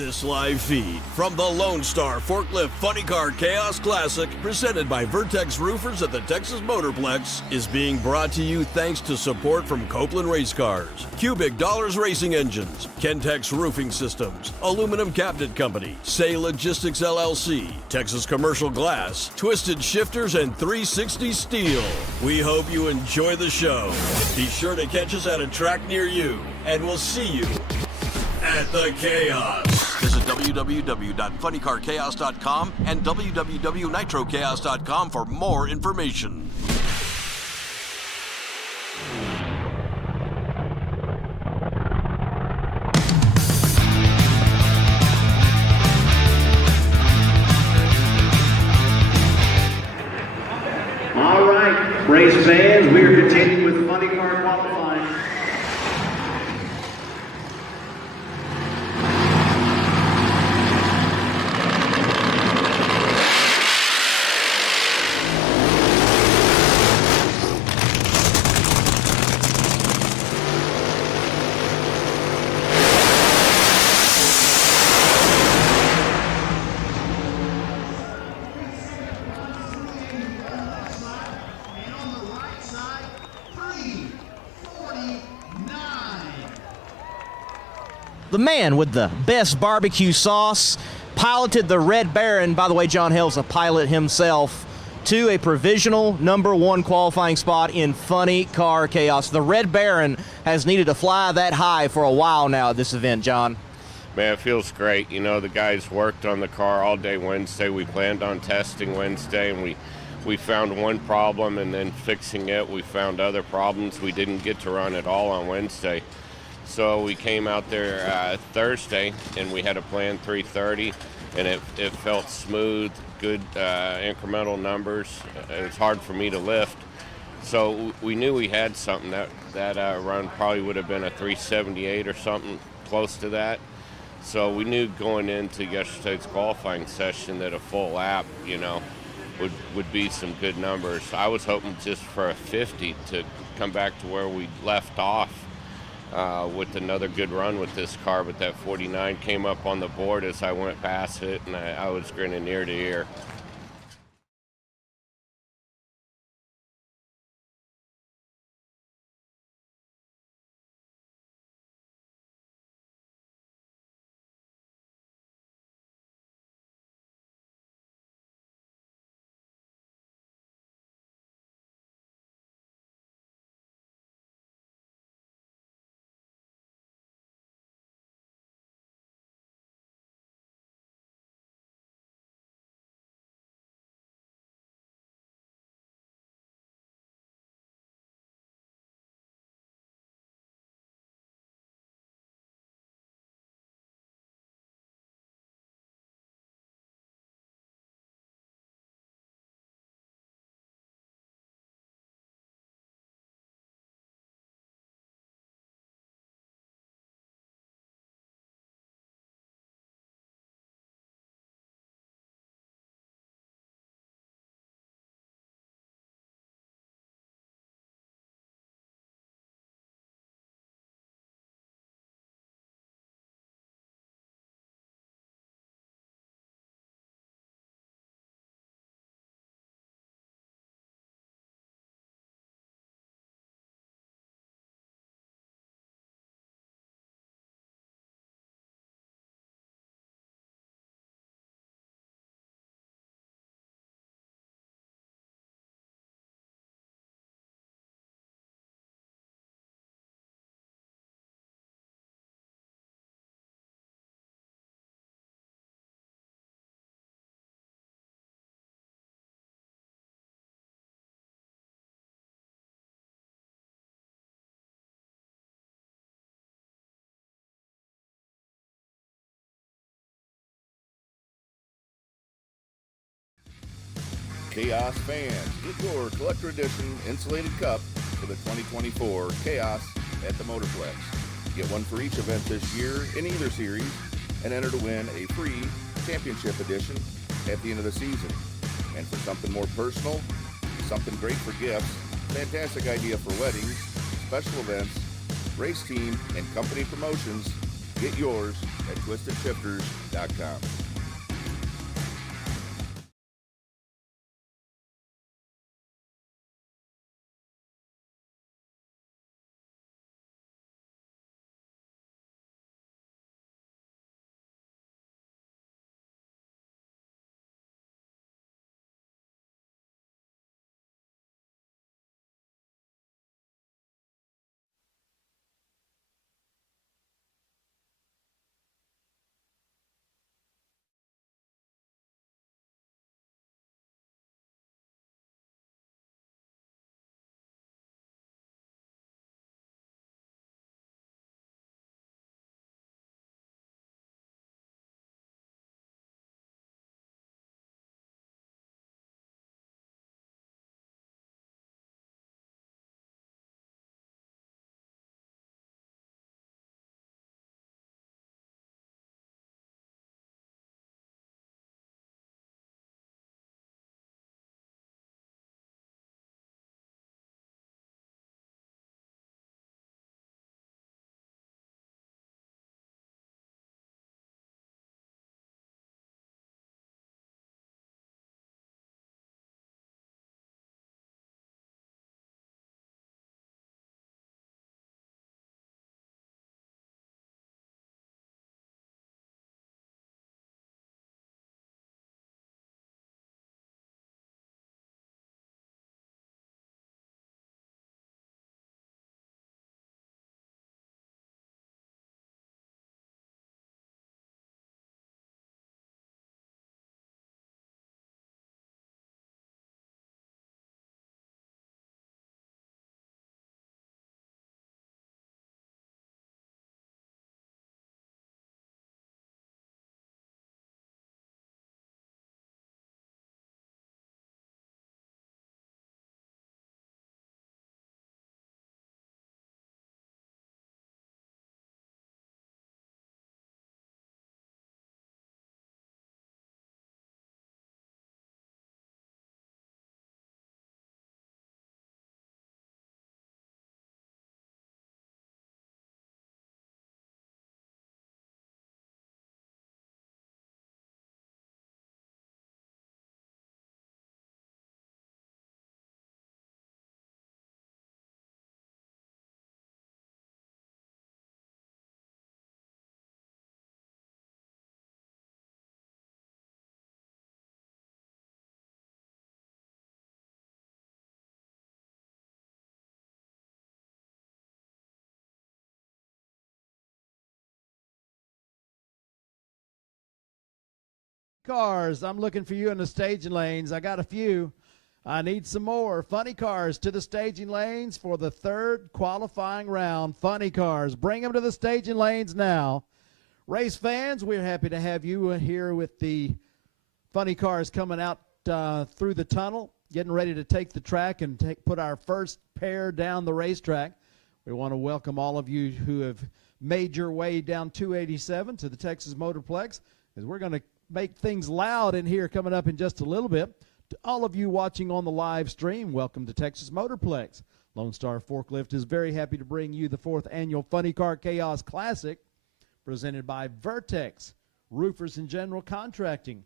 This live feed from the Lone Star Forklift Funny Car Chaos Classic, presented by Vertex Roofers at the Texas Motorplex, is being brought to you thanks to support from Copeland Racecars, Cubic Dollars Racing Engines, Ken-Tex Roofing Systems, Aluminum Cabinet Company, Saye Logistics LLC, Texas Commercial Glass, Twisted Shifterz, and 360 Steel. We hope you enjoy the show. Be sure to catch us at a track near you, and we'll see you at the Chaos. Visit www.funnycarchaos.com and www.nitrochaos.com for more information. All right, race fans, we are continuing with Funny Car qualifying. The man with the best barbecue sauce piloted the Red Baron, by the way, John Hale's a pilot himself, to a provisional #1 qualifying spot in Funny Car Chaos. The Red Baron has needed to fly that high for a while now at this event, John. Man, it feels great. You know, the guys worked on the car all day Wednesday. We planned on testing Wednesday, and we found one problem, and then fixing it, we found other problems. We didn't get to run at all on Wednesday. So we came out there Thursday, and we had a planned 330, and it felt smooth, good incremental numbers. It was hard for me to lift. So we knew we had something. That run probably would have been a 378 or something close to that. So we knew going into yesterday's qualifying session that a full lap, you know, would be some good numbers. I was hoping just for a 50 to come back to where we left off. With another good run with this car, but that 49 came up on the board as I went past it, and I was grinning ear to ear. Chaos fans, get your collector edition insulated cup for the 2024 Chaos at the Motorplex. Get one for each event this year in either series and enter to win a free championship edition at the end of the season. And for something more personal, something great for gifts, fantastic idea for weddings, special events, race team, and company promotions, Get yours at twistedshifters.com. Cars, I'm looking for you in the staging lanes. I got a few. I need some more. Funny cars to the staging lanes for the third qualifying round. Funny cars, bring them to the staging lanes now. Race fans, we're happy to have you here with the funny cars coming out through the tunnel, getting ready to take the track and put our first pair down the racetrack. We want to welcome all of you who have made your way down 287 to the Texas Motorplex, as we're going to make things loud in here coming up in just a little bit. To all of you watching on the live stream, welcome to Texas Motorplex. Lone Star Forklift is very happy to bring you the 4th annual Funny Car Chaos Classic, presented by Vertex, Roofers and General Contracting,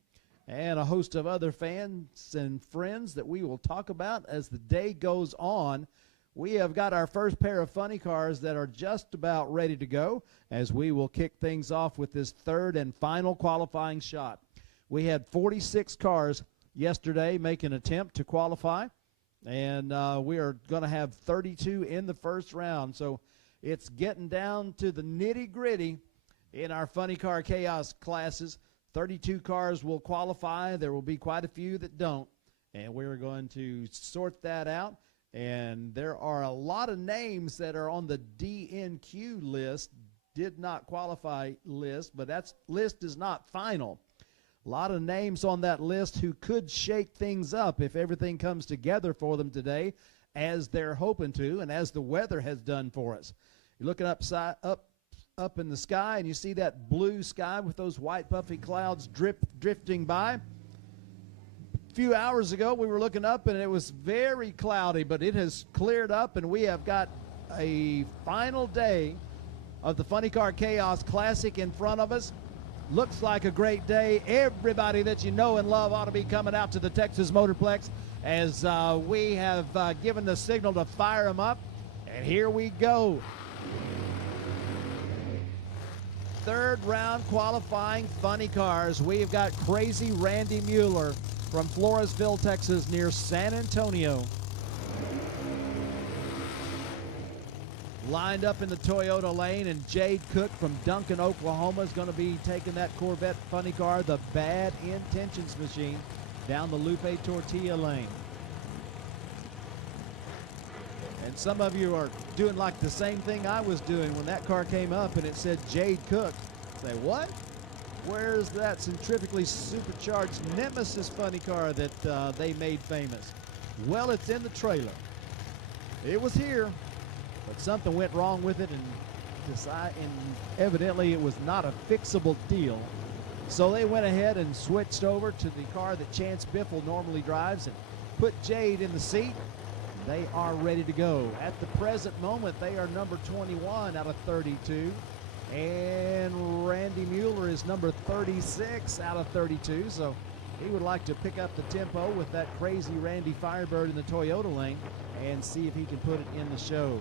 and a host of other fans and friends that we will talk about as the day goes on. We have got our first pair of funny cars that are just about ready to go, as we will kick things off with this third and final qualifying shot. We had 46 cars yesterday make an attempt to qualify, and we are going to have 32 in the first round. So it's getting down to the nitty-gritty in our Funny Car Chaos classes. 32 cars will qualify. There will be quite a few that don't, and we're going to sort that out. And there are a lot of names that are on the DNQ list, did not qualify list, but that list is not final. A lot of names on that list who could shake things up if everything comes together for them today, as they're hoping to, and as the weather has done for us. You're looking up in the sky, and you see that blue sky with those white puffy clouds drifting by. A few hours ago we were looking up and it was very cloudy, but it has cleared up, and we have got a final day of the Funny Car Chaos Classic in front of us. Looks like a great day. Everybody that you know and love ought to be coming out to the Texas Motorplex as we have given the signal to fire them up. And here we go. Third round qualifying funny cars. We've got Crazy Randy Mueller from Floresville, Texas, near San Antonio. Lined up in the Toyota lane, and Jade Cook from Duncan, Oklahoma is going to be taking that Corvette funny car, the Bad Intentions machine, down the Lupe Tortilla lane. And some of you are doing like the same thing I was doing when that car came up and it said Jade Cook. Say, what? Where's that centrifugally supercharged Nemesis funny car that they made famous? Well, it's in the trailer. It was here, but something went wrong with it, and evidently it was not a fixable deal. So they went ahead and switched over to the car that Chance Biffle normally drives and put Jade in the seat. They are ready to go. At the present moment, they are number 21 out of 32. And Randy Mueller is number 36 out of 32. So he would like to pick up the tempo with that Crazy Randy Firebird in the Toyota lane and see if he can put it in the show.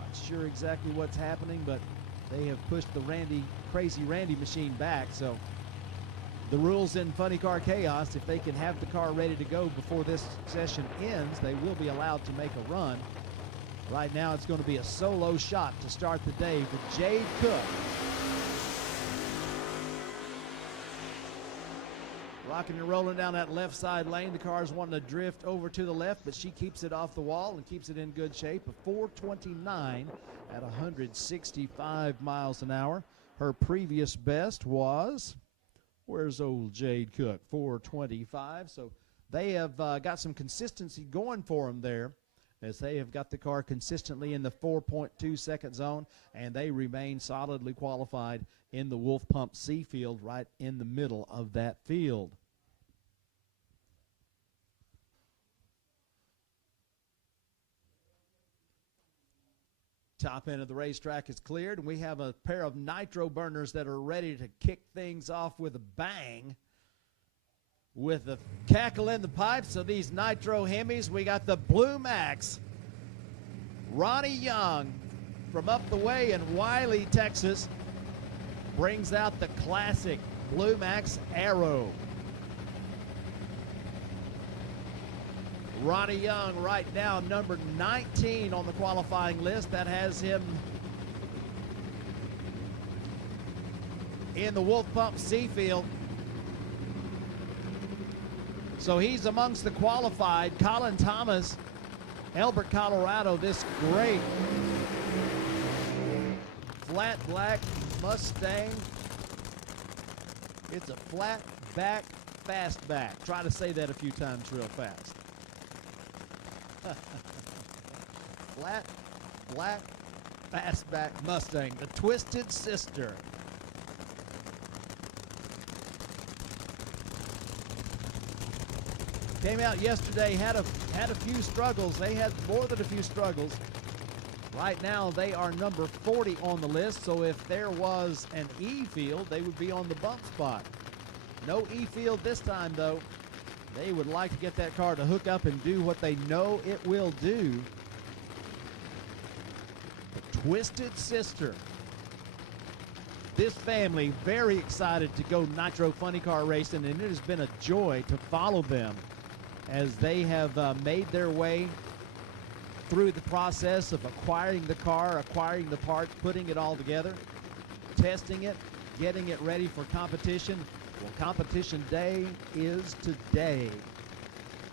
Not sure exactly what's happening, but they have pushed the Crazy Randy machine back. So the rules in Funny Car Chaos, if they can have the car ready to go before this session ends, they will be allowed to make a run. Right now, it's going to be a solo shot to start the day for Jade Cook. Rocking and rolling down that left side lane. The car's wanting to drift over to the left, but she keeps it off the wall and keeps it in good shape. A 429 at 165 miles an hour. Her previous best was... where's old Jade Cook? 425. So they have got some consistency going for them there, as they have got the car consistently in the 4.2 second zone, and they remain solidly qualified in the Wolf Pump C field, right in the middle of that field. Top end of the racetrack is cleared, and we have a pair of nitro burners that are ready to kick things off with a bang. With the cackle in the pipes of these nitro Hemis, we got the Blue Max. Ronnie Young from up the way in Wiley, Texas, brings out the classic Blue Max Arrow. Ronnie Young right now number 19 on the qualifying list. That has him in the Wolf Pump C field. So he's amongst the qualified. Colin Thomas, Elbert, Colorado, this great flat black Mustang. It's a flat back, fastback. Try to say that a few times real fast. Flat, black, fastback Mustang, the Twisted Sister. Came out yesterday, had a few struggles. They had more than a few struggles. Right now, they are number 40 on the list, so if there was an E field, they would be on the bump spot. No E field this time, though. They would like to get that car to hook up and do what they know it will do. The Twisted Sister. This family very excited to go Nitro Funny Car Racing, and it has been a joy to follow them as they have made their way through the process of acquiring the car, acquiring the parts, putting it all together, testing it, getting it ready for competition. Well, competition day is today.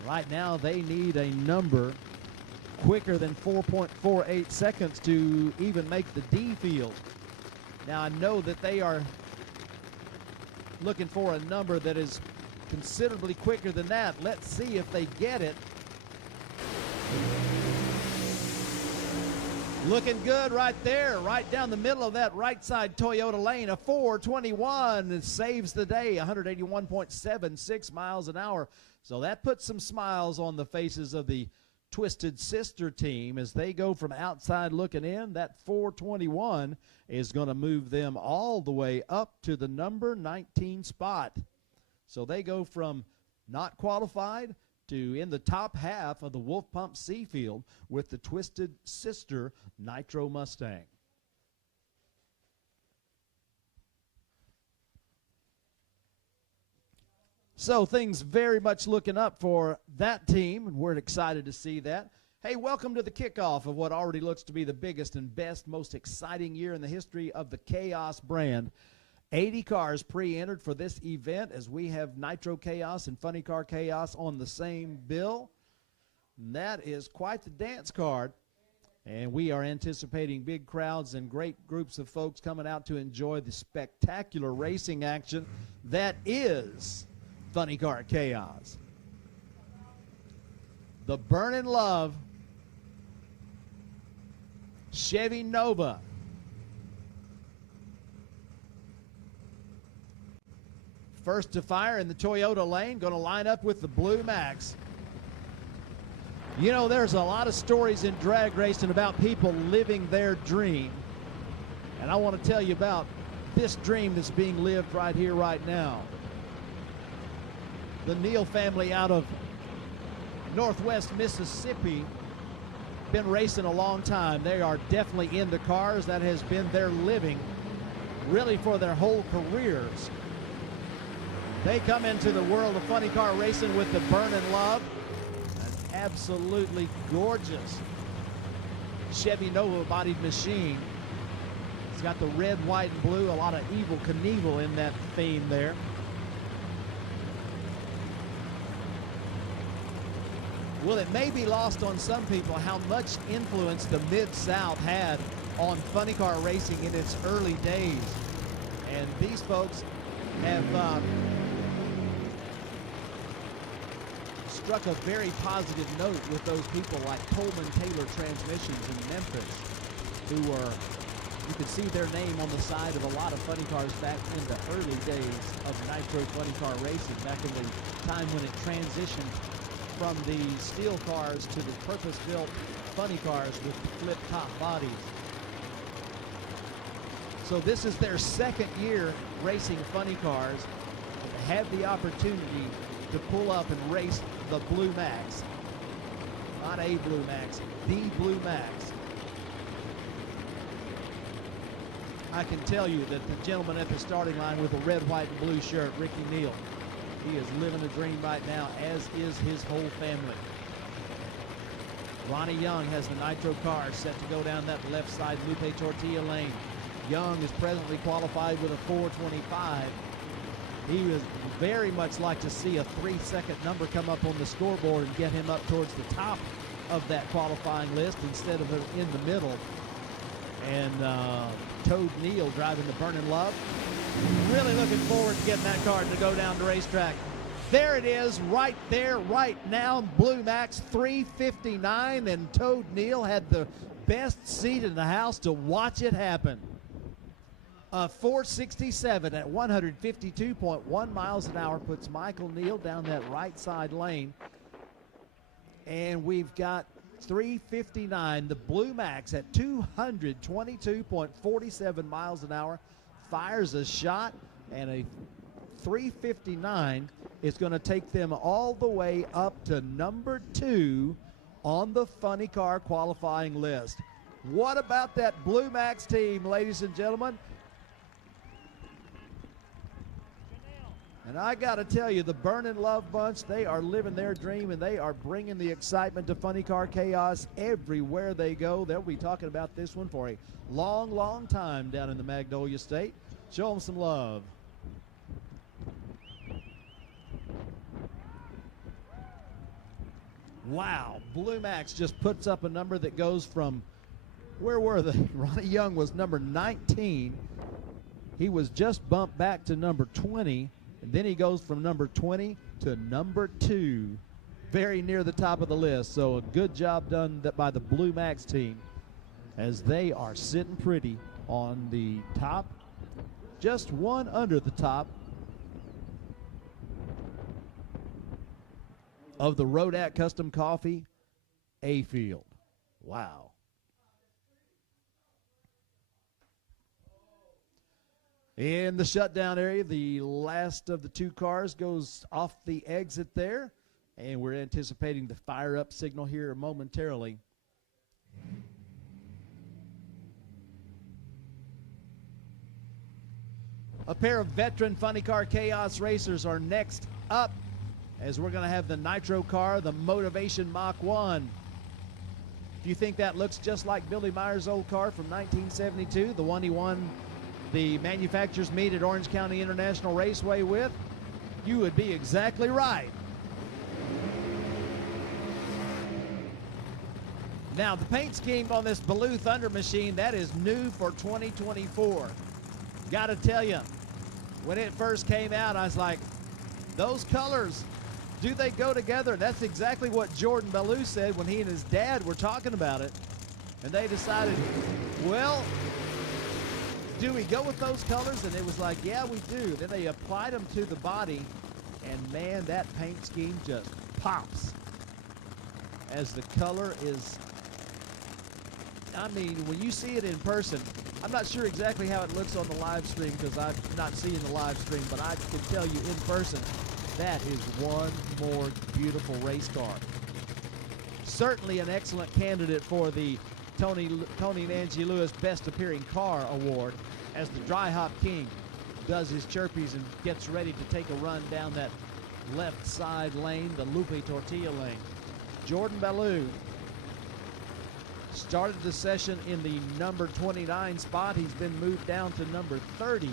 Right now, they need a number quicker than 4.48 seconds to even make the D field. Now, I know that they are looking for a number that is considerably quicker than that. Let's see if they get it. Looking good right there, right down the middle of that right side Toyota lane. A 421 saves the day, 181.76 miles an hour. So that puts some smiles on the faces of the Twisted Sister team as they go from outside looking in. That 421 is going to move them all the way up to the number 19 spot. So they go from not qualified to in the top half of the Wolf Pump C field with the Twisted Sister Nitro Mustang. So things very much looking up for that team, and we're excited to see that. Hey, welcome to the kickoff of what already looks to be the biggest and best, most exciting year in the history of the Chaos brand. 80 cars pre-entered for this event as we have Nitro Chaos and Funny Car Chaos on the same bill. And that is quite the dance card. And we are anticipating big crowds and great groups of folks coming out to enjoy the spectacular racing action that is Funny Car Chaos. The Burnin' Love Chevy Nova. First to fire in the Toyota lane, going to line up with the Blue Max. You know, there's a lot of stories in drag racing about people living their dream. And I want to tell you about this dream that's being lived right here, right now. The Neal family out of Northwest Mississippi, been racing a long time. They are definitely into cars. That has been their living really for their whole careers. They come into the world of funny car racing with the Burnin' Love, an absolutely gorgeous Chevy Nova bodied machine. It's got the red, white, and blue, a lot of Evel Knievel in that theme there. Well, it may be lost on some people how much influence the Mid-South had on funny car racing in its early days. And these folks have struck a very positive note with those people like Coleman Taylor Transmissions in Memphis, who are, you can see their name on the side of a lot of funny cars back in the early days of Nitro funny car racing, back in the time when it transitioned from the steel cars to the purpose-built funny cars with the flip-top bodies. So this is their second year racing funny cars. They have the opportunity to pull up and race the Blue Max. Not a Blue Max, the Blue Max. I can tell you that the gentleman at the starting line with the red, white, and blue shirt, Ricky Neal, he is living a dream right now, as is his whole family. Ronnie Young has the Nitro car set to go down that left side Lupe Tortilla lane. Young is presently qualified with a 425. He would very much like to see a 3-second number come up on the scoreboard and get him up towards the top of that qualifying list instead of in the middle. And Toad Neal driving the Burnin' Love. Really looking forward to getting that car to go down the racetrack. There it is, right there, right now. Blue Max 359, and Toad Neal had the best seat in the house to watch it happen. 467 at 152.1 miles an hour puts Michael Neal down that right side lane. And we've got 359, the Blue Max at 222.47 miles an hour, fires a shot, and a 359 is going to take them all the way up to number 2 on the funny car qualifying list. What about that Blue Max team, ladies and gentlemen? And I got to tell you, the Burnin' Love bunch, they are living their dream, and they are bringing the excitement to Funny Car Chaos everywhere they go. They'll be talking about this one for a long, long time down in the Magnolia State. Show them some love. Wow, Blue Max just puts up a number that goes from, where were they? Ronnie Young was number 19. He was just bumped back to number 20. And then he goes from number 20 to number 2, very near the top of the list. So a good job done by the Blue Max team as they are sitting pretty on the top, just one under the top of the Rodat Custom Coffee A field. Wow. In the shutdown area, the last of the 2 cars goes off the exit there, and we're anticipating the fire up signal here momentarily. A pair of veteran Funny Car Chaos racers are next up, as we're going to have the Nitro car, the Motivation Mach 1. If you think that looks just like Billy Meyer's old car from 1972, the one he won the manufacturers meet at Orange County International Raceway with, you would be exactly right. Now, the paint scheme on this Baloo Thunder machine, that is new for 2024. Got to tell you, when it first came out, I was like, those colors, do they go together? That's exactly what Jordan Baloo said when he and his dad were talking about it. And they decided, well, do we go with those colors? And it was like, yeah, we do. Then they applied them to the body, and man, that paint scheme just pops. As the color is, I mean, when you see it in person, I'm not sure exactly how it looks on the live stream because I'm not seeing the live stream, but I can tell you in person, that is one more beautiful race car. Certainly an excellent candidate for the Tony and Angie Lewis Best Appearing Car Award as the Dry Hop King does his chirpies and gets ready to take a run down that left side lane, the Lupe Tortilla lane. Jordan Baloo started the session in the number 29 spot. He's been moved down to number 30.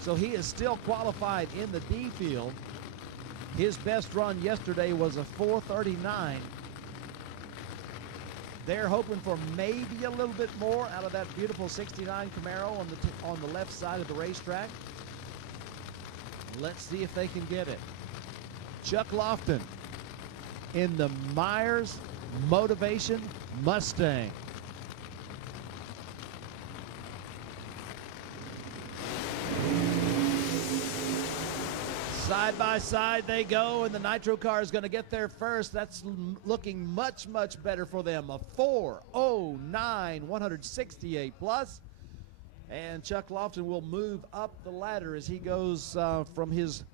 So he is still qualified in the D field. His best run yesterday was a 4:39. They're hoping for maybe a little bit more out of that beautiful 69 Camaro on the left side of the racetrack. Let's see if they can get it. Chuck Lofton in the Myers Motivation Mustang. Side by side they go, and the Nitro car is going to get there first. That's looking much, much better for them. A 4:09, 168 plus. And Chuck Lofton will move up the ladder as he goes from his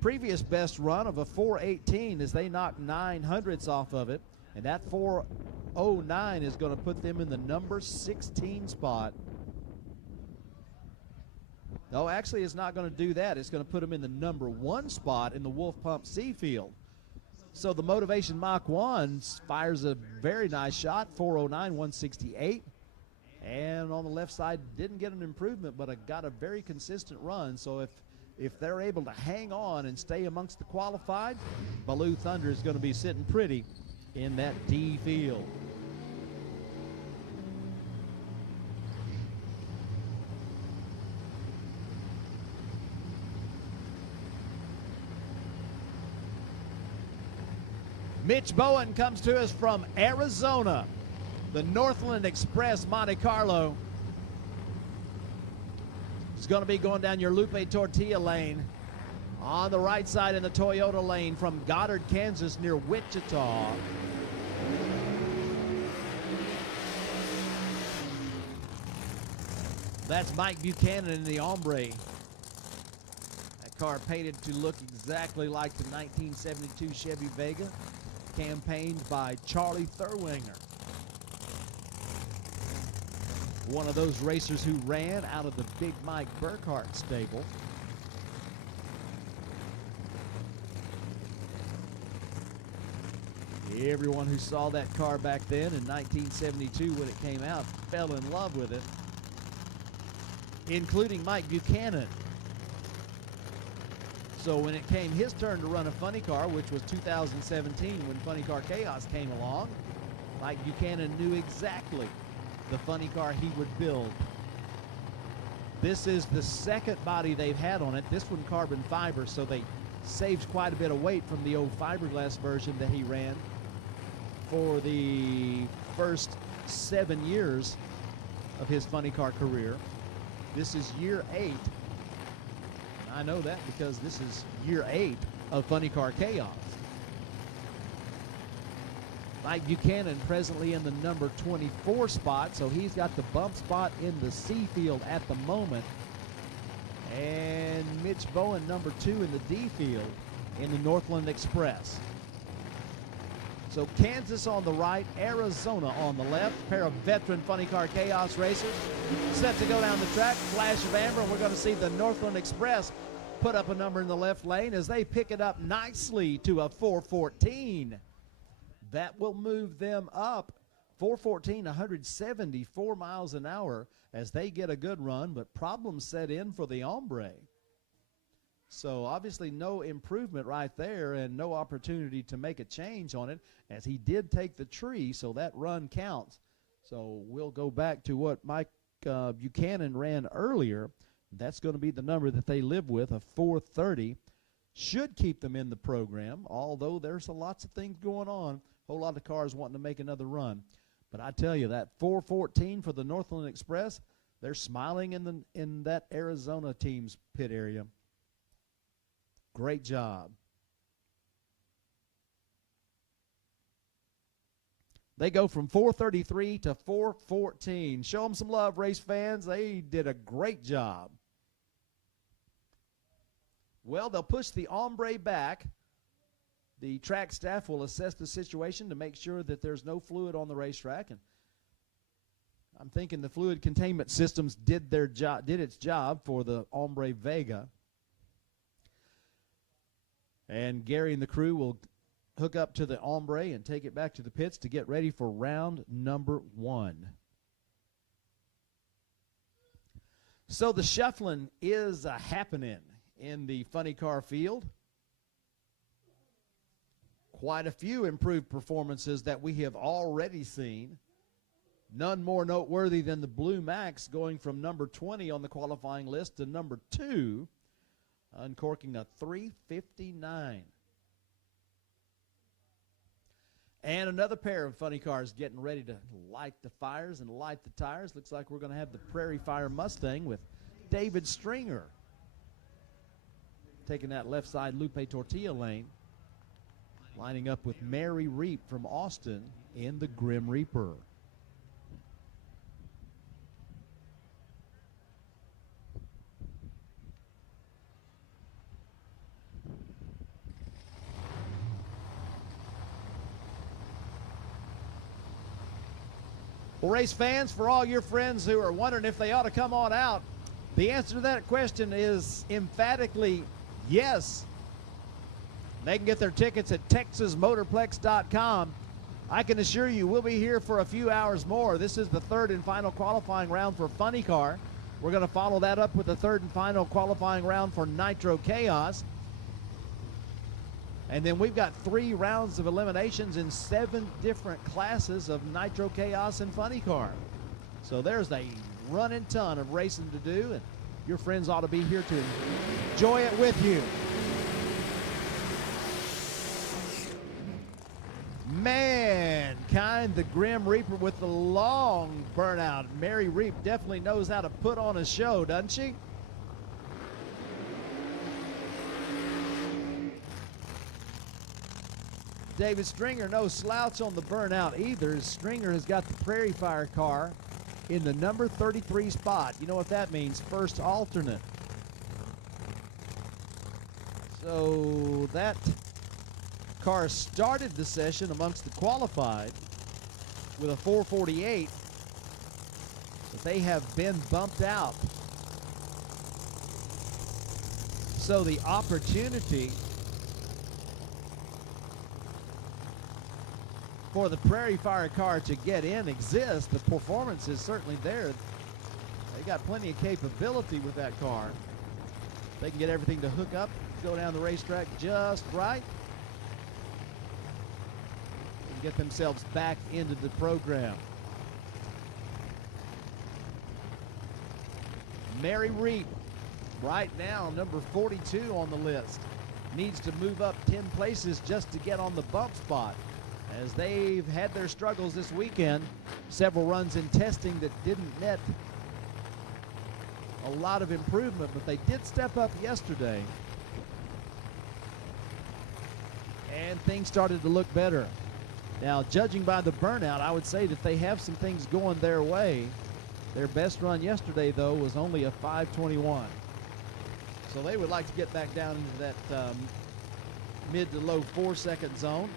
previous best run of a 4:18 as they knock 900ths off of it. And that 4:09 is going to put them in the number 16 spot. No, actually it's not going to do that. It's going to put them in the number 1 spot in the Wolf Pump C field. So the Motivation Mach 1 fires a very nice shot, 4:09, 168. And on the left side, didn't get an improvement, but got a very consistent run. So if they're able to hang on and stay amongst the qualified, Baloo Thunder is going to be sitting pretty in that D field. Mitch Bowen comes to us from Arizona, the Northland Express Monte Carlo. He's going to be going down your Lupe Tortilla lane on the right side in the Toyota lane from Goddard, Kansas near Wichita. That's Mike Buchanan in the Ombre. That car painted to look exactly like the 1972 Chevy Vega, campaigned by Charlie Thurwinger. One of those racers who ran out of the Big Mike Burkhart stable. Everyone who saw that car back then in 1972 when it came out fell in love with it, including Mike Buchanan. So when it came his turn to run a funny car, which was 2017 when Funny Car Chaos came along, Mike Buchanan knew exactly the funny car he would build. This is the second body they've had on it. This one carbon fiber, so they saved quite a bit of weight from the old fiberglass version that he ran for the first 7 years of his funny car career. This is year 8. I know that because this is year 8 of Funny Car Chaos. Mike Buchanan presently in the number 24 spot, so he's got the bump spot in the C field at the moment. And Mitch Bowen, number 2 in the D field in the Northland Express. So Kansas on the right, Arizona on the left. A pair of veteran Funny Car Chaos racers set to go down the track. Flash of amber, and we're going to see the Northland Express put up a number in the left lane as they pick it up nicely to a 414. That will move them up. 414, 174 miles an hour as they get a good run, but problems set in for the Hombre. So obviously no improvement right there and no opportunity to make a change on it, as he did take the tree, so that run counts. So we'll go back to what Mike Buchanan ran earlier. That's going to be the number that they live with, a 430. Should keep them in the program, although there's lots of things going on. A whole lot of cars wanting to make another run. But I tell you, that 414 for the Northland Express, they're smiling in that Arizona team's pit area. Great job. They go from 433 to 414. Show them some love, race fans. They did a great job. Well, they'll push the Hombre back. The track staff will assess the situation to make sure that there's no fluid on the racetrack. And I'm thinking the fluid containment systems did its job for the Hombre Vega. And Gary and the crew will hook up to the Hombre and take it back to the pits to get ready for round number 1. So the shuffling is happening in the funny car field. Quite a few improved performances that we have already seen. None more noteworthy than the Blue Max going from number 20 on the qualifying list to number 2, uncorking a 359. And another pair of funny cars getting ready to light the fires and light the tires. Looks like we're going to have the Prairie Fire Mustang with David Stringer taking that left side Lupe Tortilla lane, lining up with Mary Reap from Austin in the Grim Reaper. Well, race fans, for all your friends who are wondering if they ought to come on out, the answer to that question is emphatically yes. They can get their tickets at TexasMotorplex.com. I can assure you we'll be here for a few hours more. This is the third and final qualifying round for Funny Car. We're going to follow that up with the third and final qualifying round for Nitro Chaos. And then we've got 3 rounds of eliminations in 7 different classes of Nitro Chaos and Funny Car. So there's a running ton of racing to do, and your friends ought to be here to enjoy it with you. Mankind, the Grim Reaper with the long burnout. Mary Reap definitely knows how to put on a show, doesn't she? David Stringer, no slouch on the burnout either. Stringer has got the Prairie Fire car in the number 33 spot. You know what that means, first alternate. So that car started the session amongst the qualified with a 448, but they have been bumped out. So the opportunity for the Prairie Fire car to get in exists. The performance is certainly there. They got plenty of capability with that car. They can get everything to hook up, go down the racetrack just right, and get themselves back into the program. Mary Reap, right now, number 42 on the list, needs to move up 10 places just to get on the bump spot, as they've had their struggles this weekend. Several runs in testing that didn't net a lot of improvement, but they did step up yesterday, and things started to look better. Now, judging by the burnout, I would say that they have some things going their way. Their best run yesterday, though, was only a 5:21. So they would like to get back down into that mid to low 4-second zone.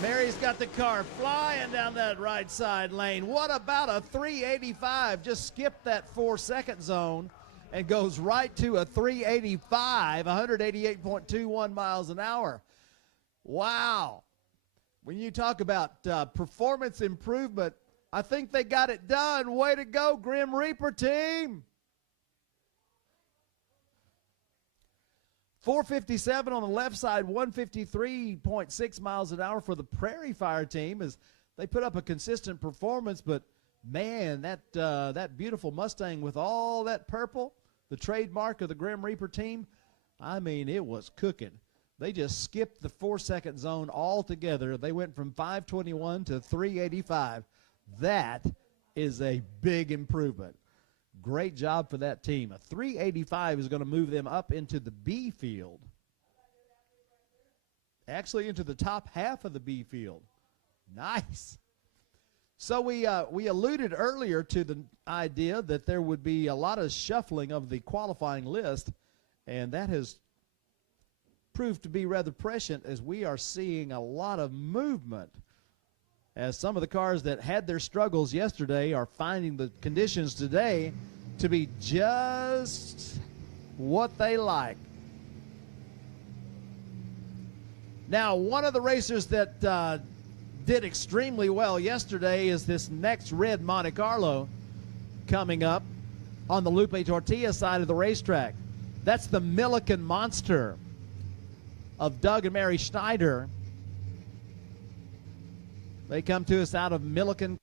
Mary's got the car flying down that right side lane. What about a 385? Just skipped that 4-second zone and goes right to a 385, 188.21 miles an hour. Wow. When you talk about performance improvement, I think they got it done. Way to go, Grim Reaper team. 457 on the left side, 153.6 miles an hour for the Prairie Fire team as they put up a consistent performance. But, man, that beautiful Mustang with all that purple, the trademark of the Grim Reaper team, I mean, it was cooking. They just skipped the 4-second zone altogether. They went from 521 to 385. That is a big improvement. Great job for that team. A 385 is going to move them up into the B field. Actually into the top half of the B field. Nice. So we alluded earlier to the idea that there would be a lot of shuffling of the qualifying list, and that has proved to be rather prescient as we are seeing a lot of movement as some of the cars that had their struggles yesterday are finding the conditions today to be just what they like. Now, one of the racers that did extremely well yesterday is this next red Monte Carlo coming up on the Lupe Tortilla side of the racetrack. That's the Milliken Monster of Doug and Mary Schneider. They come to us out of Milliken.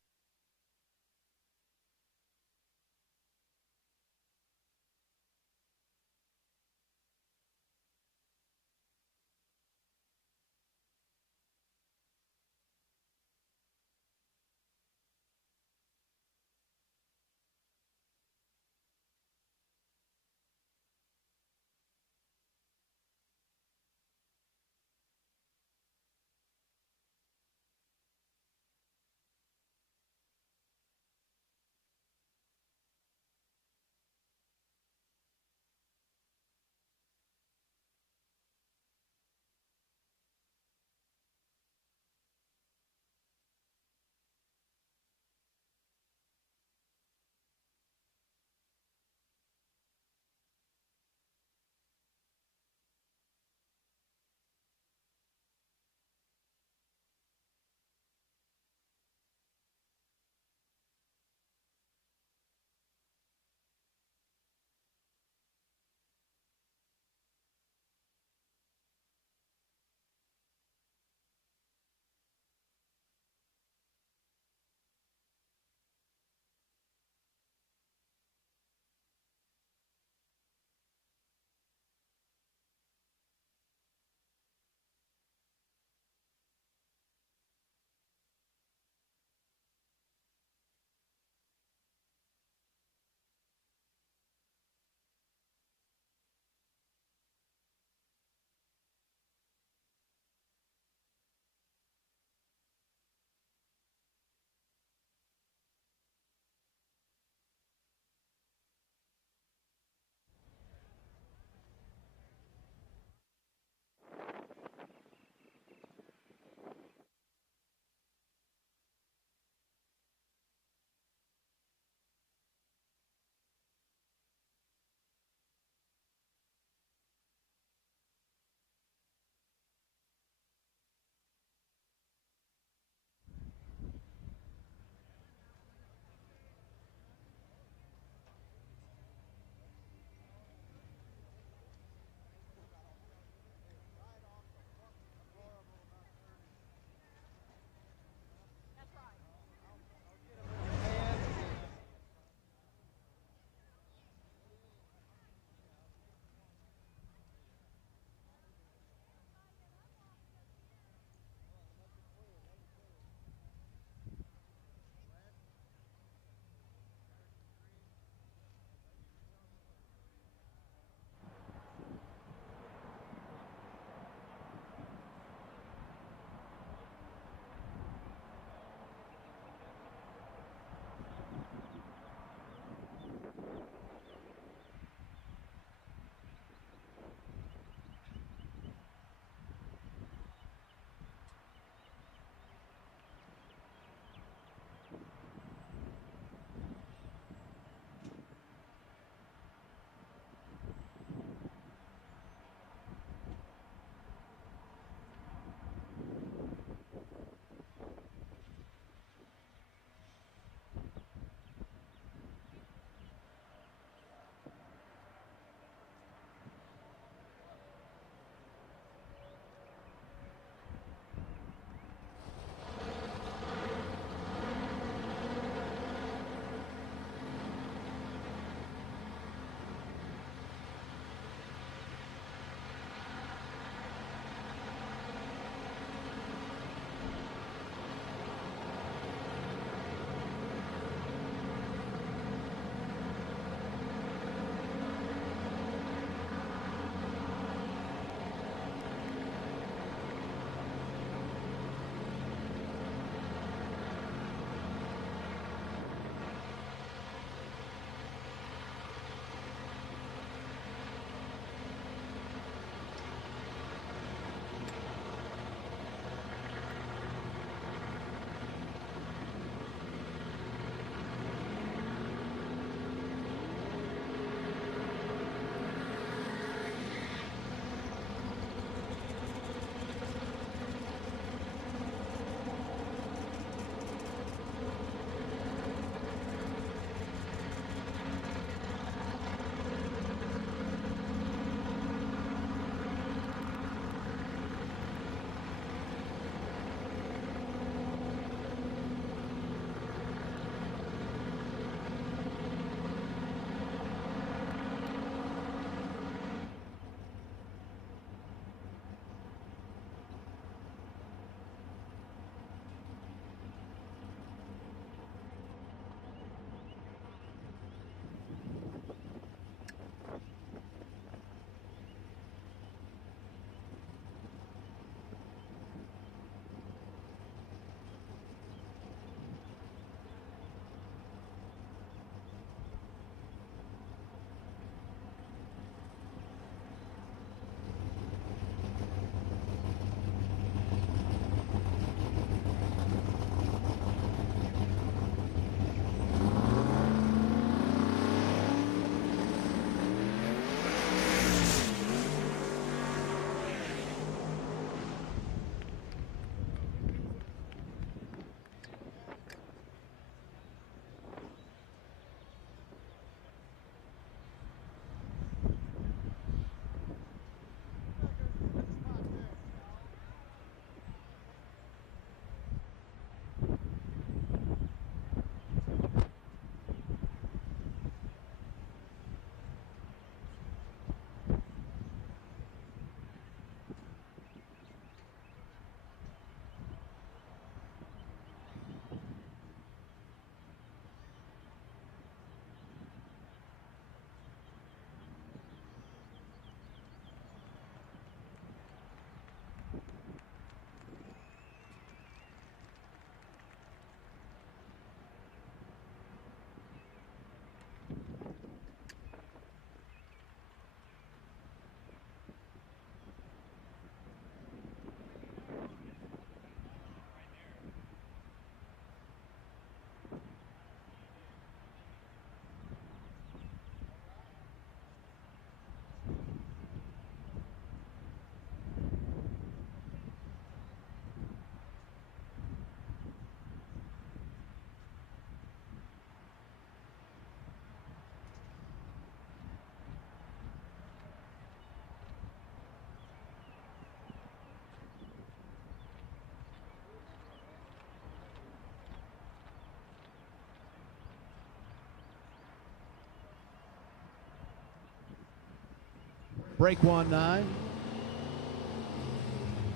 break 1-9.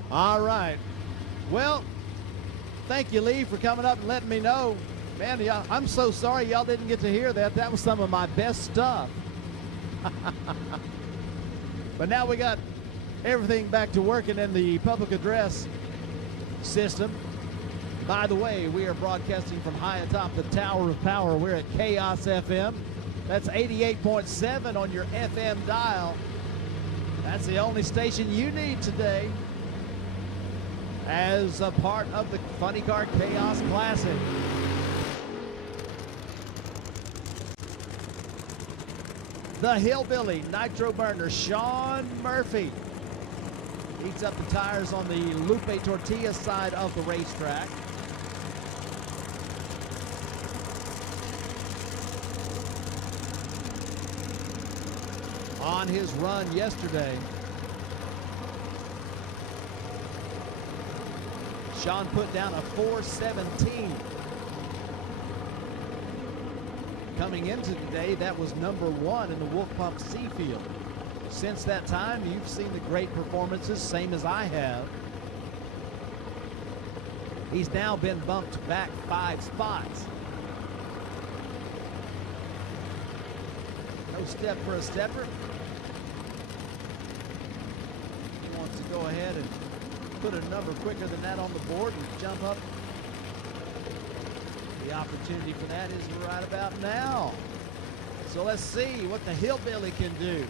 All right. Well, thank you, Lee, for coming up and letting me know. Man, I'm so sorry y'all didn't get to hear that. That was some of my best stuff. But now we got everything back to working in the public address system. By the way, we are broadcasting from high atop the Tower of Power. We're at Chaos FM. That's 88.7 on your FM dial. That's the only station you need today as a part of the Funny Car Chaos Classic. The Hillbilly Nitro Burner, Sean Murphy, heats up the tires on the Lupe Tortilla side of the racetrack. On his run yesterday, Sean put down a 4:17. Coming into today, that was number 1 in the Wolf Pump C field. Since that time, you've seen the great performances, same as I have. He's now been bumped back 5 spots. No step for a stepper. He wants to go ahead and put a number quicker than that on the board and jump up. The opportunity for that is right about now. So let's see what the Hillbilly can do.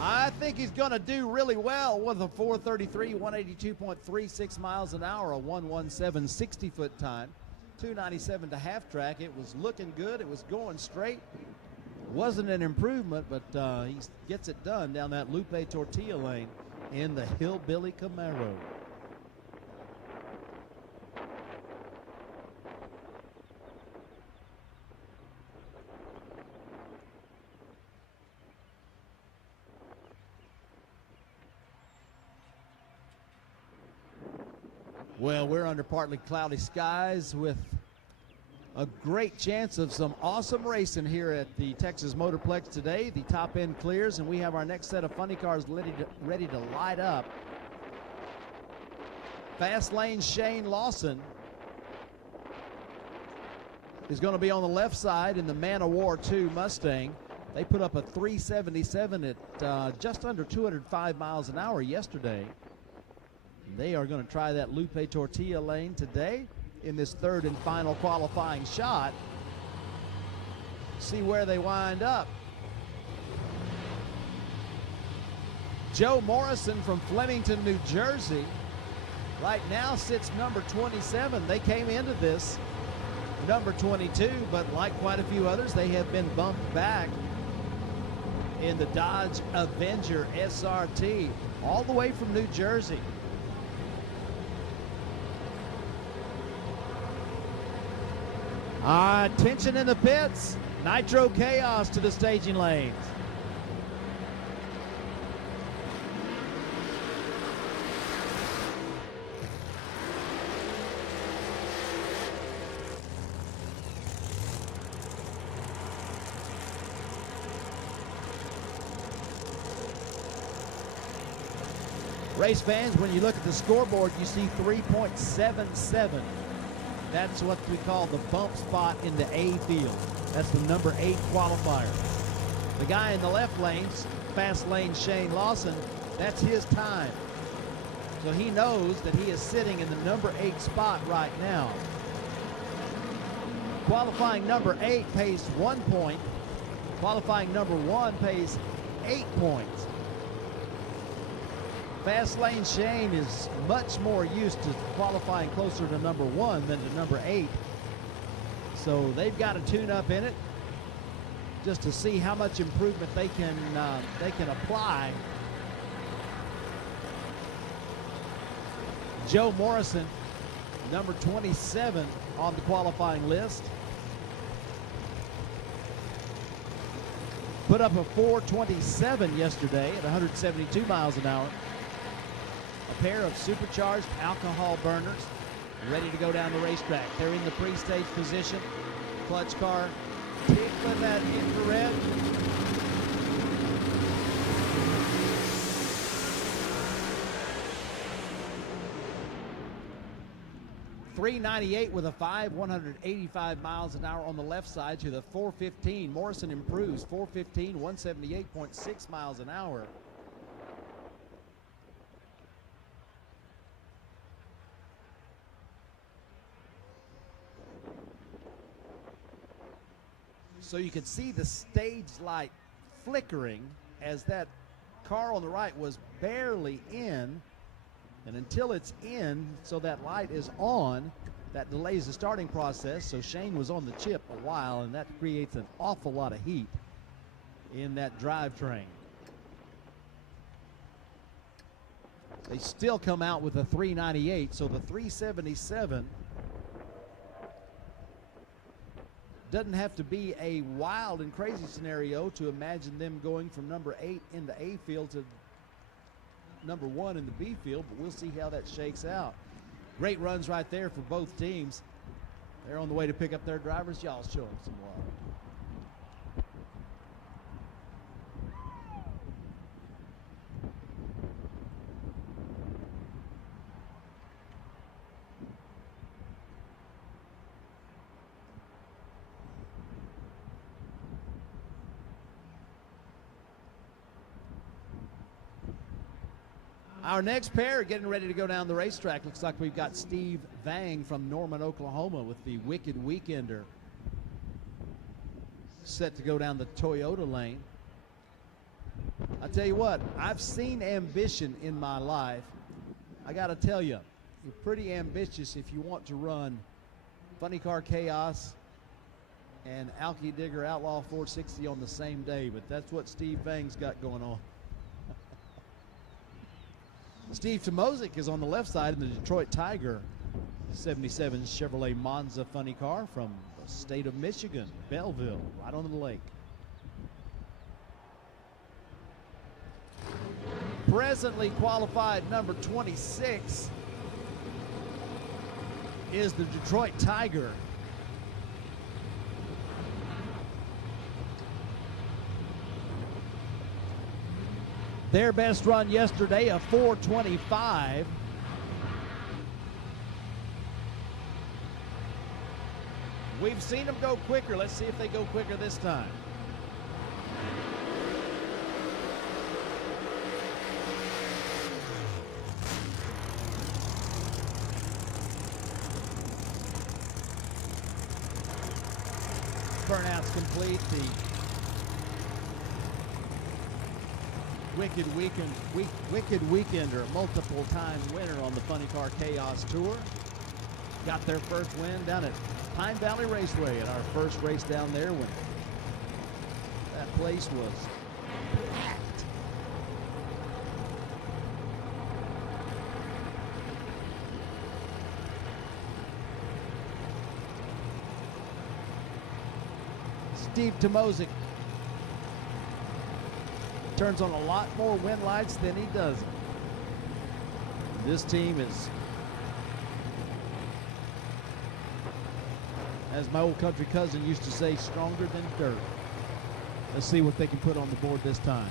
I think he's going to do really well with a 433, 182.36 miles an hour, a 117 60-foot time, 297 to half track. It was looking good. It was going straight. Wasn't an improvement, but he gets it done down that Lupe Tortilla lane in the Hillbilly Camaro. Well, we're under partly cloudy skies with a great chance of some awesome racing here at the Texas Motorplex today. The top end clears, and we have our next set of funny cars ready to light up. Fast lane Shane Lawson is going to be on the left side in the Man of War 2 Mustang. They put up a 377 at just under 205 miles an hour yesterday. They are going to try that Lupe Tortilla lane today in this third and final qualifying shot. See where they wind up. Joe Morrison from Flemington, New Jersey, right now sits number 27. They came into this number 22, but like quite a few others, they have been bumped back in the Dodge Avenger SRT, all the way from New Jersey. Tension in the pits. Nitro Chaos to the staging lanes. Race fans, when you look at the scoreboard, you see 3.77. That's what we call the bump spot in the A field. That's the number 8 qualifier. The guy in the left lanes, fast lane Shane Lawson, that's his time. So he knows that he is sitting in the number 8 spot right now. Qualifying number 8 pays 1 point. Qualifying number 1 pays 8 points. Fast lane Shane is much more used to qualifying closer to number 1 than to number 8. So they've got to tune up in it just to see how much improvement they can apply. Joe Morrison, number 27 on the qualifying list, put up a 427 yesterday at 172 miles an hour. A pair of supercharged alcohol burners ready to go down the racetrack. They're in the pre-stage position. clutch car tickling that infrared. .398 with a 185 miles an hour on the left side to the 415. Morrison improves, 415, 178.6 miles an hour. So you could see the stage light flickering as that car on the right was barely in. And until it's in, so that light is on, that delays the starting process. So Shane was on the chip a while, and that creates an awful lot of heat in that drivetrain. They still come out with a 398, so the 377 doesn't have to be a wild and crazy scenario to imagine them going from number 8 in the A field to number 1 in the B field, but we'll see how that shakes out. Great runs right there for both teams. They're on the way to pick up their drivers. Y'all show them some love. Our next pair getting ready to go down the racetrack. Looks like we've got Steve Vang from Norman, Oklahoma with the Wicked Weekender set to go down the Toyota lane. I tell you what, I've seen ambition in my life. I got to tell you, you're pretty ambitious if you want to run Funny Car Chaos and Alki Digger Outlaw 460 on the same day, but that's what Steve Vang's got going on. Steve Tomozik is on the left side in the Detroit Tiger 77 Chevrolet Monza funny car from the state of Michigan, Belleville, right on the lake. Presently qualified number 26 is the Detroit Tiger. Their best run yesterday, a 425. We've seen them go quicker. Let's see if they go quicker this time. Burnout's complete. The Wicked Weekender, multiple-time winner on the Funny Car Chaos Tour. Got their first win down at Pine Valley Raceway at our first race down there when that place was packed. Steve Tomozik turns on a lot more wind lights than he doesn't. This team is, as my old country cousin used to say, stronger than dirt. Let's see what they can put on the board this time.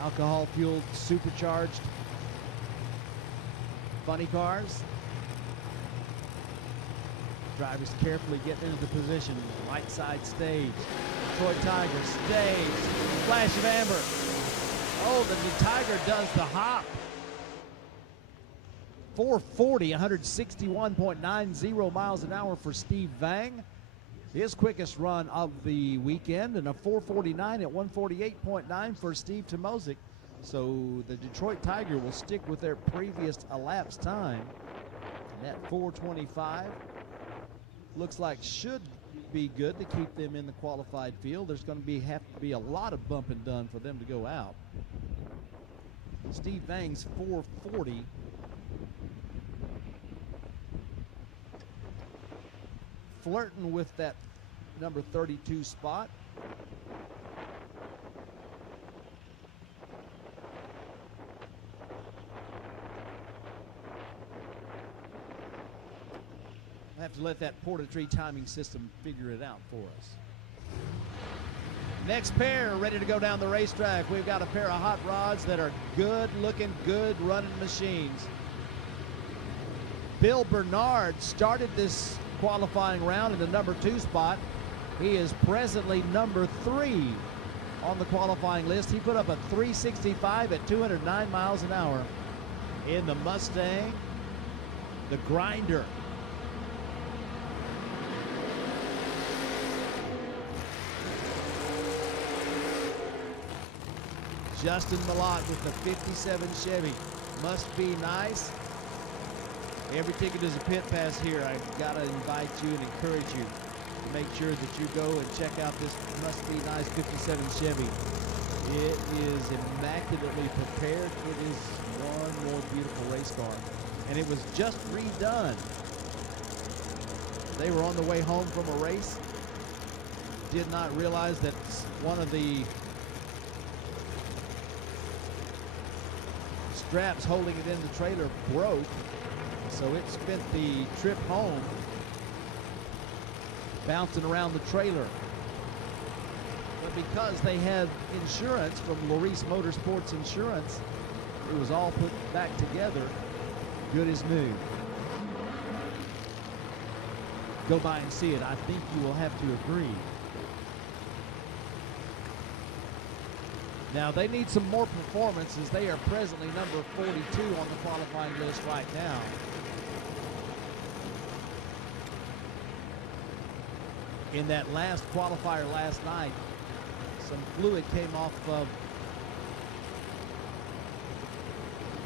Alcohol-fueled, supercharged funny cars. Drivers carefully getting into the position. Right side stage. Detroit Tiger stage. Flash of amber. Oh, the Tiger does the hop. 440, 161.90 miles an hour for Steve Vang. His quickest run of the weekend, and a 449 at 148.9 for Steve Tomozik. So the Detroit Tiger will stick with their previous elapsed time. And that 425 looks like should be good to keep them in the qualified field. There's going to have to be a lot of bumping done for them to go out. Steve Vang's 440 flirting with that number 32 spot. have to let that Porta-Tree timing system figure it out for us. Next pair ready to go down the racetrack. We've got a pair of hot rods that are good looking, good running machines. Bill Bernard started this qualifying round in the number 2 spot. He is presently number 3 on the qualifying list. He put up a 365 at 209 miles an hour in the Mustang, the Grinder. Justin Malott with the 57 Chevy. Must be nice. Every ticket is a pit pass here. I've got to invite you and encourage you to make sure that you go and check out this Must Be Nice 57 Chevy. It is immaculately prepared. It is one more beautiful race car. And it was just redone. They were on the way home from a race. Did not realize that one of the straps holding it in the trailer broke, so it spent the trip home bouncing around the trailer. But because they had insurance from Larice Motorsports Insurance, it was all put back together good as new. Go by and see it. I think you will have to agree. Now, they need some more performances. They are presently number 42 on the qualifying list right now. In that last qualifier last night, some fluid came off of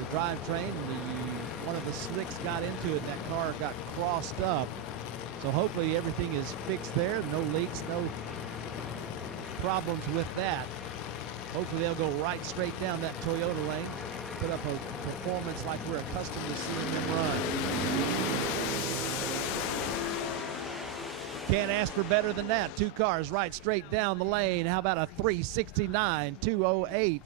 the drivetrain, and one of the slicks got into it, and that car got crossed up. So hopefully everything is fixed there. No leaks, no problems with that. Hopefully they'll go right straight down that Toyota lane, put up a performance like we're accustomed to seeing them run. Can't ask for better than that. 2 cars right straight down the lane. How about a 369, 208?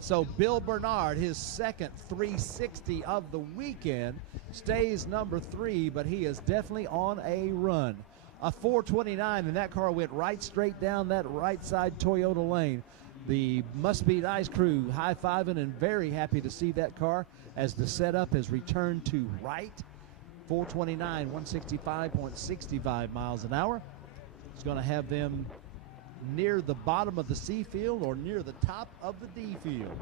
So Bill Bernard, his second 360 of the weekend, stays number 3, but he is definitely on a run. A 429, and that car went right straight down that right side Toyota lane. The Must Be Nice crew high-fiving and very happy to see that car as the setup has returned to right. 429, 165.65 miles an hour. It's going to have them near the bottom of the C field or near the top of the D field.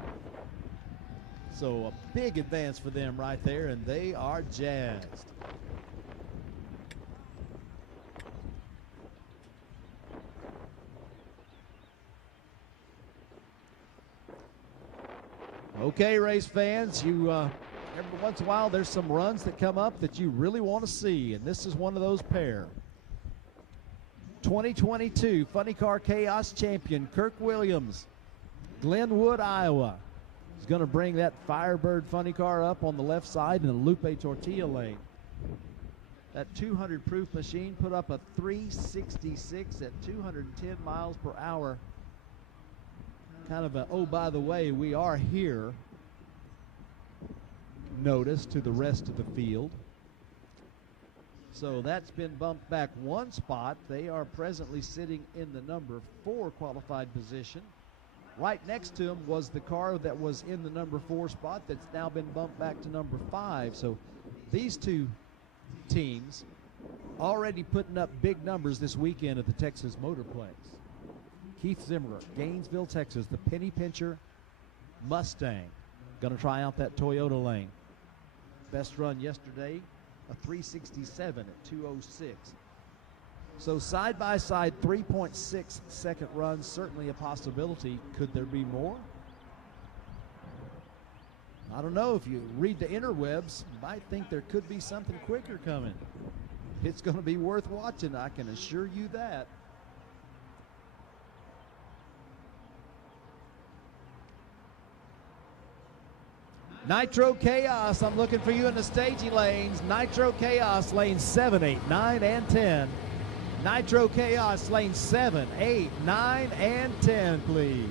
So a big advance for them right there, and they are jazzed. Okay, race fans, you every once in a while there's some runs that come up that you really want to see, and this is one of those pair. 2022 Funny Car Chaos champion Kirk Williams, Glenwood, Iowa, is going to bring that Firebird funny car up on the left side in the Lupe Tortilla lane. That 200 proof machine put up a 366 at 210 miles per hour. Kind of a, oh, by the way, we are here notice to the rest of the field. So that's been bumped back 1 spot. They are presently sitting in the number 4 qualified position. Right next to him was the car that was in the number 4 spot that's now been bumped back to number 5. So these 2 teams already putting up big numbers this weekend at the Texas Motorplex. Keith Zimmerer, Gainesville, Texas, the penny pincher Mustang. Going to try out that Toyota lane. Best run yesterday, a 367 at 206. So side by side, 3.6 second runs, certainly a possibility. Could there be more? I don't know. If you read the interwebs, you might think there could be something quicker coming. It's going to be worth watching, I can assure you that. Nitro Chaos, I'm looking for you in the staging lanes. Nitro Chaos, lanes 7, 8, 9, and 10. Nitro Chaos, lanes 7, 8, 9, and 10, please.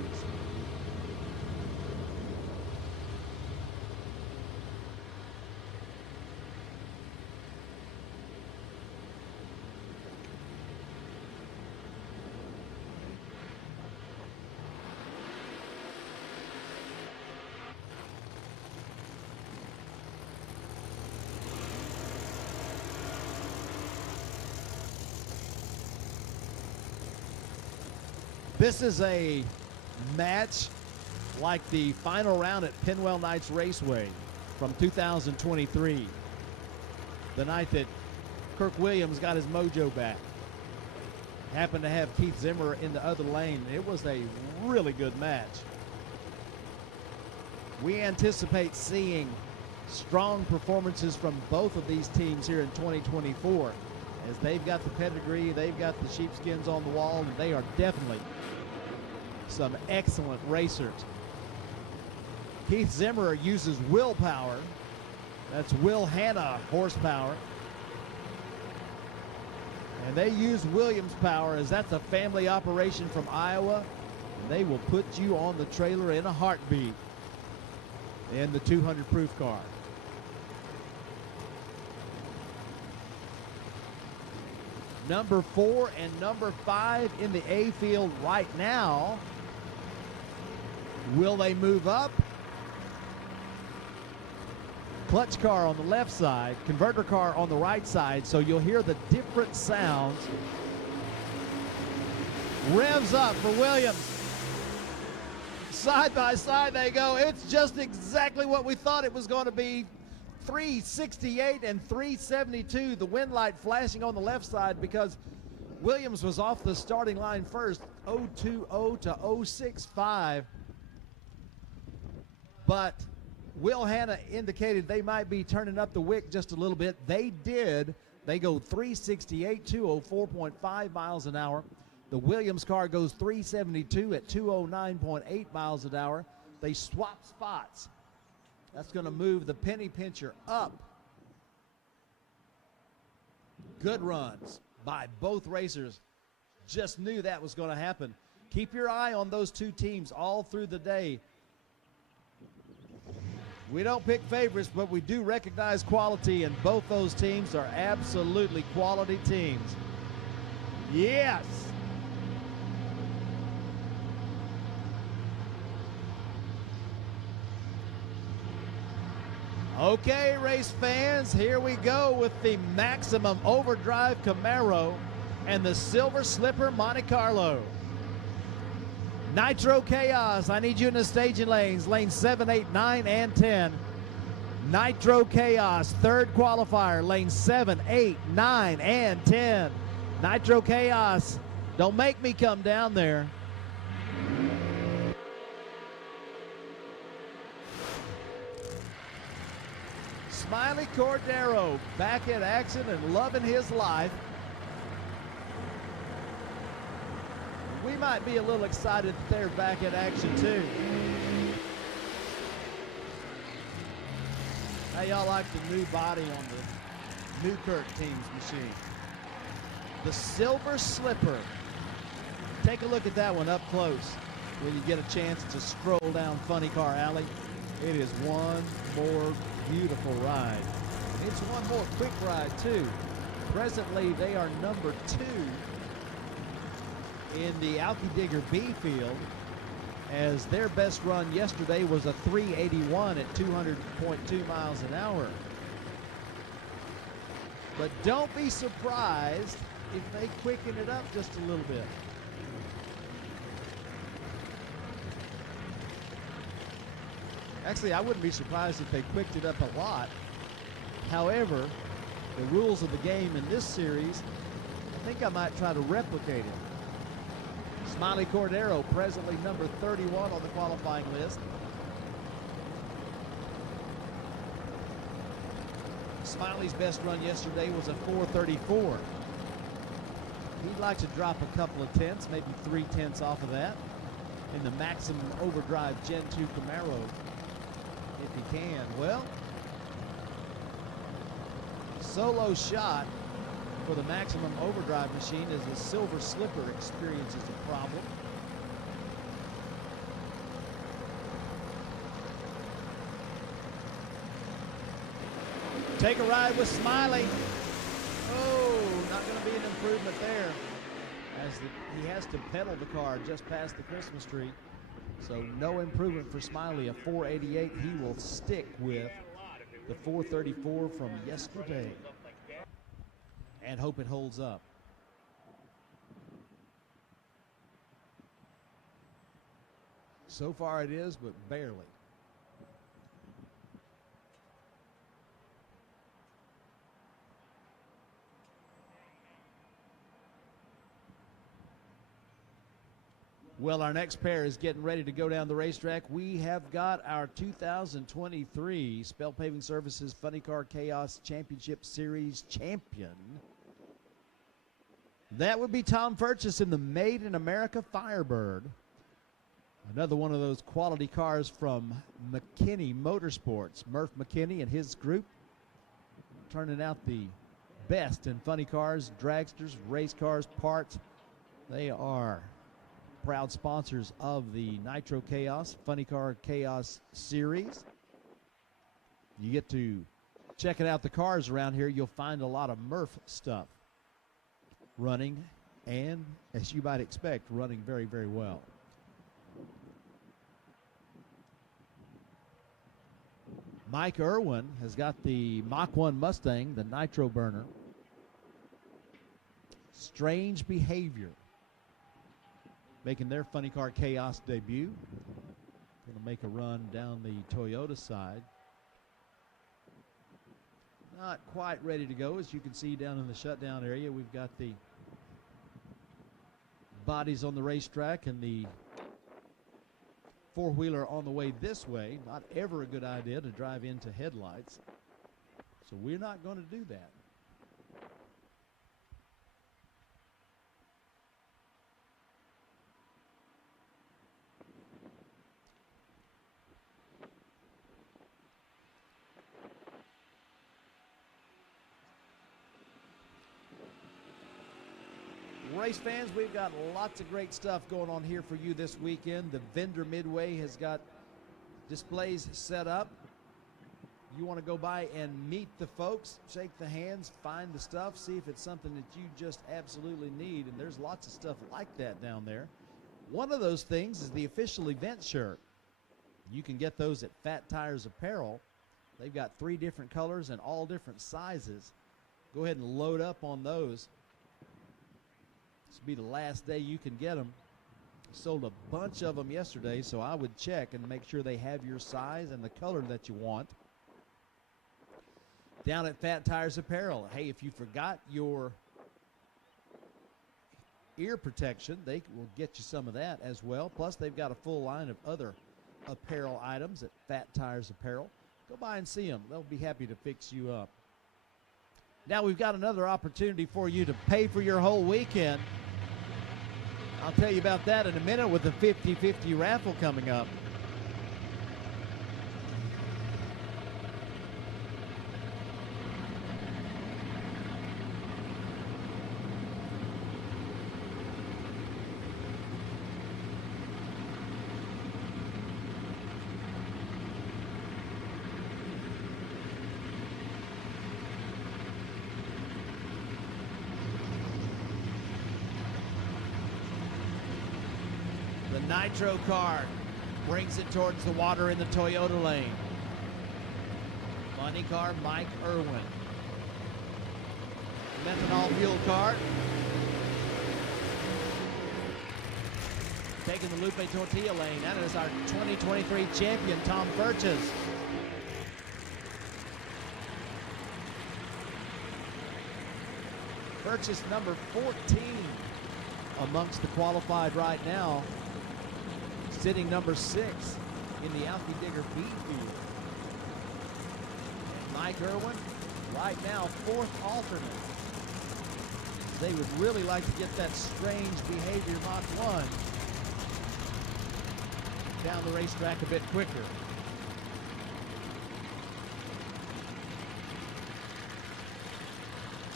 This is a match like the final round at Penwell Knights Raceway from 2023. The night that Kirk Williams got his mojo back. Happened to have Keith Zimmer in the other lane. It was a really good match. We anticipate seeing strong performances from both of these teams here in 2024, as they've got the pedigree, they've got the sheepskins on the wall, and they are definitely some excellent racers. Keith Zimmer uses willpower. That's Will Hanna horsepower. And they use Williams power, as that's a family operation from Iowa. And they will put you on the trailer in a heartbeat in the 200 proof car. Number 4 and number 5 in the A field right now. Will they move up? Clutch car on the left side, converter car on the right side, so you'll hear the different sounds. Revs up for Williams. Side by side they go. It's just exactly what we thought it was going to be. 368 and 372. The wind light flashing on the left side because Williams was off the starting line first. 020 to 065. But Will Hanna indicated they might be turning up the wick just a little bit. They did. They go 368, 204.5 miles an hour. The Williams car goes 372 at 209.8 miles an hour. They swap spots. That's going to move the penny pincher up. Good runs by both racers. Just knew that was going to happen. Keep your eye on those two teams all through the day. We don't pick favorites, but we do recognize quality, and both those teams are absolutely quality teams. Yes! Okay, race fans, here we go with the Maximum Overdrive Camaro and the Silver Slipper Monte Carlo. Nitro Chaos, I need you in the staging lanes, lanes 7, 8, 9, and 10. Nitro Chaos, third qualifier, lanes 7, 8, 9, and 10. Nitro Chaos, don't make me come down there. Smiley Cordero back in action and loving his life. We might be a little excited that they're back in action too. How y'all like the new body on the Newkirk team's machine? The Silver Slipper. Take a look at that one up close when you get a chance to stroll down Funny Car Alley. It is one more beautiful ride. It's one more quick ride too. Presently they are number 2 in the Alky Digger B field, as their best run yesterday was a 381 at 200.2 miles an hour. But don't be surprised if they quicken it up just a little bit. Actually, I wouldn't be surprised if they quicked it up a lot. However, the rules of the game in this series, I think I might try to replicate it. Smiley Cordero, presently number 31 on the qualifying list. Smiley's best run yesterday was a 434. He'd like to drop a couple of tenths, maybe 3 tenths off of that in the Maximum Overdrive Gen 2 Camaro, if he can. Well, solo shot for the Maximum Overdrive machine as the Silver Slipper experiences a problem. Take a ride with Smiley. Oh, not going to be an improvement there, as he has to pedal the car just past the Christmas tree. So no improvement for Smiley. A 488. He will stick with the 434 from yesterday and hope it holds up. So far it is, but barely. Well, our next pair is getting ready to go down the racetrack. We have got our 2023 Spell Paving Services Funny Car Chaos Championship Series champion. That would be Tom Vertex in the Made in America Firebird. Another one of those quality cars from McKinney Motorsports. Murph McKinney and his group turning out the best in funny cars, dragsters, race cars, parts. They are proud sponsors of the Nitro Chaos Funny Car Chaos Series. You get to checking out the cars around here. You'll find a lot of Murph stuff running, and as you might expect, running very, very well. Mike Irwin has got the Mach 1 Mustang, the Nitro Burner. Strange Behavior making their Funny Car Chaos debut. Going to make a run down the Toyota side. Not quite ready to go. As you can see down in the shutdown area, we've got the bodies on the racetrack and the four-wheeler on the way this way. Not ever a good idea to drive into headlights, so we're not going to do that. Race fans, we've got lots of great stuff going on here for you this weekend. The vendor midway has got displays set up. You want to go by and meet the folks, shake the hands, find the stuff, see if it's something that you just absolutely need. And there's lots of stuff like that down there. One of those things is the official event shirt. You can get those at Fat Tires Apparel. They've got 3 different colors and all different sizes. Go ahead and load up on those. This will be the last day you can get them. Sold a bunch of them yesterday, so I would check and make sure they have your size and the color that you want. Down at Fat Tires Apparel, hey, if you forgot your ear protection, they will get you some of that as well. Plus, they've got a full line of other apparel items at Fat Tires Apparel. Go by and see them. They'll be happy to fix you up. Now we've got another opportunity for you to pay for your whole weekend. I'll tell you about that in a minute with the 50-50 raffle coming up. Nitro car brings it towards the water in the Toyota lane. Funny car, Mike Irwin. Methanol fuel car. Taking the Lupe Tortilla lane. That is our 2023 champion, Tom Vertex. Vertex number 14 amongst the qualified right now. Sitting number 6 in the Alfie Digger B field. And Mike Irwin, right now, 4th alternate. They would really like to get that Strange Behavior Mach 1 down the racetrack a bit quicker.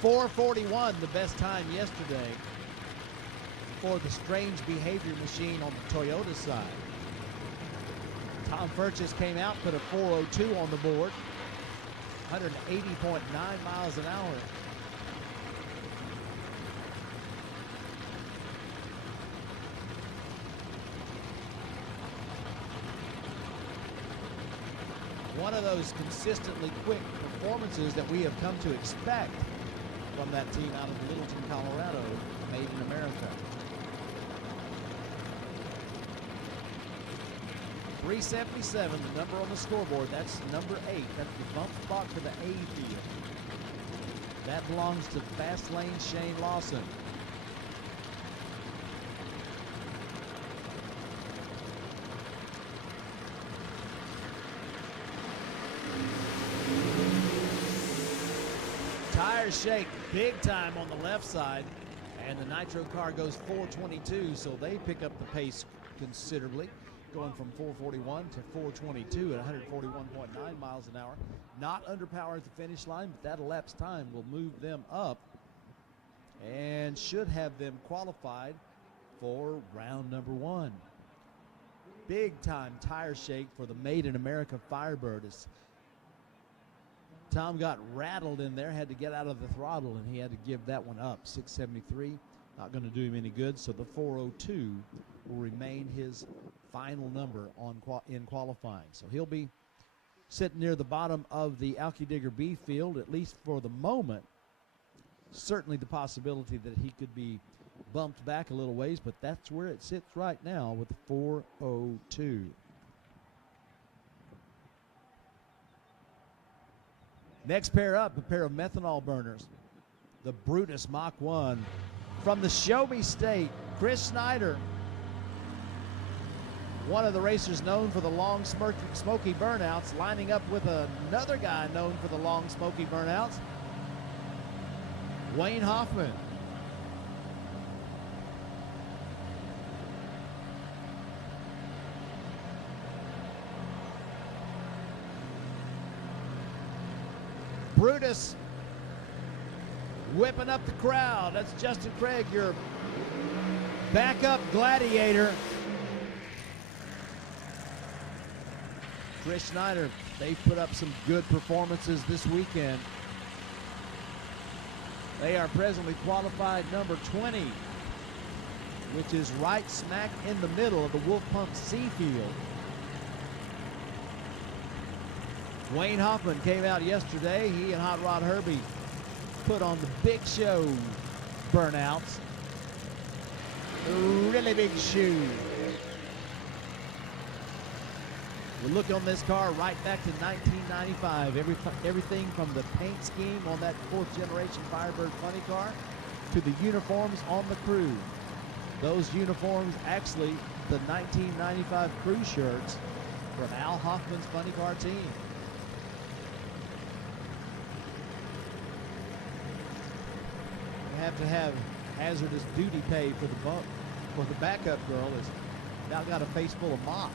.441, the best time yesterday for the Strange Behavior machine on the Toyota side. Tom Vertex came out, put a 402 on the board, 180.9 miles an hour. One of those consistently quick performances that we have come to expect from that team out of Littleton, Colorado, Made in America. 377, the number on the scoreboard. That's number 8. That's the bump spot for the A field. That belongs to Fast Lane Shane Lawson. Tires shake big time on the left side, and the Nitro car goes 422, so they pick up the pace considerably, going from 441 to 422 at 141.9 miles an hour. Not underpowered at the finish line, but that elapsed time will move them up and should have them qualified for round number 1. Big time tire shake for the Made in America Firebird as Tom got rattled in there, had to get out of the throttle, and he had to give that one up. 673, not going to do him any good, so the 402 will remain his final number in qualifying. So he'll be sitting near the bottom of the Alky Digger B field, at least for the moment. Certainly the possibility that he could be bumped back a little ways, but that's where it sits right now with the 402. Next pair up, a pair of methanol burners. The Brutus Mach 1 from the Show Me State, Chris Snyder. One of the racers known for the long smoky burnouts, lining up with another guy known for the long smoky burnouts, Wayne Hoffman. Brutus whipping up the crowd. That's Justin Craig, your backup gladiator. Chris Snyder, they put up some good performances this weekend. They are presently qualified number 20, which is right smack in the middle of the Wolf Pump C field. Wayne Hoffman came out yesterday. He and Hot Rod Herbie put on the big show burnouts. Really big shoe. We look on this car right back to 1995. Everything from the paint scheme on that 4th generation Firebird funny car to the uniforms on the crew. Those uniforms, actually the 1995 crew shirts from Al Hoffman's funny car team. Have to have hazardous duty pay for the bump, for the backup girl is now got a face full of mop.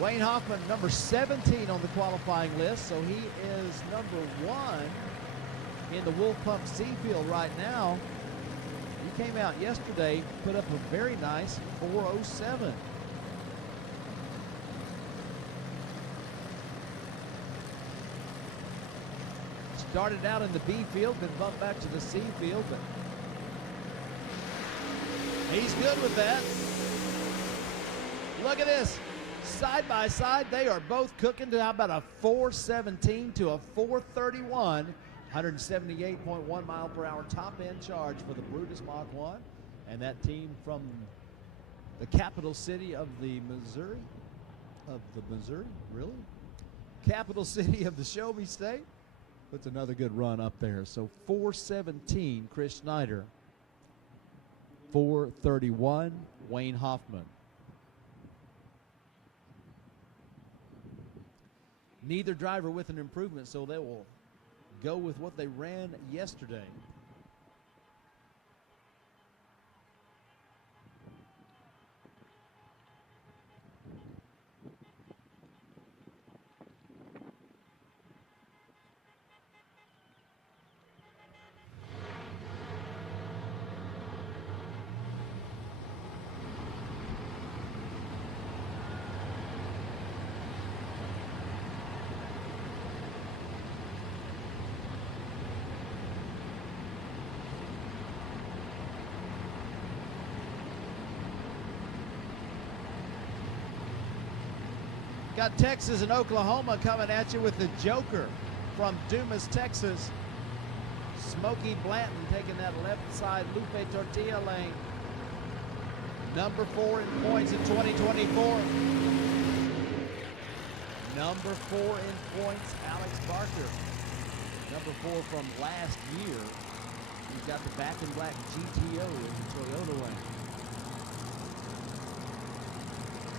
Wayne Hoffman, number 17 on the qualifying list, so he is number 1 in the Wolf Pump C field right now. He came out yesterday, put up a very nice 407. Started out in the B field, been bumped back to the C field, but he's good with that. Look at this. Side by side, they are both cooking to how about a 417 to a 431. 178.1 mile per hour top end charge for the Brutus Mach 1. And that team from the capital city of the Missouri. Really? Capital city of the Show Me State. Puts another good run up there. So 417, Chris Snyder. 431, Wayne Hoffman. Neither driver with an improvement, so they will go with what they ran yesterday. Got Texas and Oklahoma coming at you with the Joker from Dumas, Texas. Smokey Blanton taking that left side Lupe Tortilla lane. Number 4 in points in 2024. Number 4 in points, Alex Barker. Number 4 from last year. He's got the back in black GTO in the Toyota lane.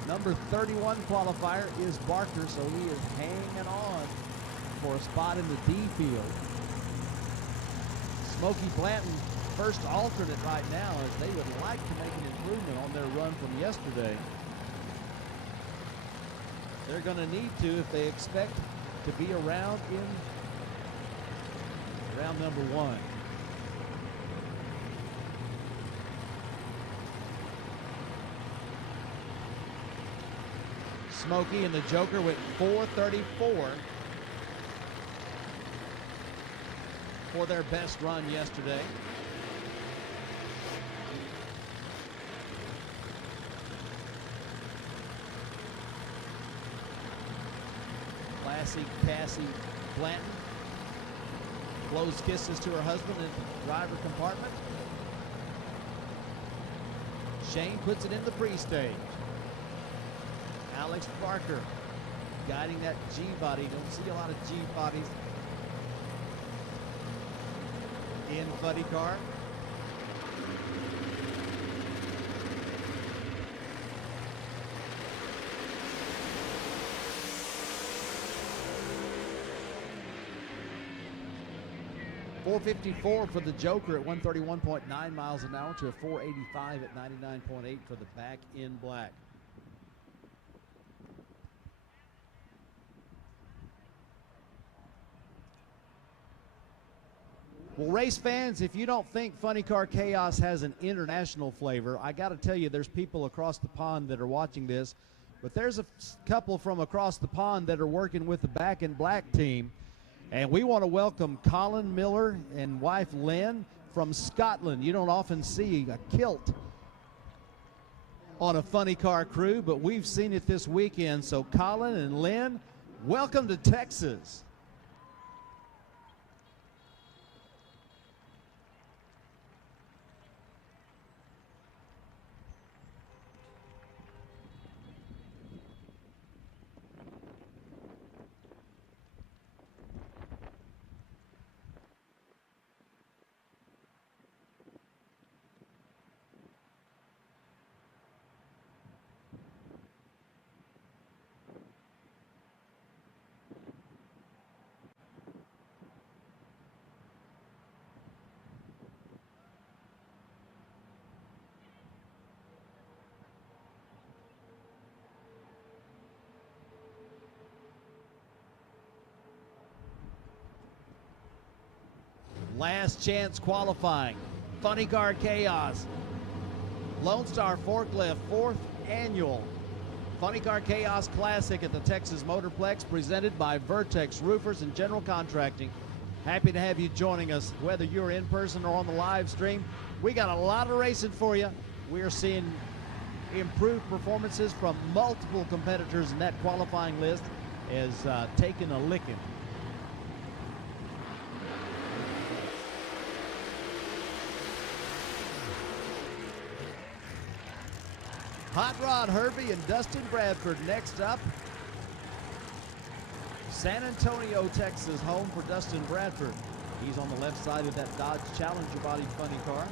Number 31 qualifier is Barker, so he is hanging on for a spot in the D field. Smokey Blanton, first alternate right now, as they would like to make an improvement on their run from yesterday. They're going to need to if they expect to be around in round number 1. Smokey and the Joker went 4:34 for their best run yesterday. Classy Cassie Blanton blows kisses to her husband in the driver compartment. Shane puts it in the pre-stage. Alex Barker guiding that G-body. Don't see a lot of G-bodies in Buddy Car. .454 for the Joker at 131.9 miles an hour to a .485 at 99.8 for the back in black. Well, race fans, if you don't think Funny Car Chaos has an international flavor, I got to tell you, there's people across the pond that are watching this, but there's a couple from across the pond that are working with the Back in Black team, and we want to welcome Colin Miller and wife Lynn from Scotland. You don't often see a kilt on a Funny Car crew, but we've seen it this weekend. So Colin and Lynn, welcome to Texas. Last chance qualifying. Funny Car Chaos. Lone Star Forklift, 4th annual Funny Car Chaos Classic at the Texas Motorplex, presented by Vertex Roofers and General Contracting. Happy to have you joining us, whether you're in person or on the live stream. We got a lot of racing for you. We are seeing improved performances from multiple competitors in that qualifying list as taking a licking. Hot Rod Herbie and Dustin Bradford next up. San Antonio, Texas, home for Dustin Bradford. He's on the left side of that Dodge Challenger body Funny Car.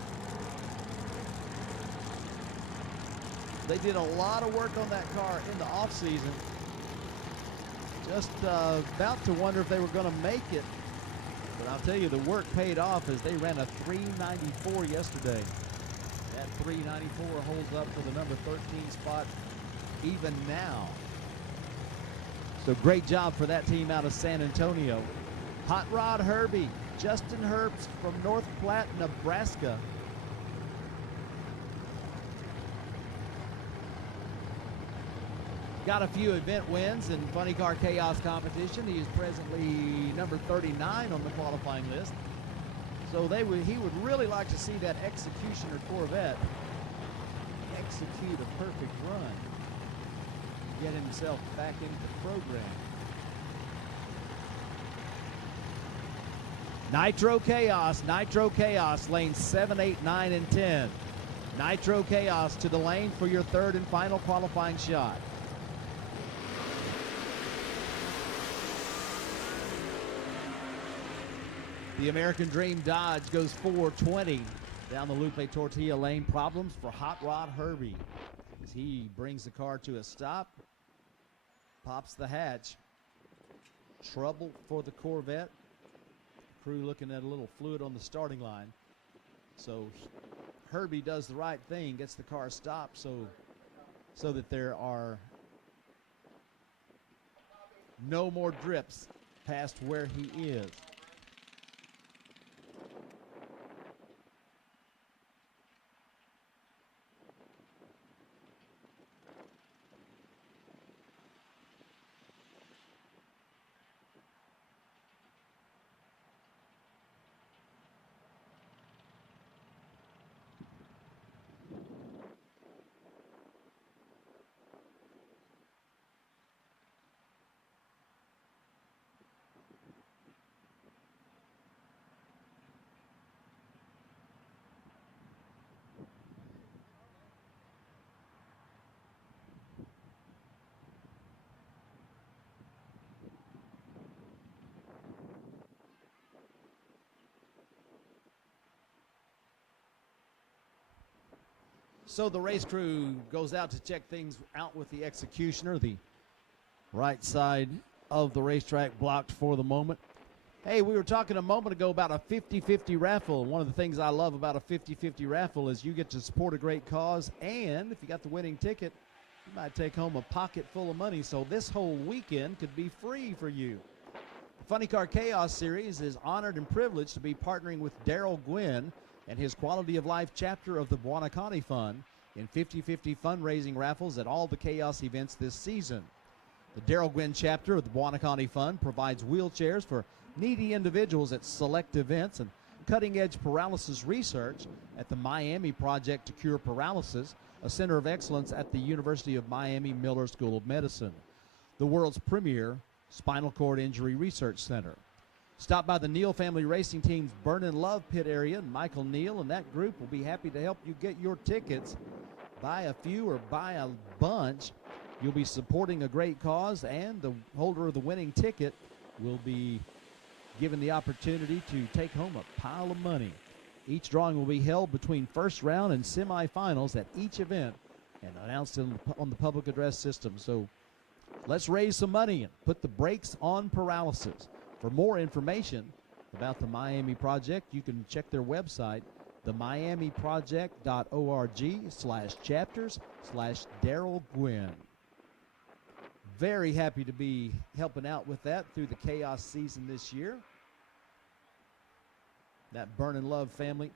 They did a lot of work on that car in the off season. Just about to wonder if they were going to make it. But I'll tell you, the work paid off as they ran a 394 yesterday. That 394 holds up for the number 13 spot even now. So great job for that team out of San Antonio. Hot Rod Herbie, Justin Herbst from North Platte, Nebraska. Got a few event wins in Funny Car Chaos competition. He is presently number 39 on the qualifying list. So he would really like to see that Executioner Corvette execute a perfect run, get himself back into the program. Nitro Chaos, lanes 7, 8, 9, and 10. Nitro Chaos to the lane for your third and final qualifying shot. The American Dream Dodge goes 420 down the Lupe Tortilla lane. Problems for Hot Rod Herbie as he brings the car to a stop, pops the hatch. Trouble for the Corvette. Crew looking at a little fluid on the starting line. So Herbie does the right thing, gets the car stopped so that there are no more drips past where he is. So the race crew goes out to check things out with the executioner, the right side of the racetrack blocked for the moment. Hey, we were talking a moment ago about a 50-50 raffle. One of the things I love about a 50-50 raffle is you get to support a great cause, and if you got the winning ticket, you might take home a pocket full of money. So this whole weekend could be free for you. The Funny Car Chaos Series is honored and privileged to be partnering with Daryl Gwynn and his Quality of Life chapter of the Buonacani Fund in 50-50 fundraising raffles at all the Chaos events this season. The Daryl Gwynn chapter of the Buonacani Fund provides wheelchairs for needy individuals at select events and cutting-edge paralysis research at the Miami Project to Cure Paralysis, a center of excellence at the University of Miami Miller School of Medicine, the world's premier spinal cord injury research center. Stop by the Neal Family Racing Team's Burn in Love pit area, and Michael Neal and that group will be happy to help you get your tickets. Buy a few or buy a bunch. You'll be supporting a great cause, and the holder of the winning ticket will be given the opportunity to take home a pile of money. Each drawing will be held between first round and semifinals at each event and announced on the public address system. So let's raise some money and put the brakes on paralysis. For more information about the Miami Project, you can check their website, themiamiproject.org/chapters/Daryl Gwynn. Very happy to be helping out with that through the Chaos season this year. That Burn in Love family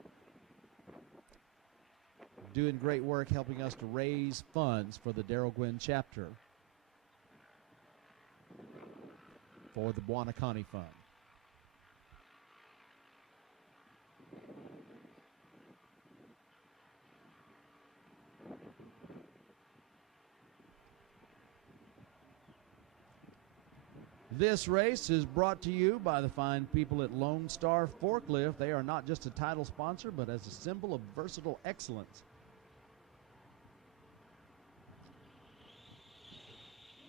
doing great work helping us to raise funds for the Daryl Gwynn chapter for the Buonacani Fund. This race is brought to you by the fine people at Lone Star Forklift. They are not just a title sponsor, but as a symbol of versatile excellence.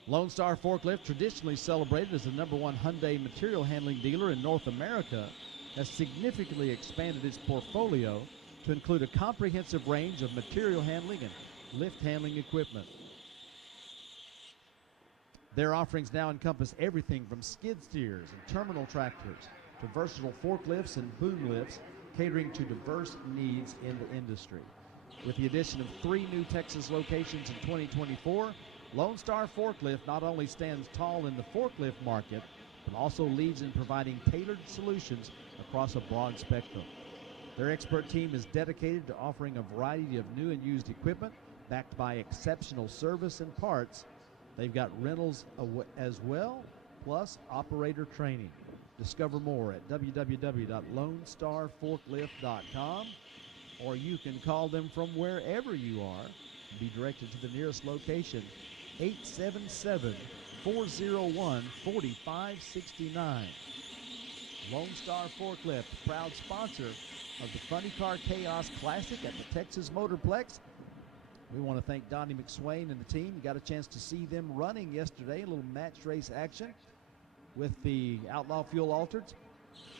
Lone Star Forklift, traditionally celebrated as the #1 Hyundai material handling dealer in North America, has significantly expanded its portfolio to include a comprehensive range of material handling and lift handling equipment. Their offerings now encompass everything from skid steers and terminal tractors to versatile forklifts and boom lifts, catering to diverse needs in the industry. With the addition of 3 new Texas locations in 2024, Lone Star Forklift not only stands tall in the forklift market, but also leads in providing tailored solutions across a broad spectrum. Their expert team is dedicated to offering a variety of new and used equipment backed by exceptional service and parts. They've got rentals as well, plus operator training. Discover more at www.lonestarforklift.com, or you can call them from wherever you are and be directed to the nearest location, 877-401-4569. Lone Star Forklift, proud sponsor of the Funny Car Chaos Classic at the Texas Motorplex. We want to thank Donnie McSwain and the team. You got a chance to see them running yesterday, a little match race action with the Outlaw Fuel Altered.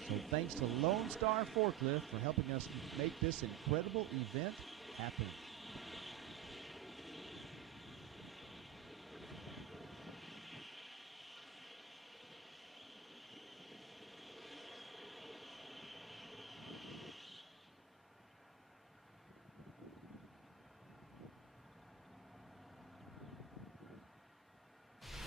So thanks to Lone Star Forklift for helping us make this incredible event happen.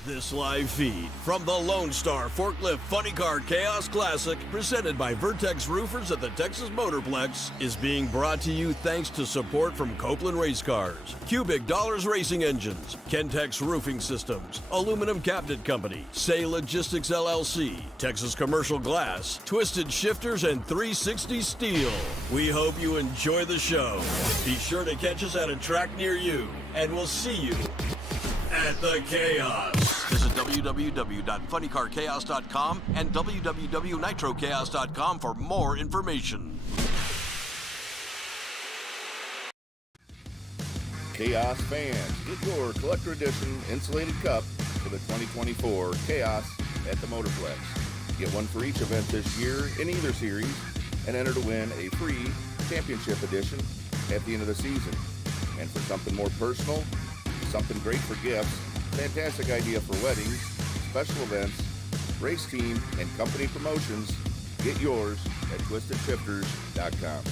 This live feed from the Lone Star Forklift Funny Car Chaos Classic, presented by Vertex Roofers at the Texas Motorplex, is being brought to you thanks to support from Copeland Racecars, Cubic Dollars Racing Engines, Ken-Tex Roofing Systems, Aluminum Cabinet Company, Saye Logistics LLC, Texas Commercial Glass, Twisted Shifterz, and 360 Steel. We hope you enjoy the show. Be sure to catch us at a track near you, and we'll see you at the Chaos. Visit www.funnycarchaos.com and www.nitrochaos.com for more information. Chaos fans, get your collector edition insulated cup for the 2024 Chaos at the Motorplex. Get one for each event this year in either series and enter to win a free championship edition at the end of the season. And for something more personal, something great for gifts, fantastic idea for weddings, special events, race team, and company promotions, get yours at twistedshifters.com.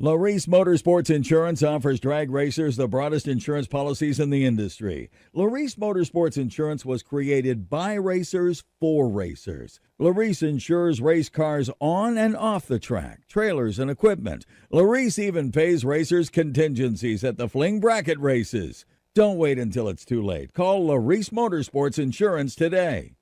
Larice Motorsports Insurance offers drag racers the broadest insurance policies in the industry. Larice Motorsports Insurance was created by racers for racers. Larice insures race cars on and off the track, trailers and equipment. Larice even pays racers contingencies at the fling bracket races. Don't wait until it's too late. Call Larice Motorsports Insurance today.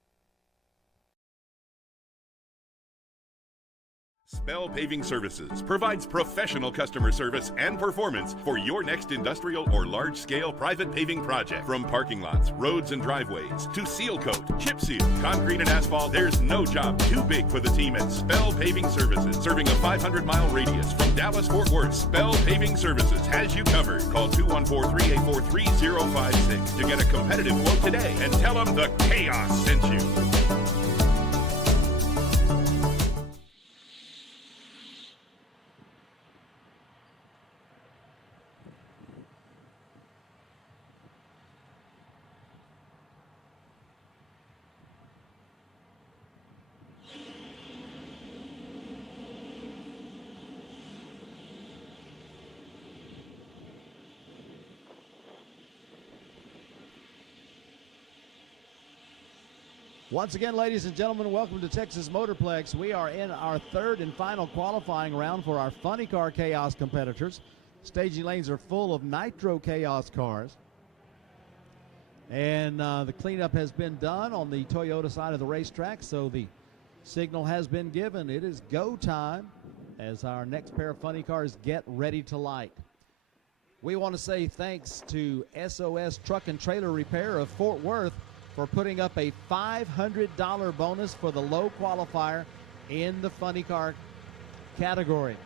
Spell Paving Services provides professional customer service and performance for your next industrial or large-scale private paving project. From parking lots, roads and driveways, to seal coat, chip seal, concrete and asphalt, there's no job too big for the team at Spell Paving Services. Serving a 500-mile radius from Dallas-Fort Worth, Spell Paving Services has you covered. Call 214-384-3056 to get a competitive quote today and tell them the Chaos sent you. Once again, ladies and gentlemen, welcome to Texas Motorplex. We are in our third and final qualifying round for our Funny Car Chaos competitors. Staging lanes are full of Nitro Chaos cars. And the cleanup has been done on the Toyota side of the racetrack, so the signal has been given. It is go time as our next pair of funny cars get ready to light. We want to say thanks to SOS Truck and Trailer Repair of Fort Worth for putting up a $500 bonus for the low qualifier in the funny car category.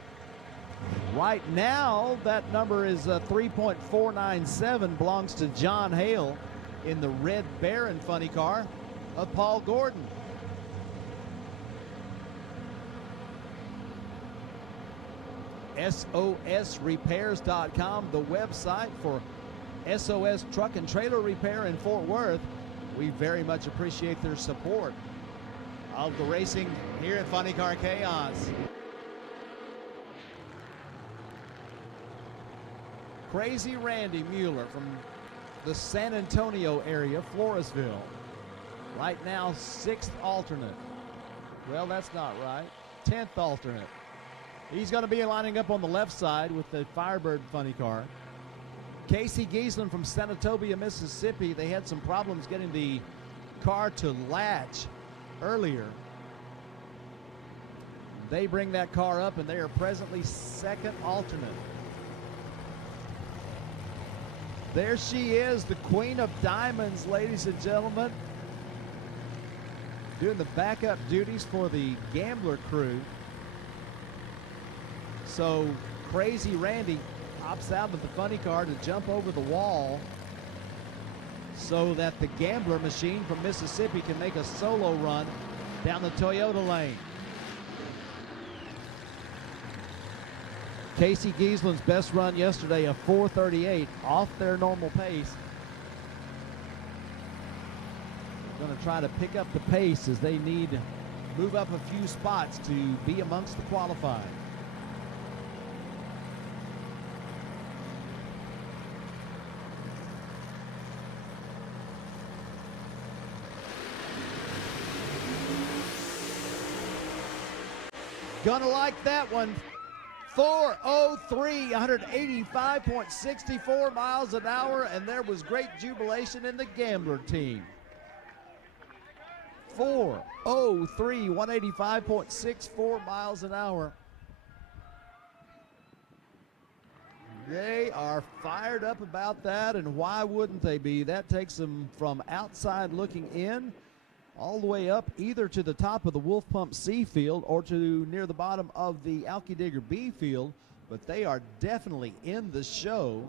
Right now, that number is 3.497, belongs to John Hale in the Red Baron funny car of Paul Gordon. SOSrepairs.com, the website for SOS Truck and Trailer Repair in Fort Worth. We very much appreciate their support of the racing here at Funny Car Chaos. Crazy Randy Mueller from the San Antonio area, Floresville. Right now, 6th alternate. Well, that's not right. 10th alternate. He's going to be lining up on the left side with the Firebird funny car. Casey Giesland from Senatobia, Mississippi. They had some problems getting the car to latch earlier. They bring that car up, and they are presently 2nd alternate. There she is, the Queen of Diamonds, ladies and gentlemen. Doing the backup duties for the Gambler crew. So Crazy Randy hops out of the funny car to jump over the wall so that the Gambler machine from Mississippi can make a solo run down the Toyota lane. Casey Giesland's best run yesterday, a 4:38, off their normal pace. They're going to try to pick up the pace as they need to move up a few spots to be amongst the qualified. Gonna like that one. 4:03, 185.64 miles an hour, and there was great jubilation in the Gambler team. 4:03, 185.64 miles an hour. They are fired up about that, and why wouldn't they be? That takes them from outside looking in all the way up either to the top of the Wolf Pump C field or to near the bottom of the Alky Digger B field, but they are definitely in the show.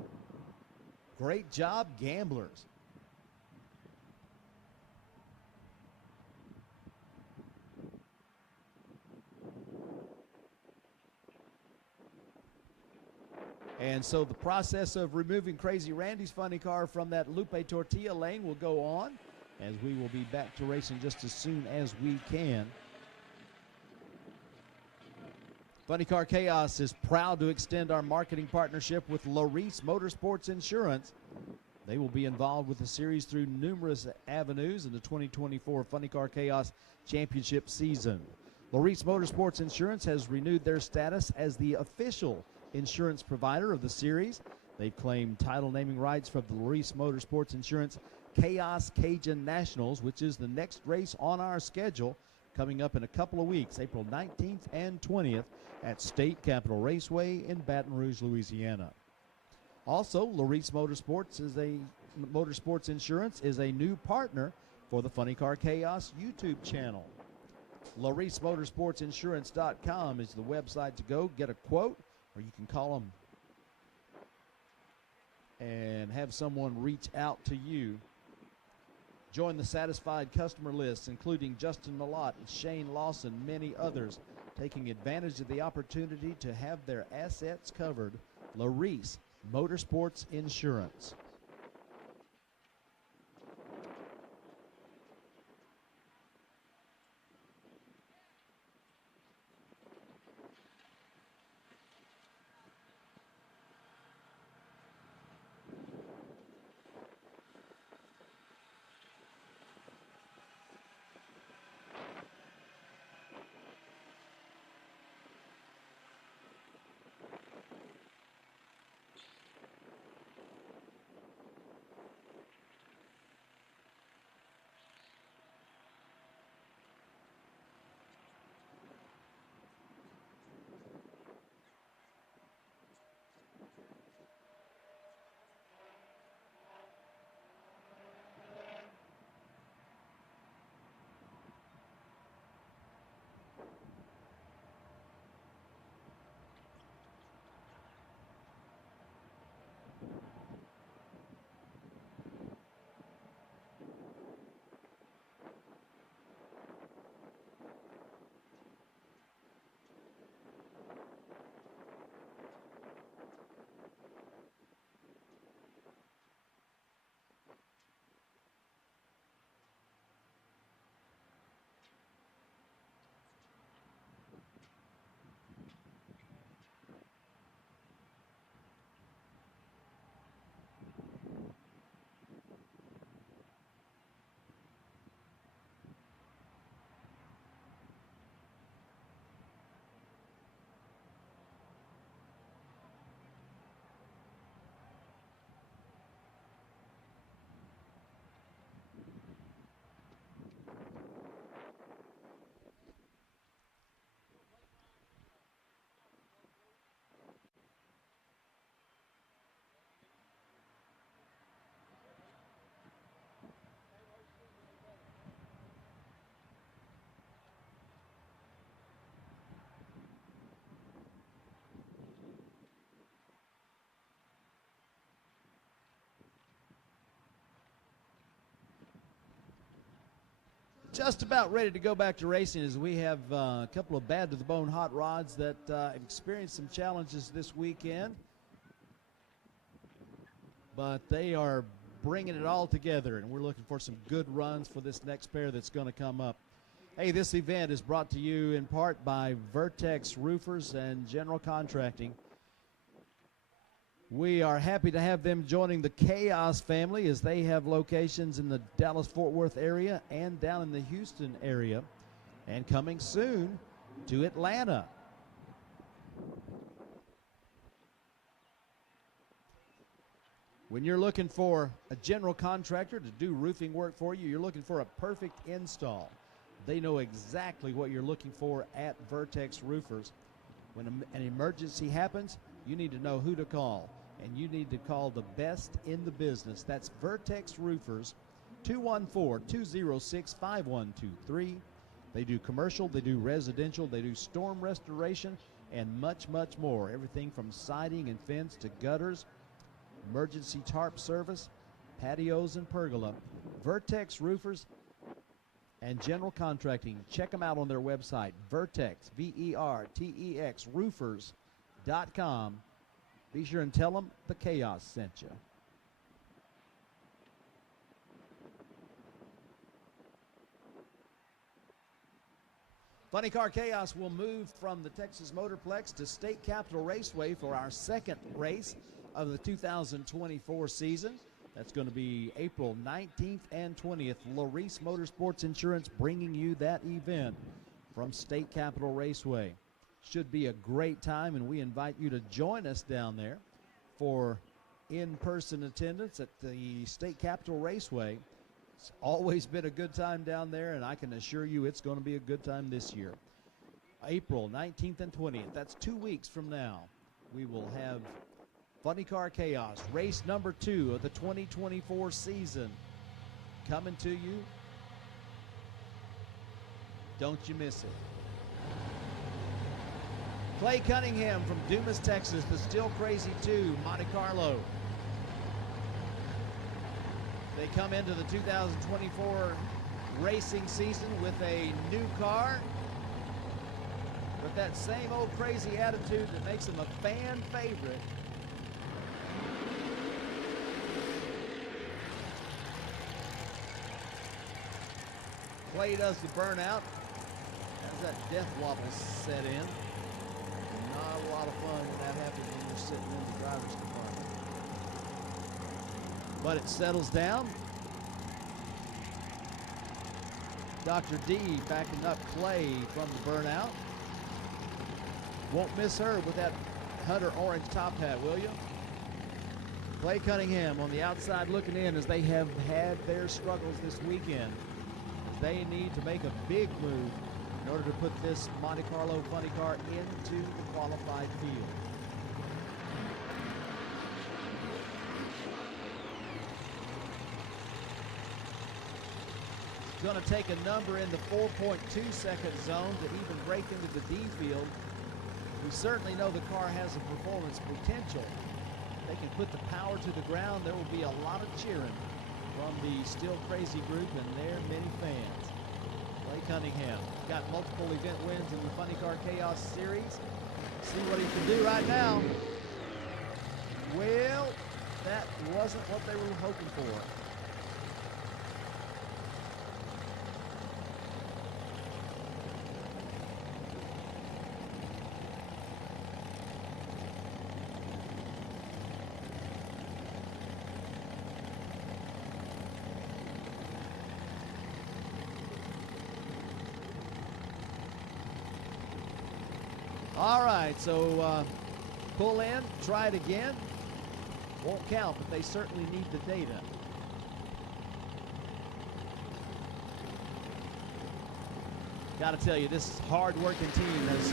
Great job, Gamblers. And so the process of removing Crazy Randy's funny car from that Lupe Tortilla lane will go on, as we will be back to racing just as soon as we can. Funny Car Chaos is proud to extend our marketing partnership with Larice Motorsports Insurance. They will be involved with the series through numerous avenues in the 2024 Funny Car Chaos Championship season. Larice Motorsports Insurance has renewed their status as the official insurance provider of the series. They've claimed title naming rights from the Larice Motorsports Insurance Chaos Cajun Nationals, which is the next race on our schedule, coming up in a couple of weeks, April 19th and 20th at State Capitol Raceway in Baton Rouge, Louisiana. Also, Larice Motorsports Insurance is a new partner for the Funny Car Chaos YouTube channel. LariceMotorsportsInsurance.com is the website to go get a quote, or you can call them and have someone reach out to you. Join the satisfied customer list, including Justin Malott, Shane Lawson, many others, taking advantage of the opportunity to have their assets covered. Larice Motorsports Insurance. just about ready to go back to racing as we have a couple of bad to the bone hot rods that experienced some challenges this weekend. But they are bringing it all together, and we're looking for some good runs for this next pair that's going to come up. Hey, this event is brought to you in part by Vertex Roofers and General Contracting. We are happy to have them joining the Chaos family as they have locations in the Dallas-Fort Worth area and down in the Houston area, and coming soon to Atlanta. When you're looking for a general contractor to do roofing work for you, you're looking for a perfect install. They know exactly what you're looking for at Vertex Roofers. When an emergency happens, you need to know who to call, and you need to call the best in the business. That's Vertex Roofers, 214-206-5123. They do commercial, they do residential, they do storm restoration, and much, much more. Everything from siding and fence to gutters, emergency tarp service, patios and pergola. Vertex Roofers and General Contracting. Check them out on their website, Vertex, V-E-R-T-E-X, roofers.com. Be sure and tell them the Chaos sent you. Funny Car Chaos will move from the Texas Motorplex to State Capitol Raceway for our second race of the 2024 season. That's going to be April 19th and 20th. Larice Motorsports Insurance bringing you that event from State Capitol Raceway. Should be a great time, and we invite you to join us down there for in-person attendance at the State Capitol Raceway. It's always been a good time down there, and I can assure you it's going to be a good time this year. April 19th and 20th, that's 2 weeks from now, we will have Funny Car Chaos, race number 2 of the 2024 season, coming to you. Don't you miss it. Clay Cunningham from Dumas, Texas, the Still Crazy 2, Monte Carlo. They come into the 2024 racing season with a new car, with that same old crazy attitude that makes them a fan favorite. Clay does the burnout as that death wobble set in. Not a lot of fun when that happens when you're sitting in the driver's compartment. But it settles down. Dr. D backing up Clay from the burnout. Won't miss her with that Hunter orange top hat, will you? Clay Cunningham on the outside looking in as they have had their struggles this weekend. They need to make a big move in order to put this Monte Carlo funny car into the qualified field. It's going to take a number in the 4.2-second zone to even break into the D field. We certainly know the car has a performance potential. If they can put the power to the ground, there will be a lot of cheering from the Still Crazy group and their many fans. Clay Cunningham got multiple event wins in the Funny Car Chaos series. See what he can do right now. Well, that wasn't what they were hoping for. All right, so pull in, try it again. Won't count, but they certainly need the data. Got to tell you, this hard-working team has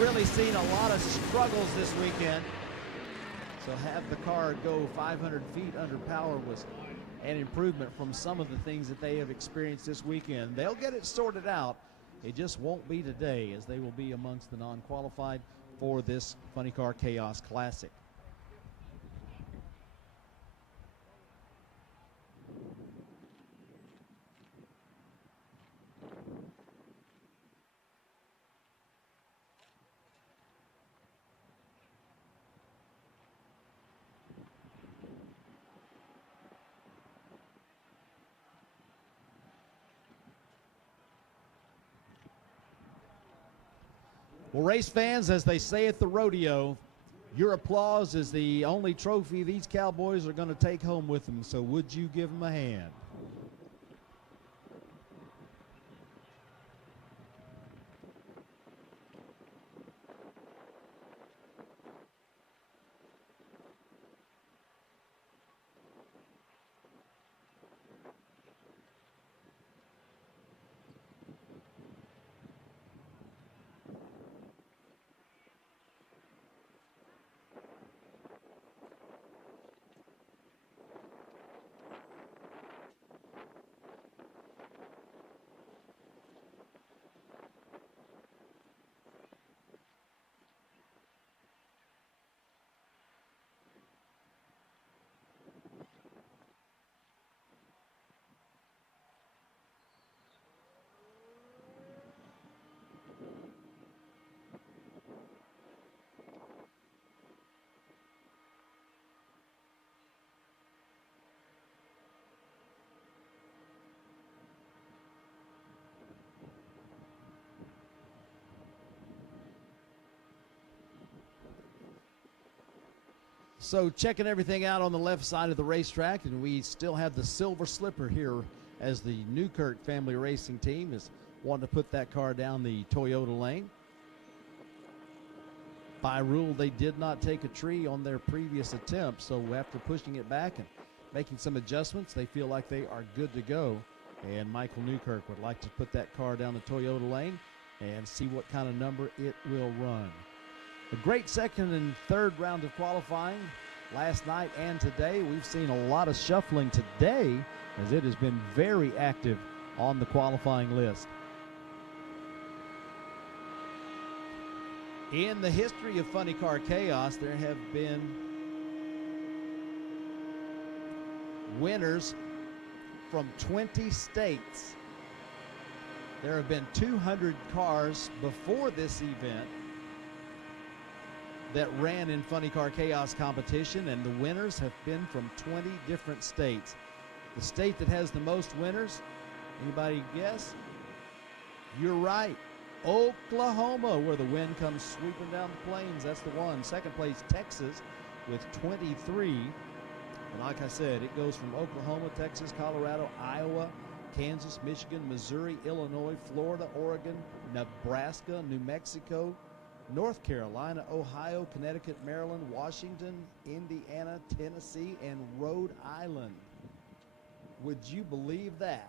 really seen a lot of struggles this weekend. So have the car go 500 feet under power was an improvement from some of the things that they have experienced this weekend. They'll get it sorted out. It just won't be today, as they will be amongst the non-qualified for this Funny Car Chaos Classic. Well, race fans, as they say at the rodeo, your applause is the only trophy these cowboys are going to take home with them, so would you give them a hand? So checking everything out on the left side of the racetrack, and we still have the Silver Slipper here as the Newkirk family racing team is wanting to put that car down the Toyota lane. By rule, they did not take a tree on their previous attempt, so after pushing it back and making some adjustments, they feel like they are good to go. And Michael Newkirk would like to put that car down the Toyota lane and see what kind of number it will run. A great second and third round of qualifying last night and today. We've seen a lot of shuffling today as it has been very active on the qualifying list. In the history of Funny Car Chaos, there have been winners from 20 states. There have been 200 cars before this event that ran in Funny Car Chaos competition, and the winners have been from 20 different states. The state that has the most winners, anybody guess? You're right, Oklahoma, where the wind comes sweeping down the plains. That's the one. Second place, Texas, with 23. And like I said, it goes from Oklahoma, Texas, Colorado, Iowa, Kansas, Michigan, Missouri, Illinois, Florida, Oregon, Nebraska, New Mexico, North Carolina, Ohio, Connecticut, Maryland, Washington, Indiana, Tennessee, and Rhode Island. Would you believe that?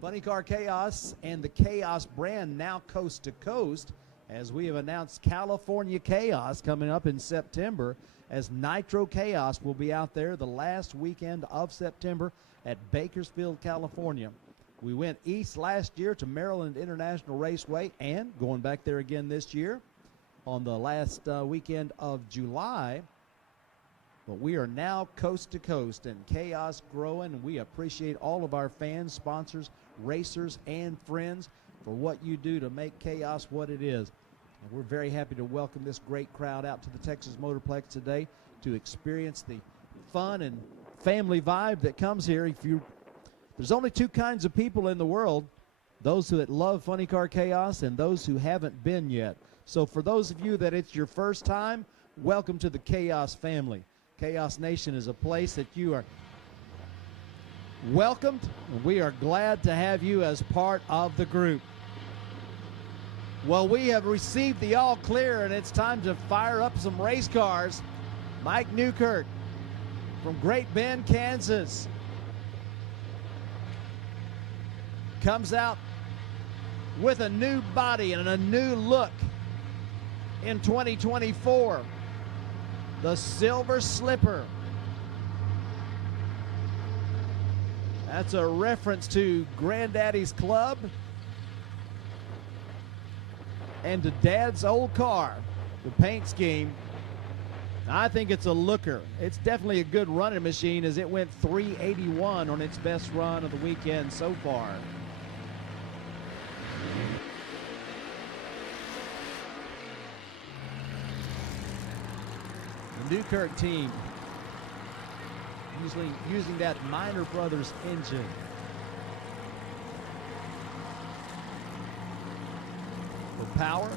Funny Car Chaos and the Chaos brand now coast to coast, as we have announced California Chaos coming up in September, as Nitro Chaos will be out there the last weekend of September at Bakersfield, California. We went east last year to Maryland International Raceway, and going back there again this year on the last weekend of July. But we are now coast to coast, and Chaos growing, and we appreciate all of our fans, sponsors, racers, and friends for what you do to make Chaos what it is. And we're very happy to welcome this great crowd out to the Texas Motorplex today to experience the fun and family vibe that comes here. There's only two kinds of people in the world, those who love Funny Car Chaos and those who haven't been yet. So for those of you that it's your first time, welcome to the Chaos family. Chaos Nation is a place that you are welcomed, and we are glad to have you as part of the group. Well, we have received the all clear, and it's time to fire up some race cars. Mike Newkirk from Great Bend, Kansas, comes out with a new body and a new look in 2024. The Silver Slipper. That's a reference to Granddaddy's Club and to Dad's old car, the paint scheme. I think it's a looker. It's definitely a good running machine, as it went 381 on its best run of the weekend so far. The Newkirk team usually using that Minor Brothers engine. For power,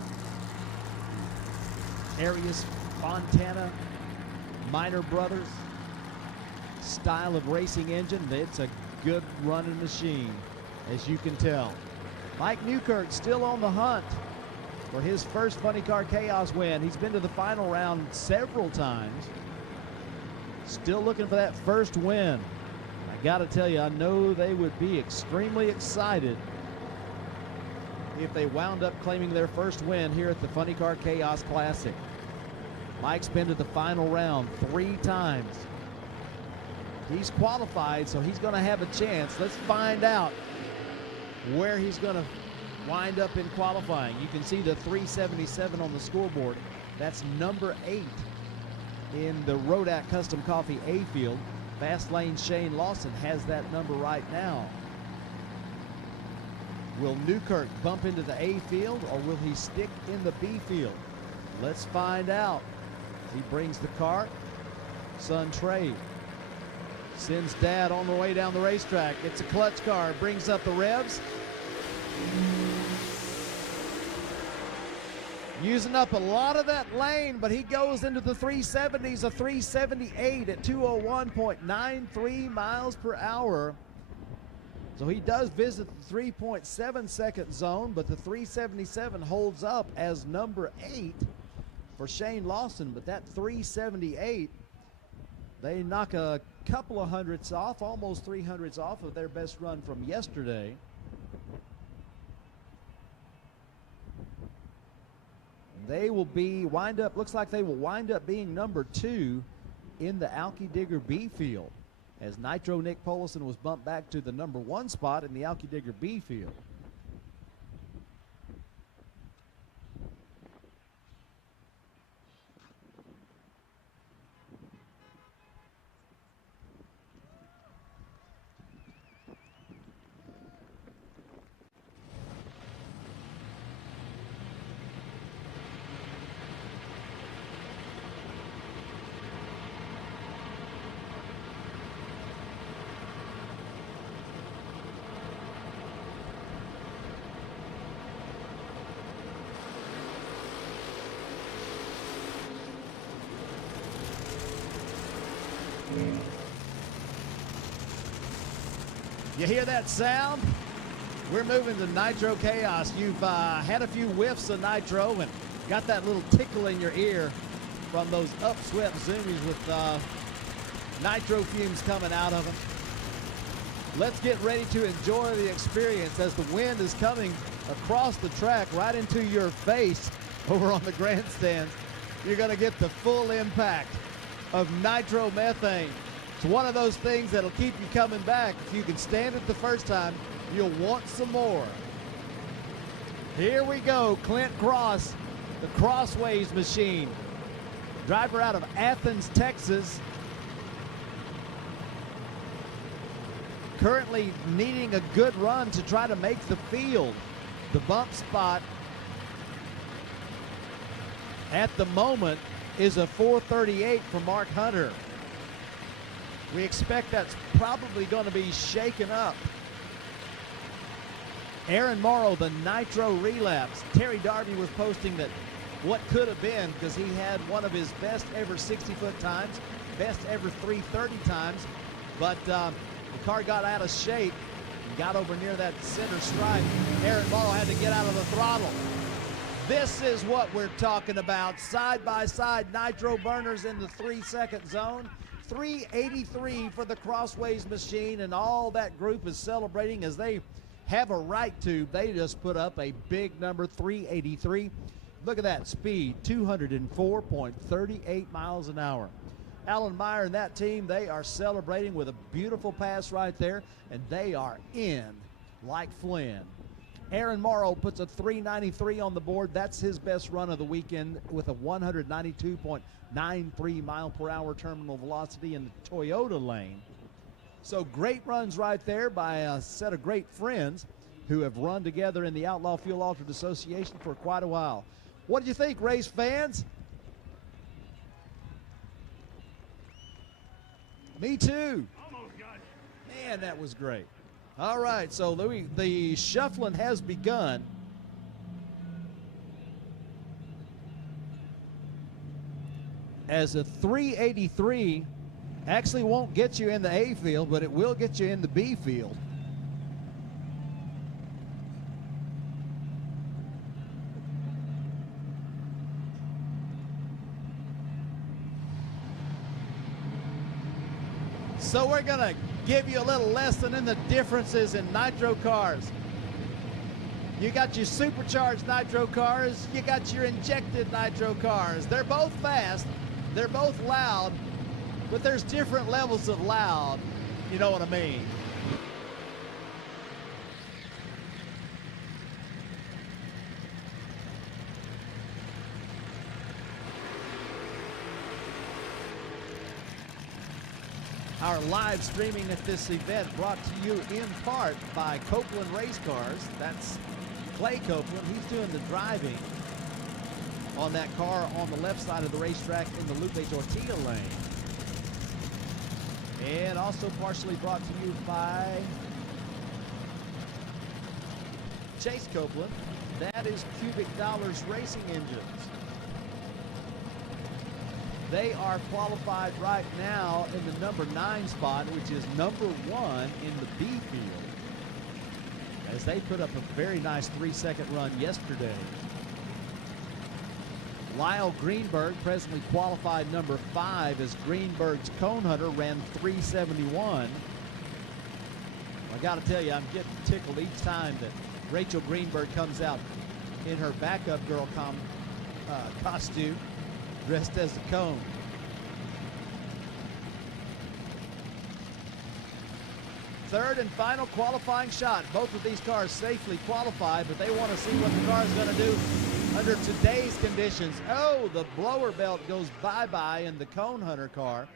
Arias Fontana Minor Brothers style of racing engine. It's a good running machine, as you can tell. Mike Newkirk still on the hunt for his first Funny Car Chaos win. He's been to the final round several times. Still looking for that first win. I got to tell you, I know they would be extremely excited if they wound up claiming their first win here at the Funny Car Chaos Classic. Mike's been to the final round 3 times. He's qualified, so he's going to have a chance. Let's find out where he's going to wind up in qualifying. You can see the 377 on the scoreboard. That's number 8 in the Rodak Custom Coffee A field. Fast Lane Shane Lawson has that number right now. Will Newkirk bump into the A field, or will he stick in the B field? Let's find out. He brings the cart. Son Trey sends dad on the way down the racetrack. It's a clutch car, brings up the revs. Using up a lot of that lane, but he goes into the 370s, a 378 at 201.93 miles per hour. So he does visit the 3.7 second zone, but the 377 holds up as number 8 for Shane Lawson. But that 378, they knock a couple of hundredths off, almost 300ths off of their best run from yesterday. They will looks like they will wind up being number 2 in the Alki Digger B field, as Nitro Nick Polison was bumped back to the number 1 spot in the Alki Digger B field. You hear that sound? We're moving to Nitro Chaos. You've had a few whiffs of nitro and got that little tickle in your ear from those upswept zoomies with nitro fumes coming out of them. Let's get ready to enjoy the experience as the wind is coming across the track right into your face over on the grandstands. You're going to get the full impact of nitromethane. It's one of those things that'll keep you coming back. If you can stand it the first time, you'll want some more. Here we go, Clint Cross, the Crossways machine. Driver out of Athens, Texas. Currently needing a good run to try to make the field. The bump spot at the moment is a 438 for Mark Hunter. We expect that's probably going to be shaken up. Aaron Morrow, the Nitro Relapse. Terry Darby was posting that what could have been, because he had one of his best ever 60-foot times, best ever 330 times, but the car got out of shape and got over near that center stripe. Aaron Morrow had to get out of the throttle. This is what we're talking about. Side-by-side nitro burners in the 3-second zone. 383 for the Crossways machine, and all that group is celebrating as they have a right to. They just put up a big number, 383. Look at that speed, 204.38 miles an hour. Alan Meyer and that team, they are celebrating with a beautiful pass right there, and they are in like Flynn. Aaron Morrow puts a 393 on the board. That's his best run of the weekend with a 192.93 mile per hour terminal velocity in the Toyota lane. So great runs right there by a set of great friends who have run together in the Outlaw Fuel Altered Association for quite a while. What did you think, race fans? Me too. Man, that was great. All right, so the shuffling has begun. as a 383 actually won't get you in the A field, but it will get you in the B field. So we're going to give you a little lesson in the differences in nitro cars. You got your supercharged nitro cars, you got your injected nitro cars. They're both fast, they're both loud, but there's different levels of loud, you know what I mean. Our live streaming at this event brought to you in part by Copeland Racecars. That's Clay Copeland. He's doing the driving on that car on the left side of the racetrack in the Lupe Tortilla lane. And also partially brought to you by Chase Copeland. That is Cubic Dollars Racing Engines. They are qualified right now in the number 9 spot, which is number 1 in the B field, as they put up a very nice 3-second run yesterday. Lyle Greenberg, presently qualified number 5, as Greenberg's Cone Hunter ran 371. I got to tell you, I'm getting tickled each time that Rachel Greenberg comes out in her backup girl costume, dressed as a cone. Third and final qualifying shot. Both of these cars safely qualified, but they want to see what the car is going to do under today's conditions. Oh, the blower belt goes bye-bye in the Cone Hunter car,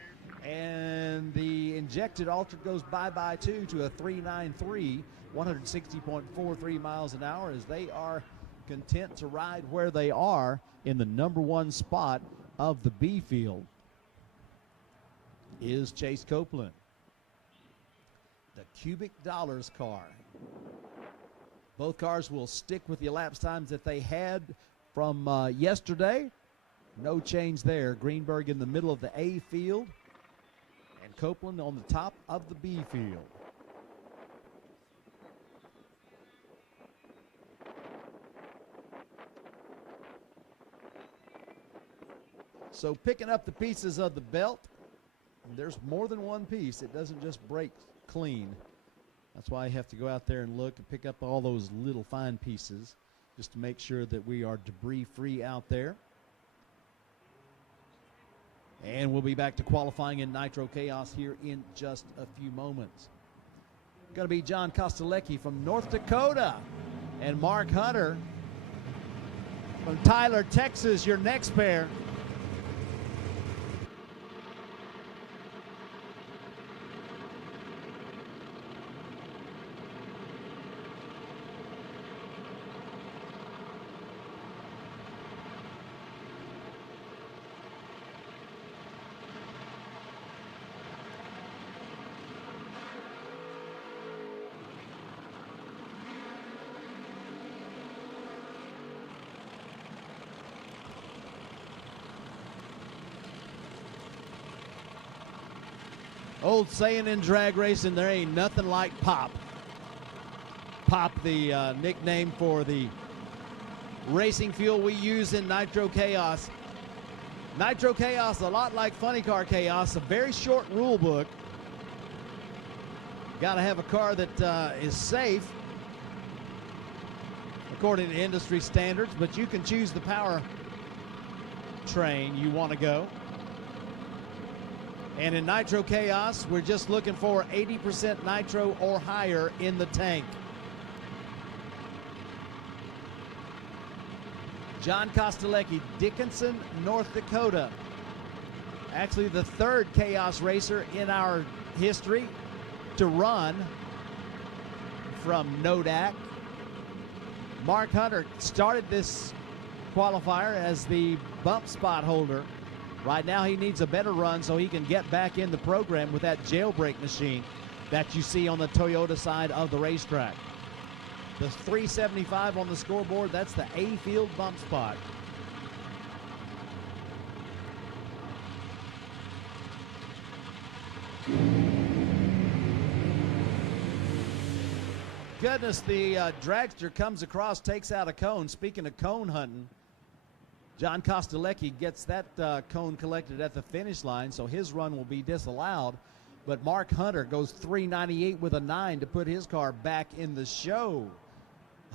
and the injected Ultra goes bye-bye too to a 393, 160.43 miles an hour, as they are content to ride where they are in the number 1 spot of the B field is Chase Copeland. The Cubic Dollars car. Both cars will stick with the elapsed times that they had from yesterday. No change there. Greenberg in the middle of the A field and Copeland on the top of the B field. So picking up the pieces of the belt, there's more than one piece. It doesn't just break clean. That's why I have to go out there and look and pick up all those little fine pieces just to make sure that we are debris free out there. And we'll be back to qualifying in Nitro Chaos here in just a few moments. Going to be John Kostelecki from North Dakota and Mark Hunter from Tyler, Texas, your next pair. Old saying in drag racing, there ain't nothing like Pop. Pop, the nickname for the racing fuel we use in Nitro Chaos. Nitro Chaos, a lot like Funny Car Chaos, a very short rule book. Got to have a car that is safe according to industry standards, but you can choose the power train you want to go. And in Nitro Chaos, we're just looking for 80% nitro or higher in the tank. John Kostelecki, Dickinson, North Dakota. Actually the 3rd Chaos racer in our history to run from Nodak. Mark Hunter started this qualifier as the bump spot holder. Right now he needs a better run so he can get back in the program with that jailbreak machine that you see on the Toyota side of the racetrack. The 375 on the scoreboard, that's the A field bump spot. Goodness, the dragster comes across, takes out a cone. Speaking of cone hunting, John Kostelecki gets that cone collected at the finish line, so his run will be disallowed. But Mark Hunter goes 398 with a 9 to put his car back in the show.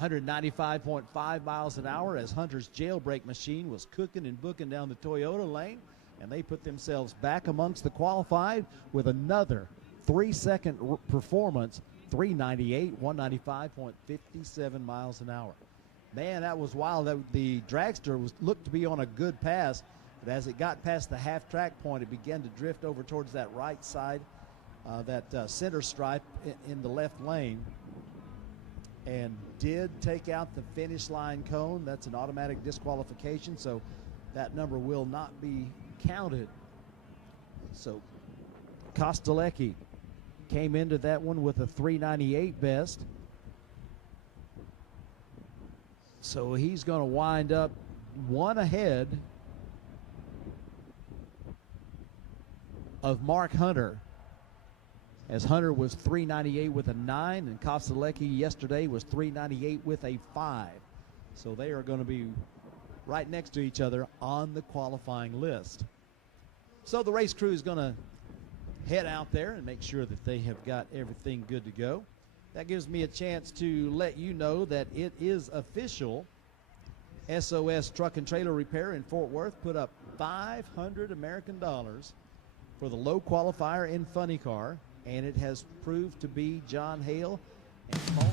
195.5 miles an hour as Hunter's jailbreak machine was cooking and booking down the Toyota lane, and they put themselves back amongst the qualified with another 3-second performance. 398, 195.57 miles an hour. Man, that was wild. The dragster looked to be on a good pass, but as it got past the half-track point, it began to drift over towards that right side, that center stripe in the left lane, and did take out the finish line cone. That's an automatic disqualification, so that number will not be counted. So Kostelecki came into that one with a 398 best. So he's going to wind up one ahead of Mark Hunter, as Hunter was 398 with a 9, and Kostelecki yesterday was 398 with a 5. So they are going to be right next to each other on the qualifying list. So the race crew is going to head out there and make sure that they have got everything good to go. That gives me a chance to let you know that it is official. SOS Truck and Trailer Repair in Fort Worth put up $500 American for the low qualifier in Funny Car, and it has proved to be John Hale and Paul.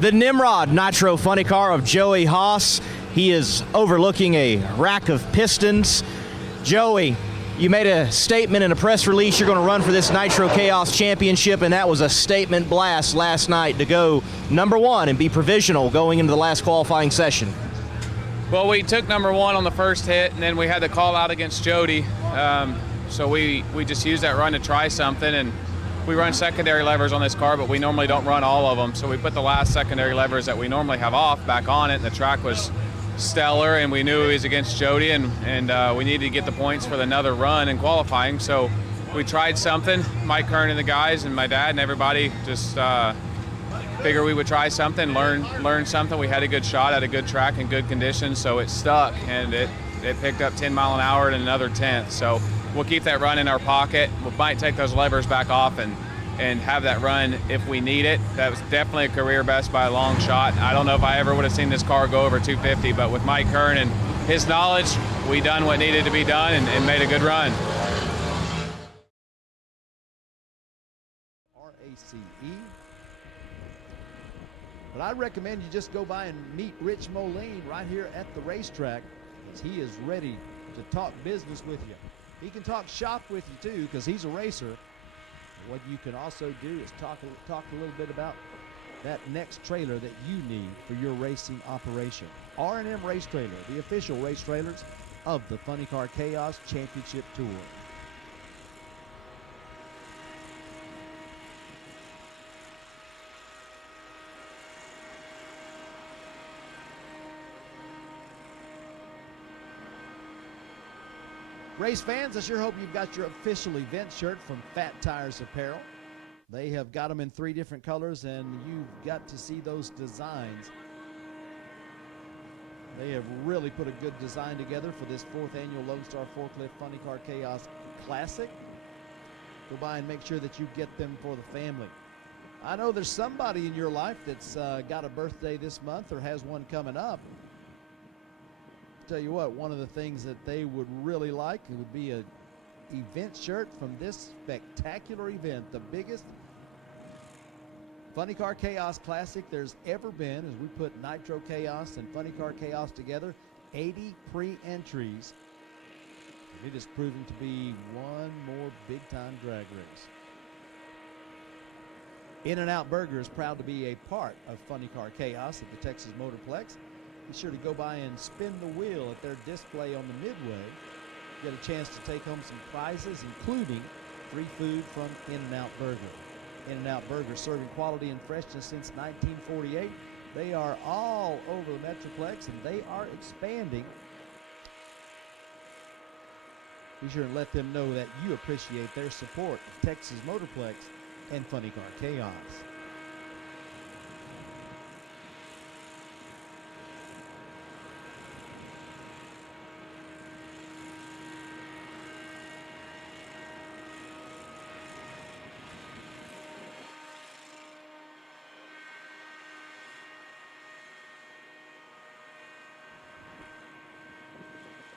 The Nimrod Nitro Funny Car of Joey Haas. He is overlooking a rack of pistons. Joey, you made a statement in a press release you're going to run for this Nitro Chaos Championship, and that was a statement blast last night to go #1 and be provisional going into the last qualifying session. Well, we took #1 on the first hit, and then we had the call out against Jody. So we just used that run to try something, and we run secondary levers on this car, but we normally don't run all of them. So we put the last secondary levers that we normally have off back on it, and the track was stellar, and we knew he was against Jody, and we needed to get the points for another run in qualifying. So we tried something. Mike Kern and the guys and my dad and everybody just figured we would try something, learn something. We had a good shot at a good track and good conditions, so it stuck, and it picked up 10 mile an hour and another 10th. So we'll keep that run in our pocket. We might take those levers back off and have that run if we need it. That was definitely a career best by a long shot. I don't know if I ever would have seen this car go over 250, but with Mike Kern and his knowledge, we done what needed to be done and made a good run. RACE. But I recommend you just go by and meet Rich Moline right here at the racetrack, as he is ready to talk business with you. He can talk shop with you too, because he's a racer. What you can also do is talk a little bit about that next trailer that you need for your racing operation. R&M Race Trailer, the official race trailers of the Funny Car Chaos Championship Tour. Race fans, I sure hope you've got your official event shirt from Fat Tires Apparel. They have got them in 3 different colors, and you've got to see those designs. They have really put a good design together for this 4th annual Lone Star Forklift Funny Car Chaos Classic. Go by and make sure that you get them for the family. I know there's somebody in your life that's got a birthday this month or has one coming up. Tell you what, one of the things that they would really like would be a event shirt from this spectacular event, the biggest Funny Car Chaos Classic there's ever been, as we put Nitro Chaos and Funny Car Chaos together. 80 pre-entries. It is proving to be one more big-time drag race. In-N-Out Burger is proud to be a part of Funny Car Chaos at the Texas Motorplex. Be sure to go by and spin the wheel at their display on the midway. Get a chance to take home some prizes, including free food from In-N-Out Burger. In-N-Out Burger, serving quality and freshness since 1948. They are all over the Metroplex, and they are expanding. Be sure and let them know that you appreciate their support of Texas Motorplex and Funny Car Chaos.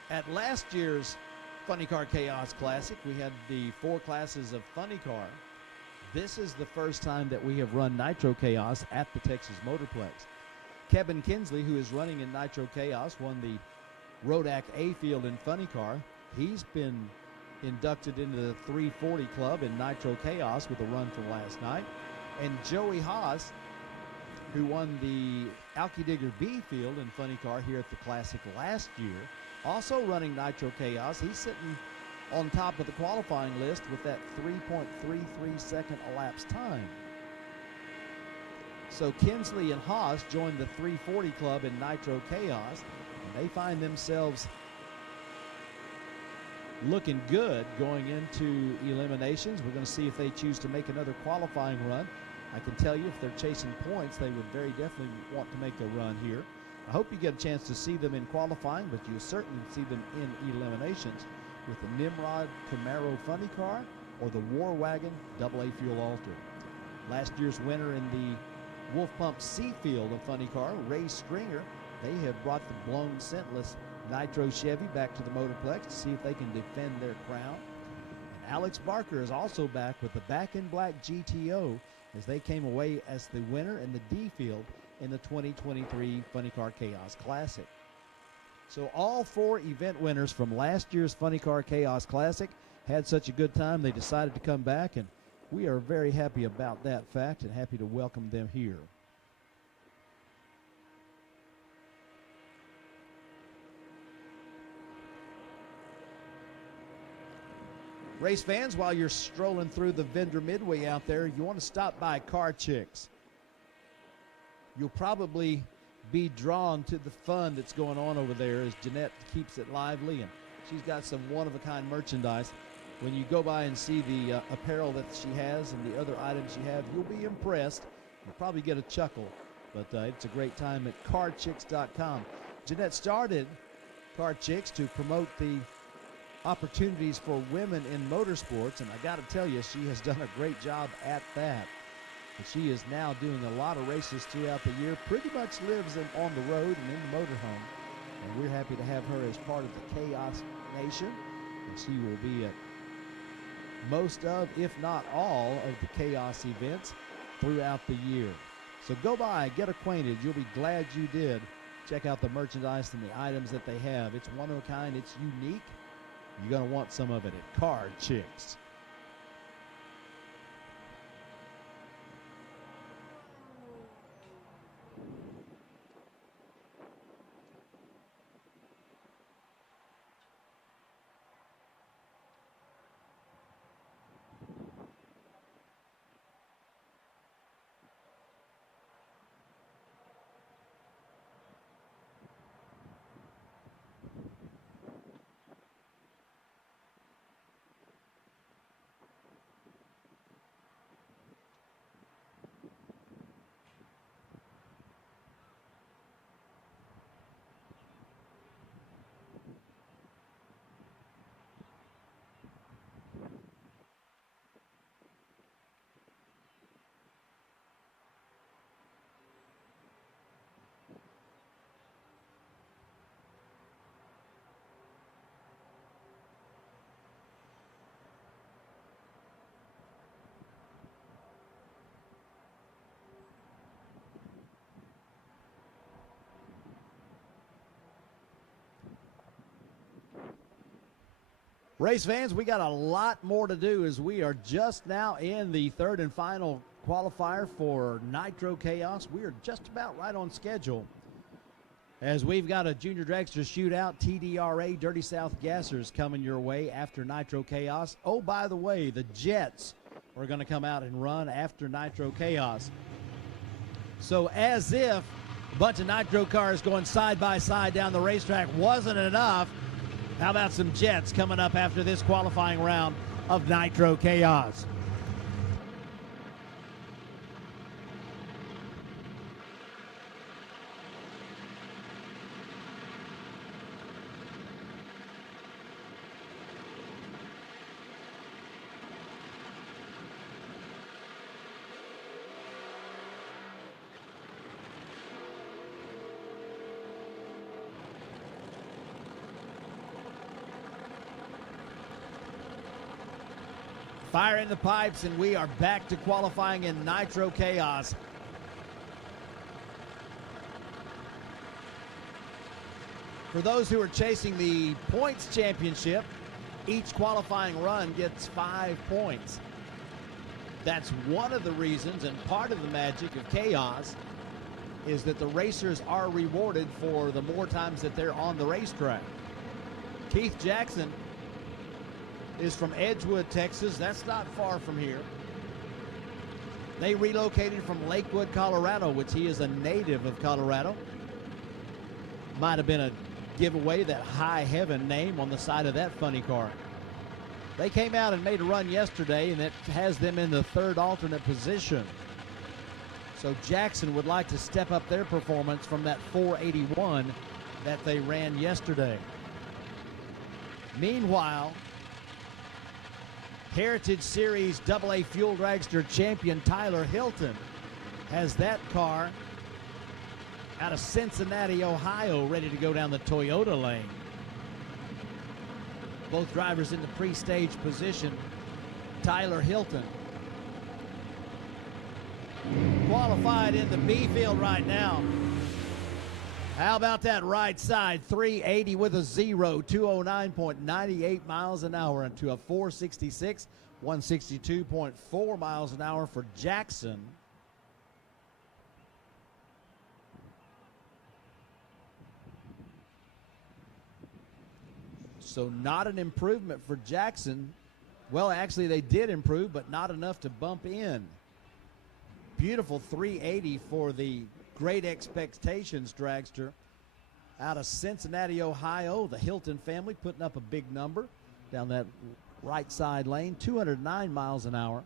At last year's Funny Car Chaos Classic, we had the 4 classes of Funny Car. This is the first time that we have run Nitro Chaos at the Texas Motorplex. Kevin Kinsley, who is running in Nitro Chaos, won the Rodak A field in Funny Car. He's been inducted into the 340 Club in Nitro Chaos with a run from last night. And Joey Haas, who won the Alky Digger B field in Funny Car here at the Classic last year, also running Nitro Chaos. He's sitting on top of the qualifying list with that 3.33 second elapsed time. So Kinsley and Haas joined the 340 Club in Nitro Chaos, and they find themselves looking good going into Eliminations. We're going to see if they choose to make another qualifying run. I can tell you if they're chasing points, they would very definitely want to make a run here. I hope you get a chance to see them in qualifying, but you'll certainly see them in Eliminations with the Nimrod Camaro Funny Car or the War Wagon AA Fuel Alter. Last year's winner in the Wolf Pump C field of Funny Car, Ray Stringer, they have brought the blown scentless Nitro Chevy back to the Motorplex to see if they can defend their crown. And Alex Barker is also back with the Back in Black GTO as they came away as the winner in the D field in the 2023 Funny Car Chaos Classic. So all 4 event winners from last year's Funny Car Chaos Classic had such a good time they decided to come back, and we are very happy about that fact and happy to welcome them here. Race fans, while you're strolling through the vendor midway out there, you want to stop by Car Chicks. You'll probably be drawn to the fun that's going on over there as Jeanette keeps it lively, and she's got some one-of-a-kind merchandise. When you go by and see the apparel that she has and the other items she has, you'll be impressed. You'll probably get a chuckle, but it's a great time at carchicks.com. Jeanette started Car Chicks to promote the opportunities for women in motorsports, and I got to tell you, she has done a great job at that. And she is now doing a lot of races throughout the year, pretty much lives on the road and in the motorhome. And we're happy to have her as part of the Chaos Nation. And she will be at most of, if not all, of the Chaos events throughout the year. So go by, get acquainted. You'll be glad you did. Check out the merchandise and the items that they have. It's one of a kind. It's unique. You're going to want some of it at Car Chicks. Race fans, we got a lot more to do as we are just now in the third and final qualifier for Nitro Chaos. We are just about right on schedule as we've got a Junior Dragster Shootout, Tdra Dirty South Gassers coming your way after Nitro Chaos. Oh, by the way, the Jets are going to come out and run after Nitro Chaos. So as if a bunch of Nitro cars going side by side down the racetrack wasn't enough, how about some Jets coming up after this qualifying round of Nitro Chaos? Fire in the pipes, and we are back to qualifying in Nitro Chaos. For those who are chasing the points championship, each qualifying run gets 5 points. That's one of the reasons, and part of the magic of Chaos is that the racers are rewarded for the more times that they're on the racetrack. Keith Jackson is from Edgewood, Texas. That's not far from here. They relocated from Lakewood, Colorado, which he is a native of Colorado. Might have been a giveaway, that High Heaven name on the side of that funny car. They came out and made a run yesterday, and it has them in the third alternate position. So Jackson would like to step up their performance from that 481 that they ran yesterday. Meanwhile, Heritage Series AA Fuel Dragster champion Tyler Hilton has that car out of Cincinnati, Ohio, ready to go down the Toyota lane. Both drivers in the pre-stage position. Tyler Hilton qualified in the B field right now. How about that right side? 380 with a 0, 209.98 miles an hour into a 466, 162.4 miles an hour for Jackson. So not an improvement for Jackson. Well, actually they did improve, but not enough to bump in. Beautiful 380 for the Great Expectations dragster out of Cincinnati, Ohio. The Hilton family putting up a big number down that right side lane. 209 miles an hour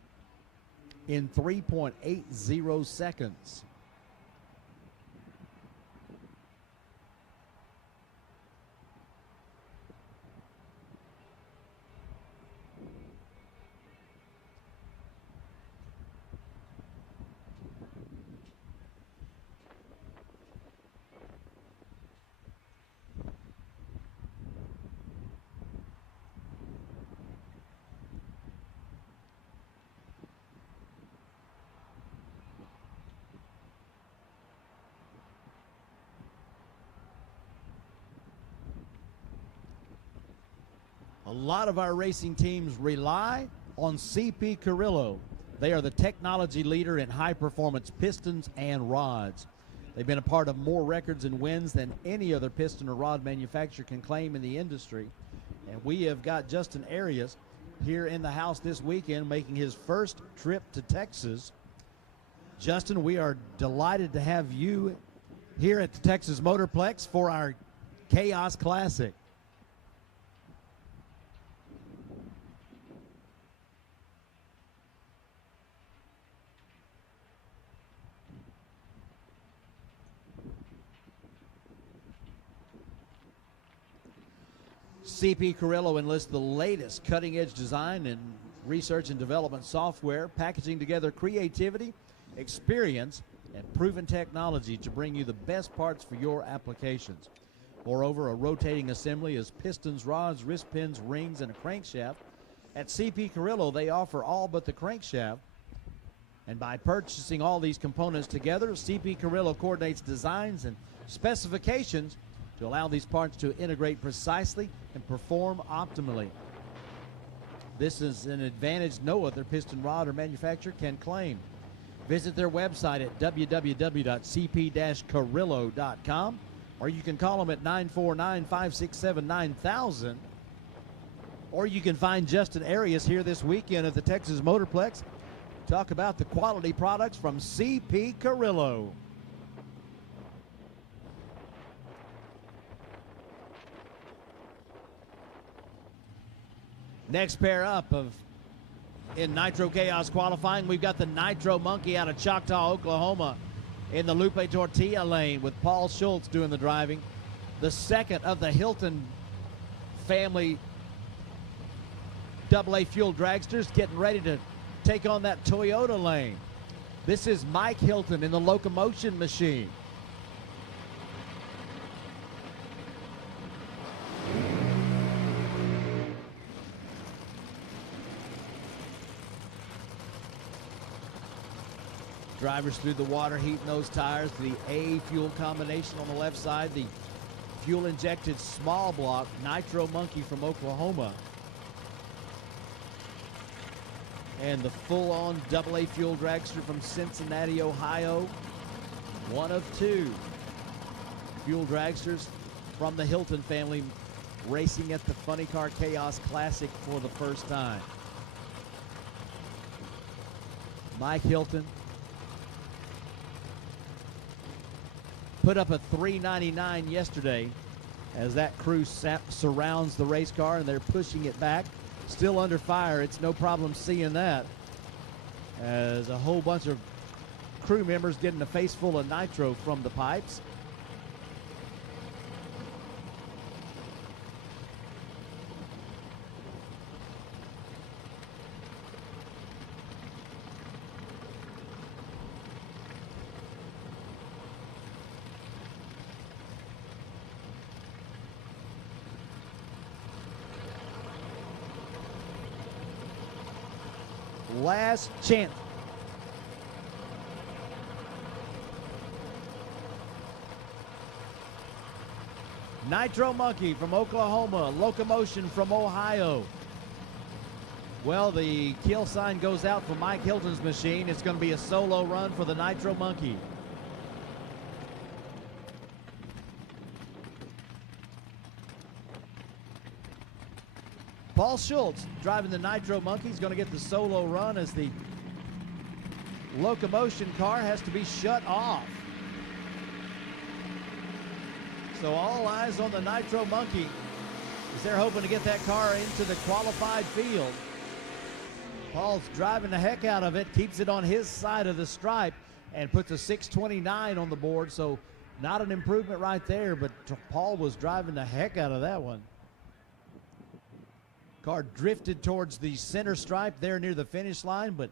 in 3.80 seconds. A lot of our racing teams rely on CP Carrillo. They are the technology leader in high-performance pistons and rods. They've been a part of more records and wins than any other piston or rod manufacturer can claim in the industry. And we have got Justin Arias here in the house this weekend making his first trip to Texas. Justin, we are delighted to have you here at the Texas Motorplex for our Chaos Classic. CP Carrillo enlists the latest cutting-edge design and research and development software, packaging together creativity, experience, and proven technology to bring you the best parts for your applications. Moreover, a rotating assembly is pistons, rods, wrist pins, rings, and a crankshaft. At CP Carrillo, they offer all but the crankshaft. And by purchasing all these components together, CP Carrillo coordinates designs and specifications to allow these parts to integrate precisely and perform optimally. This is an advantage no other piston rod or manufacturer can claim. Visit their website at www.cp-carrillo.com, or you can call them at 949-567-9000, or you can find Justin Arias here this weekend at the Texas Motorplex. Talk about the quality products from CP Carrillo. Next pair up in Nitro Chaos qualifying, we've got the Nitro Monkey out of Choctaw, Oklahoma, in the Lupe Tortilla lane with Paul Schultz doing the driving. The second of the Hilton family AA fuel dragsters getting ready to take on that Toyota lane. This is Mike Hilton in the Locomotion machine. Drivers through the water, heating those tires. The A fuel combination on the left side. The fuel injected small block Nitro Monkey from Oklahoma. And the full-on AA fuel dragster from Cincinnati, Ohio. One of two fuel dragsters from the Hilton family racing at the Funny Car Chaos Classic for the first time. Mike Hilton put up a 399 yesterday as that crew surrounds the race car and they're pushing it back. Still under fire. It's no problem seeing that, as a whole bunch of crew members getting a face full of nitro from the pipes. Last chance. Nitro Monkey from Oklahoma, Locomotion from Ohio. Well, the kill sign goes out for Mike Hilton's machine. It's going to be a solo run for the Nitro Monkey. Paul Schultz driving the Nitro Monkey is going to get the solo run as the Locomotion car has to be shut off. So all eyes on the Nitro Monkey as they're hoping to get that car into the qualified field. Paul's driving the heck out of it, keeps it on his side of the stripe, and puts a 629 on the board. So not an improvement right there, but Paul was driving the heck out of that one. Car drifted towards the center stripe there near the finish line, but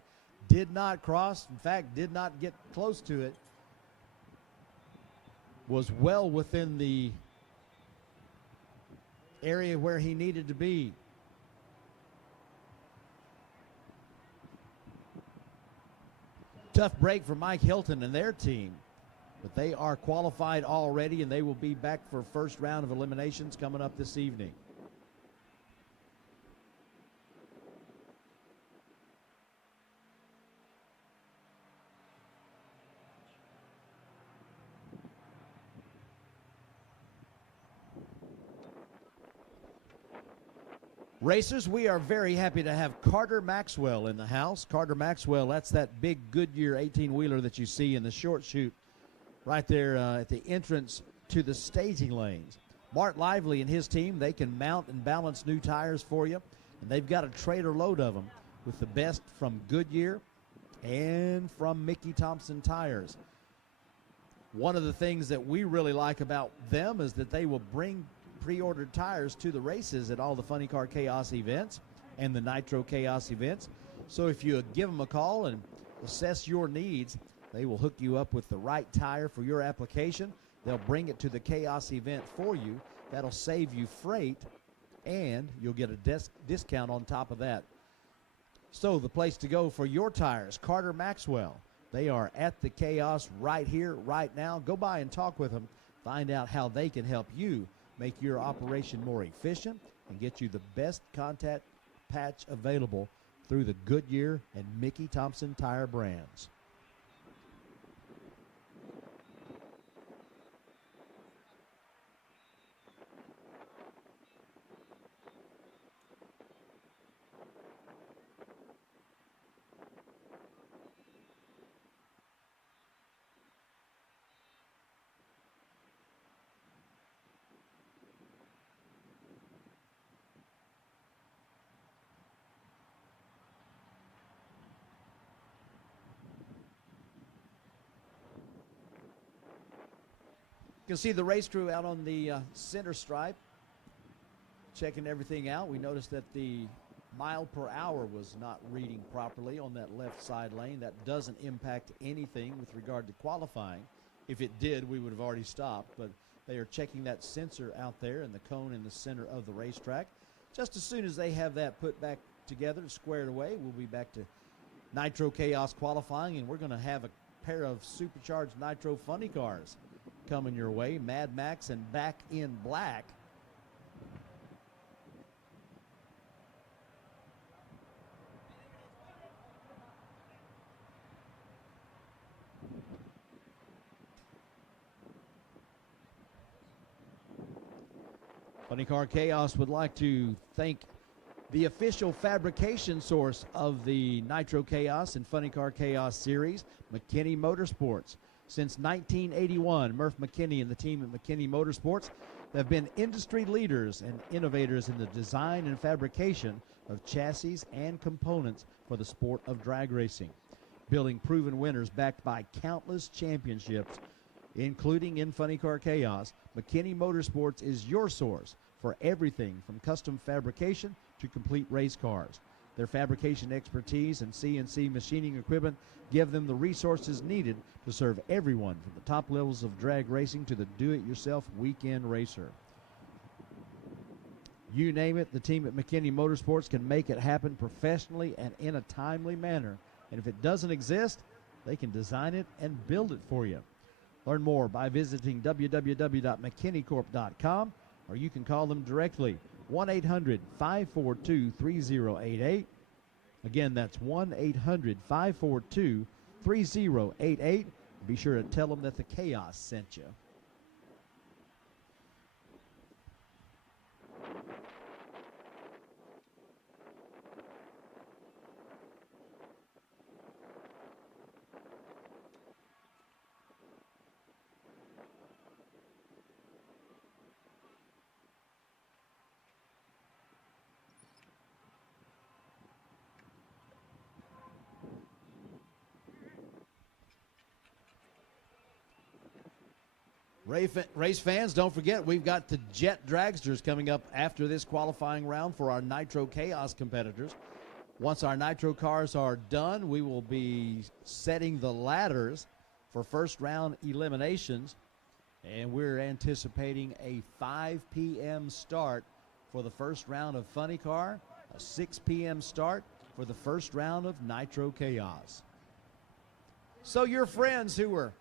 did not cross. In fact, did not get close to it. Was well within the area where he needed to be. Tough break for Mike Hilton and their team, but they are qualified already, and they will be back for first round of eliminations coming up this evening. Racers, we are very happy to have Carter Maxwell in the house. Carter Maxwell, that's that big Goodyear 18-wheeler that you see in the short chute right there at the entrance to the staging lanes. Mart Lively and his team, they can mount and balance new tires for you, and they've got a trailer load of them with the best from Goodyear and from Mickey Thompson Tires. One of the things that we really like about them is that they will bring pre-ordered tires to the races at all the Funny Car Chaos events and the Nitro Chaos events. So if you give them a call and assess your needs, they will hook you up with the right tire for your application. They'll bring it to the Chaos event for you. That'll save you freight, and you'll get a discount on top of that. So the place to go for your tires, Carter Maxwell. They are at the Chaos right here, right now. Go by and talk with them. Find out how they can help you make your operation more efficient and get you the best contact patch available through the Goodyear and Mickey Thompson tire brands. You can see the race crew out on the center stripe checking everything out. We noticed that the mile per hour was not reading properly on that left side lane. That doesn't impact anything with regard to qualifying. If it did, we would have already stopped, but they are checking that sensor out there in the cone in the center of the racetrack. Just as soon as they have that put back together, squared away, we'll be back to Nitro Chaos qualifying, and we're going to have a pair of supercharged Nitro funny cars coming your way, Mad Max and Back in Black. Funny Car Chaos would like to thank the official fabrication source of the Nitro Chaos and Funny Car Chaos series, McKinney Motorsports. Since 1981, Murph McKinney and the team at McKinney Motorsports have been industry leaders and innovators in the design and fabrication of chassis and components for the sport of drag racing, building proven winners backed by countless championships, including in Funny Car Chaos. McKinney Motorsports is your source for everything from custom fabrication to complete race cars. Their fabrication expertise and CNC machining equipment give them the resources needed to serve everyone from the top levels of drag racing to the do-it-yourself weekend racer. You name it, the team at McKinney Motorsports can make it happen professionally and in a timely manner. And if it doesn't exist, they can design it and build it for you. Learn more by visiting www.mckinneycorp.com, or you can call them directly, 1-800-542-3088. Again, that's 1-800-542-3088. Be sure to tell them that the Chaos sent you. Race fans, don't forget, we've got the Jet Dragsters coming up after this qualifying round for our Nitro Chaos competitors. Once our Nitro cars are done, we will be setting the ladders for first round eliminations, and we're anticipating a 5 p.m. start for the first round of Funny Car, a 6 p.m. start for the first round of Nitro Chaos. So your friends who were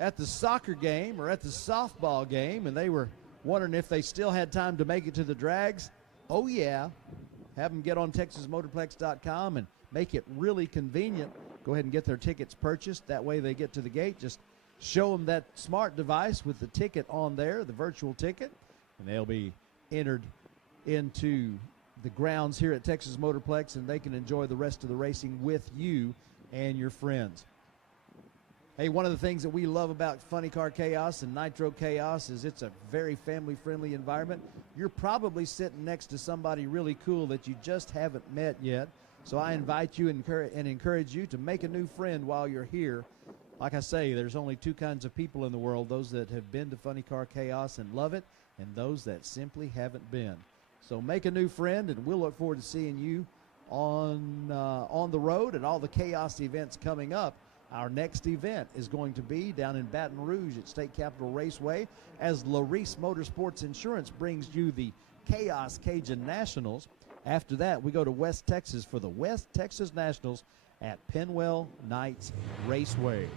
at the soccer game or at the softball game and they were wondering if they still had time to make it to the drags, oh yeah, have them get on TexasMotorplex.com and make it really convenient. Go ahead and get their tickets purchased. That way they get to the gate. Just show them that smart device with the ticket on there, the virtual ticket, and they'll be entered into the grounds here at Texas Motorplex, and they can enjoy the rest of the racing with you and your friends. Hey, one of the things that we love about Funny Car Chaos and Nitro Chaos is it's a very family-friendly environment. You're probably sitting next to somebody really cool that you just haven't met yet. So I invite you and encourage you to make a new friend while you're here. Like I say, there's only two kinds of people in the world, those that have been to Funny Car Chaos and love it, and those that simply haven't been. So make a new friend, and we'll look forward to seeing you on the road and all the Chaos events coming up. Our next event is going to be down in Baton Rouge at State Capitol Raceway as Larice Motorsports Insurance brings you the Chaos Cajun Nationals. After that, we go to West Texas for the West Texas Nationals at Penwell Knights Raceway.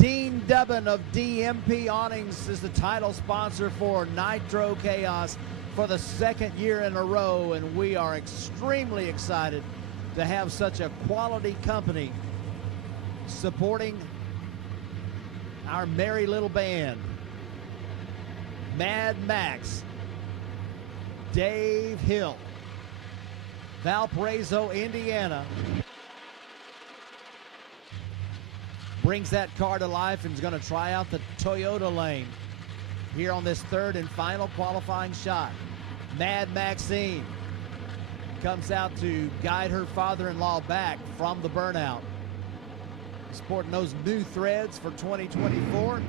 Dean Dubbin of DMP Awnings is the title sponsor for Nitro Chaos for the second year in a row, and we are extremely excited to have such a quality company supporting our merry little band. Mad Max, Dave Hill, Valparaiso, Indiana, brings that car to life and is going to try out the Toyota lane here on this third and final qualifying shot. Mad Maxine comes out to guide her father-in-law back from the burnout. Sporting those new threads for 2024.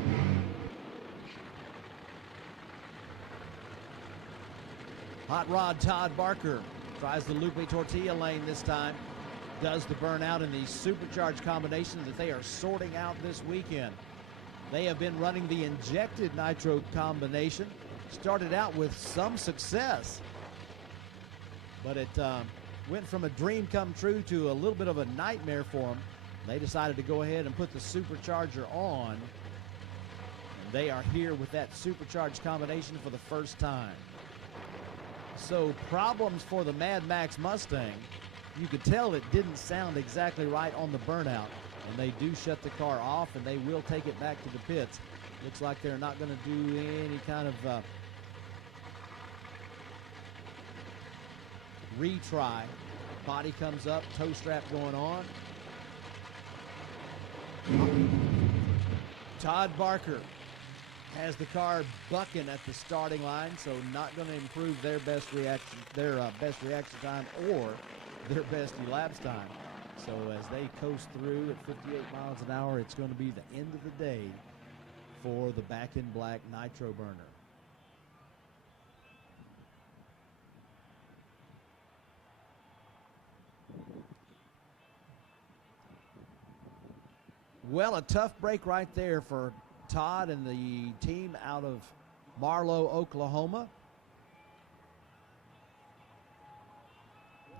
Hot Rod Todd Barker tries the Lupe Tortilla lane this time. Does the burnout in the supercharged combination that they are sorting out this weekend. They have been running the injected nitro combination. Started out with some success, but it went from a dream come true to a little bit of a nightmare for them. They decided to go ahead and put the supercharger on, and they are here with that supercharged combination for the first time. So problems for the Mad Max Mustang. You could tell it didn't sound exactly right on the burnout, and they do shut the car off, and they will take it back to the pits. Looks like they're not going to do any kind of retry. Body comes up, toe strap going on. Todd Barker has the car bucking at the starting line, so not going to improve their best reaction time or their best elapsed time. So as they coast through at 58 miles an hour, it's going to be the end of the day for the Back in Black Nitro burner. Well, a tough break right there for Todd and the team out of Marlow, Oklahoma.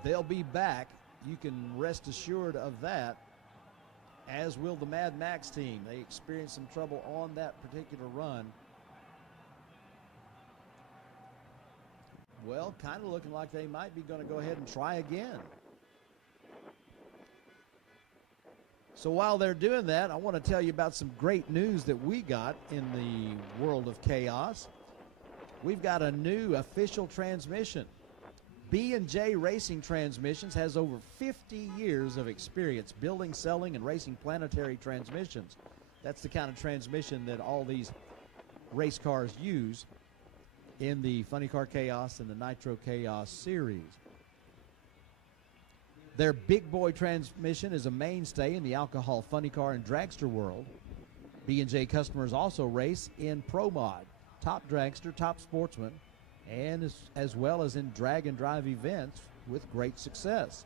They'll be back. You can rest assured of that, as will the Mad Max team. They experienced some trouble on that particular run. Well, kind of looking like they might be going to go ahead and try again. So while they're doing that, I want to tell you about some great news that we got in the world of chaos. We've got a new official transmission. B&J Racing Transmissions has over 50 years of experience building, selling, and racing planetary transmissions. That's the kind of transmission that all these race cars use in the Funny Car Chaos and the Nitro Chaos series. Their big boy transmission is a mainstay in the alcohol funny car and dragster world. B&J customers also race in Pro Mod, Top Dragster, Top Sportsman, and as well as in drag and drive events with great success.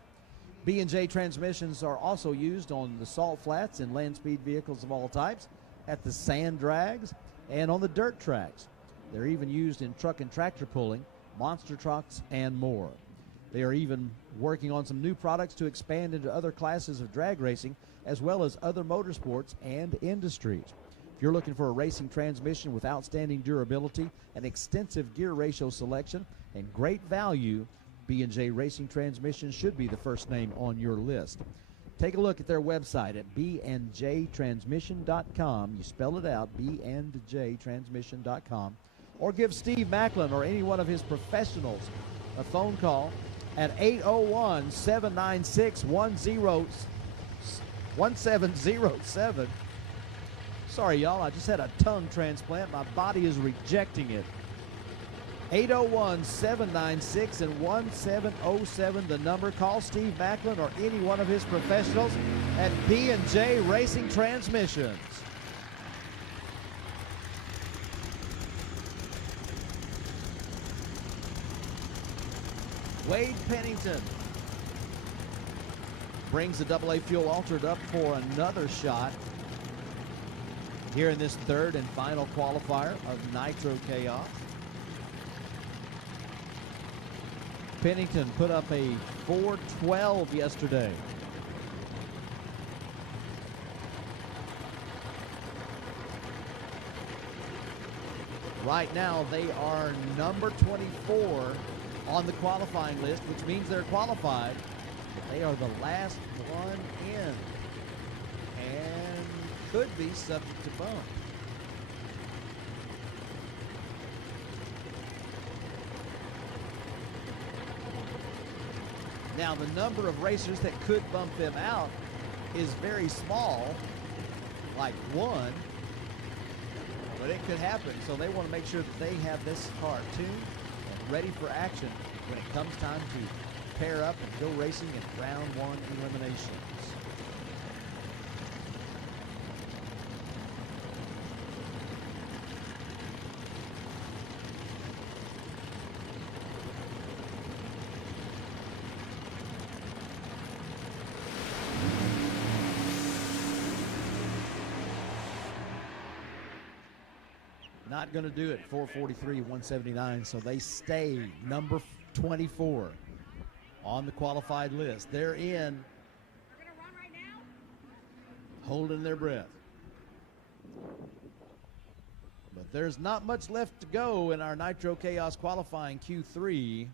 B&J transmissions are also used on the salt flats and land speed vehicles of all types, at the sand drags, and on the dirt tracks. They're even used in truck and tractor pulling, monster trucks, and more. They are even working on some new products to expand into other classes of drag racing, as well as other motorsports and industries. If you're looking for a racing transmission with outstanding durability, an extensive gear ratio selection, and great value, B&J Racing Transmissions should be the first name on your list. Take a look at their website at bnjtransmission.com. You spell it out, bnjtransmission.com. Or give Steve Macklin or any one of his professionals a phone call at 801-796-1707. Sorry, y'all, I just had a tongue transplant. My body is rejecting it. 801-796-1707, the number. Call Steve Macklin or any one of his professionals at B&J Racing Transmissions. Wade Pennington brings the AA fuel altered up for another shot here in this third and final qualifier of Nitro Chaos. Pennington put up a 4:12 yesterday. Right now, they are number 24 on the qualifying list, which means they're qualified. They are the last one in and could be subject to bump. Now, the number of racers that could bump them out is very small, like one, but it could happen. So they want to make sure that they have this car tuned and ready for action when it comes time to pair up and go racing in round one eliminations. Not going to do it. 443, 179. So they stay number 24 on the qualified list. They're in, holding their breath. But there's not much left to go in our Nitro Chaos qualifying Q3.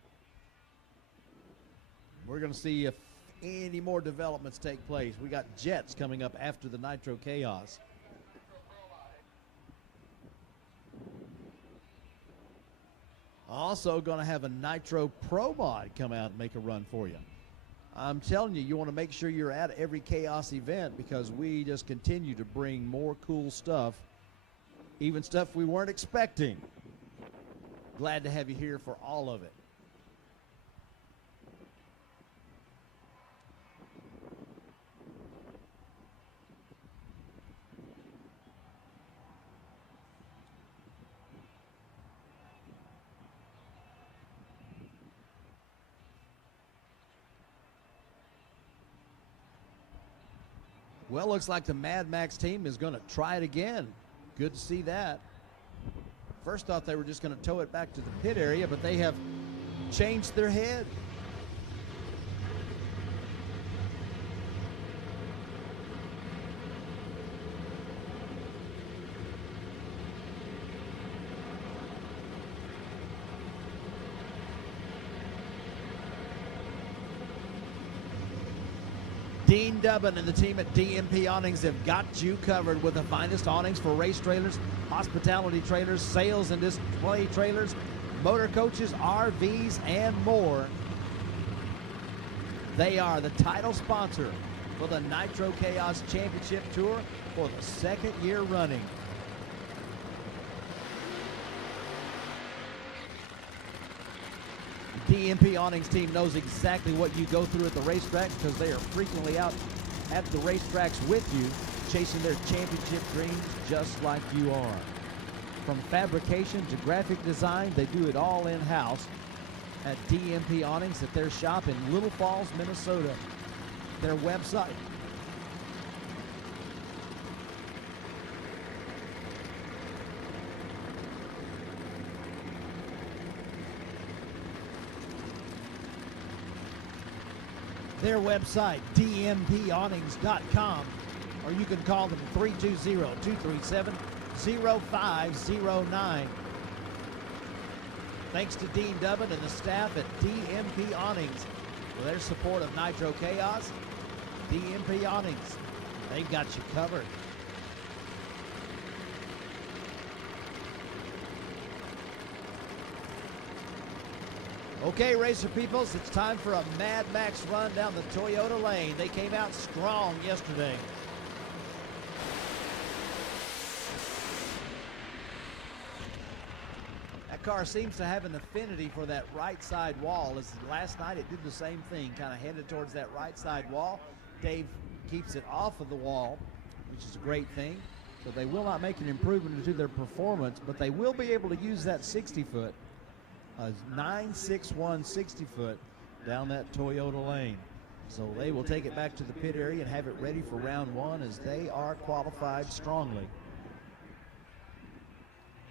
We're going to see if any more developments take place. We got jets coming up after the Nitro Chaos. Also going to have a Nitro Pro Mod come out and make a run for you. I'm telling you, you want to make sure you're at every Chaos event because we just continue to bring more cool stuff, even stuff we weren't expecting. Glad to have you here for all of it. Well, looks like the Mad Max team is going to try it again. Good to see that. First thought they were just going to tow it back to the pit area, but they have changed their head. Dean Dubbin and the team at DMP Awnings have got you covered with the finest awnings for race trailers, hospitality trailers, sales and display trailers, motor coaches, RVs, and more. They are the title sponsor for the Nitro Chaos Championship Tour for the second year running. DMP Awnings team knows exactly what you go through at the racetrack because they are frequently out at the racetracks with you, chasing their championship dreams just like you are. From fabrication to graphic design, they do it all in-house at DMP Awnings at their shop in Little Falls, Minnesota. Their website, dmpawnings.com, or you can call them 320-237-0509. Thanks to Dean Dubbin and the staff at DMP Awnings for their support of Nitro Chaos. DMP Awnings, they've got you covered. Okay, racer peoples, it's time for a Mad Max run down the Toyota lane. They came out strong yesterday. That car seems to have an affinity for that right side wall. As last night it did the same thing, kind of headed towards that right side wall. Dave keeps it off of the wall, which is a great thing. So they will not make an improvement to their performance, but they will be able to use that 60-foot. A 961 60-foot down that Toyota lane. So they will take it back to the pit area and have it ready for round one as they are qualified strongly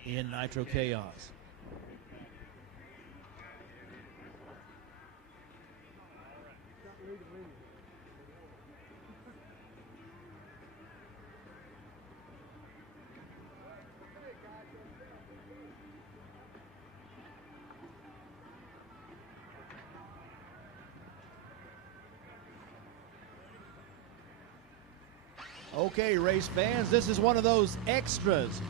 in Nitro Chaos. Okay, race fans, this is one of those extras.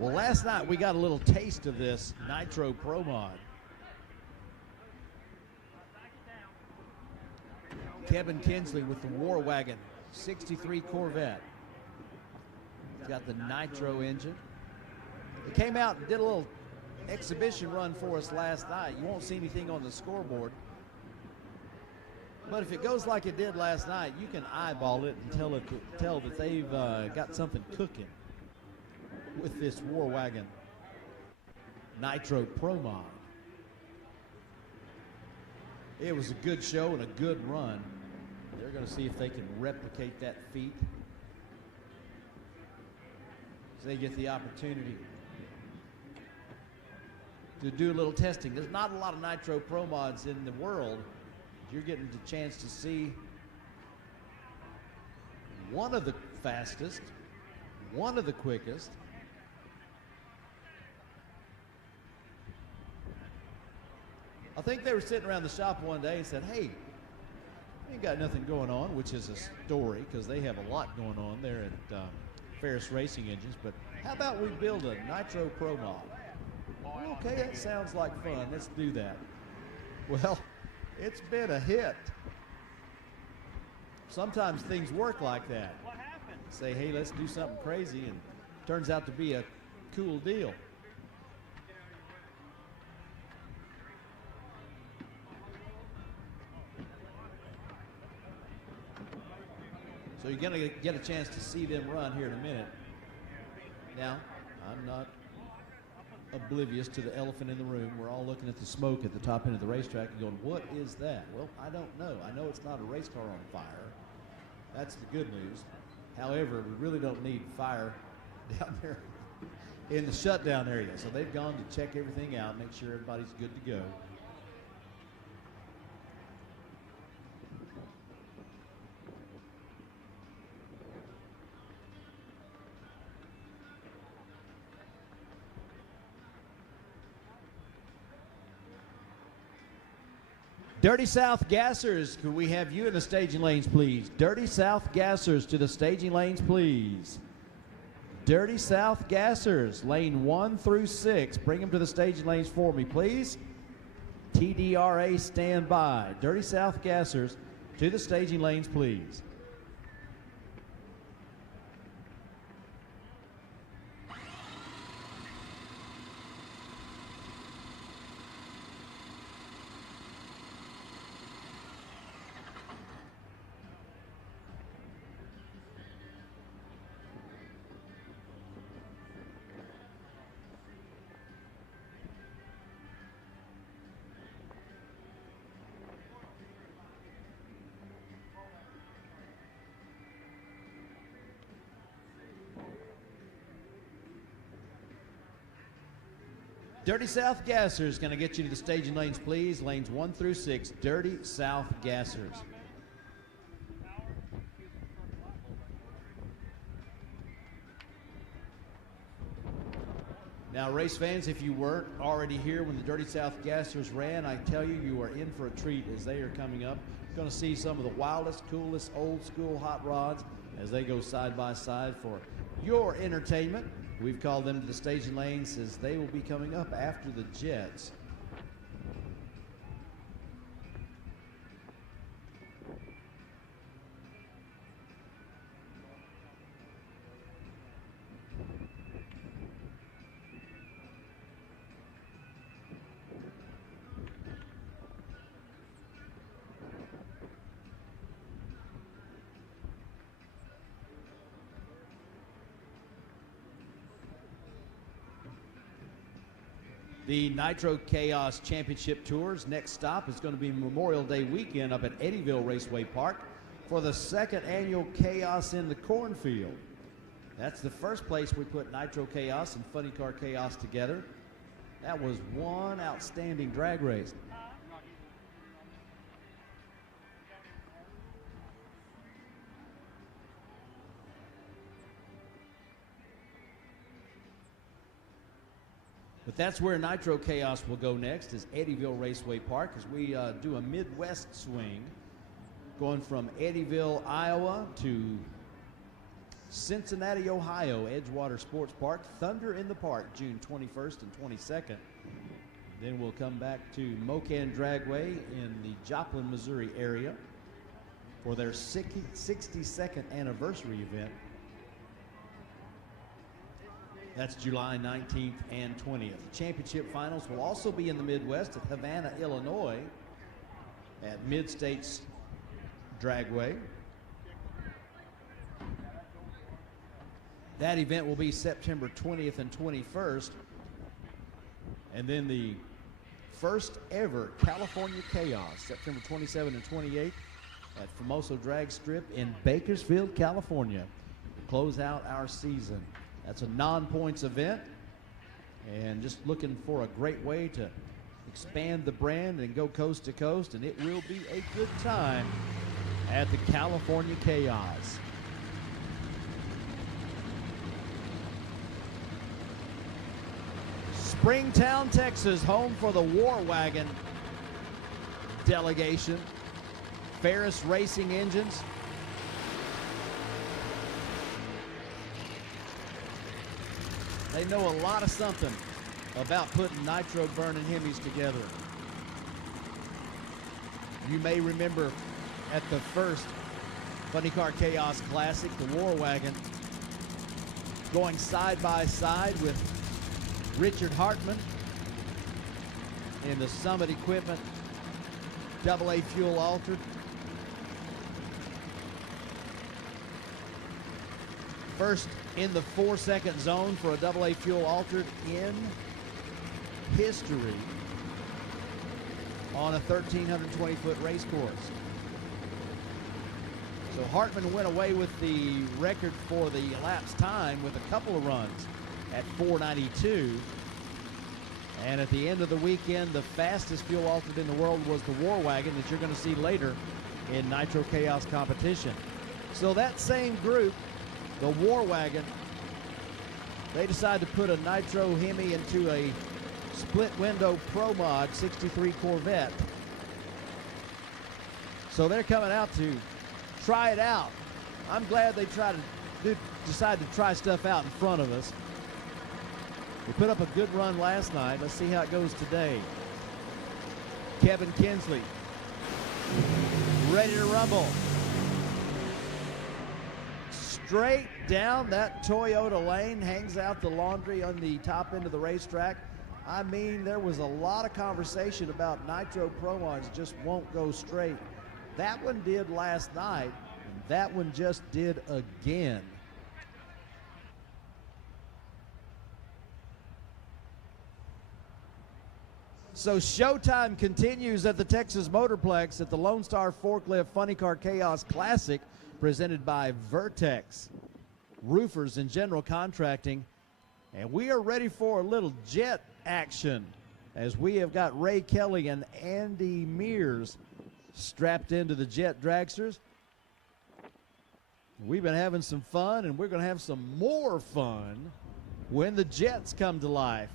Well, last night we got a little taste of this Nitro Pro Mod. Kevin Kinsley with the War Wagon 63 Corvette. It's got the Nitro engine. It came out and did a little exhibition run for us last night. You won't see anything on the scoreboard. But if it goes like it did last night, you can eyeball it and tell that they've got something cooking with this War Wagon Nitro Pro Mod. It was a good show and a good run. They're going to see if they can replicate that feat as they get the opportunity to do a little testing. There's not a lot of Nitro Pro Mods in the world. You're getting the chance to see one of the fastest, one of the quickest, I think they were sitting around the shop one day and said, hey, we ain't got nothing going on, which is a story because they have a lot going on there at Ferris Racing Engines, but how about we build a Nitro Pro Mod? Okay, that sounds like fun. Let's do that. Well, it's been a hit. Sometimes things work like that. Say, hey, let's do something crazy, and it turns out to be a cool deal. So you're going to get a chance to see them run here in a minute. Now, I'm not oblivious to the elephant in the room. We're all looking at the smoke at the top end of the racetrack and going, what is that? Well, I don't know. I know it's not a race car on fire. That's the good news. However, we really don't need fire down there in the shutdown area. So they've gone to check everything out, make sure everybody's good to go. Dirty South Gassers, could we have you in the staging lanes, please? Dirty South Gassers to the staging lanes, please. Dirty South Gassers, lane 1 through 6. Bring them to the staging lanes for me, please. TDRA, stand by. Dirty South Gassers to the staging lanes, please. Dirty South Gassers going to get you to the staging lanes, please. Lanes 1 through 6. Dirty South Gassers. Now, race fans, if you weren't already here when the Dirty South Gassers ran, I tell you, you are in for a treat as they are coming up. You're going to see some of the wildest, coolest, old school hot rods as they go side by side for your entertainment. We've called them to the staging lanes as they will be coming up after the Jets. The Nitro Chaos Championship Tour's next stop is going to be Memorial Day weekend up at Eddyville Raceway Park for the second annual Chaos in the Cornfield. That's the first place we put Nitro Chaos and Funny Car Chaos together. That was one outstanding drag race. But that's where Nitro Chaos will go next, is Eddyville Raceway Park, as we do a Midwest swing, going from Eddyville, Iowa to Cincinnati, Ohio, Edgewater Sports Park, Thunder in the Park, June 21st and 22nd. Then we'll come back to Mocan Dragway in the Joplin, Missouri area for their 62nd anniversary event. That's July 19th and 20th. The championship finals will also be in the Midwest at Havana, Illinois at Mid-States Dragway. That event will be September 20th and 21st. And then the first ever California Chaos, September 27 and 28 at Famoso Drag Strip in Bakersfield, California. Close out our season. That's a non-points event, and just looking for a great way to expand the brand and go coast to coast, and it will be a good time at the California Chaos. Springtown, Texas, home for the War Wagon delegation. Ferris Racing Engines. They know a lot of something about putting nitro burning Hemis together. You may remember at the first Funny Car Chaos Classic, the War Wagon going side by side with Richard Hartman in the Summit Equipment AA fuel altered. First in the 4-second zone for a AA fuel altered in history on a 1,320-foot race course. So Hartman went away with the record for the elapsed time with a couple of runs at 4:92. And at the end of the weekend, the fastest fuel altered in the world was the War Wagon that you're going to see later in Nitro Chaos competition. So that same group, the War Wagon, they decided to put a nitro Hemi into a split window Pro Mod 63 Corvette. So they're coming out to try it out. I'm glad they decided to try stuff out in front of us. We put up a good run last night. Let's see how it goes today. Kevin Kinsley, ready to rumble. Straight down that Toyota lane, hangs out the laundry on the top end of the racetrack. I mean, there was a lot of conversation about Nitro Pro Mods just won't go straight. That one did last night, and that one just did again. So showtime continues at the Texas Motorplex at the Lone Star Forklift Funny Car Chaos Classic, presented by Vertex, roofers and general contracting. And we are ready for a little jet action as we have got Ray Kelly and Andy Mears strapped into the jet dragsters. We've been having some fun, and we're going to have some more fun when the jets come to life.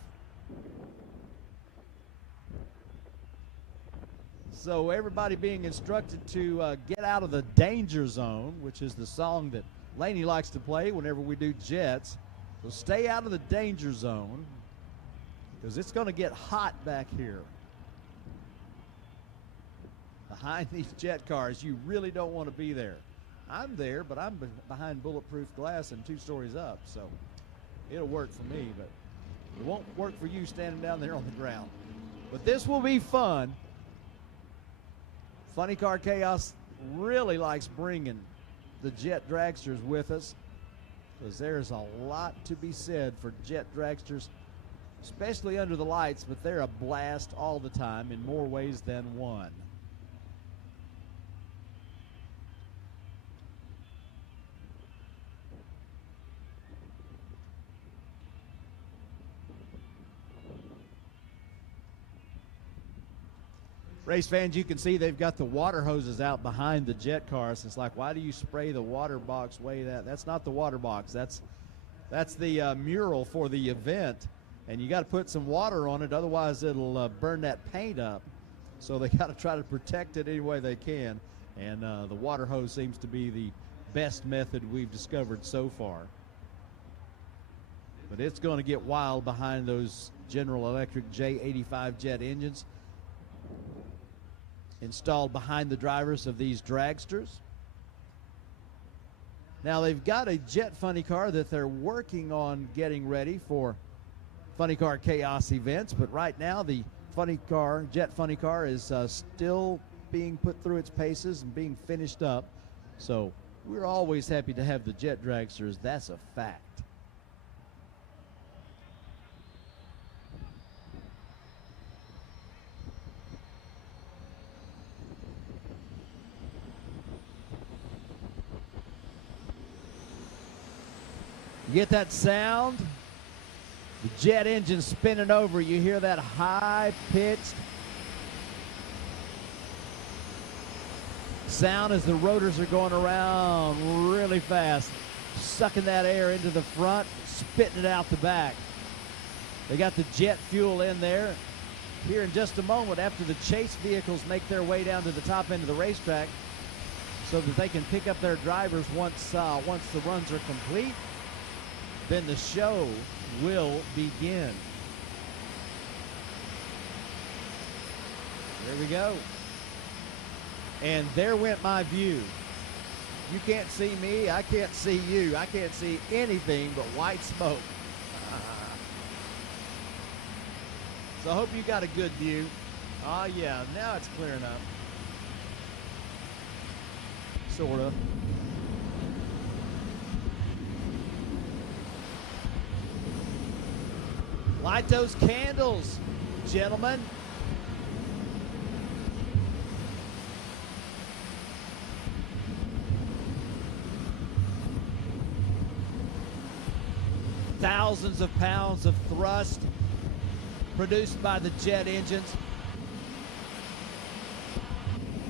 So everybody being instructed to get out of the danger zone, which is the song that Laney likes to play whenever we do jets. So stay out of the danger zone because it's going to get hot back here. Behind these jet cars, you really don't want to be there. I'm there, but I'm behind bulletproof glass and 2 stories up, so it'll work for me, but it won't work for you standing down there on the ground. But this will be fun. Funny Car Chaos really likes bringing the jet dragsters with us because there's a lot to be said for jet dragsters, especially under the lights, but they're a blast all the time in more ways than one. Race fans, you can see they've got the water hoses out behind the jet cars. It's like, why do you spray the water box way that? That's not the water box. That's the mural for the event, and you got to put some water on it, otherwise it'll burn that paint up. So they got to try to protect it any way they can, and the water hose seems to be the best method we've discovered so far. But it's going to get wild behind those General Electric J85 jet engines installed behind the drivers of these dragsters. Now they've got a jet funny car that they're working on getting ready for Funny Car Chaos events, but right now the jet funny car is still being put through its paces and being finished up. So we're always happy to have the jet dragsters, that's a fact. You get that sound? The jet engine spinning over. You hear that high-pitched sound as the rotors are going around really fast, sucking that air into the front, spitting it out the back. They got the jet fuel in there. Here in just a moment, after the chase vehicles make their way down to the top end of the racetrack so that they can pick up their drivers once the runs are complete, then the show will begin. There we go. And there went my view. You can't see me, I can't see you. I can't see anything but white smoke. So I hope you got a good view. Oh yeah, now it's clearing up. Sort of. Light those candles, gentlemen. Thousands of pounds of thrust produced by the jet engines.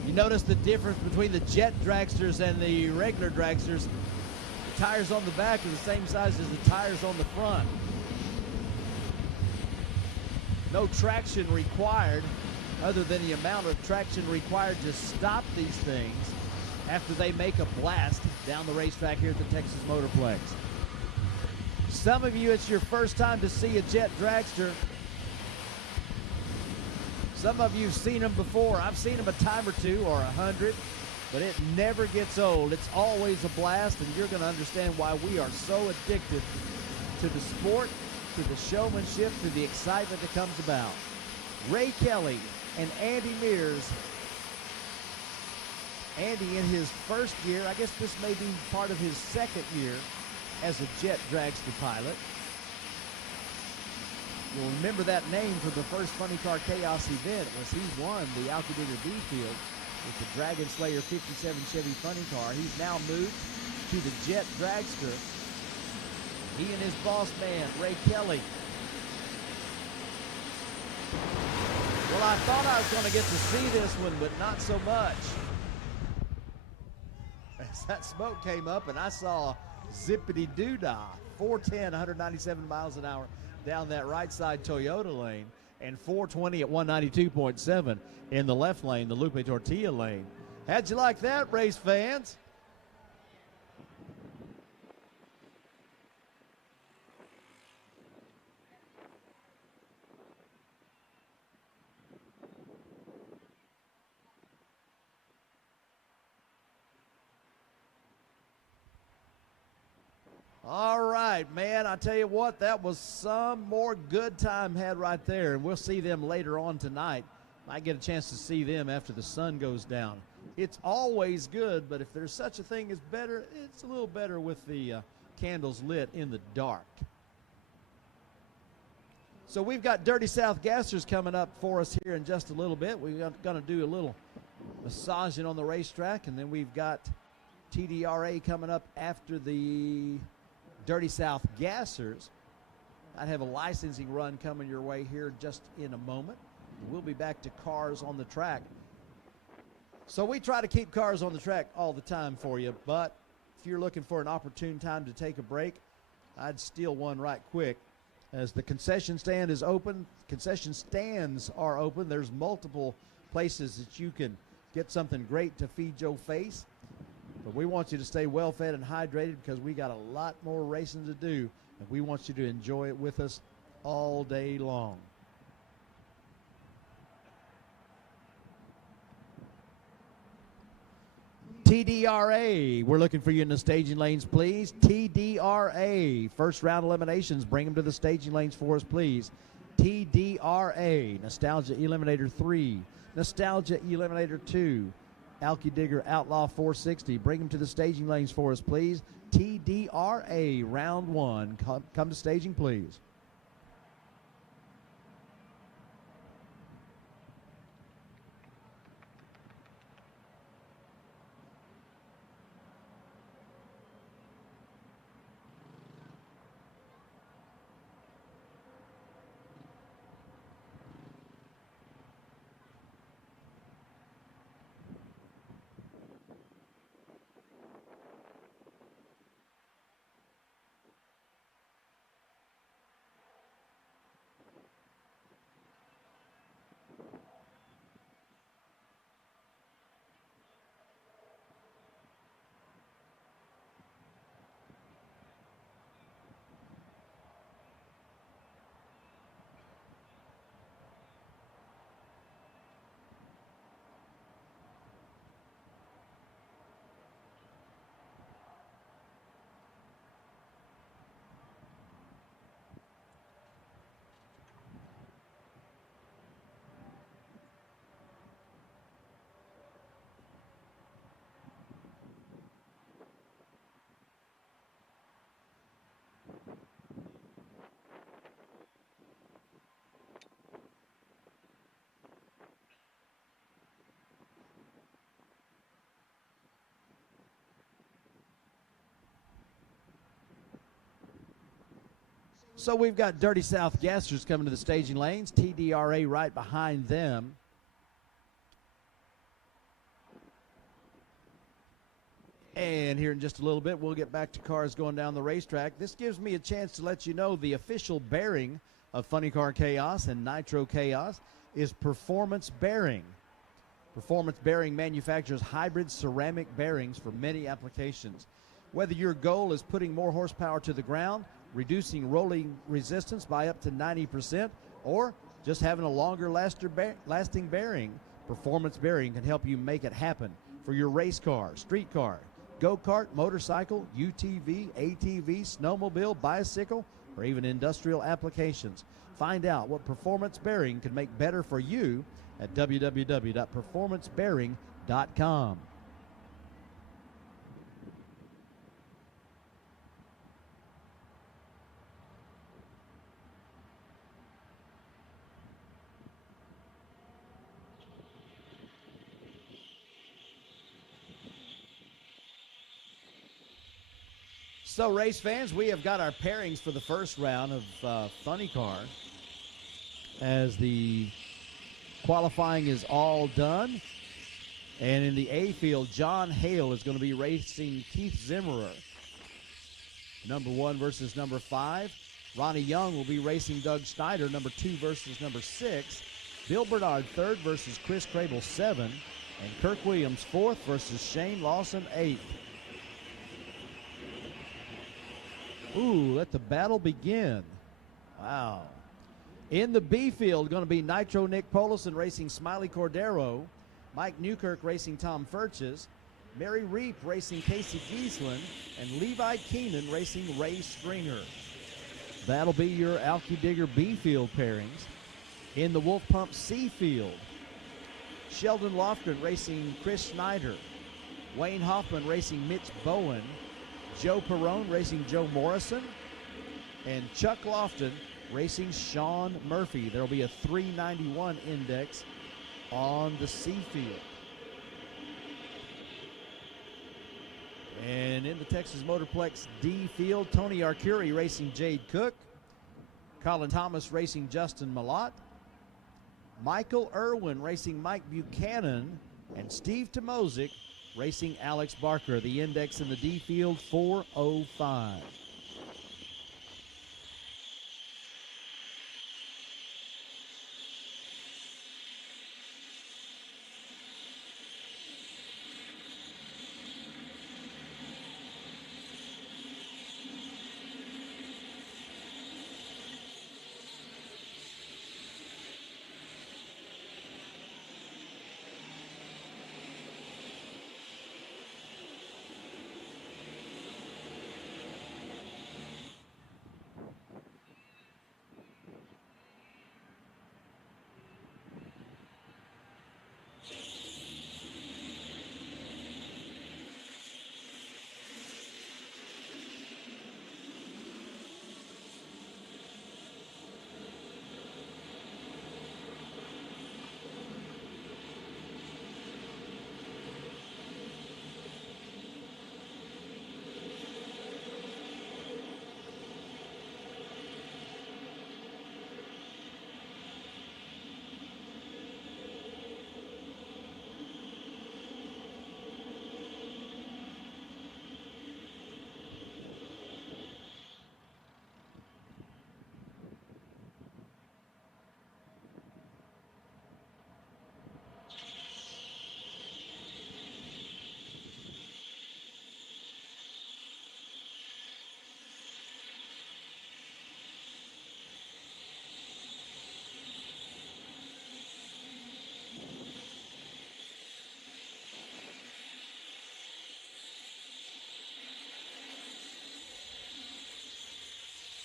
You notice the difference between the jet dragsters and the regular dragsters. The tires on the back are the same size as the tires on the front. No traction required other than the amount of traction required to stop these things after they make a blast down the racetrack here at the Texas Motorplex. Some of you, it's your first time to see a jet dragster. Some of you have seen them before. I've seen them a time or two or 100, but it never gets old. It's always a blast, and you're going to understand why we are so addicted to the sport, to the showmanship, to the excitement that comes about. Ray Kelly and Andy Mears. Andy in his first year, I guess this may be part of his second year as a jet dragster pilot. You'll remember that name from the first Funny Car Chaos event was he won the Alcadena B field with the Dragon Slayer 57 Chevy Funny Car. He's now moved to the jet dragster. He and his boss man, Ray Kelly. Well, I thought I was going to get to see this one, but not so much. As that smoke came up and I saw zippity-doo-dah, 410, 197 miles an hour down that right side Toyota lane, and 420 at 192.7 in the left lane, the Lupe Tortilla lane. How'd you like that, race fans? All right, man, I tell you what, that was some more good time had right there, and we'll see them later on tonight. Might get a chance to see them after the sun goes down. It's always good, but if there's such a thing as better, it's a little better with the candles lit in the dark. So we've got Dirty South Gassers coming up for us here in just a little bit. We're going to do a little massaging on the racetrack, and then we've got Tdra coming up after the Dirty South Gassers. I'd have a licensing run coming your way here just in a moment. We'll be back to cars on the track. So we try to keep cars on the track all the time for you, but if you're looking for an opportune time to take a break, I'd steal one right quick. As the concession stand is open, concession stands are open. There's multiple places that you can get something great to feed your face. But we want you to stay well fed and hydrated because we got a lot more racing to do, and we want you to enjoy it with us all day long. Tdra, we're looking for you in the staging lanes, please. Tdra, first round eliminations. Bring them to the staging lanes for us, please. Tdra, Nostalgia Eliminator 3, Nostalgia Eliminator 2, Alky Digger Outlaw 460. Bring them to the staging lanes for us, please. Tdra, round 1. Come to staging, please. So we've got Dirty South Gassers coming to the staging lanes. Tdra right behind them. And here in just a little bit, we'll get back to cars going down the racetrack. This gives me a chance to let you know the official bearing of Funny Car Chaos and Nitro Chaos is Performance Bearing. Performance Bearing manufactures hybrid ceramic bearings for many applications. Whether your goal is putting more horsepower to the ground, reducing rolling resistance by up to 90%, or just having a longer lasting bearing, Performance Bearing can help you make it happen for your race car, street car, go-kart, motorcycle, UTV, ATV, snowmobile, bicycle, or even industrial applications. Find out what Performance Bearing can make better for you at www.performancebearing.com. So, race fans, we have got our pairings for the first round of Funny Car. As the qualifying is all done. And in the A field, John Hale is going to be racing Keith Zimmerer. Number 1 versus number 5. Ronnie Young will be racing Doug Snyder, number 2 versus number 6. Bill Bernard, 3rd versus Chris Crable, 7. And Kirk Williams, 4th versus Shane Lawson, 8th. Ooh, let the battle begin. Wow. In the B field, going to be Nitro Nick Polison racing Smiley Cordero, Mike Newkirk racing Tom Furches, Mary Reap racing Casey Giesland, and Levi Keenan racing Ray Stringer. That'll be your Alky Digger B field pairings. In the Wolf Pump C field, Sheldon Lofgren racing Chris Schneider, Wayne Hoffman racing Mitch Bowen, Joe Perrone racing Joe Morrison, and Chuck Lofton racing Sean Murphy. There will be a 391 index on the C field. And in the Texas Motorplex D field, Tony Arcuri racing Jade Cook, Colin Thomas racing Justin Malott, Michael Irwin racing Mike Buchanan, and Steve Tomozik racing Alex Barker. The index in the D field, 4:05.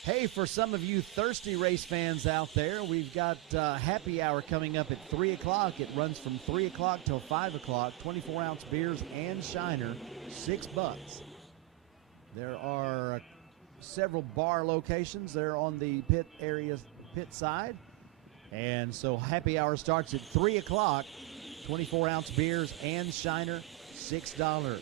Hey, for some of you thirsty race fans out there, we've got happy hour coming up at 3 o'clock. It runs from 3 o'clock till 5 o'clock. 24-ounce beers and Shiner, $6. There are several bar locations there on the pit area, pit side. And so happy hour starts at 3 o'clock. 24-ounce beers and Shiner, $6.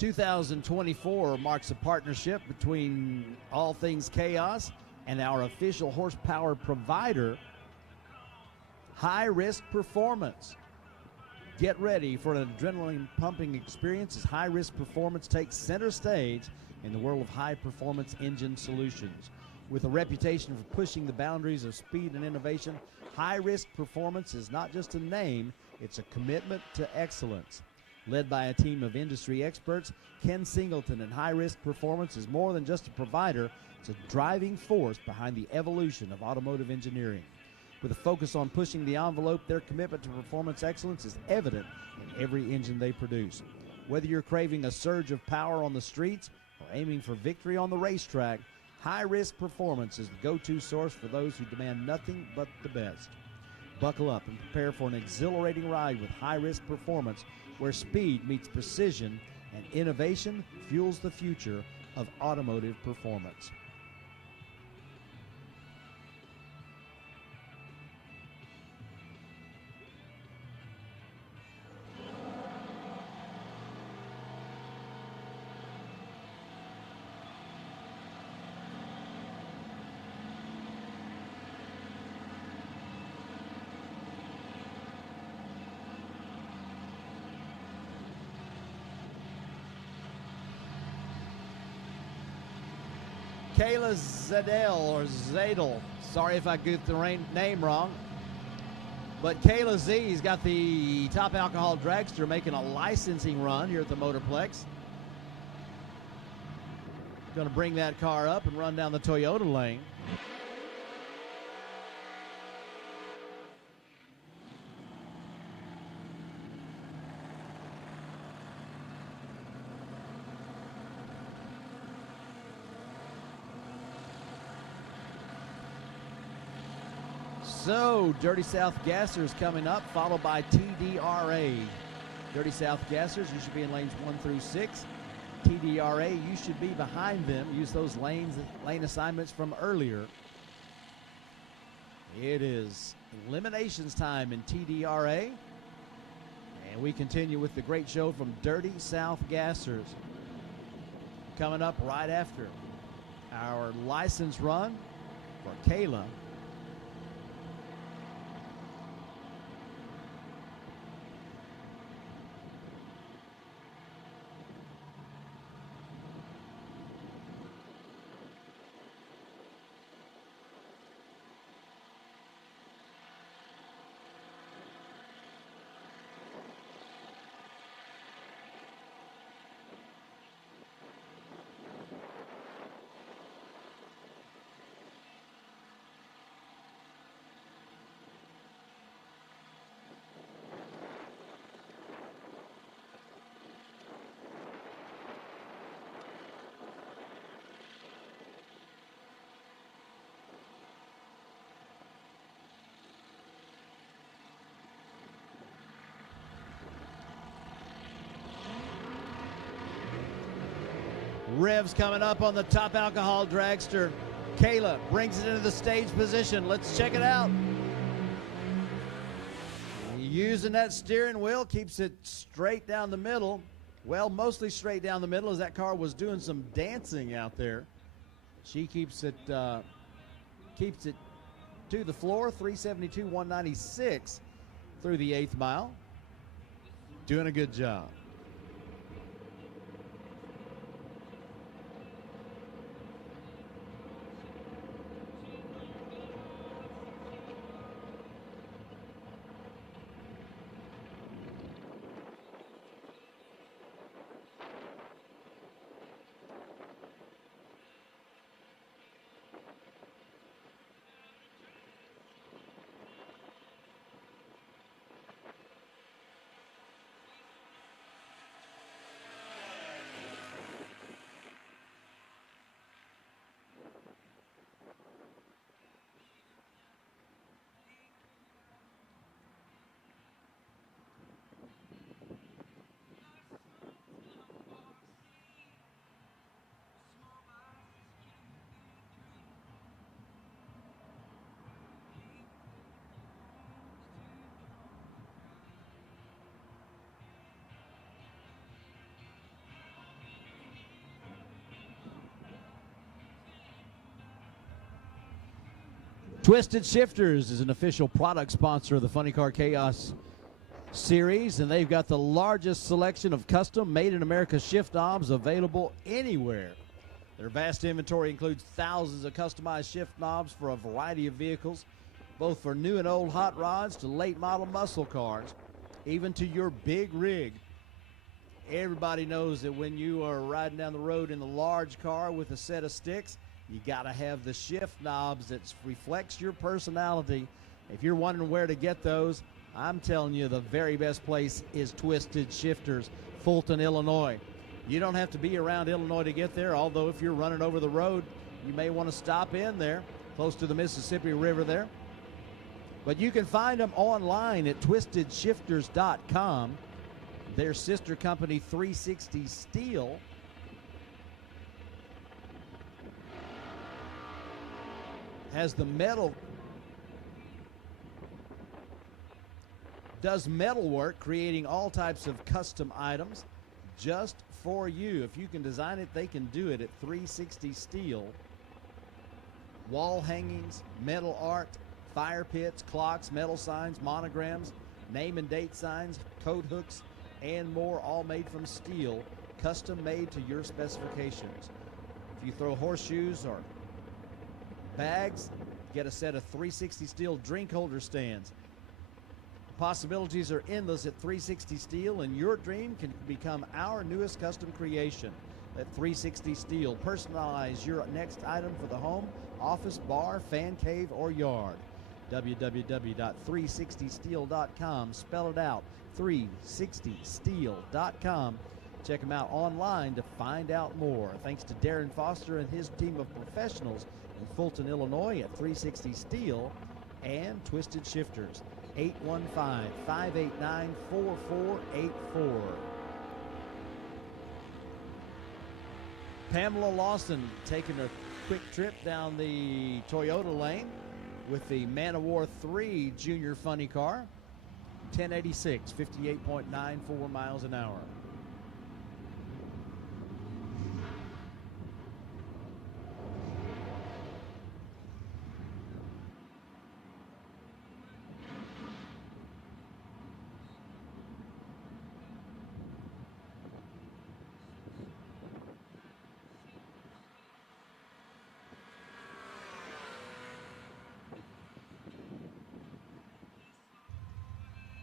2024 marks a partnership between All Things Chaos and our official horsepower provider, High Risk Performance. Get ready for an adrenaline-pumping experience as High Risk Performance takes center stage in the world of high-performance engine solutions. With a reputation for pushing the boundaries of speed and innovation, High Risk Performance is not just a name, it's a commitment to excellence. Led by a team of industry experts, Ken Singleton and High Risk Performance is more than just a provider, it's a driving force behind the evolution of automotive engineering. With a focus on pushing the envelope, their commitment to performance excellence is evident in every engine they produce. Whether you're craving a surge of power on the streets or aiming for victory on the racetrack, High Risk Performance is the go-to source for those who demand nothing but the best. Buckle up and prepare for an exhilarating ride with High Risk Performance, where speed meets precision and innovation fuels the future of automotive performance. Kayla Zadel, sorry if I got the name wrong, but Kayla Z's got the top alcohol dragster making a licensing run here at the Motorplex. Going to bring that car up and run down the Toyota lane. So, Dirty South Gassers coming up, followed by Tdra. Dirty South Gassers, you should be in lanes 1 through 6. Tdra, you should be behind them. Use those lane assignments from earlier. It is eliminations time in Tdra. And we continue with the great show from Dirty South Gassers. Coming up right after our license run for Kayla. Revs coming up on the top alcohol dragster. Kayla brings it into the stage position. Let's check it out. Using that steering wheel, keeps it straight down the middle. Well, mostly straight down the middle as that car was doing some dancing out there. She keeps it to the floor, 372, 196 through the 8th mile. Doing a good job. Twisted Shifterz is an official product sponsor of the Funny Car Chaos series, and they've got the largest selection of custom made in America shift knobs available anywhere. Their vast inventory includes thousands of customized shift knobs for a variety of vehicles, both for new and old hot rods to late model muscle cars, even to your big rig. Everybody knows that when you are riding down the road in the large car with a set of sticks, you got to have the shift knobs that reflects your personality. If you're wondering where to get those, I'm telling you the very best place is Twisted Shifterz, Fulton, Illinois. You don't have to be around Illinois to get there, although if you're running over the road, you may want to stop in there, close to the Mississippi River there. But you can find them online at twistedshifters.com. Their sister company, 360 Steel, has the does metal work, creating all types of custom items just for you. If you can design it, they can do it at 360 Steel. Wall hangings, metal art, fire pits, clocks, metal signs, monograms, name and date signs, coat hooks, and more, all made from steel, custom made to your specifications. If you throw horseshoes or bags, get a set of 360 Steel drink holder stands. Possibilities are endless at 360 Steel, and your dream can become our newest custom creation. At 360 Steel, personalize your next item for the home, office, bar, fan cave, or yard. www.360steel.com. Spell it out, 360steel.com. Check them out online to find out more. Thanks to Darren Foster and his team of professionals in Fulton, Illinois at 360 Steel. and Twisted Shifterz. 815-589-4484. Pamela Lawson taking a quick trip down the Toyota lane with the Man of War 3 Junior Funny Car. 1086, 58.94 miles an hour.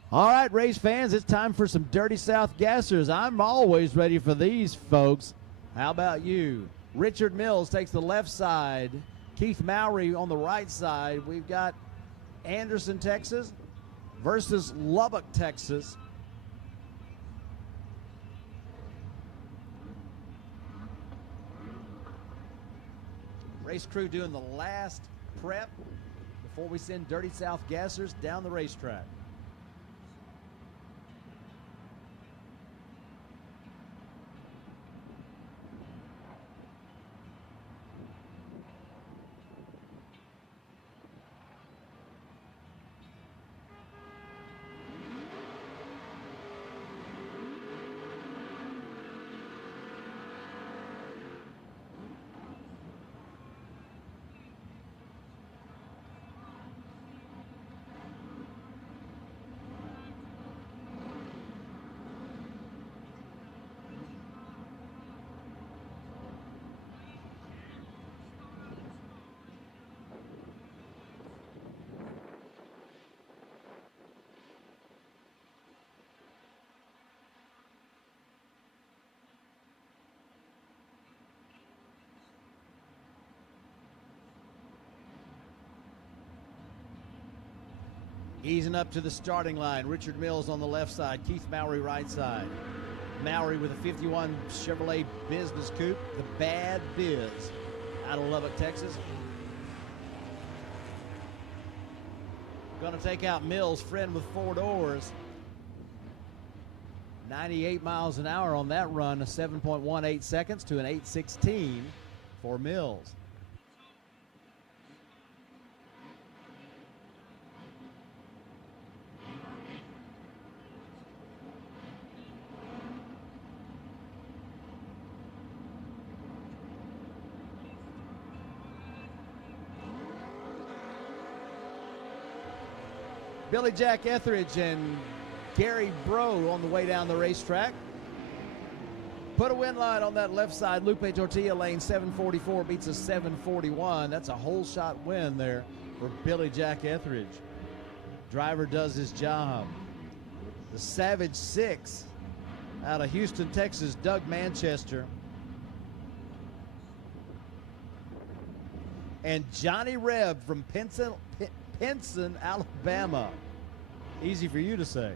All right, race fans, it's time for some Dirty South Gassers. I'm always ready for these, folks. How about you? Richard Mills takes the left side. Keith Mowry on the right side. We've got Anderson, Texas versus Lubbock, Texas. Race crew doing the last prep before we send Dirty South Gassers down the racetrack. Easing up to the starting line, Richard Mills on the left side, Keith Mowry right side. Mowry with a 51 Chevrolet Business Coupe, the Bad Biz, out of Lubbock, Texas. Gonna take out Mills, friend with 4 doors. 98 miles an hour on that run, 7.18 seconds to an 8:16 for Mills. Billy Jack Etheridge and Gary Bro on the way down the racetrack. Put a wind line on that left side. Lupe Tortilla lane 744 beats a 741. That's a whole shot win there for Billy Jack Etheridge. Driver does his job. The Savage 6 out of Houston, Texas, Doug Manchester. And Johnny Reb from Pinson, Alabama. Easy for you to say.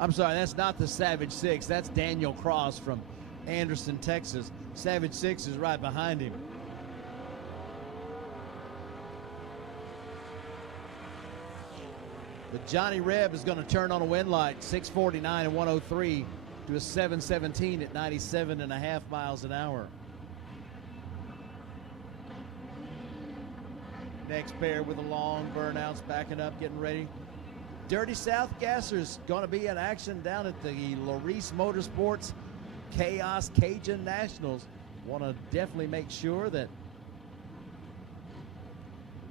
I'm sorry, that's not the Savage 6. That's Daniel Cross from Anderson, Texas. Savage 6 is right behind him. But Johnny Reb is going to turn on a wind light, 649 and 103 to a 717 at 97.5 miles an hour. Next pair with the long burnouts, backing up, getting ready. Dirty South Gassers going to be in action down at the Larice Motorsports Chaos Cajun Nationals. Want to definitely make sure that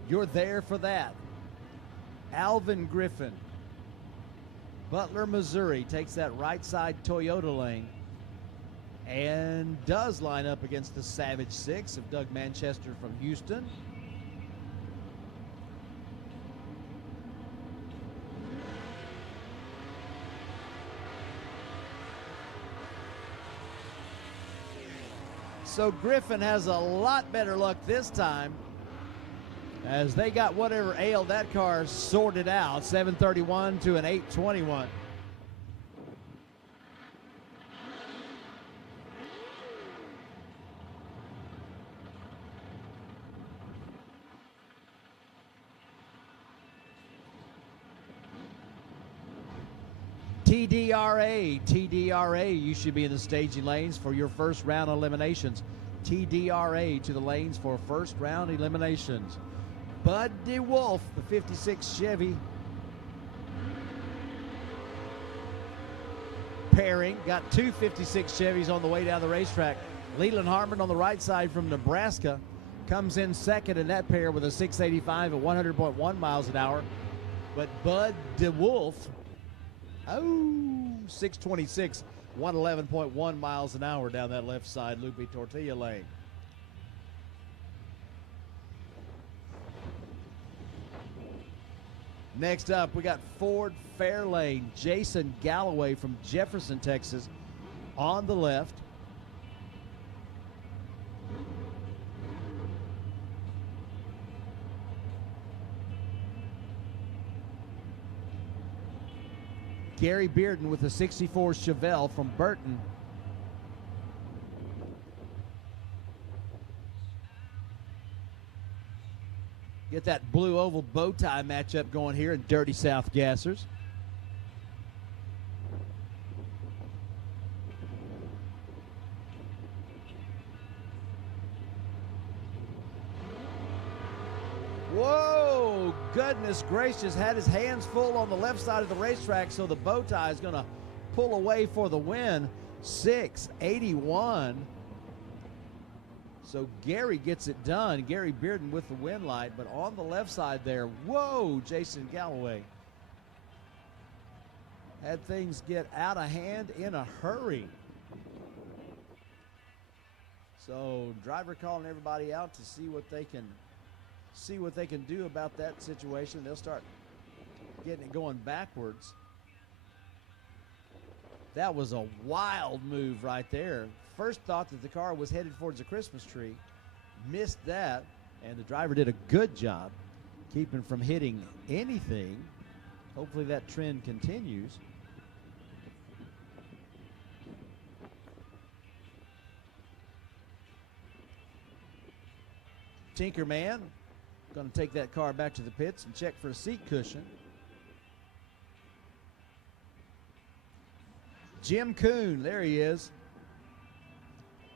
you're there for that. Alvin Griffin, Butler, Missouri, takes that right side Toyota lane and does line up against the Savage 6 of Doug Manchester from Houston. So Griffin has a lot better luck this time as they got whatever ailed that car sorted out. 731 to an 821. Tdra, you should be in the staging lanes for your first round eliminations. Tdra to the lanes for first round eliminations. Bud DeWolf, the 56 Chevy. Pairing, got two 56 Chevys on the way down the racetrack. Leland Harmon on the right side from Nebraska comes in second in that pair with a 685 at 100.1 miles an hour. But Bud DeWolf, 626, 111.1 miles an hour down that left side loopy tortilla lane. Next up, we got Ford Fairlane, Jason Galloway from Jefferson, Texas, on the left. Gary Bearden with a 64 Chevelle from Burton. Get that blue oval bow tie matchup going here in Dirty South Gassers. Whoa, goodness gracious, had his hands full on the left side of the racetrack, so the bow tie is going to pull away for the win. 681. So Gary gets it done. Gary Bearden with the win light, but on the left side there, whoa, Jason Galloway had things get out of hand in a hurry. So driver calling everybody out to see what they can do about that situation. They'll start getting it going backwards. That was a wild move right there. First thought that the car was headed towards a Christmas tree. Missed that, and the driver did a good job keeping from hitting anything. Hopefully that trend continues. Tinkerman going to take that car back to the pits and check for a seat cushion. Jim Kuhn, there he is,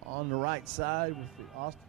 on the right side with the Austin.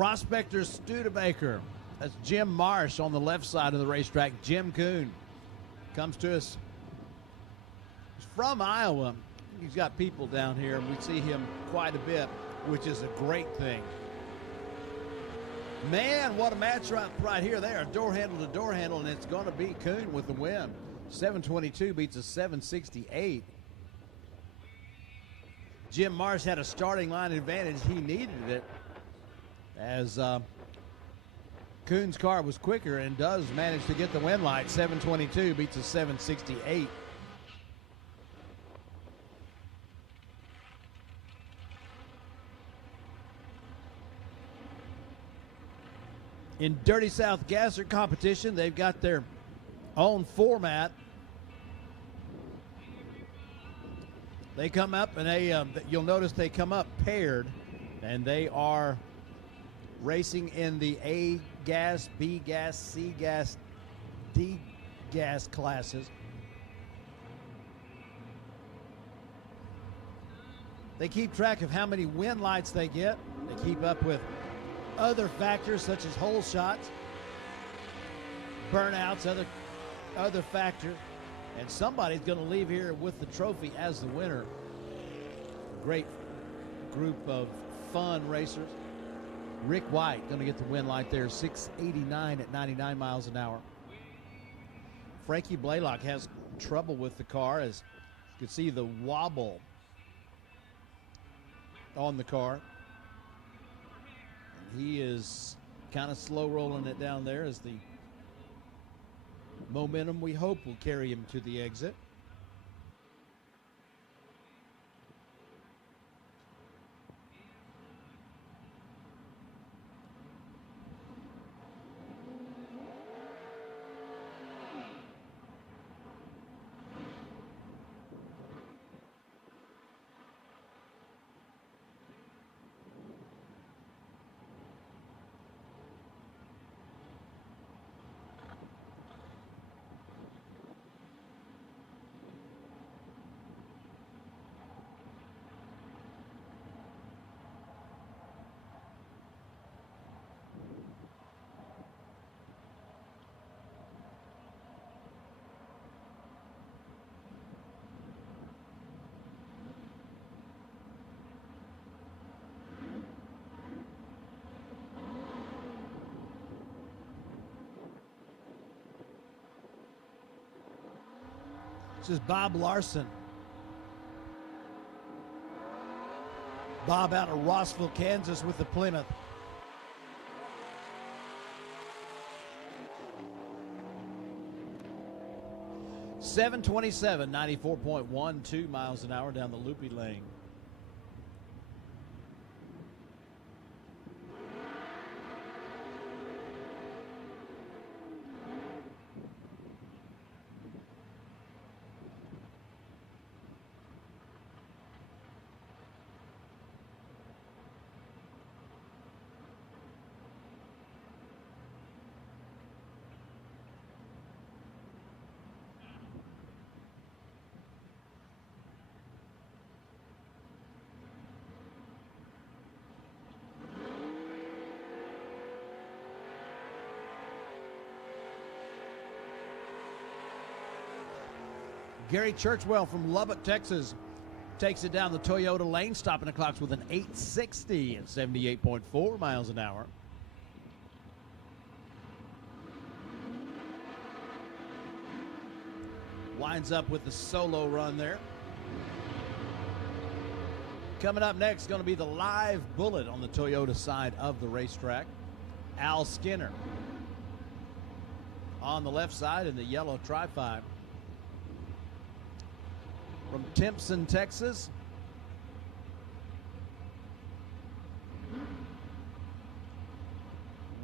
Prospector Studebaker. That's Jim Marsh on the left side of the racetrack. Jim Kuhn comes to us. He's from Iowa. He's got people down here, and we see him quite a bit, which is a great thing. Man, what a match right here. They are door handle to door handle, and it's going to be Kuhn with the win. 722 beats a 768. Jim Marsh had a starting line advantage. He needed it, as Kuhn's car was quicker and does manage to get the win light. 722 beats a 768. In Dirty South Gasser competition, they've got their own format. They come up and you'll notice they come up paired, and they are racing in the A gas, B gas, C gas, D gas classes. They keep track of how many win lights they get. They keep up with other factors such as hole shots, burnouts, other factors, and somebody's going to leave here with the trophy as the winner. Great group of fun racers. Rick White going to get the win light there, 689 at 99 miles an hour. Frankie Blaylock has trouble with the car, as you can see the wobble on the car. He is kind of slow rolling it down there, as the momentum we hope will carry him to the exit. This is Bob Larson. Bob out of Rossville, Kansas with the Plymouth. .727, 94.12 miles an hour down the loopy lane. Gary Churchwell from Lubbock, Texas, takes it down the Toyota lane, stopping the clocks with an 860 at 78.4 miles an hour. Winds up with the solo run there. Coming up next is going to be the live bullet on the Toyota side of the racetrack. Al Skinner on the left side in the yellow Tri-5. From Timpson, Texas.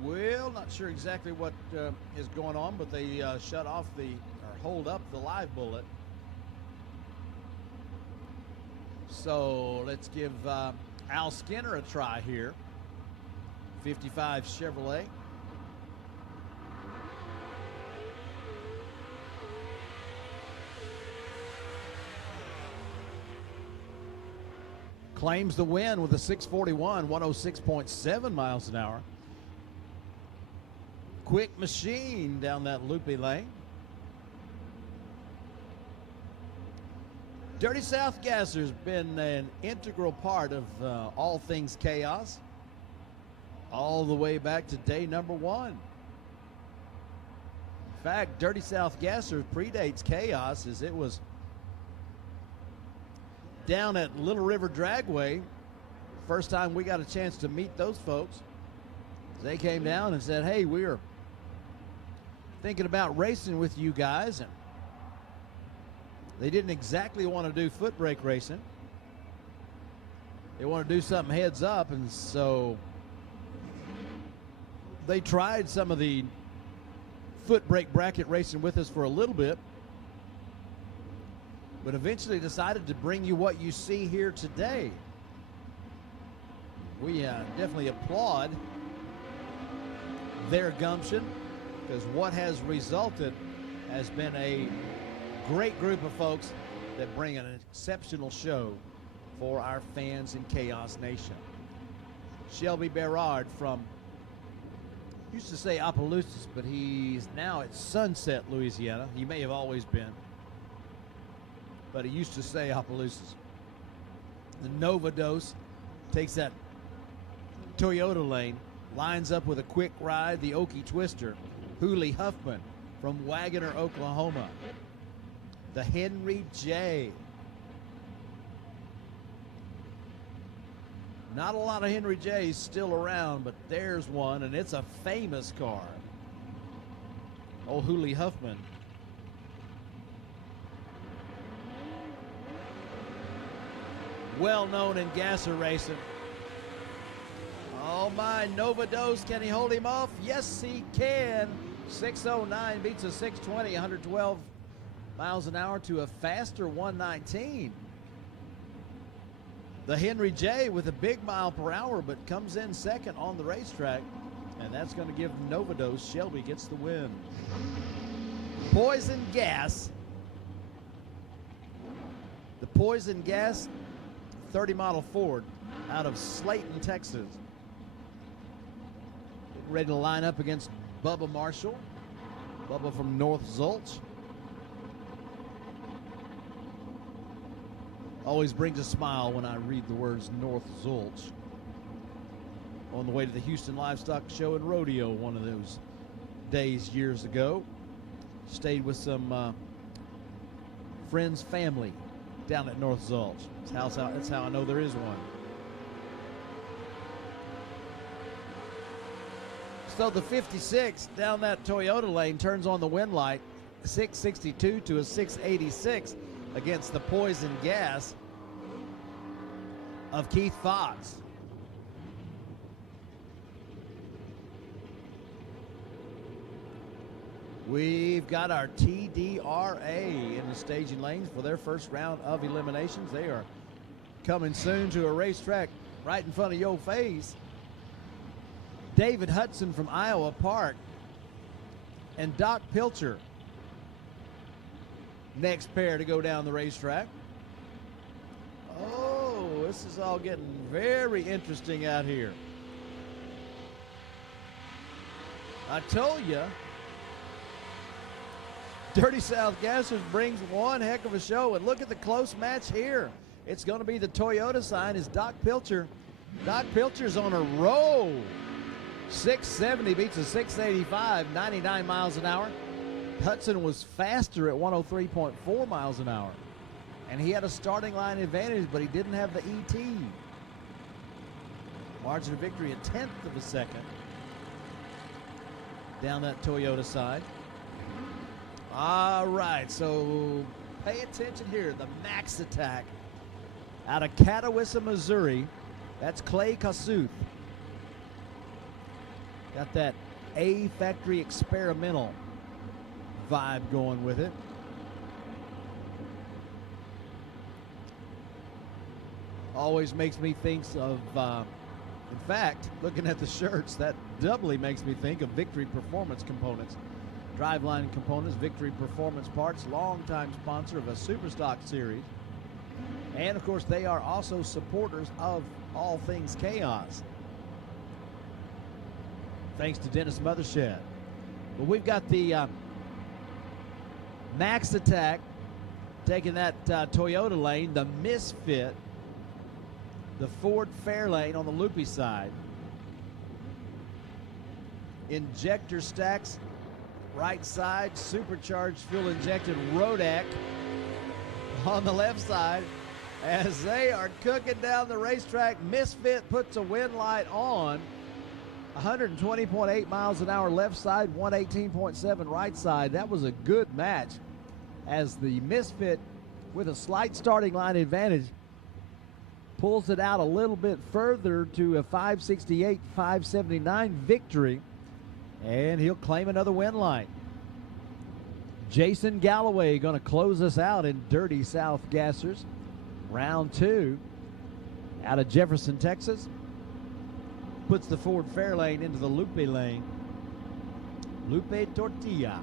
Well, not sure exactly what is going on, but they shut off or hold up the live bullet. So let's give Al Skinner a try here. 55 Chevrolet. claims the win with a 641, 106.7 miles an hour. Quick machine down that loopy lane. Dirty South Gasser's been an integral part of all things chaos all the way back to day number 1. In fact, Dirty South Gasser predates chaos, as it was down at Little River Dragway. First time we got a chance to meet those folks. They came down and said, hey, we're thinking about racing with you guys. And they didn't exactly want to do foot brake racing. They want to do something heads up, and so they tried some of the foot brake bracket racing with us for a little bit, but eventually decided to bring you what you see here today. We definitely applaud their gumption, because what has resulted has been a great group of folks that bring an exceptional show for our fans in Chaos Nation. Shelby Berard from, used to say Opelousas, but he's now at Sunset, Louisiana. He may have always been, but he used to say Opelousas. The Nova Dose takes that Toyota lane, lines up with a quick ride, the Okie Twister. Hooley Huffman from Wagoner, Oklahoma. The Henry J. Not a lot of Henry J's still around, but there's one, and it's a famous car. Old Hooley Huffman. Well known in gasser racing. Oh my, Nova Dose, can he hold him off? Yes, he can. 609 beats a 620, 112 miles an hour to a faster 119. The Henry J with a big mile per hour, but comes in second on the racetrack, and that's going to give Nova Dose. Shelby gets the win. Poison Gas. The Poison Gas 30 model Ford out of Slayton, Texas. Getting ready to line up against Bubba Marshall. Bubba from North Zulch. Always brings a smile when I read the words North Zulch. On the way to the Houston Livestock Show and Rodeo one of those days years ago. Stayed with some friends, family down at North Zulch. That's how I know there is one. So the 56 down that Toyota lane turns on the wind light, 662 to a 686 against the Poison Gas of Keith Fox. We've got our Tdra in the staging lanes for their first round of eliminations. They are coming soon to a racetrack right in front of your face. David Hudson from Iowa Park and Doc Pilcher. Next pair to go down the racetrack. Oh, this is all getting very interesting out here. I told you, Dirty South Gassers brings one heck of a show, and look at the close match here. It's going to be the Toyota sign is Doc Pilcher. Doc Pilcher's on a roll. 670 beats a 685, 99 miles an hour. Hudson was faster at 103.4 miles an hour. And he had a starting line advantage, but he didn't have the ET. Margin of victory a 1/10 of a second. Down that Toyota side. All right, so pay attention here. The Max Attack out of Catawissa, Missouri. That's Clay Kossuth. Got that A Factory experimental vibe going with it. Always makes me think of, in fact, looking at the shirts, that doubly makes me think of Victory Performance Components. Driveline Components, Victory Performance Parts, longtime sponsor of a Superstock series. And, of course, they are also supporters of all things Chaos. Thanks to Dennis Mothershed. But we've got the Max Attack taking that Toyota lane, the Misfit, the Ford Fairlane on the loopy side. Injector stacks, right side, supercharged fuel injected Rodak on the left side. As they are cooking down the racetrack, Misfit puts a wind light on. 120.8 miles an hour left side, 118.7 right side. That was a good match as the Misfit, with a slight starting line advantage, pulls it out a little bit further to a 568, 579 victory, and he'll claim another win light. Jason Galloway going to close us out in Dirty South Gassers. Round 2 out of Jefferson, Texas. Puts the Ford Fairlane into the Lupe lane. Lupe Tortilla.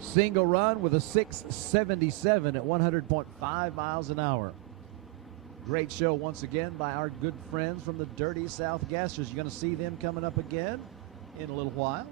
Single run with a 677 at 100.5 miles an hour. Great show once again by our good friends from the Dirty South Gassers. You're going to see them coming up again in a little while.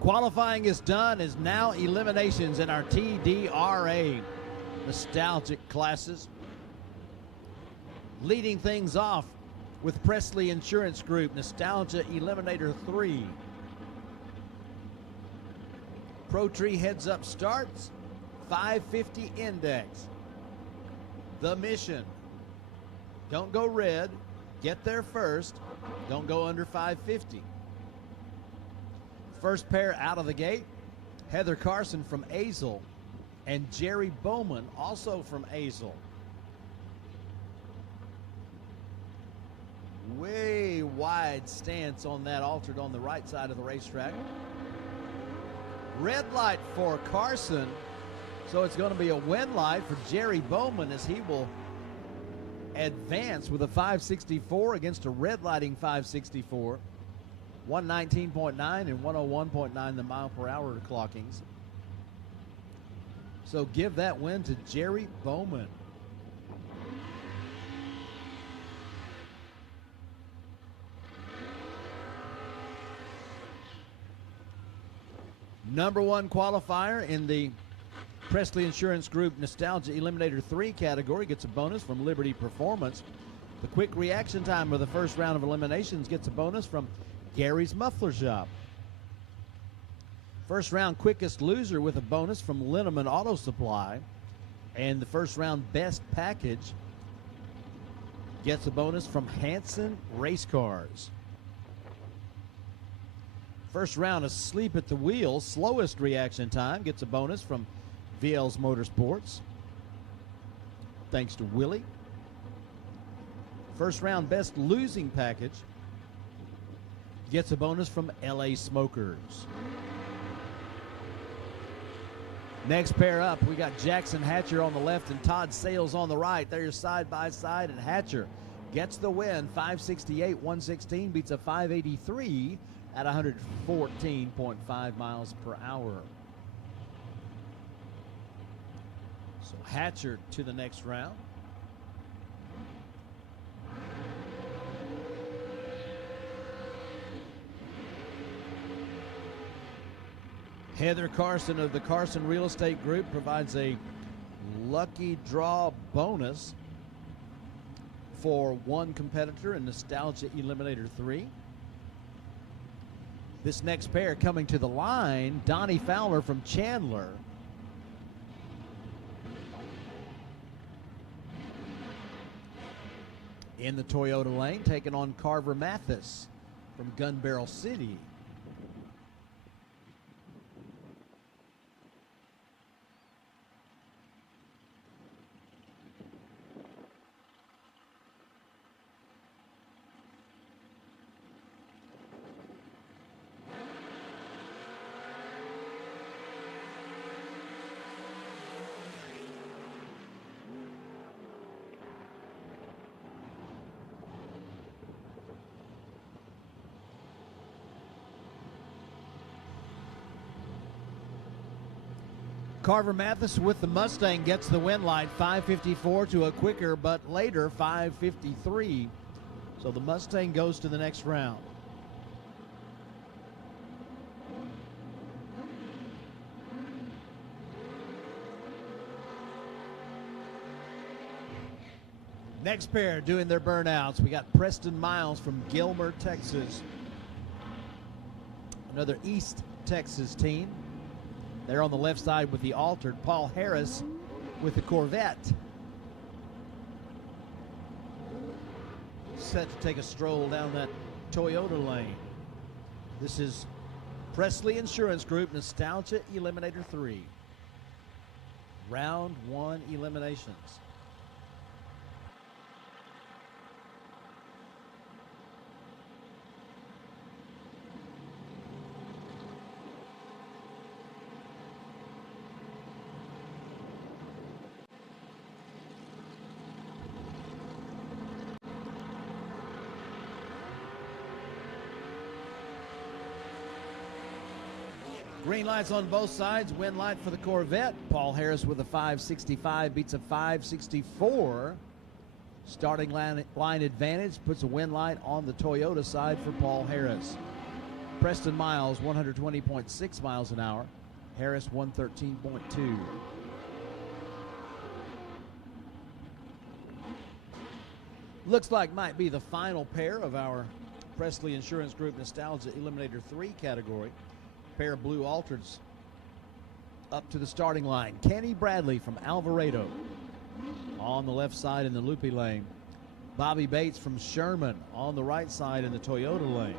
Qualifying is done, is now eliminations in our Tdra nostalgic classes. Leading things off with Presley Insurance Group, Nostalgia Eliminator 3. Pro Tree heads up starts, 550 index. The mission, don't go red, get there first, don't go under 550. First pair out of the gate, Heather Carson from Azle and Jerry Bowman, also from Azle. Way wide stance on that altered on the right side of the racetrack. Red light for Carson, so it's going to be a win light for Jerry Bowman as he will advance with a 564 against a red lighting 564. 119.9 and 101.9 the mile per hour clockings. So give that win to Jerry Bowman. Number one qualifier in the Presley Insurance Group Nostalgia Eliminator 3 category gets a bonus from Liberty Performance. The quick reaction time of the first round of eliminations gets a bonus from Gary's Muffler Shop. First round quickest loser with a bonus from Linneman Auto Supply. And the first round best package gets a bonus from Hanson Racecars. First round asleep at the wheel, slowest reaction time gets a bonus from VL's Motorsports. Thanks to Willie. First round best losing package gets a bonus from LA Smokers. Next pair up, we got Jackson Hatcher on the left and Todd Sales on the right. They're side by side, and Hatcher gets the win. 568, 116 beats a 583 at 114.5 miles per hour. So Hatcher to the next round. Heather Carson of the Carson Real Estate Group provides a lucky draw bonus for one competitor in Nostalgia Eliminator 3. This next pair coming to the line, Donnie Fowler from Chandler. In the Toyota lane, taking on Carver Mathis from Gun Barrel City. Carver Mathis with the Mustang gets the win light, 5:54 to a quicker but later 5:53. So the Mustang goes to the next round. Next pair doing their burnouts. We got Preston Miles from Gilmer, Texas. Another East Texas team. They're on the left side with the altered. Paul Harris with the Corvette. Set to take a stroll down that Toyota lane. This is Presley Insurance Group, Nostalgia Eliminator 3. Round 1 eliminations. Green lights on both sides. Win light for the Corvette. Paul Harris with a 565 beats a 564. Starting line advantage puts a win light on the Toyota side for Paul Harris. Preston Miles 120.6 miles an hour. Harris 113.2. Looks like might be the final pair of our Presley Insurance Group Nostalgia Eliminator 3 category. Pair of blue altereds up to the starting line. Kenny Bradley from Alvarado on the left side in the loopy lane. Bobby Bates from Sherman on the right side in the Toyota lane.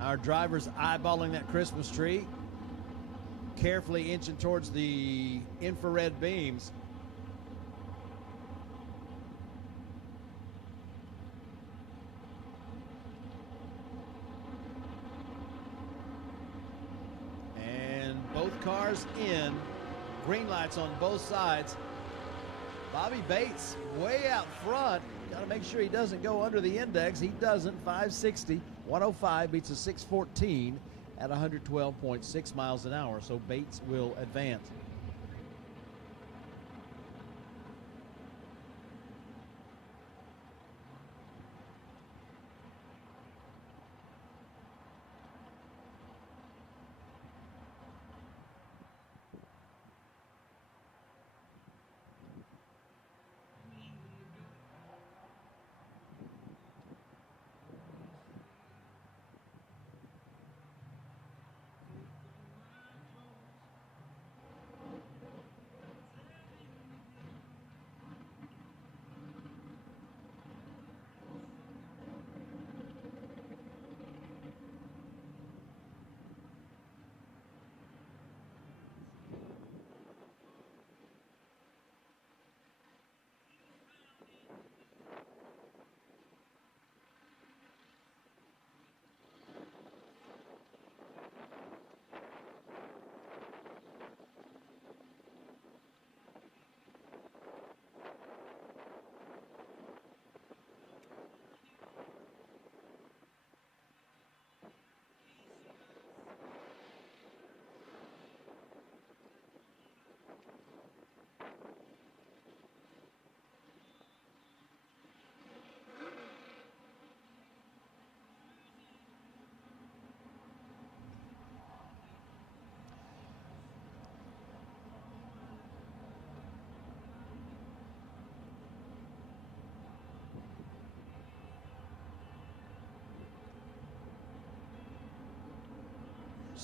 Our drivers eyeballing that Christmas tree, carefully inching towards the infrared beams. And both cars in. Green lights on both sides. Bobby Bates way out front. Got to make sure he doesn't go under the index. He doesn't. 560. 105 beats a 614 at 112.6 miles an hour. So Bates will advance.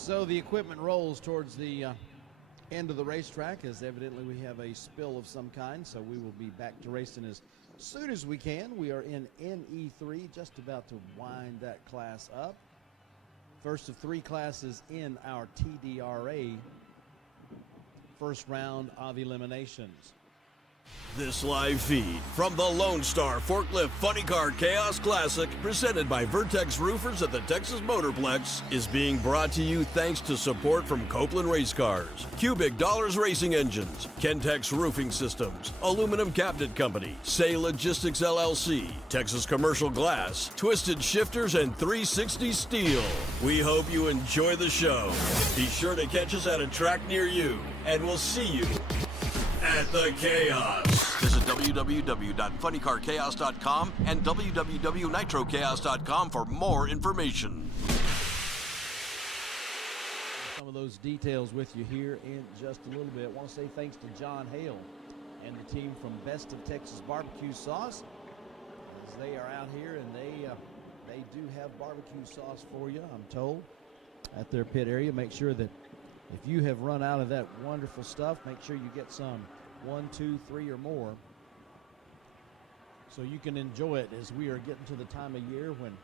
So the equipment rolls towards the end of the racetrack, as evidently we have a spill of some kind, so we will be back to racing as soon as we can. We are in NE3, just about to wind that class up. First of 3 classes in our TDRA first round of eliminations. This live feed from the Lone Star Forklift Funny Car Chaos Classic, presented by Vertex Roofers at the Texas Motorplex, is being brought to you thanks to support from Copeland Racecars, Cubic Dollars Racing Engines, Ken-Tex Roofing Systems, Aluminum Cabinet Company, Saye Logistics LLC, Texas Commercial Glass, Twisted Shifterz, and 360 Steel. We hope you enjoy the show. Be sure to catch us at a track near you, and we'll see you at the Chaos. Visit www.funnycarchaos.com and www.nitrochaos.com for more information. Some of those details with you here in just a little bit. I want to say thanks to John Hale and the team from Best of Texas Barbecue Sauce, as they are out here and they do have barbecue sauce for you, I'm told, at their pit area. Make sure that if you have run out of that wonderful stuff, make sure you get some 1, 2, 3, or more, so you can enjoy it, as we are getting to the time of year when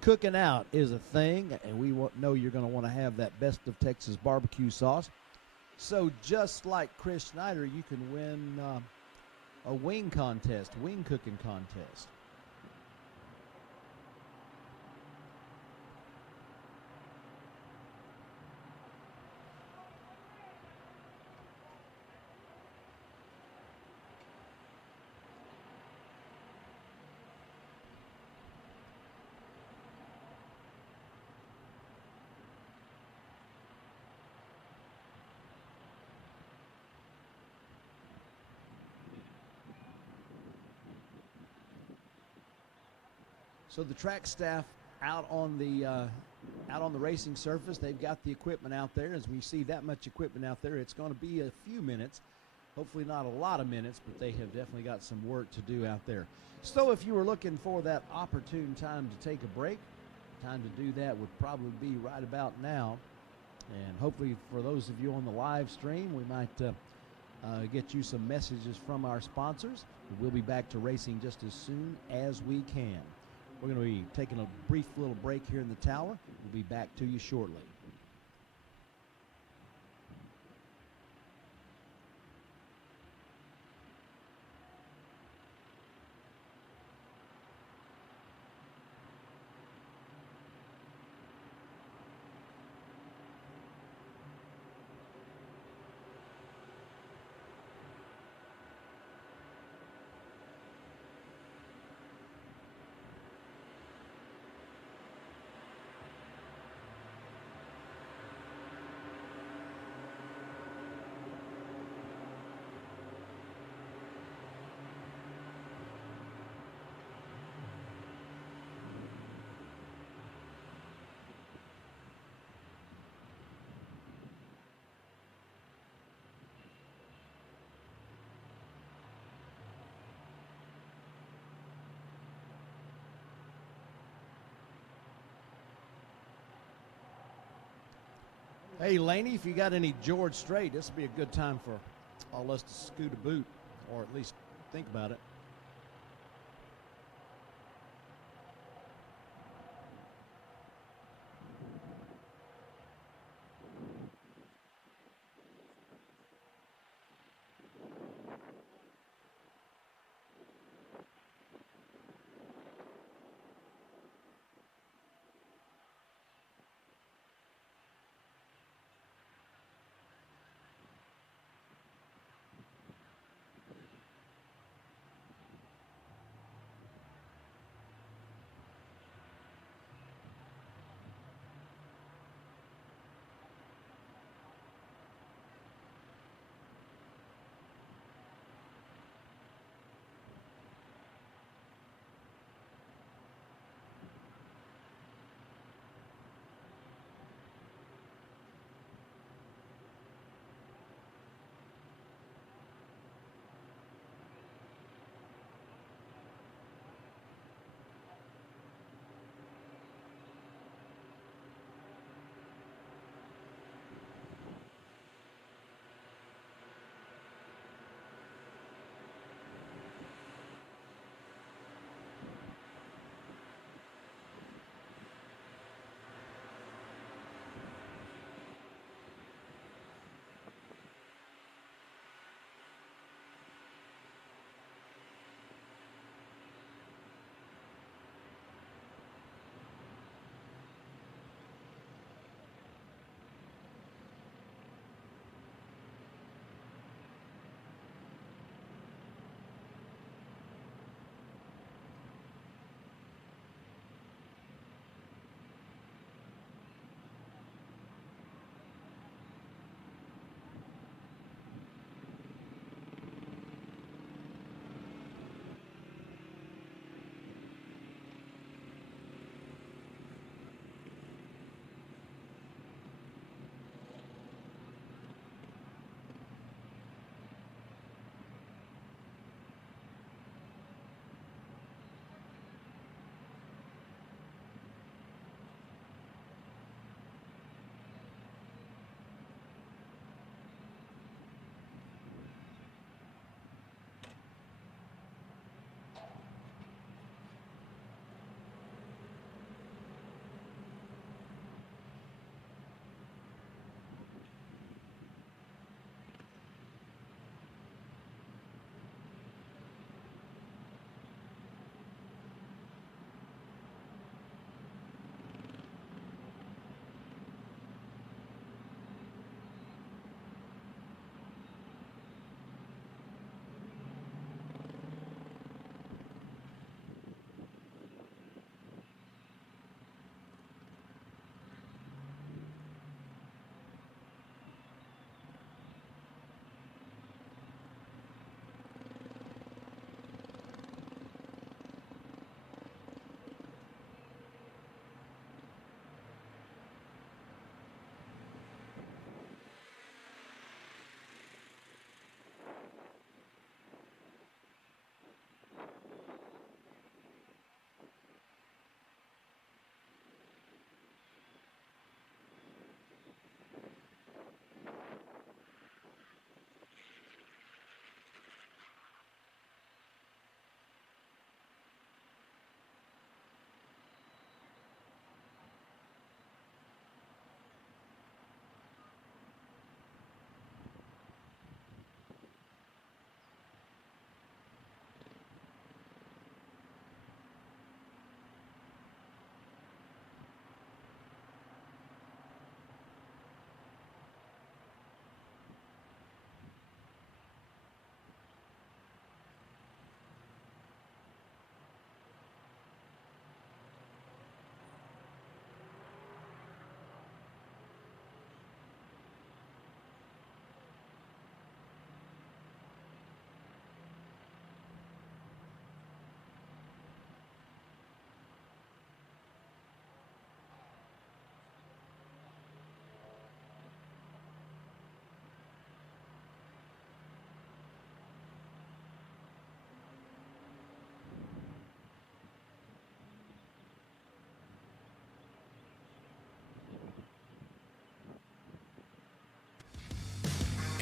cooking out is a thing, and we know you're going to want to have that Best of Texas barbecue sauce. So just like Chris Schneider, you can win a wing contest, wing cooking contest. So the track staff out on the racing surface, they've got the equipment out there. As we see that much equipment out there, it's going to be a few minutes, hopefully not a lot of minutes, but they have definitely got some work to do out there. So if you were looking for that opportune time to take a break, time to do that would probably be right about now. And hopefully for those of you on the live stream, we might get you some messages from our sponsors. We'll be back to racing just as soon as we can. We're going to be taking a brief little break here in the tower. We'll be back to you shortly. Hey, Laney, if you got any George Strait, this would be a good time for all us to scoot a boot, or at least think about it.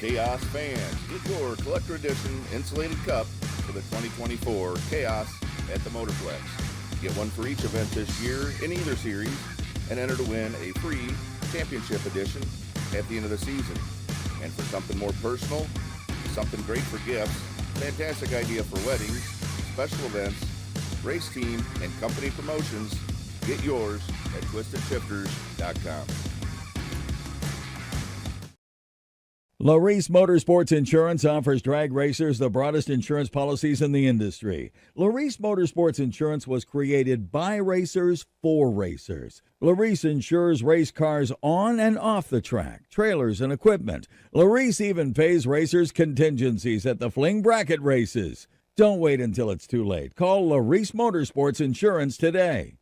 Chaos fans, get your Collector Edition Insulated Cup for the 2024 Chaos at the Motorplex. Get one for each event this year in either series and enter to win a free Championship Edition at the end of the season. And for something more personal, something great for gifts, fantastic idea for weddings, special events, race team, and company promotions, get yours at twistedshifterz.com. Larice Motorsports Insurance offers drag racers the broadest insurance policies in the industry. Larice Motorsports Insurance was created by racers for racers. Larice insures race cars on and off the track, trailers and equipment. Larice even pays racers contingencies at the fling bracket races. Don't wait until it's too late. Call Larice Motorsports Insurance today.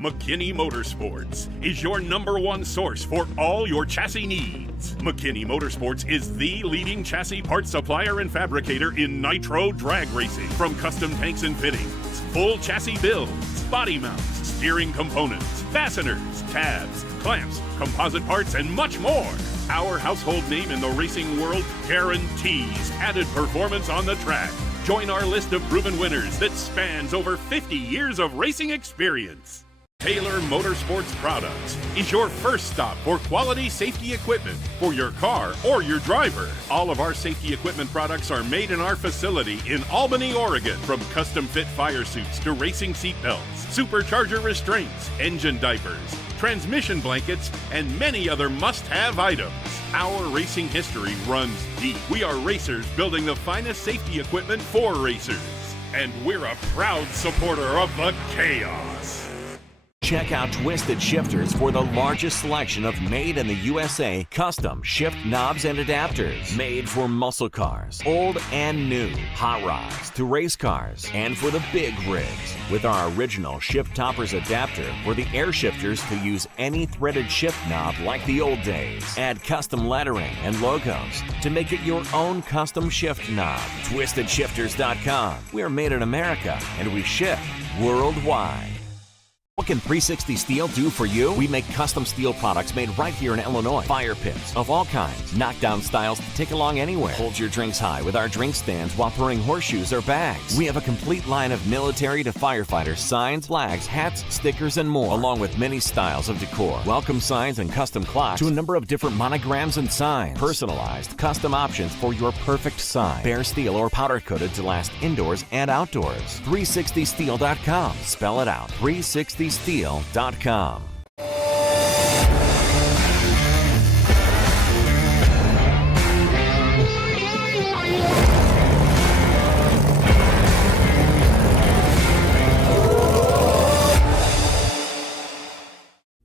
McKinney Motorsports is your #1 source for all your chassis needs. McKinney Motorsports is the leading chassis parts supplier and fabricator in nitro drag racing. From custom tanks and fittings, full chassis builds, body mounts, steering components, fasteners, tabs, clamps, composite parts, and much more. Our household name in the racing world guarantees added performance on the track. Join our list of proven winners that spans over 50 years of racing experience. Taylor Motorsports Products is your first stop for quality safety equipment for your car or your driver. All of our safety equipment products are made in our facility in Albany, Oregon. From custom fit fire suits to racing seat belts, supercharger restraints, engine diapers, transmission blankets, and many other must-have items. Our racing history runs deep. We are racers building the finest safety equipment for racers. And we're a proud supporter of the Chaos. Check out Twisted Shifterz for the largest selection of made in the USA custom shift knobs and adapters. Made for muscle cars, old and new, hot rods to race cars, and for the big rigs. With our original shift toppers adapter for the air shifters to use any threaded shift knob like the old days. Add custom lettering and logos to make it your own custom shift knob. TwistedShifterz.com. We are made in America and we ship worldwide. What can 360 Steel do for you? We make custom steel products made right here in Illinois. Fire pits of all kinds, knockdown styles to take along anywhere. Hold your drinks high with our drink stands while pouring horseshoes or bags. We have a complete line of military to firefighter signs, flags, hats, stickers, and more, along with many styles of decor. Welcome signs and custom clocks to a number of different monograms and signs. Personalized, custom options for your perfect sign. Bare steel or powder coated to last indoors and outdoors. 360steel.com. Spell it out. 360steel.com.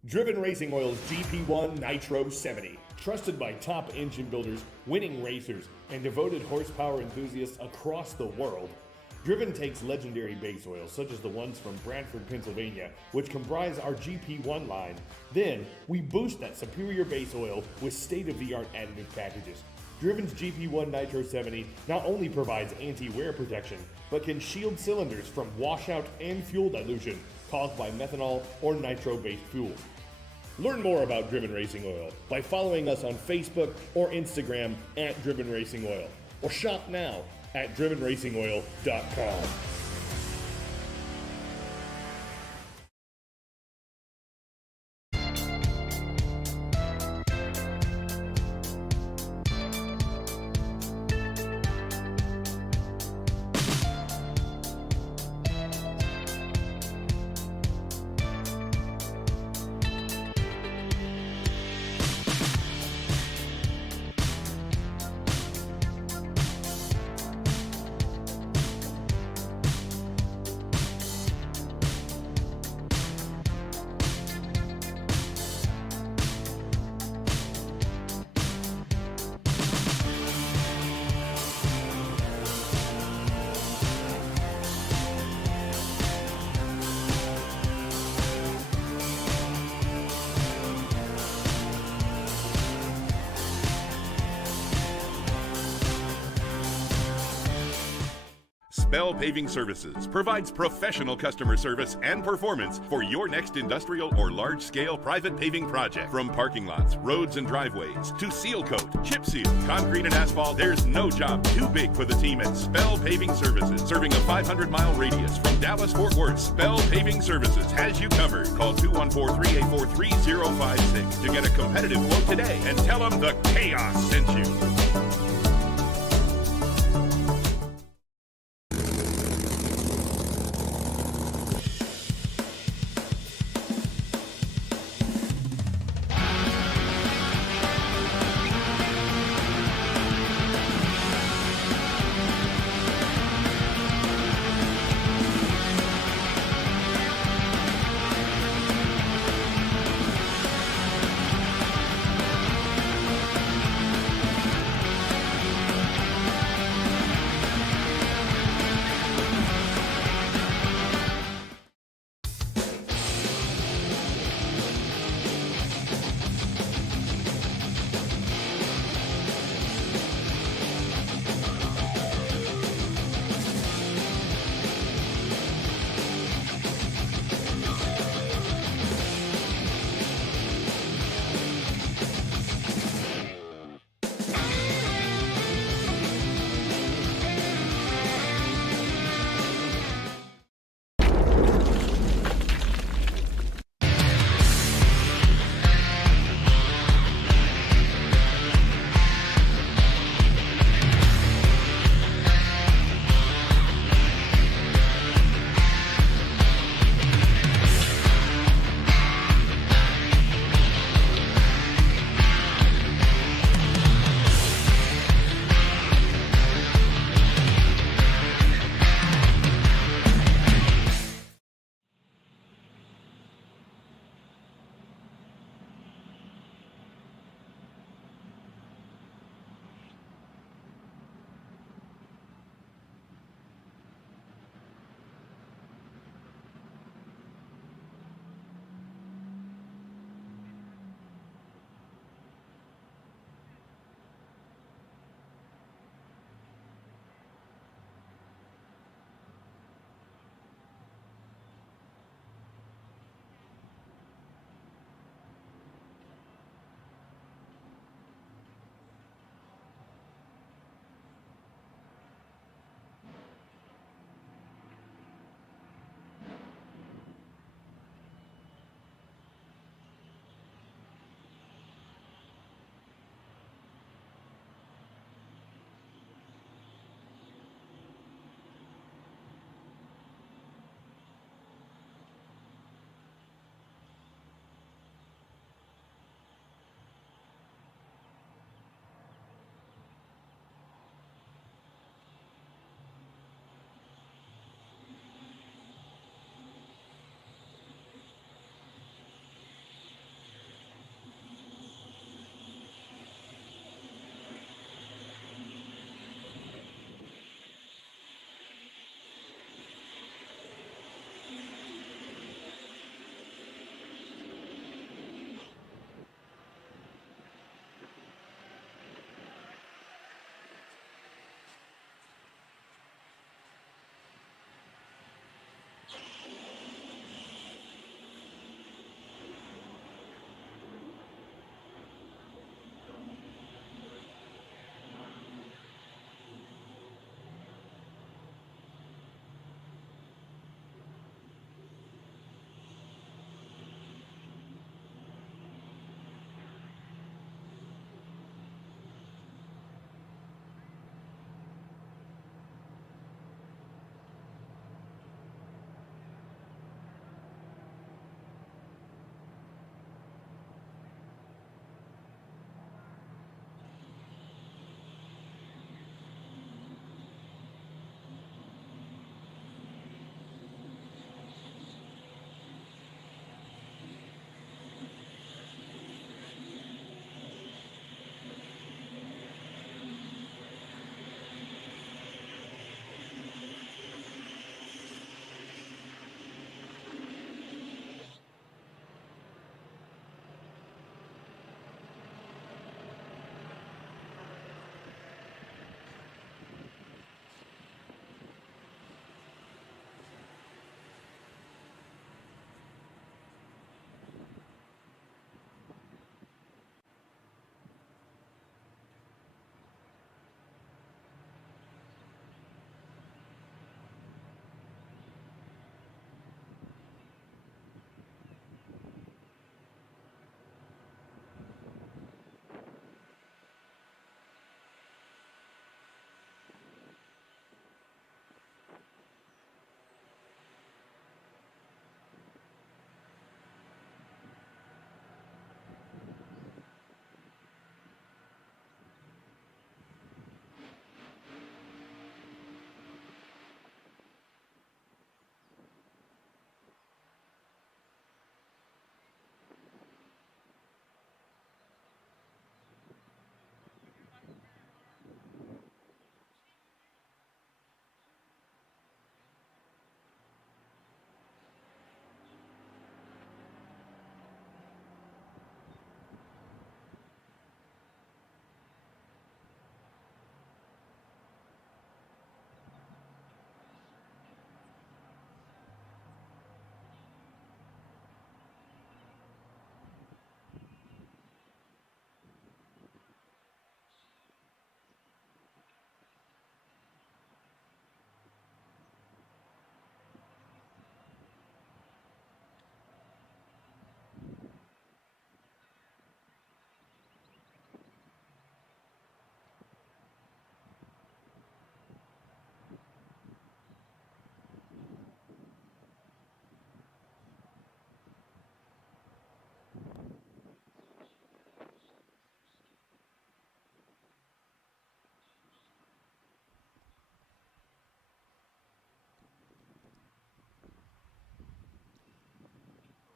Driven Racing Oil's GP1 Nitro 70. Trusted by top engine builders, winning racers, and devoted horsepower enthusiasts across the world. Driven takes legendary base oils, such as the ones from Branford, Pennsylvania, which comprise our GP1 line. Then, we boost that superior base oil with state-of-the-art additive packages. Driven's GP1 Nitro 70 not only provides anti-wear protection, but can shield cylinders from washout and fuel dilution caused by methanol or nitro-based fuel. Learn more about Driven Racing Oil by following us on Facebook or Instagram at Driven Racing Oil, or shop now at drivenracingoil.com. Spell Paving Services provides professional customer service and performance for your next industrial or large-scale private paving project. From parking lots, roads and driveways, to seal coat, chip seal, concrete and asphalt, there's no job too big for the team at Spell Paving Services. Serving a 500-mile radius from Dallas-Fort Worth, Spell Paving Services has you covered. Call 214-384-3056 to get a competitive quote today and tell them the Chaos sent you.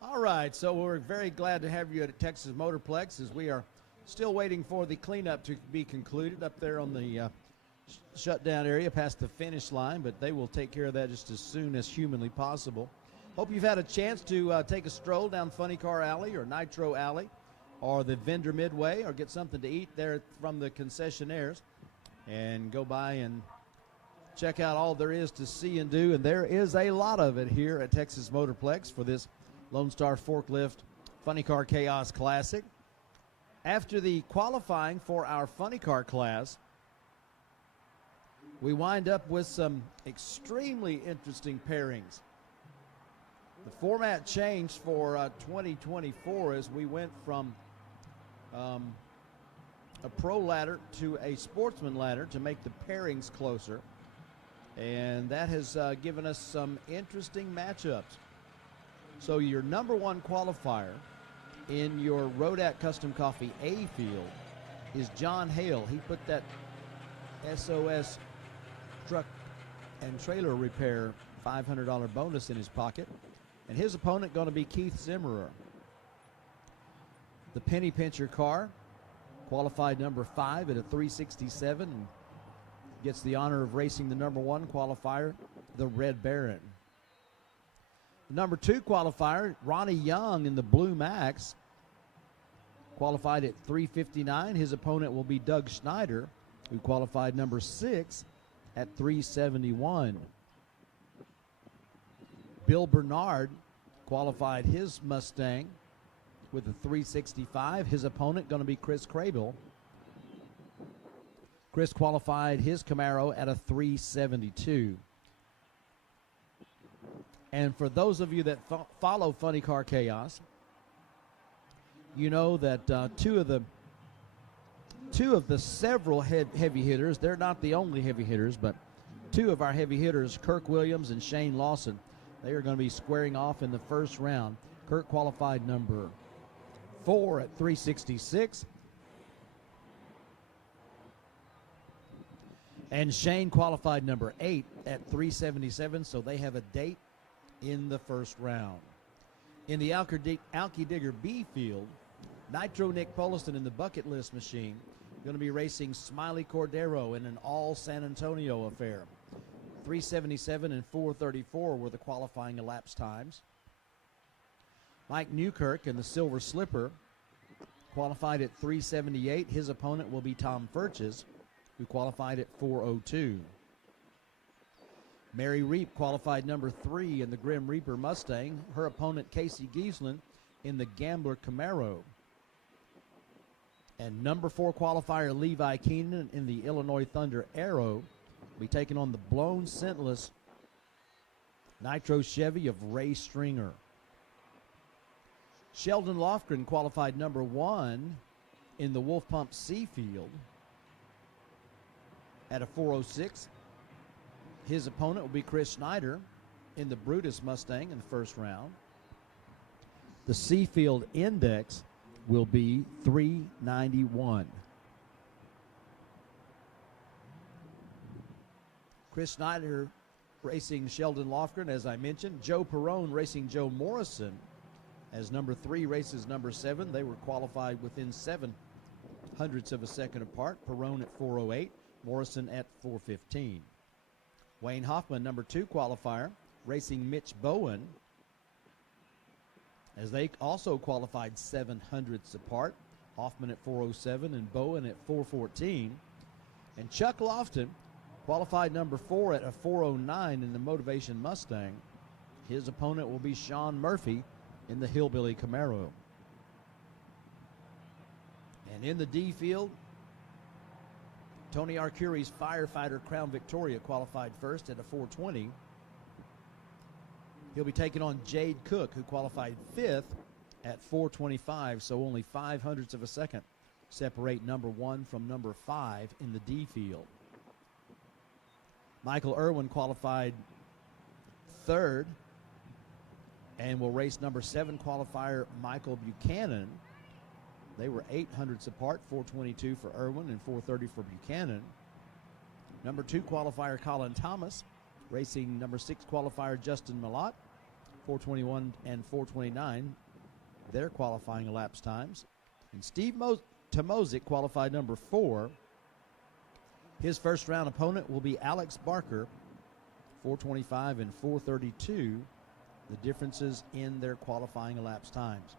All right, so we're very glad to have you at Texas Motorplex as we are still waiting for the cleanup to be concluded up there on the shutdown area past the finish line, but they will take care of that just as soon as humanly possible. Hope you've had a chance to take a stroll down Funny Car Alley or Nitro Alley or the Vendor Midway or get something to eat there from the concessionaires and go by and check out all there is to see and do, and there is a lot of it here at Texas Motorplex for this Lone Star Forklift Funny Car Chaos Classic. After the qualifying for our Funny Car class, we wind up with some extremely interesting pairings. The format changed for 2024 as we went from a pro ladder to a sportsman ladder to make the pairings closer. And that has given us some interesting matchups. So your number one qualifier in your Rodat Custom Coffee A field is John Hale. He put that SOS truck and trailer repair $500 bonus in his pocket. And his opponent going to be Keith Zimmerer. The penny pincher car, qualified number 5 at a 367, and gets the honor of racing the number 1 qualifier, the Red Baron. The number 2 qualifier, Ronnie Young in the Blue Max, qualified at 359. His opponent will be Doug Schneider, who qualified number 6 at 371. Bill Bernard qualified his Mustang with a 365. His opponent going to be Chris Crable. Chris qualified his Camaro at a 372. And for those of you that follow Funny Car Chaos, you know that two of the several heavy hitters, they're not the only heavy hitters, but two of our heavy hitters, Kirk Williams and Shane Lawson, they are going to be squaring off in the first round. Kirk qualified number 4 at 366. And Shane qualified number 8 at 377, so they have a date in the first round. In the Alky Digger B field, Nitro Nick Polliston in the Bucket List machine going to be racing Smiley Cordero in an all San Antonio affair. 377 and 434 were the qualifying elapsed times. Mike Newkirk in the Silver Slipper qualified at 378. His opponent will be Tom Furches, who qualified at 402. Mary Reap qualified number 3 in the Grim Reaper Mustang. Her opponent, Casey Giesland, in the Gambler Camaro. And number 4 qualifier, Levi Keenan, in the Illinois Thunder Arrow, will be taking on the blown scentless Nitro Chevy of Ray Stringer. Sheldon Lofgren qualified number 1 in the Wolf Pump C field at a 406. His opponent will be Chris Schneider in the Brutus Mustang in the first round. The C field index will be 391. Chris Schneider racing Sheldon Lofgren, as I mentioned. Joe Perrone racing Joe Morrison as number 3 races number 7. They were qualified within 0.07 of a second apart. Perrone at 408, Morrison at 415. Wayne Hoffman, number 2 qualifier, racing Mitch Bowen, as they also qualified 0.07 apart. Hoffman at 407 and Bowen at 414. And Chuck Lofton qualified number 4 at a 409 in the Motivation Mustang. His opponent will be Sean Murphy in the Hillbilly Camaro. And in the D field, Tony Arcuri's Firefighter Crown Victoria qualified first at a 420. He'll be taking on Jade Cook, who qualified 5th at 425, so only 0.05 of a second separate number 1 from number 5 in the D field. Michael Irwin qualified 3rd and will race number 7 qualifier Michael Buchanan. They were 0.08 apart, 422 for Irwin and 430 for Buchanan. Number 2 qualifier Colin Thomas racing number 6 qualifier Justin Malott. 421 and 429, their qualifying elapsed times. And Steve Tomozik qualified number 4. His first round opponent will be Alex Barker, 425 and 432, the differences in their qualifying elapsed times.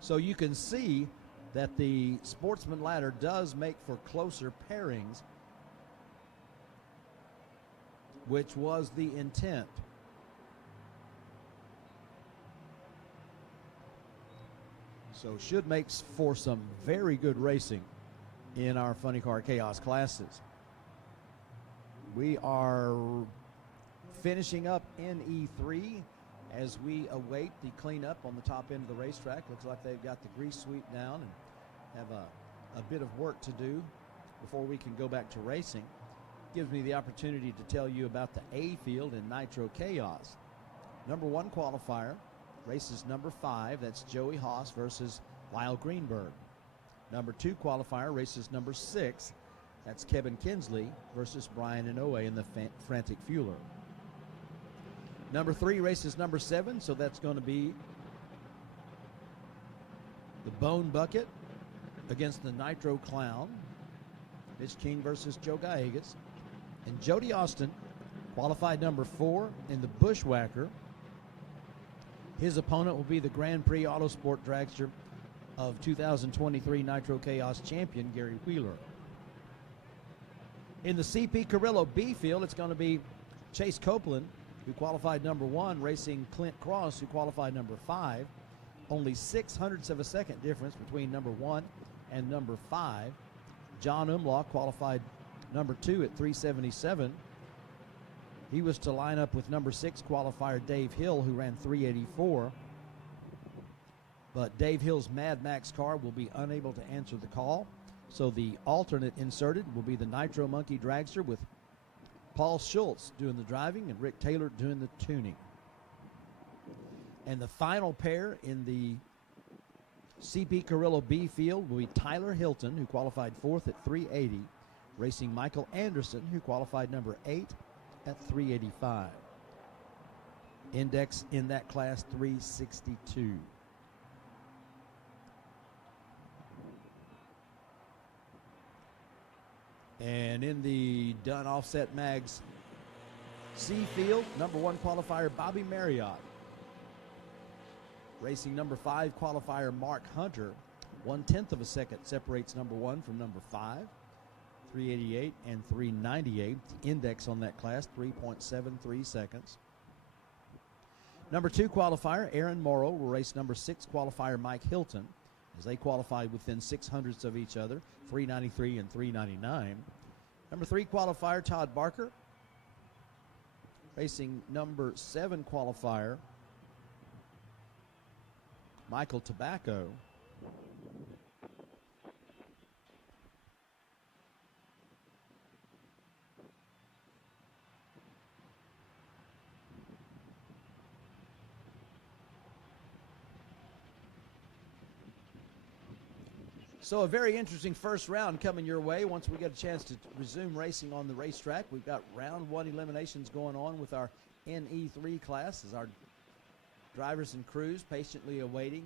So you can see that the Sportsman ladder does make for closer pairings, which was the intent. So should make for some very good racing in our Funny Car Chaos classes. We are finishing up NE3 as we await the cleanup on the top end of the racetrack. Looks like they've got the grease sweep down and have a bit of work to do before we can go back to racing. Gives me the opportunity to tell you about the A field in Nitro Chaos. Number 1 qualifier races number 5. That's Joey Haas versus Lyle Greenberg. Number 2 qualifier races number 6. That's Kevin Kinsley versus Brian Inoue in the Frantic Fueler. Number 3 races number 7, so that's going to be the Bone Bucket against the Nitro Clown. Mitch King versus Joe Gallegos. And Jody Austin qualified number 4 in the Bushwhacker. His opponent will be the Grand Prix Autosport Dragster of 2023 Nitro Chaos champion Gary Wheeler. In the CP Carrillo B field, it's going to be Chase Copeland, who qualified number 1, racing Clint Cross, who qualified number 5. Only 0.06 of a second difference between number 1 and number 5. John Umlaw qualified number 2 at 377. He was to line up with number 6 qualifier Dave Hill, who ran 384. But Dave Hill's Mad Max car will be unable to answer the call. So the alternate inserted will be the Nitro Monkey Dragster with Paul Schultz doing the driving and Rick Taylor doing the tuning. And the final pair in the CP Carrillo B field will be Tyler Hilton, who qualified 4th at 380, racing Michael Anderson, who qualified number 8 at 385. Index in that class 362. And in the Dunn Offset Mags C field, number 1 qualifier Bobby Marriott, racing number 5 qualifier Mark Hunter. 1/10 of a second separates number 1 from number 5. 388 and 398. The index on that class 3.73 seconds. Number 2 qualifier Aaron Morrow will race number 6 qualifier Mike Hilton, as they qualified within 0.06 of each other, 393 and 399. Number 3 qualifier Todd Barker, racing number 7 qualifier Michael Tobacco. So a very interesting first round coming your way once we get a chance to resume racing on the racetrack. We've got round 1 eliminations going on with our NE3 class as our drivers and crews patiently awaiting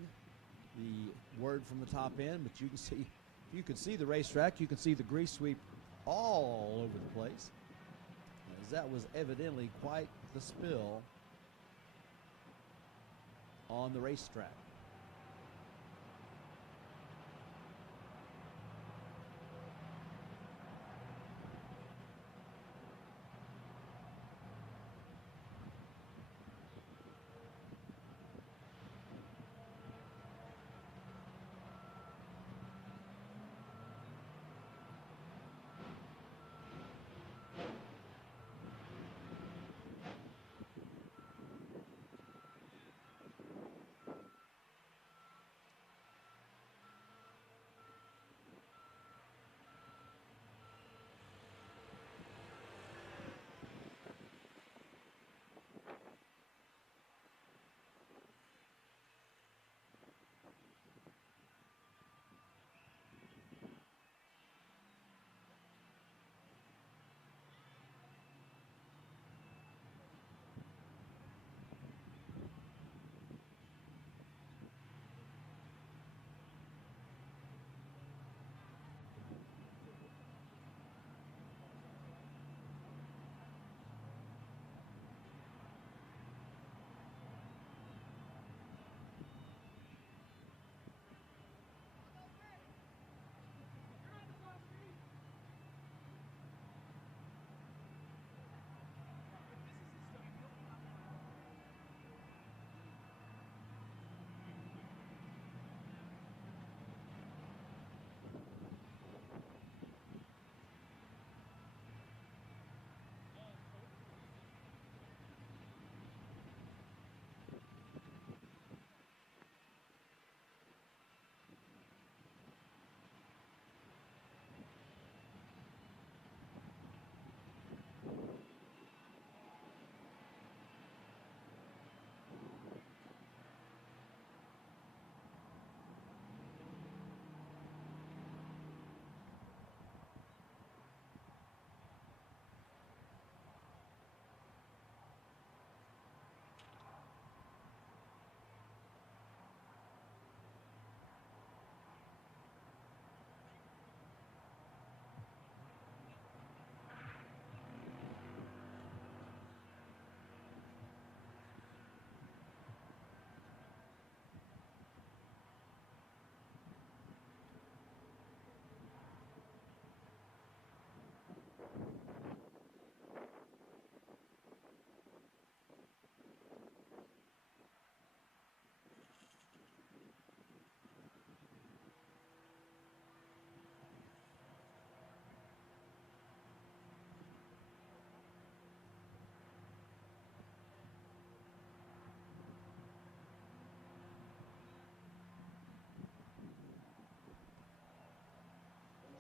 the word from the top end. But you can see, if you can see the racetrack, you can see the grease sweep all over the place, as that was evidently quite the spill on the racetrack.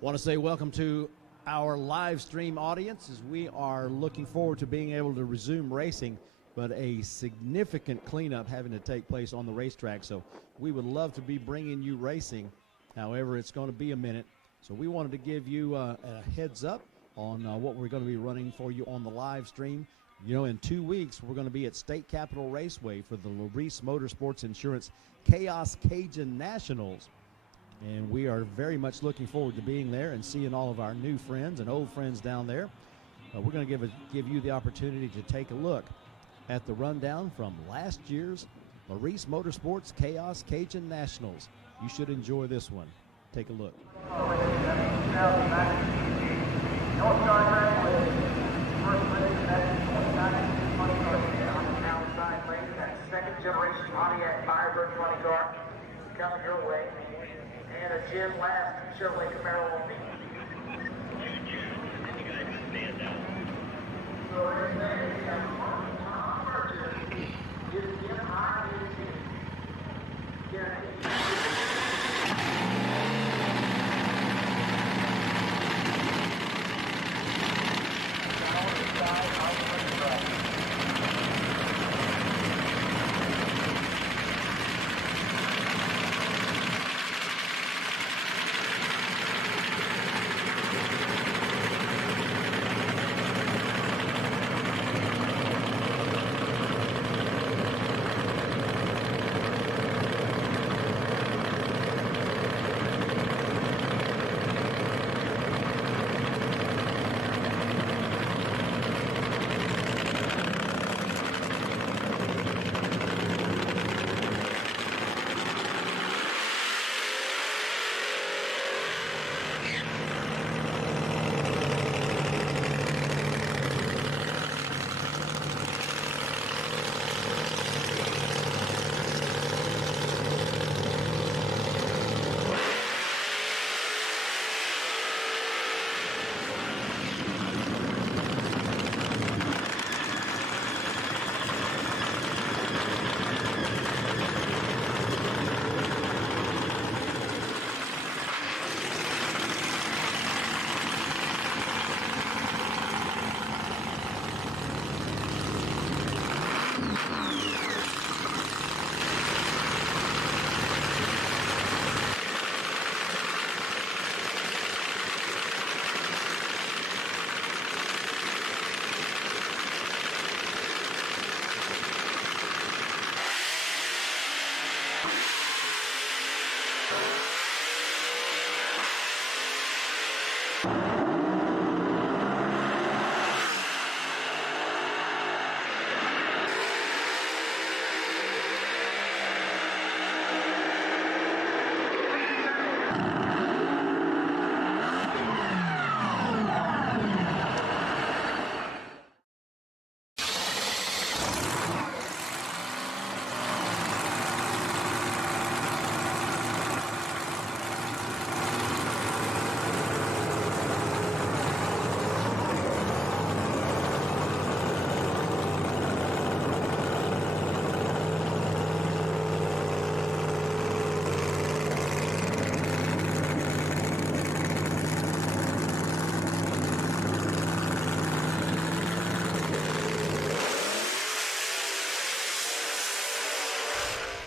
Want to say welcome to our live stream audience as we are looking forward to being able to resume racing, but a significant cleanup having to take place on the racetrack. So we would love to be bringing you racing. However, it's going to be a minute. So we wanted to give you a heads up on what we're going to be running for you on the live stream. You know, in 2 weeks, we're going to be at State Capitol Raceway for the Larice Motorsports Insurance Chaos Cajun Nationals. And we are very much looking forward to being there and seeing all of our new friends and old friends down there. We're going to give you the opportunity to take a look at the rundown from last year's Larice Motorsports Chaos Cajun Nationals. You should enjoy this one. Take a look. Second generation Pontiac Firebird funny car coming your way. And a Jim last Chevrolet Camaro will be. So there's that. Purchase is MI18. Guaranteed.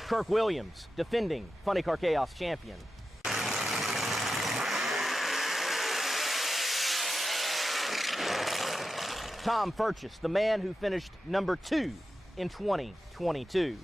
Kirk Williams, defending Funny Car Chaos champion. Tom Furchess, the man who finished number 2 in 2022.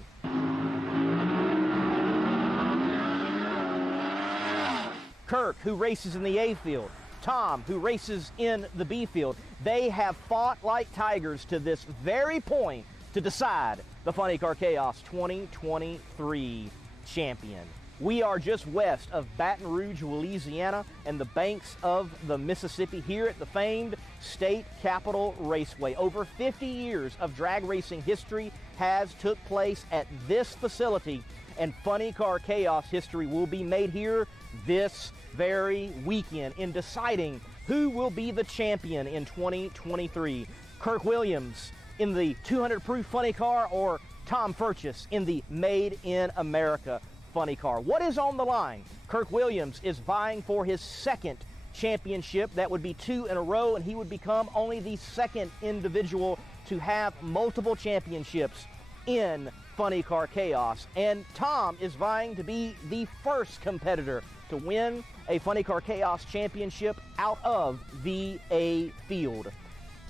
Kirk, who races in the A field. Tom, who races in the B field. They have fought like tigers to this very point to decide the Funny Car Chaos 2023 champion. We are just west of Baton Rouge, Louisiana, and the banks of the Mississippi here at the famed State Capitol Raceway. Over 50 years of drag racing history has took place at this facility, and Funny Car Chaos history will be made here this very weekend in deciding who will be the champion in 2023. Kirk Williams in the 200 proof funny car, or Tom Furchess in the Made in America funny car. What is on the line? Kirk Williams is vying for his second championship. That would be 2 in a row, and he would become only the second individual to have multiple championships in Funny Car Chaos. And Tom is vying to be the first competitor to win a Funny Car Chaos championship out of the A field.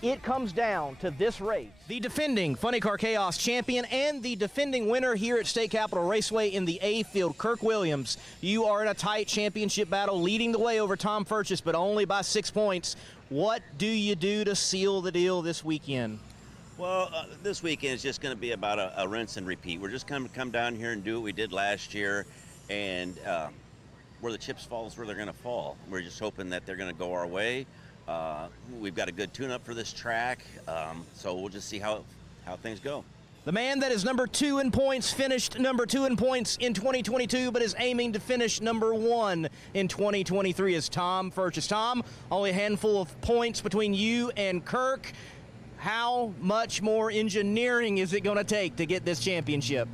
It comes down to this race. The defending Funny Car Chaos champion and the defending winner here at State Capitol Raceway in the A field, Kirk Williams. You are in a tight championship battle, leading the way over Tom Furchess, but only by 6 points. What do you do to seal the deal this weekend? Well, this weekend is just going to be about a rinse and repeat. We're just going to come down here and do what we did last year, and where the chips fall is where they're going to fall. We're just hoping that they're going to go our way. We've got a good tune-up for this track, so we'll just see how things go. The man that is number 2 in points finished number 2 in points in 2022, but is aiming to finish number 1 in 2023 is Tom Furchess. Tom, only a handful of points between you and Kirk. How much more engineering is it going to take to get this championship?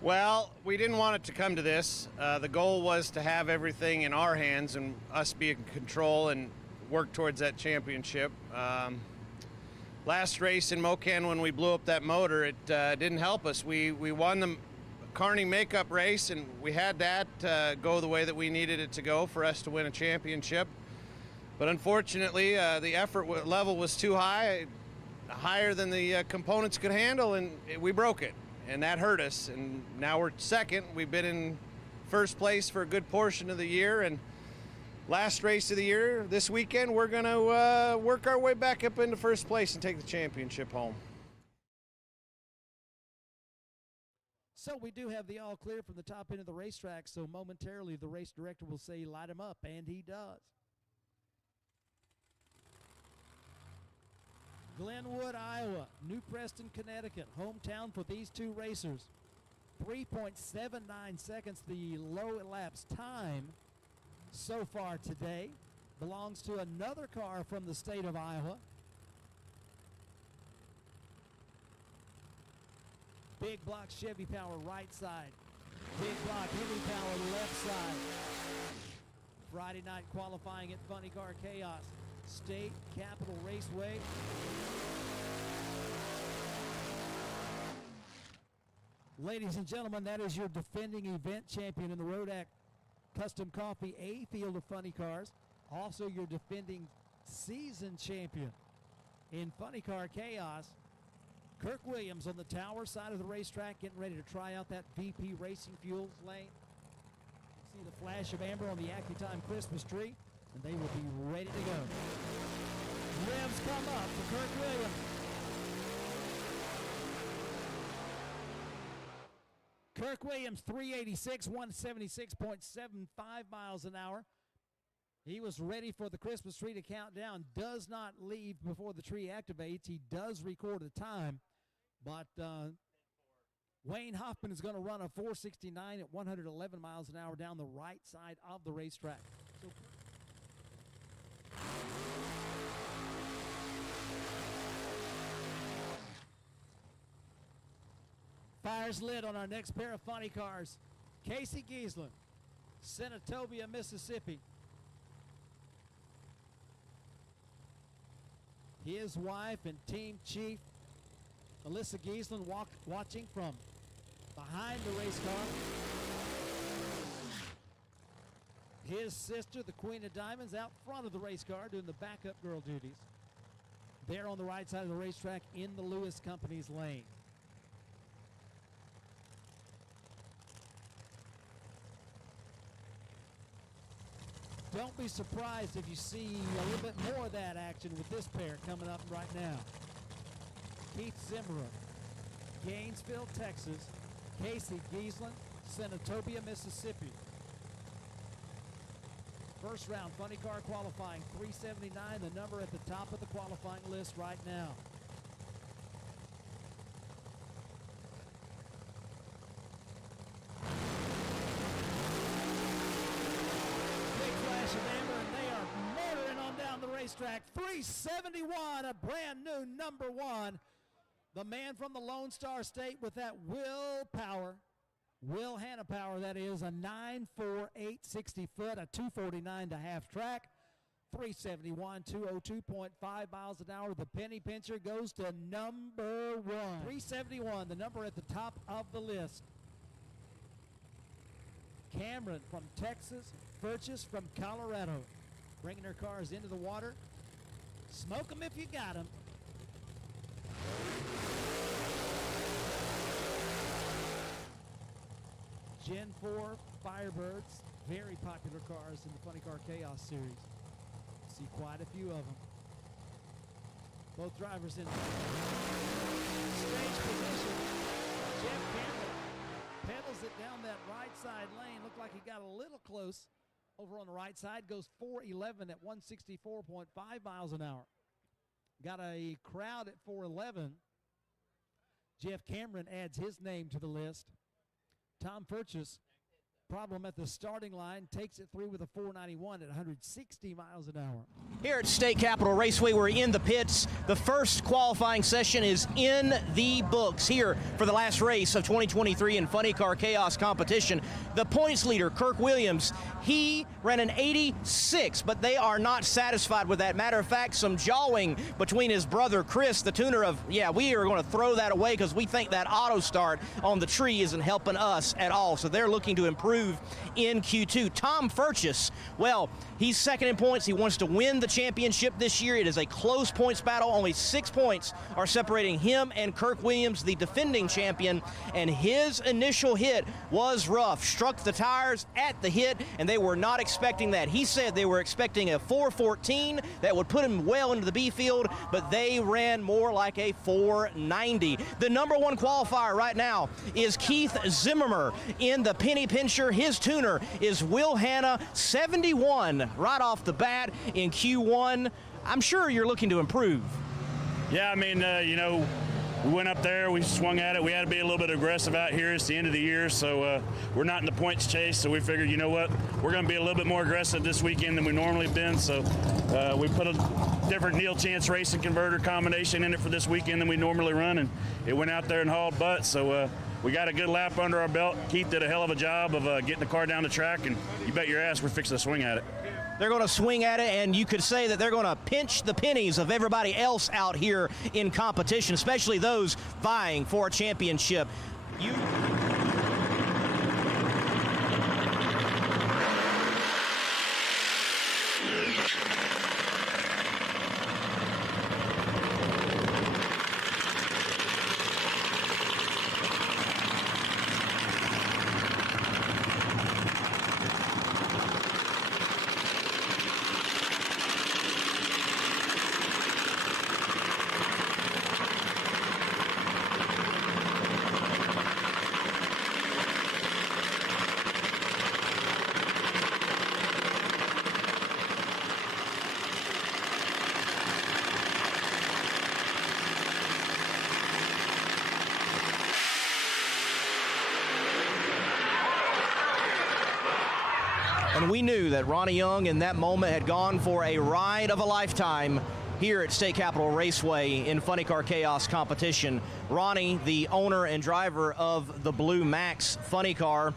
Well, we didn't want it to come to this. The goal was to have everything in our hands and us be in control and work towards that championship. Last race in Mocan, when we blew up that motor, it didn't help us. We won the Carney makeup race, and we had that go the way that we needed it to go for us to win a championship. But unfortunately, the effort level was too high, higher than the components could handle, and we broke it. And that hurt us. And now we're second. We've been in first place for a good portion of the year. And last race of the year, this weekend, we're going to work our way back up into first place and take the championship home. So we do have the all clear from the top end of the racetrack, so momentarily the race director will say light him up, and he does. Glenwood, Iowa, New Preston, Connecticut, hometown for these two racers. 3.79 seconds, the low elapsed time so far today. Belongs to another car from the state of Iowa. Big block Chevy power right side. Big block heavy power left side. Friday night qualifying at Funny Car Chaos. State Capitol Raceway. Ladies and gentlemen, that is your defending event champion in the Rodak Custom Coffee A field of Funny Cars. Also your defending season champion in Funny Car Chaos. Kirk Williams on the tower side of the racetrack, getting ready to try out that VP Racing Fuels lane. You see the flash of amber on the AccuTime Christmas tree, and they will be ready to go. Revs come up for Kirk Williams. Kirk Williams, 386, 176.75 miles an hour. He was ready for the Christmas tree to count down. Does not leave before the tree activates. He does record a time, but Wayne Hoffman is going to run a 469 at 111 miles an hour down the right side of the racetrack. So fires lit on our next pair of funny cars. Casey Giesland, Senatobia, Mississippi. His wife and team chief, Alyssa Giesland, watching from behind the race car. His sister, the Queen of Diamonds, out front of the race car doing the backup girl duties. There on the right side of the racetrack in the Lewis Company's lane. Don't be surprised if you see a little bit more of that action with this pair coming up right now. Keith Zimmerman, Gainesville, Texas. Casey Giesland, Senatobia, Mississippi. First round funny car qualifying, 379, the number at the top of the qualifying list right now. Racetrack 371, a brand new number one. The man from the Lone Star State with that willpower, Will Hannah power, that is a 9.4860 foot, a 249 to half track. 371, 202.5 miles an hour. The penny pincher goes to number 1. 371, the number at the top of the list. Cameron from Texas, Vertex from Colorado, bringing their cars into the water. Smoke them if you got them. Gen 4 Firebirds, very popular cars in the Funny Car Chaos series. See quite a few of them. Both drivers in strange position. Jeff Cameron pedals it down that right side lane. Looked like he got a little close over on the right side. Goes 411 at 164.5 miles an hour. Got a crowd at 411. Jeff Cameron adds his name to the list. Tom Vertex, problem at the starting line, takes it through with a 491 at 160 miles an hour. Here at State Capitol Raceway, we're in the pits. The first qualifying session is in the books here for the last race of 2023 in Funny Car Chaos competition. The points leader, Kirk Williams, he ran an 86, but they are not satisfied with that. Matter of fact, some jawing between his brother, Chris, the tuner of, we are going to throw that away because we think that auto start on the tree isn't helping us at all. So they're looking to improve in Q2. Tom Vertex, well, he's second in points. He wants to win the championship this year. It is a close points battle. Only 6 points are separating him and Kirk Williams, the defending champion, and his initial hit was rough. Struck the tires at the hit, and they were not expecting that. He said they were expecting a 414 that would put him well into the B field, but they ran more like a 490. The number 1 qualifier right now is Keith Zimmermer in the penny pincher. His tuner is Will Hanna, 71 right off the bat in Q1. I'm sure you're looking to improve. Yeah, I mean, we went up there, we swung at it. We had to be a little bit aggressive out here. It's the end of the year, so we're not in the points chase, so we figured, you know what, we're going to be a little bit more aggressive this weekend than we normally have been, so we put a different Neil Chance racing converter combination in it for this weekend than we normally run, and it went out there and hauled butt, so we got a good lap under our belt. Keith did a hell of a job of getting the car down the track, and you bet your ass we're fixing to swing at it. They're going to swing at it, and you could say that they're going to pinch the pennies of everybody else out here in competition, especially those vying for a championship. And we knew that Ronnie Young in that moment had gone for a ride of a lifetime here at State Capitol Raceway in Funny Car Chaos competition. Ronnie, the owner and driver of the Blue Max Funny Car,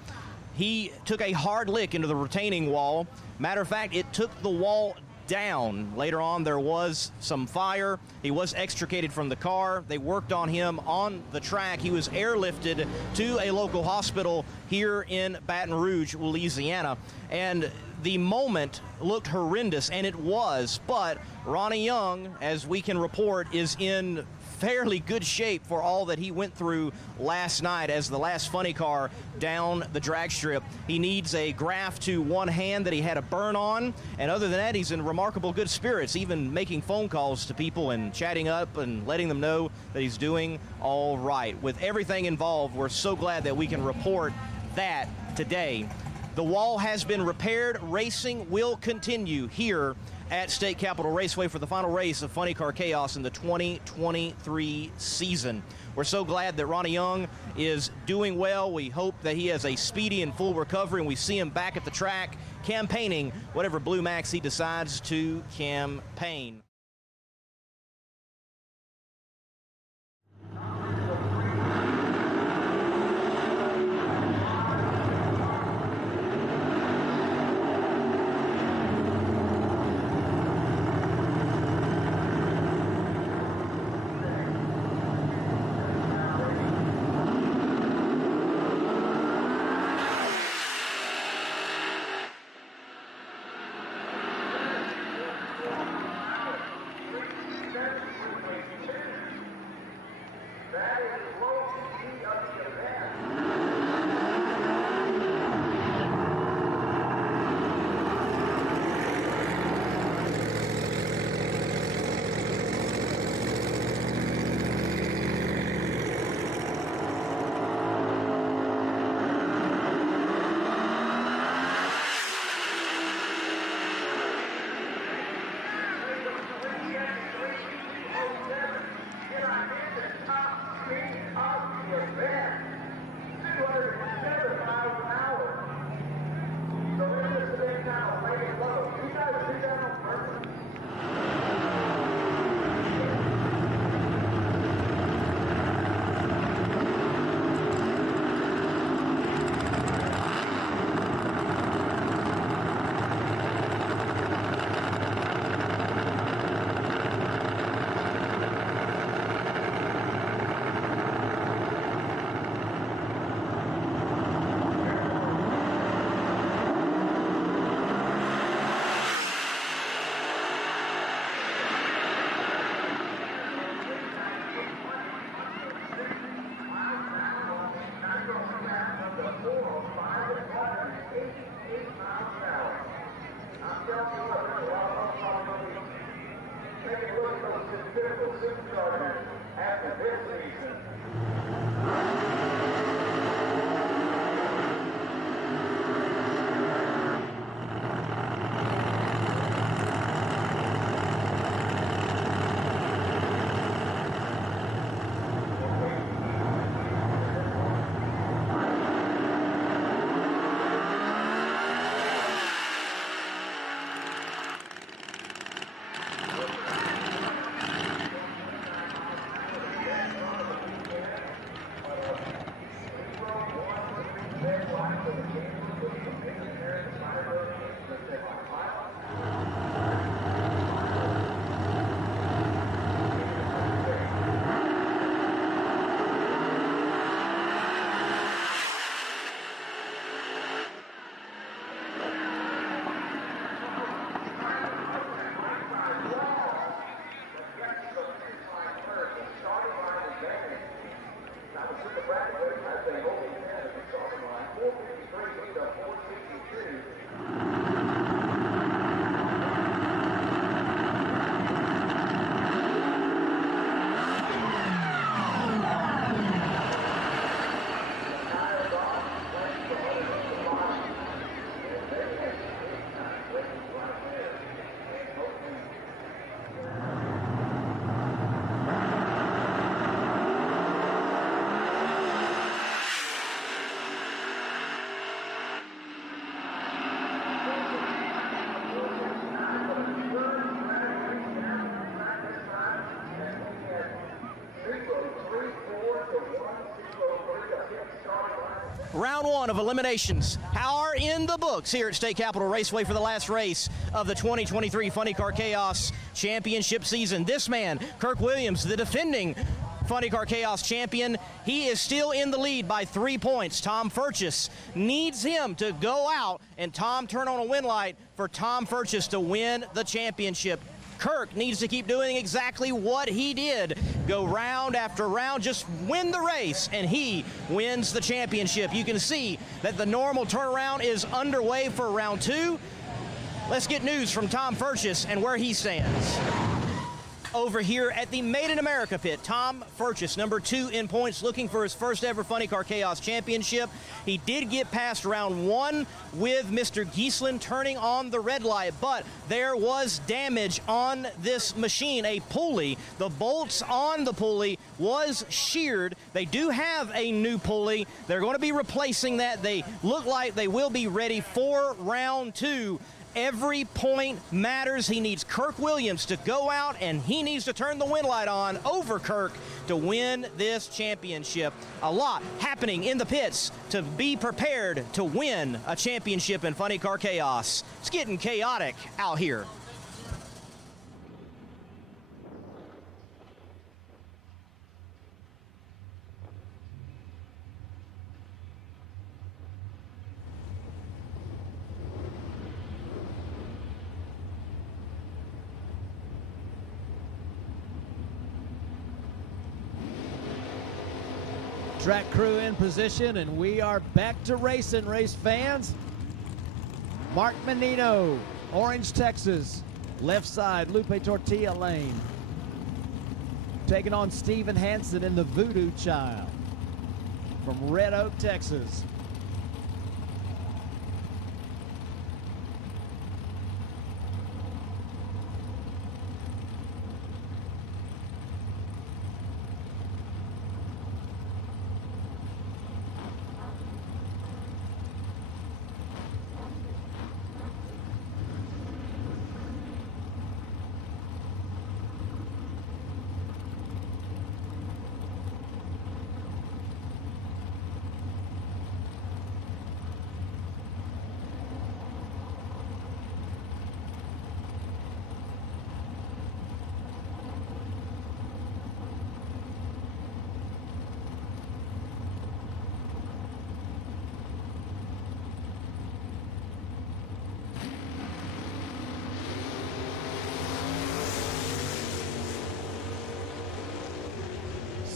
he took a hard lick into the retaining wall. Matter of fact, it took the wall down. Later on, there was some fire. He was extricated from the car. They worked on him on the track. He was airlifted to a local hospital here in Baton Rouge, Louisiana. And the moment looked horrendous, and it was, but Ronnie Young, as we can report, is in fairly good shape for all that he went through last night as the last funny car down the drag strip. He needs a graft to one hand that he had a burn on, and other than that, he's in remarkable good spirits, even making phone calls to people and chatting up and letting them know that he's doing all right. With everything involved, we're so glad that we can report that today. The wall has been repaired. Racing will continue here at State Capitol Raceway for the final race of Funny Car Chaos in the 2023 season. We're so glad that Ronnie Young is doing well. We hope that he has a speedy and full recovery, and we see him back at the track campaigning whatever Blue Max he decides to campaign. Round one of eliminations are in the books here at State Capitol Raceway for the last race of the 2023 Funny Car Chaos Championship season. This man, Kirk Williams, the defending Funny Car Chaos champion, he is still in the lead by 3 points. Tom Furchess needs him to go out and Tom turn on a win light for Tom Furchess to win the championship. Kirk needs to keep doing exactly what he did. Go round after round, just win the race, and he wins the championship. You can see that the normal turnaround is underway for round two. Let's get news from Tom Furchess and where he stands. Over here at the Made in America pit, Tom Furchess, number 2 in points, looking for his first ever Funny Car Chaos championship. He did get past round 1 with Mr. Giesland turning on the red light, but there was damage on this machine, a pulley. The bolts on the pulley was sheared. They do have a new pulley. They're going to be replacing that. They look like they will be ready for round 2. Every point matters. He needs Kirk Williams to go out, and he needs to turn the win light on over Kirk to win this championship. A lot happening in the pits to be prepared to win a championship in Funny Car Chaos. It's getting chaotic out here. Track crew in position, and we are back to racing, race fans. Mark Menino, Orange, Texas. Left side, Lupe Tortilla lane. Taking on Steven Hansen in the Voodoo Child from Red Oak, Texas.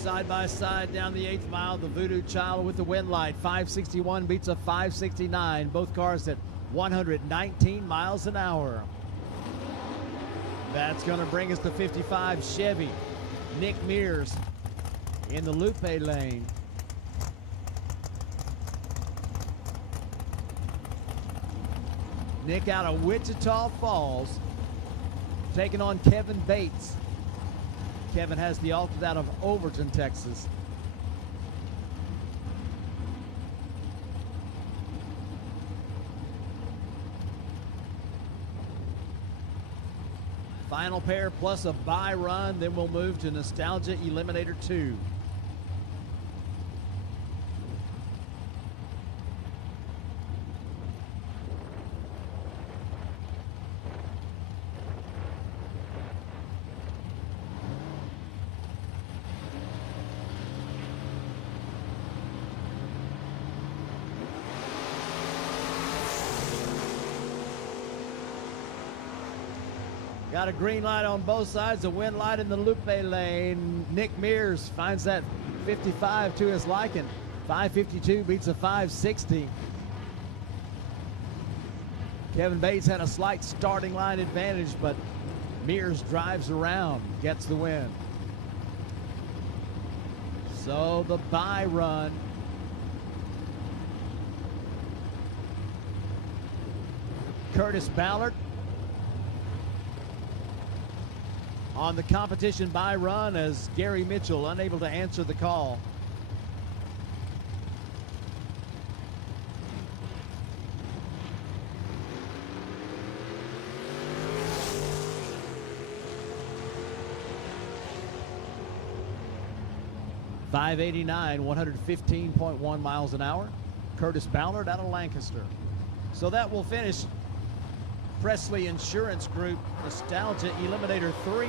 Side by side down the 8th mile, the Voodoo Child with the win light. 561 beats a 569. Both cars at 119 miles an hour. That's going to bring us to 55 Chevy. Nick Mears in the Lupe lane. Nick out of Wichita Falls, taking on Kevin Bates. Kevin has the Alta out of Overton, Texas. Final pair plus a bye run, then we'll move to Nostalgia Eliminator 2. Got a green light on both sides, a win light in the Lupe lane. Nick Mears finds that 55 to his liking. 552 beats a 560. Kevin Bates had a slight starting line advantage, but Mears drives around, gets the win. So the bye run. Curtis Ballard on the competition bye run as Gary Mitchell unable to answer the call. .589, 115.1 miles an hour. Curtis Ballard out of Lancaster. So that will finish Presley Insurance Group Nostalgia Eliminator 3.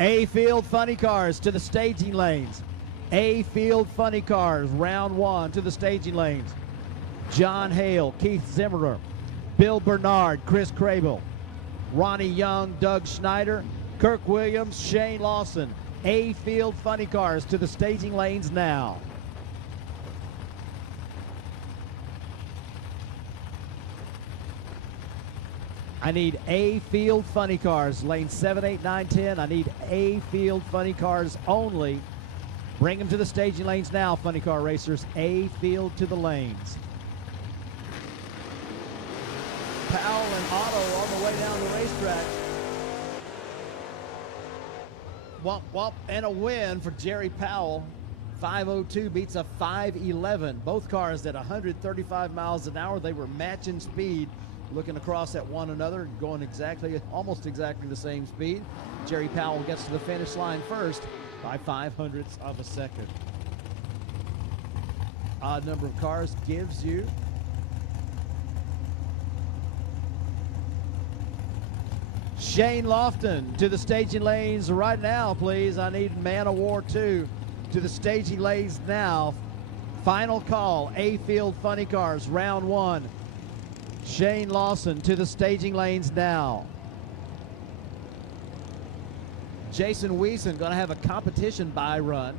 A Field Funny Cars to the staging lanes. A Field Funny Cars, round 1 to the staging lanes. John Hale, Keith Zimmerler, Bill Bernard, Chris Crable, Ronnie Young, Doug Schneider, Kirk Williams, Shane Lawson. A Field Funny Cars to the staging lanes now. I need A Field Funny Cars, lane 7, 8, 9, 10. I need A Field Funny Cars only. Bring them to the staging lanes now, Funny Car Racers. A Field to the lanes. Powell and Otto on the way down the racetrack. Womp womp, and a win for Jerry Powell. 5:02 beats a 5:11. Both cars at 135 miles an hour. They were matching speed, looking across at one another, going almost exactly the same speed. Jerry Powell gets to the finish line first by 0.05 of a second. Odd number of cars gives you Shane Lofton to the staging lanes right now, please. I need Man of War 2 to the staging lanes now. Final call, A Field Funny Cars, round 1. Shane Lawson to the staging lanes now. Jason Wiesen going to have a competition by run.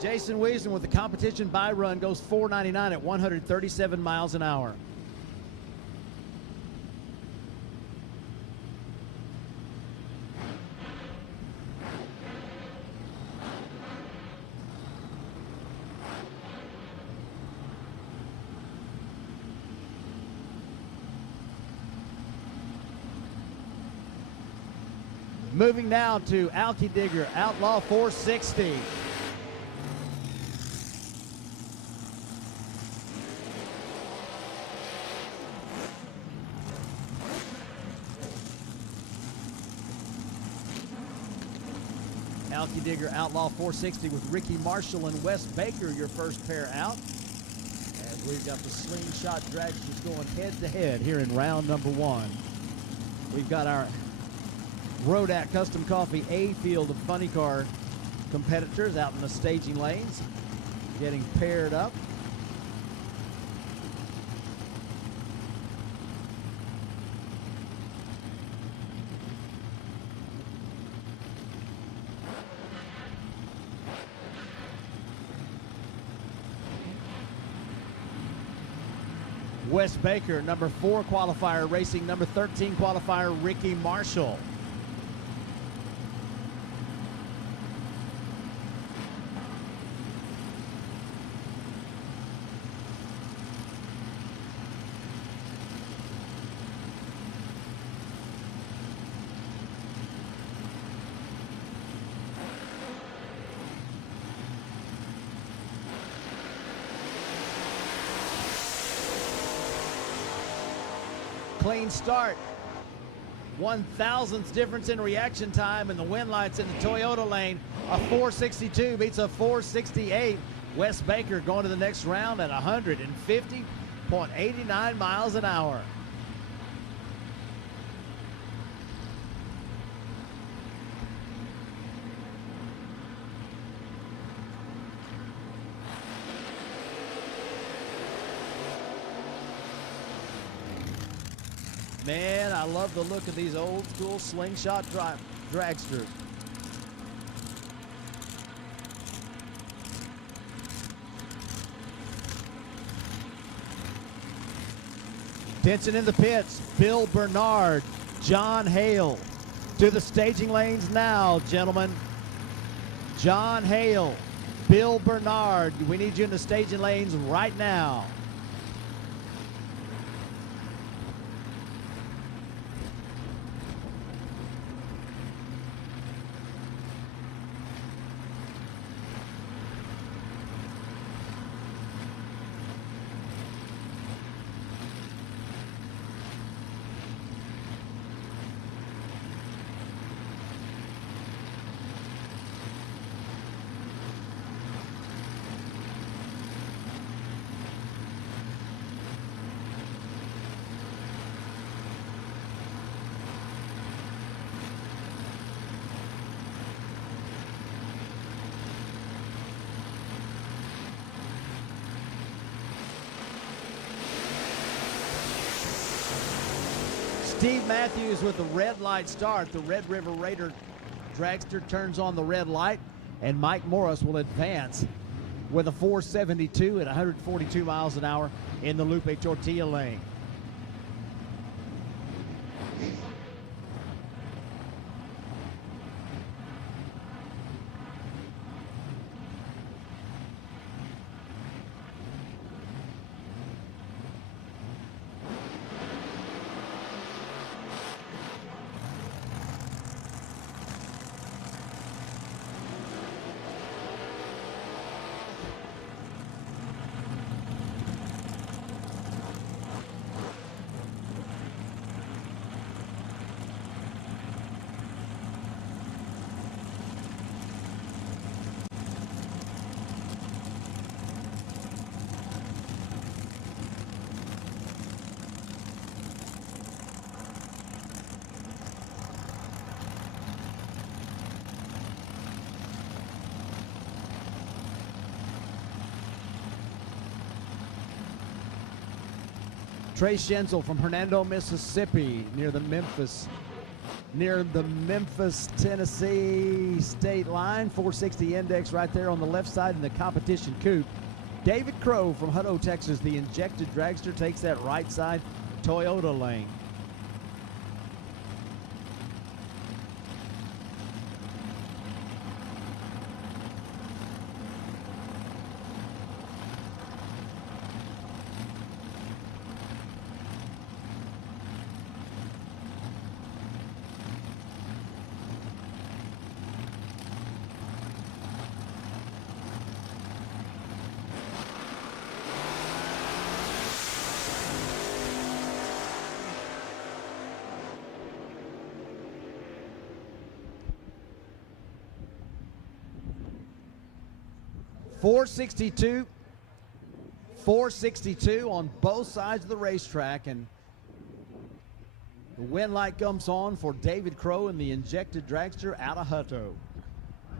Jason Wiesen with the competition by run goes 499 at 137 miles an hour. Moving now to Alky Digger, Outlaw 460. Alky Digger, Outlaw 460 with Ricky Marshall and Wes Baker, your first pair out. As we've got the slingshot dragsters going head to head here in round number 1. We've got our Rodak Custom Coffee A Field of Funny Car competitors out in the staging lanes, getting paired up. Wes Baker, number 4 qualifier, racing number 13 qualifier, Ricky Marshall. Clean start. 1/1000th difference in reaction time, and the win lights in the Toyota lane. A 462 beats a 468. Wes Baker going to the next round at 150.89 miles an hour. Man, I love the look of these old school slingshot dragsters. Tension in the pits, Bill Bernard, John Hale to the staging lanes now, gentlemen. John Hale Bill Bernard, we need you in the staging lanes right now. Steve Matthews with the red light start. The Red River Raider dragster turns on the red light, and Mike Morris will advance with a 472 at 142 miles an hour in the Lupe Tortilla lane. Trey Schenzel from Hernando, Mississippi, near the Memphis, Tennessee state line. 460 index right there on the left side in the competition coupe. David Crow from Hutto, Texas, the injected dragster, takes that right side Toyota lane. .462 on both sides of the racetrack, and the win light comes on for David Crow and the injected dragster out of Hutto.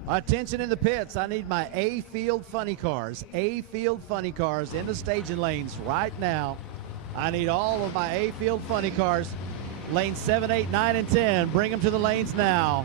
Attention in the pits, I need my A-field funny cars. A-field funny cars in the staging lanes right now. I need all of my A-field funny cars. Lanes 7, 8, 9, and 10. Bring them to the lanes now.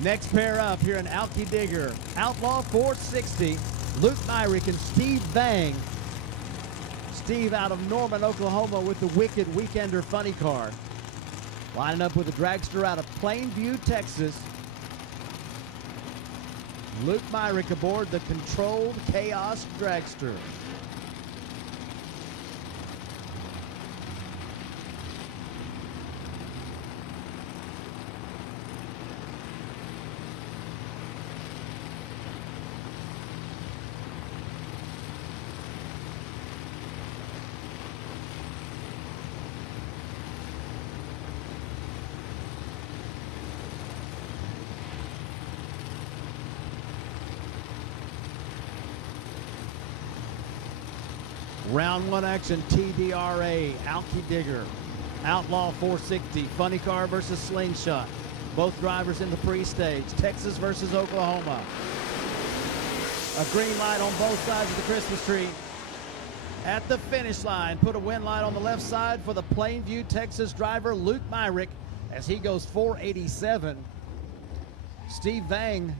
Next pair up here in Alki Digger, Outlaw 460, Luke Myrick and Steve Bang. Steve out of Norman, Oklahoma with the Wicked Weekender funny car. Lining up with the dragster out of Plainview, Texas. Luke Myrick aboard the Controlled Chaos dragster. Round one action, Tdra, Alki Digger, Outlaw 460, funny car versus slingshot. Both drivers in the pre-stage, Texas versus Oklahoma. A green light on both sides of the Christmas tree. At the finish line, put a win light on the left side for the Plainview, Texas driver Luke Myrick as he goes 487. Steve Vang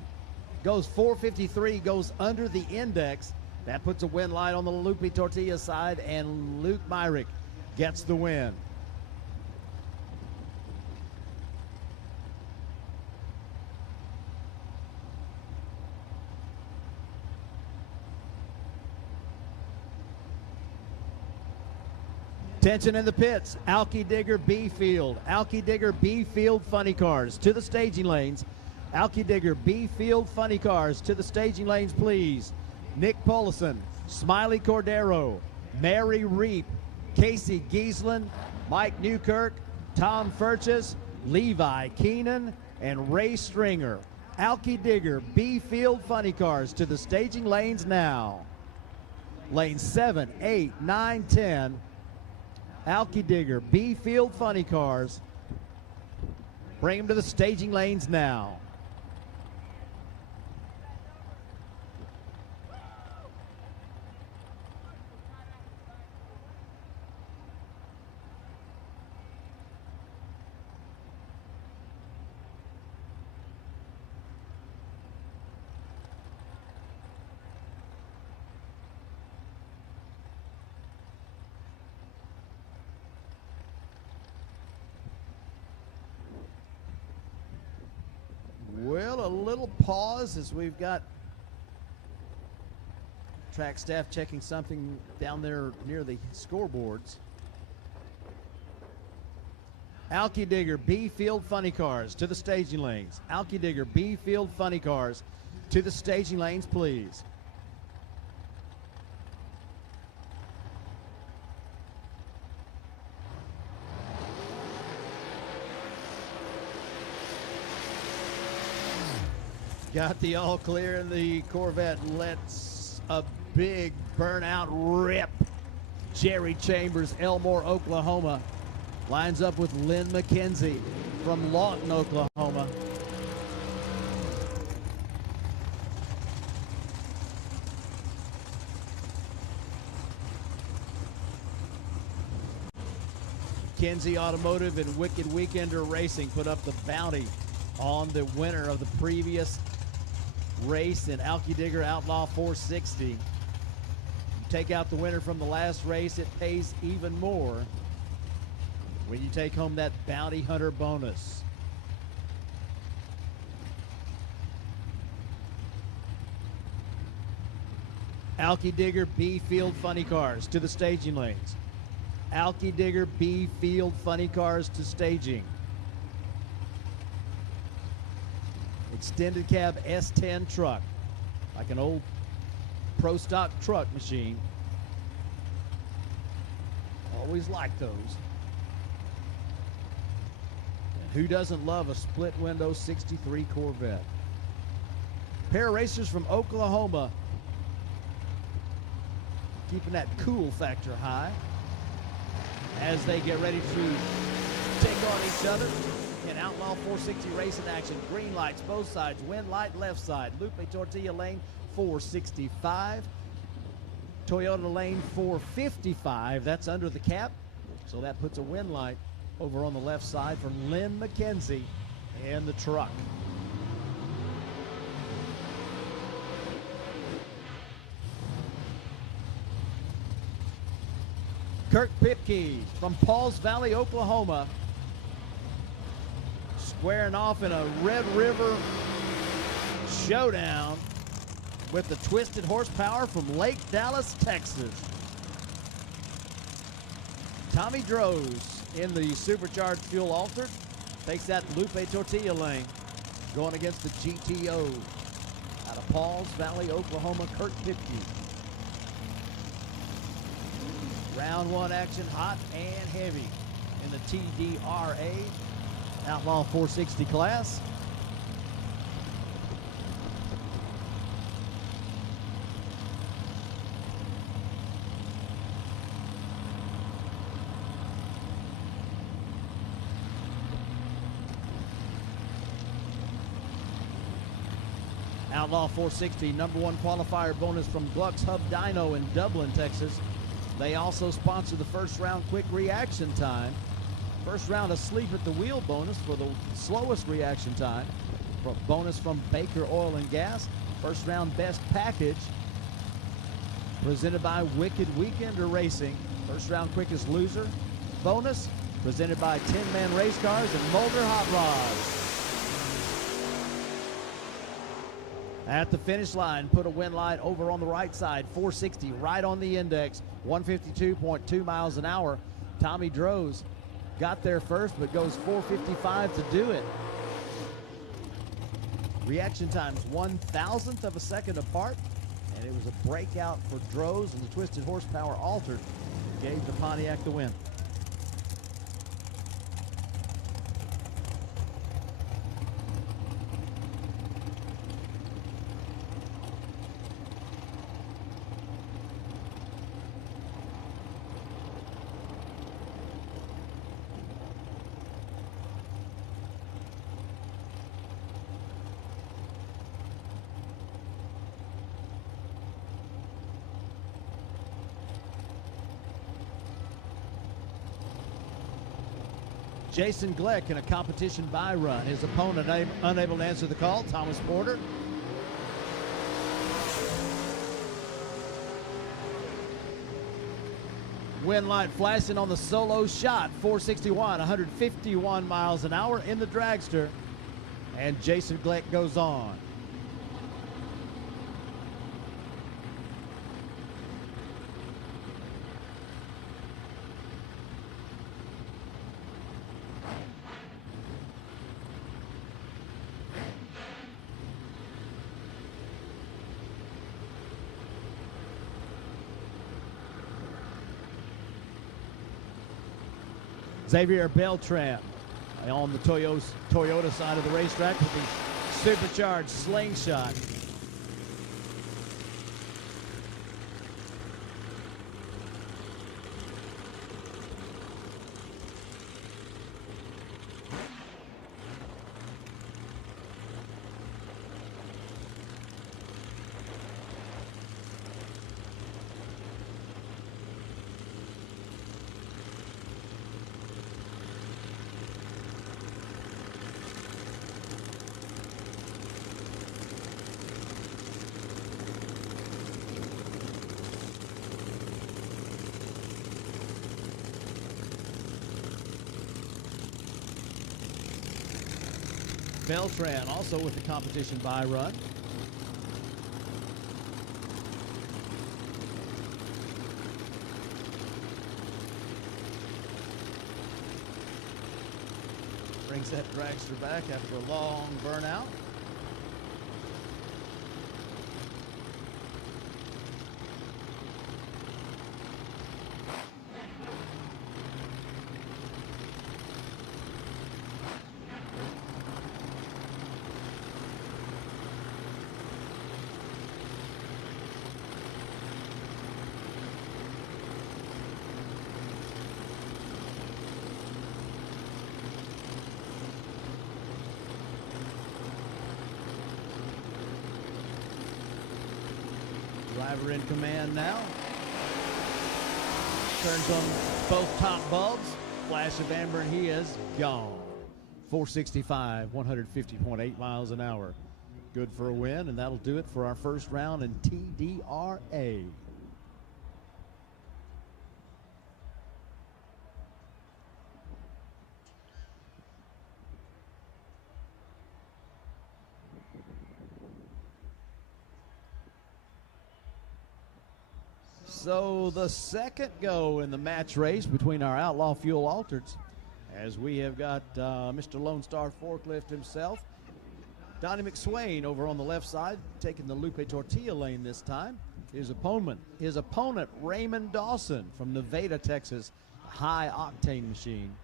goes 453, goes under the index. That puts a win light on the Lupe Tortilla side, and Luke Myrick gets the win. Tension in the pits. Alky Digger B Field. Alky Digger B Field funny cars to the staging lanes. Alky Digger B Field funny cars to the staging lanes, please. Nick Polison, Smiley Cordero, Mary Reap, Casey Giesland, Mike Newkirk, Tom Furches, Levi Keenan, and Ray Stringer. Alky Digger B Field funny cars to the staging lanes now. Lanes 7, 8, 9, 10. Alky Digger B Field funny cars. Bring them to the staging lanes now. Well, a little pause as we've got track staff checking something down there near the scoreboards. Alky Digger B Field funny cars to the staging lanes. Alky Digger B Field funny cars to the staging lanes, please. Got the all clear, and the Corvette lets a big burnout rip. Jerry Chambers, Elmore, Oklahoma, lines up with Lynn McKenzie from Lawton, Oklahoma. McKenzie Automotive and Wicked Weekender Racing put up the bounty on the winner of the previous race in Alky Digger Outlaw 460. You take out the winner from the last race, it pays even more when you take home that bounty hunter bonus. Alky Digger B Field funny cars to the staging lanes. Alky Digger B Field funny cars to staging. Extended cab S10 truck, like an old pro stock truck machine. Always like those. And who doesn't love a split window 63 Corvette? Pair of racers from Oklahoma, keeping that cool factor high as they get ready to take on each other. In Outlaw 460 racing action, green lights both sides, wind light left side. Lupe Tortilla lane 465. Toyota lane 455. That's under the cap. So that puts a wind light over on the left side from Lynn McKenzie and the truck. Kirk Pipke from Pauls Valley, Oklahoma, squaring off in a Red River showdown with the Twisted Horsepower from Lake Dallas, Texas. Tommy Droz in the supercharged fuel altered takes that Lupe Tortilla lane, going against the GTO out of Pauls Valley, Oklahoma, Kirk Pipke. Round one action, hot and heavy in the Tdra Outlaw 460 class. Outlaw 460, number one qualifier bonus from Gluck's Hub Dyno in Dublin, Texas. They also sponsor the first round quick reaction time. First round asleep at the wheel bonus for the slowest reaction time. Bonus from Baker Oil and Gas. First round best package presented by Wicked Weekender Racing. First round quickest loser bonus presented by 10-Man Racecars and Mulder Hot Rods. At the finish line, put a win light over on the right side, 460 right on the index, 152.2 miles an hour. Tommy Droz got there first, but goes 455 to do it. Reaction times 1,000th of a second apart, and it was a breakout for Droz, and the twisted horsepower altered gave the Pontiac the win. Jason Gleck in a competition by run. His opponent unable to answer the call, Thomas Porter. Win light flashing on the solo shot, 461, 151 miles an hour in the dragster. And Jason Gleck goes on. Xavier Beltran on the Toyota side of the racetrack with the supercharged slingshot. Beltran also with the competition by run. Brings that dragster back after a long burnout. Driver in command now. Turns on both top bulbs. Flash of amber and he is gone. 465, 150.8 miles an hour. Good for a win, and that'll do it for our first round in TDRA. So the second go in the match race between our Outlaw Fuel Altereds, as we have got Mr. Lone Star Forklift himself, Donnie McSwain over on the left side, taking the Lupe Tortilla lane this time. His opponent, Raymond Dawson from Nevada, Texas, high octane machine,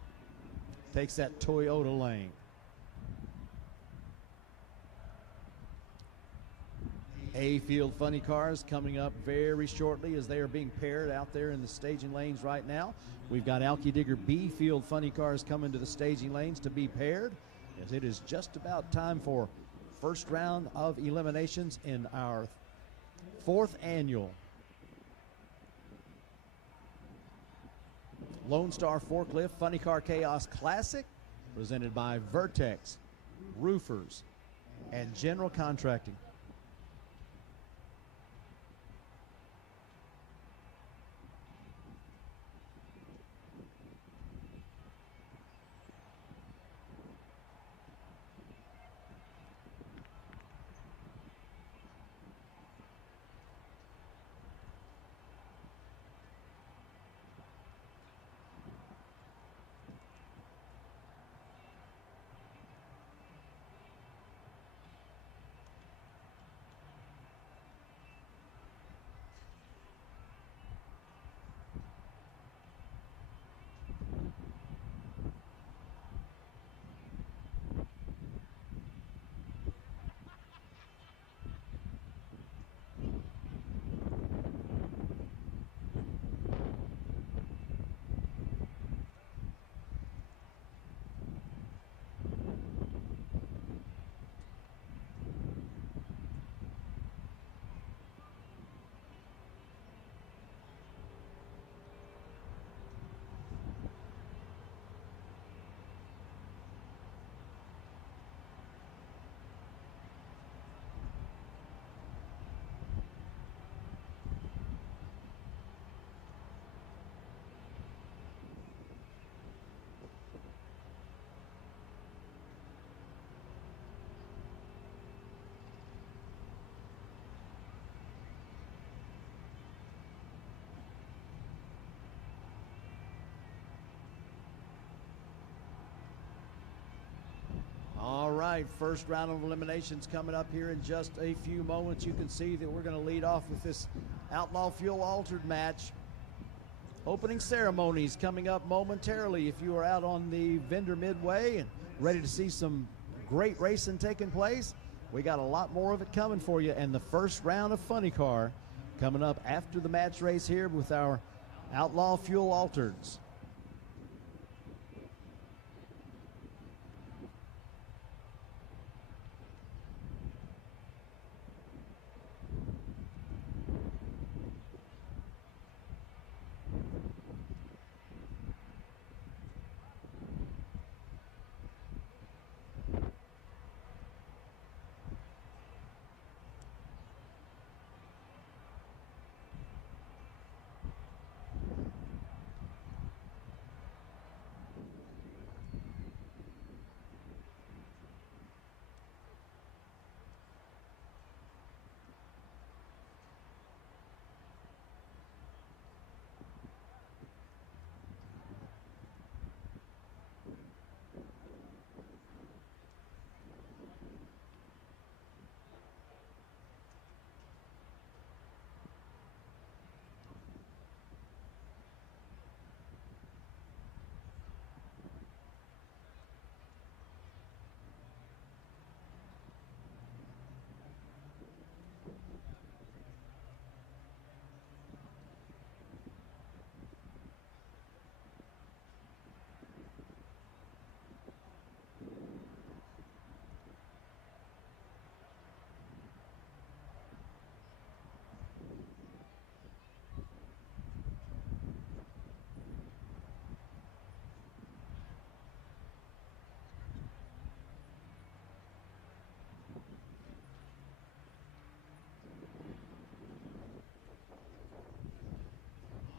takes that Toyota lane. A-Field Funny Cars coming up very shortly as they are being paired out there in the staging lanes right now. We've got Alky Digger B-Field Funny Cars coming to the staging lanes to be paired, as it is just about time for first round of eliminations in our fourth annual Lone Star Forklift Funny Car Chaos Classic, presented by Vertex, Roofers, and General Contracting. All right, first round of eliminations coming up here in just a few moments. You can see that we're going to lead off with this Outlaw Fuel Altered match. Opening ceremonies coming up momentarily. If you are out on the vendor midway and ready to see some great racing taking place, we got a lot more of it coming for you. And the first round of Funny Car coming up after the match race here with our Outlaw Fuel Altereds.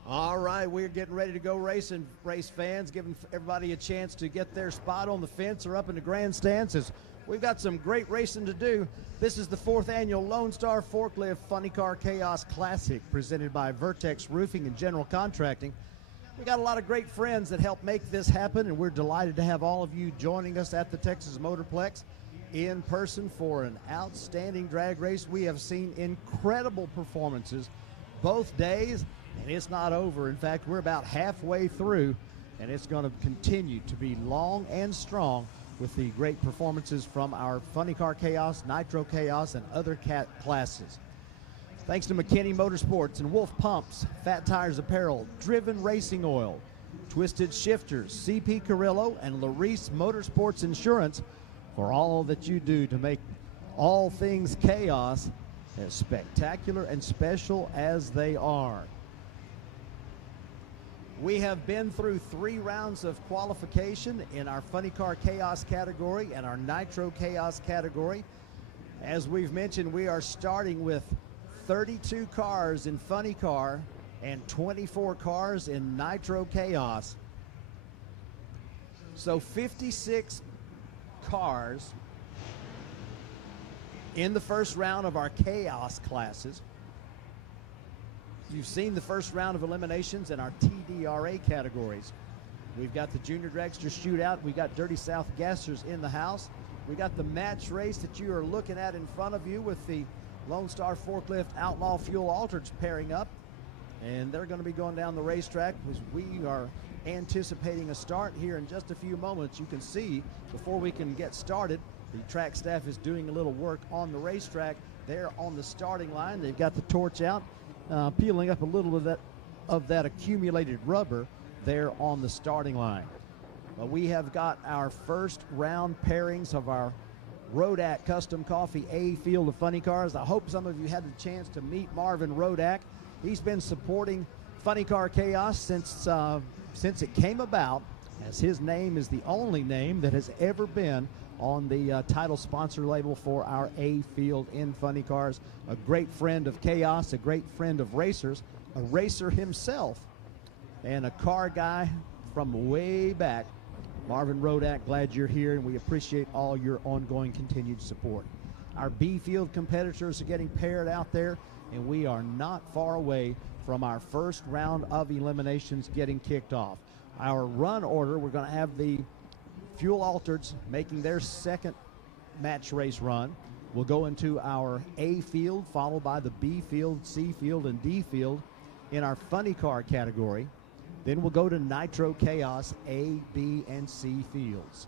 All right, we're getting ready to go racing, race fans, giving everybody a chance to get their spot on the fence or up in the grandstands. As we've got some great racing to do. This is the 4th annual Lone Star Forklift Funny Car Chaos Classic, presented by Vertex Roofing and General Contracting. We got a lot of great friends that help make this happen, and we're delighted to have all of you joining us at the Texas Motorplex in person for an outstanding drag race. We have seen incredible performances both days, and it's not over. In fact, we're about halfway through, and it's going to continue to be long and strong with the great performances from our Funny Car Chaos, Nitro Chaos, and other classes. Thanks to McKinney Motorsports and Wolf Pumps, Fat Tires Apparel, Driven Racing Oil, Twisted Shifterz, CP Carrillo, and Larice Motorsports Insurance for all that you do to make all things chaos as spectacular and special as they are. We have been through 3 rounds of qualification in our Funny Car Chaos category and our Nitro Chaos category. As we've mentioned, we are starting with 32 cars in Funny Car and 24 cars in Nitro Chaos. So 56 cars in the first round of our Chaos classes. You've seen the first round of eliminations in our Tdra categories. We've got the Junior Dragster Shootout. We've got Dirty South Gassers in the house. We got the match race that you are looking at in front of you with the Lone Star Forklift Outlaw Fuel Altereds pairing up. And they're going to be going down the racetrack as we are anticipating a start here in just a few moments. You can see before we can get started, the track staff is doing a little work on the racetrack. They're on the starting line. They've got the torch out, peeling up a little of that accumulated rubber there on the starting line. But we have got our first round pairings of our Rodak Custom Coffee A field of funny cars. I hope some of you had the chance to meet Marvin Rodak. He's been supporting Funny Car Chaos since it came about, as his name is the only name that has ever been on the title sponsor label for our A field in funny cars. A great friend of Chaos, a great friend of racers, a racer himself, and a car guy from way back. Marvin Rodak, glad you're here, and we appreciate all your ongoing continued support. Our B field competitors are getting paired out there, and we are not far away from our first round of eliminations getting kicked off. Our run order, we're going to have the Fuel Altereds making their second match race run. We'll go into our A field, followed by the B field, C field, and D field in our funny car category. Then we'll go to Nitro Chaos A, B, and C fields.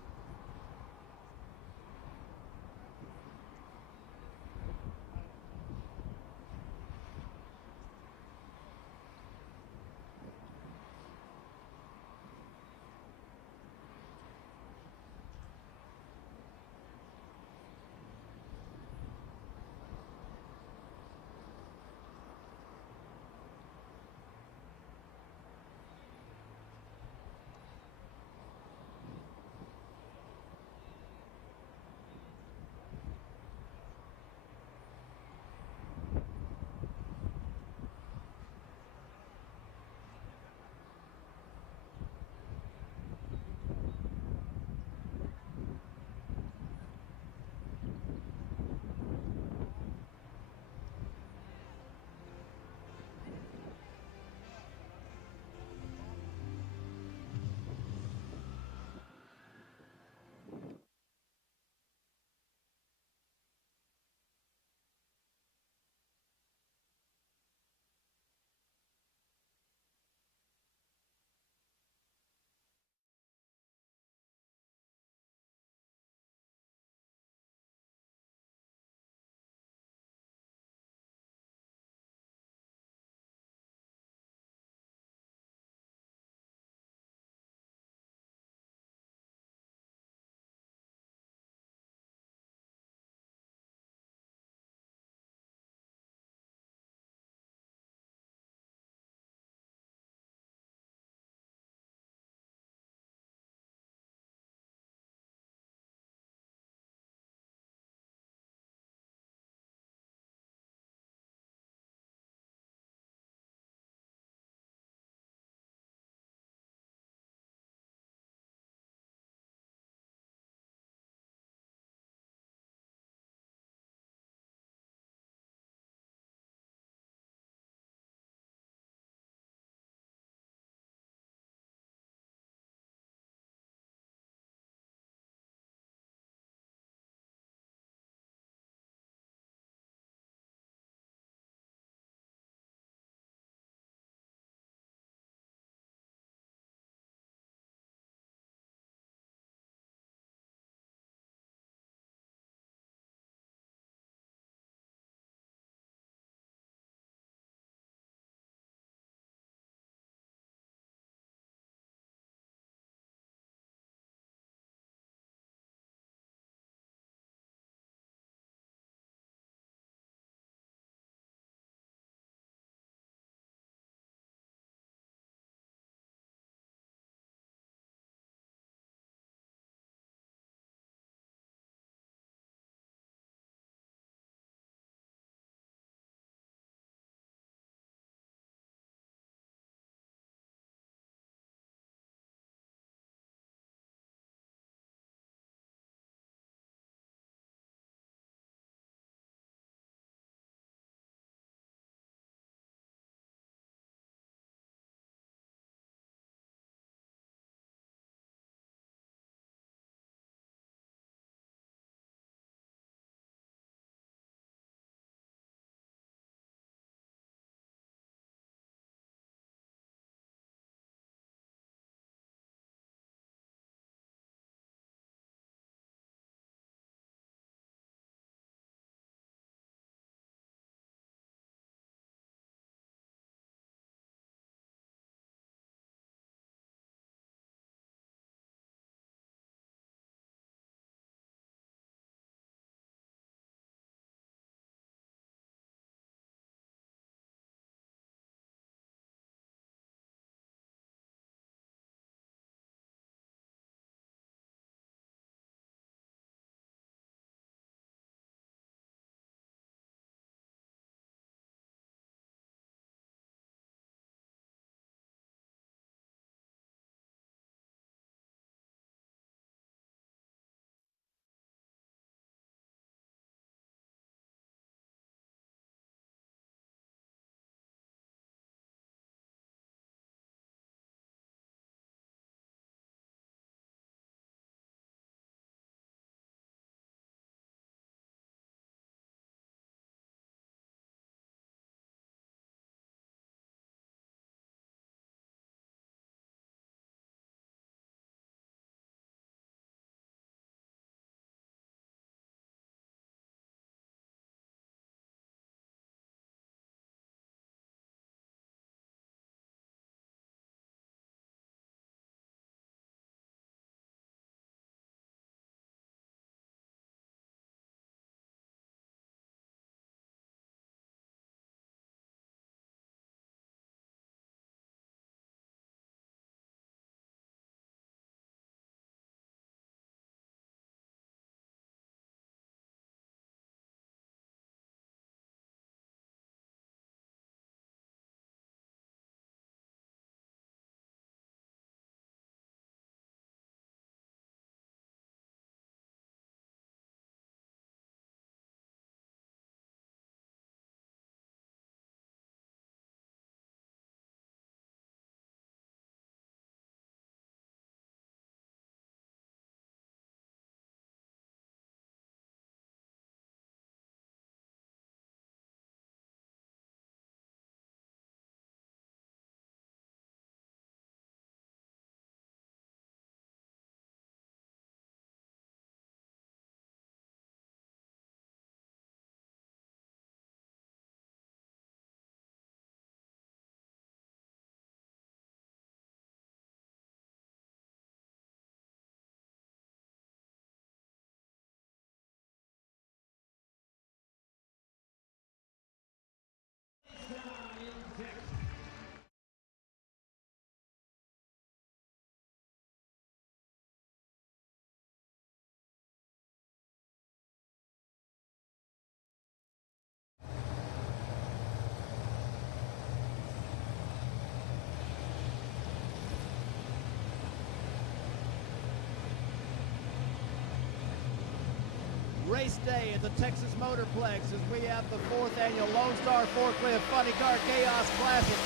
Race day at the Texas Motorplex as we have the 4th annual Lone Star Forklift Funny Car Chaos Classic.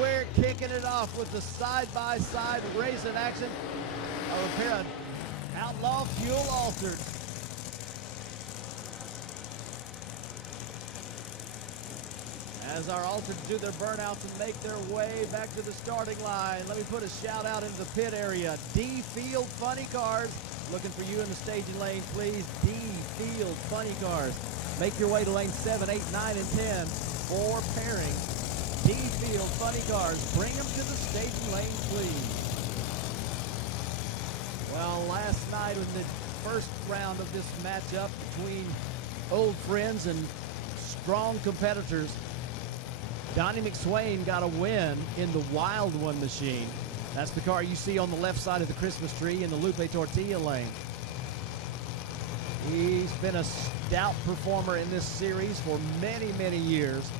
We're kicking it off with the side-by-side racing action of a pair of Outlaw fuel altered. As our altered do their burnouts and make their way back to the starting line, let me put a shout out into the pit area. D Field Funny Cars, looking for you in the staging lane, please. D Field Funny Cars. Make your way to lane 7, 8, 9, and 10 for pairing. D Field Funny Cars, bring them to the staging lane, please. Well, last night in the first round of this matchup between old friends and strong competitors, Donnie McSwain got a win in the Wild One machine. That's the car you see on the left side of the Christmas tree in the Lupe Tortilla lane. He's been a stout performer in this series for many, many years.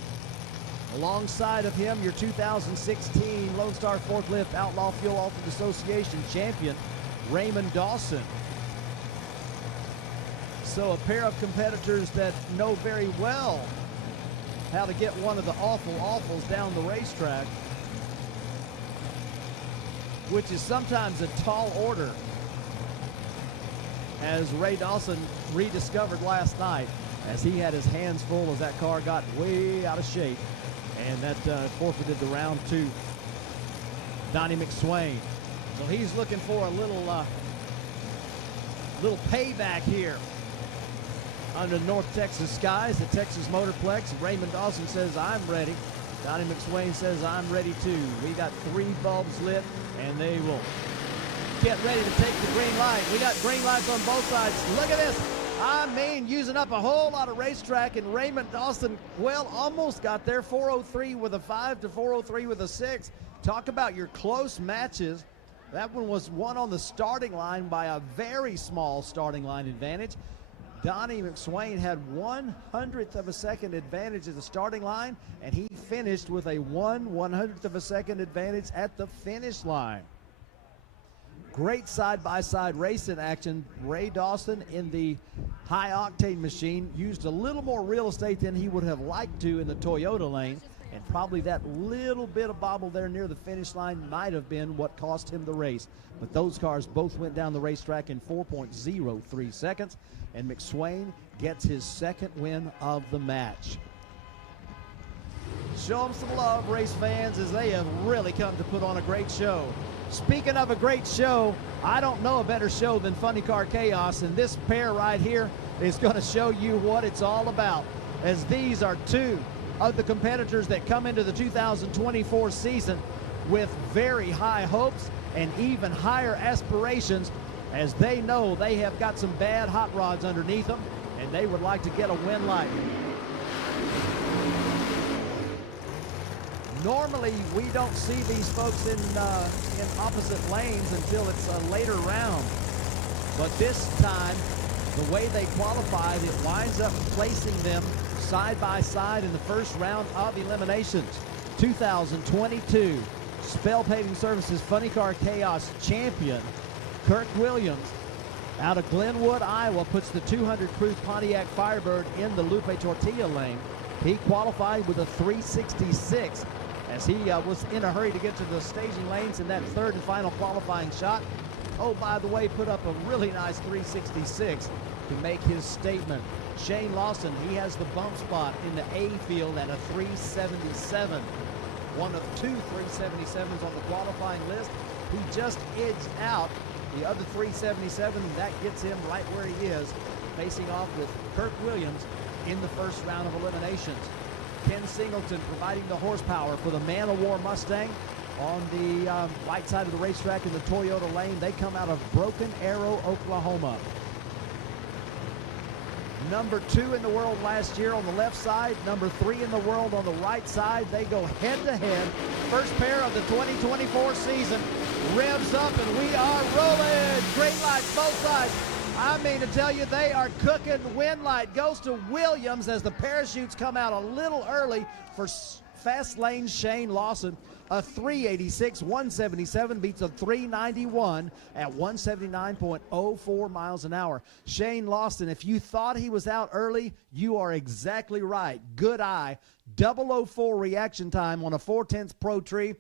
Alongside of him, your 2016 Lone Star Forklift Outlaw Fuel Altered Association champion, Raymond Dawson. So a pair of competitors that know very well how to get one of the awfuls down the racetrack, which is sometimes a tall order, as Ray Dawson rediscovered last night as he had his hands full as that car got way out of shape, and that forfeited the round to Donnie McSwain. So he's looking for a little payback here under North Texas skies at Texas Motorplex. Raymond Dawson says, I'm ready. Donnie McSwain says, I'm ready too. We got 3 bulbs lit, and they will get ready to take the green light. We got green lights on both sides. Look at this. I mean, using up a whole lot of racetrack, and Raymond Dawson, well, almost got there. 403 with a 5 to 403 with a 6. Talk about your close matches. That one was won on the starting line by a very small starting line advantage. Donnie McSwain had 1/100th of a second advantage at the starting line, and he finished with a 1/100th of a second advantage at the finish line. Great side-by-side racing action. Ray Dawson in the high-octane machine used a little more real estate than he would have liked to in the Toyota lane, and probably that little bit of bobble there near the finish line might have been what cost him the race. But those cars both went down the racetrack in 4.03 seconds, and McSwain gets his second win of the match. Show them some love, race fans, as they have really come to put on a great show. Speaking of a great show, I don't know a better show than Funny Car Chaos, and this pair right here is going to show you what it's all about, as these are 2 of the competitors that come into the 2024 season with very high hopes and even higher aspirations, as they know they have got some bad hot rods underneath them, and they would like to get a win like it. Normally, we don't see these folks in opposite lanes until it's a later round. But this time, the way they qualified, it winds up placing them side by side in the first round of Eliminations. 2022 Spell Paving Services Funny Car Chaos champion, Kirk Williams, out of Glenwood, Iowa, puts the 200 proof Pontiac Firebird in the Lupe Tortilla lane. He qualified with a 366 as he was in a hurry to get to the staging lanes in that third and final qualifying shot. Oh, by the way, put up a really nice 366 to make his statement. Shane Lawson, he has the bump spot in the A field at a 377. One of 2 377s on the qualifying list. He just edged out the other 377. That gets him right where he is, facing off with Kirk Williams in the first round of Eliminations. Ken Singleton providing the horsepower for the Man of War Mustang on the right side of the racetrack in the Toyota lane. They come out of Broken Arrow, Oklahoma. Number 2 in the world last year on the left side, number 3 in the world on the right side. They go head-to-head. First pair of the 2024 season revs up, and we are rolling. Green lights both sides. I mean to tell you, they are cooking. Win light goes to Williams as the parachutes come out a little early for fast lane Shane Lawson. A 386, 177 beats a 391 at 179.04 miles an hour. Shane Lawson, if you thought he was out early, you are exactly right. Good eye. 004 reaction time on a 4/10 Pro Tree.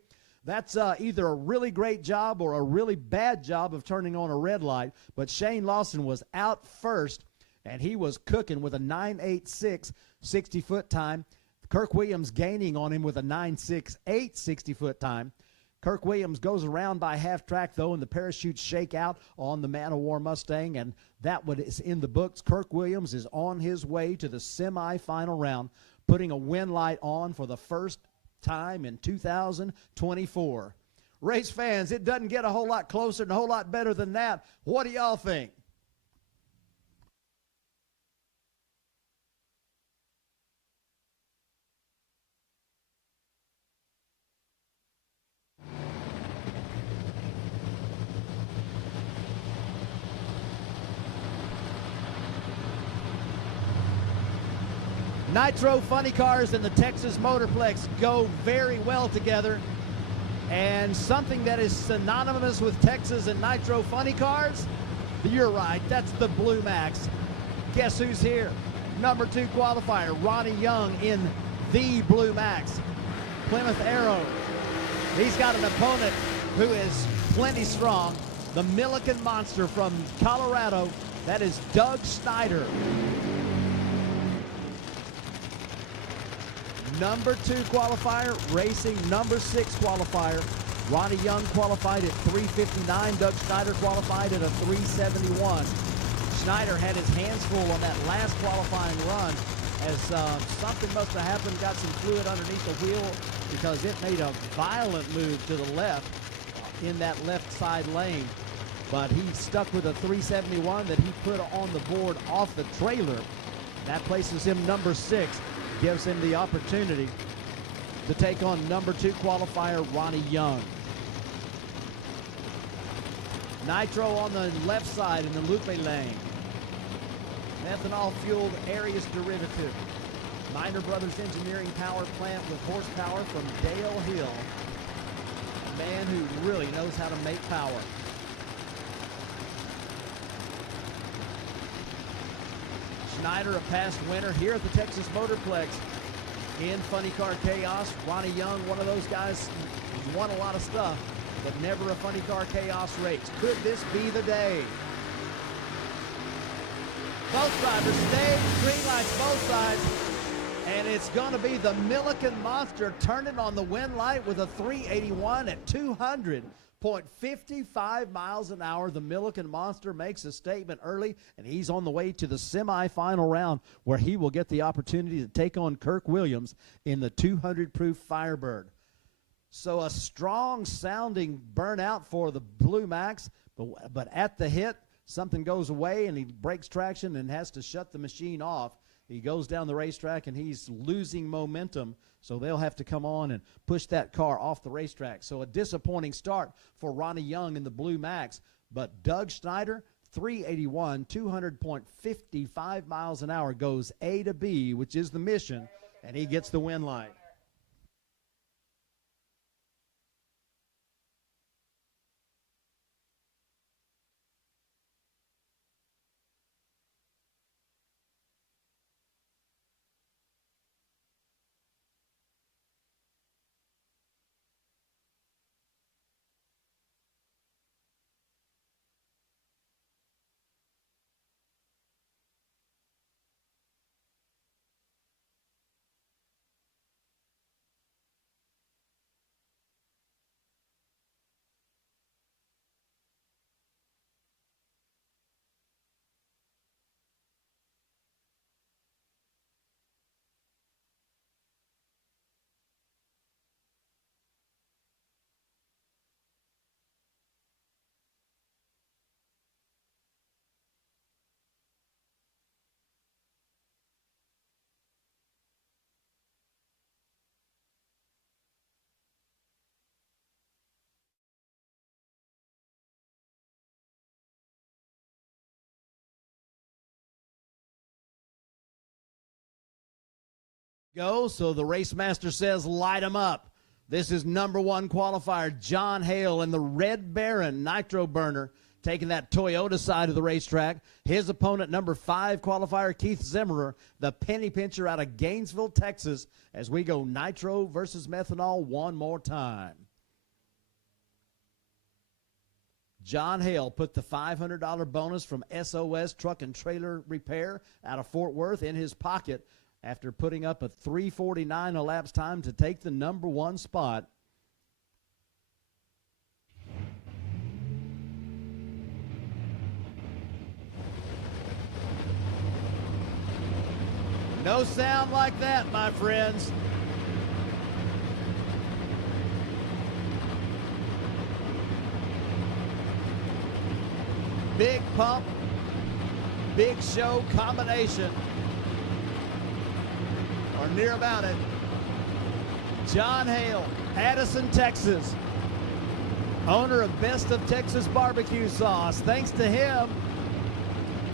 That's either a really great job or a really bad job of turning on a red light. But Shane Lawson was out first, and he was cooking with a 9.86 60-foot time. Kirk Williams gaining on him with a 9.68 60-foot time. Kirk Williams goes around by half track, though, and the parachutes shake out on the Man of War Mustang, and that one is in the books. Kirk Williams is on his way to the semifinal round, putting a win light on for the first time in 2024. Race fans, it doesn't get a whole lot closer and a whole lot better than that. What do y'all think? Nitro Funny Cars and the Texas Motorplex go very well together. And something that is synonymous with Texas and Nitro Funny Cars, you're right, that's the Blue Max. Guess who's here? Number 2 qualifier, Ronnie Young in the Blue Max. Plymouth Arrow. He's got an opponent who is plenty strong. The Milliken Monster from Colorado. That is Doug Snyder. Number 2 qualifier, racing number 6 qualifier. Ronnie Young qualified at 3:59. Doug Snyder qualified at a 3:71. Snyder had his hands full on that last qualifying run as something must have happened, got some fluid underneath the wheel because it made a violent move to the left in that left side lane. But he stuck with a 3:71 that he put on the board off the trailer. That places him number 6. Gives him the opportunity to take on number 2 qualifier Ronnie Young. Nitro on the left side in the Lupe lane. Ethanol-fueled Arius derivative. Minor Brothers Engineering power plant with horsepower from Dale Hill. A man who really knows how to make power. Snyder, a past winner here at the Texas Motorplex in Funny Car Chaos. Ronnie Young, one of those guys who's won a lot of stuff, but never a Funny Car Chaos race. Could this be the day? Both drivers stay, green lights both sides, and it's going to be the Milliken Monster turning on the win light with a 381 at 200.55 miles an hour. The Milliken Monster makes a statement early, and he's on the way to the semifinal round where he will get the opportunity to take on Kirk Williams in the 200-proof Firebird. So a strong-sounding burnout for the Blue Max, but at the hit, something goes away, and he breaks traction and has to shut the machine off. He goes down the racetrack, and he's losing momentum, so they'll have to come on and push that car off the racetrack. So a disappointing start for Ronnie Young in the Blue Max, but Doug Snyder, 381, 200.55 miles an hour, goes A to B, which is the mission, and he gets the win light. Go, so the race master says light them up. This is number 1 qualifier John Hale in the Red Baron Nitro Burner, taking that Toyota side of the racetrack. His opponent, number 5 qualifier Keith Zimmerer, the penny pincher out of Gainesville, Texas, as we go nitro versus methanol one more time. John Hale put the $500 bonus from SOS Truck and Trailer Repair out of Fort Worth in his pocket after putting up a 3:49 elapsed time to take the number 1 spot. No sound like that, my friends. Big pump, big show combination, or near about it. John Hale, Addison, Texas, owner of Best of Texas Barbecue Sauce. Thanks to him,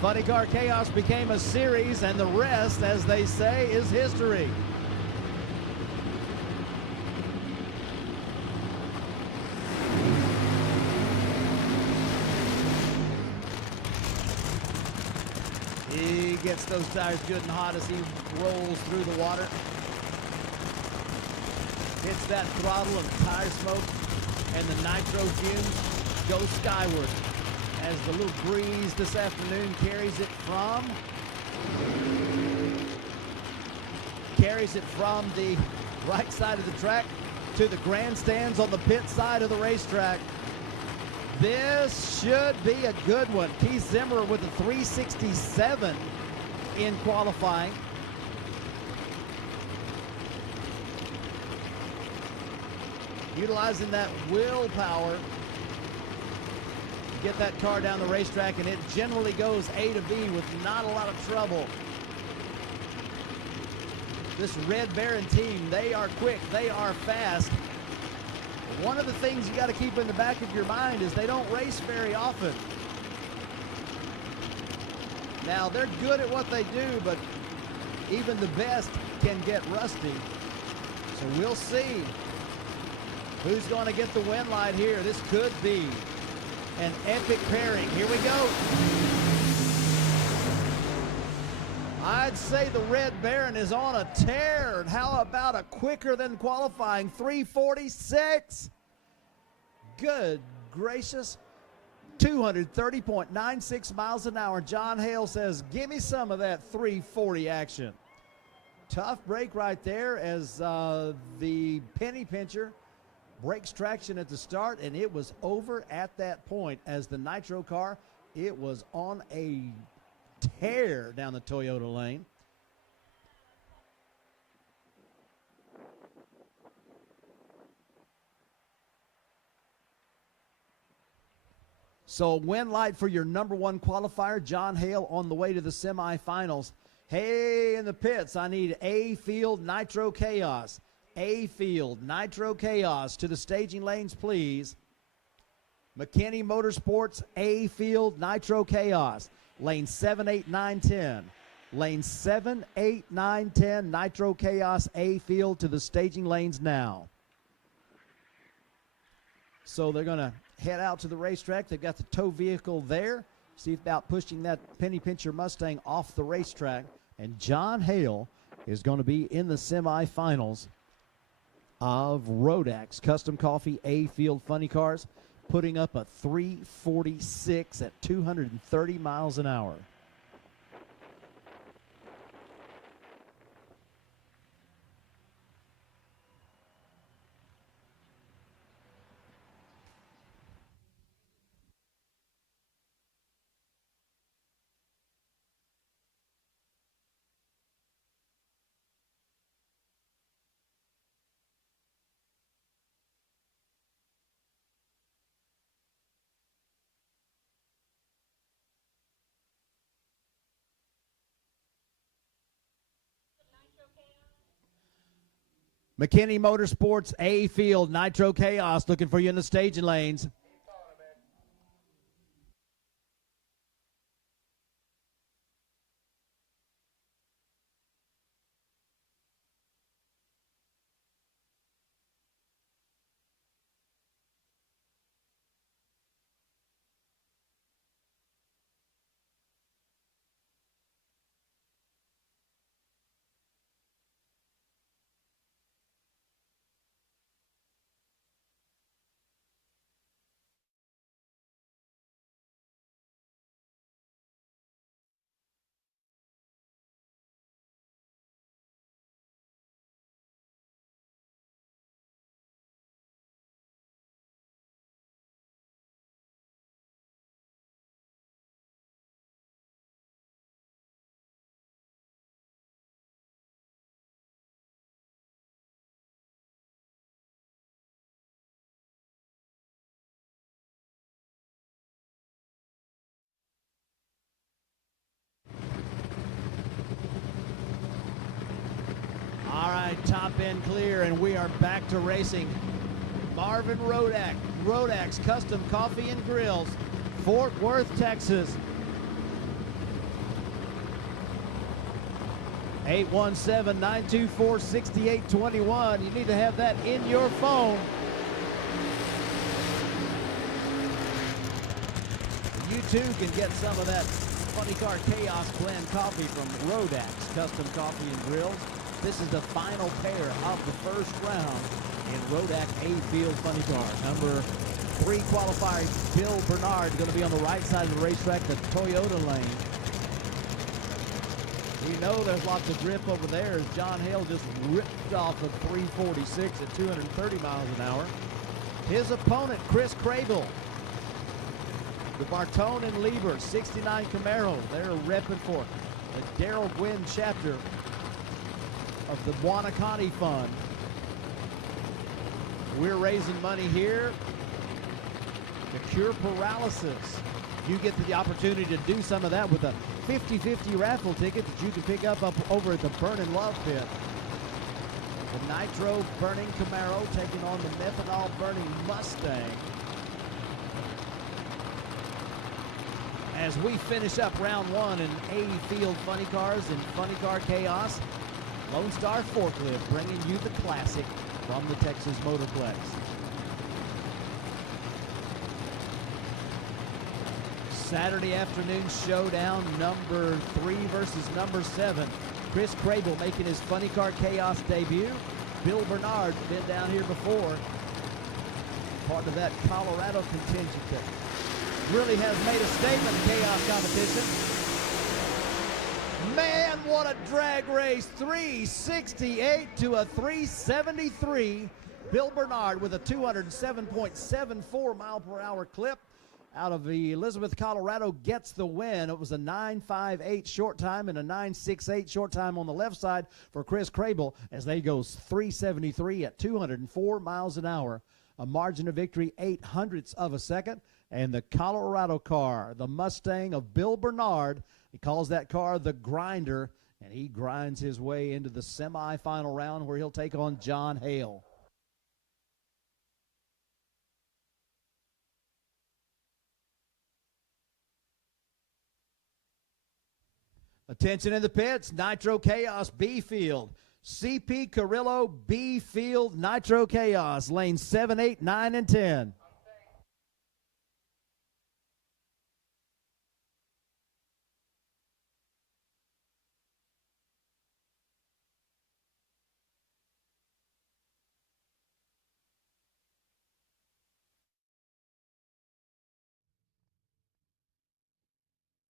Funny Car Chaos became a series, and the rest, as they say, is history. He gets those tires good and hot as he rolls through the water. Hits that throttle, and tire smoke and the nitro fumes go skyward as the little breeze this afternoon carries it from the right side of the track to the grandstands on the pit side of the racetrack. This should be a good one. Keith Zimmerer with a 367 in qualifying. Utilizing that willpower to get that car down the racetrack, and it generally goes A to B with not a lot of trouble. This Red Baron team, they are quick, they are fast. One of the things you got to keep in the back of your mind is they don't race very often. Now, they're good at what they do, but even the best can get rusty. So we'll see who's going to get the win light here. This could be an epic pairing. Here we go. I'd say the Red Baron is on a tear. How about a quicker than qualifying 346? Good gracious. 230.96 miles an hour. John Hale says, give me some of that 340 action. Tough break right there as the penny pincher breaks traction at the start, and it was over at that point as the nitro car, it was on a tear down the Toyota lane. So win light for your number 1 qualifier, John Hale, on the way to the semifinals. Hey, in the pits, I need A Field Nitro Chaos. A Field Nitro Chaos to the staging lanes, please. McKinney Motorsports, A Field Nitro Chaos. Lane 7, 8, 9, 10. Lane 7, 8, 9, 10, Nitro Chaos, A Field to the staging lanes now. So they're going to head out to the racetrack. They've got the tow vehicle there. See about pushing that penny pincher Mustang off the racetrack. And John Hale is going to be in the semifinals of Rodax Custom Coffee A Field Funny Cars, putting up a 346 at 230 miles an hour. McKinney Motorsports A Field Nitro Chaos looking for you in the staging lanes. top end clear, and we are back to racing. Marvin Rodak's Custom Coffee and Grills, Fort Worth, Texas. 817-924-6821. You need to have that in your phone. You too can get some of that Funny Car Chaos blend coffee from Rodak's Custom Coffee and Grills. This is the final pair of the first round in Rodak A-Field Funny Car. Number 3 qualifier Bill Bernard going to be on the right side of the racetrack, the Toyota lane. We know there's lots of grip over there as John Hale just ripped off a 346 at 230 miles an hour. His opponent, Chris Crable, the Bartone and Lieber 69 Camaro. They're repping for the Darrell Gwynn chapter of the Wanakani Fund. We're raising money here to cure paralysis. You get the opportunity to do some of that with a 50-50 raffle ticket that you can pick up over at the Burning Love Pit. The Nitro Burning Camaro taking on the Methanol Burning Mustang. As we finish up round 1 in A-Field Funny Cars and Funny Car Chaos, Lone Star Forklift bringing you the classic from the Texas Motorplex. Saturday afternoon showdown, number 3 versus number 7. Chris Crable making his Funny Car Chaos debut. Bill Bernard, been down here before. Part of that Colorado contingent that really has made a statement in Chaos competition. Man, what a drag race. 368 to a 373. Bill Bernard with a 207.74 mile per hour clip out of the Elizabeth, Colorado, gets the win. It was a 9.58 short time and a 9.68 short time on the left side for Chris Crable as they go 373 at 204 miles an hour. A margin of victory 0.08 of a second. And the Colorado car, the Mustang of Bill Bernard, he calls that car the Grinder, and he grinds his way into the semifinal round where he'll take on John Hale. Attention in the pits, Nitro Chaos B field. CP Carrillo B field, Nitro Chaos, lanes 7, 8, 9, and 10.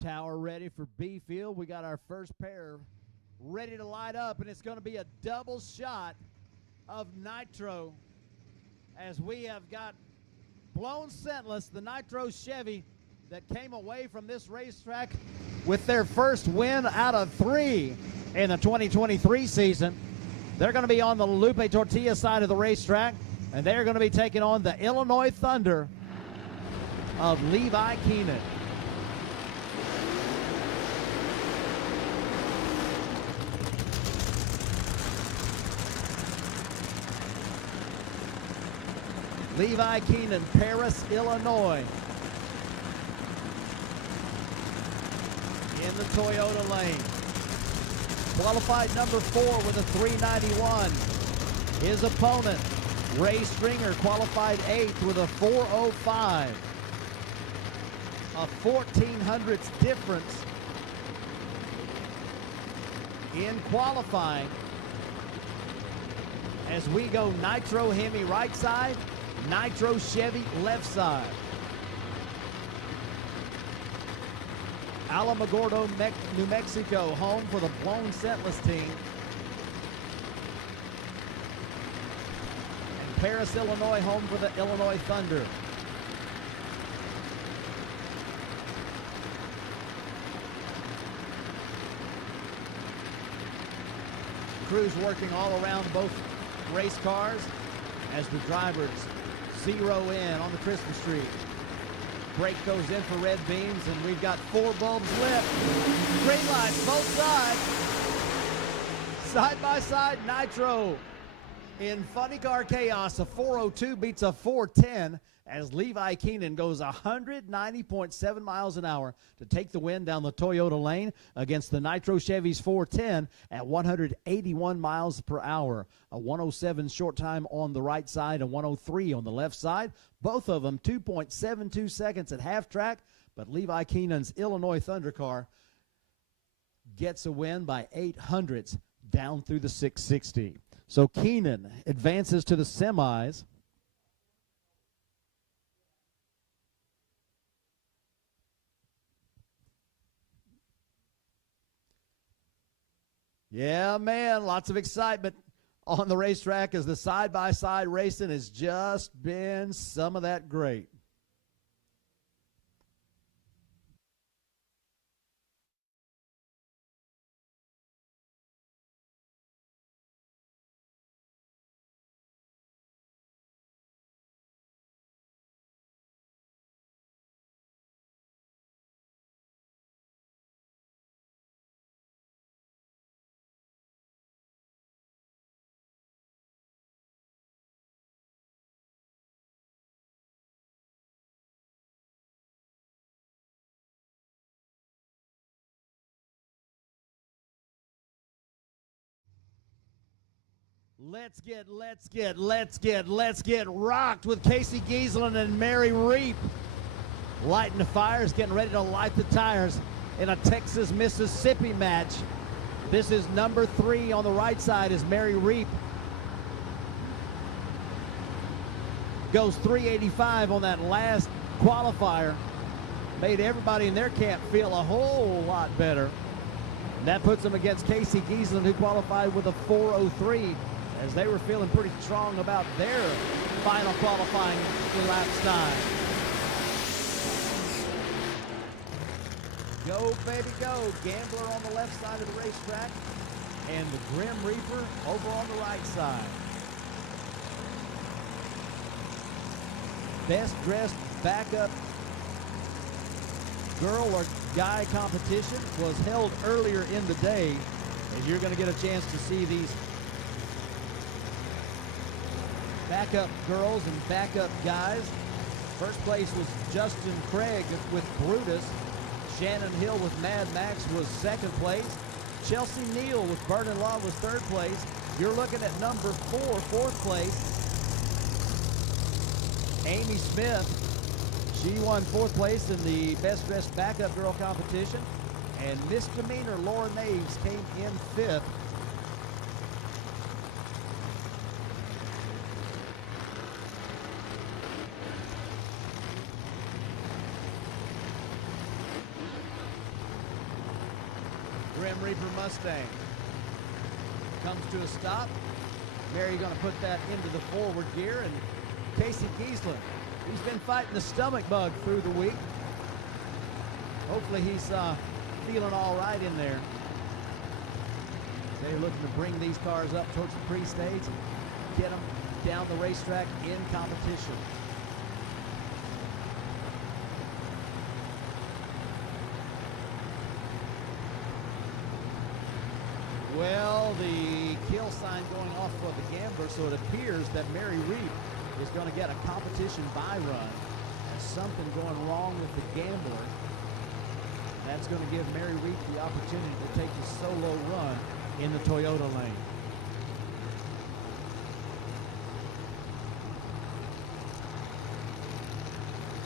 Tower ready for B field. We got our first pair ready to light up, and it's going to be a double shot of Nitro as we have got blown scentless, the Nitro Chevy that came away from this racetrack with their first win out of 3 in the 2023 season. They're going to be on the Lupe Tortilla side of the racetrack, and they're going to be taking on the Illinois Thunder of Levi Keenan. Levi Keenan, Paris, Illinois. In the Toyota lane. Qualified number 4 with a 391. His opponent, Ray Stringer, qualified 8th with a 405. A 1/1400ths difference in qualifying. As we go Nitro Hemi right side, Nitro Chevy left side. Alamogordo, New Mexico, home for the blown scentless team. And Paris, Illinois, home for the Illinois Thunder. Crews working all around both race cars as the drivers zero in on the Christmas tree. Brake goes in for red beams, and we've got 4 bulbs lit. Green lights, both sides. Side-by-side Nitro in Funny Car Chaos. A 402 beats a 410 as Levi Keenan goes 190.7 miles an hour to take the win down the Toyota lane against the Nitro Chevy's 410 at 181 miles per hour. A 107 short time on the right side, a 103 on the left side. Both of them 2.72 seconds at half track, but Levi Keenan's Illinois Thunder car gets a win by 800ths down through the 660. So Keenan advances to the semis. Yeah, man, lots of excitement on the racetrack as the side-by-side racing has just been some of that great. Let's get rocked with Casey Giesland and Mary Reap. Lighting the fires, getting ready to light the tires in a Texas, Mississippi match. This is number 3 on the right side as Mary Reap goes 385 on that last qualifier. Made everybody in their camp feel a whole lot better. And that puts them against Casey Giesland, who qualified with a 403, as they were feeling pretty strong about their final qualifying elapsed time. Go, baby, go. Gambler on the left side of the racetrack, and the Grim Reaper over on the right side. Best dressed backup girl or guy competition was held earlier in the day, as you're going to get a chance to see these backup girls and backup guys. First place was Justin Craig with Brutus. Shannon Hill with Mad Max was second place. Chelsea Neal with Burning Law was third place. You're looking at number 4, fourth place. Amy Smith, she won fourth place in the best dressed backup girl competition. And misdemeanor Laura Naves came in fifth. Grim Reaper Mustang comes to a stop. Mary going to put that into the forward gear, and Casey Giesland, he's been fighting the stomach bug through the week. Hopefully he's feeling all right in there. They're looking to bring these cars up towards the pre-stage and get them down the racetrack in competition. Well, the kill sign going off for the Gambler, so it appears that Mary Reap is going to get a competition buy run. There's something going wrong with the Gambler. That's going to give Mary Reap the opportunity to take the solo run in the Toyota lane.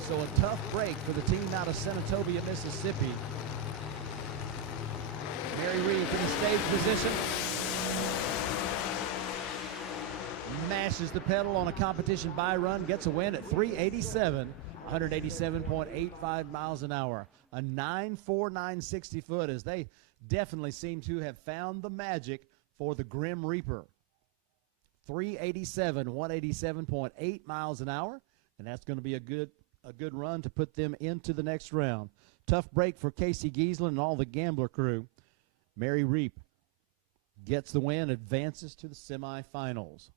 So a tough break for the team out of Senatobia, Mississippi. Mary Reap in the stage position. Mashes the pedal on a competition buy run, gets a win at 387, 187.85 miles an hour. A 9.4960 foot, as they definitely seem to have found the magic for the Grim Reaper. 387, 187.8 miles an hour, and that's going to be a good run to put them into the next round. Tough break for Casey Giesland and all the Gambler crew. Mary Reap gets the win, advances to the semifinals.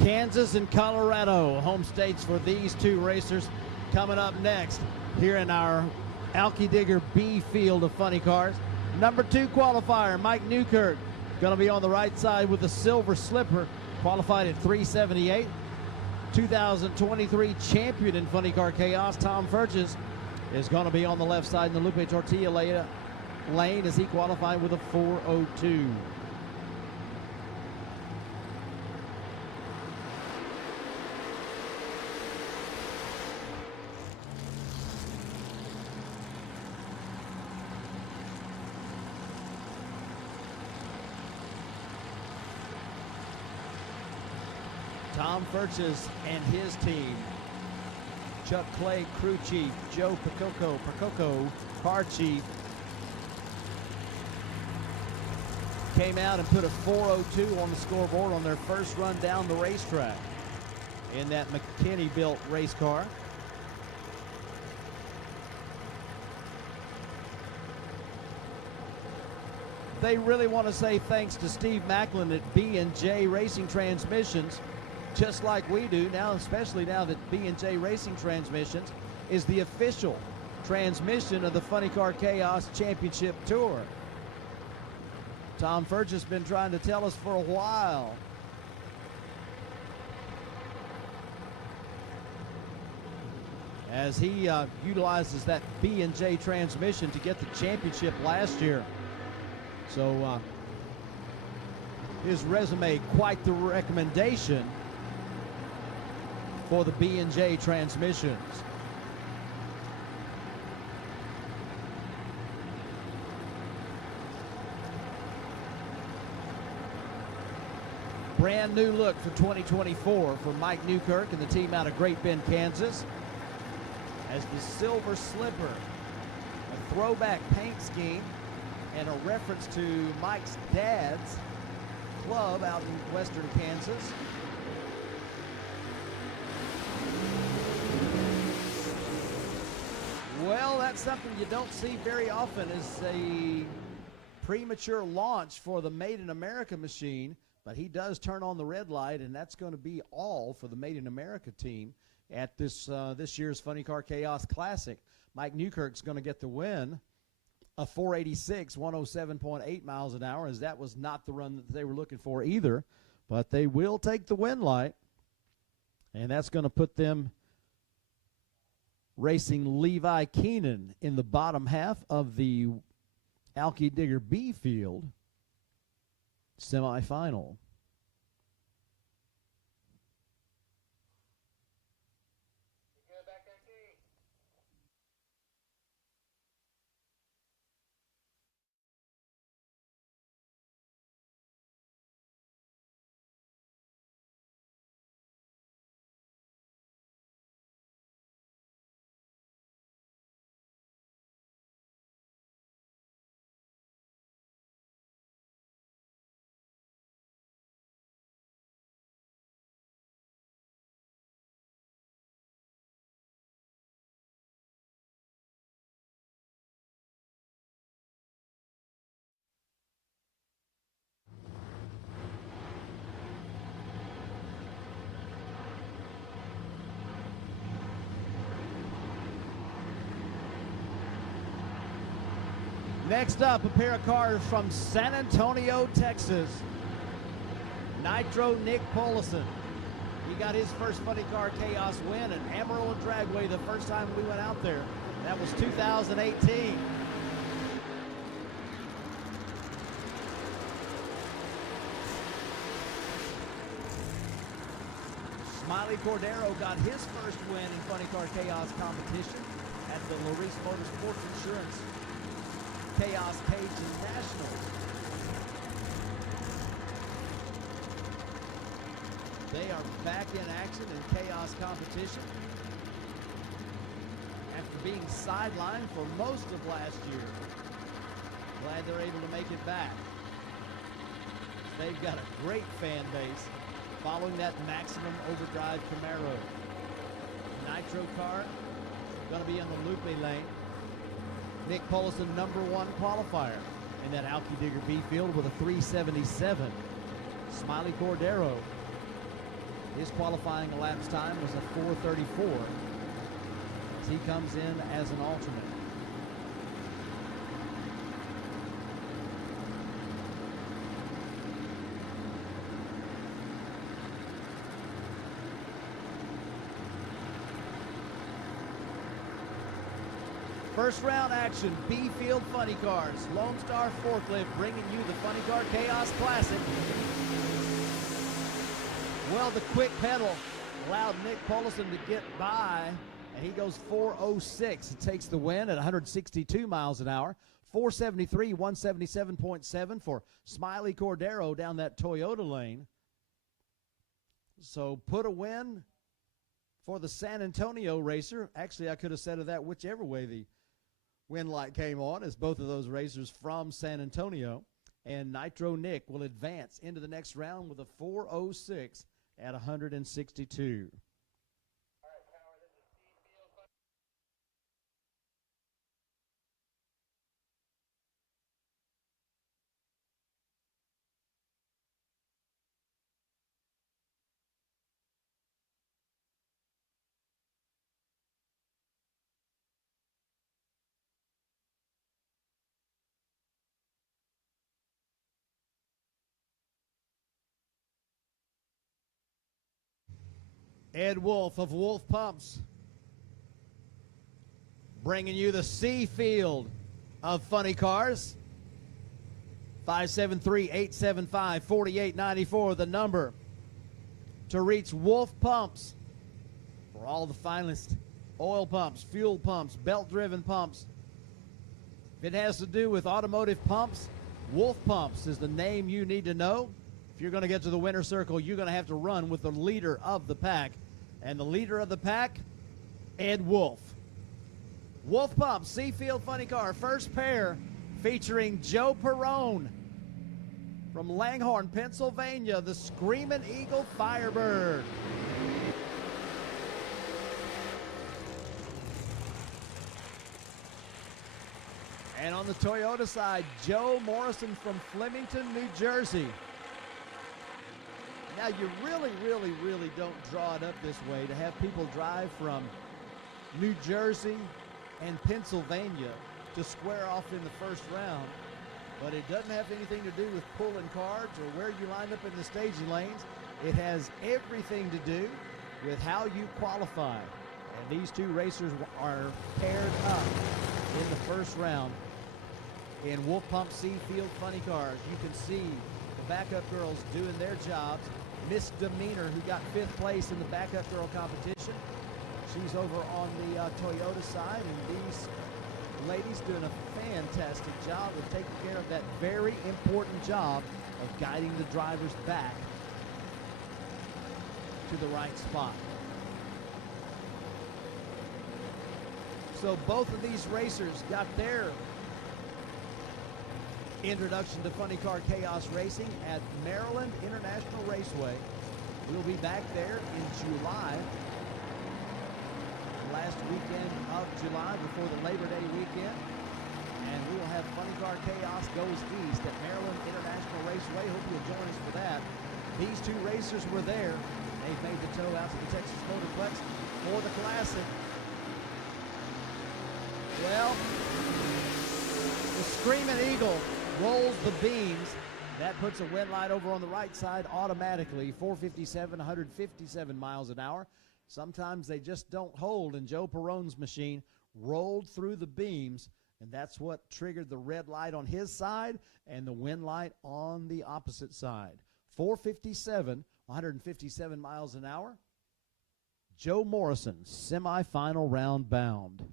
Kansas and Colorado, home states for these two racers. Coming up next here in our Alki Digger B field of funny cars. Number 2 qualifier, Mike Newkirk, going to be on the right side with the silver slipper, qualified at 378. 2023 champion in Funny Car Chaos, Tom Furches, is going to be on the left side in the Lupe Tortilla lane as he qualified with a 402. Tom Furches and his team, Chuck Clay, crew chief, Joe Percoco, car chief, came out and put a 402 on the scoreboard on their first run down the racetrack in that McKinney-built race car. They really want to say thanks to Steve Macklin at B&J Racing Transmissions, just like we do now, especially now that B&J Racing Transmissions is the official transmission of the Funny Car Chaos Championship Tour. Tom Furch has been trying to tell us for a while. As he utilizes that B&J transmission to get the championship last year. So his resume, quite the recommendation for the B&J transmissions. Brand new look for 2024 for Mike Newkirk and the team out of Great Bend, Kansas. As the silver slipper, a throwback paint scheme, and a reference to Mike's dad's club out in western Kansas. Well, that's something you don't see very often, is a premature launch for the Made in America machine, but he does turn on the red light, and that's going to be all for the Made in America team at this year's Funny Car Chaos Classic. Mike Newkirk's going to get the win, a 486, 107.8 miles an hour, as that was not the run that they were looking for either, but they will take the win light, and that's going to put them racing Levi Keenan in the bottom half of the Alki Digger B field semifinal. Next up, a pair of cars from San Antonio, Texas. Nitro Nick Polison. He got his first Funny Car Chaos win at Amarillo Dragway the first time we went out there. That was 2018. Smiley Cordero got his first win in Funny Car Chaos competition at the Larice Motorsports Insurance Chaos Cajun Nationals. They are back in action in Chaos competition after being sidelined for most of last year. Glad they're able to make it back. They've got a great fan base following that Maximum Overdrive Camaro. Nitro car going to be in the Lupe lane. Nick Polison, #1 qualifier in that Alki Digger B field with a 377. Smiley Cordero His qualifying elapsed time was a 4:34 as he comes in as an alternate. First round action, B Field Funny Cars. Lone Star Forklift bringing you the Funny Car Chaos Classic. Well, the quick pedal allowed Nick Paulson to get by, and he goes 4:06. It takes the win at 162 miles an hour. 473, 177.7 for Smiley Cordero down that Toyota lane. So put a win for the San Antonio racer. Actually, I could have said of that whichever way the win light came on, as both of those racers from San Antonio. And Nitro Nick will advance into the next round with a 4:06 at 162. Ed Wolf of Wolf Pumps bringing you the C Field of Funny Cars. 573-875-4894, the number to reach Wolf Pumps for all the finest oil pumps, fuel pumps, belt-driven pumps. If it has to do with automotive pumps, Wolf Pumps is the name you need to know. If you're going to get to the winner's circle, you're going to have to run with the leader of the pack. And the leader of the pack, Ed Wolf. Wolf Pump, Seafield Funny Car, first pair featuring Joe Perrone from Langhorne, Pennsylvania, the Screaming Eagle Firebird. And on the Toyota side, Joe Morrison from Flemington, New Jersey. Now, you really don't draw it up this way to have people drive from New Jersey and Pennsylvania to square off in the first round, but it doesn't have anything to do with pulling cards or where you line up in the staging lanes. It has everything to do with how you qualify. And these two racers are paired up in the first round in Wolf Pump C Field Funny Cars. You can see the backup girls doing their jobs. Miss Demeanor, who got 5th place in the backup girl competition, she's over on the Toyota side, and these ladies doing a fantastic job of taking care of that very important job of guiding the drivers back to the right spot. So both of these racers got their introduction to Funny Car Chaos Racing at Maryland International Raceway. We'll be back there in July, last weekend of July before the Labor Day weekend, and we will have Funny Car Chaos Goes East at Maryland International Raceway. Hope you'll join us for that. These two racers were there. They've made the tow out to the Texas Motorplex for the Classic. Well, the Screaming Eagle rolls the beams. That puts a win light over on the right side automatically. 457, 157 miles an hour. Sometimes they just don't hold, and Joe Perrone's machine rolled through the beams, and that's what triggered the red light on his side and the win light on the opposite side. 457, 157 miles an hour. Joe Morrison, semifinal round bound.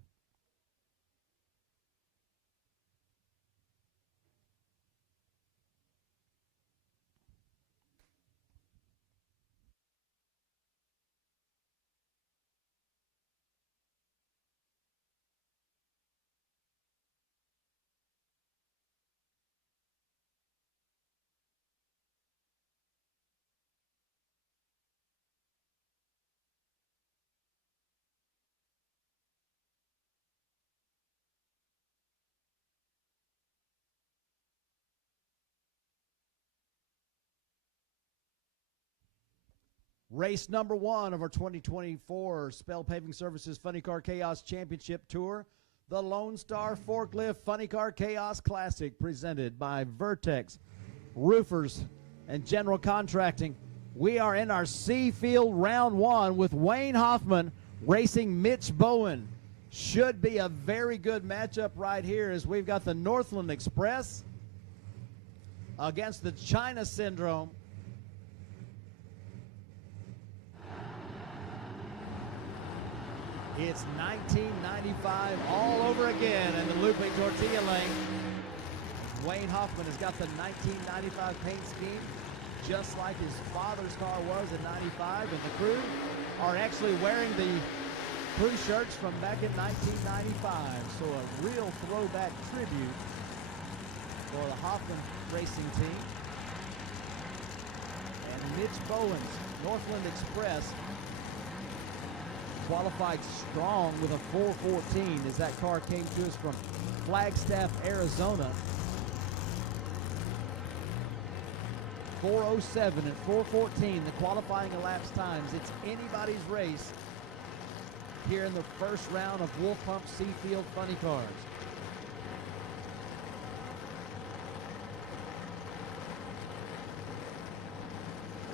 Race number 1 of our 2024 Spell Paving Services Funny Car Chaos Championship Tour, the Lone Star Forklift Funny Car Chaos Classic, presented by Vertex, Roofers, and General Contracting. We are in our C Field round 1 with Wayne Hoffman racing Mitch Bowen. Should be a very good matchup right here, as we've got the Northland Express against the China Syndrome. It's 1995 all over again in the Lupe Tortilla lane. Wayne Hoffman has got the 1995 paint scheme, just like his father's car was in 95, and the crew are actually wearing the crew shirts from back in 1995. So a real throwback tribute for the Hoffman racing team. And Mitch Bowen's Northland Express qualified strong with a 4:14 as that car came to us from Flagstaff, Arizona. 4:07 and 4:14, the qualifying elapsed times. It's anybody's race here in the first round of Wolf Pump Seafield Funny Cars.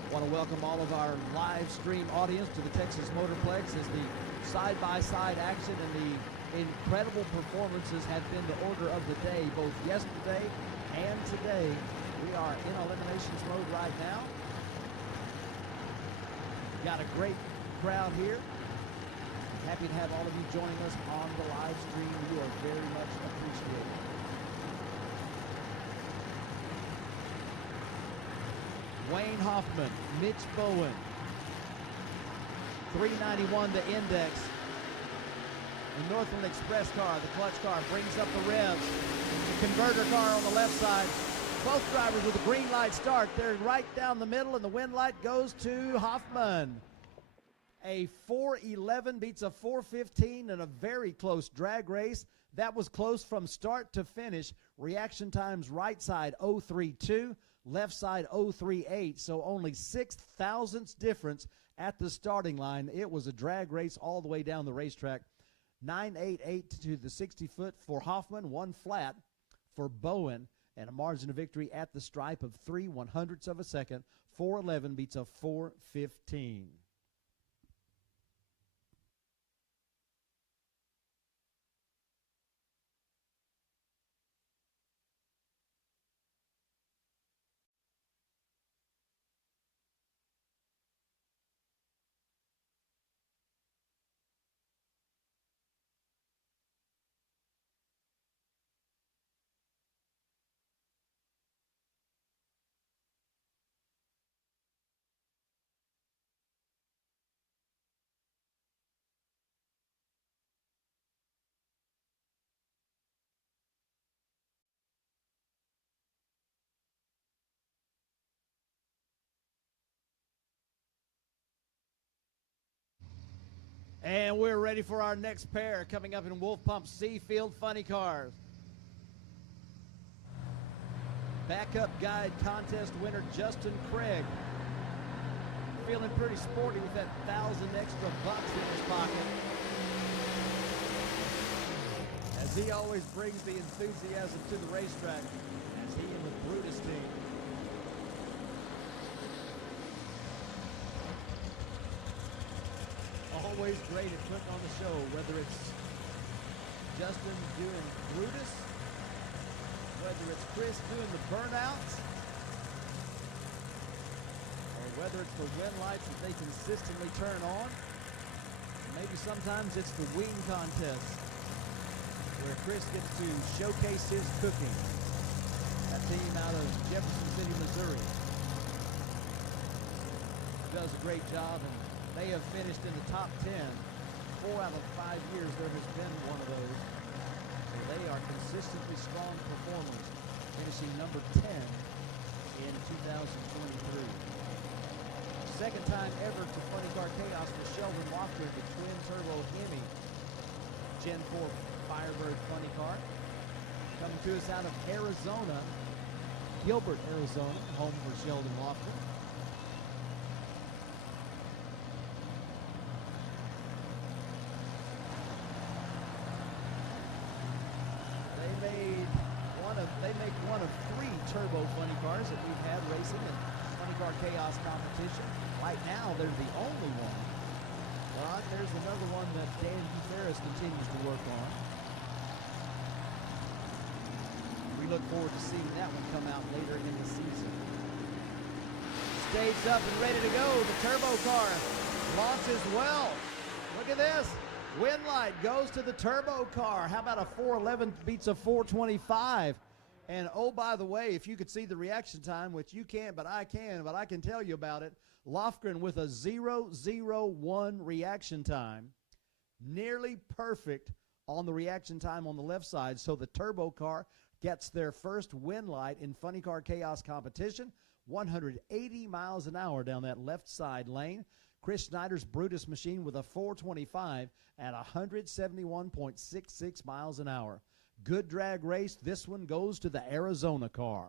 I want to welcome all of our live stream audience to the Texas Motorplex as the side-by-side action and the incredible performances have been the order of the day, both yesterday and today. We are in eliminations mode right now. Got a great crowd here. Happy to have all of you joining us on the live stream. You are very much appreciated. Wayne Hoffman, Mitch Bowen, 391 the index. The Northland Express car, the clutch car, brings up the revs. The converter car on the left side. Both drivers with a green light start. They're right down the middle, and the wind light goes to Hoffman. A 4:11 beats a 4:15 in a very close drag race. That was close from start to finish. Reaction times right side 0.32, left side 0.38, so only 6 thousandths difference at the starting line. It was a drag race all the way down the racetrack. 9.88 to the 60-foot for Hoffman, 1 flat for Bowen, and a margin of victory at the stripe of 3/100ths of a second. 4:11 beats a 4:15. And we're ready for our next pair coming up in Wolf Pump Seafield Funny Cars. Backup guide contest winner Justin Craig. Feeling pretty sporty with that 1,000 extra bucks in his pocket, as he always brings the enthusiasm to the racetrack, as he and the Brutus team. Always great at putting on the show, whether it's Justin doing Brutus, whether it's Chris doing the burnouts, or whether it's the wind lights that they consistently turn on. Maybe sometimes it's the wing contest, where Chris gets to showcase his cooking. That team out of Jefferson City, Missouri does a great job, and they have finished in the top 10. 4 out of 5 years there has been one of those. So they are consistently strong performers, finishing number 10 in 2023. Second time ever to Funny Car Chaos for Sheldon Walker, the twin turbo Hemi Gen 4 Firebird Funny Car. Coming to us out of Arizona, Gilbert, Arizona, home for Sheldon Walker. turbo funny cars that we've had racing in Funny Car Chaos competition. Right now, they're the only one. But there's another one that Dan Ferris continues to work on. We look forward to seeing that one come out later in the season. Staged up and ready to go. The turbo car launches well. Look at this. Wind light goes to the turbo car. How about a 411 beats a 425? And oh, by the way, if you could see the reaction time, which you can't, but I can tell you about it. Lofgren with a 0.001 reaction time. Nearly perfect on the reaction time on the left side. So the turbo car gets their first win light in Funny Car Chaos competition. 180 miles an hour down that left side lane. Chris Snyder's Brutus machine with a 425 at 171.66 miles an hour. Good drag race. This one goes to the Arizona car.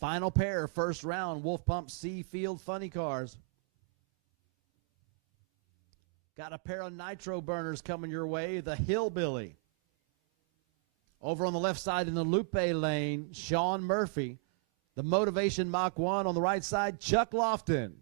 Final pair, first round, Wolf Pump C Field Funny Cars. Got a pair of nitro burners coming your way, the Hillbilly. Over on the left side in the Lupe lane, Sean Murphy. The Motivation Mach 1 on the right side, Chuck Lofton.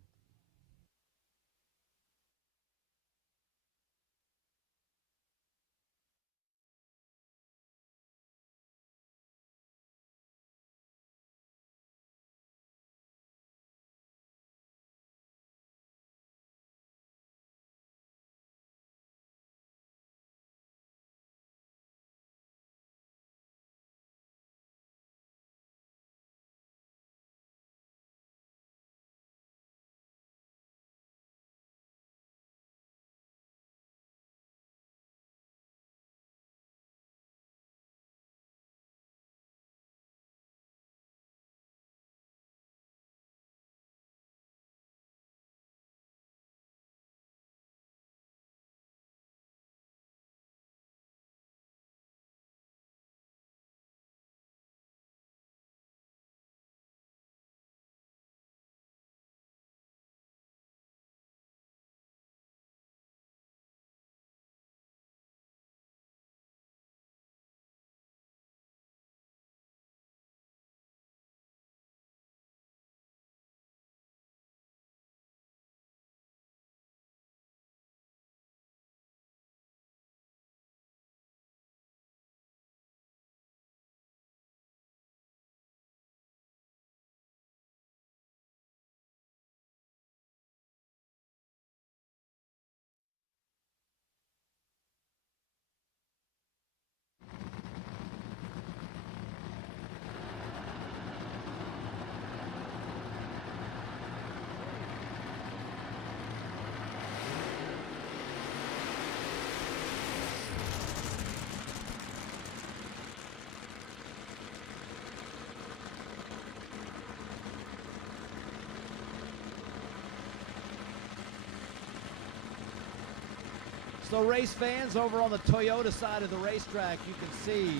So race fans, over on the Toyota side of the racetrack, you can see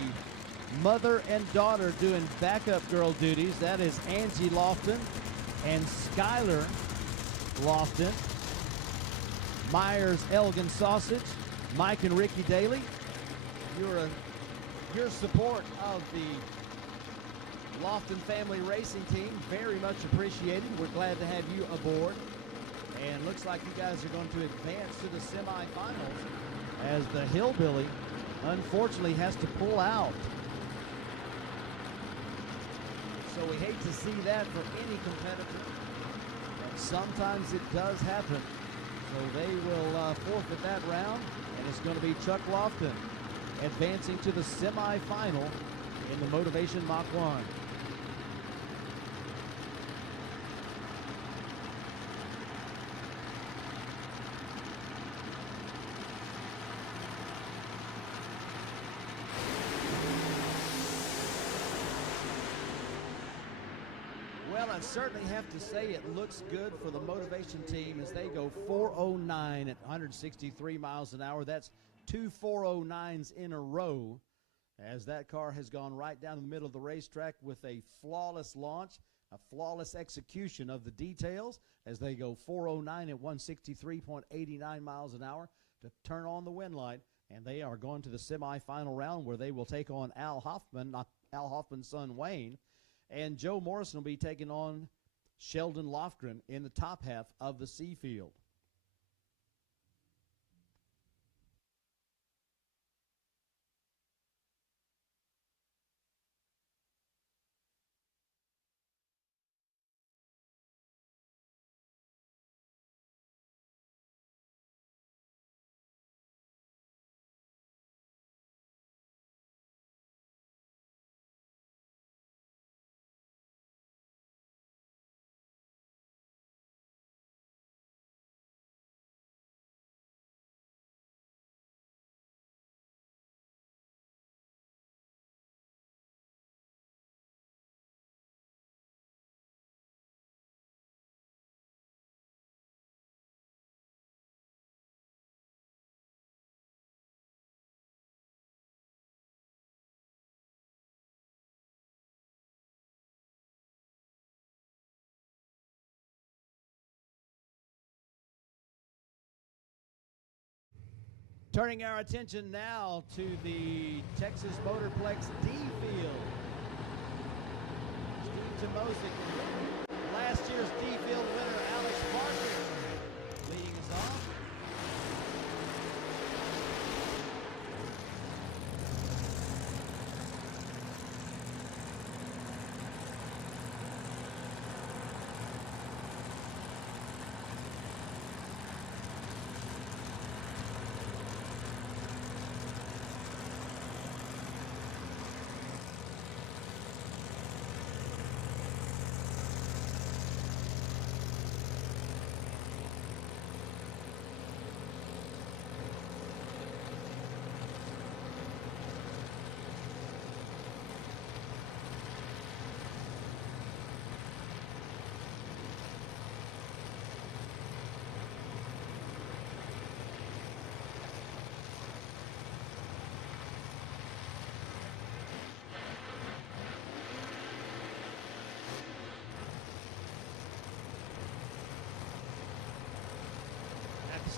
mother and daughter doing backup girl duties. That is Angie Lofton and Skylar Lofton. Myers Elgin Sausage, Mike and Ricky Daly. Your support of the Lofton family racing team, very much appreciated. We're glad to have you aboard. And looks like you guys are going to advance to the semifinals as the Hillbilly unfortunately has to pull out. So we hate to see that for any competitor, but sometimes it does happen. So they will forfeit that round, and it's going to be Chuck Lofton advancing to the semifinal in the Motivation Mach 1. I'd certainly have to say it looks good for the Motivation team as they go 409 at 163 miles an hour. That's two 409s in a row, as that car has gone right down the middle of the racetrack with a flawless launch, a flawless execution of the details as they go 409 at 163.89 miles an hour to turn on the win light. And they are going to the semifinal round where they will take on Al Hoffman, not Al Hoffman's son Wayne. And Joe Morrison will be taking on Sheldon Lofgren in the top half of the C field. Turning our attention now to the Texas Motorplex D field. Steve Timosic, last year's D field winner Alex Parker, leading us off.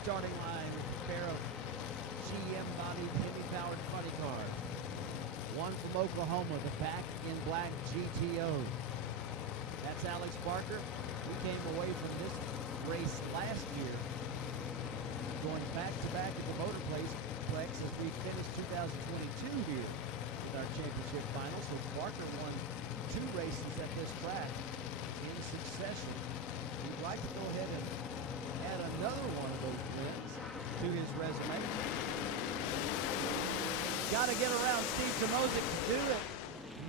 Starting line with a pair of GM-bodied, Hemi-powered funny cars. One from Oklahoma, the Back in Black GTO. That's Alex Barker. We came away from this race last year, going back-to-back at the Motorplex as we finished 2022 here with our championship final. So Barker won 2 races at this track in succession. We'd like to go ahead and add another one of those wins to his resume. Got to get around Steve Timosic to do it.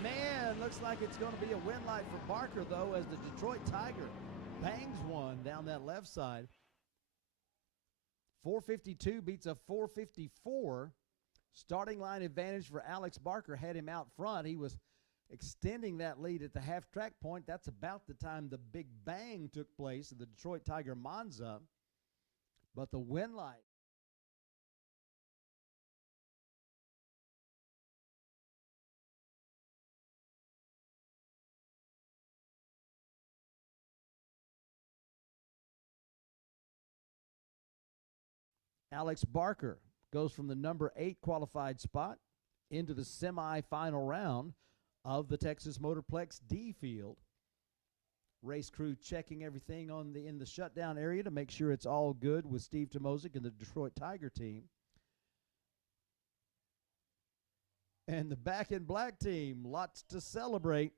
Man, looks like it's going to be a win light for Barker, though, as the Detroit Tiger bangs one down that left side. 452 beats a 454. Starting line advantage for Alex Barker had him out front. He was extending that lead at the half-track point. That's about the time the big bang took place in the Detroit Tiger Monza. But the win light Alex Barker goes from the number 8 qualified spot into the semifinal round of the Texas Motorplex D field. Race crew checking everything in the shutdown area to make sure it's all good with Steve Timosic and the Detroit Tiger team. And the Back in Black team, lots to celebrate.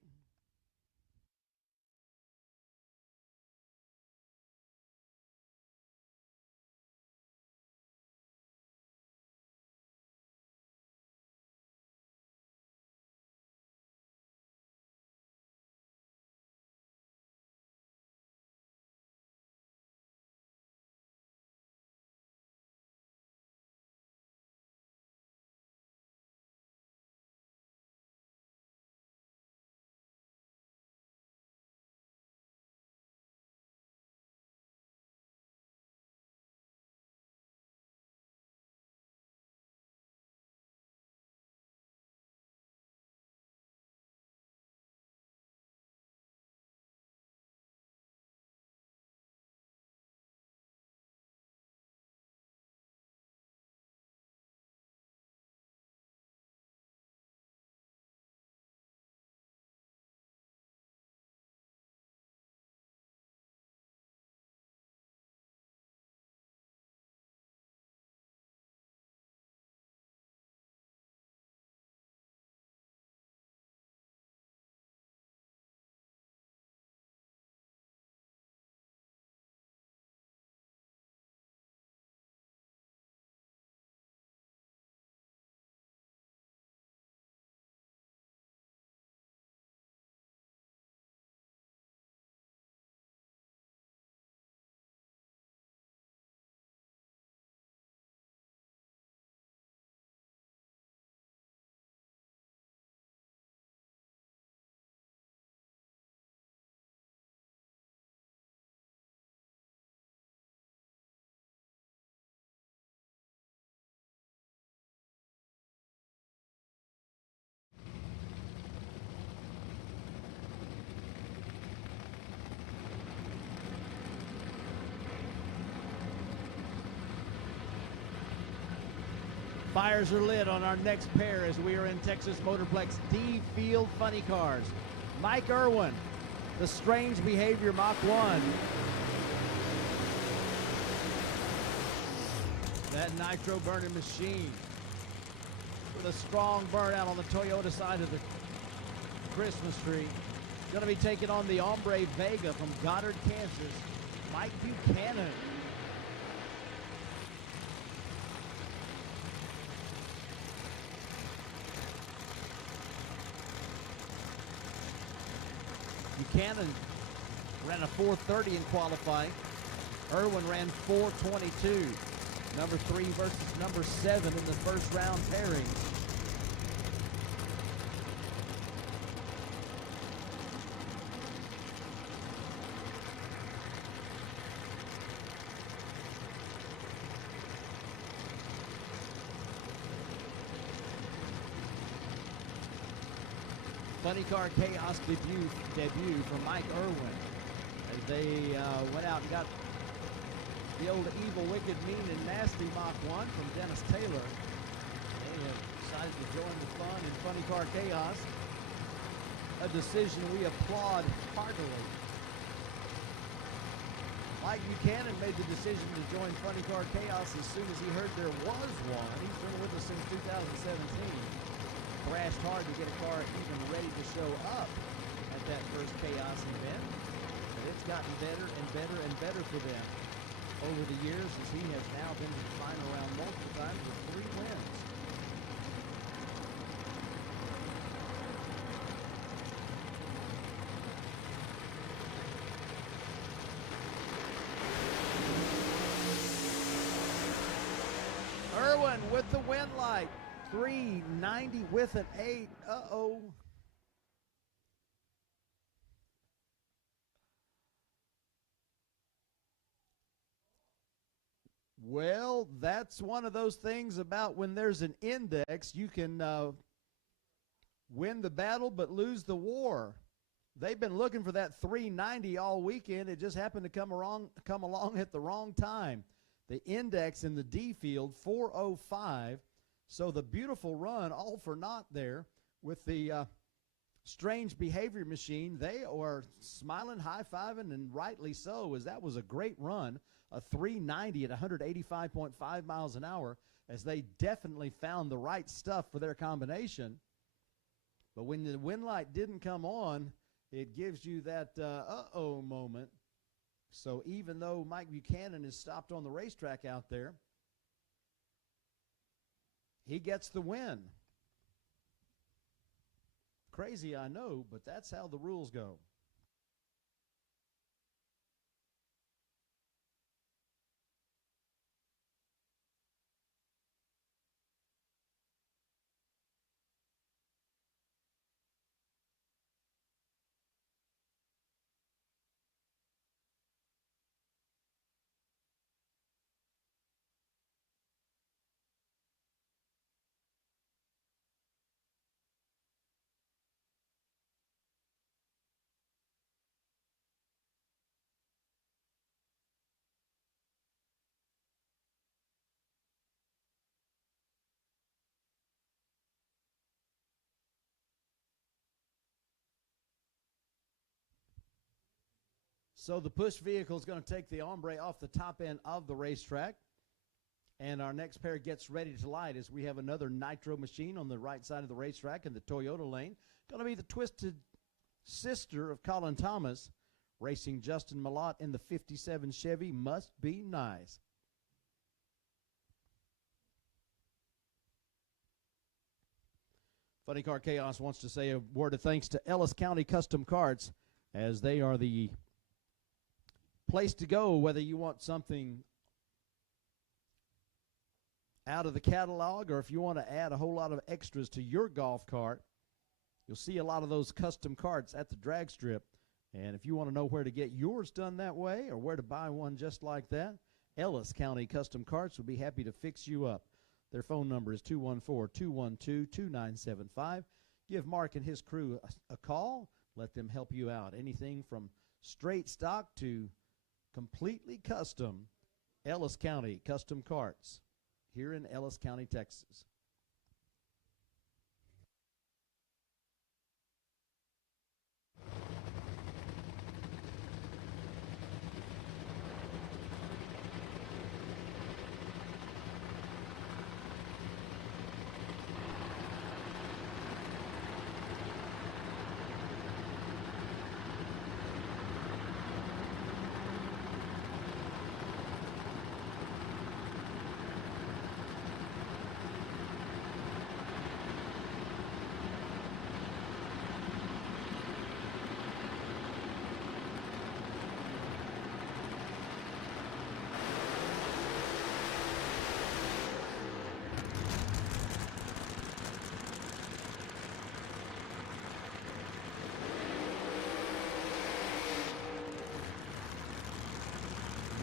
Fires are lit on our next pair as we are in Texas Motorplex D Field Funny Cars. Mike Irwin, the Strange Behavior Mach 1. That nitro burning machine with a strong burnout on the Toyota side of the Christmas tree. Going to be taking on the Hombre Vega from Goddard, Kansas, Mike Buchanan. Buchanan ran a 4:30 in qualifying. Irwin ran 4:22. Number 3 versus number 7 in the first round pairing. Funny Car Chaos debut for Mike Irwin as they went out and got the old evil, wicked, mean, and nasty Mach 1 from Dennis Taylor. They have decided to join the fun in Funny Car Chaos, a decision we applaud heartily. Mike Buchanan made the decision to join Funny Car Chaos as soon as he heard there was one. He's been with us since 2017. Thrashed hard to get a car even ready to show up at that first Chaos event. But it's gotten better and better and better for them over the years as he has now been to the final round multiple times with 3 wins. Irwin with the win light. 390 with an 8. Uh-oh. Well, that's one of those things about when there's an index, you can win the battle but lose the war. They've been looking for that 390 all weekend. It just happened to come along at the wrong time. The index in the D field, 405. So the beautiful run, all for naught there with the Strange Behavior machine. They are smiling, high-fiving, and rightly so, as that was a great run, a 390 at 185.5 miles an hour, as they definitely found the right stuff for their combination. But when the win light didn't come on, it gives you that uh-oh moment. So even though Mike Buchanan is stopped on the racetrack out there, he gets the win. Crazy, I know, but that's how the rules go. So the push vehicle is going to take the Hombre off the top end of the racetrack. And our next pair gets ready to light as we have another nitro machine on the right side of the racetrack in the Toyota lane. Going to be the twisted sister of Colin Thomas, racing Justin Malott in the 57 Chevy Must Be Nice. Funny Car Chaos wants to say a word of thanks to Ellis County Custom Carts, as they are the place to go whether you want something out of the catalog or if you want to add a whole lot of extras to your golf cart. You'll see a lot of those custom carts at the drag strip. And if you want to know where to get yours done that way or where to buy one just like that, Ellis County Custom Carts will be happy to fix you up. Their phone number is 214-212-2975. Give Mark and his crew a call. Let them help you out. Anything from straight stock to completely custom. Ellis County Custom Carts. here in Ellis County, Texas.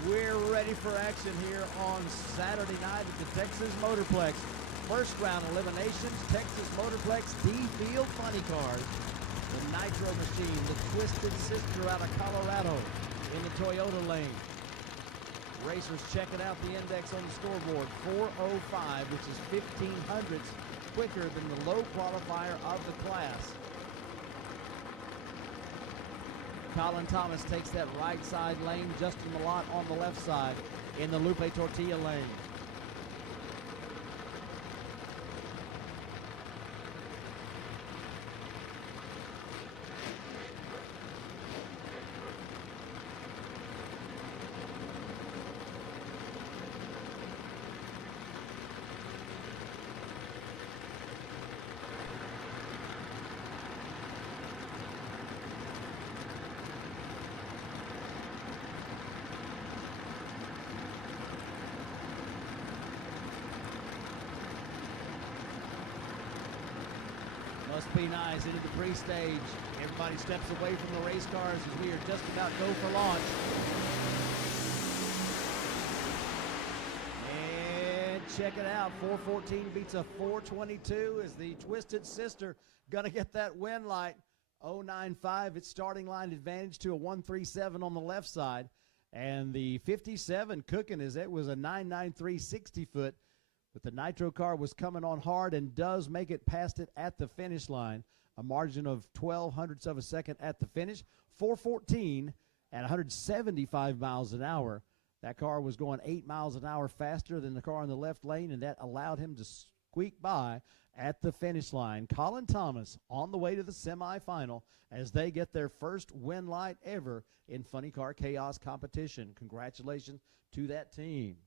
We're ready for action here on Saturday night at the Texas Motorplex. First round eliminations, Texas Motorplex D-Field Funny Cars. The Nitro machine, the Twisted Sister out of Colorado in the Toyota lane. Racers checking out the index on the scoreboard, 4:05, which is 0.15 quicker than the low qualifier of the class. Colin Thomas takes that right side lane. Justin Malott on the left side in the Lupe Tortilla lane. Must be nice into the pre-stage. Everybody steps away from the race cars as we are just about go for launch. And check it out, 4:14 beats a 4:22. Is the Twisted Sister gonna get that win light? 0.95, its starting line advantage to a 1:37 on the left side. And the 57 cooking as it was a 9.93 60-foot. But the Nitro car was coming on hard and does make it past it at the finish line. A margin of 0.12 of a second at the finish. 4:14 at 175 miles an hour. That car was going 8 miles an hour faster than the car in the left lane, and that allowed him to squeak by at the finish line. Colin Thomas on the way to the semifinal as they get their first win light ever in Funny Car Chaos competition. Congratulations to that team.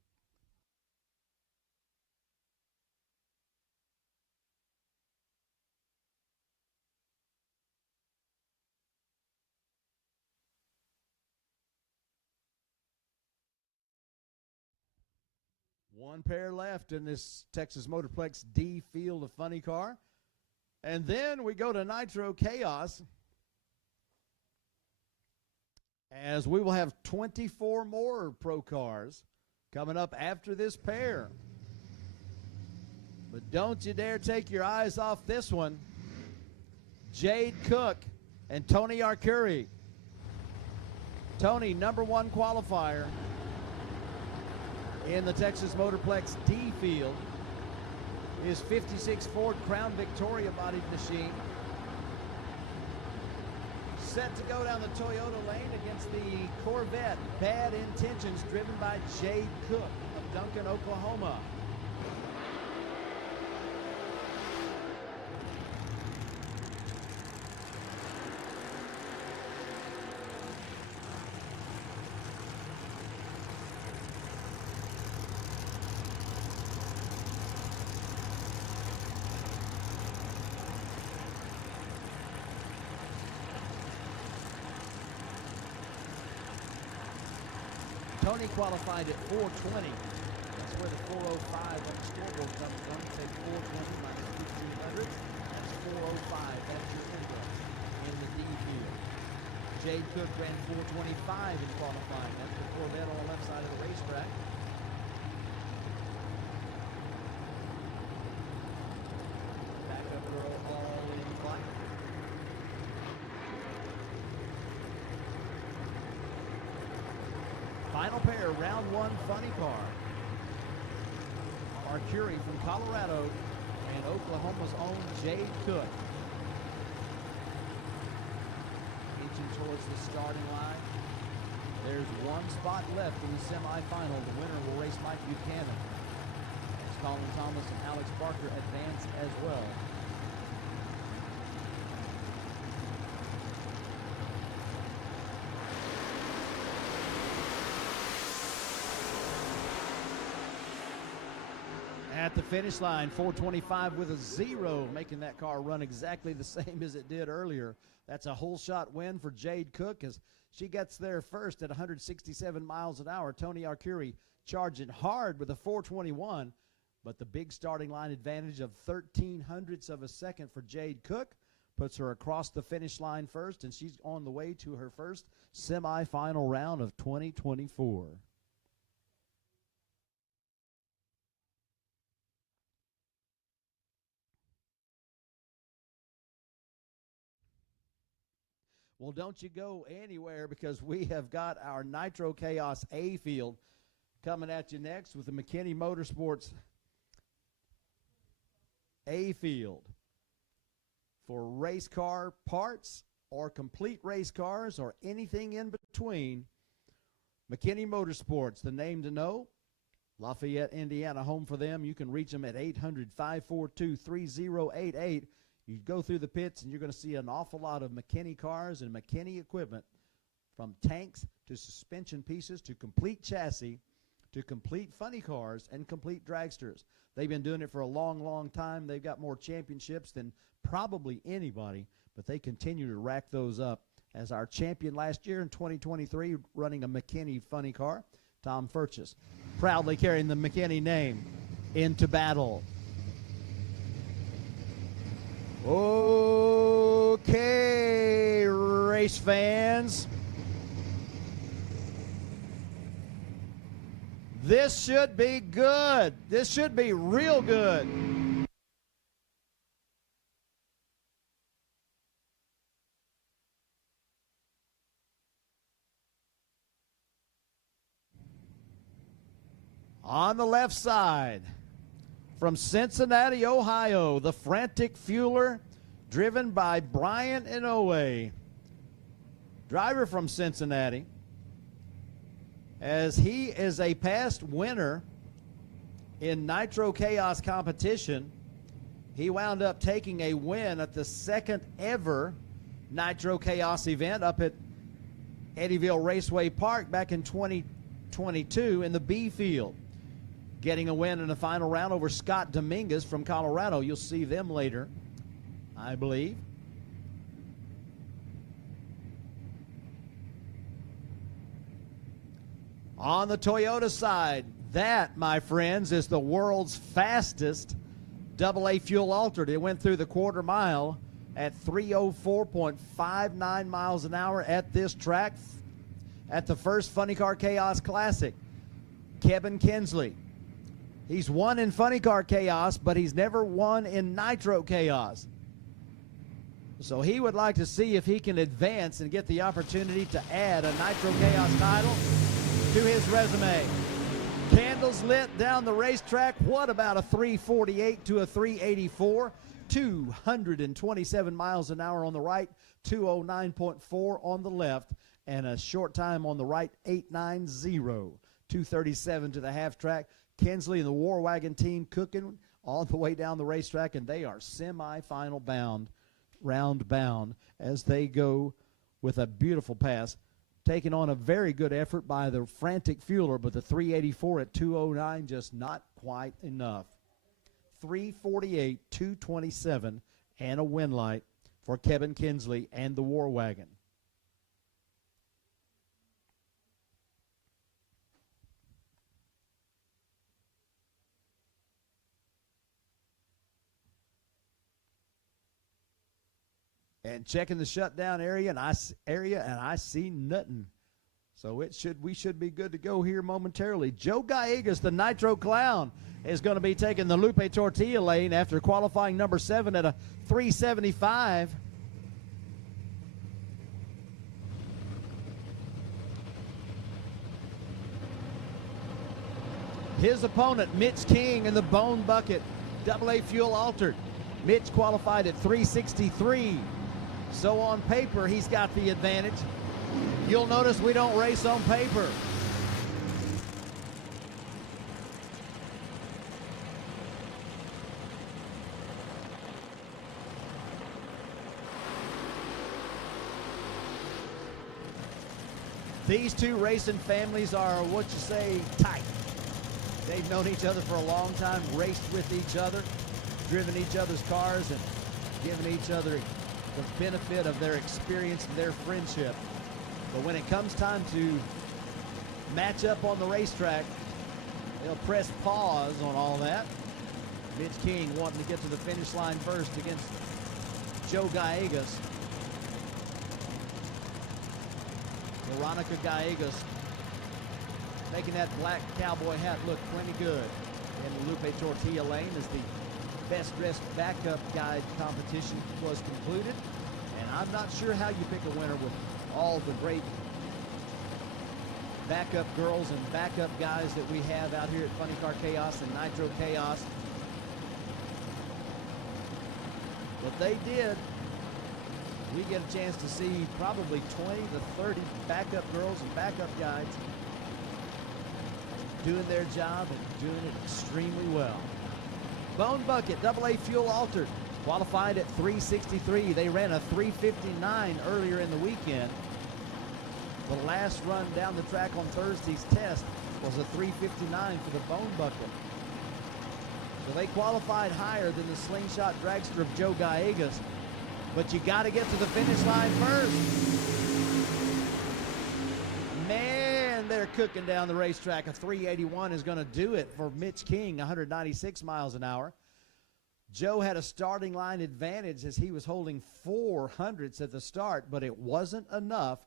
One pair left in this Texas Motorplex D field of funny car. And then we go to Nitro Chaos, as we will have 24 more pro cars coming up after this pair. But don't you dare take your eyes off this one. Jade Cook and Tony Arcuri. Tony, #1 qualifier in the Texas Motorplex D field. His 56 Ford Crown Victoria bodied machine. Set to go down the Toyota lane against the Corvette Bad Intentions, driven by Jade Cook of Duncan, Oklahoma. Tony qualified at 4:20. That's where the 4:05 on the scoreboard comes from. You take 4:20 minus 1,500. That's 4:05. That's your index in the D field. Jade Cook ran 4:25 in qualifying. That's the Corvette on the left side of the racetrack. Back up row all in flight. Final pair, round one funny car. Car Arcuri from Colorado, and Oklahoma's own Jade Cook. Inching towards the starting line. There's one spot left in the semifinal. The winner will race Mike Buchanan, as Colin Thomas and Alex Barker advance as well. At the finish line, 4:25 with a 0, making that car run exactly the same as it did earlier. That's a whole shot win for Jade Cook as she gets there first at 167 miles an hour. Tony Arcuri charging hard with a 4:21, but the big starting line advantage of 0.13 of a second for Jade Cook puts her across the finish line first, and she's on the way to her first semifinal round of 2024. Well, don't you go anywhere, because we have got our Nitro Chaos A field coming at you next with the McKinney Motorsports A field for race car parts or complete race cars or anything in between. McKinney Motorsports, the name to know. Lafayette, Indiana, home for them. You can reach them at 800-542-3088. You go through the pits, and you're going to see an awful lot of McKinney cars and McKinney equipment, from tanks to suspension pieces to complete chassis to complete funny cars and complete dragsters. They've been doing it for a long, long time. They've got more championships than probably anybody, but they continue to rack those up. As our champion last year in 2023, running a McKinney funny car, Tom Furches, proudly carrying the McKinney name into battle. Okay, race fans. This should be good. This should be real good. On the left side, from Cincinnati, Ohio, the Frantic Fueler, driven by Brian Inoue. Driver from Cincinnati, as he is a past winner in Nitro Chaos competition. He wound up taking a win at the second ever Nitro Chaos event up at Eddyville Raceway Park back in 2022 in the B field, getting a win in the final round over Scott Dominguez from Colorado. You'll see them later, I believe. On the Toyota side, that, my friends, is the world's fastest AA fuel altered. It went through the quarter mile at 304.59 miles an hour at this track at the first Funny Car Chaos Classic. Kevin Kinsley. He's won in Funny Car Chaos, but he's never won in Nitro Chaos. So he would like to see if he can advance and get the opportunity to add a Nitro Chaos title to his resume. Candles lit down the racetrack. What about a 348 to a 384? 227 miles an hour on the right, 209.4 on the left, and a short time on the right, 890. 237 to the half track. Kinsley and the War Wagon team cooking all the way down the racetrack, and they are semi-final bound, round bound, as they go with a beautiful pass, taking on a very good effort by the Frantic Fueler, but the 384 at 209 just not quite enough. 348, 227, and a win light for Kevin Kinsley and the War Wagon. And checking the shutdown area, and I see nothing. So we should be good to go here momentarily. Joe Gallegos, the Nitro Clown, is going to be taking the Lupe Tortilla lane after qualifying number 7 at a 375. His opponent, Mitch King in the Bone Bucket, AA fuel altered. Mitch qualified at 363. So on paper, he's got the advantage. You'll notice we don't race on paper. These two racing families are, what you say, tight. They've known each other for a long time, raced with each other, driven each other's cars, and given each other the benefit of their experience and their friendship. But when it comes time to match up on the racetrack, they'll press pause on all that. Mitch King wanting to get to the finish line first against Joe Gallegos. Veronica Gallegos making that black cowboy hat look plenty good. And Lupe Tortilla Lane as the best dressed backup guide competition was concluded. And I'm not sure how you pick a winner with all the great backup girls and backup guys that we have out here at Funny Car Chaos and Nitro Chaos. But they did. We get a chance to see probably 20 to 30 backup girls and backup guys doing their job and doing it extremely well. Bone Bucket, AA fuel altered, qualified at 363. They ran a 359 earlier in the weekend. The last run down the track on Thursday's test was a 359 for the Bone Bucket. So they qualified higher than the slingshot dragster of Joe Gallegos. But you got to get to the finish line first. Man, they're cooking down the racetrack. A 381 is going to do it for Mitch King, 196 miles an hour. Joe had a starting line advantage as he was holding 400s at the start, but it wasn't enough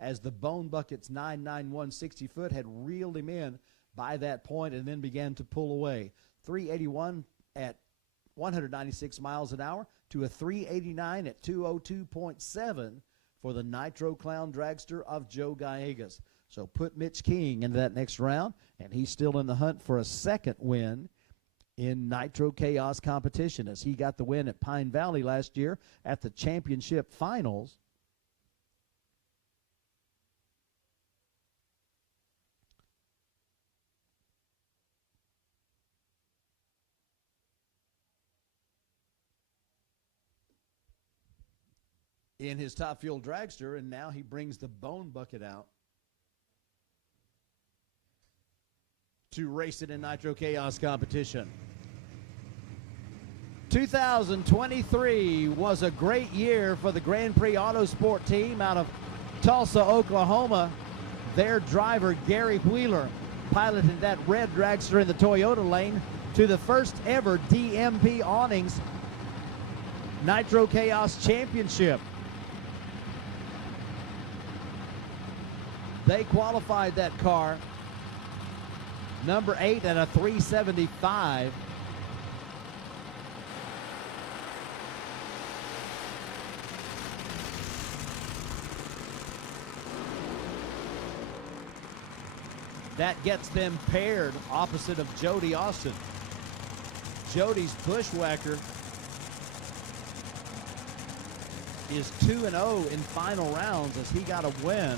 as the Bone Bucket's 991 60-foot had reeled him in by that point and then began to pull away. 381 at 196 miles an hour to a 389 at 202.7 for the Nitro Clown dragster of Joe Gallegos. So put Mitch King into that next round, and he's still in the hunt for a second win in Nitro Chaos competition as he got the win at Pine Valley last year at the championship finals. In his top fuel dragster, and now he brings the Bone Bucket out to race it in Nitro Chaos competition. 2023 was a great year for the Grand Prix Autosport team out of Tulsa, Oklahoma. Their driver, Gary Wheeler, piloted that red dragster in the Toyota lane to the first ever DMP Awnings Nitro Chaos Championship. They qualified that car, number 8 at a 375. That gets them paired opposite of Jody Austin. Jody's Bushwhacker is 2-0 in final rounds as he got a win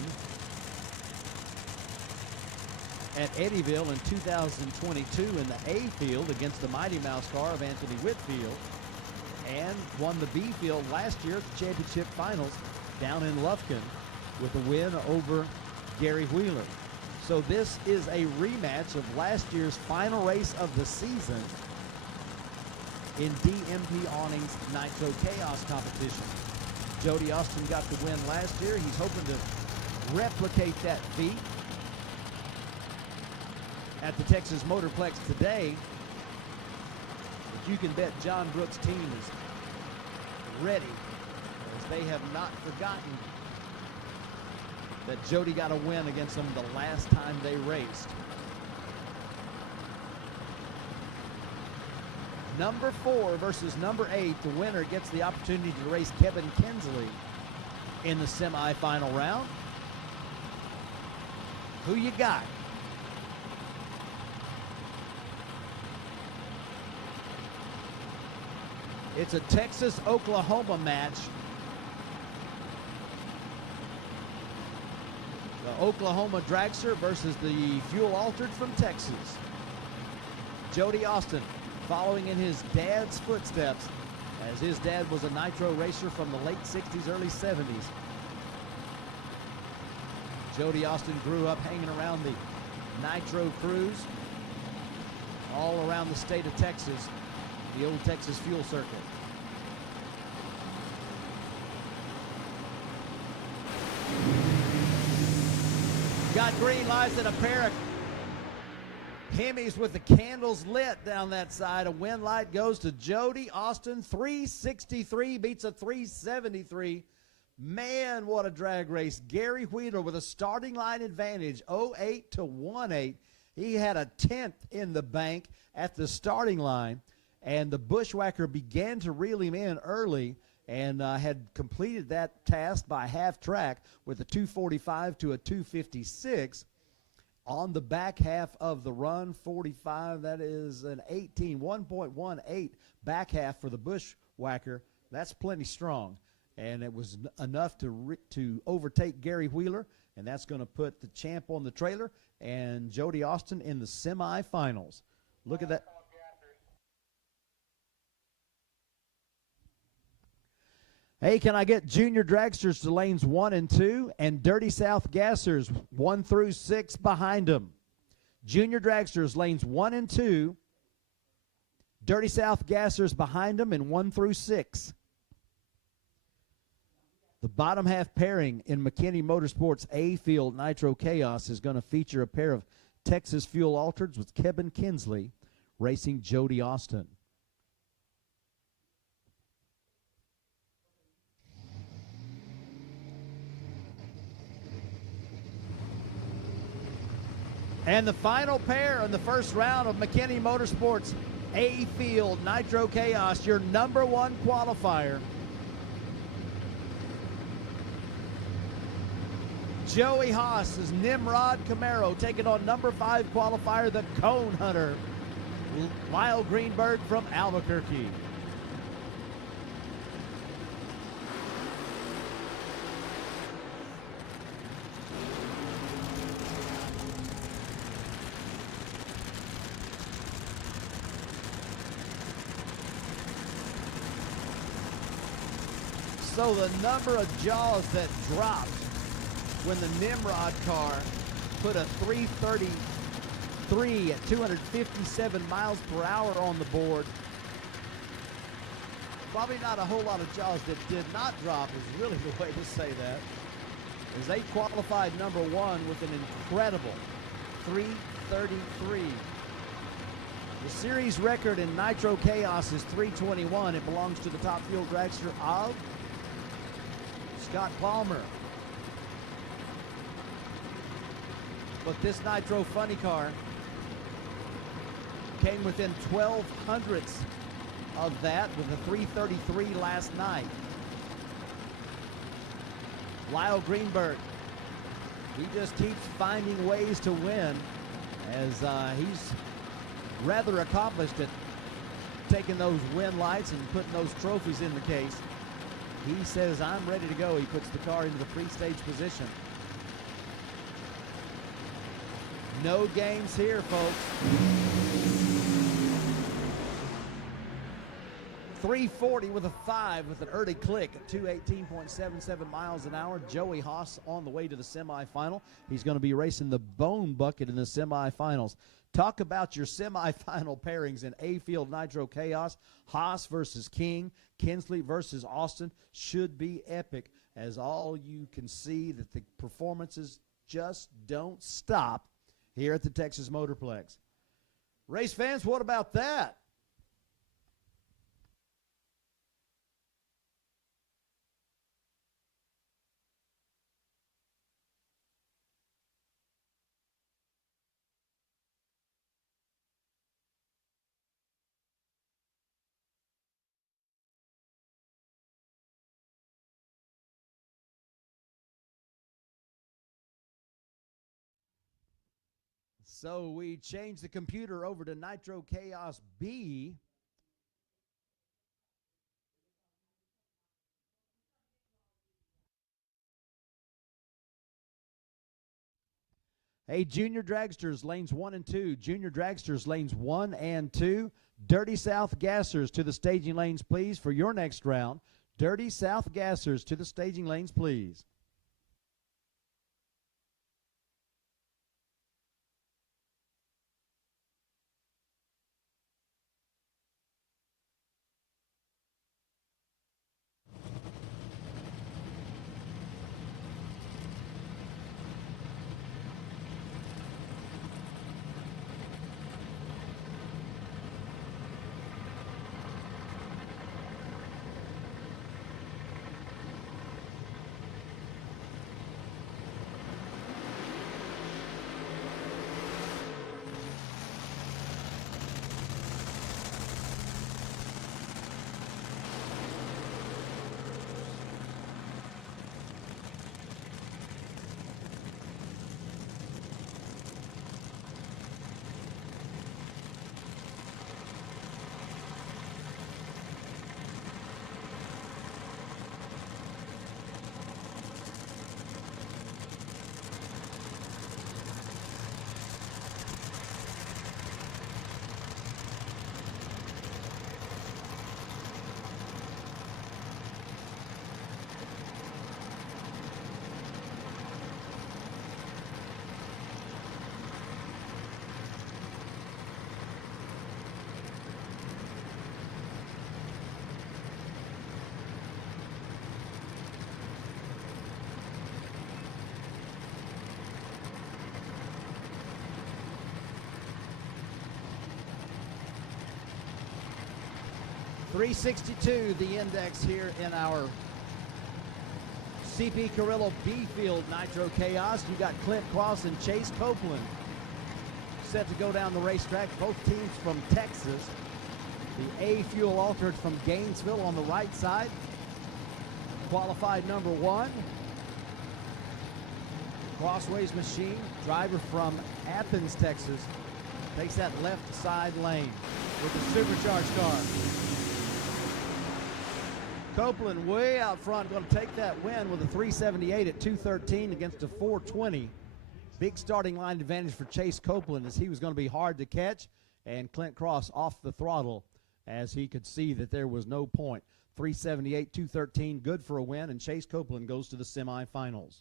at Eddyville in 2022 in the A field against the Mighty Mouse car of Anthony Whitfield, and won the B field last year at the championship finals down in Lufkin with a win over Gary Wheeler. So this is a rematch of last year's final race of the season in DMP Awnings Nitro Chaos competition. Jody Austin got the win last year. He's hoping to replicate that feat at the Texas Motorplex today. But you can bet John Brooks' team is ready, as they have not forgotten that Jody got a win against them the last time they raced. Number 4 versus number 8. The winner gets the opportunity to race Kevin Kinsley in the semifinal round. Who you got? It's a Texas-Oklahoma match. The Oklahoma Dragster versus the Fuel Altered from Texas. Jody Austin following in his dad's footsteps, as his dad was a nitro racer from the late 60s, early 70s. Jody Austin grew up hanging around the nitro crews all around the state of Texas, the old Texas fuel circuit. Got green lights and a pair of Hemis with the candles lit down that side. A win light goes to Jody Austin. 363 beats a 373. Man, what a drag race. Gary Wheeler with a starting line advantage, 08 to 18. He had a 10th in the bank at the starting line, and the Bushwhacker began to reel him in early and had completed that task by half track with a 245 to a 256. On the back half of the run, 45, that is an 1.18 back half for the Bushwhacker. That's plenty strong. And it was enough to overtake Gary Wheeler, and that's going to put the champ on the trailer and Jody Austin in the semifinals. Look at that. Hey, can I get Junior Dragsters to lanes 1 and 2 and Dirty South Gassers 1 through 6 behind them? Junior Dragsters lanes 1 and 2, Dirty South Gassers behind them in 1 through 6. The bottom half pairing in McKinney Motorsports A-Field Nitro Chaos is going to feature a pair of Texas Fuel Altereds with Kevin Kinsley racing Jody Austin. And the final pair in the first round of McKinney Motorsports A-Field Nitro Chaos, your number 1 qualifier. Joey Haas's Nimrod Camaro taking on number 5 qualifier, the Cone Hunter, Lyle Greenberg from Albuquerque. So the number of jaws that dropped when the Nimrod car put a 333 at 257 miles per hour on the board. Probably not a whole lot of jaws that did not drop is really the way to say that. As they qualified number 1 with an incredible 333. The series record in Nitro Chaos is 321. It belongs to the top fuel dragster of Scott Palmer. But this Nitro Funny car came within 12 hundredths of that with a 333 last night. Lyle Greenberg, he just keeps finding ways to win as he's rather accomplished at taking those win lights and putting those trophies in the case. He says, I'm ready to go. He puts the car into the pre-stage position. No games here, folks. 340 with a 5 with an early click at 218.77 miles an hour. Joey Haas on the way to the semifinal. He's going to be racing the Bone Bucket in the semifinals. Talk about your semifinal pairings in A-Field Nitro Chaos. Haas versus King. Kinsley versus Austin. Should be epic, as all you can see that the performances just don't stop here at the Texas Motorplex. Race fans, what about that? So we changed the computer over to Nitro Chaos B. Hey, Junior Dragsters, lanes 1 and 2. Junior Dragsters, lanes 1 and 2. Dirty South Gassers to the staging lanes, please, for your next round. Dirty South Gassers to the staging lanes, please. .362 the index here in our CP Carrillo B Field Nitro Chaos. You got Clint Cross and Chase Copeland set to go down the racetrack. Both teams from Texas. The A Fuel Altered from Gainesville on the right side. Qualified number 1. Crossways machine, driver from Athens, Texas, takes that left side lane with the supercharged car. Copeland way out front, going to take that win with a 378 at 213 against a 420. Big starting line advantage for Chase Copeland, as he was going to be hard to catch, and Clint Cross off the throttle as he could see that there was no point. 378, 213, good for a win, and Chase Copeland goes to the semifinals.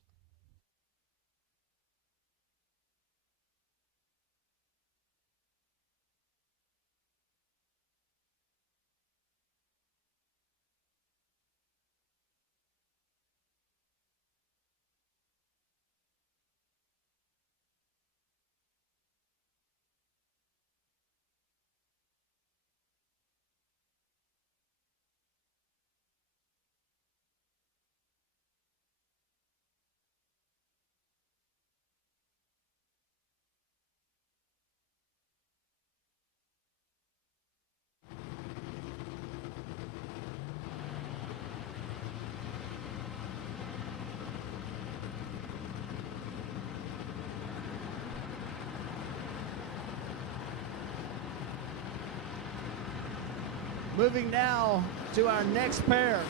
Moving now to our next pair.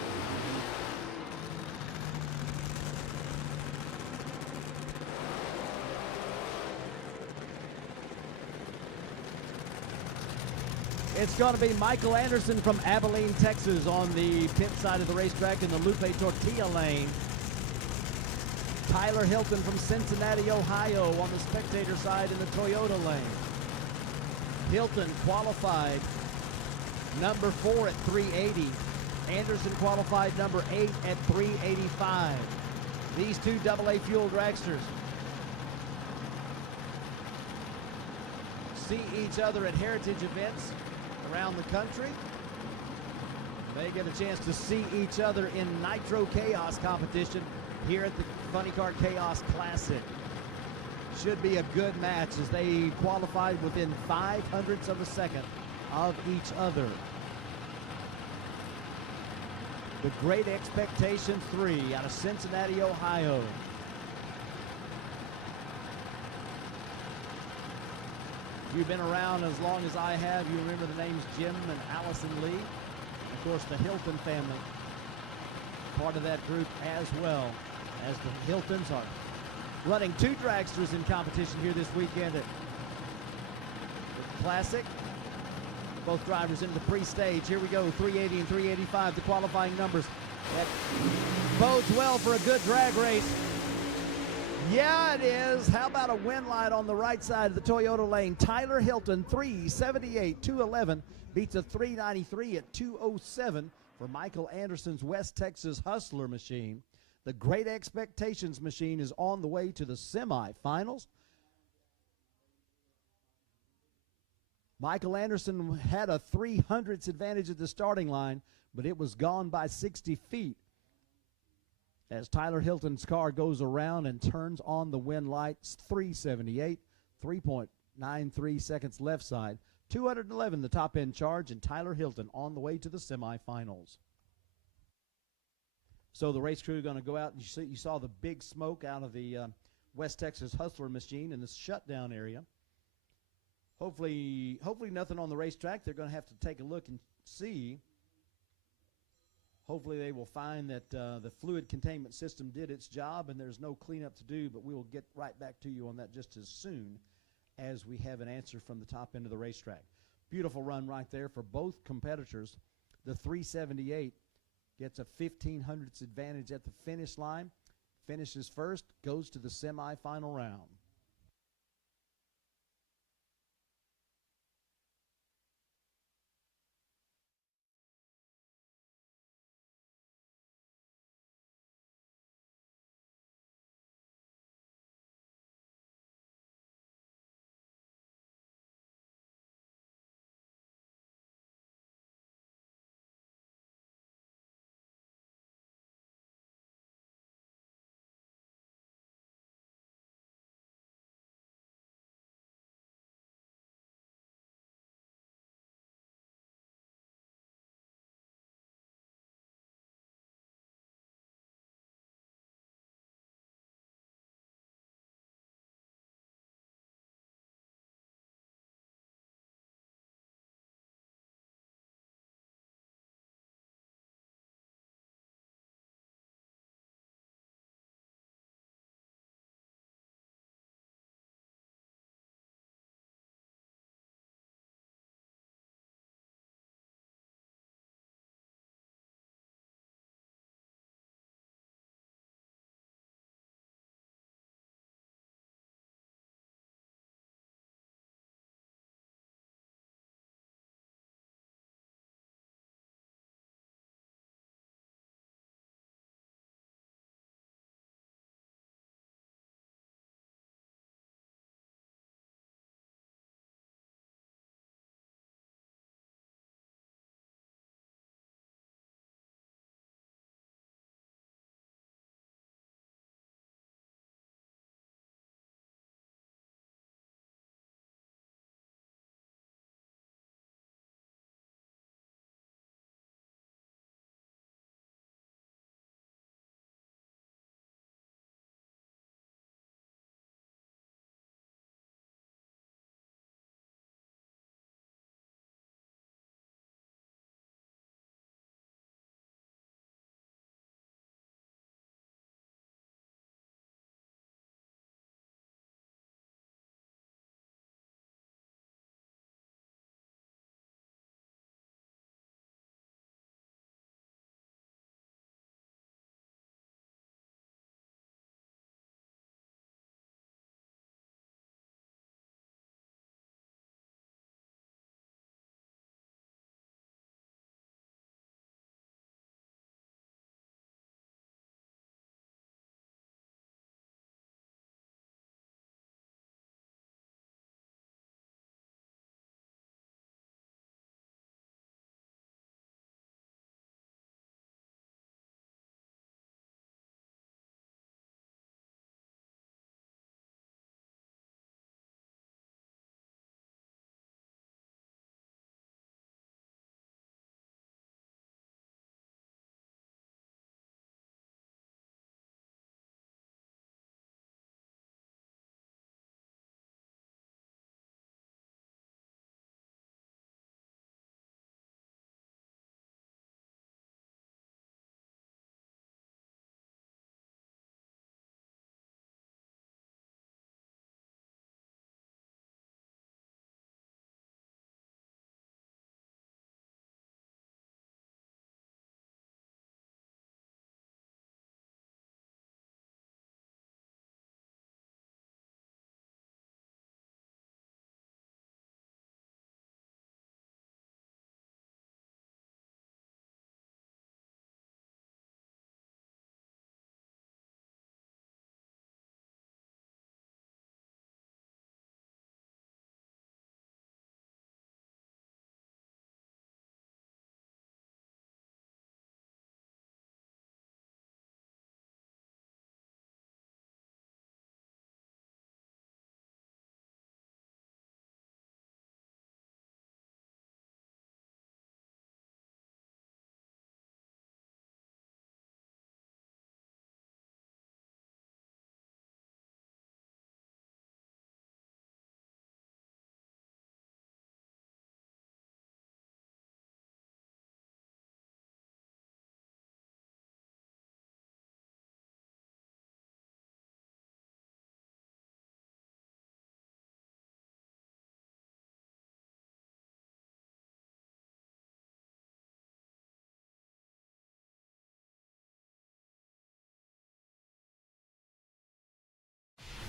It's going to be Michael Anderson from Abilene, Texas on the pit side of the racetrack in the Lupe Tortilla lane. Tyler Hilton from Cincinnati, Ohio on the spectator side in the Toyota lane. Hilton qualified number 4 at 380. Anderson qualified number 8 at 385. These two AA fuel dragsters see each other at heritage events around the country. They get a chance to see each other in Nitro Chaos competition here at the Funny Car Chaos Classic. Should be a good match as they qualified within 0.05 of a second of each other. The Great Expectation 3 out of Cincinnati, Ohio. If you've been around as long as I have, you remember the names Jim and Allison Lee. And of course, the Hilton family, part of that group as well, as the Hiltons are running 2 dragsters in competition here this weekend at the Classic. Both drivers into the pre-stage. Here we go, 380 and 385, the qualifying numbers. That bodes well for a good drag race. Yeah, it is. How about a win light on the right side of the Toyota lane? Tyler Hilton, 378, 211, beats a 393 at 207 for Michael Anderson's West Texas Hustler machine. The Great Expectations machine is on the way to the semifinals. Michael Anderson had a 300ths advantage at the starting line, but it was gone by 60 feet as Tyler Hilton's car goes around and turns on the win lights. 378, 3.93 seconds left side, 211 the top end charge, and Tyler Hilton on the way to the semifinals. So the race crew are going to go out, and you saw the big smoke out of the West Texas Hustler machine in the shutdown area. Hopefully nothing on the racetrack. They're going to have to take a look and see. Hopefully they will find that the fluid containment system did its job and there's no cleanup to do, but we will get right back to you on that just as soon as we have an answer from the top end of the racetrack. Beautiful run right there for both competitors. The 378 gets a 1,500ths advantage at the finish line, finishes first, goes to the semifinal round.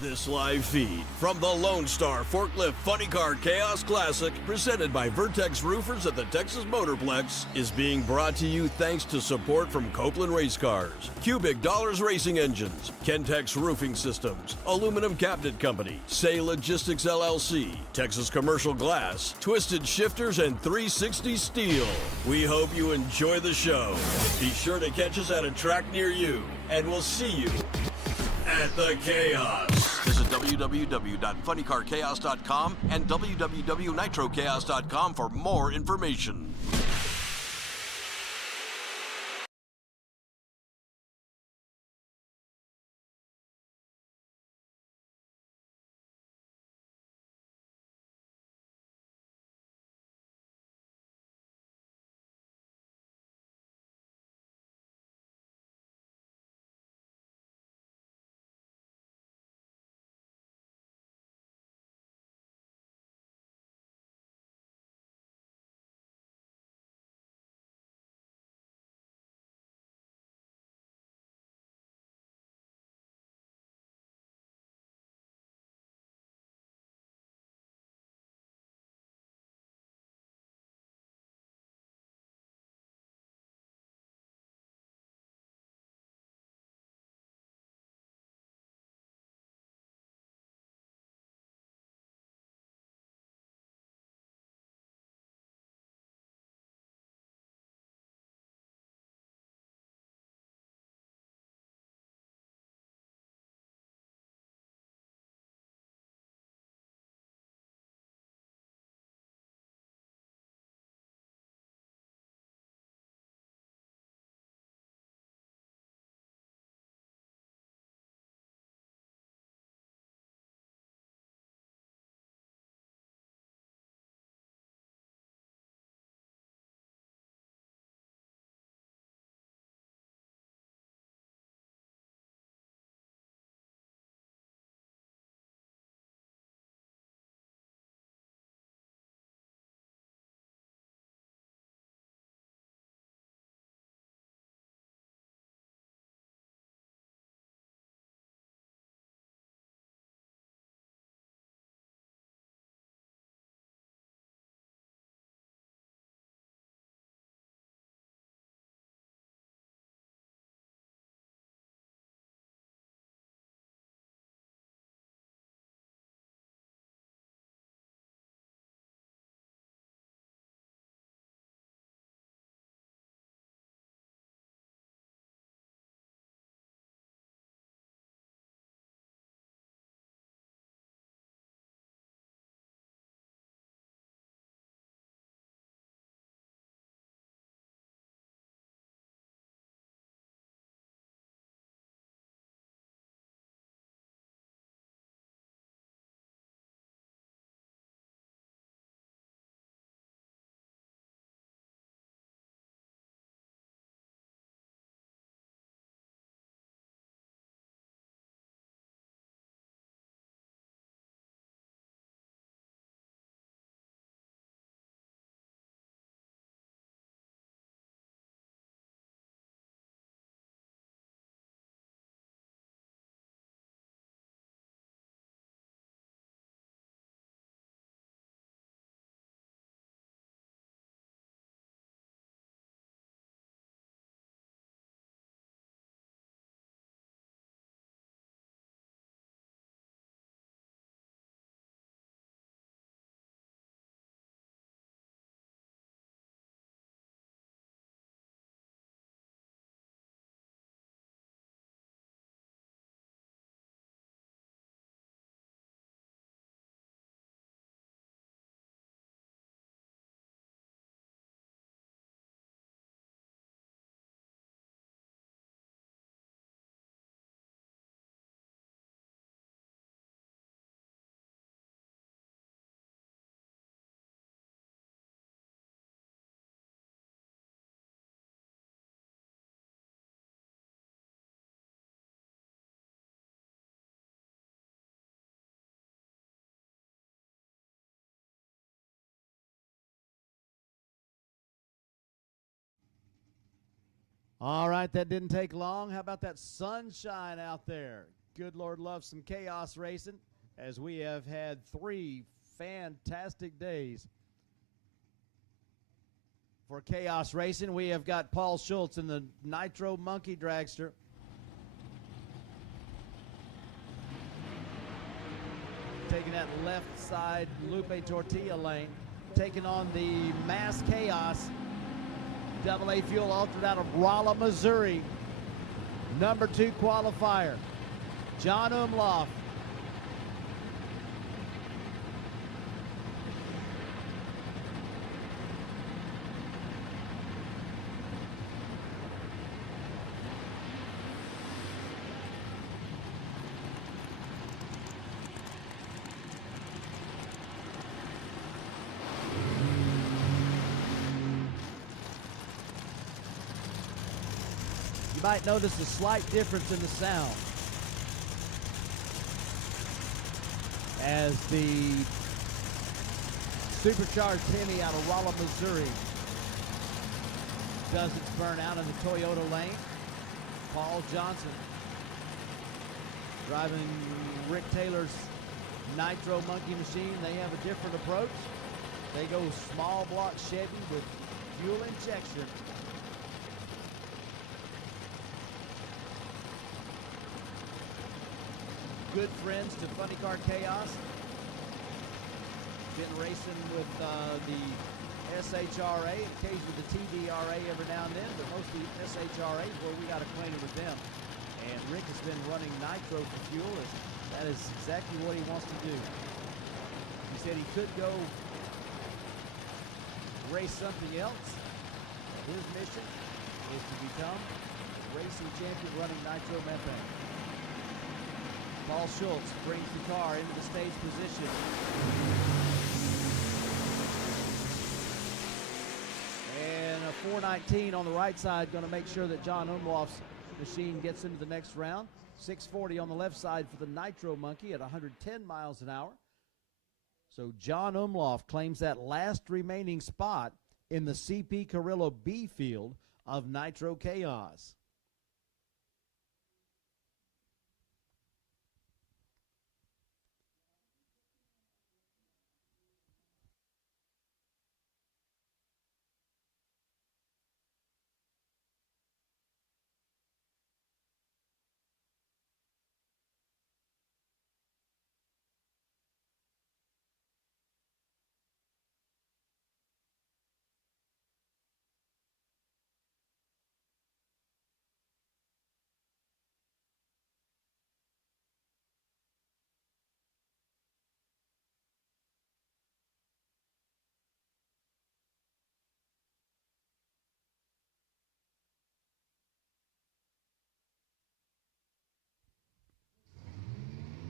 This live feed from the Lone Star Forklift Funny Car Chaos Classic, presented by Vertex Roofers at the Texas Motorplex, is being brought to you thanks to support from Copeland Racecars, Cubic Dollars Racing Engines, Ken-Tex Roofing Systems, Aluminum Cabinet Company, Saye Logistics LLC, Texas Commercial Glass, Twisted Shifterz, and 360 Steel. We hope you enjoy the show. Be sure to catch us at a track near you, and we'll see you at the Chaos. Visit www.funnycarchaos.com and www.nitrochaos.com for more information. All right, that didn't take long. How about that sunshine out there? Good Lord loves some chaos racing, as we have had 3 fantastic days for chaos racing. We have got Paul Schultz in the Nitro Monkey Dragster. Taking that left side Lupe Tortilla lane. Taking on the Mass Chaos AA Fuel Ultra out of Rolla, Missouri. Number 2 qualifier, John Umlauf. You might notice a slight difference in the sound as the supercharged Hemi out of Rolla, Missouri does its burnout in the Toyota lane. Paul Johnson driving Rick Taylor's Nitro Monkey machine. They have a different approach. They go small block Chevy with fuel injection. Good friends to Funny Car Chaos. Been racing with the SHRA, occasionally the TDRA every now and then, but mostly SHRA is where we got acquainted with them. And Rick has been running Nitro for fuel. That is exactly what he wants to do. He said he could go race something else. His mission is to become racing champion running Nitro Methane. Paul Schultz brings the car into the stage position. And a 419 on the right side, going to make sure that John Umlauf's machine gets into the next round. 640 on the left side for the Nitro Monkey at 110 miles an hour. So John Umlauf claims that last remaining spot in the CP Carrillo B field of Nitro Chaos.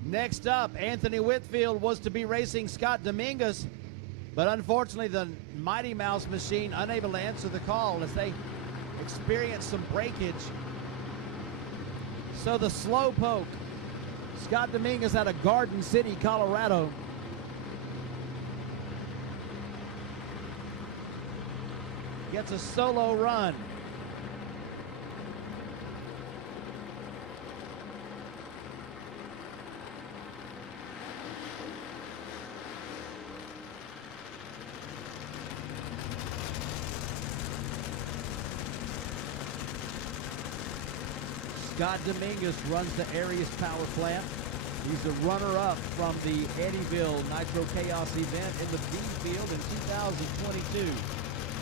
Next up, Anthony Whitfield was to be racing Scott Dominguez, but unfortunately the Mighty Mouse machine unable to answer the call as they experienced some breakage. So the Slowpoke, Scott Dominguez out of Garden City, Colorado, gets a solo run. Scott Dominguez runs the Arias Power Plant. He's the runner-up from the Eddyville Nitro Chaos event in the B field in 2022.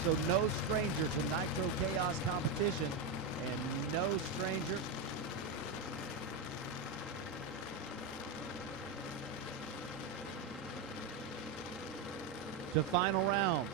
So no stranger to Nitro Chaos competition, and no stranger to final rounds.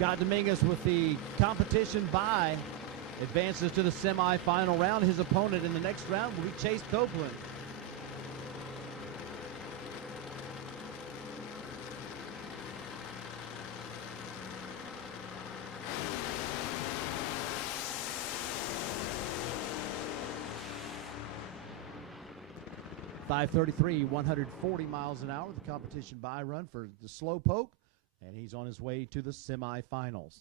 Scott Dominguez with the competition bye advances to the semifinal round. His opponent in the next round will be Chase Copeland. .533, 140 miles an hour, the competition by run for the Slowpoke, and he's on his way to the semifinals.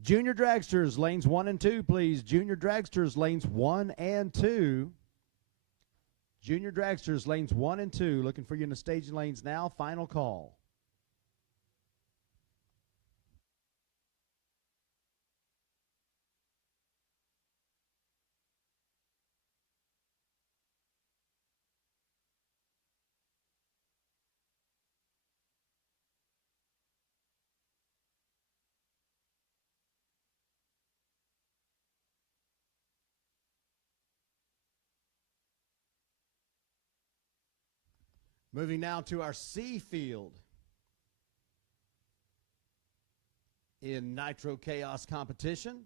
Junior Dragsters, lanes 1 and 2, please. Junior Dragsters, lanes 1 and 2. Junior Dragsters, lanes 1 and 2. Looking for you in the staging lanes now. Final call. Moving now to our C field in Nitro Chaos competition.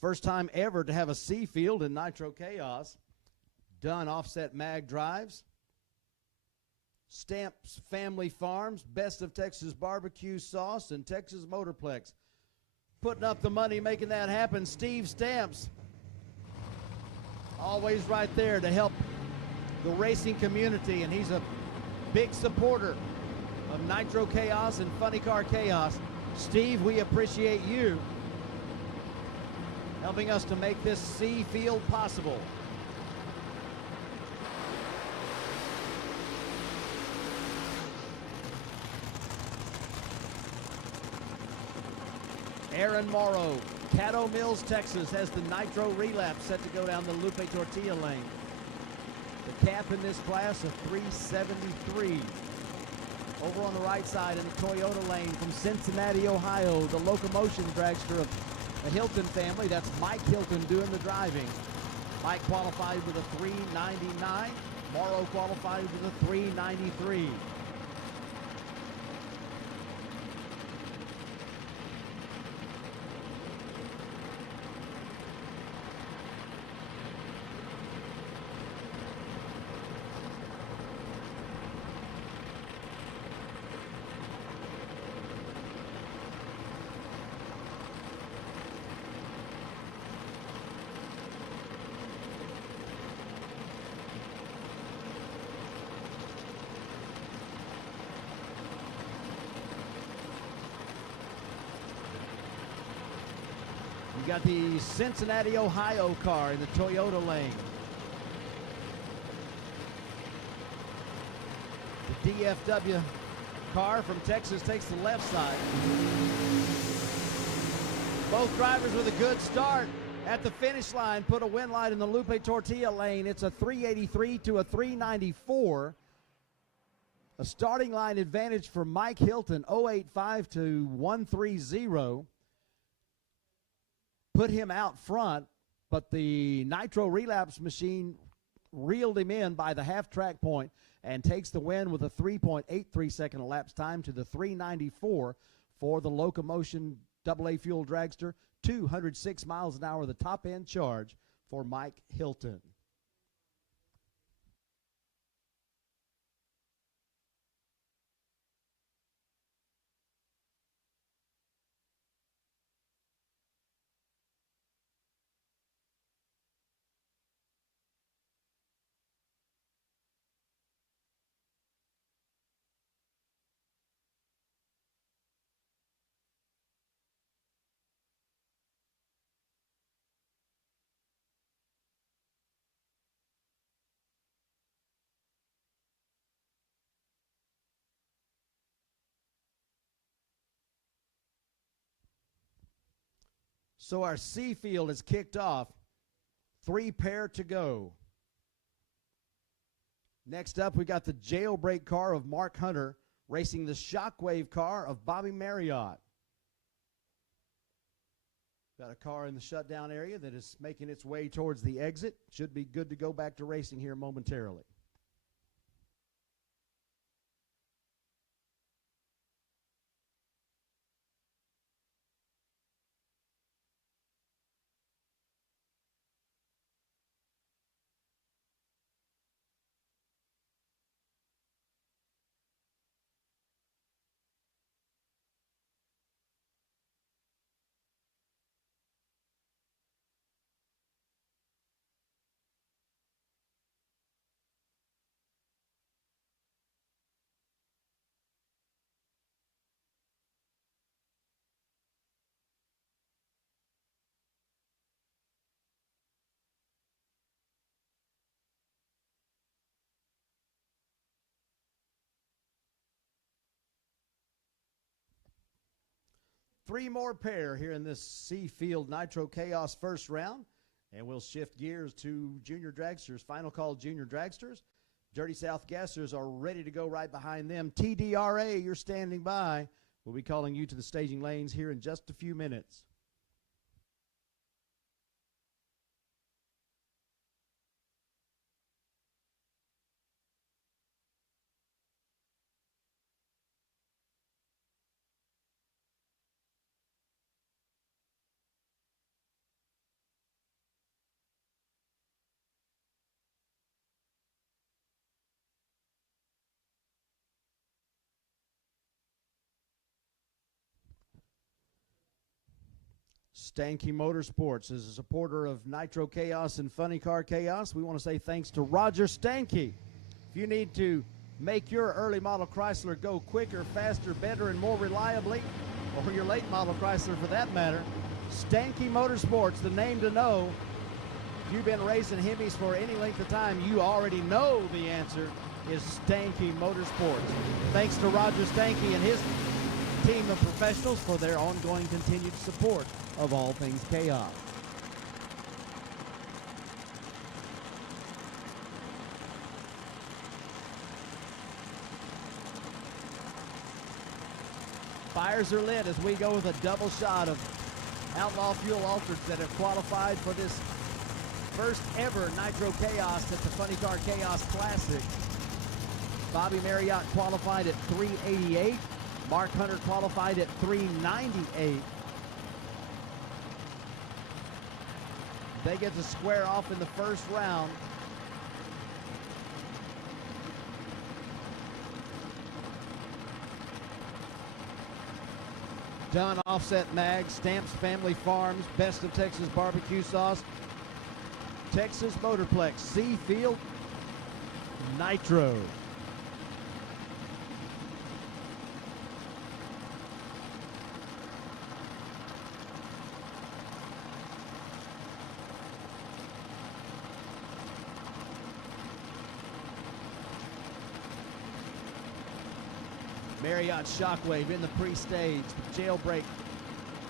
First time ever to have a C field in Nitro Chaos. Done offset mag drives. Stamps Family Farms, Best of Texas Barbecue Sauce, and Texas Motorplex. Putting up the money, making that happen. Steve Stamps, always right there to help the racing community, and he's a big supporter of Nitro Chaos and Funny Car Chaos. Steve, we appreciate you helping us to make this C field possible. Aaron Morrow, Caddo Mills, Texas, has the Nitro Relapse set to go down the Lupe Tortilla lane. The cap in this class of 373. Over on the right side in the Toyota lane from Cincinnati, Ohio, the Locomotion dragster of the Hilton family. That's Mike Hilton doing the driving. Mike qualified with a 399. Morrow qualified with a 393. You got the Cincinnati, Ohio car in the Toyota lane. The DFW car from Texas takes the left side. Both drivers with a good start at the finish line put a win light in the Lupe Tortilla lane. It's a 383 to a 394. A starting line advantage for Mike Hilton, 085 to 130. Put him out front, but the Nitro Relapse machine reeled him in by the half-track point and takes the win with a 3.83 second elapsed time to the 394 for the Locomotion AA fuel dragster. 206 miles an hour, the top-end charge for Mike Hilton. So our C field is kicked off. 3 pair to go. Next up, we got the jailbreak car of Mark Hunter racing the Shockwave car of Bobby Marriott. Got a car in the shutdown area that is making its way towards the exit. Should be good to go back to racing here momentarily. Three more pair here in this C Field Nitro Chaos first round. And we'll shift gears to Junior Dragsters. Final call, Junior Dragsters. Dirty South Gassers are ready to go right behind them. Tdra, you're standing by. We'll be calling you to the staging lanes here in just a few minutes. Stanky Motorsports is a supporter of Nitro Chaos and Funny Car Chaos. We want to say thanks to Roger Stanky. If you need to make your early model Chrysler go quicker, faster, better, and more reliably, or your late model Chrysler for that matter, Stanky Motorsports, the name to know. If you've been racing Hemis for any length of time, you already know the answer is Stanky Motorsports. Thanks to Roger Stanky and his team of professionals for their ongoing continued support of all things chaos. Fires are lit as we go with a double shot of Outlaw fuel altereds that have qualified for this first ever Nitro Chaos at the Funny Car Chaos Classic. Bobby Marriott qualified at 388. Mark Hunter qualified at 398. They get to square off in the first round. Dunn Offset Mag, Stamps Family Farms, Best of Texas Barbecue Sauce, Texas Motorplex, C Field Nitro. Marriott Shockwave in the pre-stage. The jailbreak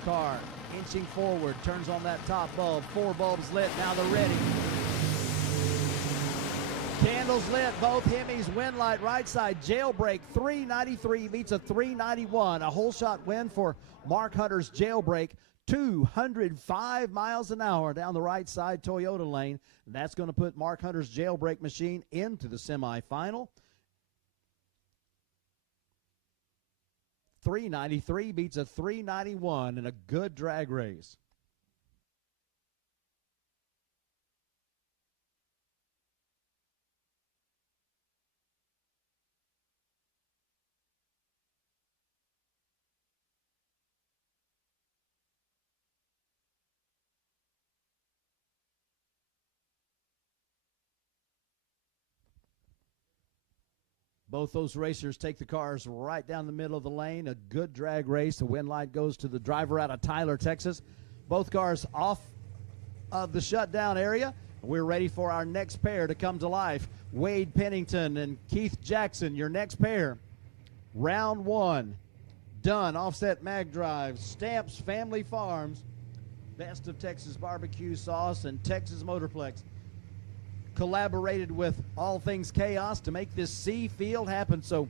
car inching forward, turns on that top bulb. 4 bulbs lit, now they're ready. Candles lit, both Hemis, wind light right side, jailbreak 393 beats a 391. A whole shot win for Mark Hunter's jailbreak. 205 miles an hour down the right side Toyota lane. That's going to put Mark Hunter's jailbreak machine into the semifinal. 393 beats a 391 in a good drag race. Both those racers take the cars right down the middle of the lane. A good drag race. The win light goes to the driver out of Tyler, Texas. Both cars off of the shutdown area. We're ready for our next pair to come to life. Wade Pennington and Keith Jackson, your next pair. Round 1. Dunn Offset Mag Drive, Stamps Family Farms, Best of Texas Barbecue Sauce, and Texas Motorplex collaborated with All Things Chaos to make this C Field happen. So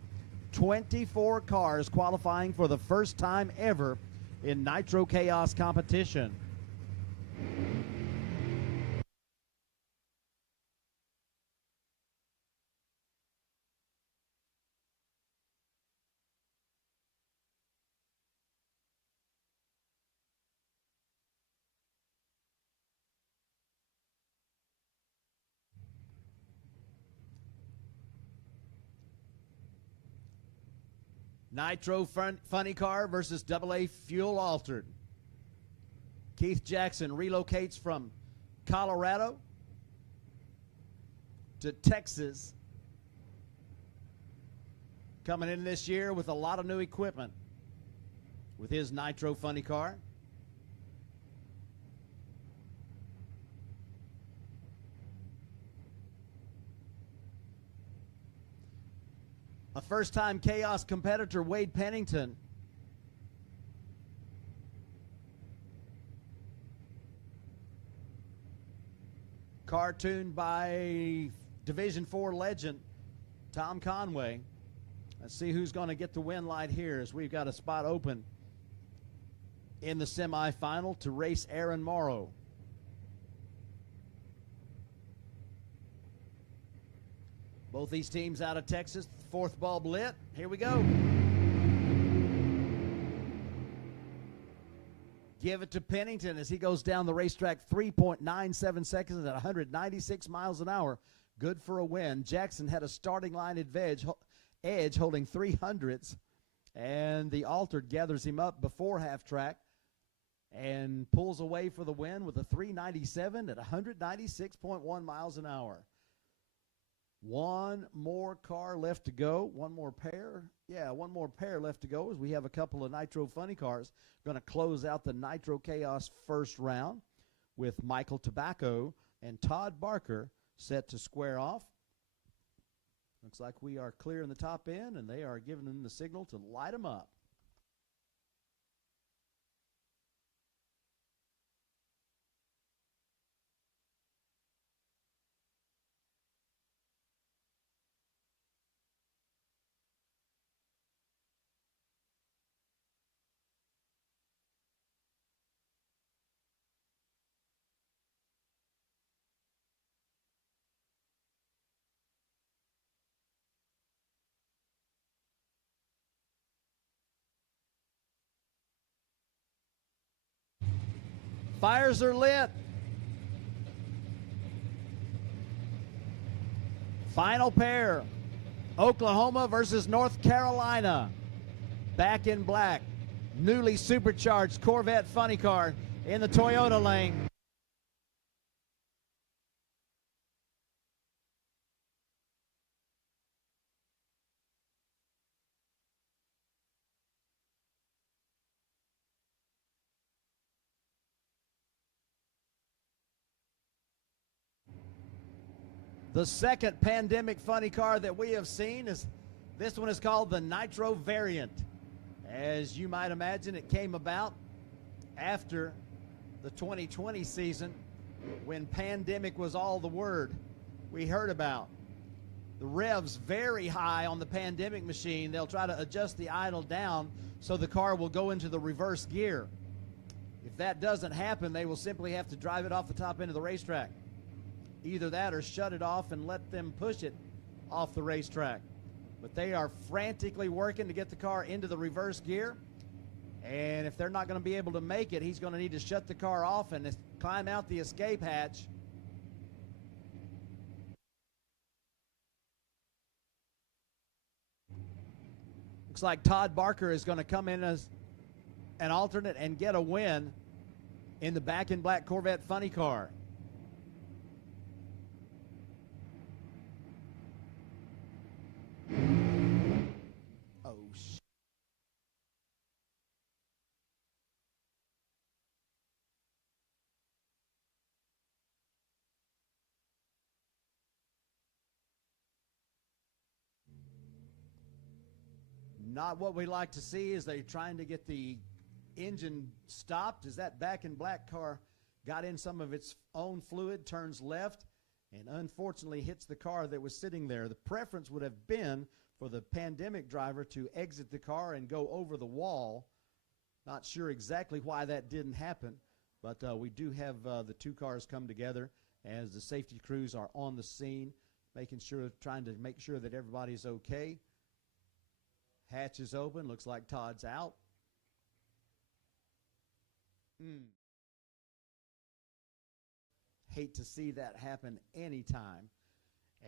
24 cars qualifying for the first time ever in Nitro Chaos competition. Nitro Funny Car versus AA Fuel Altered. Keith Jackson relocates from Colorado to Texas. Coming in this year with a lot of new equipment with his Nitro Funny Car. A first-time Chaos competitor, Wade Pennington, cartooned by Division 4 legend Tom Conway. Let's see who's going to get the win light here, as we've got a spot open in the semifinal to race Aaron Morrow. Both these teams out of Texas. Fourth bulb lit. Here we go. Give it to Pennington as he goes down the racetrack 3.97 seconds at 196 miles an hour. Good for a win. Jackson had a starting line edge holding 300ths, and the altered gathers him up before half track and pulls away for the win with a 397 at 196.1 miles an hour. One more car left to go. One more pair. Yeah, one more pair left to go as we have a couple of Nitro funny cars. Going to close out the Nitro Chaos first round with Michael Tobacco and Todd Barker set to square off. Looks like we are clear in the top end, and they are giving them the signal to light them up. Fires are lit. Final pair, Oklahoma versus North Carolina. Back in black, newly supercharged Corvette funny car in the Toyota lane. The second pandemic funny car that we have seen is, this one is called the Nitro variant. As you might imagine, it came about after the 2020 season when pandemic was all the word we heard about. The revs very high on the pandemic machine. They'll try to adjust the idle down so the car will go into the reverse gear. If that doesn't happen, they will simply have to drive it off the top end of the racetrack. Either that or shut it off and let them push it off the racetrack. But they are frantically working to get the car into the reverse gear. And if they're not going to be able to make it, he's going to need to shut the car off and climb out the escape hatch. Looks like Todd Barker is going to come in as an alternate and get a win in the back in black Corvette funny car. Not what we like to see as they're trying to get the engine stopped, as that back in black car got in some of its own fluid, turns left, and unfortunately hits the car that was sitting there. The preference would have been for the pandemic driver to exit the car and go over the wall. Not sure exactly why that didn't happen, but we do have the two cars come together as the safety crews are on the scene, trying to make sure that everybody's okay. Hatch is open. Looks like Todd's out. Hate to see that happen anytime.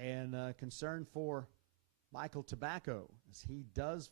And concern for Michael Tobacco as he does.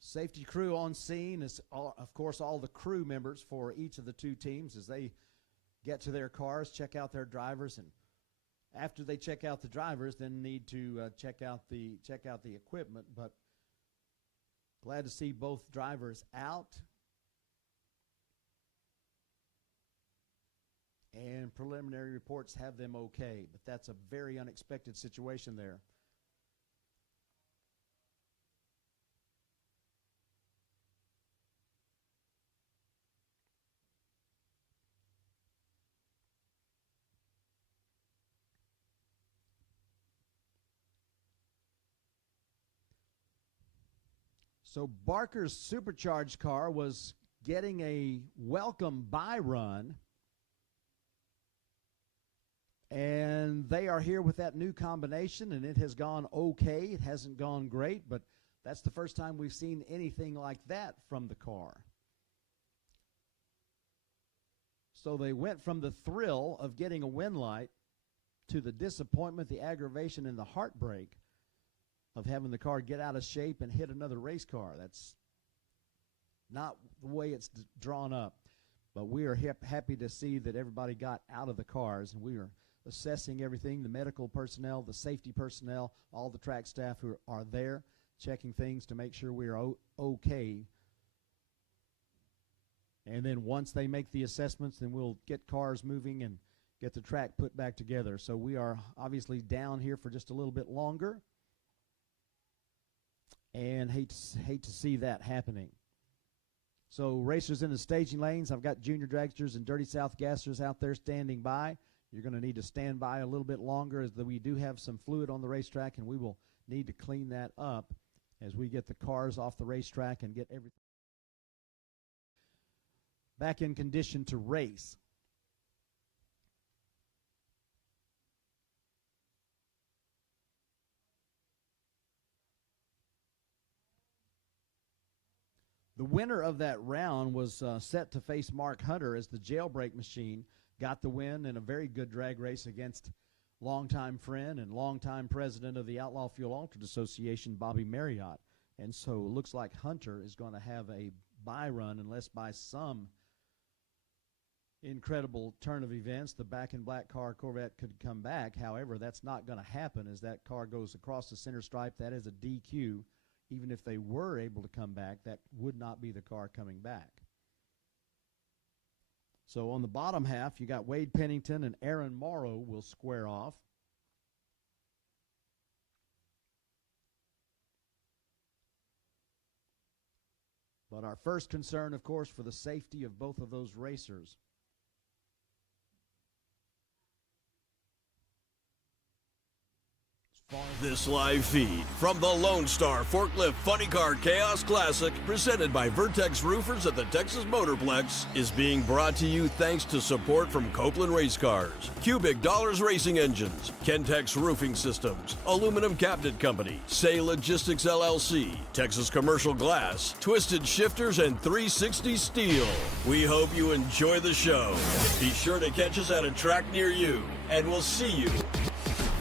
Safety crew on scene is, of course, all the crew members for each of the two teams as they get to their cars, check out their drivers, and after they check out the drivers, then need to check out the equipment. But glad to see both drivers out. And preliminary reports have them okay, but that's a very unexpected situation there. So Barker's supercharged car was getting a welcome bye run. And they are here with that new combination, and it has gone okay. It hasn't gone great, but that's the first time we've seen anything like that from the car. So they went from the thrill of getting a win light to the disappointment, the aggravation, and the heartbreak of having the car get out of shape and hit another race car. That's not the way it's drawn up. But we are happy to see that everybody got out of the cars, and we are assessing everything, the medical personnel, the safety personnel, all the track staff who are there, checking things to make sure we are okay. And then once they make the assessments, then we'll get cars moving and get the track put back together. So we are obviously down here for just a little bit longer, and hate to see that happening. So racers in the staging lanes, I've got junior dragsters and Dirty South gassers out there standing by. You're going to need to stand by a little bit longer, as we do have some fluid on the racetrack, and we will need to clean that up as we get the cars off the racetrack and get everything back in condition to race. The winner of that round was set to face Mark Hunter, as the jailbreak machine got the win in a very good drag race against longtime friend and longtime president of the Outlaw Fuel Altered Association, Bobby Marriott. And so it looks like Hunter is going to have a bye run, unless by some incredible turn of events the back in black car Corvette could come back. However, that's not going to happen, as that car goes across the center stripe. That is a DQ. Even if they were able to come back, that would not be the car coming back. So on the bottom half, you got Wade Pennington and Aaron Morrow will square off. But our first concern, of course, for the safety of both of those racers. This live feed from the Lone Star Forklift Funny Car Chaos Classic, presented by Vertex Roofers at the Texas Motorplex, is being brought to you thanks to support from Copeland Racecars, Cubic Dollars Racing Engines, Ken-Tex Roofing Systems, Aluminum Cabinet Company, Saye Logistics LLC, Texas Commercial Glass, Twisted Shifterz, and 360 Steel. We hope you enjoy the show. Be sure to catch us at a track near you, and we'll see you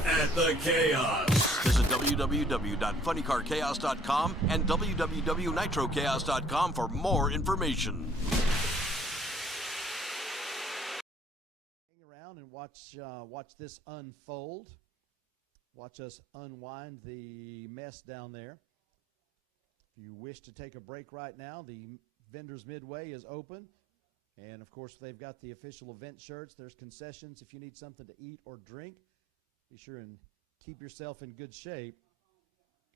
at the Chaos. Visit www.funnycarchaos.com and www.nitrochaos.com for more information. Hang around and watch this unfold. Watch us unwind the mess down there. If you wish to take a break right now, the vendors midway is open. And of course, they've got the official event shirts. There's concessions if you need something to eat or drink. Be sure and keep yourself in good shape.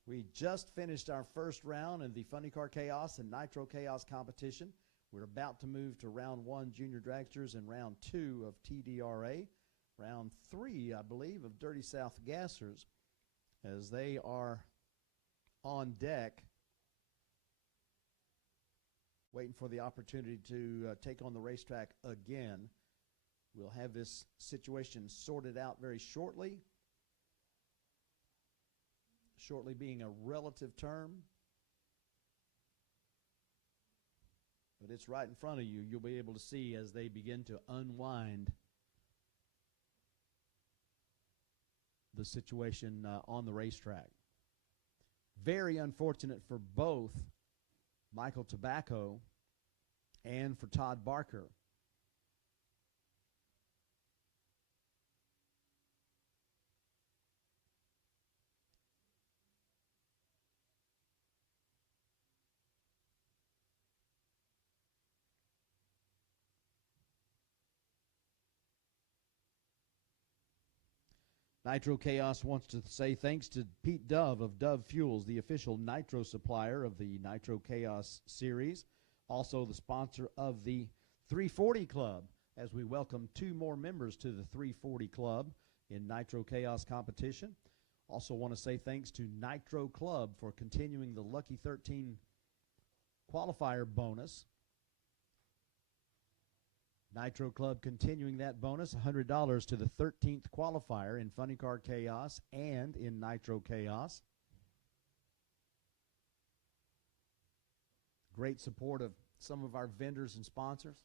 We just finished our first round in the Funny Car Chaos and Nitro Chaos competition. We're about to move to round 1 junior dragsters and round 2 of Tdra. Round 3, I believe, of Dirty South gassers, as they are on deck waiting for the opportunity to take on the racetrack again. We'll have this situation sorted out very shortly. Shortly being a relative term. But it's right in front of you. You'll be able to see as they begin to unwind the situation on the racetrack. Very unfortunate for both Michael Tobacco and for Todd Barker. Nitro Chaos wants to say thanks to Pete Dove of Dove Fuels, the official nitro supplier of the Nitro Chaos series, also the sponsor of the 340 Club, as we welcome 2 more members to the 340 Club in Nitro Chaos competition. Also want to say thanks to Nitro Club for continuing the Lucky 13 qualifier bonus. Nitro Club continuing that bonus, $100 to the 13th qualifier in Funny Car Chaos and in Nitro Chaos. Great support of some of our vendors and sponsors.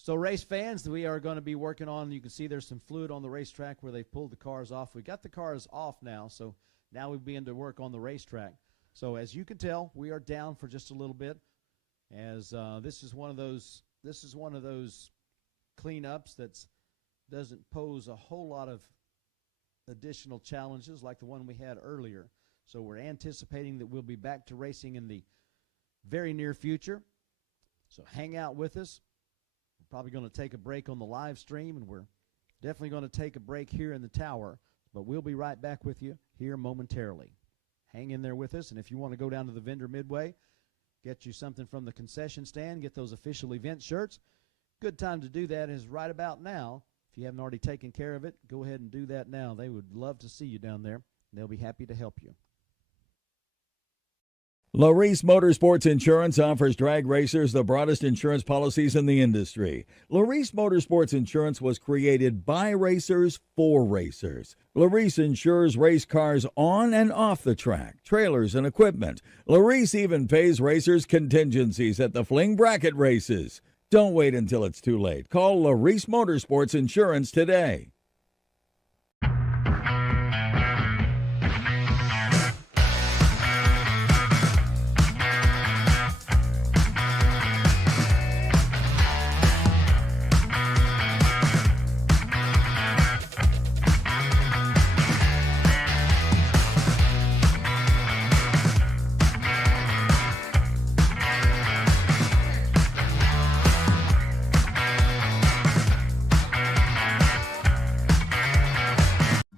So race fans, we are going to be working on, you can see there's some fluid on the racetrack where they've pulled the cars off. We got the cars off now, so now we begin to work on the racetrack. So as you can tell, we are down for just a little bit, as this is one of those cleanups that doesn't pose a whole lot of additional challenges like the one we had earlier. So we're anticipating that we'll be back to racing in the very near future. So hang out with us. We're probably going to take a break on the live stream, and we're definitely going to take a break here in the tower. But we'll be right back with you here momentarily. Hang in there with us, and if you want to go down to the vendor midway, get you something from the concession stand, get those official event shirts, good time to do that is right about now. If you haven't already taken care of it, go ahead and do that now. They would love to see you down there. They'll be happy to help you. Larice Motorsports Insurance offers drag racers the broadest insurance policies in the industry. Larice Motorsports Insurance was created by racers for racers. Larice insures race cars on and off the track, trailers and equipment. Larice even pays racers contingencies at the fling bracket races. Don't wait until it's too late. Call Larice Motorsports Insurance today.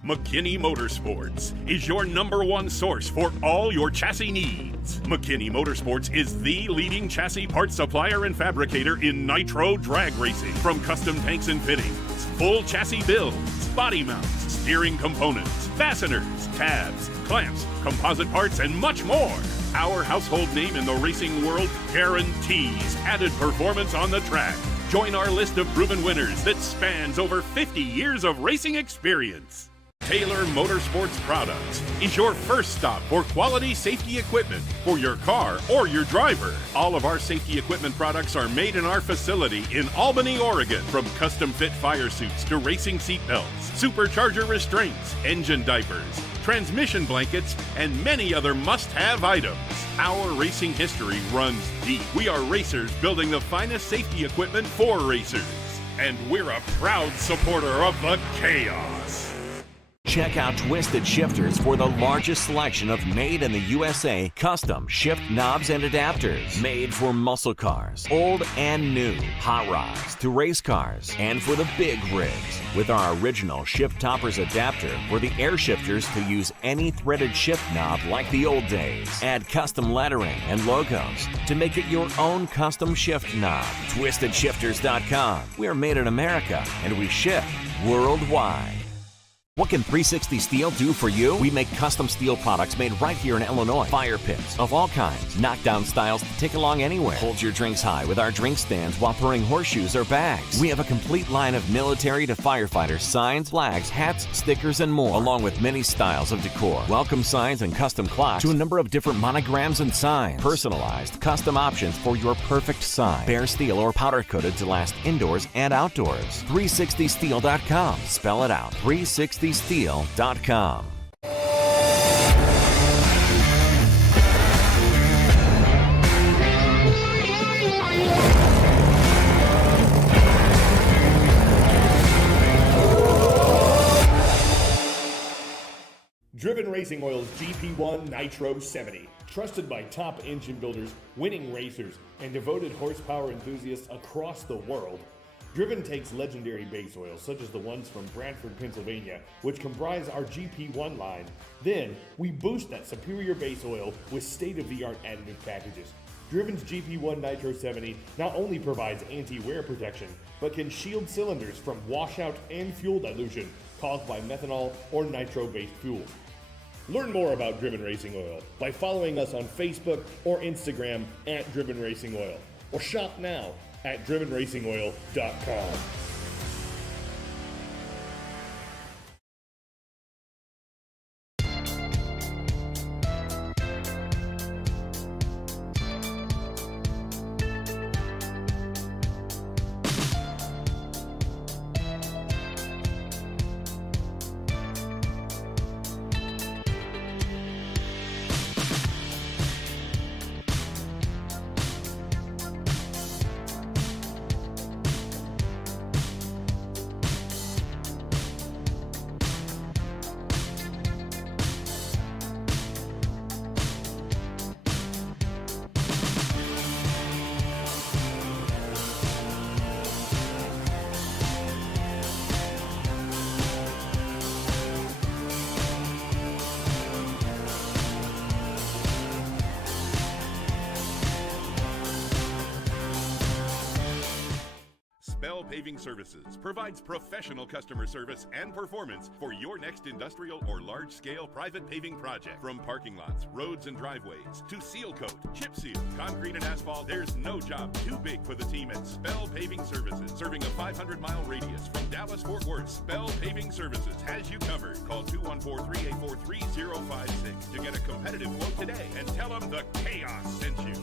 McKinney Motorsports is your #1 source for all your chassis needs. McKinney Motorsports is the leading chassis parts supplier and fabricator in nitro drag racing. From custom tanks and fittings, full chassis builds, body mounts, steering components, fasteners, tabs, clamps, composite parts, and much more. Our household name in the racing world guarantees added performance on the track. Join our list of proven winners that spans over 50 years of racing experience. Taylor Motorsports Products is your first stop for quality safety equipment for your car or your driver. All of our safety equipment products are made in our facility in Albany, Oregon. From custom fit fire suits to racing seat belts, supercharger restraints, engine diapers, transmission blankets, and many other must-have items. Our racing history runs deep. We are racers building the finest safety equipment for racers. And we're a proud supporter of the Chaos. Check out Twisted Shifterz for the largest selection of made in the USA custom shift knobs and adapters. Made for muscle cars, old and new, hot rods to race cars, and for the big rigs. With our original shift toppers adapter for the air shifters to use any threaded shift knob like the old days. Add custom lettering and logos to make it your own custom shift knob. TwistedShifters.com. We are made in America and we ship worldwide. What can 360 Steel do for you? We make custom steel products made right here in Illinois. Fire pits of all kinds, knockdown styles to take along anywhere. Hold your drinks high with our drink stands while throwing horseshoes or bags. We have a complete line of military to firefighter signs, flags, hats, stickers, and more, along with many styles of decor. Welcome signs and custom clocks to a number of different monograms and signs. Personalized, custom options for your perfect sign. Bare steel or powder coated to last indoors and outdoors. 360steel.com. Spell it out. 360steel.com. Driven Racing Oil's GP1 Nitro 70. Trusted by top engine builders, winning racers, and devoted horsepower enthusiasts across the world. Driven takes legendary base oils, such as the ones from Bradford, Pennsylvania, which comprise our GP1 line. Then, we boost that superior base oil with state-of-the-art additive packages. Driven's GP1 Nitro 70 not only provides anti-wear protection, but can shield cylinders from washout and fuel dilution caused by methanol or nitro-based fuel. Learn more about Driven Racing Oil by following us on Facebook or Instagram at Driven Racing Oil, or shop now at drivenracingoil.com. Paving Services provides professional customer service and performance for your next industrial or large-scale private paving project. From parking lots, roads and driveways, to seal coat, chip seal, concrete and asphalt, there's no job too big for the team at Spell Paving Services. Serving a 500-mile radius from Dallas-Fort Worth, Spell Paving Services has you covered. Call 214-384-3056 to get a competitive quote today and tell them the Chaos sent you.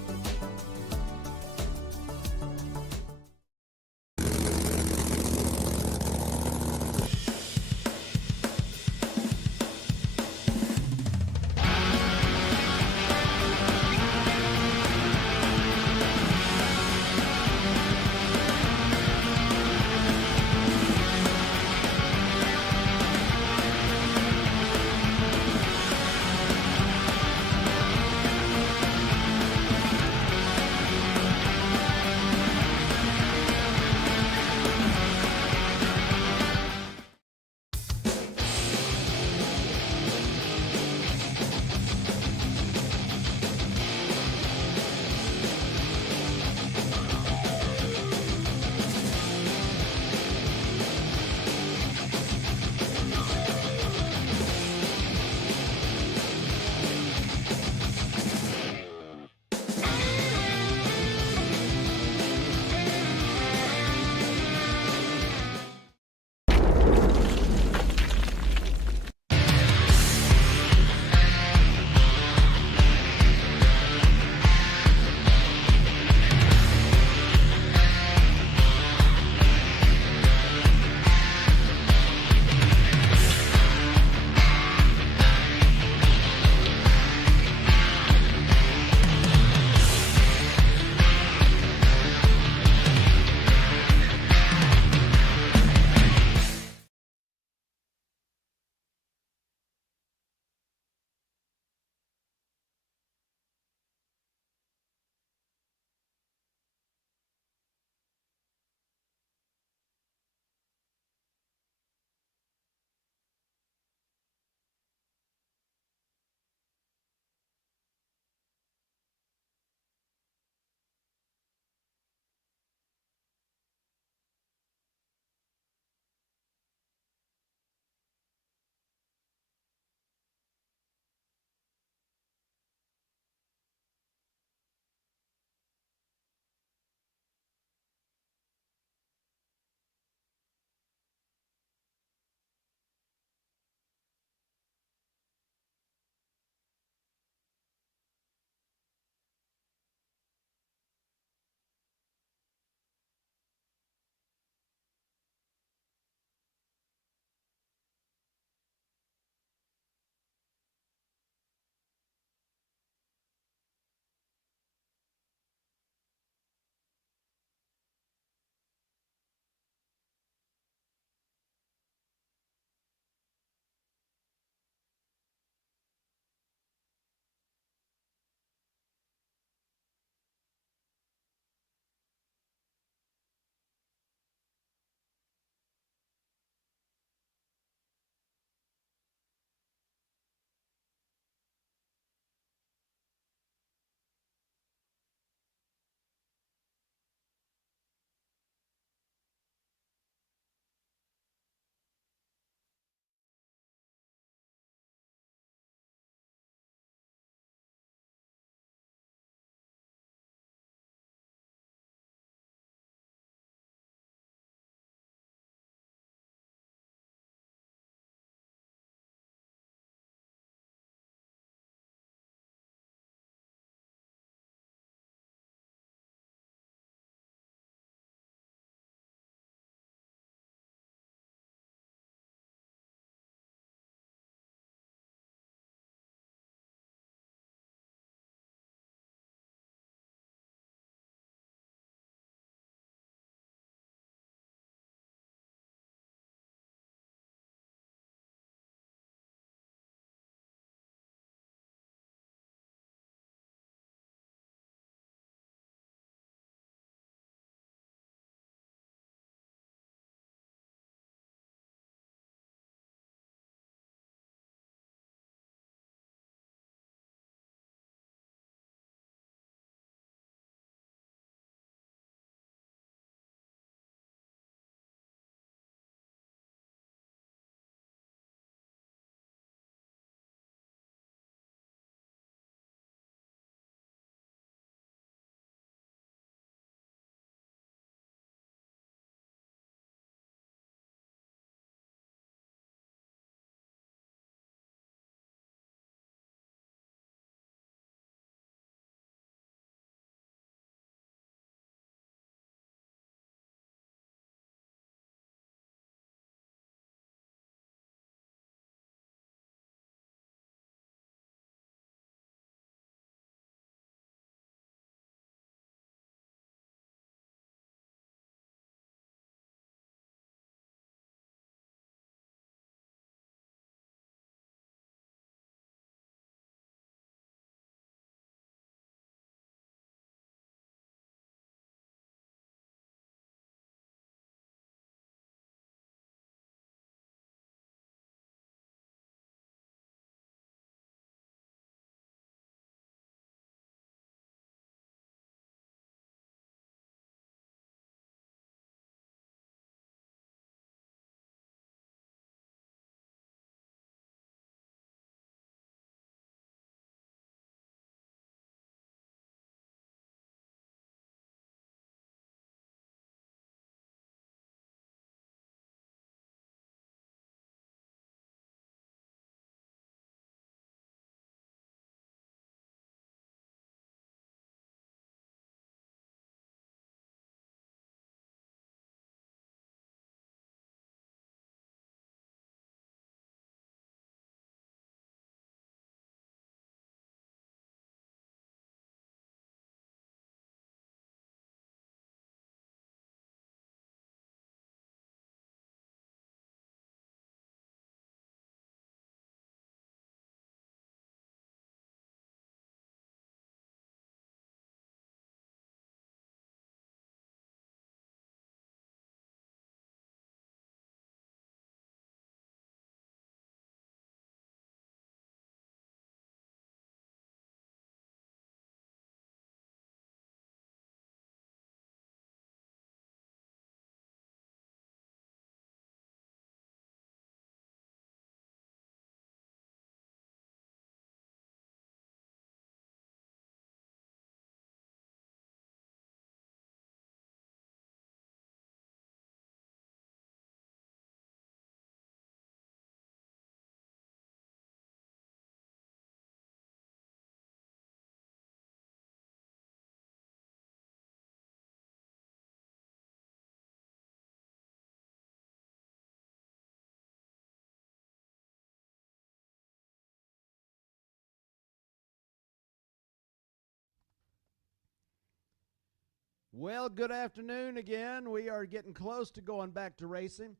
Well, good afternoon again. We are getting close to going back to racing.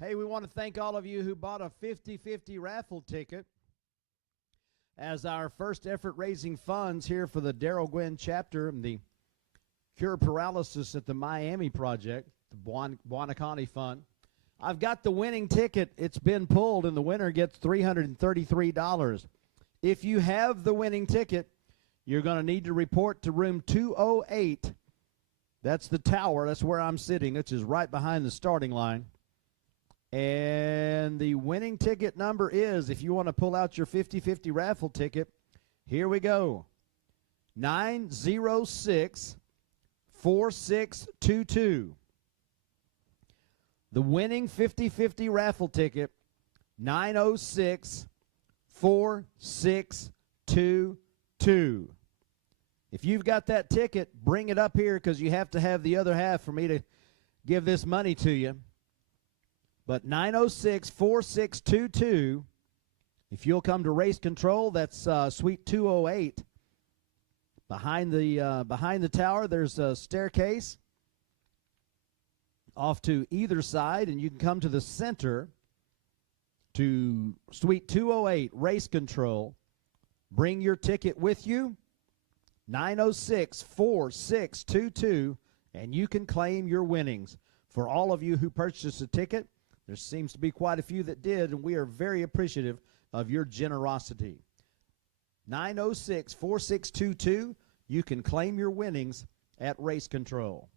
Hey, we want to thank all of you who bought a 50-50 raffle ticket as our first effort raising funds here for the Darrell Gwynn chapter and the Cure Paralysis at the Miami Project, the Buonacani Fund. I've got the winning ticket. It's been pulled, and the winner gets $333. If you have the winning ticket, you're going to need to report to room 208. That's the tower. That's where I'm sitting, which is right behind the starting line. And the winning ticket number is, if you want to pull out your 50-50 raffle ticket, here we go. 906-4622. The winning 50-50 raffle ticket, 906-4622. If you've got that ticket, bring it up here because you have to have the other half for me to give this money to you. But 906-4622, if you'll come to Race Control, that's Suite 208. Behind the tower, there's a staircase off to either side, and you can come to the center to Suite 208, Race Control. Bring your ticket with you, 906-4622, and you can claim your winnings. For all of you who purchased a ticket, there seems to be quite a few that did, and we are very appreciative of your generosity. 906-4622, you can claim your winnings at Race Control.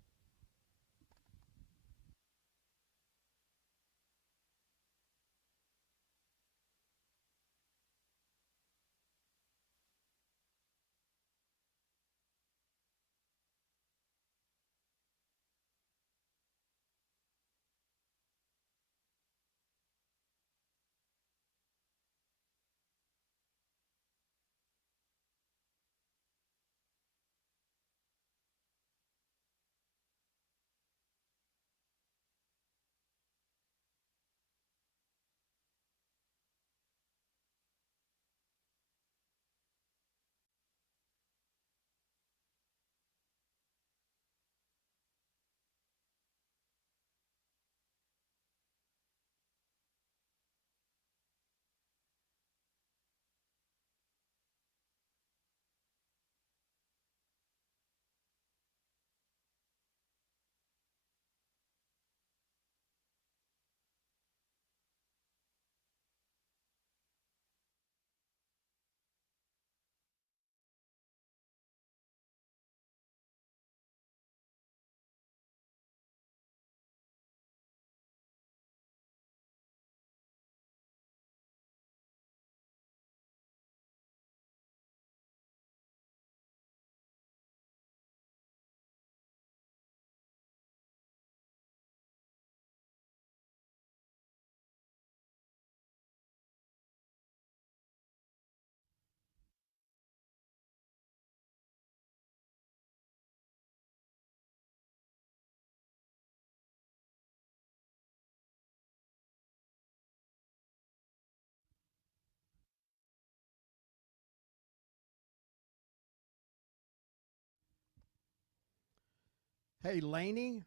Hey, Laney,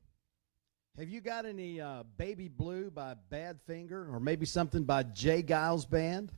have you got any Baby Blue by Badfinger or maybe something by Jay Giles Band?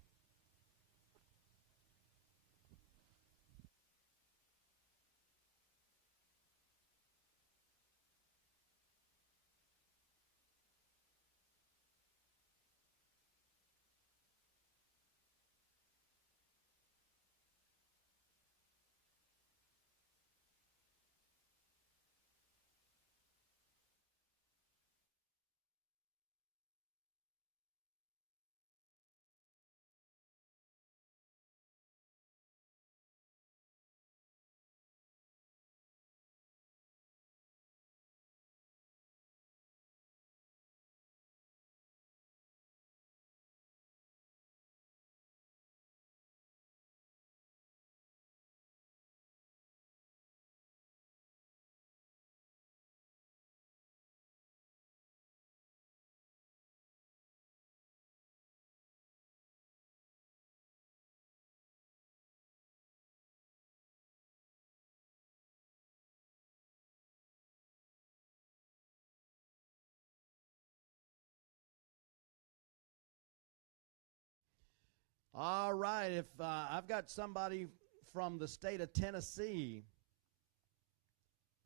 All right, if I've got somebody from the state of Tennessee,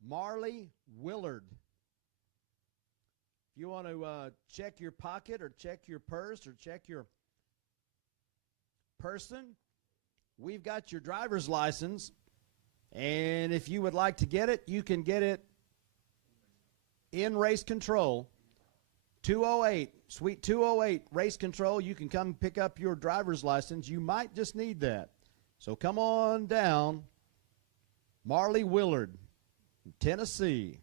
Marley Willard. If you want to check your pocket or check your purse or check your person, we've got your driver's license. And if you would like to get it, you can get it in race control. 208, Suite 208, race control. You can come pick up your driver's license. You might just need that. So come on down. Marley Willard, Tennessee.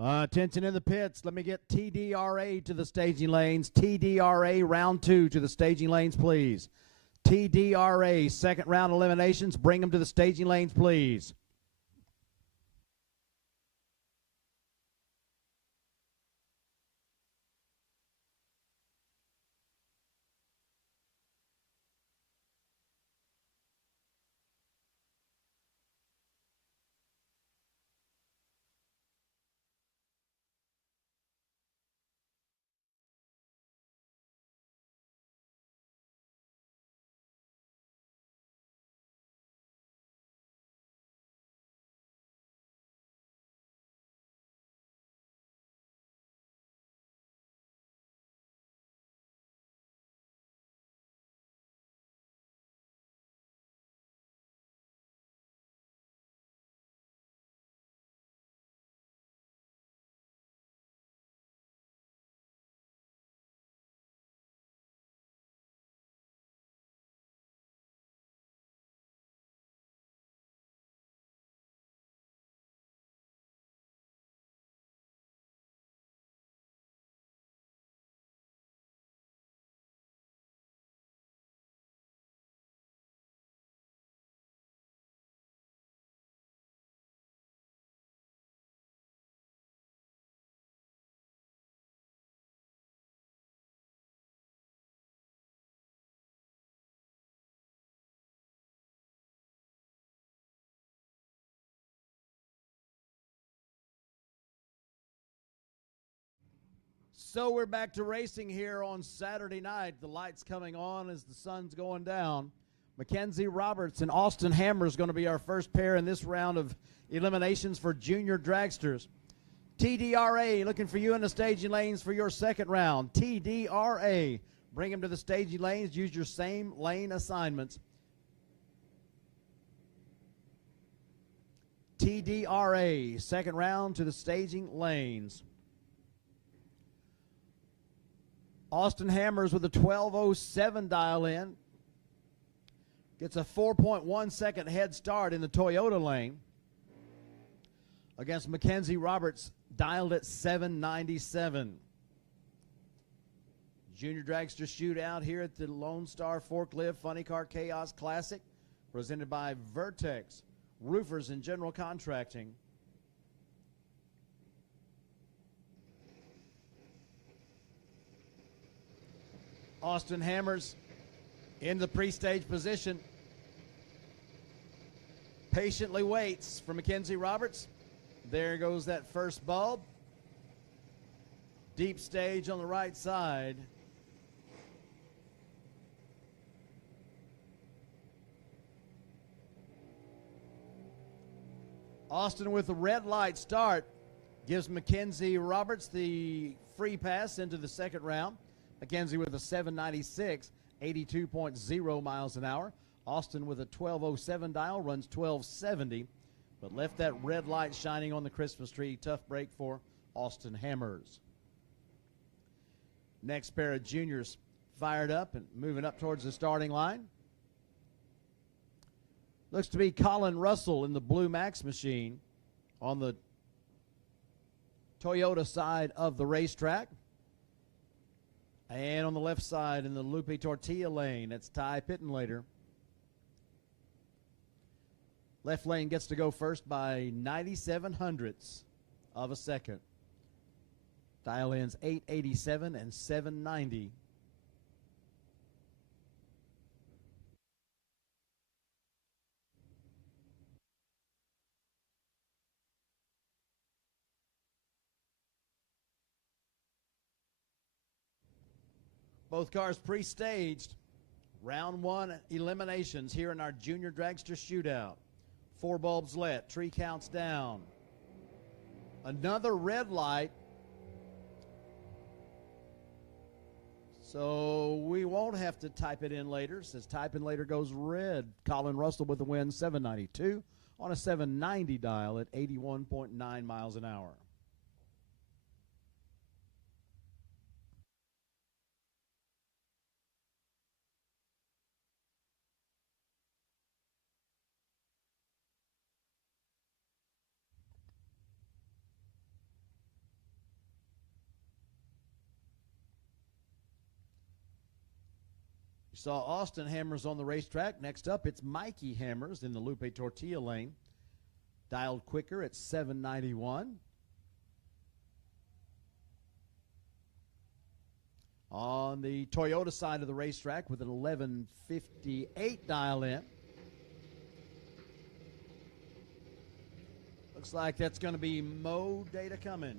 Attention in the pits. Let me get TDRA to the staging lanes. TDRA round 2 to the staging lanes, please. TDRA second round eliminations. Bring them to the staging lanes, please. So we're back to racing here on Saturday night. The lights coming on as the sun's going down. Mackenzie Roberts and Austin Hammer is going to be our first pair in this round of eliminations for junior dragsters. TDRA looking for you in the staging lanes for your second round. TDRA, bring them to the staging lanes. Use your same lane assignments. TDRA, second round to the staging lanes. Austin Hammers with a 12:07 dial in. Gets a 4.1 second head start in the Toyota lane against Mackenzie Roberts, dialed at 797. Junior Dragster Shootout here at the Lone Star Forklift Funny Car Chaos Classic, presented by Vertex, Roofers and General Contracting. Austin Hammers in the pre-stage position. Patiently waits for Mackenzie Roberts. There goes that first bulb. Deep stage on the right side. Austin with the red light start gives Mackenzie Roberts the free pass into the second round. Mackenzie with a 796, 82.0 miles an hour. Austin with a 12:07 dial, runs 12:70, but left that red light shining on the Christmas tree. Tough break for Austin Hammers. Next pair of juniors fired up and moving up towards the starting line. Looks to be Colin Russell in the Blue Max machine on the Toyota side of the racetrack. And on the left side in the Lupe Tortilla lane, that's Ty Pittenlater. Left lane gets to go first by 97 hundredths of a second. Dial ins 887 and 790. Both cars pre-staged. Round 1 eliminations here in our junior dragster shootout. 4 bulbs lit, tree counts down. Another red light. So we won't have to type it in later. Says type in later goes red. Colin Russell with the win, 792 on a 790 dial at 81.9 miles an hour. You saw Austin Hammers on the racetrack. Next up, it's Mikey Hammers in the Lupe Tortilla lane. Dialed quicker at 791. On the Toyota side of the racetrack with an 11:58 dial in. Looks like that's going to be Mo Data coming.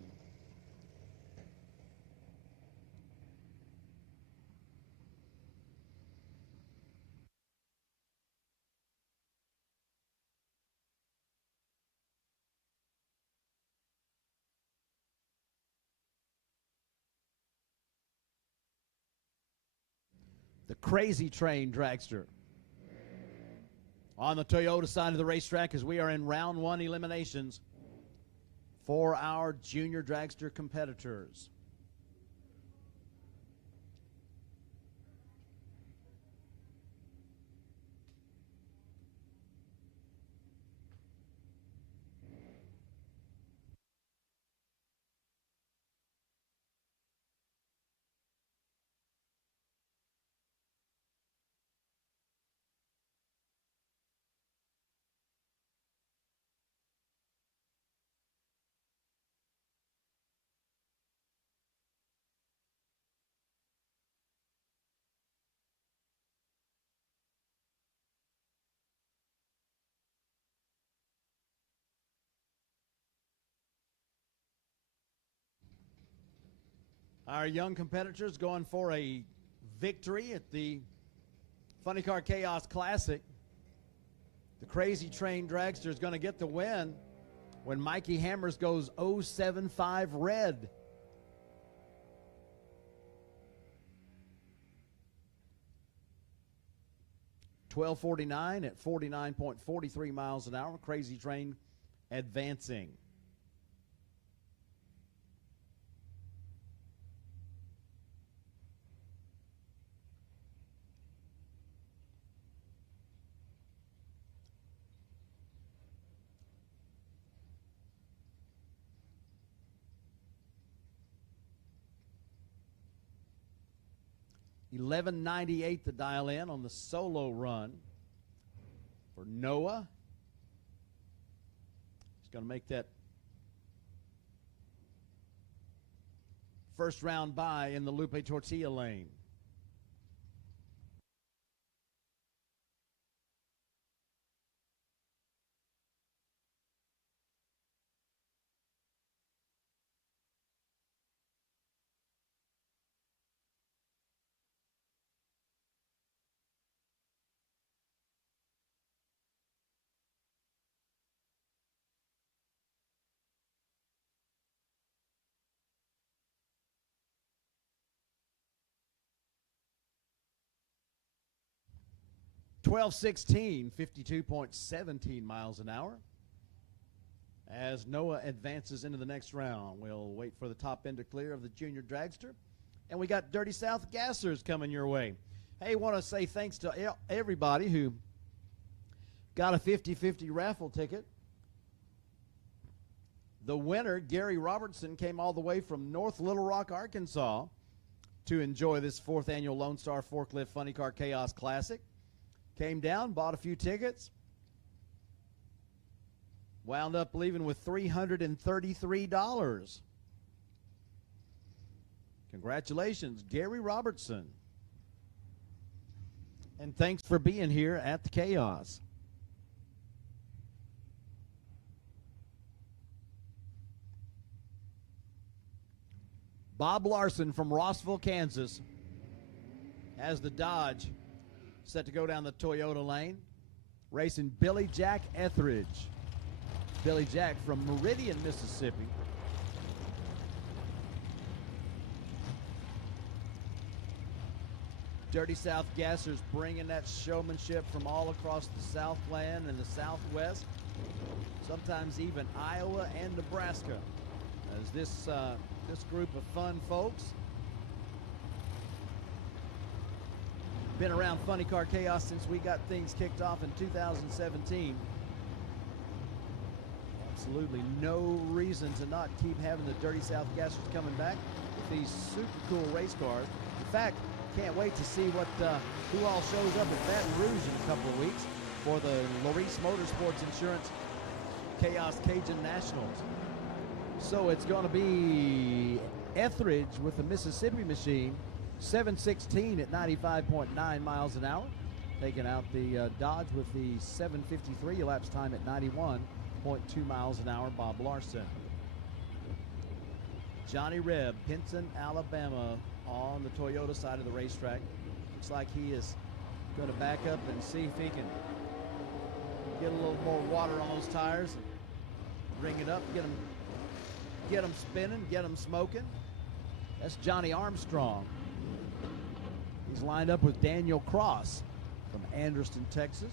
The Crazy Train Dragster on the Toyota side of the racetrack as we are in round 1 eliminations for our junior dragster competitors. Our young competitors going for a victory at the Funny Car Chaos Classic. The Crazy Train Dragster is going to get the win when Mikey Hammers goes 075 red. $12.49 at 49.43 miles an hour. Crazy Train advancing. $11.98 the dial in on the solo run for Noah. He's going to make that first round bye in the Lupe Tortilla lane. $12.16, 52.17 miles an hour. As Noah advances into the next round, we'll wait for the top end to clear of the junior dragster. And we got Dirty South Gassers coming your way. Hey, want to say thanks to everybody who got a 50-50 raffle ticket. The winner, Gary Robertson, came all the way from North Little Rock, Arkansas to enjoy this 4th annual Lone Star Forklift Funny Car Chaos Classic. Came down, bought a few tickets, wound up leaving with $333. Congratulations, Gary Robertson. And thanks for being here at the Chaos. Bob Larson from Rossville, Kansas, has the Dodge set to go down the Toyota lane, racing Billy Jack Etheridge. Billy Jack from Meridian, Mississippi. Dirty South Gassers bringing that showmanship from all across the Southland and the Southwest, sometimes even Iowa and Nebraska, as this group of fun folks been around Funny Car Chaos since we got things kicked off in 2017. Absolutely no reason to not keep having the Dirty South Gassers coming back with these super cool race cars. In fact, can't wait to see what who all shows up at Baton Rouge in a couple of weeks for the Laurice Motorsports Insurance Chaos Cajun Nationals. So it's going to be Etheridge with the Mississippi machine, 716 at 95.9 miles an hour. Taking out the Dodge with the 753 elapsed time at 91.2 miles an hour, Bob Larson. Johnny Reb, Pinson, Alabama, on the Toyota side of the racetrack. Looks like he is going to back up and see if he can get a little more water on those tires and bring it up, get them spinning, get them smoking. That's Johnny Armstrong. He's lined up with Daniel Cross from Anderson, Texas.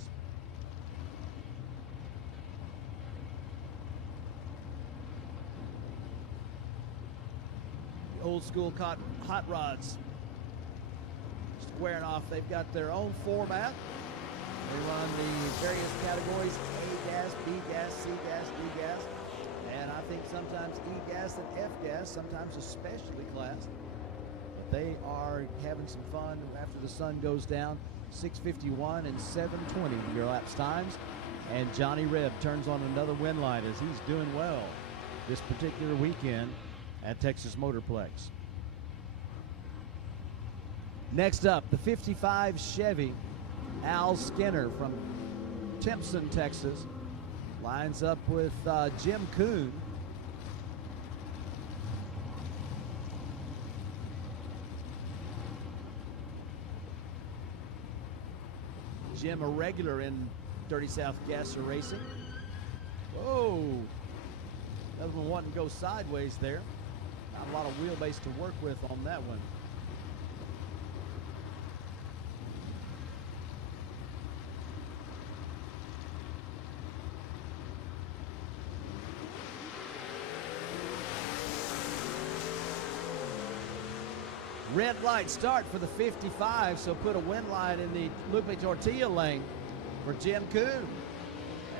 The old school hot rods squaring off. They've got their own format. They run the various categories: A gas, B gas, C gas, D gas, and I think sometimes E gas and F gas, sometimes especially classed. But they are having some fun after the sun goes down. 6:51 and 7:20 your elapsed times, and Johnny Reb turns on another win light as he's doing well this particular weekend at Texas Motorplex. Next up, the 55 Chevy, Al Skinner from Timpson, Texas, lines up with Jim Kuhn. Jim, a regular in Dirty South Gasser Racing. Whoa, another one wanting to go sideways there. Not a lot of wheelbase to work with on that one. Red light start for the 55, so put a wind light in the Lupe Tortilla lane for Jim Kuhn,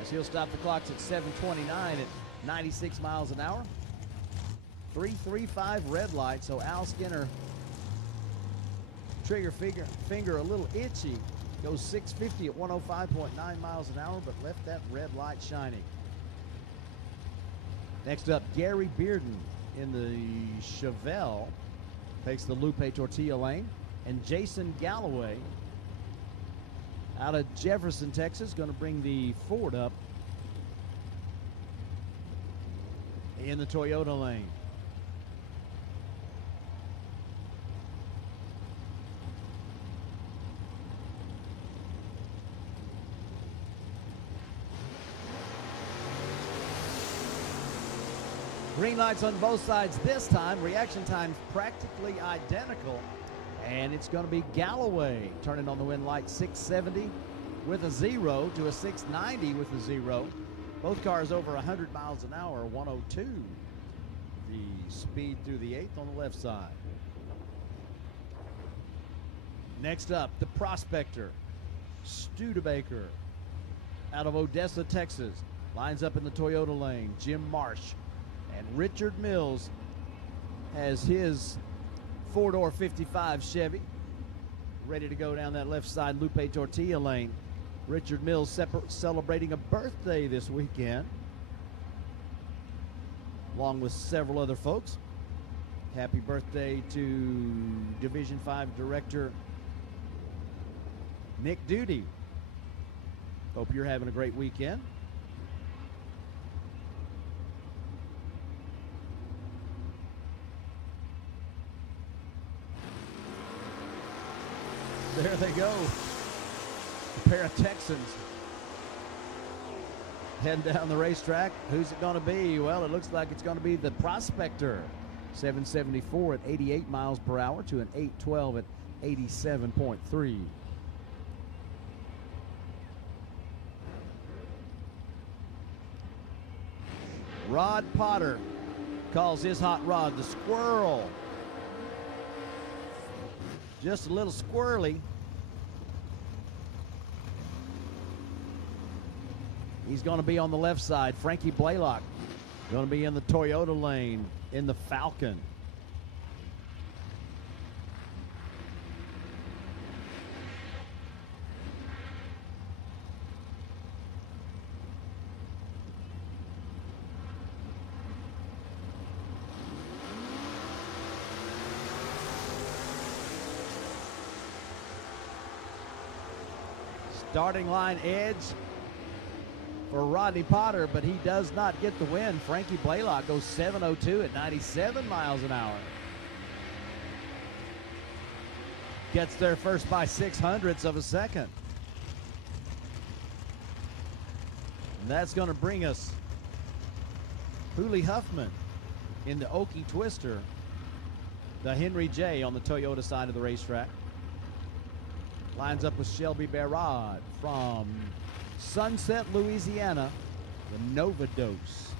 as he'll stop the clocks at 7:29 at 96 miles an hour. 335 red light, so Al Skinner, trigger finger a little itchy, goes 650 at 105.9 miles an hour, but left that red light shining. Next up, Gary Bearden in the Chevelle takes the Lupe Tortilla lane, and Jason Galloway out of Jefferson, Texas, going to bring the Ford up in the Toyota lane. Green lights on both sides this time. Reaction times practically identical. And it's going to be Galloway turning on the wind light, 670 with a 0 to a 690 with a 0. Both cars over 100 miles an hour, 102. The speed through the 8th on the left side. Next up, the Prospector, Studebaker out of Odessa, Texas, lines up in the Toyota lane. Jim Marsh. And Richard Mills has his 4-door 55 Chevy ready to go down that left side Lupe Tortilla lane. Richard Mills celebrating a birthday this weekend, along with several other folks. Happy birthday to Division 5 Director Nick Duty. Hope you're having a great weekend. There they go. A pair of Texans heading down the racetrack. Who's it going to be? Well, it looks like it's going to be the Prospector. 774 at 88 miles per hour to an 812 at 87.3. Rod Potter calls his hot rod the Squirrel. Just a little squirrely. He's going to be on the left side. Frankie Blaylock going to be in the Toyota lane in the Falcon. Starting line edge for Rodney Potter, but he does not get the win. Frankie Blaylock goes 7:02 at 97 miles an hour. Gets there first by 0.06 of a second. And that's going to bring us Hooley Huffman in the Okie Twister, the Henry J on the Toyota side of the racetrack. Lines up with Shelby Barrard from Sunset, Louisiana, the Nova Dose.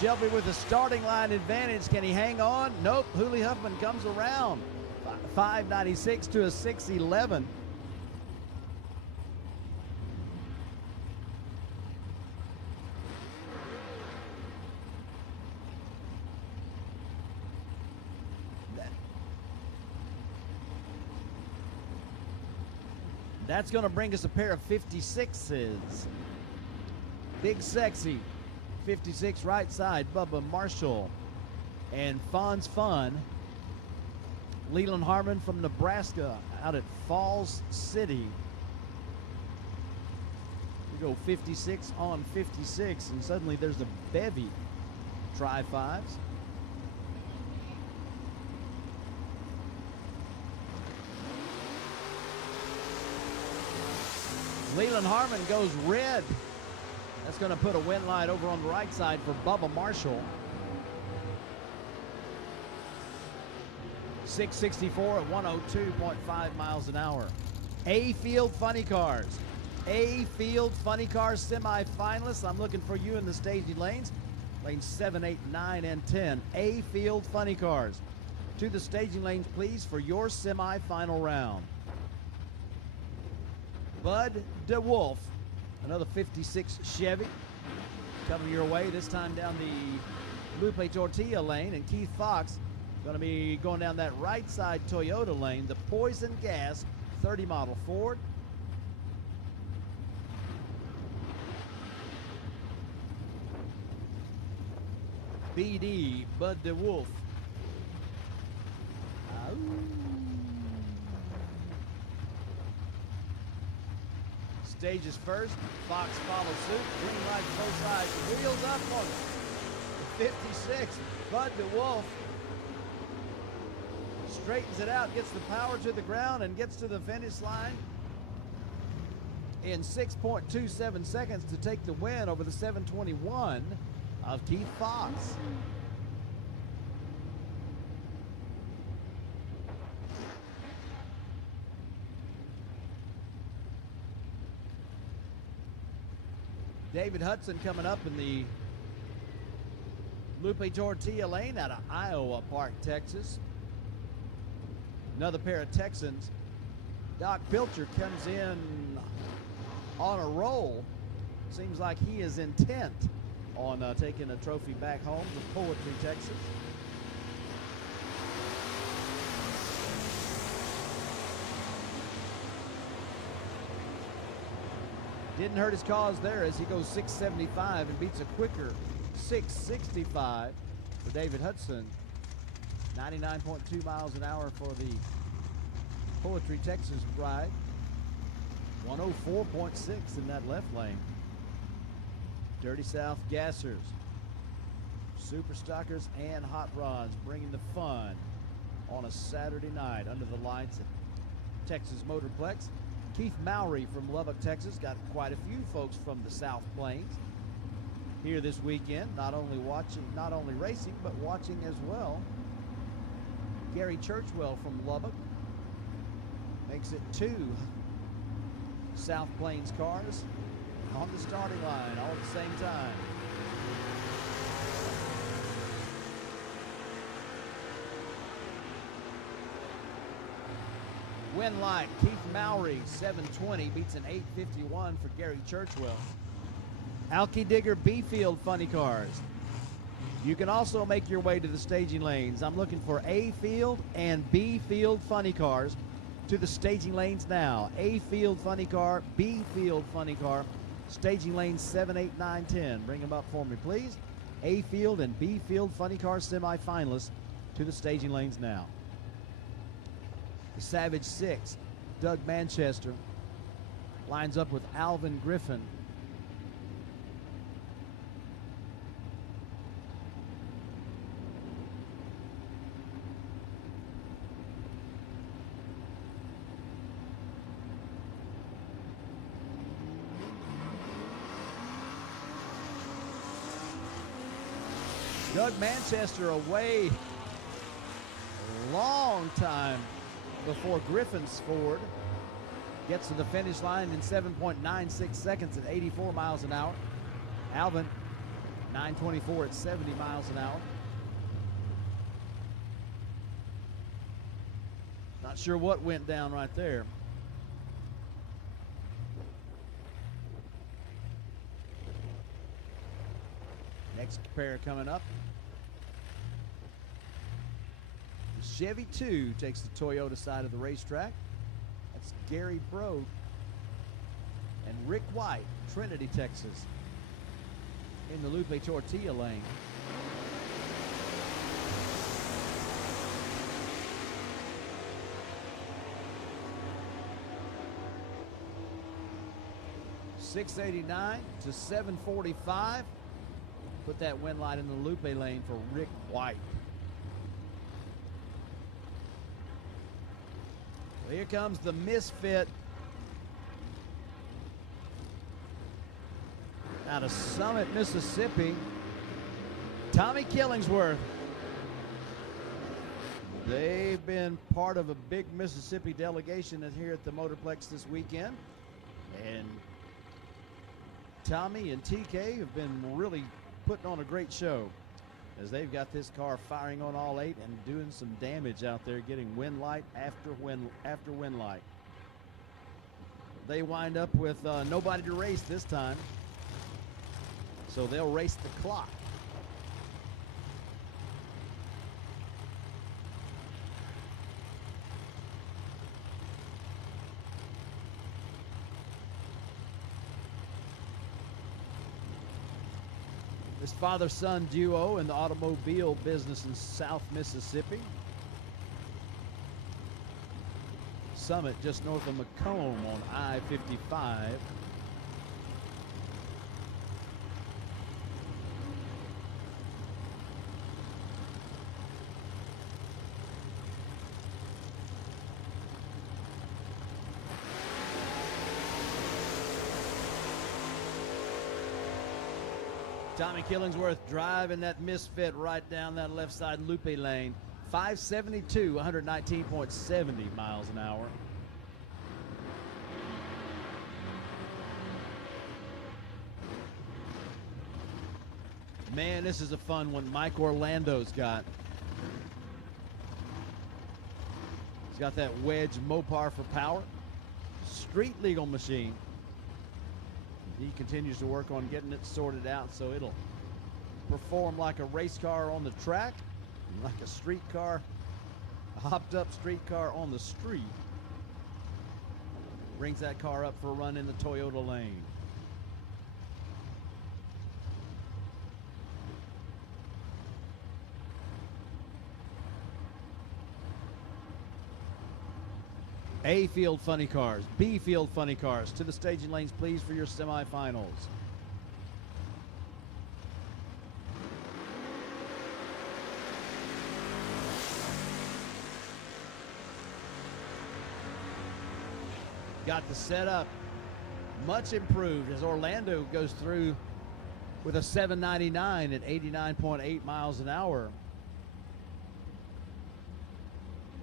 Shelby with the starting line advantage. Can he hang on? Nope. Hooley Huffman comes around. 596 to a 611. That's going to bring us a pair of 56s. Big Sexy. 56 right side, Bubba Marshall and Fonz Fun. Leland Harmon from Nebraska out at Falls City. We go 56 on 56, and suddenly there's a bevy tri-5s. Leland Harmon goes red. That's going to put a win light over on the right side for Bubba Marshall. 664 at 102.5 miles an hour. A-Field Funny Cars. A-Field Funny Cars semifinalists. I'm looking for you in the staging lanes. Lanes 7, 8, 9, and 10. A-Field Funny Cars. To the staging lanes, please, for your semifinal round. Bud DeWolf. Another 56 Chevy coming your way, this time down the Lupe Tortilla lane. And Keith Fox going to be going down that right side Toyota lane, the Poison Gas 30 model Ford. BD Bud DeWolf. Stages first, Fox follows suit, green lights both sides, wheels up on it. 56, Bud DeWolf straightens it out, gets the power to the ground, and gets to the finish line in 6.27 seconds to take the win over the 721 of Keith Fox. David Hudson coming up in the Lupe Tortilla lane out of Iowa Park, Texas. Another pair of Texans. Doc Pilcher comes in on a roll. Seems like he is intent on taking a trophy back home to Poetry, Texas. Didn't hurt his cause there as he goes 675 and beats a quicker 665 for David Hudson. 99.2 miles an hour for the Poetry, Texas ride. 104.6 in that left lane. Dirty South Gassers, Super Stockers, and Hot Rods bringing the fun on a Saturday night under the lights at Texas Motorplex. Keith Mowry from Lubbock, Texas, got quite a few folks from the South Plains here this weekend, not only racing, but watching as well. Gary Churchwell from Lubbock makes it 2 South Plains cars on the starting line all at the same time. Win light, Keith Mowry, 720, beats an 851 for Gary Churchwell. Alky Digger B-Field Funny Cars. You can also make your way to the staging lanes. I'm looking for A field and B field funny cars to the staging lanes now. A field funny car, B field funny car, staging lanes 7, 8, 9, 10. Bring them up for me, please. A field and B field funny car semifinalists to the staging lanes now. The Savage 6, Doug Manchester, lines up with Alvin Griffin. Doug Manchester away a long time before Griffin's Ford gets to the finish line in 7.96 seconds at 84 miles an hour. Alvin, 9:24 at 70 miles an hour. Not sure what went down right there. Next pair coming up. The Chevy 2 takes the Toyota side of the racetrack. That's Gary Brode and Rick White, Trinity, Texas, in the Lupe Tortilla lane. $689 to $745. Put that wind light in the Lupe lane for Rick White. Well, here comes the misfit out of Summit, Mississippi. Tommy Killingsworth. They've been part of a big Mississippi delegation here at the Motorplex this weekend. And Tommy and TK have been really putting on a great show as they've got this car firing on all 8 and doing some damage out there, getting wind light after wind light. They wind up with nobody to race this time, so they'll race the clock. This father-son duo in the automobile business in South Mississippi. Summit just north of Macomb on I-55. Tommy Killingsworth driving that misfit right down that left side Lupe lane. 572, 119.70 miles an hour. Man, this is a fun one Mike Orlando's got. He's got that wedge Mopar for power. Street legal machine. He continues to work on getting it sorted out so it'll perform like a race car on the track, like a street car, a hopped up street car on the street. Brings that car up for a run in the Toyota lane. A field funny cars, B field funny cars to the staging lanes, please, for your semifinals. Got the setup much improved as Orlando goes through with a 799 at 89.8 miles an hour.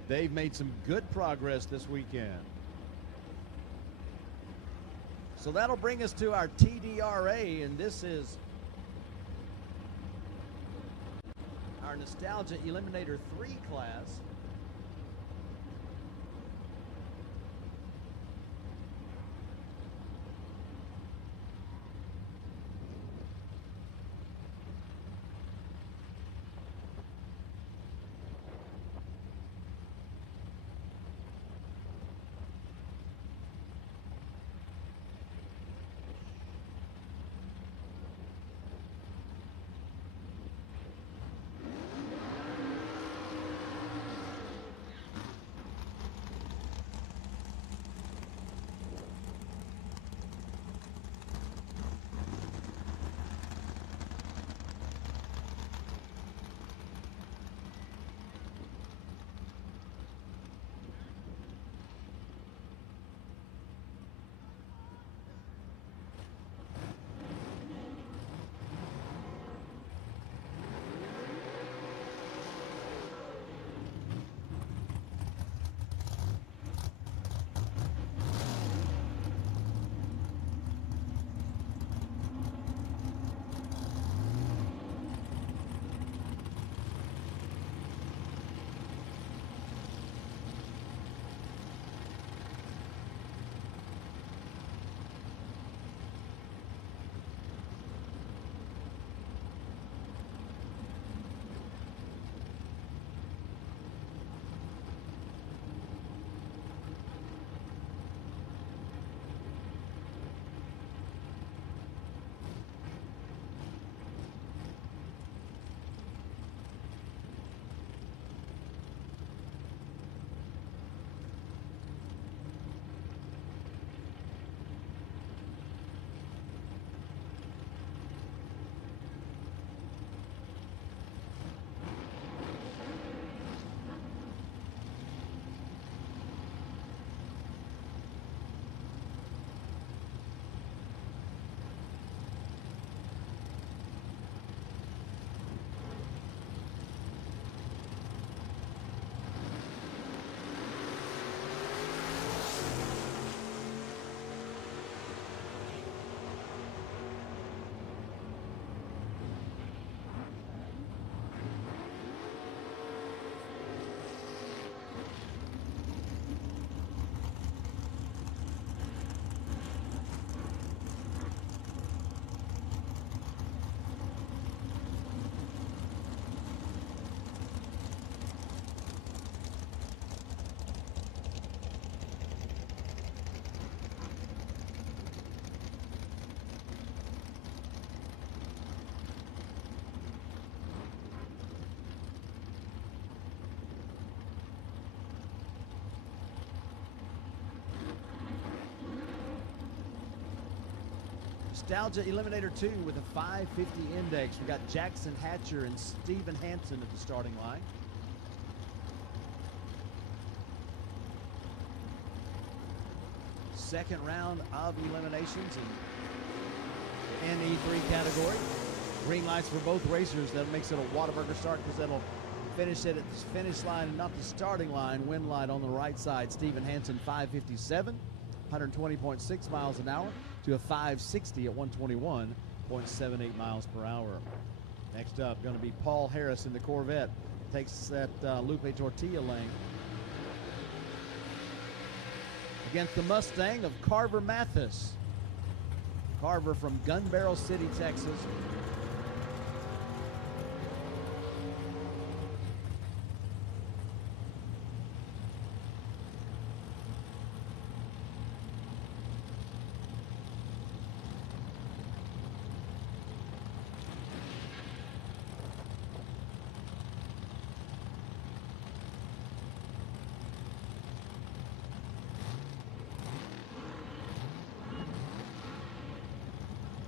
They've made some good progress this weekend. So that'll bring us to our TDRA, and this is our Nostalgia Eliminator 3 class. Nostalgia Eliminator 2 with a 550 index. We got Jackson Hatcher and Steven Hansen at the starting line. Second round of eliminations in the NE3 category. Green lights for both racers. That makes it a Whataburger start because that'll finish it at the finish line and not the starting line. Wind light on the right side. Steven Hansen 557, 120.6 miles an hour to a 560 at 121.78 miles per hour. Next up, going to be Paul Harris in the Corvette. Takes that Lupe Tortilla lane. Against the Mustang of Carver Mathis. Carver from Gun Barrel City, Texas.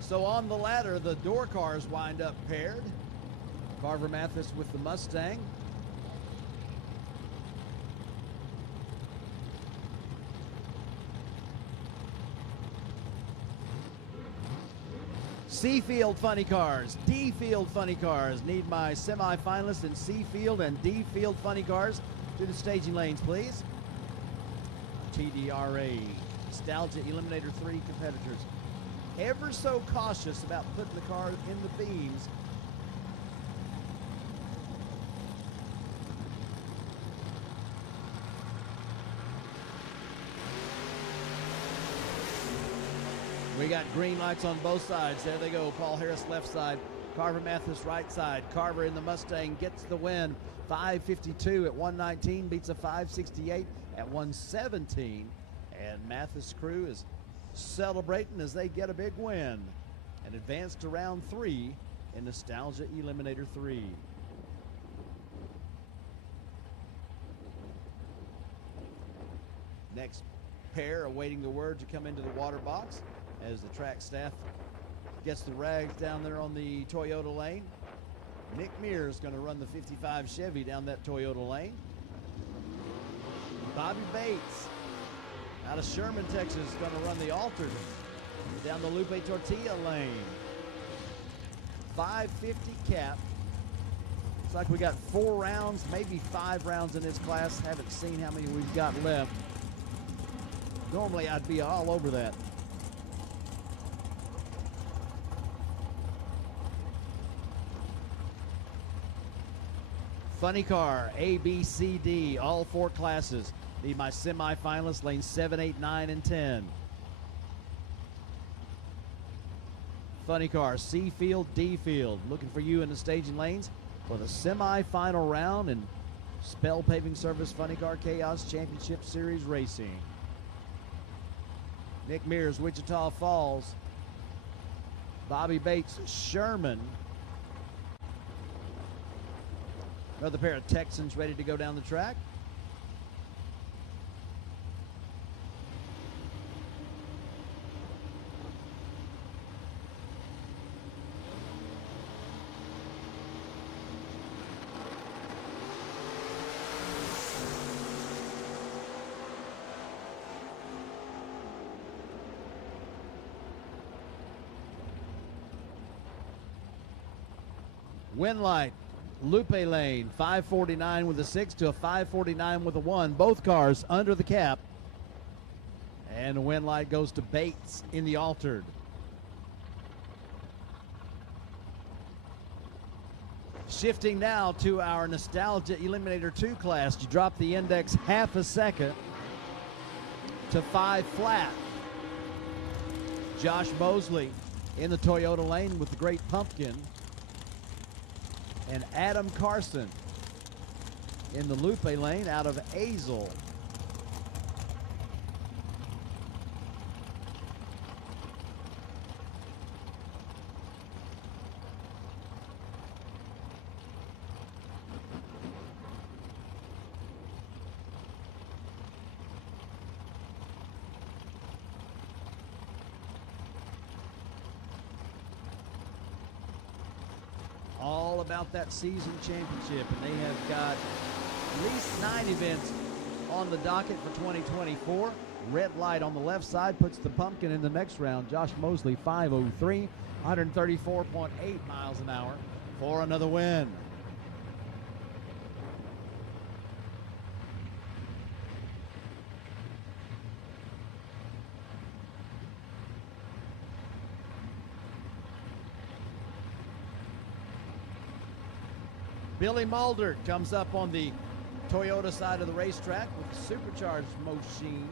So on the ladder, the door cars wind up paired. Carver Mathis with the Mustang. C-Field Funny Cars, D-Field Funny Cars. Need my semifinalists in C-Field and D-Field Funny Cars to the staging lanes, please. Tdra Nostalgia Eliminator 3 competitors. Ever so cautious about putting the car in the beams. We got green lights on both sides. There they go. Paul Harris left side. Carver Mathis right side. Carver in the Mustang gets the win. 552 at 119 beats a 568 at 117. And Mathis crew is celebrating as they get a big win and advance to round 3 in Nostalgia Eliminator 3. Next pair awaiting the word to come into the water box as the track staff gets the rags down there on the Toyota lane. Nick Mears is going to run the 55 Chevy down that Toyota lane. Bobby Bates out of Sherman, Texas, is going to run the altered down the Lupe Tortilla lane. 550 cap. Looks like we got 4 rounds, maybe 5 rounds in this class. Haven't seen how many we've got left. Normally I'd be all over that. Funny car, A, B, C, D, all 4 classes. Need my semifinalists, lanes 7, 8, 9, and 10. Funny car, C field, D field. Looking for you in the staging lanes for the semifinal round in Spell Paving Service Funny Car Chaos Championship Series Racing. Nick Mears, Wichita Falls. Bobby Bates, Sherman. Another pair of Texans ready to go down the track. Win light, Lupe lane, 549 with a 6 to a 549 with a 1. Both cars under the cap. And the win light goes to Bates in the altered. Shifting now to our Nostalgia Eliminator 2 class. You drop the index half a second to 5 flat. Josh Mosley in the Toyota lane with the Great Pumpkin. And Adam Carson in the Lupe lane out of Azle. all about that season championship, and they have got at least 9 events on the docket for 2024. Red light on the left side puts the pumpkin in the next round. Josh Mosley, 5:03, 134.8 miles an hour for another win. Billy Mulder comes up on the Toyota side of the racetrack with a supercharged machine.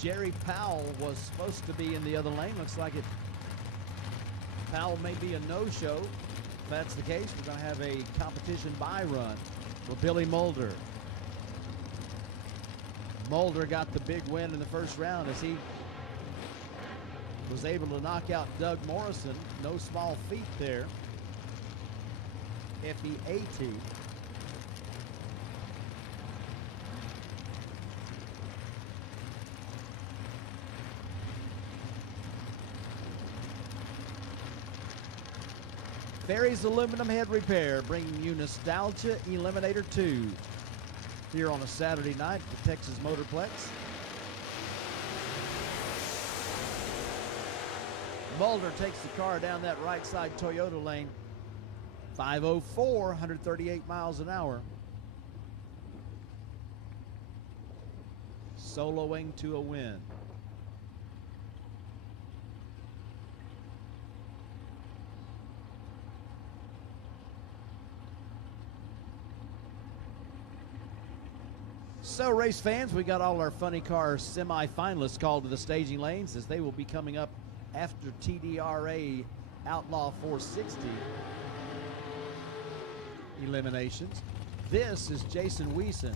Jerry Powell was supposed to be in the other lane. Looks like it. Powell may be a no-show. If that's the case, we're going to have a competition buy run for Billy Mulder. Mulder got the big win in the first round as he was able to knock out Doug Morrison. No small feat there. FEAT. Ferry's Aluminum Head Repair bringing you Nostalgia Eliminator 2 here on a Saturday night at the Texas Motorplex. Mulder takes the car down that right side Toyota lane. 5:04, 138 miles an hour. Soloing to a win. So, race fans, we got all our Funny Car semi-finalists called to the staging lanes as they will be coming up after Tdra Outlaw 460 eliminations. This is Jason Wiesen.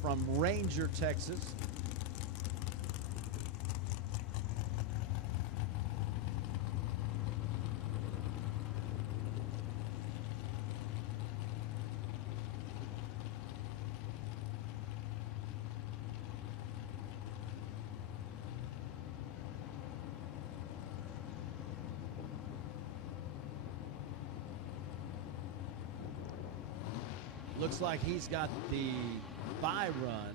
From Ranger, Texas. Looks like he's got the buy run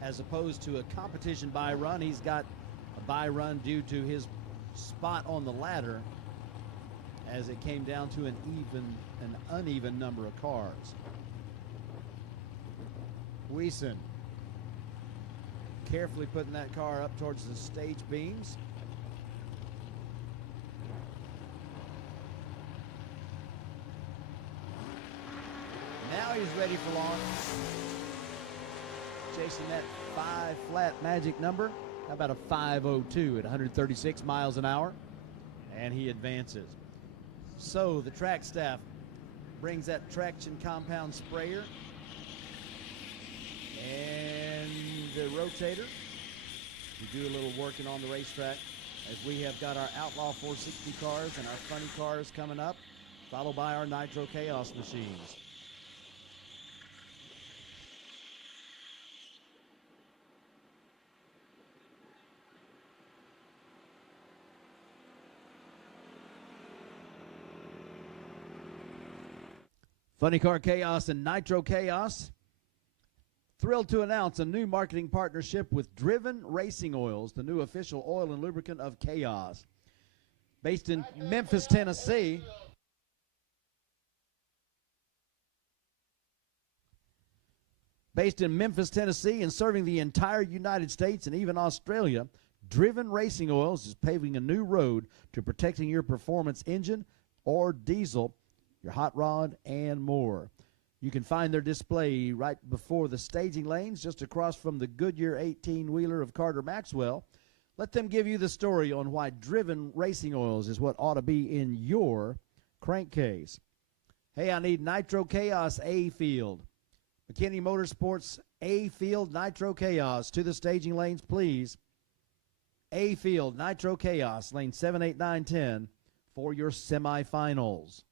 as opposed to a competition buy run. He's got a buy run due to his spot on the ladder as it came down to an uneven number of cars. Wiesen carefully putting that car up towards the stage beams. Now he's ready for launch. Chasing that 5 flat magic number. How about a 5:02 at 136 miles an hour? And he advances. So the track staff brings that traction compound sprayer and the rotator. We do a little working on the racetrack as we have got our Outlaw 460 cars and our Funny cars coming up, followed by our Nitro Chaos machines. Funny Car Chaos and Nitro Chaos. Thrilled to announce a new marketing partnership with Driven Racing Oils, the new official oil and lubricant of Chaos. Based in Memphis, Tennessee. Based in Memphis, Tennessee, and serving the entire United States and even Australia, Driven Racing Oils is paving a new road to protecting your performance engine or diesel, your hot rod, and more. You can find their display right before the staging lanes, just across from the Goodyear 18-wheeler of Carter Maxwell. Let them give you the story on why Driven Racing Oils is what ought to be in your crankcase. Hey, I need Nitro Chaos A field. McKinney Motorsports A field Nitro Chaos to the staging lanes, please. A field Nitro Chaos, lane 7, 8, 9, 10 for your semifinals.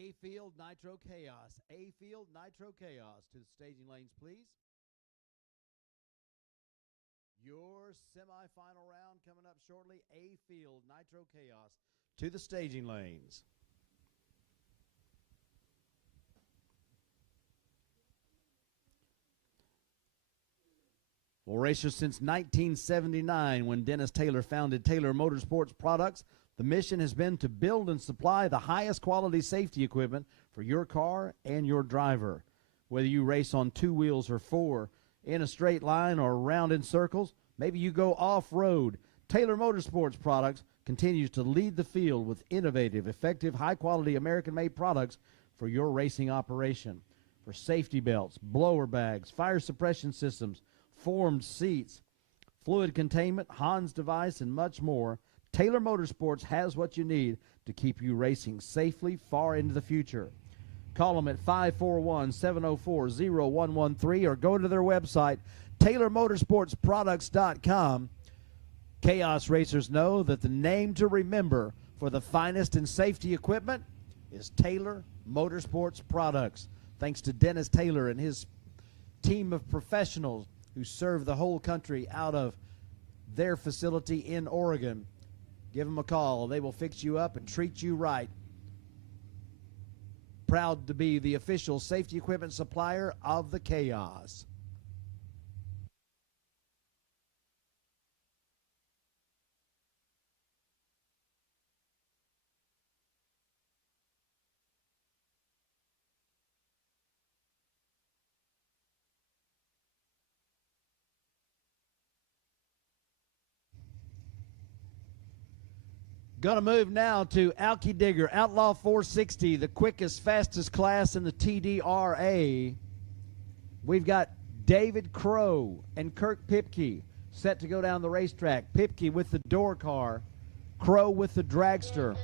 A-Field Nitro Chaos. A-Field Nitro Chaos. To the staging lanes, please. Your semifinal round coming up shortly. A-Field Nitro Chaos. To the staging lanes. Well, racers, since 1979, when Dennis Taylor founded Taylor Motorsports Products, the mission has been to build and supply the highest quality safety equipment for your car and your driver. Whether you race on 2 wheels or 4, in a straight line or round in circles, maybe you go off-road, Taylor Motorsports Products continues to lead the field with innovative, effective, high-quality American-made products for your racing operation. For safety belts, blower bags, fire suppression systems, formed seats, fluid containment, Hans device, and much more, Taylor Motorsports has what you need to keep you racing safely far into the future. Call them at 541-704-0113 or go to their website, TaylorMotorsportsProducts.com. Chaos racers know that the name to remember for the finest in safety equipment is Taylor Motorsports Products. Thanks to Dennis Taylor and his team of professionals who serve the whole country out of their facility in Oregon. Give them a call. They will fix you up and treat you right. Proud to be the official safety equipment supplier of the Chaos. Going to move now to Alky Digger, Outlaw 460, the quickest, fastest class in the Tdra. We've got David Crow and Kirk Pipke set to go down the racetrack. Pipke with the door car, Crow with the dragster.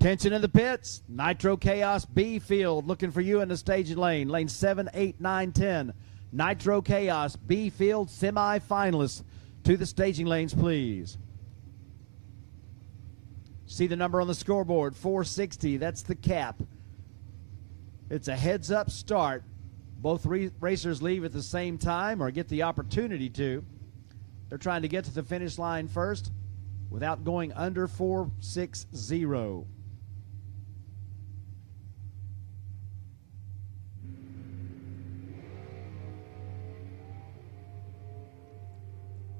Tension in the pits. Nitro Chaos B field looking for you in the staging lane. Lane 7, 8, 9, 10. Nitro Chaos B field semi-finalists to the staging lanes, please. See the number on the scoreboard, 460. That's the cap. It's a heads-up start. Both racers leave at the same time or get the opportunity to. They're trying to get to the finish line first without going under 460.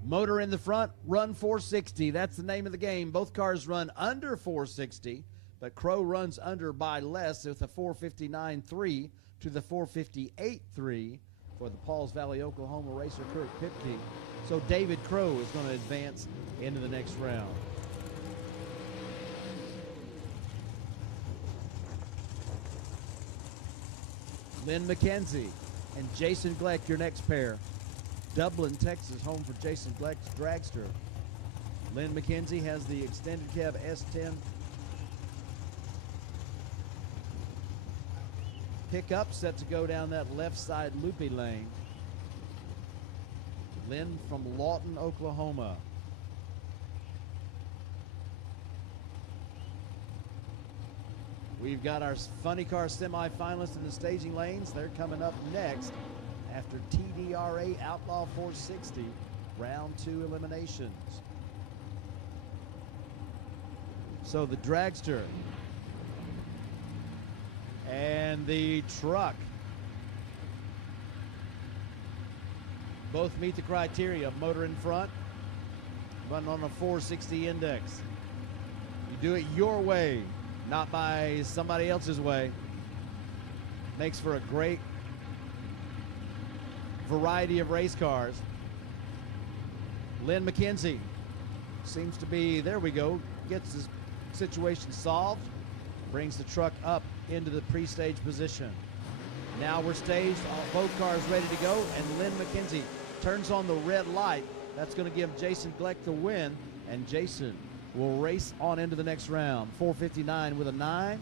Motor in the front, run 460. That's the name of the game. Both cars run under 460, but Crow runs under by less with a 459.3 to the 458.3 for the Pauls Valley, Oklahoma racer Kirk Pipke. So David Crow is going to advance into the next round. Lynn McKenzie and Jason Gleck, your next pair. Dublin, Texas, home for Jason Gleck's dragster. Lynn McKenzie has the extended cab S10 pickup set to go down that left side loopy lane. Lynn from Lawton, Oklahoma. We've got our funny car semifinalists in the staging lanes. They're coming up next after Tdra Outlaw 460, round 2 eliminations. So the dragster and the truck both meet the criteria. Motor in front, running on a 460 index. You do it your way, not by somebody else's way. Makes for a great variety of race cars. Lynn McKenzie seems to be, there we go, gets his situation solved, brings the truck up into the pre-stage position. Now we're staged, both cars ready to go, and Lynn McKenzie turns on the red light. That's going to give Jason Gleck the win, and Jason will race on into the next round. 459 with a 9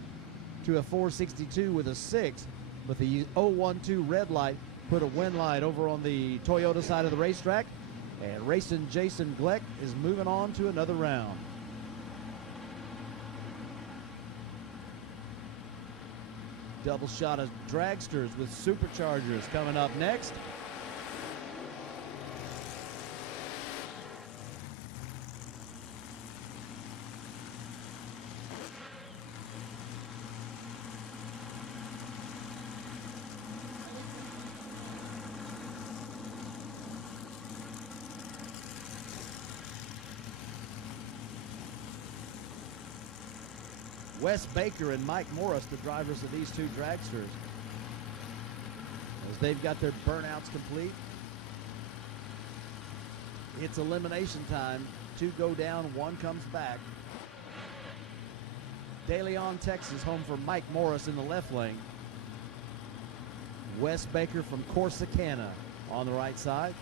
to a 462 with a 6, with the 012 red light put a win light over on the Toyota side of the racetrack. And Racing Jason Gleck is moving on to another round. Double shot of dragsters with superchargers coming up next. Wes Baker and Mike Morris, the drivers of these two dragsters, as they've got their burnouts complete. It's elimination time. 2 go down, 1 comes back. De Leon, Texas, home for Mike Morris in the left lane. Wes Baker from Corsicana on the right side.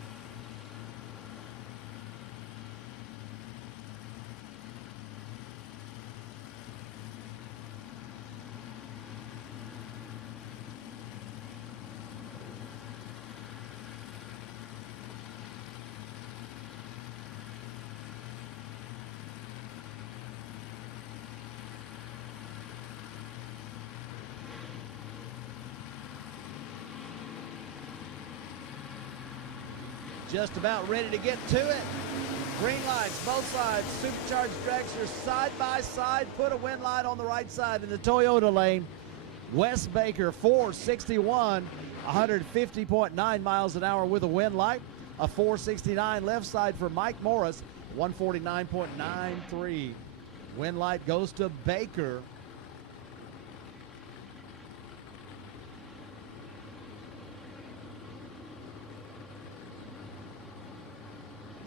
Just about ready to get to it. Green lights, both sides. Supercharged dragsters side by side. Put a wind light on the right side in the Toyota lane. Wes Baker, 461, 150.9 miles an hour with a wind light. A 469 left side for Mike Morris, 149.93. Wind light goes to Baker.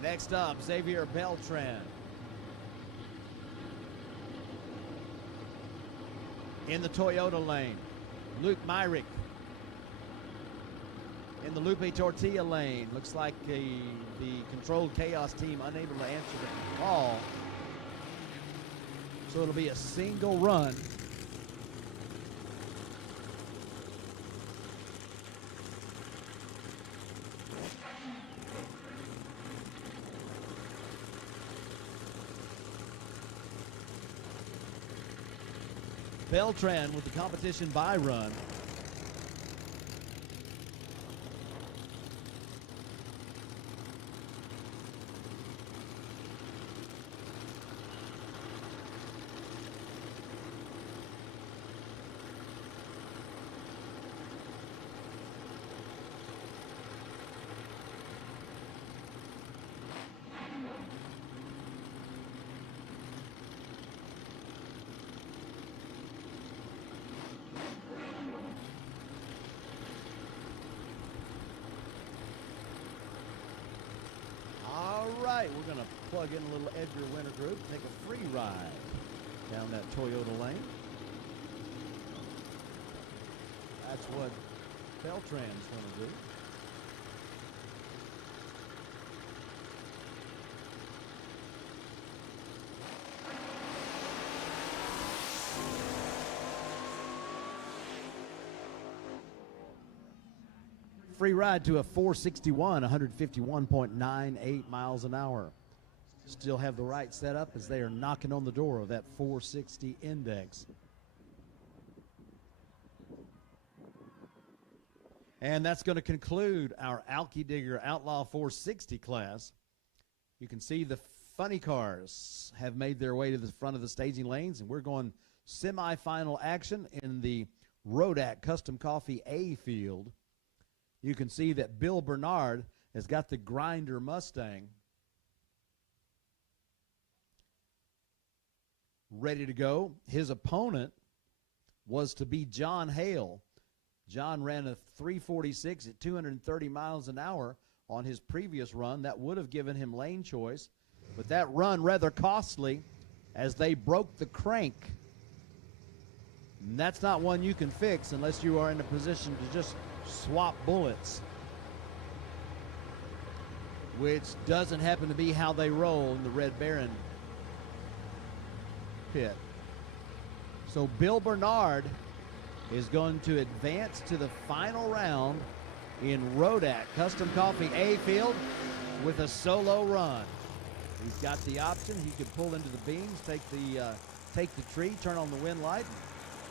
Next up, Xavier Beltran. In the Toyota lane, Luke Myrick. In the Lupe Tortilla lane, looks like the controlled chaos team unable to answer the call. So it'll be a single run. Beltran with the competition by run. We're going to plug in a little Edgar Winter group, take a free ride down that Toyota lane. That's what Beltran's going to do. Free ride to a 461, 151.98 miles an hour. Still have the right setup as they are knocking on the door of that 460 index. And that's going to conclude our Alki Digger Outlaw 460 class. You can see the funny cars have made their way to the front of the staging lanes, and we're going semifinal action in the Rodak Custom Coffee A field. You can see that Bill Bernard has got the Grinder Mustang ready to go. His opponent was to be John Hale. John ran a 346 at 230 miles an hour on his previous run. That would have given him lane choice, but that run rather costly as they broke the crank. And that's not one you can fix unless you are in a position to just swap bullets, which doesn't happen to be how they roll in the Red Baron pit. So Bill Bernard is going to advance to the final round in Rodak Custom Coffee A field. with a solo run. He's got the option. He could pull into the beams, take the tree, turn on the wind light,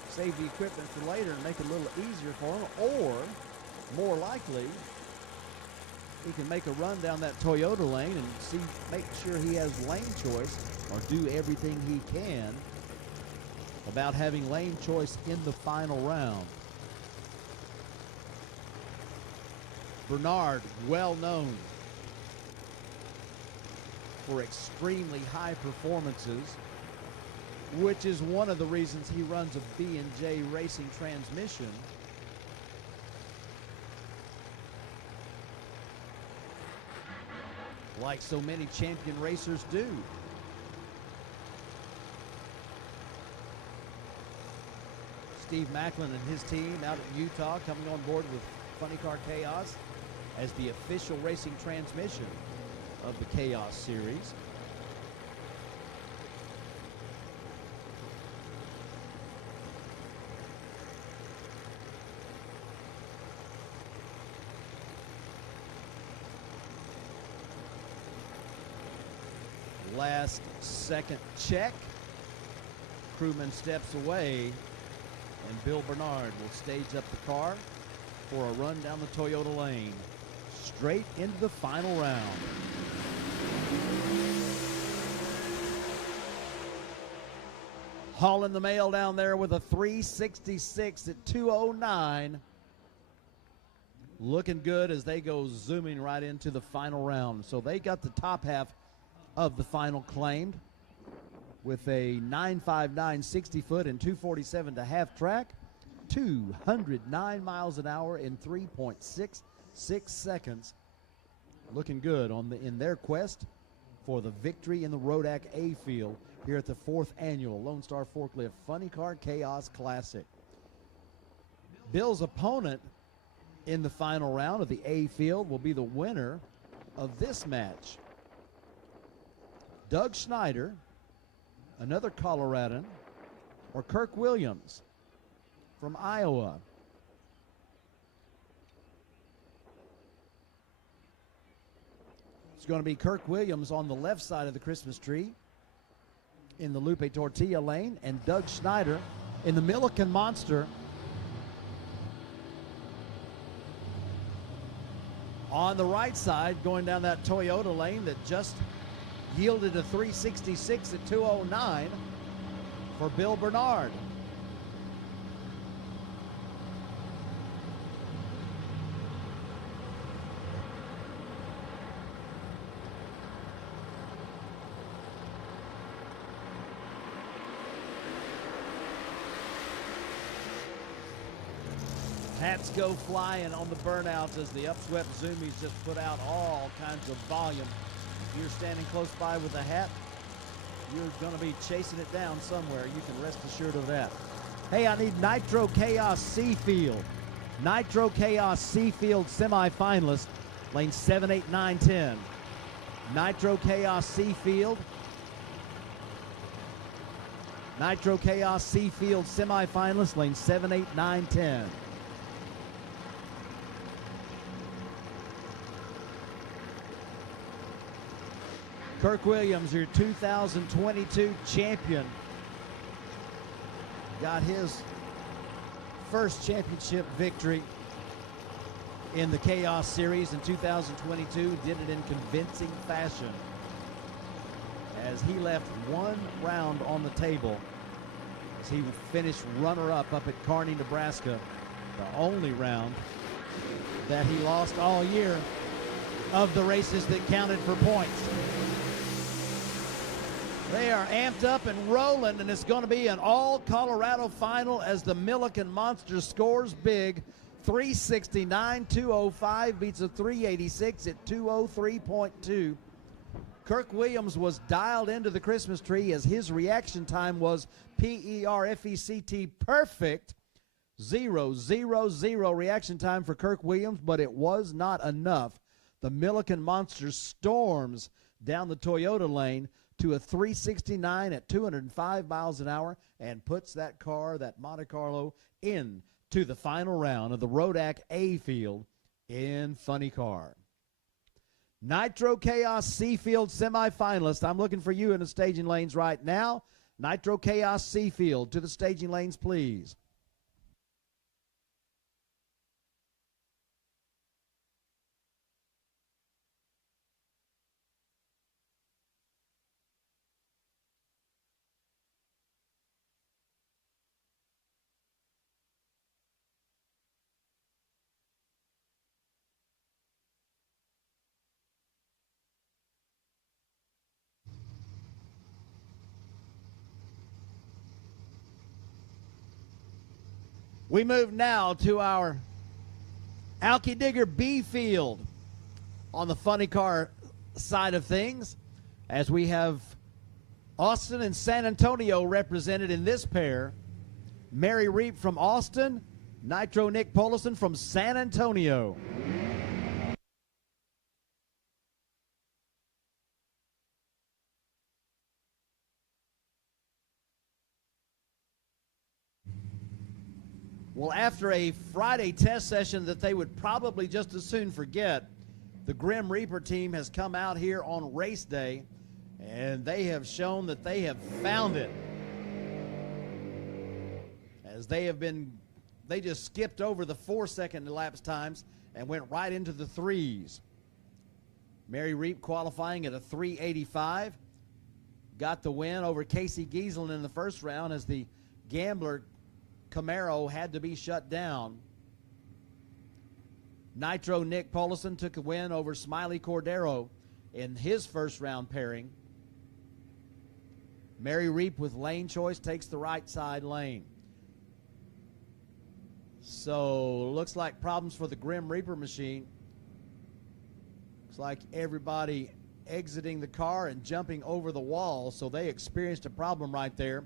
save the equipment for later and make it a little easier for him. Or, more likely, he can make a run down that Toyota lane and make sure he has lane choice or do everything he can about having lane choice in the final round. Bernard, well known for extremely high performances, which is one of the reasons he runs a B&J Racing transmission. Like so many champion racers do. Steve Macklin and his team out at Utah coming on board with Funny Car Chaos as the official racing transmission of the Chaos Series. Last second check. Crewman steps away, and Bill Bernard will stage up the car for a run down the Toyota lane, straight into the final round. Hauling the mail down there with a 366 at 209. Looking good as they go zooming right into the final round. So they got the top half of the final claimed with a 959 60-foot and 247 to half track, 209 miles an hour in 3.66 seconds. Looking good in their quest for the victory in the Rodak A field here at the 4th annual Lone Star Forklift Funny Car Chaos Classic. Bill's opponent in the final round of the A field will be the winner of this match. Doug Schneider, another Coloradan, or Kirk Williams from Iowa. It's going to be Kirk Williams on the left side of the Christmas tree in the Lupe Tortilla lane, and Doug Schneider in the Milliken Monster on the right side, going down that Toyota lane that just yielded a 366 at 209 for Bill Bernard. Hats go flying on the burnouts as the upswept zoomies just put out all kinds of volume. If you're standing close by with a hat, you're going to be chasing it down somewhere. You can rest assured of that. Hey, I need Nitro Chaos Seafield. Nitro Chaos Seafield semifinalist, lane 7, 8, 9, 10. Nitro Chaos Seafield. Nitro Chaos Seafield semifinalist, lane 7, 8, 9, 10. Kirk Williams, your 2022 champion, got his first championship victory in the Chaos Series in 2022. Did it in convincing fashion as he left one round on the table as he finished runner-up up at Kearney, Nebraska, the only round that he lost all year of the races that counted for points. They are amped up and rolling, and it's going to be an all-Colorado final as the Milliken Monster scores big. 369, 205 beats a 386 at 203.2. Kirk Williams was dialed into the Christmas tree as his reaction time was PERFECT perfect. 0-0-0 reaction time for Kirk Williams, but it was not enough. The Milliken Monster storms down the Toyota lane to a 369 at 205 miles an hour and puts that car, that Monte Carlo, into the final round of the Rodak A field in Funny Car. Nitro Chaos Seafield semifinalist. I'm looking for you in the staging lanes right now. Nitro Chaos Seafield, to the staging lanes, please. We move now to our Alky Digger B field on the funny car side of things, as we have Austin and San Antonio represented in this pair. Mary Reap from Austin, Nitro Nick Polison from San Antonio. Well, after a Friday test session that they would probably just as soon forget, the Grim Reaper team has come out here on race day, and they have shown that they have found it. As they just skipped over the 4-second elapsed times and went right into the 3s. Mary Reap qualifying at a 3:85. Got the win over Casey Gieselin in the first round as the Gambler Camaro had to be shut down. Nitro Nick Polison took a win over Smiley Cordero in his first round pairing. Mary Reap with lane choice takes the right side lane. So looks like problems for the Grim Reaper machine. Looks like everybody exiting the car and jumping over the wall, so they experienced a problem right there.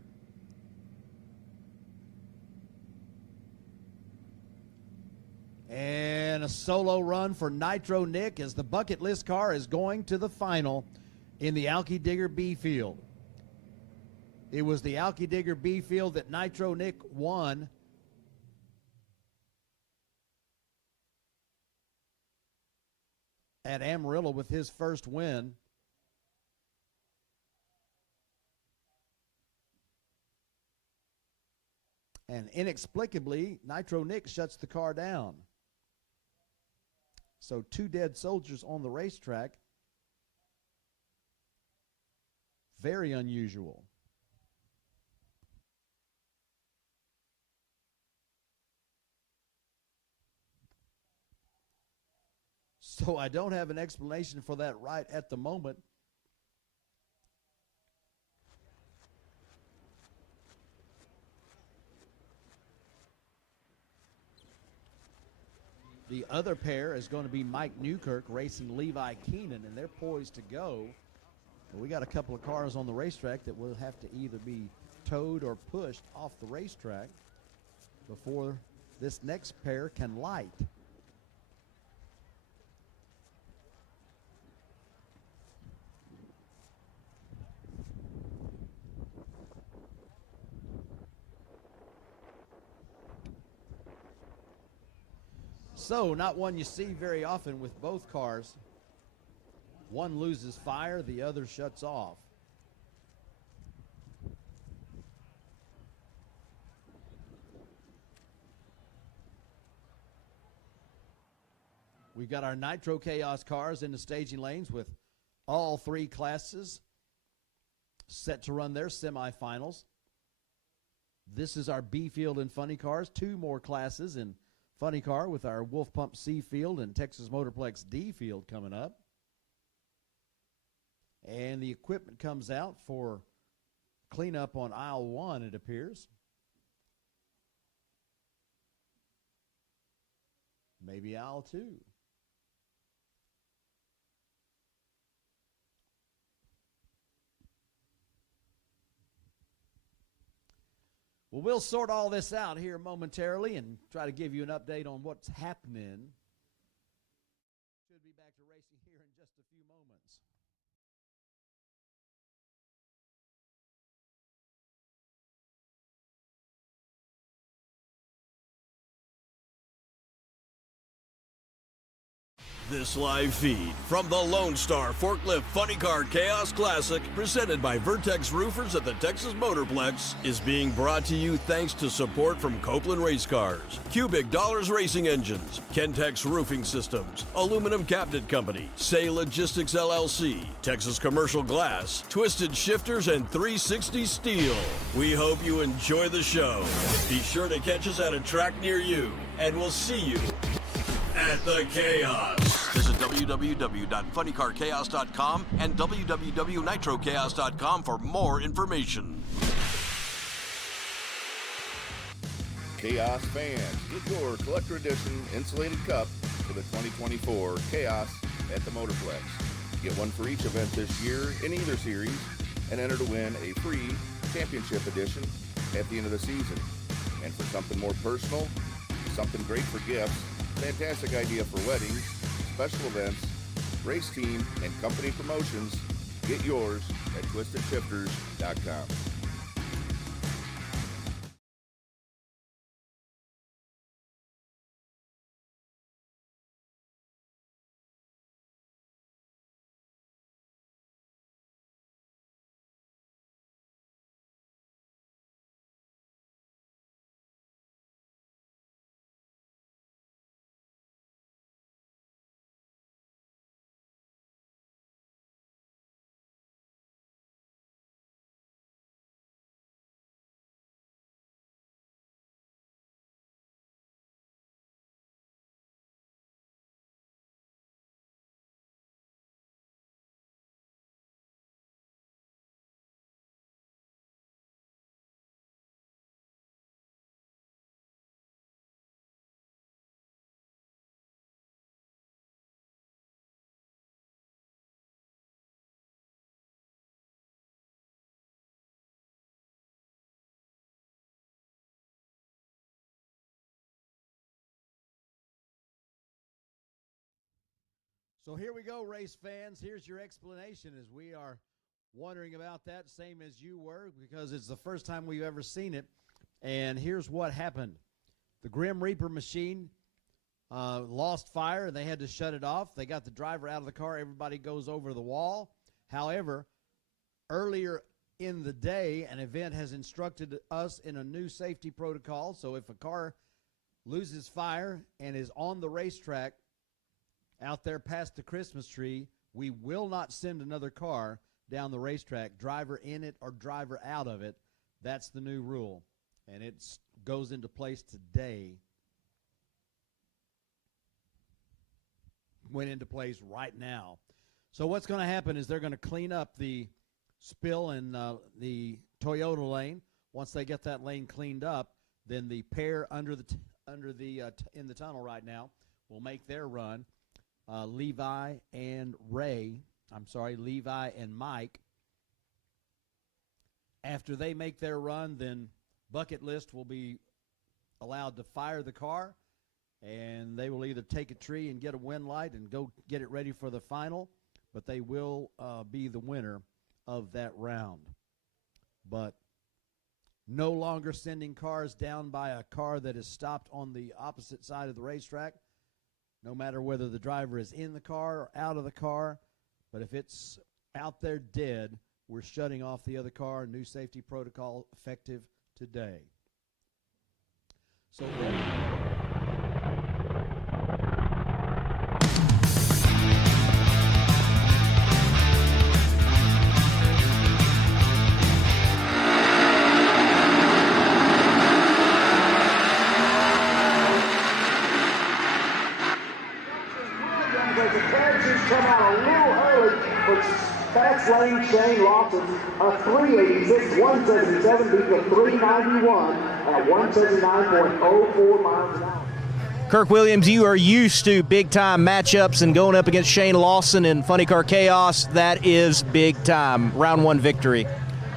And a solo run for Nitro Nick as the bucket list car is going to the final in the Alky Digger B field. It was the Alky Digger B field that Nitro Nick won. At Amarillo with his first win. And inexplicably, Nitro Nick shuts the car down. So 2 dead soldiers on the racetrack. Very unusual. So I don't have an explanation for that right at the moment. The other pair is going to be Mike Newkirk racing Levi Keenan, and they're poised to go. But we got a couple of cars on the racetrack that will have to either be towed or pushed off the racetrack before this next pair can light. So, not one you see very often with both cars. One loses fire, the other shuts off. We've got our Nitro Chaos cars in the staging lanes with all 3 classes set to run their semifinals. This is our B field in funny cars. 2 more classes in funny car with our Wolf Pump C field and Texas Motorplex D field coming up. And the equipment comes out for cleanup on aisle 1, it appears. Maybe aisle 2. Well, we'll sort all this out here momentarily and try to give you an update on what's happening. Should be back to racing here in just a few moments. This live feed from the Lone Star Forklift Funny Car Chaos Classic, presented by Vertex Roofers at the Texas Motorplex, is being brought to you thanks to support from Copeland Racecars, Cubic Dollars Racing Engines, Ken-Tex Roofing Systems, Aluminum Cabinet Company, Saye Logistics LLC, Texas Commercial Glass, Twisted Shifterz, and 360 Steel. We hope you enjoy the show. Be sure to catch us at a track near you, and we'll see you at the Chaos. Visit www.funnycarchaos.com and www.nitrochaos.com for more information. Chaos fans, get your collector edition insulated cup for the 2024 Chaos at the Motorplex. Get one for each event this year in either series and enter to win a free championship edition at the end of the season. And for something more personal, something great for gifts, fantastic idea for weddings, special events, race team, and company promotions, get yours at twistedshifters.com. So here we go, race fans. Here's your explanation as we are wondering about that, same as you were, because it's the first time we've ever seen it. And here's what happened. The Grim Reaper machine lost fire, and they had to shut it off. They got the driver out of the car. Everybody goes over the wall. However, earlier in the day, an event has instructed us in a new safety protocol. So if a car loses fire and is on the racetrack, out there past the Christmas tree, we will not send another car down the racetrack, driver in it or driver out of it. That's the new rule, and it goes into place today. Went into place right now. So what's going to happen is they're going to clean up the spill in the Toyota lane. Once they get that lane cleaned up, then the pair in the tunnel right now will make their run. Levi and Mike. After they make their run, then Bucket List will be allowed to fire the car, and they will either take a tree and get a wind light and go get it ready for the final, but they will be the winner of that round. But no longer sending cars down by a car that is stopped on the opposite side of the racetrack, no matter whether the driver is in the car or out of the car. But if it's out there dead, we're shutting off the other car. New safety protocol effective today. So come out a little early for fast lane Shane Lawson. A 386, 177 beat the 391 at 179.04 miles an hour. Kirk Williams, you are used to big-time matchups and going up against Shane Lawson in Funny Car Chaos. That is big time. Round one victory.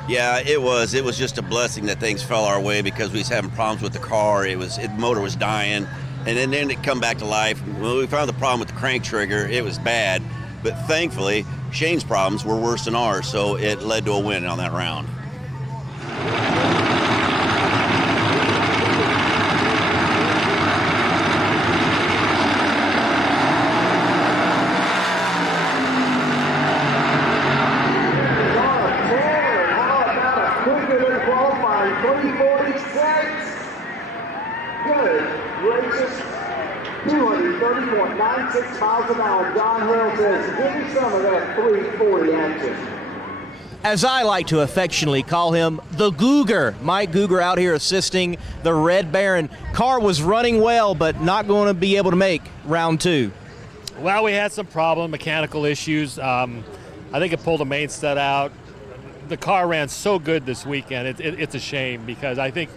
Yeah, it was. It was just a blessing that things fell our way because we was having problems with the car. The motor was dying. And then it come back to life. When we found the problem with the crank trigger, it was bad. But thankfully, Shane's problems were worse than ours, so it led to a win on that round. 230.96 miles an hour. John Hill says, give me some of that 340 action. As I like to affectionately call him, the Googer. Mike Googer out here assisting the Red Baron. Car was running well, but not going to be able to make round 2. Well, we had some mechanical issues. I think it pulled a main stud out. The car ran so good this weekend. It's a shame because I think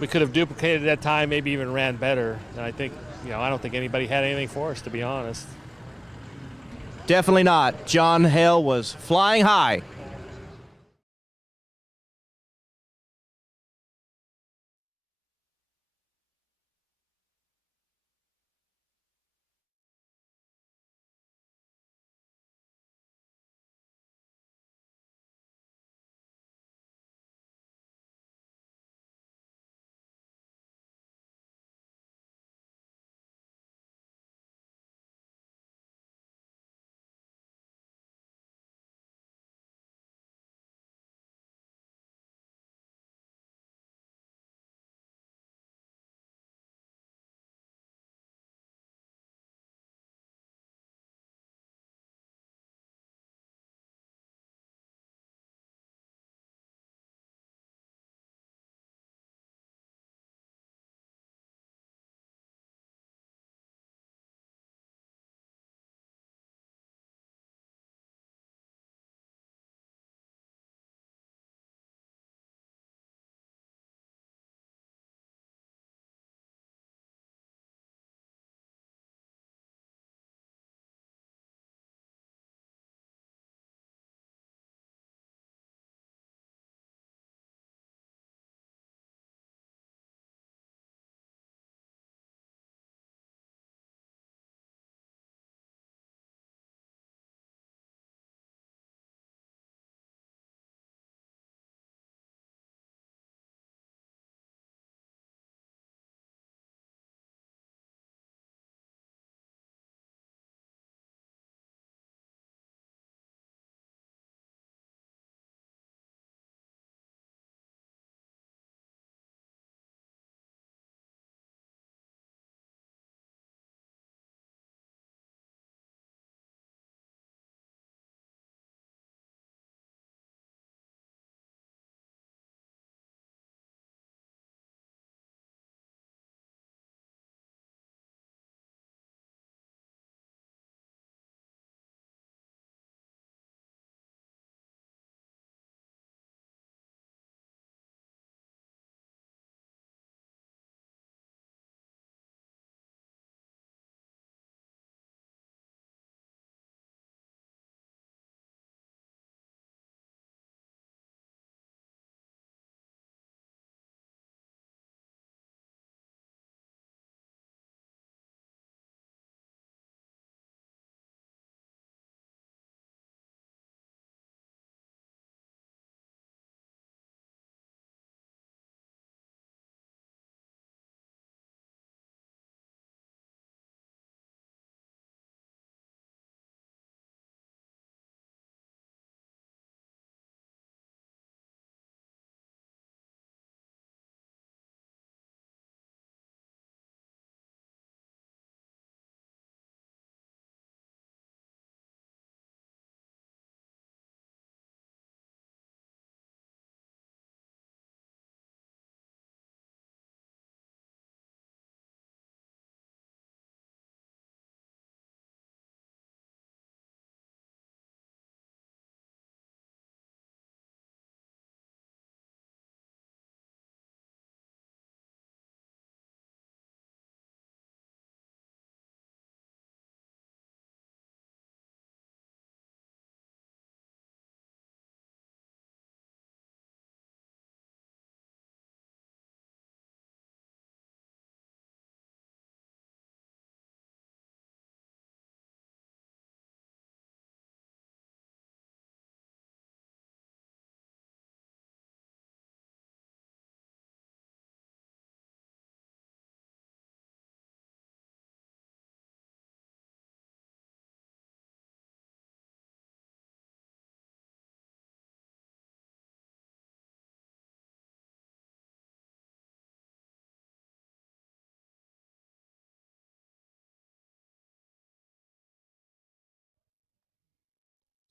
we could have duplicated that time, maybe even ran better. And I think, I don't think anybody had anything for us, to be honest. Definitely not. John Hill was flying high.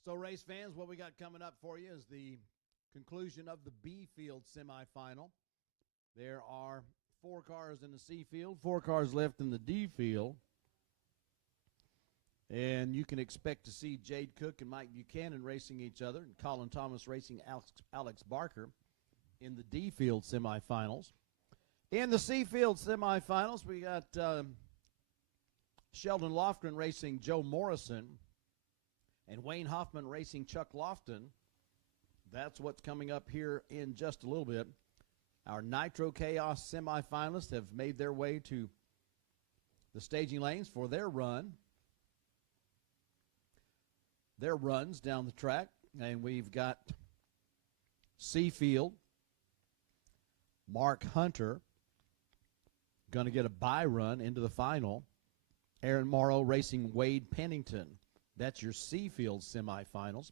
So, race fans, what we got coming up for you is the conclusion of the B field semifinal. There are 4 cars in the C field, 4 cars left in the D field. And you can expect to see Jade Cook and Mike Buchanan racing each other, and Colin Thomas racing Alex Barker in the D field semifinals. In the C field semifinals, we got Sheldon Lofgren racing Joe Morrison and Wayne Hoffman racing Chuck Lofton. That's what's coming up here in just a little bit. Our Nitro Chaos semifinalists have made their way to the staging lanes for their runs down the track. And we've got Seafield, Mark Hunter, going to get a bye run into the final. Aaron Morrow racing Wade Pennington. That's your Seafield semifinals.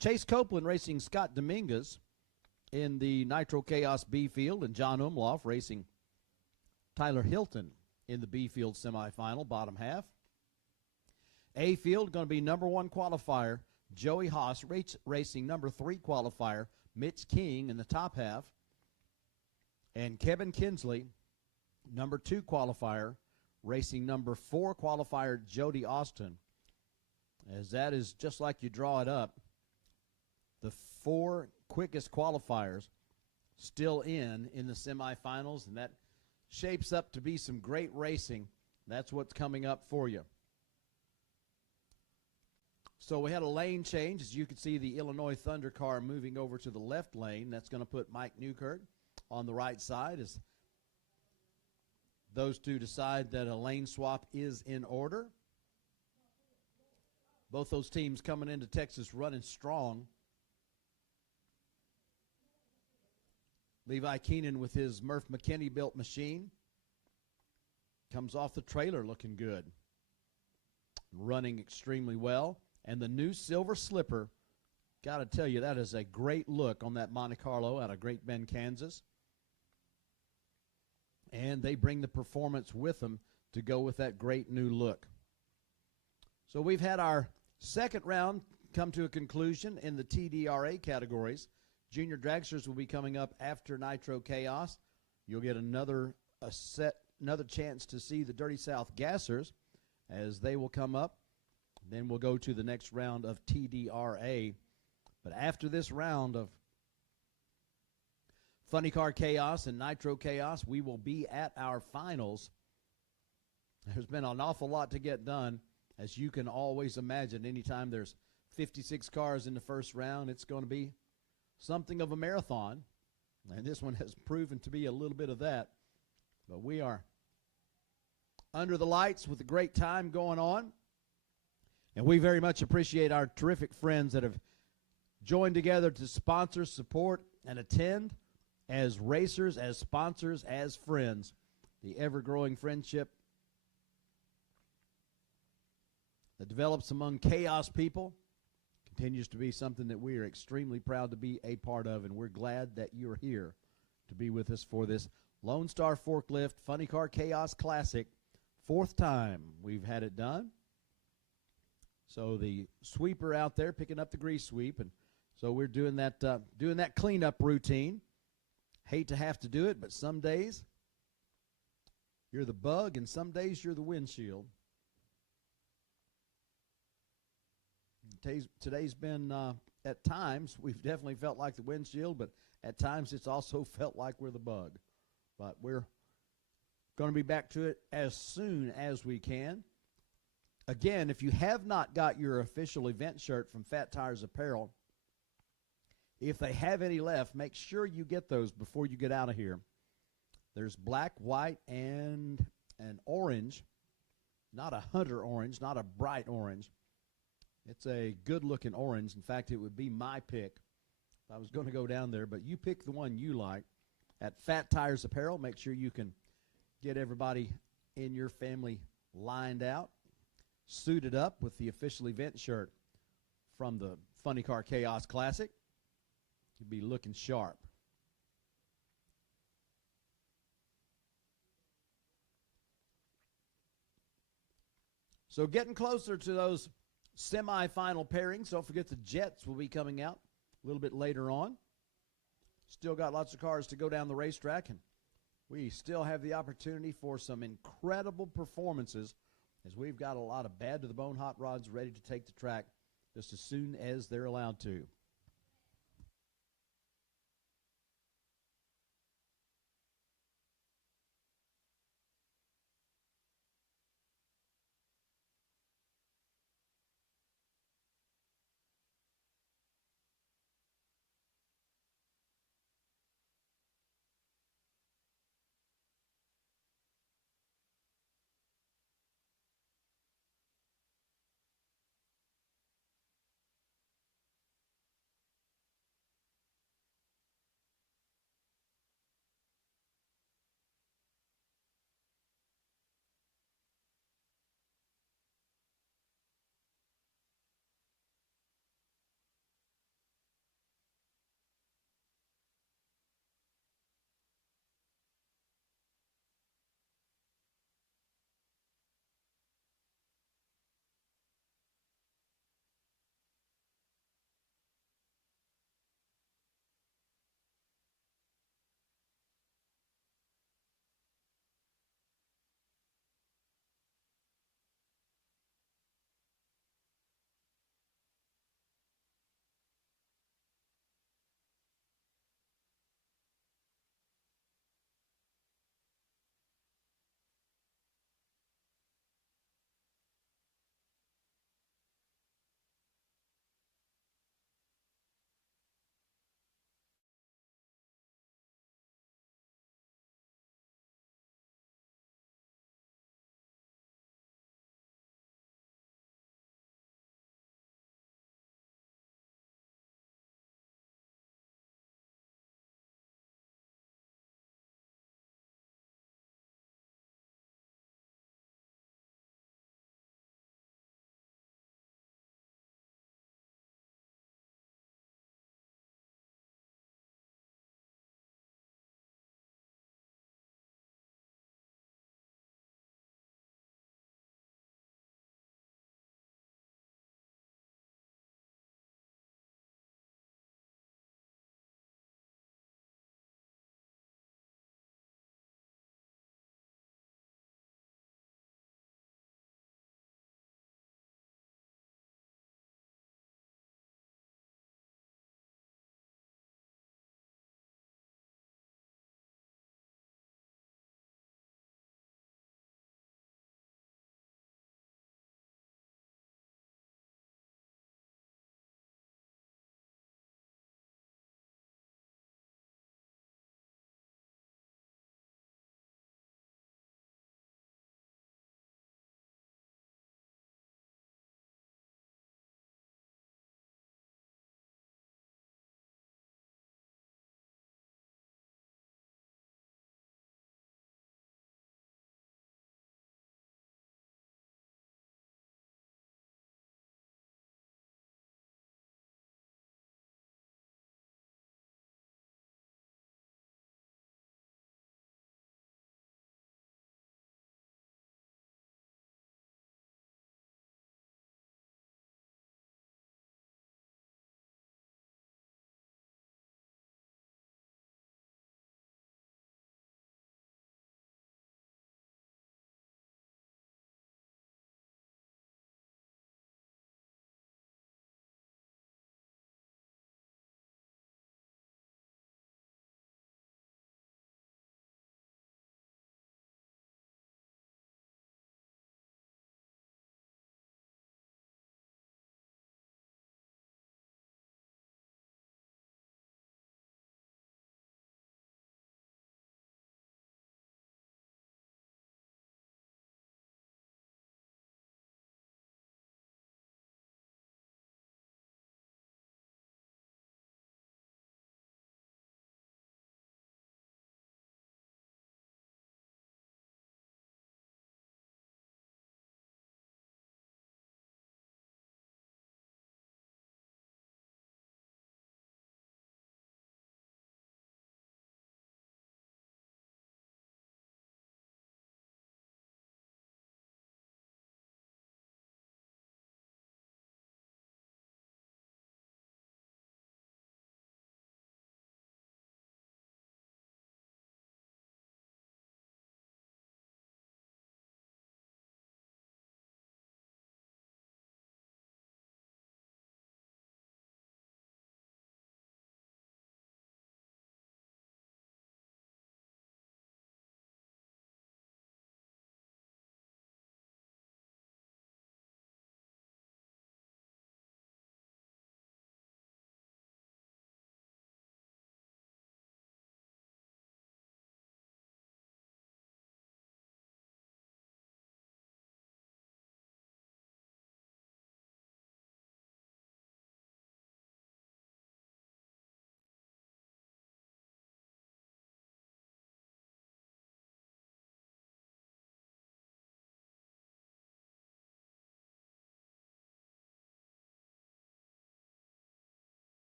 Chase Copeland racing Scott Dominguez in the Nitro Chaos B field, and John Umlauf racing Tyler Hilton in the B field semifinal, bottom half. A field going to be number 1 qualifier Joey Haas racing number 3 qualifier Mitch King in the top half, and Kevin Kinsley, number 2 qualifier, racing number 4 qualifier Jody Austin. As that is just like you draw it up, the 4 quickest qualifiers still in the semifinals, and that shapes up to be some great racing. That's what's coming up for you. So we had a lane change. As you can see, the Illinois Thunder car moving over to the left lane. That's going to put Mike Newkirk on the right side as those two decide that a lane swap is in order. Both those teams coming into Texas running strong. Levi Keenan with his Murph McKinney built machine comes off the trailer looking good, running extremely well. And the new Silver Slipper, got to tell you, that is a great look on that Monte Carlo out of Great Bend, Kansas. And they bring the performance with them to go with that great new look. So we've had our second round come to a conclusion in the TDRA categories. Junior dragsters will be coming up after Nitro Chaos. You'll get another chance to see the Dirty South Gassers as they will come up. Then we'll go to the next round of TDRA. But after this round of Funny Car Chaos and Nitro Chaos, we will be at our finals. There's been an awful lot to get done, as you can always imagine. Anytime there's 56 cars in the first round, it's going to be something of a marathon. And this one has proven to be a little bit of that. But we are under the lights with a great time going on. And we very much appreciate our terrific friends that have joined together to sponsor, support, and attend as racers, as sponsors, as friends. The ever-growing friendship that develops among chaos people continues to be something that we are extremely proud to be a part of, and we're glad that you're here to be with us for this Lone Star Forklift Funny Car Chaos Classic. 4th time we've had it done. So the sweeper out there picking up the grease sweep, and so we're doing that cleanup routine. Hate to have to do it, but some days you're the bug, and some days you're the windshield. Today's been, at times, we've definitely felt like the windshield, but at times it's also felt like we're the bug. But we're going to be back to it as soon as we can. Again, if you have not got your official event shirt from Fat Tires Apparel, if they have any left, make sure you get those before you get out of here. There's black, white, and an orange. Not a hunter orange, not a bright orange. It's a good-looking orange. In fact, it would be my pick if I was going to go down there. But you pick the one you like. At Fat Tires Apparel, make sure you can get everybody in your family lined out, suited up with the official event shirt from the Funny Car Chaos Classic. You'd be looking sharp. So getting closer to those semifinal pairings. Don't forget the Jets will be coming out a little bit later on. Still got lots of cars to go down the racetrack, and we still have the opportunity for some incredible performances as we've got a lot of bad-to-the-bone hot rods ready to take the track just as soon as they're allowed to.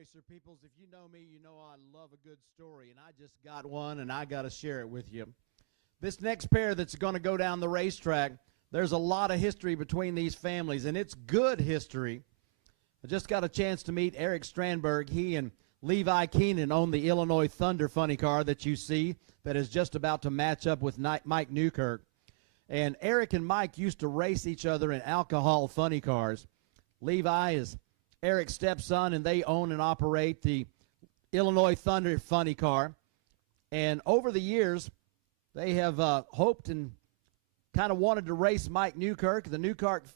Racer peoples, if you know me, you know I love a good story, and I just got one, and I got to share it with you. This next pair that's going to go down the racetrack, there's a lot of history between these families, and it's good history. I just got a chance to meet Eric Strandberg. He and Levi Keenan own the Illinois Thunder funny car that you see that is just about to match up with Mike Newkirk. And Eric and Mike used to race each other in alcohol funny cars. Levi is Eric's stepson, and they own and operate the Illinois Thunder funny car. And over the years, they have hoped and kind of wanted to race Mike Newkirk, the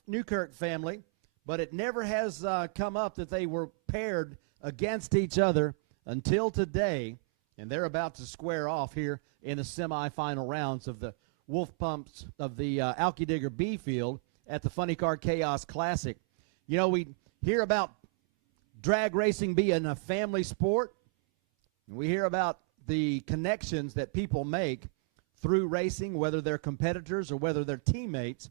Newkirk family, but it never has come up that they were paired against each other until today, and they're about to square off here in the semifinal rounds of the Wolf Pumps of the Alky Digger B field at the Funny Car Chaos Classic. You know, we hear about drag racing being a family sport, and we hear about the connections that people make through racing, whether they're competitors or whether they're teammates.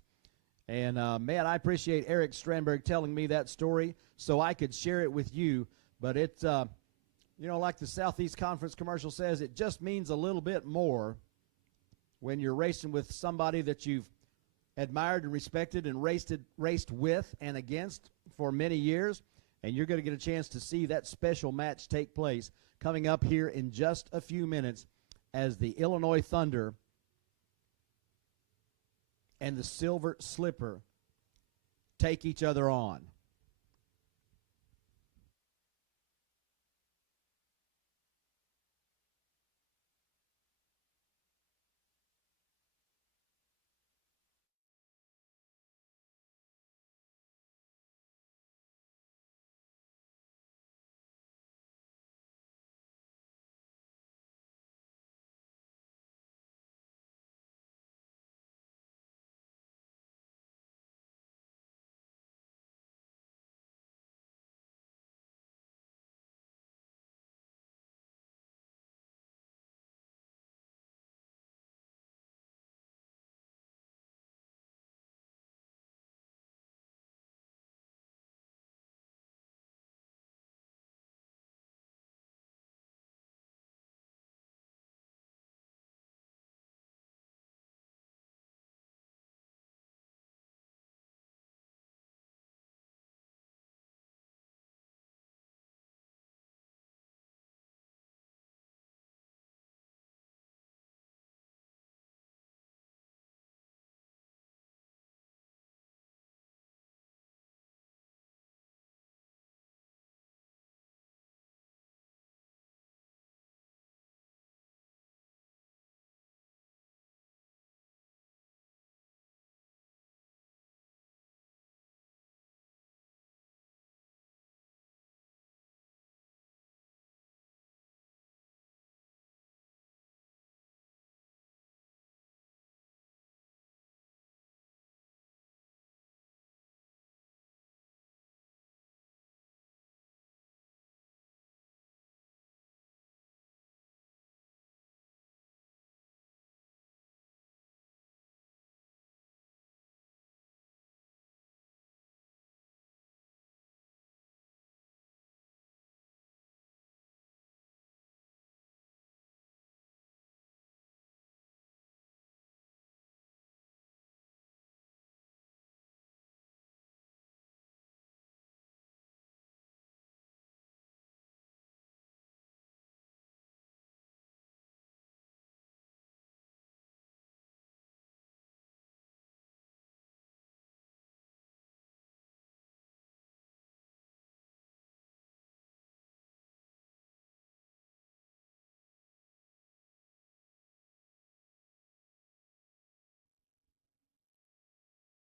And, man, I appreciate Eric Strandberg telling me that story so I could share it with you. But it's, you know, like the Southeast Conference commercial says, it just means a little bit more when you're racing with somebody that you've admired and respected and raced with and against for many years. And you're going to get a chance to see that special match take place coming up here in just a few minutes as the Illinois Thunder and the Silver Slipper take each other on.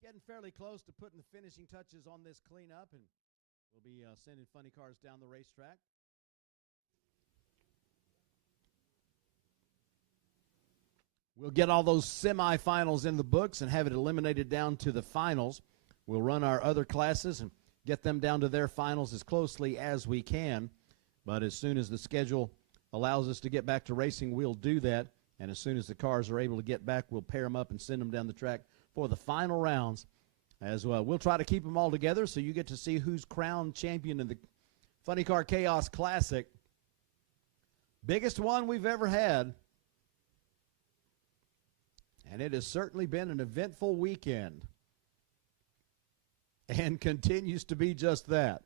Getting fairly close to putting the finishing touches on this cleanup, and we'll be sending funny cars down the racetrack. We'll get all those semifinals in the books and have it eliminated down to the finals. We'll run our other classes and get them down to their finals as closely as we can. But as soon as the schedule allows us to get back to racing, we'll do that. And as soon as the cars are able to get back, we'll pair them up and send them down the track for the final rounds as well. We'll try to keep them all together so you get to see who's crowned champion in the Funny Car Chaos Classic. Biggest one we've ever had. And it has certainly been an eventful weekend. And continues to be just that.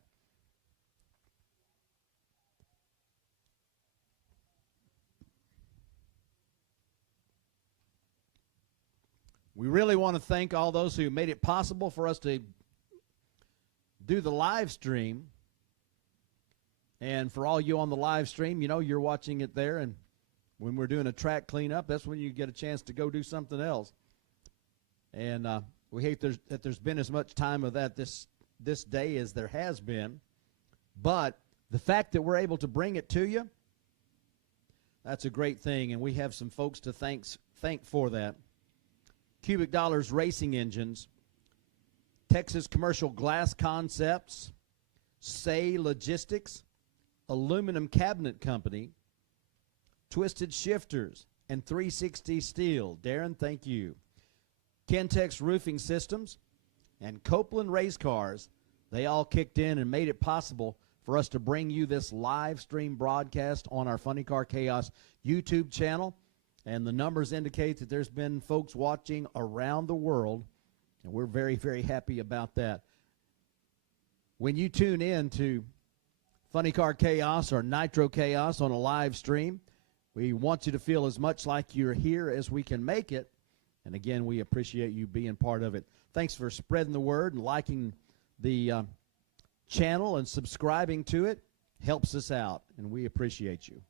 We really want to thank all those who made it possible for us to do the live stream. And for all you on the live stream, you know, you're watching it there, and when we're doing a track cleanup, that's when you get a chance to go do something else. And we hate that there's been as much time of that this day as there has been. But the fact that we're able to bring it to you, that's a great thing, and we have some folks to thank for that. Cubic Dollars Racing Engines, Texas Commercial Glass Concepts, Saye Logistics, Aluminum Cabinet Company, Twisted Shifterz, and 360 Steel. Darren, thank you. Ken-Tex Roofing Systems and Copeland Racecars, they all kicked in and made it possible for us to bring you this live stream broadcast on our Funny Car Chaos YouTube channel. And the numbers indicate that there's been folks watching around the world, and we're very, very happy about that. When you tune in to Funny Car Chaos or Nitro Chaos on a live stream, we want you to feel as much like you're here as we can make it. And again, we appreciate you being part of it. Thanks for spreading the word and liking the channel and subscribing to it. Helps us out, and we appreciate you.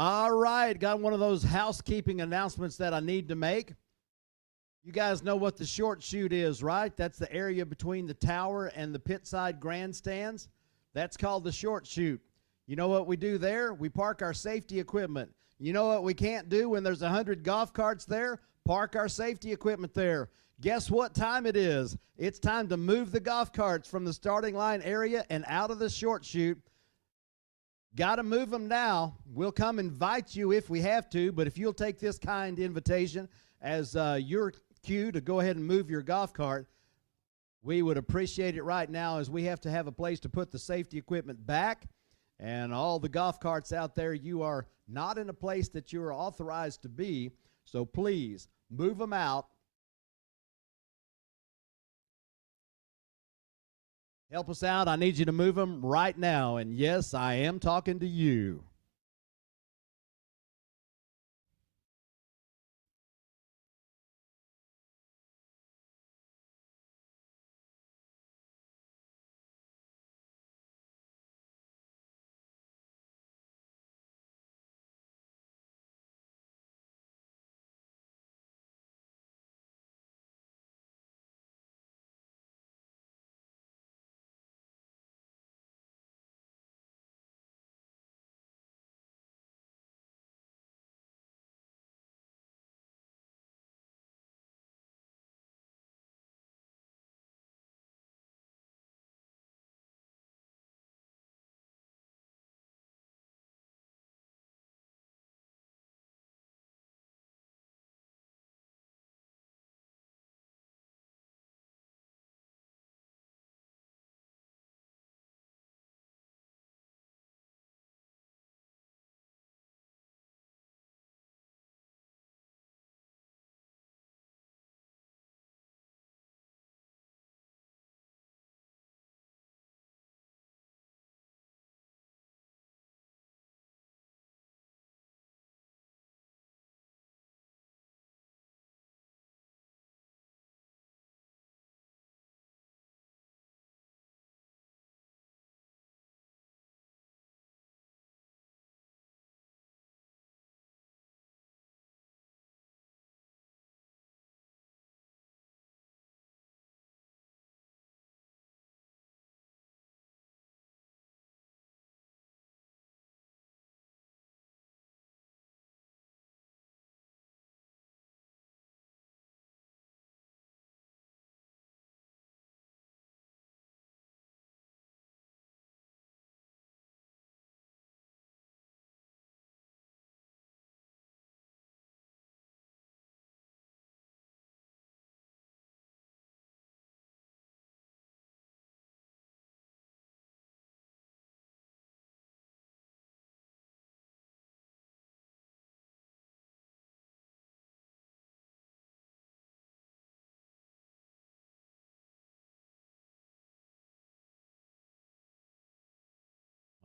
All right, got one of those housekeeping announcements that I need to make. You guys know what the short chute is, right? That's the area between the tower and the pit side grandstands. That's called the short chute. You know what we do there? We park our safety equipment. You know what we can't do when there's 100 golf carts there? Park our safety equipment there. Guess what time it is? It's time to move the golf carts from the starting line area and out of the short chute. Got to move them now. We'll come invite you if we have to, but if you'll take this kind invitation as your cue to go ahead and move your golf cart, we would appreciate it right now, as we have to have a place to put the safety equipment back. And all the golf carts out there, you are not in a place that you are authorized to be, so please move them out. Help us out. I need you to move them right now. And yes, I am talking to you.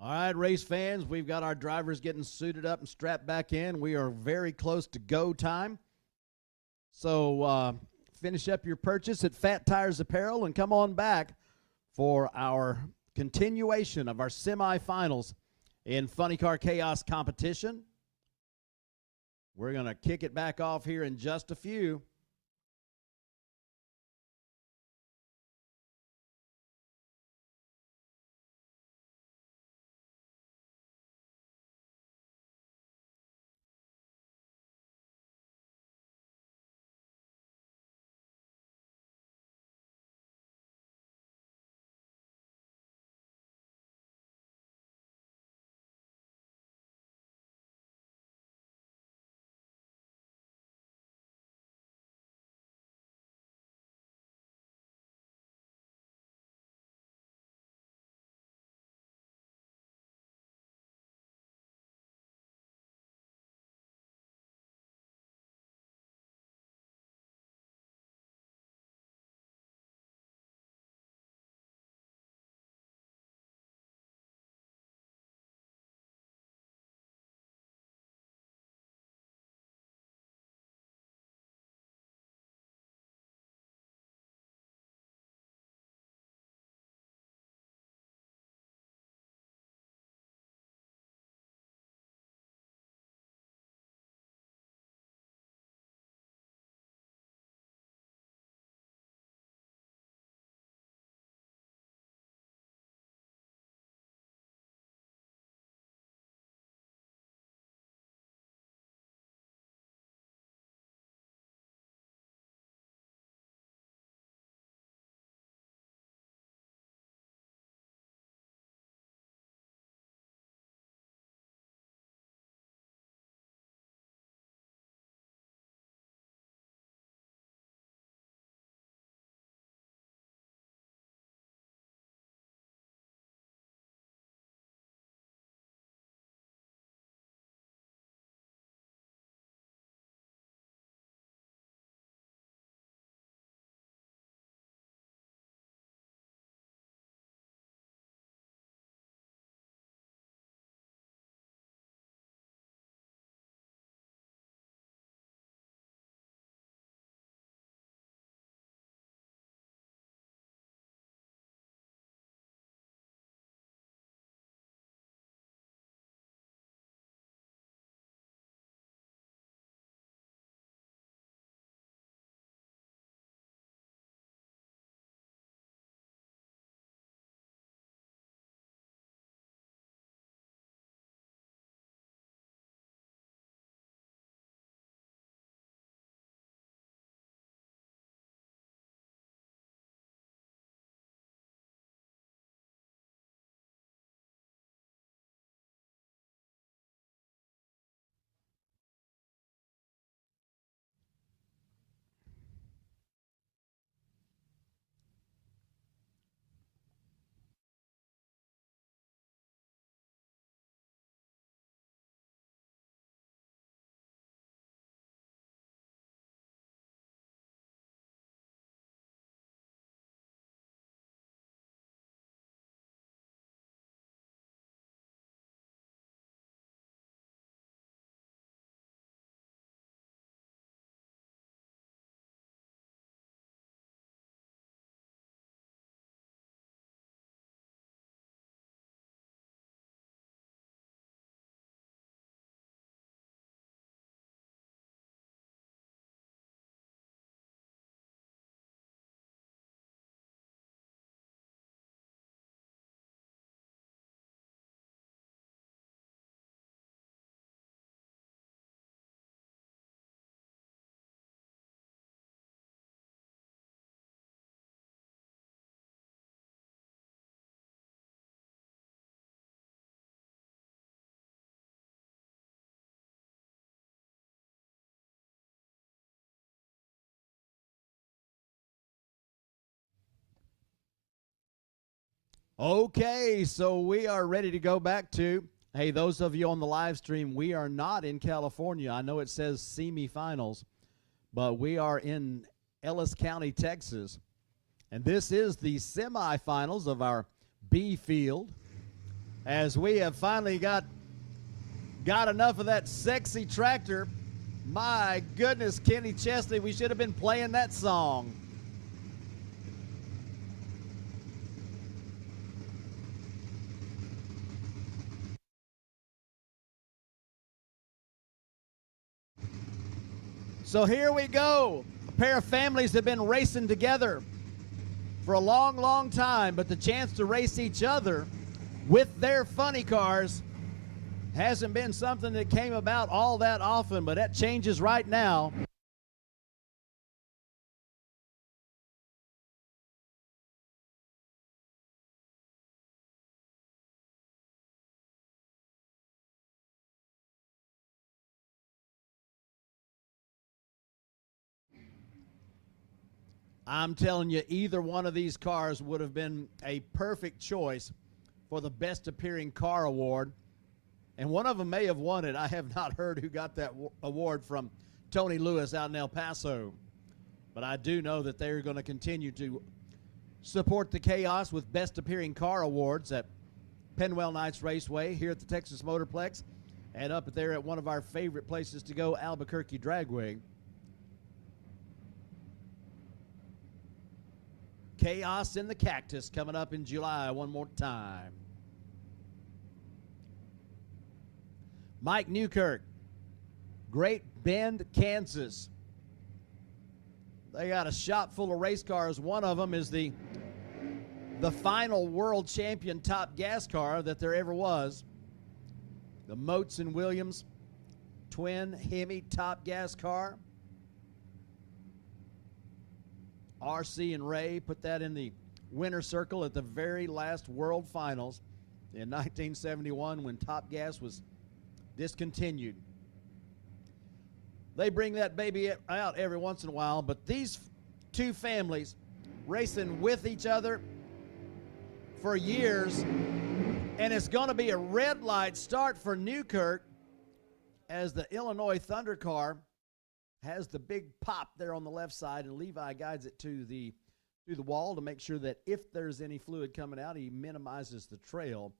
All right, race fans, we've got our drivers getting suited up and strapped back in. We are very close to go time. So finish up your purchase at Fat Tires Apparel and come on back for our continuation of our semifinals in Funny Car Chaos competition. We're going to kick it back off here in just a few. Okay, so we are ready to go back to, hey, those of you on the live stream, we are not in California. I know it says semifinals, but we are in Ellis County, Texas. And this is the semifinals of our B field, as we have finally got enough of that sexy tractor. My goodness, Kenny Chesney, we should have been playing that song. So here we go. A pair of families have been racing together for a long, long time, but the chance to race each other with their funny cars hasn't been something that came about all that often, but that changes right now. I'm telling you, either one of these cars would have been a perfect choice for the Best Appearing Car Award. And one of them may have won it. I have not heard who got that award from Tony Lewis out in El Paso. But I do know that they're going to continue to support the Chaos with Best Appearing Car Awards at Penwell Knights Raceway here at the Texas Motorplex and up there at one of our favorite places to go, Albuquerque Dragway. Chaos in the Cactus coming up in July one more time. Mike Newkirk, Great Bend, Kansas. They got a shop full of race cars. One of them is the final world champion top gas car that there ever was. The Moats and Williams twin Hemi top gas car. RC and Ray put that in the winner's circle at the very last World Finals in 1971 when Top Gas was discontinued. They bring that baby out every once in a while, but these two families racing with each other for years, and it's going to be a red light start for Newkirk as the Illinois Thunder car has the big pop there on the left side, and Levi guides it to the wall to make sure that if there's any fluid coming out, he minimizes the trail.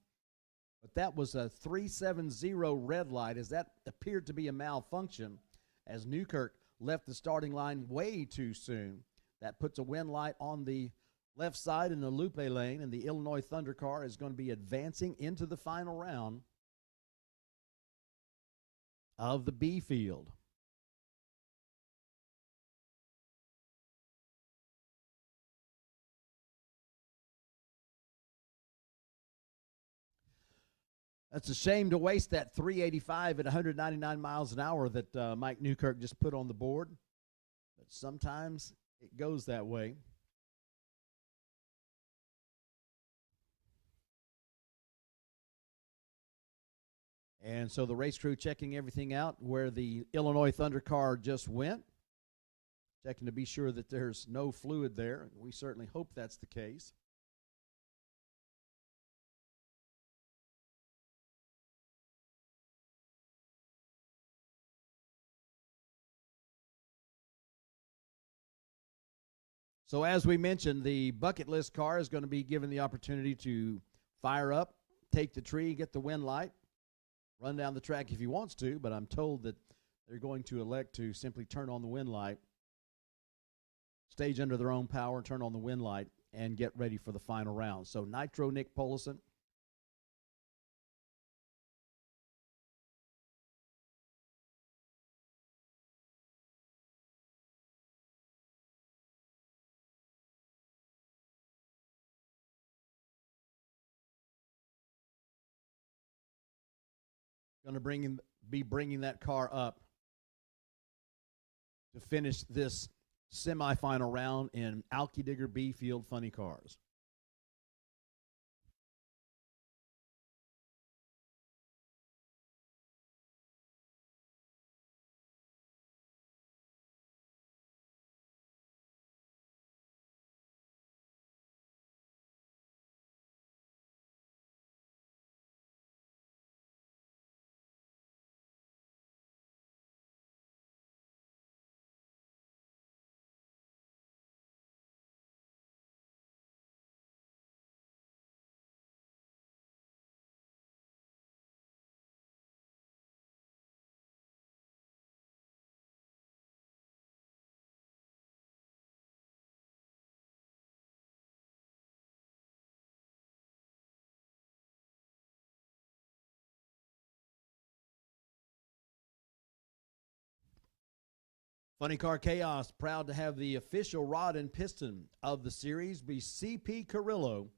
But that was a 370 red light, as that appeared to be a malfunction as Newkirk left the starting line way too soon. That puts a wind light on the left side in the Lupe lane, and the Illinois Thunder car is going to be advancing into the final round of the B field. That's a shame to waste that 385 at 199 miles an hour that Mike Newkirk just put on the board. But sometimes it goes that way. And so the race crew checking everything out where the Illinois Thunder car just went. Checking to be sure that there's no fluid there. We certainly hope that's the case. So as we mentioned, the bucket list car is going to be given the opportunity to fire up, take the tree, get the wind light, run down the track if he wants to, but I'm told that they're going to elect to simply turn on the wind light, stage under their own power, turn on the wind light, and get ready for the final round. So Nitro Nick Polison. Going to be bringing that car up to finish this semifinal round in Alky Digger B Field Funny Cars. Funny Car Chaos, proud to have the official rod and piston of the series be CP Carrillo.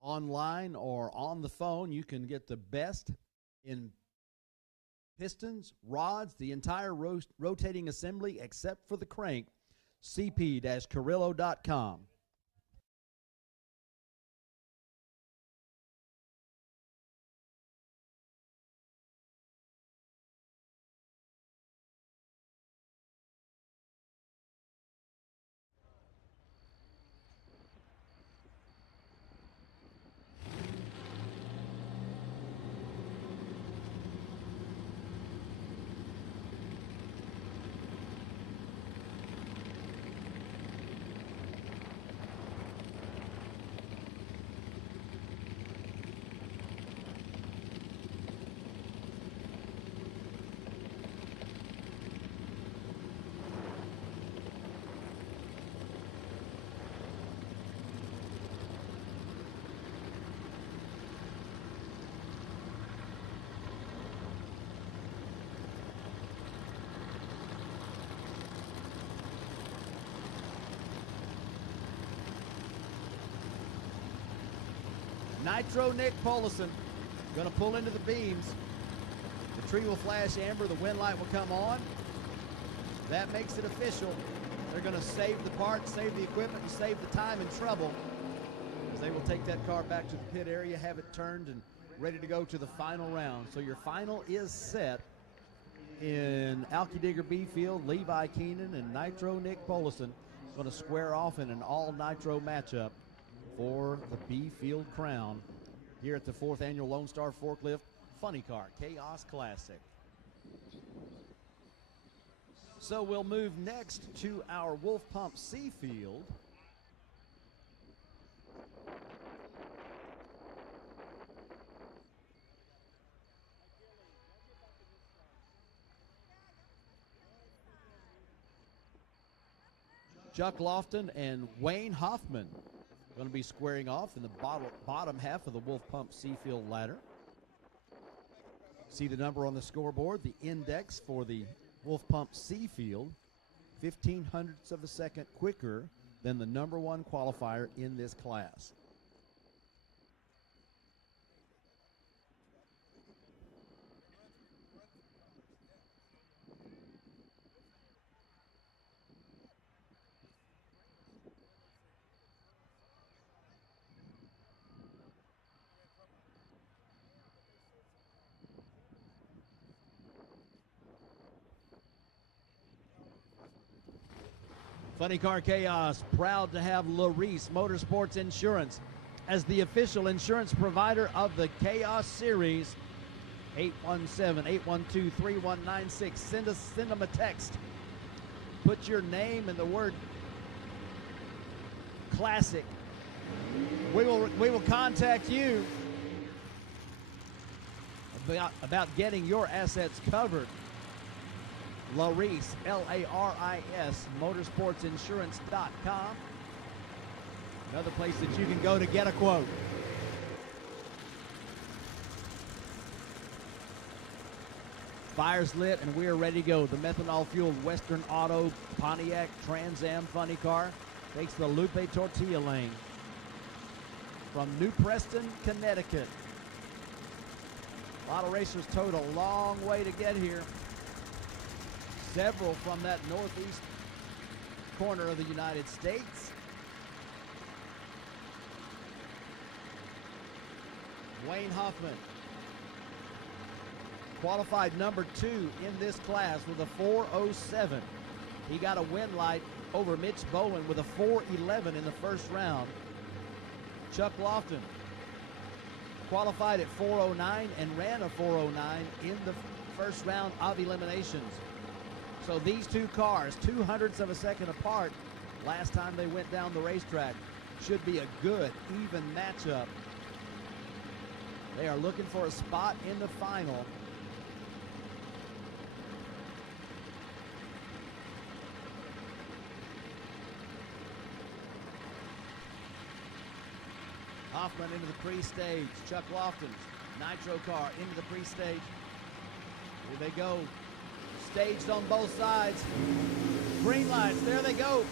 Online or on the phone, you can get the best in pistons, rods, the entire rotating assembly except for the crank. cp-carrillo.com. Nitro Nick Polison going to pull into the beams. The tree will flash amber. The wind light will come on. That makes it official. They're going to save the parts, save the equipment, and save the time and trouble, as they will take that car back to the pit area, have it turned, and ready to go to the final round. So your final is set in Alky Digger B Field. Levi Keenan and Nitro Nick Polison going to square off in an all-nitro matchup for the B Field crown here at the 4th Annual Lone Star Forklift Funny Car Chaos Classic. So we'll move next to our Wolf Pump C Field. Chuck Lofton and Wayne Hoffman going to be squaring off in the bottom half of the Wolf Pump Seafield ladder. See the number on the scoreboard, the index for the Wolf Pump Seafield, 0.15 of a second quicker than the number one qualifier in this class. Funny Car Chaos, proud to have Larice Motorsports Insurance as the official insurance provider of the Chaos Series. 817-812-3196. Send them a text. Put your name and the word classic. We will contact you about getting your assets covered. Larice, L-A-R-I-S, motorsportsinsurance.com. Another place that you can go to get a quote. Fire's lit and we are ready to go. The methanol-fueled Western Auto Pontiac Trans Am Funny Car takes the Lupe Tortilla lane from New Preston, Connecticut. A lot of racers towed a long way to get here. Several from that northeast corner of the United States. Wayne Hoffman qualified number 2 in this class with a 4:07. He got a win light over Mitch Bowen with a 4:11 in the first round. Chuck Lofton qualified at 4:09 and ran a 4:09 in the first round of eliminations. So these two cars, 0.02 of a second apart last time they went down the racetrack, should be a good, even matchup. They are looking for a spot in the final. Hoffman into the pre-stage. Chuck Lofton's Nitro car into the pre-stage. Here they go. Staged on both sides. Green lights, there they go.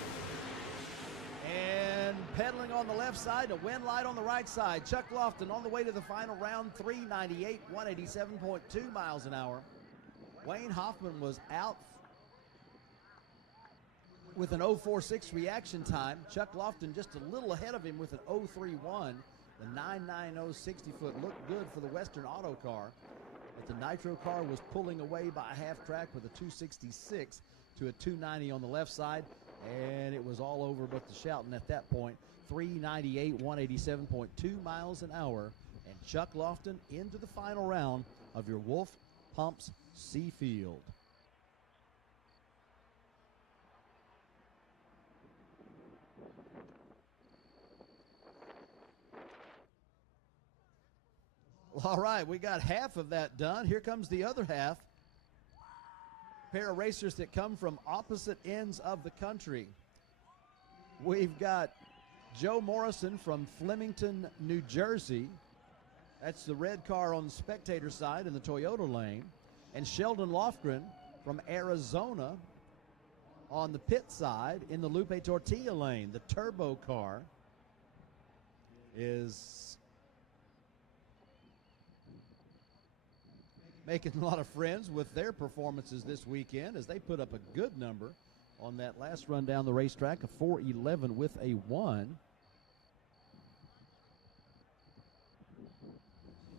And pedaling on the left side, a wind light on the right side. Chuck Lofton on the way to the final round, 398, 187.2 miles an hour. Wayne Hoffman was out with an 0.46 reaction time. Chuck Lofton just a little ahead of him with an 0.31. The 990 60-foot looked good for the Western Auto car, but the Nitro car was pulling away by a half track with a 266 to a 290 on the left side, and it was all over but the shouting at that point. 398, 187.2 miles an hour, and Chuck Lofton into the final round of your Wolf Pumps Seafield. All right, we got half of that done. Here comes the other half. Pair of racers that come from opposite ends of the country. We've got Joe Morrison from Flemington, New Jersey. That's the red car on the spectator side in the Toyota lane. And Sheldon Lofgren from Arizona on the pit side in the Lupe Tortilla lane. The turbo car is making a lot of friends with their performances this weekend as they put up a good number on that last run down the racetrack, a 4:11 with a 1.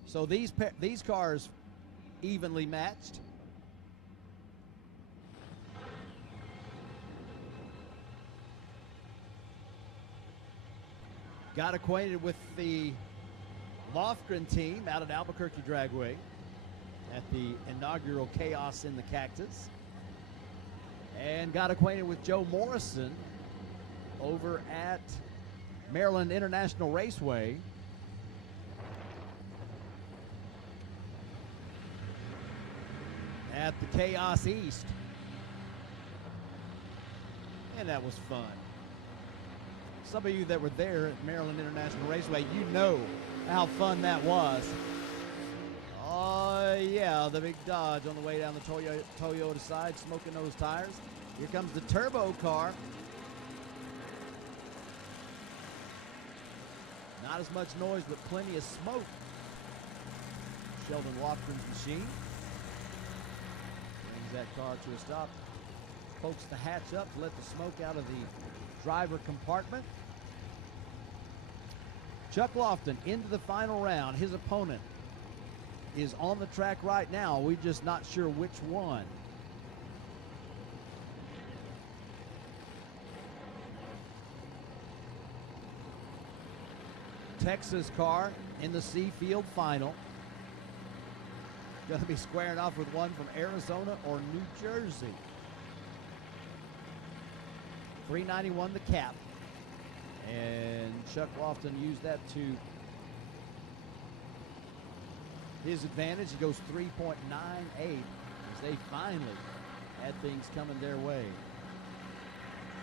So these cars evenly matched. Got acquainted with the Lofgren team out at Albuquerque Dragway at the inaugural Chaos in the Cactus, and got acquainted with Joe Morrison over at Maryland International Raceway. At the Chaos East. And that was fun. Some of you that were there at Maryland International Raceway, you know how fun that was. Oh, yeah, the big Dodge on the way down the Toyota side, smoking those tires. Here comes the turbo car. Not as much noise, but plenty of smoke. Sheldon Lofgren's machine. Brings that car to a stop. Pokes the hatch up to let the smoke out of the driver compartment. Chuck Lofton into the final round. His opponent is on the track right now. We're just not sure which one. Texas car in the Seafield final. Going to be squaring off with one from Arizona or New Jersey. 391 the cap. And Chuck Lofton used that to his advantage. He goes 3.98 as they finally had things coming their way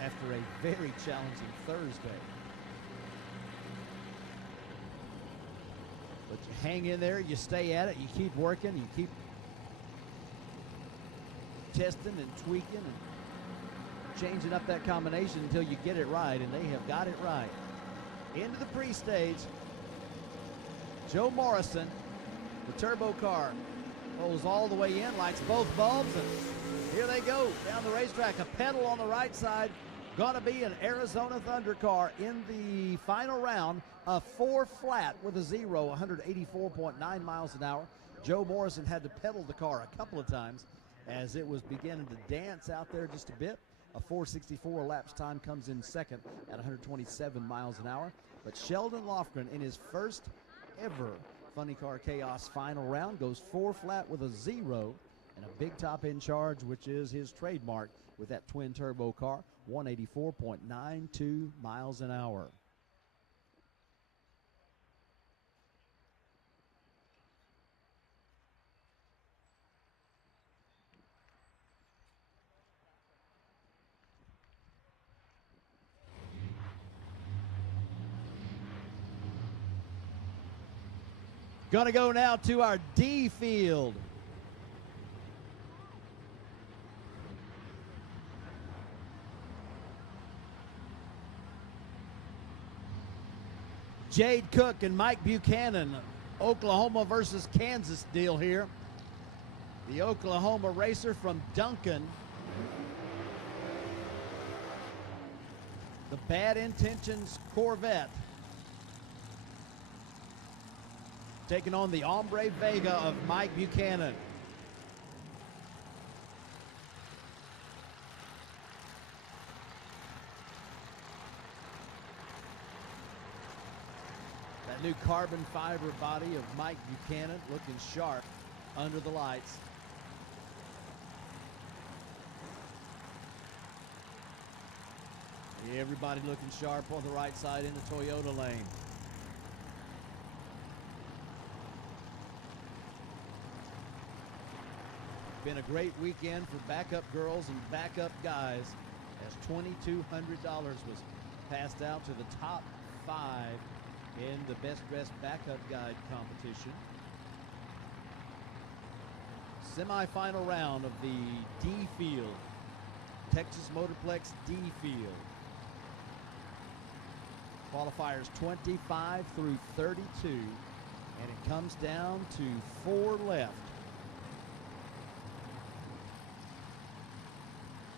after a very challenging Thursday. But you hang in there, you stay at it, you keep working, you keep testing and tweaking and changing up that combination until you get it right, and they have got it right. Into the pre-stage, Joe Morrison, the turbo car, rolls all the way in, lights both bulbs, and here they go down the racetrack. A pedal on the right side, gonna be an Arizona Thunder car in the final round, a 4 flat with a 0, 184.9 miles an hour. Joe Morrison had to pedal the car a couple of times as it was beginning to dance out there just a bit. A 4:64 elapsed time comes in second at 127 miles an hour. But Sheldon Lofgren in his first ever Funny Car Chaos final round goes 4 flat with a 0 and a big top end charge, which is his trademark with that twin turbo car, 184.92 miles an hour. Gonna go now to our D field. Jade Cook and Mike Buchanan, Oklahoma versus Kansas deal here. The Oklahoma racer from Duncan. The Bad Intentions Corvette taking on the Hombre Vega of Mike Buchanan. That new carbon fiber body of Mike Buchanan looking sharp under the lights. Everybody looking sharp on the right side in the Toyota lane. Been a great weekend for backup girls and backup guys as $2,200 was passed out to the top 5 in the Best Dressed Backup Guide competition. Semi-final round of the D field, Texas Motorplex D field. Qualifiers 25 through 32, and it comes down to 4 left.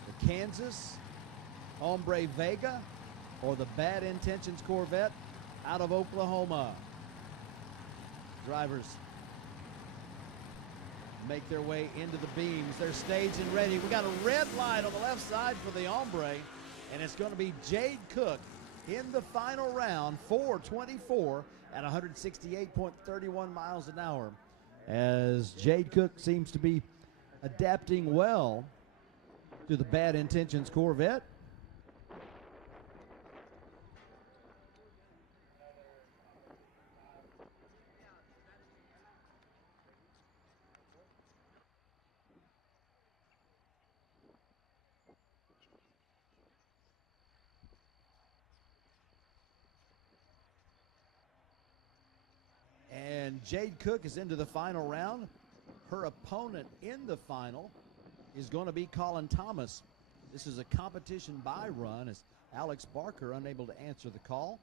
The Kansas Hombre Vega or the Bad Intentions Corvette out of Oklahoma. Drivers make their way into the beams. They're staged and ready. We got a red light on the left side for the Hombre, and it's going to be Jade Cook in the final round, 4:24 at 168.31 miles an hour, as Jade Cook seems to be adapting well to the Bad Intentions Corvette. And Jade Cook is into the final round. Her opponent in the final is going to be Colin Thomas. This is a competition by run as Alex Barker unable to answer the call.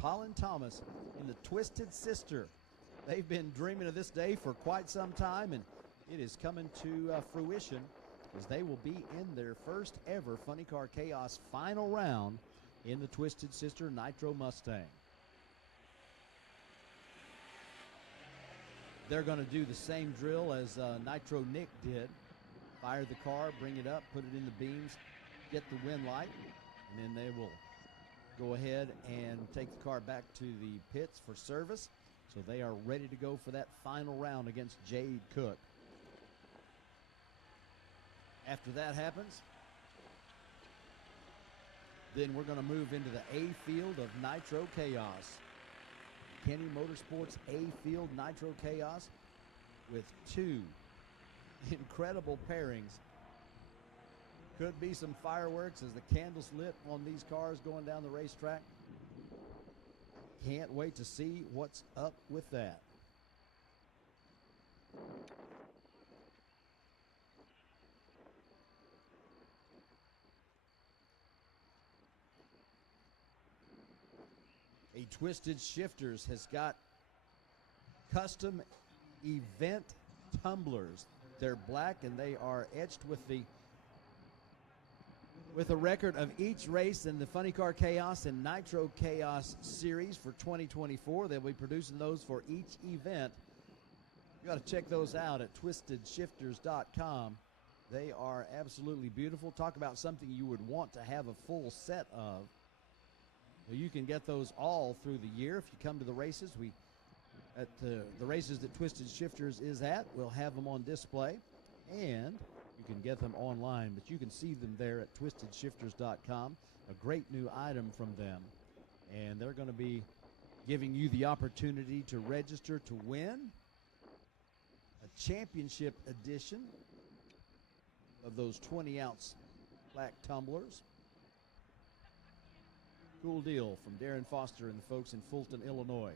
Colin Thomas in the Twisted Sister. They've been dreaming of this day for quite some time, and it is coming to fruition as they will be in their first ever Funny Car Chaos final round in the Twisted Sister Nitro Mustang. They're going to do the same drill as Nitro Nick did. Fire the car, bring it up, put it in the beams, get the wind light, and then they will go ahead and take the car back to the pits for service. So they are ready to go for that final round against Jade Cook. After that happens, then we're going to move into the A field of Nitro Chaos. Kenny Motorsports A field Nitro Chaos with 2 incredible pairings. Could be some fireworks as the candles lit on these cars going down the racetrack. Can't wait to see what's up with that. A Twisted Shifterz has got custom event tumblers. They're black and they are etched with a record of each race in the Funny Car Chaos and Nitro Chaos series for 2024. They'll be producing those for each event. You got to check those out at twistedshifters.com. They are absolutely beautiful. Talk about something you would want to have a full set of. You can get those all through the year if you come to the races. At the races that Twisted Shifterz is at, we'll have them on display, and you can get them online, but you can see them there at twistedshifters.com. A great new item from them, and they're going to be giving you the opportunity to register to win a championship edition of those 20-ounce black tumblers. Cool deal from Darren Foster and the folks in Fulton, Illinois.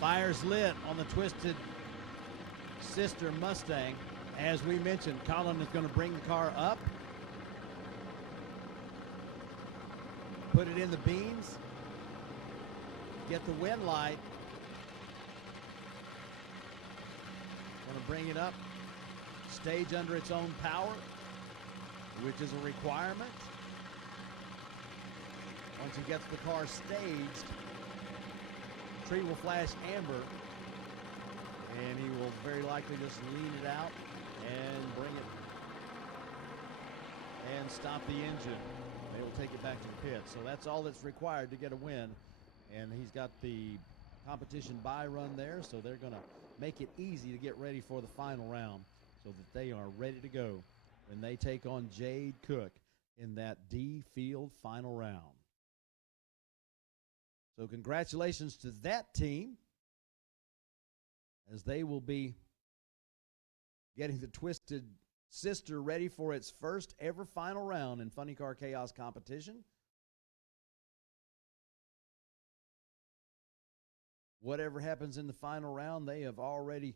Fire's lit on the Twisted Sister Mustang. As we mentioned, Colin is going to bring the car up, put it in the beans, get the wind light. Going to bring it up, stage under its own power, which is a requirement. Once he gets the car staged, tree will flash amber, and he will very likely just lean it out and bring it and stop the engine. They will take it back to the pit. So that's all that's required to get a win. And he's got the competition buy run there, so they're going to make it easy to get ready for the final round so that they are ready to go when they take on Jade Cook in that D field final round. So congratulations to that team, as they will be getting the Twisted Sister ready for its first ever final round in Funny Car Chaos competition. Whatever happens in the final round, they have already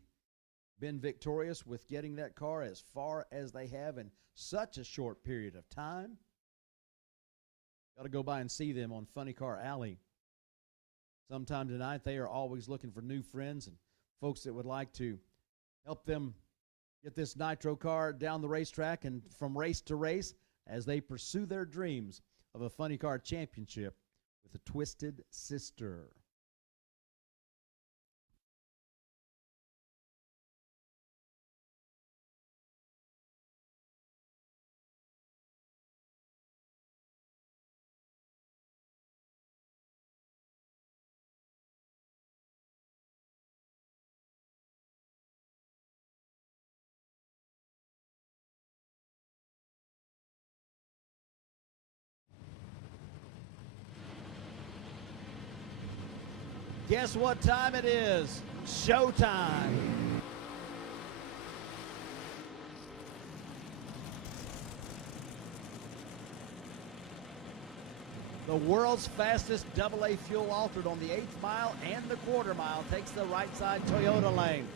been victorious with getting that car as far as they have in such a short period of time. Got to go by and see them on Funny Car Alley sometime tonight. They are always looking for new friends and folks that would like to help them get this Nitro car down the racetrack and from race to race as they pursue their dreams of a Funny Car Championship with a Twisted Sister. Guess what time it is? Showtime. The world's fastest AA fuel altered on the 8th mile and the quarter mile takes the right side Toyota lane.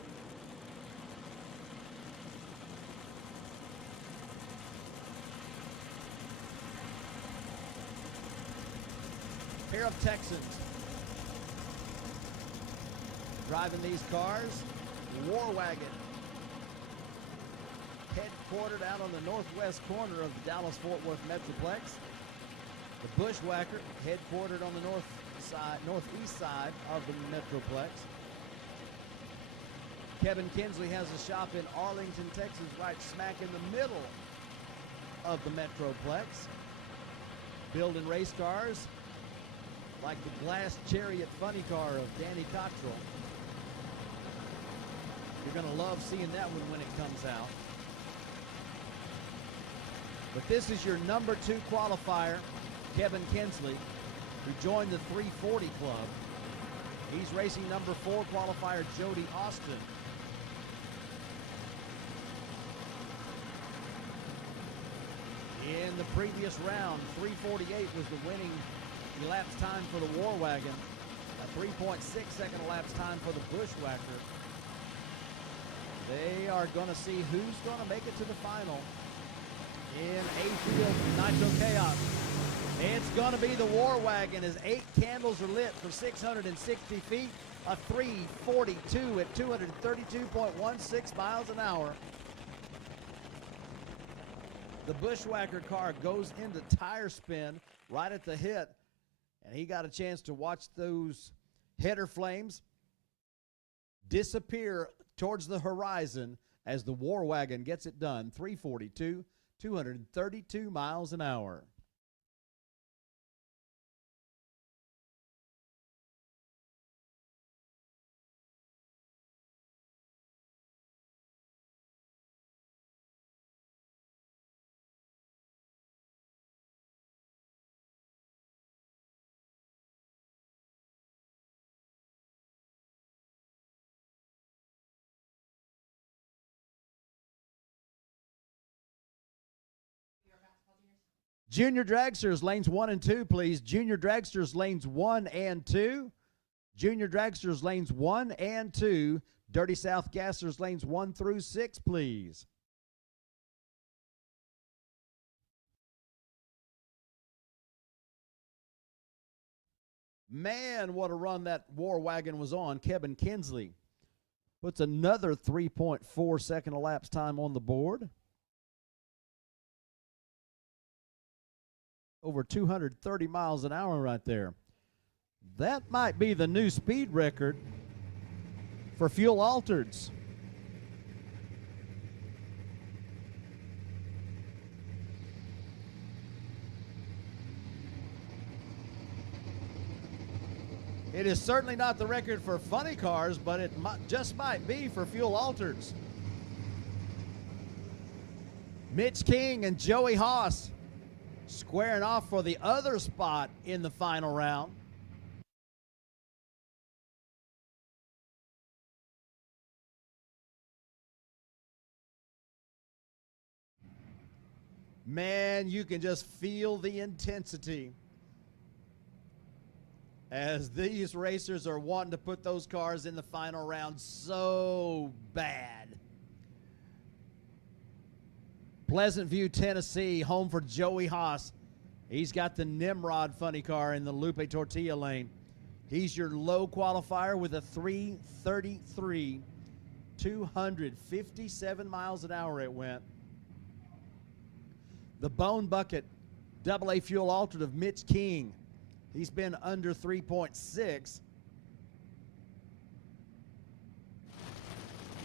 Pair of Texans driving these cars. War Wagon, headquartered out on the northwest corner of the Dallas-Fort Worth Metroplex. The Bushwhacker, headquartered on the northeast side of the Metroplex. Kevin Kinsley has a shop in Arlington, Texas, right smack in the middle of the Metroplex. Building race cars like the Glass Chariot Funny Car of Danny Cottrell. You're going to love seeing that one when it comes out. But this is your number 2 qualifier, Kevin Kinsley, who joined the 340 club. He's racing number 4 qualifier, Jody Austin. In the previous round, 348 was the winning elapsed time for the War Wagon. A 3.6 second elapsed time for the Bushwhacker. They are going to see who's going to make it to the final in A field Nitro Chaos. It's going to be the War Wagon as 8 candles are lit for 660 feet, a 342 at 232.16 miles an hour. The Bushwhacker car goes into tire spin right at the hit, and he got a chance to watch those header flames disappear towards the horizon as the War Wagon gets it done. 342, 232 miles an hour. Junior Dragsters lanes 1 and 2, please. Junior Dragsters lanes 1 and 2. Junior Dragsters lanes 1 and 2. Dirty South Gassers lanes 1 through 6, please. Man, what a run that War Wagon was on. Kevin Kinsley puts another 3.4 second elapsed time on the board. Over 230 miles an hour right there. That might be the new speed record for fuel altereds. It is certainly not the record for funny cars, but it just might be for fuel altereds. Mitch King and Joey Haas squaring off for the other spot in the final round. Man, you can just feel the intensity as these racers are wanting to put those cars in the final round so bad. Pleasant View, Tennessee, home for Joey Haas. He's got the Nimrod funny car in the Lupe Tortilla lane. He's your low qualifier with a 333, 257 miles an hour it went. The Bone Bucket AA fuel altered of Mitch King. He's been under 3.6.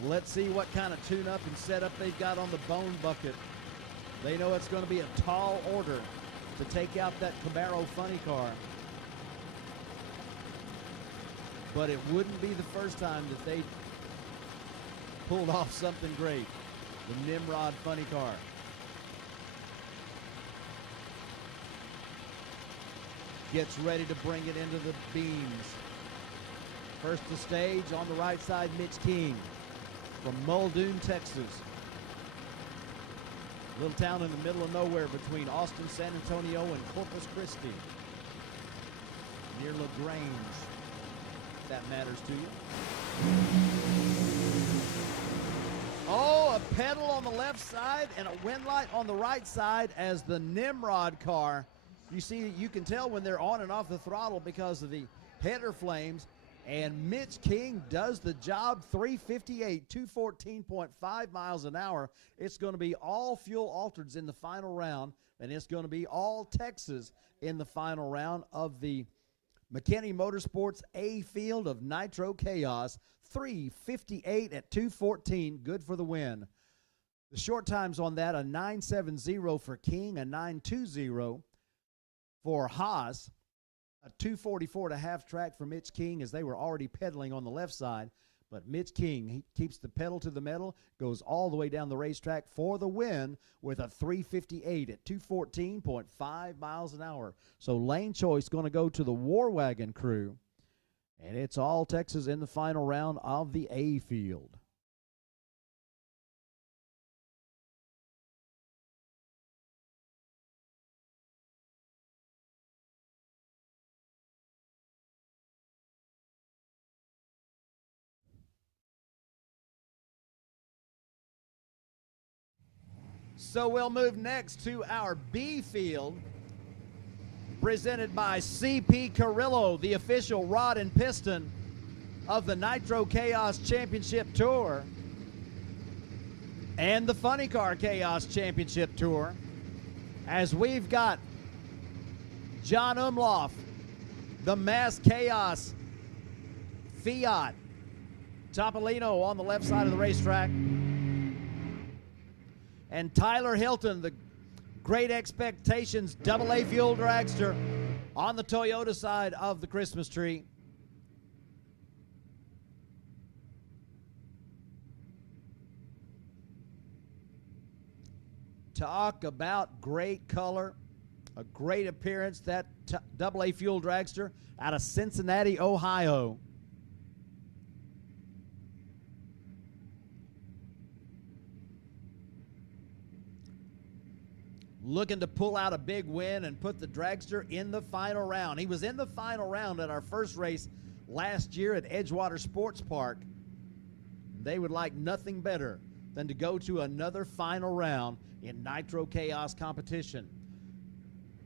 Let's see what kind of tune-up and setup they've got on the Bone Bucket. They know it's going to be a tall order to take out that Camaro funny car. But it wouldn't be the first time that they pulled off something great. The Nimrod funny car. Gets ready to bring it into the beams. First to stage on the right side, Mitch King from Muldoon, Texas. Little town in the middle of nowhere between Austin, San Antonio, and Corpus Christi. Near LaGrange, if that matters to you. Oh, a pedal on the left side and a wind light on the right side as the Nimrod car. You see, you can tell when they're on and off the throttle because of the header flames. And Mitch King does the job. 358, 214.5 miles an hour. It's going to be all fuel altereds in the final round, and it's going to be all Texas in the final round of the McKinney Motorsports A field of Nitro Chaos. 358 at 214, good for the win. The short times on that, a 970 for King, a 920 for Haas, a 244 to half track for Mitch King as they were already pedaling on the left side. But Mitch King, he keeps the pedal to the metal, goes all the way down the racetrack for the win with a 358 at 214.5 miles an hour. So lane choice going to go to the War Wagon crew. And it's all Texas in the final round of the A field. So we'll move next to our B field, presented by CP Carrillo, the official rod and piston of the Nitro Chaos Championship Tour and the Funny Car Chaos Championship Tour, as we've got John Umlauf, the Mass Chaos Fiat Topolino on the left side of the racetrack, and Tyler Hilton, the Great Expectations AA fuel dragster on the Toyota side of the Christmas tree. Talk about great color, a great appearance, that AA fuel dragster out of Cincinnati, Ohio. Looking to pull out a big win and put the dragster in the final round. He was in the final round at our first race last year at Edgewater Sports Park. They would like nothing better than to go to another final round in Nitro Chaos competition.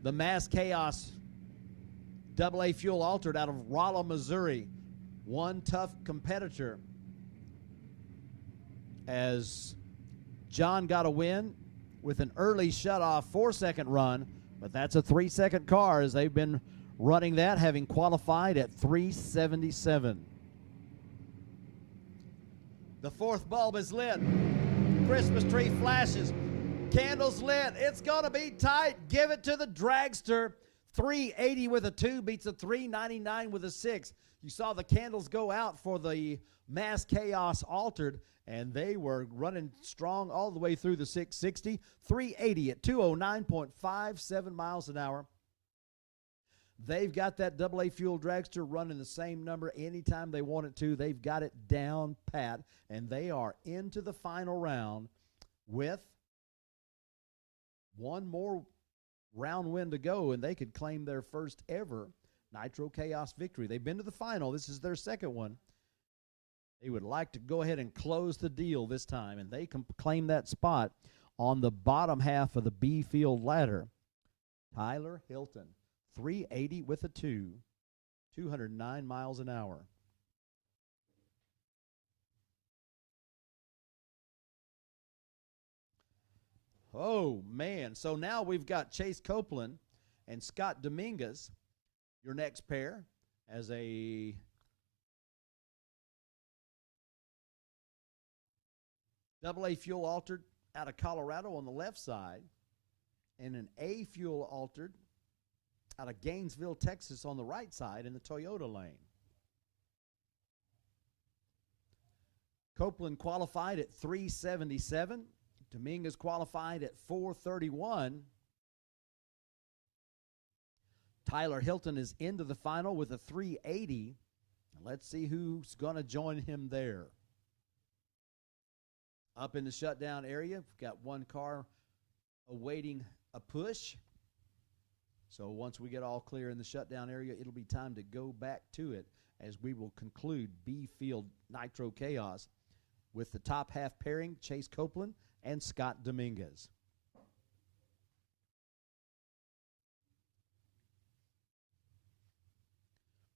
The Mass Chaos AA fuel altered out of Rolla, Missouri. One tough competitor as John got a win with an early shutoff 4-second run, but that's a 3-second car as they've been running that, having qualified at 377. The fourth bulb is lit. Christmas tree flashes. Candles lit. It's going to be tight. Give it to the Dragster. 380 with a 2 beats a 399 with a 6. You saw the candles go out for the Mass Chaos Altered, and they were running strong all the way through the 660. 380 at 209.57 miles an hour. They've got that AA fuel dragster running the same number anytime they want it to. They've got it down pat, and they are into the final round with one more round win to go, and they could claim their first ever Nitro Chaos victory. They've been to the final. This is their second one. They would like to go ahead and close the deal this time, and they can claim that spot on the bottom half of the B field ladder. Tyler Hilton. 380 with a 2, 209 miles an hour. Oh, man. So now we've got Chase Copeland and Scott Dominguez, your next pair, as a AA fuel altered out of Colorado on the left side, and an A fuel altered out of Gainesville, Texas on the right side in the Toyota lane. Copeland qualified at 377. Dominguez qualified at 431. Tyler Hilton is into the final with a 380. Let's see who's going to join him there. Up in the shutdown area, we've got one car awaiting a push. So once we get all clear in the shutdown area, it'll be time to go back to it as we will conclude B Field Nitro Chaos with the top half pairing, Chase Copeland and Scott Dominguez.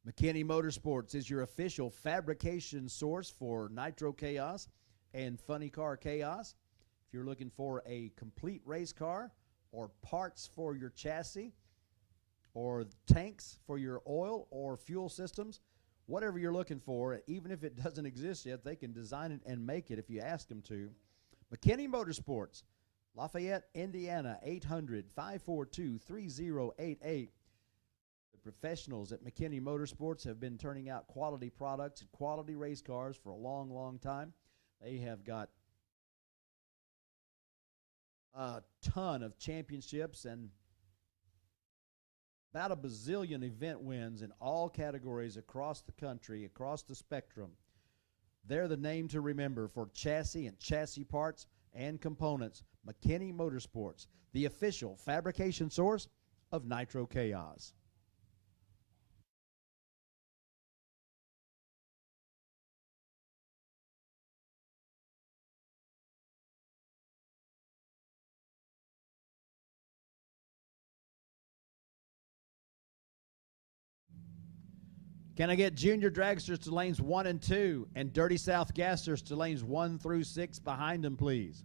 McKinney Motorsports is your official fabrication source for Nitro Chaos and Funny Car Chaos. If you're looking for a complete race car or parts for your chassis, or tanks for your oil or fuel systems, whatever you're looking for, even if it doesn't exist yet, they can design it and make it if you ask them to. McKinney Motorsports, Lafayette, Indiana, 800-542-3088. The professionals at McKinney Motorsports have been turning out quality products and quality race cars for a long, long time. They have got a ton of championships and about a bazillion event wins in all categories across the country, across the spectrum. They're the name to remember for chassis and chassis parts and components. McKinney Motorsports, the official fabrication source of Nitro Chaos. Can I get Junior Dragsters to lanes 1 and 2 and Dirty South Gassers to lanes 1 through 6 behind them, please?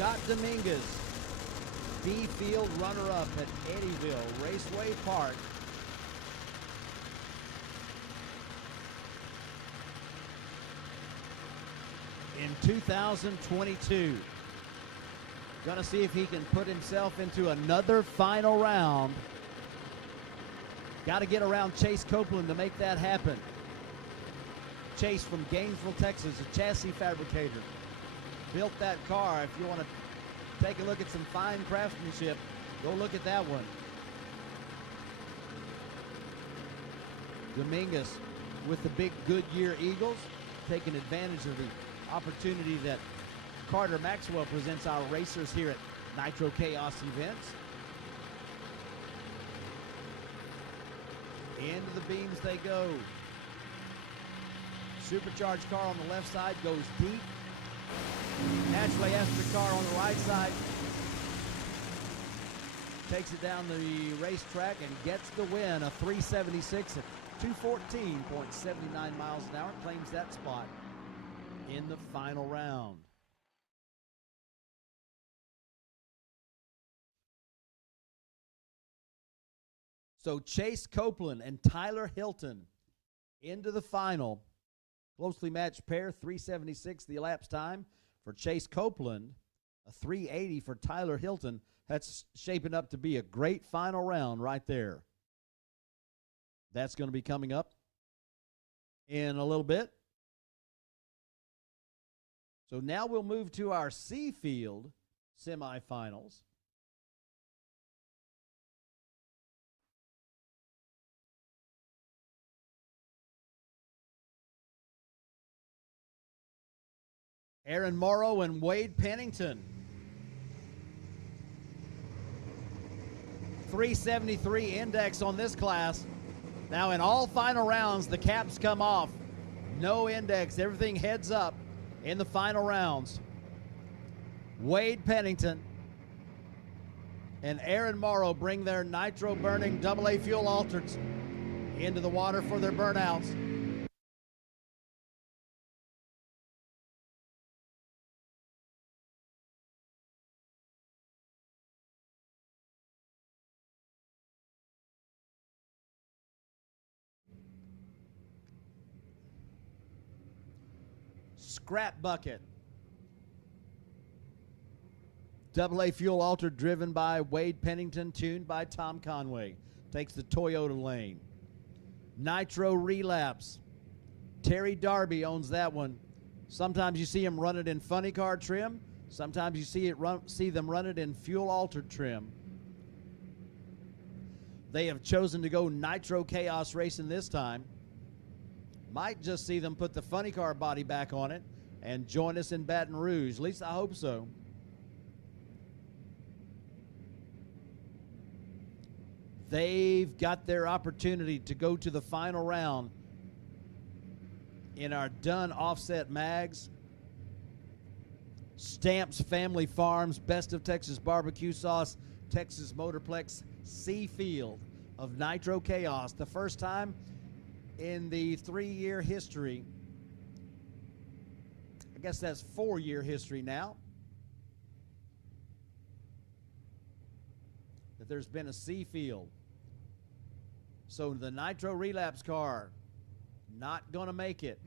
Scott Dominguez, B Field runner-up at Eddyville Raceway Park. In 2022. Gonna see if he can put himself into another final round. Got to get around Chase Copeland to make that happen. Chase from Gainesville, Texas, a chassis fabricator. Built that car. If you want to take a look at some fine craftsmanship, go look at that one. Dominguez with the big Goodyear Eagles, taking advantage of the opportunity that Carter Maxwell presents our racers here at Nitro Chaos events. Into the beams they go. Supercharged car on the left side goes deep. Naturally Esther car on the right side takes it down the racetrack and gets the win. A 376 at 214.79 miles an hour. Claims that spot in the final round. So Chase Copeland and Tyler Hilton into the final. Closely matched pair, 376 the elapsed time for Chase Copeland, a 380 for Tyler Hilton. That's shaping up to be a great final round right there. That's going to be coming up in a little bit. So now we'll move to our C Field semifinals. Aaron Morrow and Wade Pennington. 373 index on this class. Now in all final rounds, the caps come off. No index, everything heads up in the final rounds. Wade Pennington and Aaron Morrow bring their nitro burning AA fuel altereds into the water for their burnouts. Scrap bucket. AA fuel altered driven by Wade Pennington, tuned by Tom Conway. Takes the Toyota lane. Nitro relapse. Terry Darby owns that one. Sometimes you see him run it in funny car trim. Sometimes you see them run it in fuel altered trim. They have chosen to go Nitro Chaos racing this time. Might just see them put the funny car body back on it and join us in Baton Rouge. At least I hope so. They've got their opportunity to go to the final round in our Dunn Offset Mags. Stamps Family Farms, Best of Texas Barbecue Sauce, Texas Motorplex C Field of Nitro Chaos. The first time in the 3-year history, I guess that's 4-year history now, that there's been a C Field. So the Nitro Relapse car not going to make it,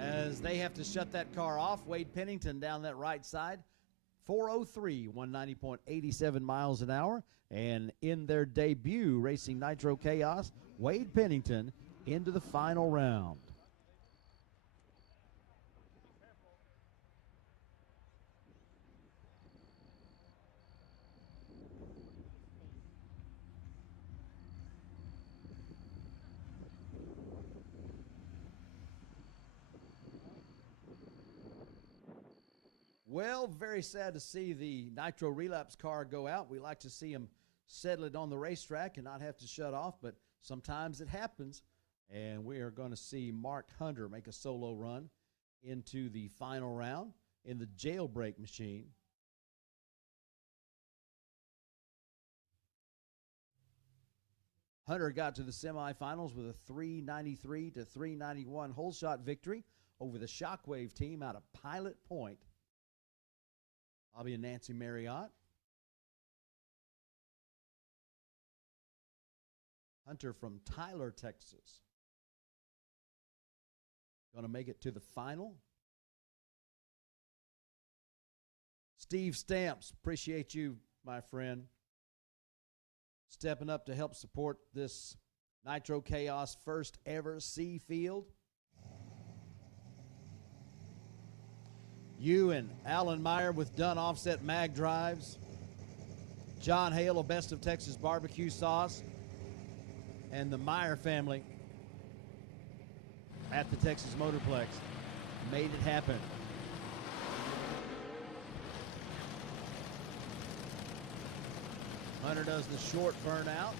as they have to shut that car off. Wade Pennington down that right side, 403, 190.87 miles an hour. And in their debut racing Nitro Chaos, Wade Pennington into the final round. Well, very sad to see the Nitro Relapse car go out. We like to see him settle it on the racetrack and not have to shut off, but sometimes it happens. And we are going to see Mark Hunter make a solo run into the final round in the jailbreak machine. Hunter got to the semifinals with a 393 to 391 whole shot victory over the Shockwave team out of Pilot Point Bobby and Nancy Marriott. Hunter from Tyler, Texas. Going to make it to the final. Steve Stamps, appreciate you, my friend, stepping up to help support this Nitro Chaos first ever C field. You and Alan Meyer with Dunn Offset Mag Drives. John Hale of Best of Texas Barbecue Sauce. And the Meyer family at the Texas Motorplex made it happen. Hunter does the short burnout.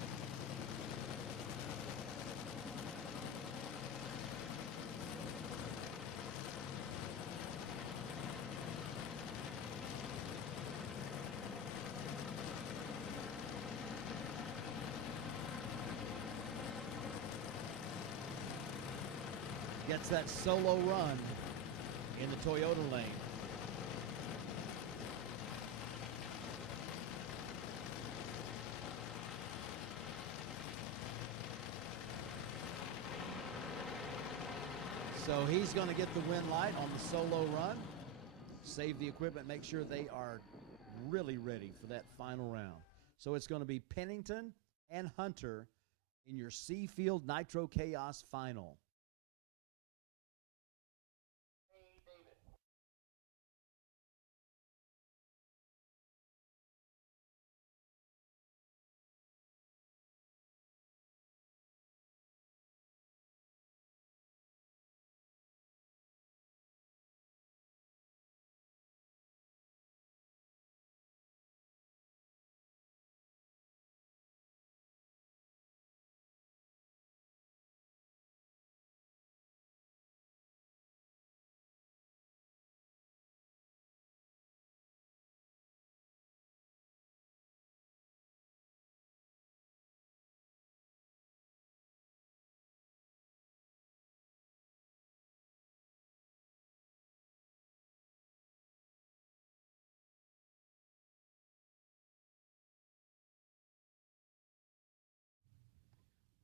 Gets that solo run in the Toyota lane. So he's going to get the win light on the solo run. Save the equipment, make sure they are really ready for that final round. So it's going to be Pennington and Hunter in your C-Field Nitro Chaos final.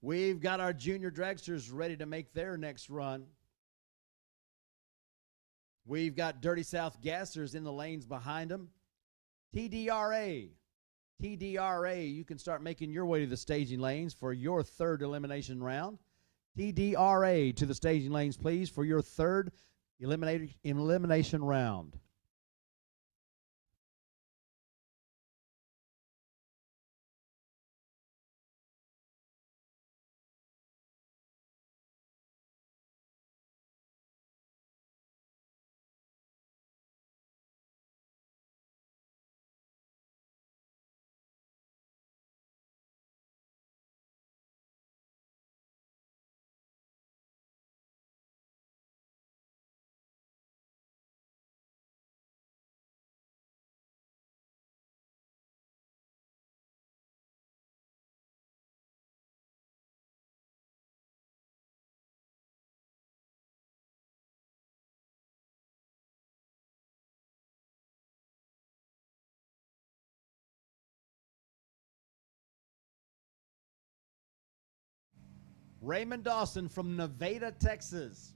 We've got our junior dragsters ready to make their next run. We've got Dirty South Gassers in the lanes behind them. Tdra, you can start making your way to the staging lanes for your third elimination round. Tdra to the staging lanes, please, for your third elimination round. Raymond Dawson from Nevada, Texas.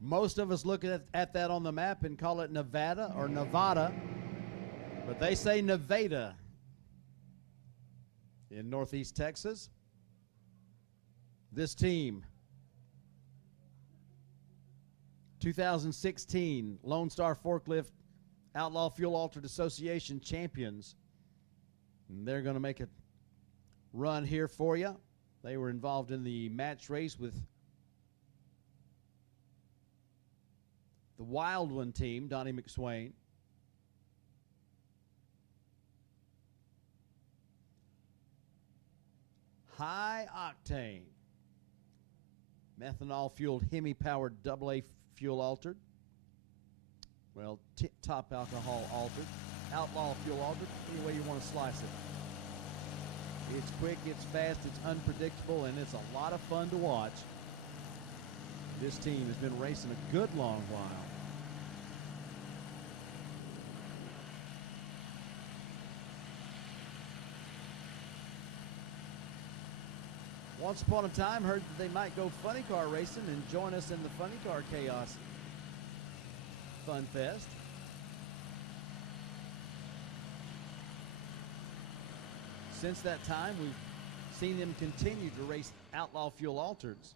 Most of us look at that on the map and call it Nevada or Nevada, but they say Nevada in Northeast Texas. This team, 2016 Lone Star Forklift Outlaw Fuel Altered Association champions. And they're going to make a run here for you. They were involved in the match race with the Wild One team, Donnie McSwain. High octane, methanol fueled Hemi powered AA fuel altered. Well, top alcohol altered, outlaw fuel altered, any way you want to slice it. It's quick, it's fast, it's unpredictable, and it's a lot of fun to watch. This team has been racing a good long while. once upon a time heard that they might go funny car racing and join us in the Funny Car Chaos Fun Fest. Since that time, we've seen them continue to race Outlaw Fuel Altereds.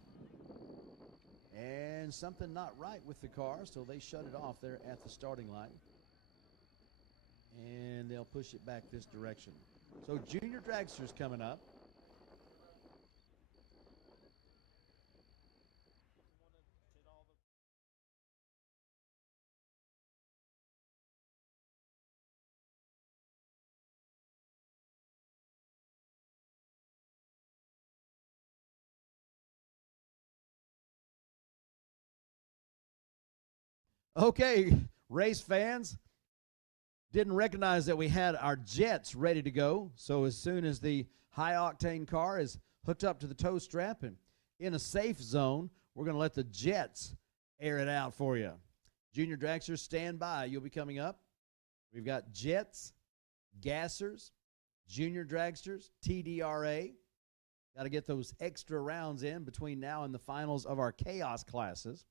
And something not right with the car, so they shut it off there at the starting line. And they'll push it back this direction. So Junior Dragster's coming up. Okay, race fans, didn't recognize that we had our jets ready to go. So as soon as the high-octane car is hooked up to the tow strap and in a safe zone, we're going to let the jets air it out for you. Junior Dragsters, stand by. You'll be coming up. We've got jets, gassers, Junior Dragsters, Tdra. Got to get those extra rounds in between now and the finals of our chaos classes.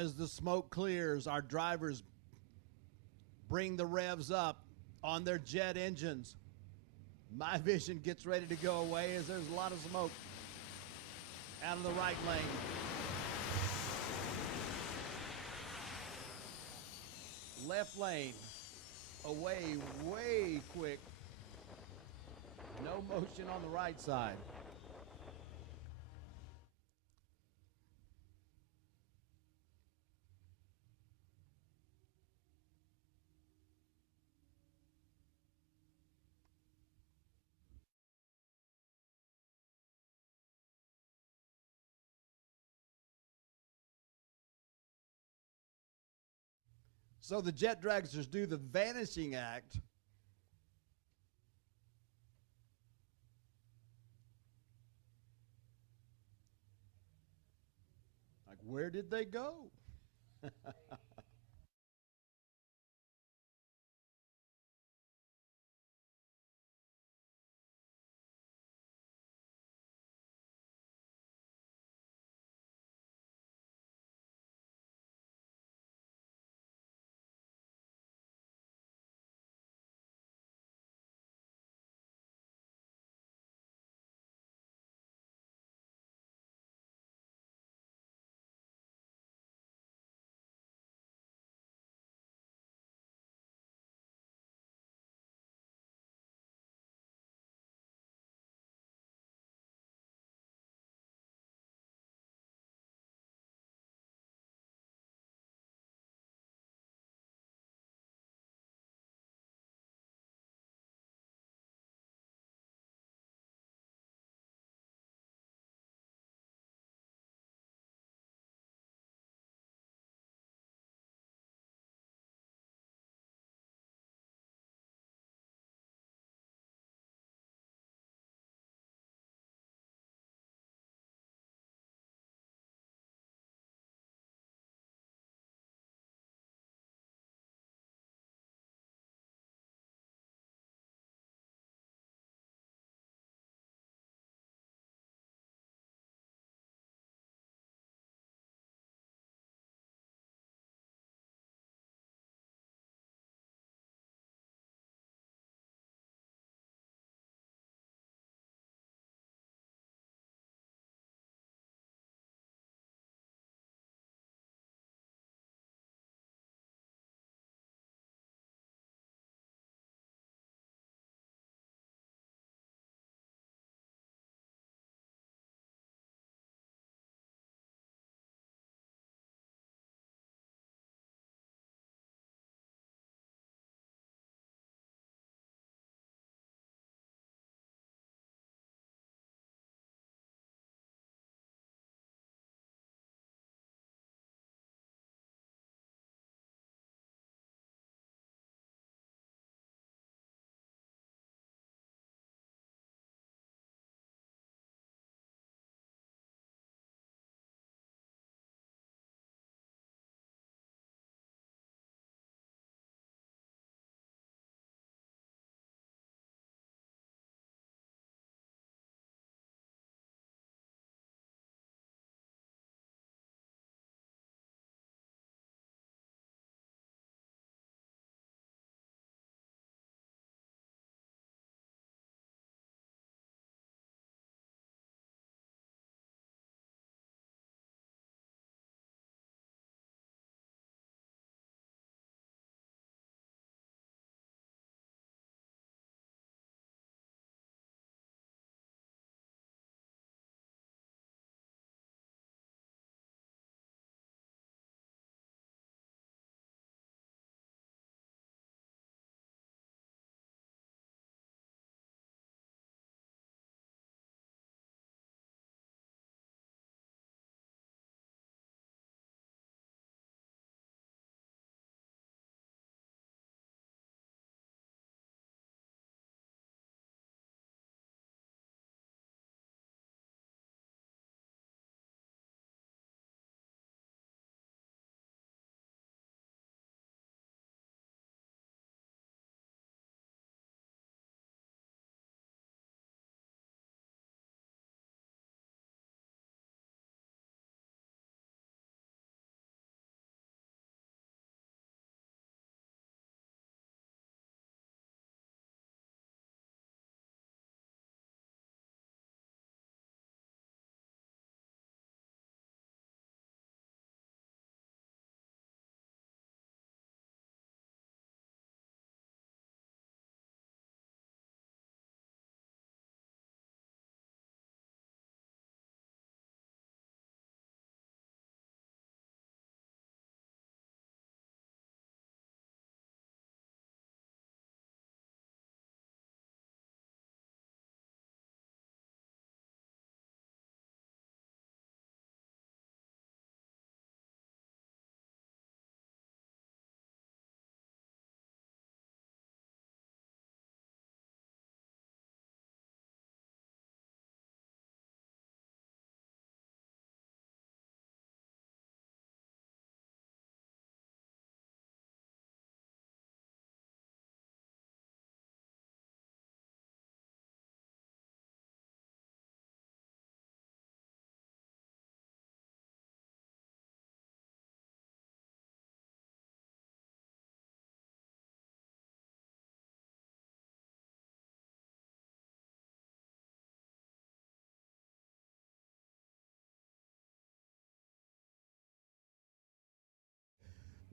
As the smoke clears, our drivers bring the revs up on their jet engines. My vision gets ready to go away as there's a lot of smoke out of the right lane. Left lane, away, way quick. No motion on the right side. So the jet dragsters do the vanishing act. Like, where did they go?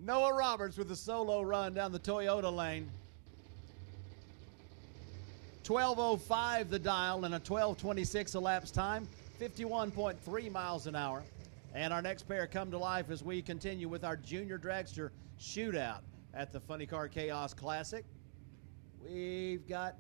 Noah Roberts with a solo run down the Toyota lane. 12:05 the dial and a 12:26 elapsed time, 51.3 miles an hour. And our next pair come to life as we continue with our junior dragster shootout at the Funny Car Chaos Classic. We've got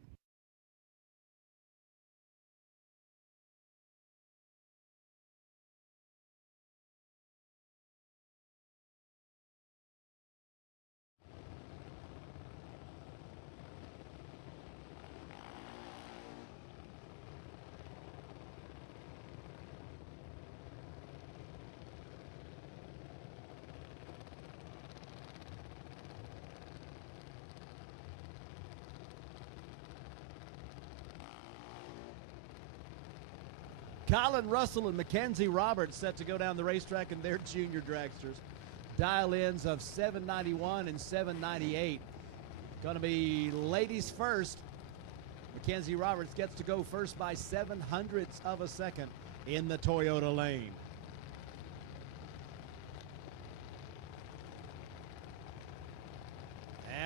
Colin Russell and Mackenzie Roberts set to go down the racetrack in their junior dragsters. Dial-ins of 791 and 798. Going to be ladies first. Mackenzie Roberts gets to go first by 0.07 of a second in the Toyota lane.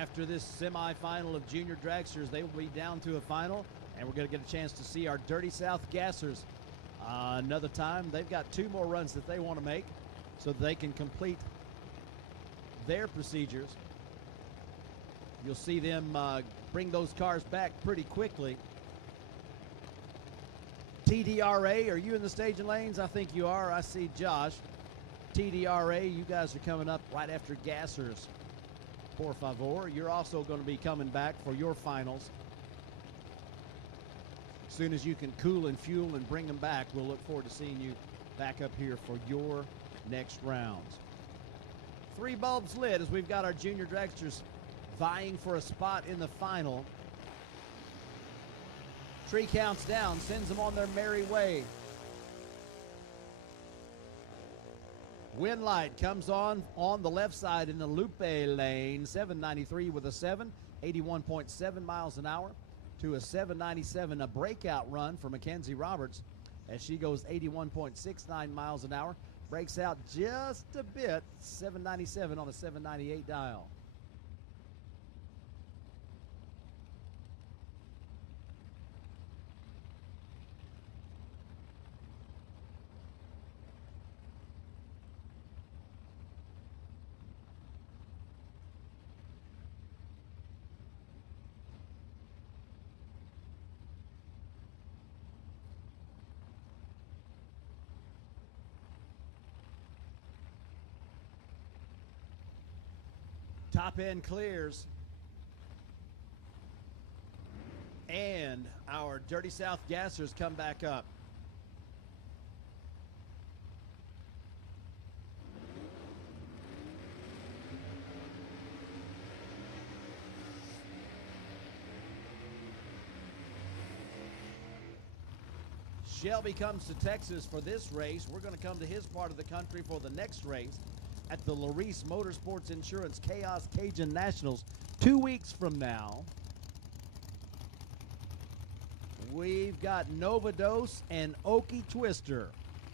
After this semifinal of junior dragsters, they will be down to a final, and we're going to get a chance to see our Dirty South Gassers another time. They've got 2 more runs that they want to make so that they can complete their procedures. You'll see them bring those cars back pretty quickly. Tdra, are you in the staging lanes? I think you are. I see Josh. Tdra, you guys are coming up right after Gassers. Por favor. You're also going to be coming back for your finals. As soon as you can cool and fuel and bring them back, we'll look forward to seeing you back up here for your next rounds. 3 bulbs lit as we've got our junior dragsters vying for a spot in the final. Tree counts down, sends them on their merry way. Wind light comes on the left side in the Lupe lane. 793 with a 7, 81.7 miles an hour. To a 797, a breakout run for Mackenzie Roberts as she goes 81.69 miles an hour. Breaks out just a bit, 797 on a 798 dial. Top end clears. And our Dirty South Gassers come back up. Shelby comes to Texas for this race. We're going to come to his part of the country for the next race at the Larice Motorsports Insurance Chaos Cajun Nationals 2 weeks from now. We've got Nova Dose and Okie Twister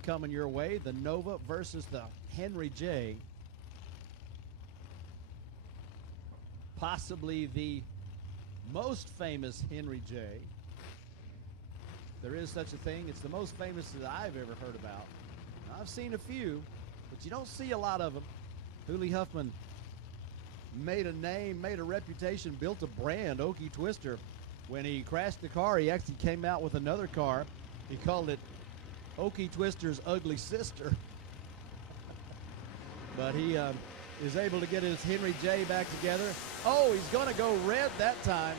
coming your way. The Nova versus the Henry J. Possibly the most famous Henry J. There is such a thing. It's the most famous that I've ever heard about. I've seen a few, but you don't see a lot of them. Hooley Huffman made a name, made a reputation, built a brand, Okie Twister. When he crashed the car, he actually came out with another car. He called it Okie Twister's Ugly Sister. But he is able to get his Henry J back together. Oh, he's going to go red that time.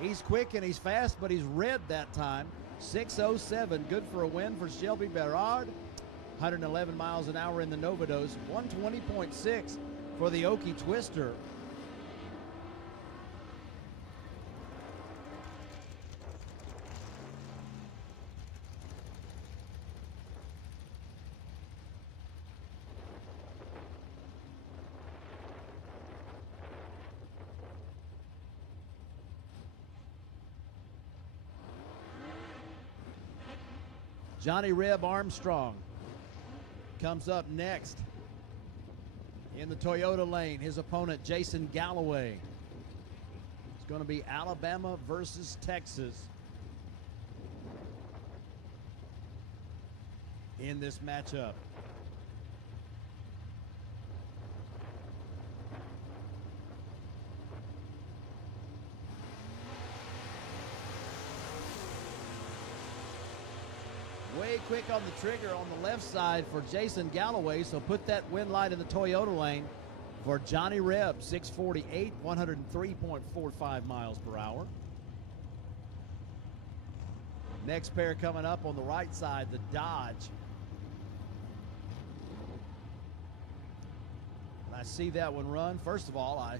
He's quick and he's fast, but he's red that time. 607, good for a win for Shelby Berard. 111 miles an hour in the Novados. 120.6 for the Okie Twister. Johnny Reb Armstrong comes up next. In the Toyota lane, his opponent, Jason Galloway. It's going to be Alabama versus Texas in this matchup. Way quick on the trigger on the left side for Jason Galloway, so put that wind light in the Toyota lane for Johnny Reb, 648, 103.45 miles per hour. Next pair coming up on the right side, the Dodge. When I see that one run, first of all, I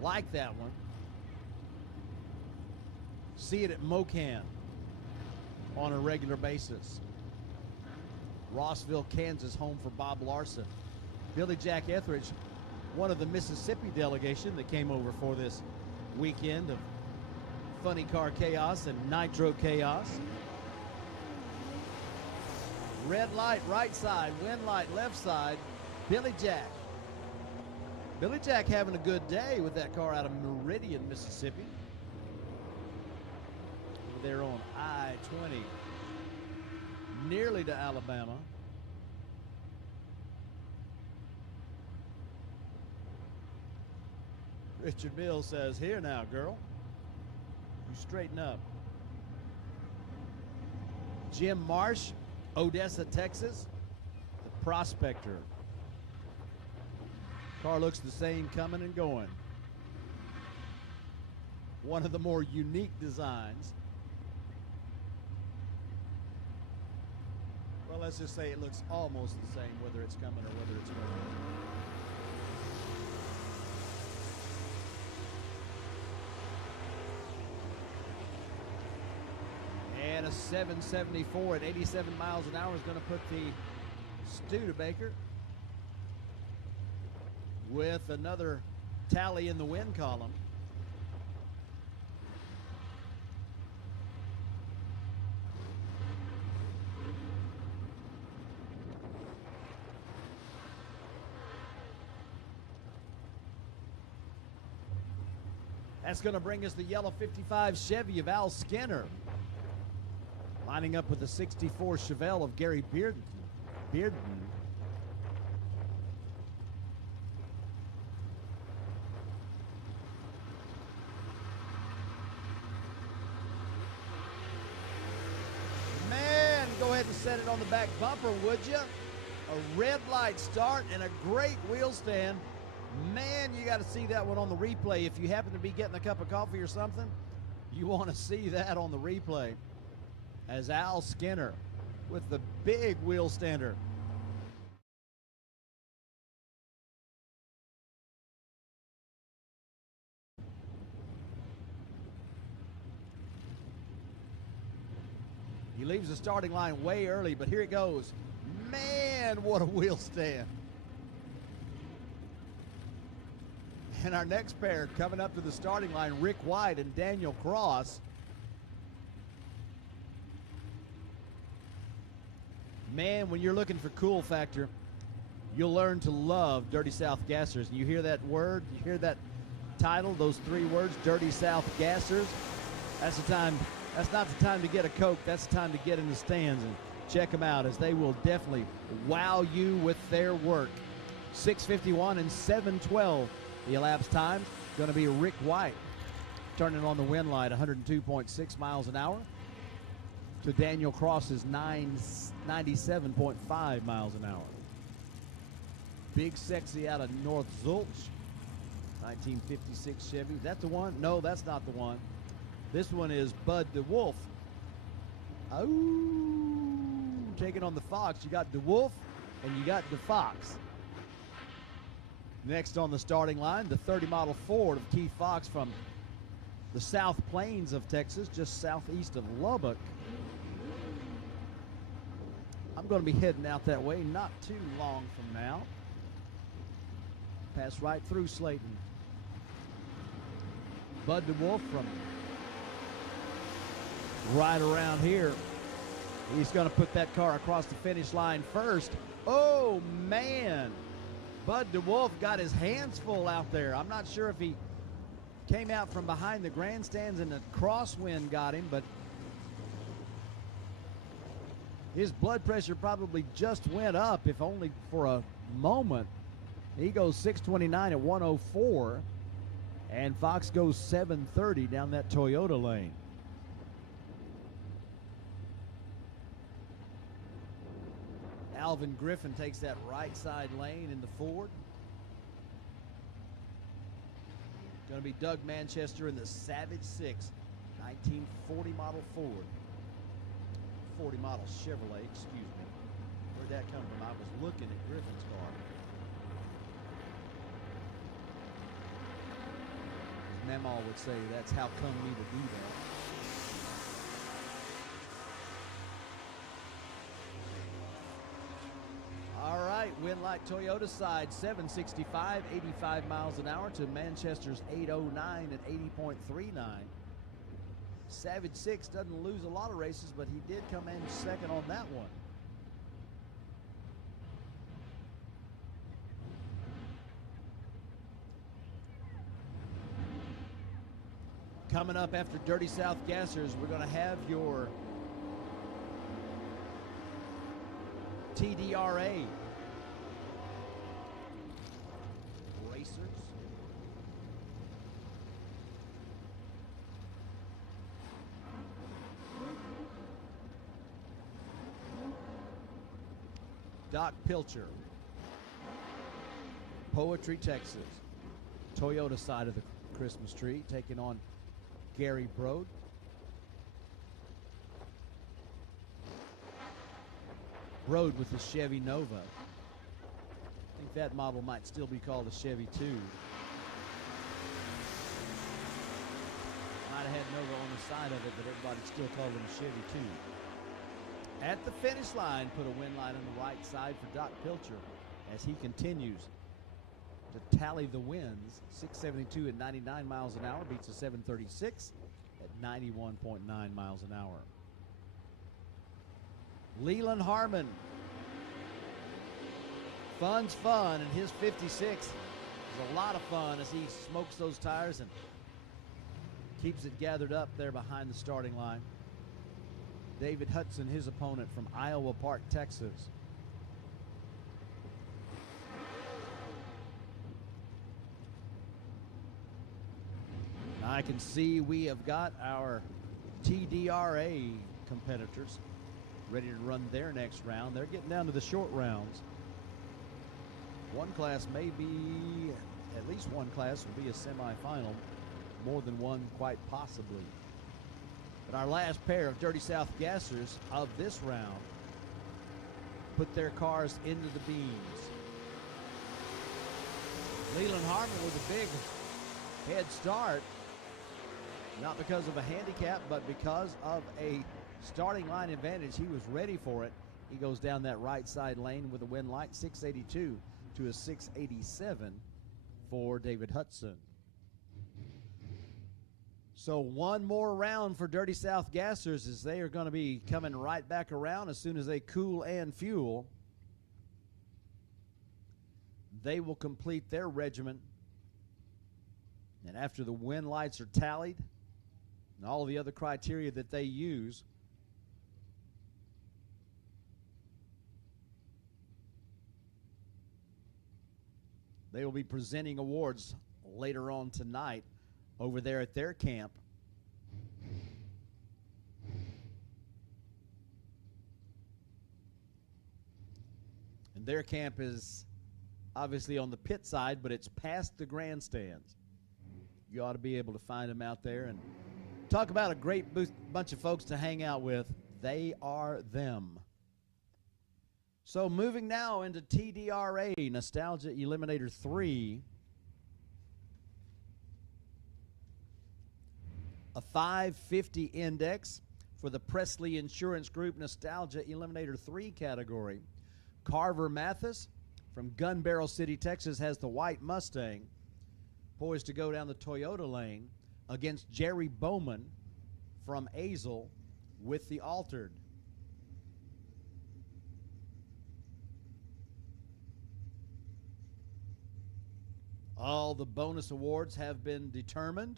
like that one. See it at Mocan on a regular basis. Rossville, Kansas, home for Bob Larson. Billy Jack Etheridge, one of the Mississippi delegation that came over for this weekend of Funny Car Chaos and Nitro Chaos. Red light right side, wind light left side, Billy Jack. Billy Jack having a good day with that car out of Meridian, Mississippi. They're on I-20, nearly to Alabama. Richard Mills says, "Here now, girl. You straighten up." Jim Marsh, Odessa, Texas, the Prospector. Car looks the same coming and going. One of the more unique designs. Well, let's just say it looks almost the same, whether it's coming or whether it's going. And a 774 at 87 miles an hour is going to put the Studebaker with another tally in the win column. That's going to bring us the yellow 55 Chevy of Al Skinner, lining up with the 64 Chevelle of Gary Bearden. Man, go ahead and set it on the back bumper, would you? A red light start and a great wheel stand. Man, you got to see that one on the replay. If you happen to be getting a cup of coffee or something, you want to see that on the replay. As Al Skinner with the big wheel stander. He leaves the starting line way early, but here it goes. Man, what a wheel stand. And our next pair coming up to the starting line, Rick White and Daniel Cross. Man, when you're looking for cool factor, you'll learn to love Dirty South Gassers. And you hear that word, you hear that title, those three words, Dirty South Gassers. That's the time. That's not the time to get a Coke. That's the time to get in the stands and check them out, as they will definitely wow you with their work. 6:51 and 7:12. The elapsed time going to be Rick White turning on the wind light, 102.6 miles an hour, to Daniel Cross's 97.5 miles an hour. Big Sexy out of North Zulch, 1956 Chevy. Is that the one? No, that's not the one. This one is Bud DeWolf. Oh, taking on the Fox. You got DeWolf and you got the Fox. Next on the starting line, the 30 model Ford of Keith Fox from the South Plains of Texas, just southeast of Lubbock. I'm going to be heading out that way not too long from now. Pass right through Slayton. Bud DeWolf from right around here. He's going to put that car across the finish line first. Oh, man. Bud DeWolf got his hands full out there. I'm not sure if he came out from behind the grandstands and the crosswind got him, but his blood pressure probably just went up, if only for a moment. He goes 629 at 104, and Fox goes 730 down that Toyota lane. Alvin Griffin takes that right side lane in the Ford. Going to be Doug Manchester in the Savage 6, 1940 model Ford. 40 model Chevrolet, excuse me. Where'd that come from? I was looking at Griffin's car. As Mamaw would say, that's how come me to do that. All right, Winlight Toyota side, 765, 85 miles an hour to Manchester's 809 at 80.39. Savage 6 doesn't lose a lot of races, but he did come in second on that one. Coming up after Dirty South Gassers, we're going to have your Tdra Racers. Doc Pilcher, Poetry, Texas. Toyota side of the Christmas tree, taking on Gary Brode. Brode with the Chevy Nova. I think that model might still be called a Chevy 2. Might have had Nova on the side of it, but everybody still called him a Chevy 2. At the finish line, put a win light on the right side for Doc Pilcher as he continues to tally the wins. 672 at 99 miles an hour beats a 736 at 91.9 miles an hour. Leland Harmon. Fun's fun, and his 56 is a lot of fun as he smokes those tires and keeps it gathered up there behind the starting line. David Hudson, his opponent from Iowa Park, Texas. Now I can see we have got our Tdra competitors ready to run their next round. They're getting down to the short rounds. One class may be, at least one class will be a semifinal. More than one quite possibly. But our last pair of Dirty South Gassers of this round put their cars into the beans. Leland Harmon with a big head start, not because of a handicap, but because of a starting line advantage. He was ready for it. He goes down that right side lane with a win light, 682 to a 687 for David Hudson. So one more round for Dirty South Gassers as they are going to be coming right back around as soon as they cool and fuel. They will complete their regimen. And after the win lights are tallied and all the other criteria that they use, they will be presenting awards later on tonight over there at their camp. And their camp is obviously on the pit side, but it's past the grandstands. You ought to be able to find them out there. And talk about a great bunch of folks to hang out with. They are them. So moving now into Tdra Nostalgia Eliminator 3. A 550 index for the Presley Insurance Group Nostalgia Eliminator 3 category. Carver Mathis from Gun Barrel City, Texas, has the white Mustang poised to go down the Toyota lane against Jerry Bowman from Azle with the altered. All the bonus awards have been determined.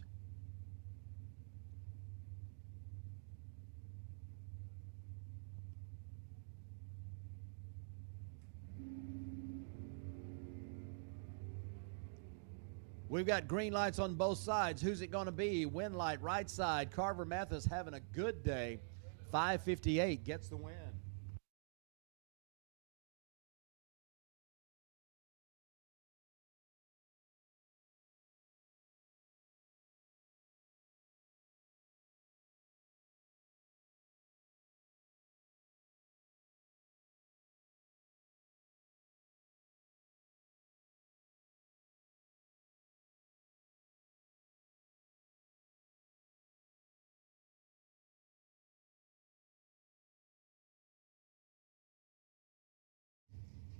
We've got green lights on both sides. Who's it going to be? Win light, right side. Carver Mathis having a good day. 5:58 gets the win.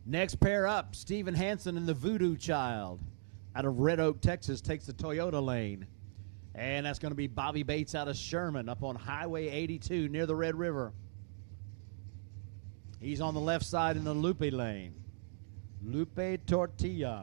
Next pair up, Steven Hansen and the Voodoo Child out of Red Oak, Texas, takes the Toyota lane. And that's going to be Bobby Bates out of Sherman up on Highway 82 near the Red River. He's on the left side in the Lupe lane. Lupe Tortilla.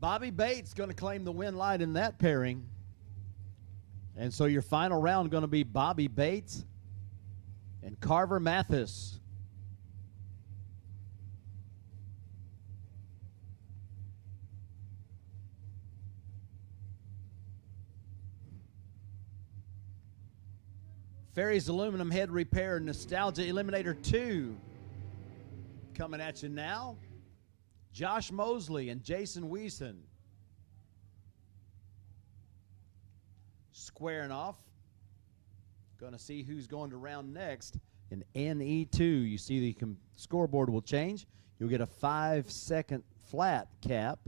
Bobby Bates going to claim the win light in that pairing. And so your final round going to be Bobby Bates and Carver Mathis. Ferry's Aluminum Head Repair Nostalgia Eliminator 2 coming at you now. Josh Mosley and Jason Weeson squaring off. Going to see who's going to round next in NE2. You see the scoreboard will change. You'll get a 5-second flat cap.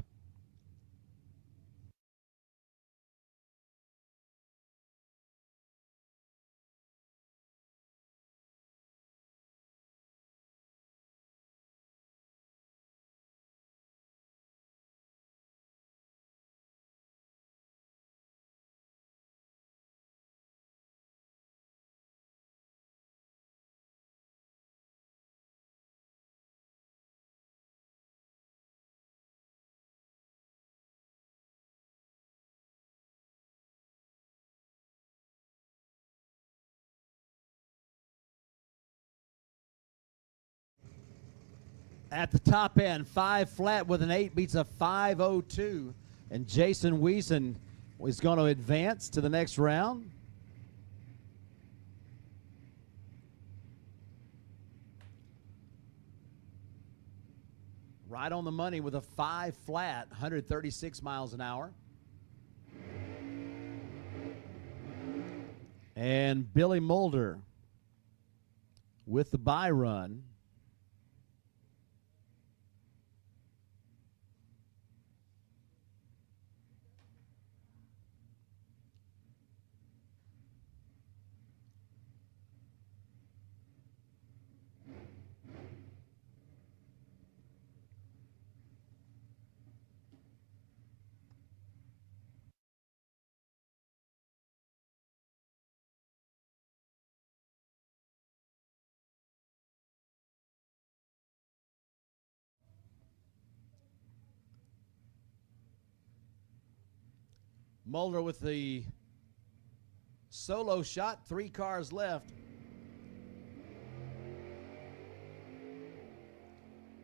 At the top end, 5 flat with an 8 beats a 5:02. And Jason Weeson is going to advance to the next round. Right on the money with a 5 flat, 136 miles an hour. And Billy Mulder with the bye run. Mulder with the solo shot, 3 cars left.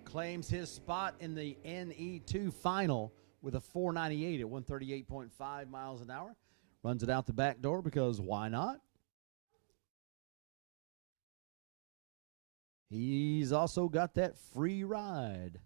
Claims his spot in the NE2 final with a 498 at 138.5 miles an hour. Runs it out the back door because why not? He's also got that free ride.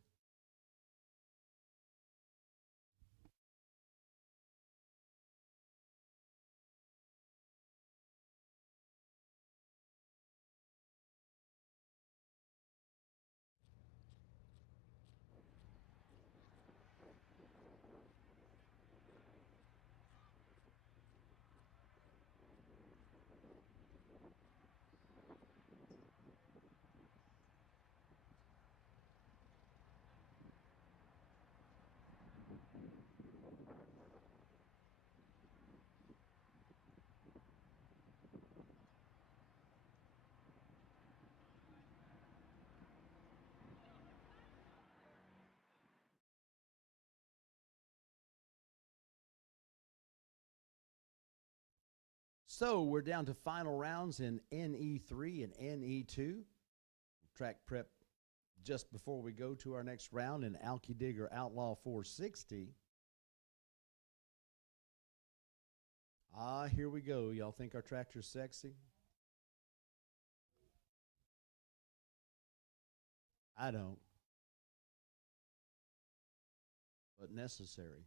So we're down to final rounds in NE3 and NE2. Track prep just before we go to our next round in Alky Digger Outlaw 460. Here we go. Y'all think our tractor's sexy? I don't. But necessary.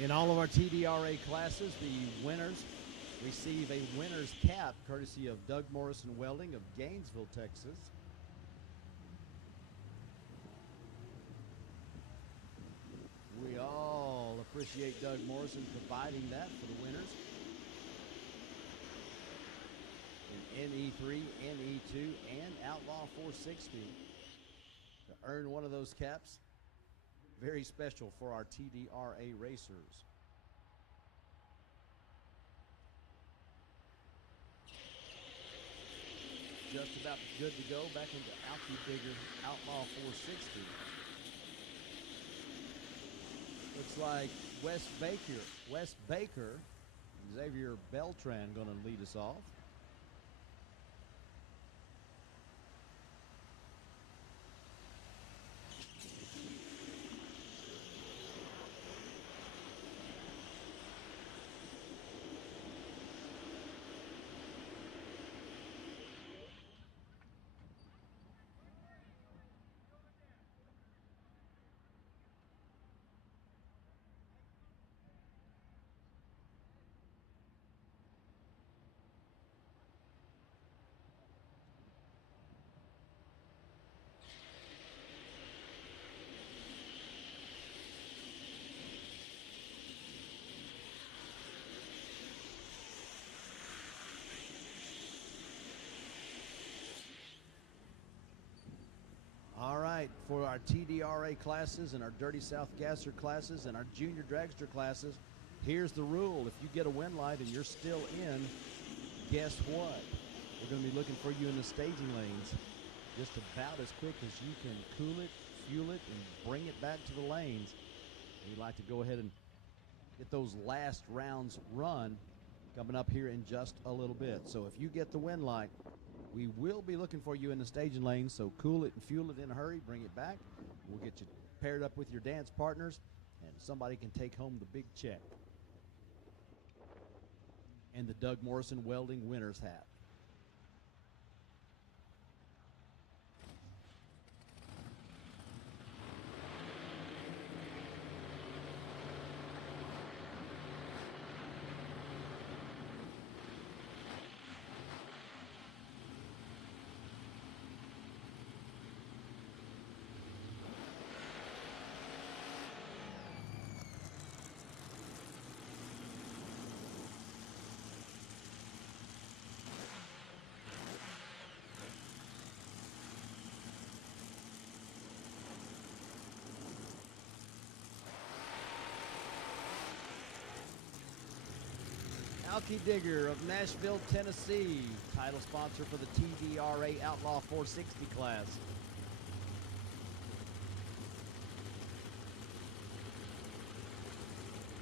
In all of our TDRA classes, the winners receive a winner's cap courtesy of Doug Morrison Welding of Gainesville, Texas. We all appreciate Doug Morrison providing that for the winners. In NE3, NE2, and Outlaw 460. To earn one of those caps, very special for our TDRA racers. Just about good to go back into Alky Digger Outlaw 460. Looks like Wes Baker, Xavier Beltran going to lead us off. light for our Tdra classes and our Dirty South Gasser classes and our Junior Dragster classes. Here's the rule. If you get a win light and you're still in, guess what? We're going to be looking for you in the staging lanes just about as quick as you can cool it, fuel it, and bring it back to the lanes. We'd like to go ahead and get those last rounds run coming up here in just a little bit. So if you get the win light, we will be looking for you in the staging lanes, so cool it and fuel it in a hurry, bring it back. We'll get you paired up with your dance partners, and somebody can take home the big check and the Doug Morrison Welding winner's hat. Alky Digger of Nashville, Tennessee, title sponsor for the Tdra Outlaw 460 class.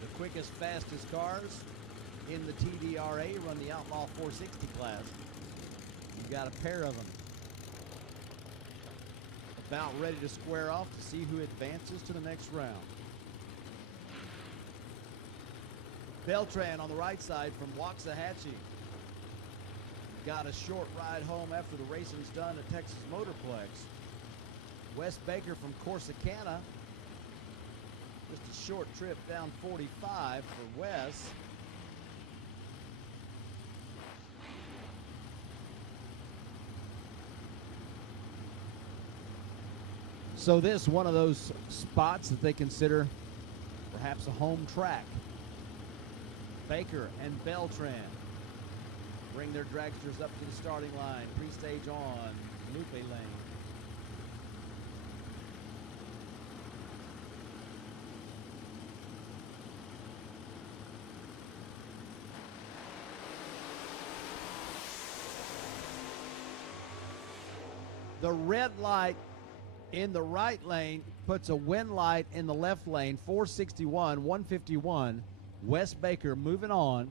The quickest, fastest cars in the Tdra run the Outlaw 460 class. You've got a pair of them about ready to square off to see who advances to the next round. Beltran on the right side from Waxahachie. Got a short ride home after the racing's done at Texas Motorplex. Wes Baker from Corsicana. Just a short trip down 45 for Wes. So this one of those spots that they consider perhaps a home track. Baker and Beltran bring their dragsters up to the starting line. Pre-stage on, Lupe lane. The red light in the right lane puts a win light in the left lane. 461, 151. Wes Baker moving on.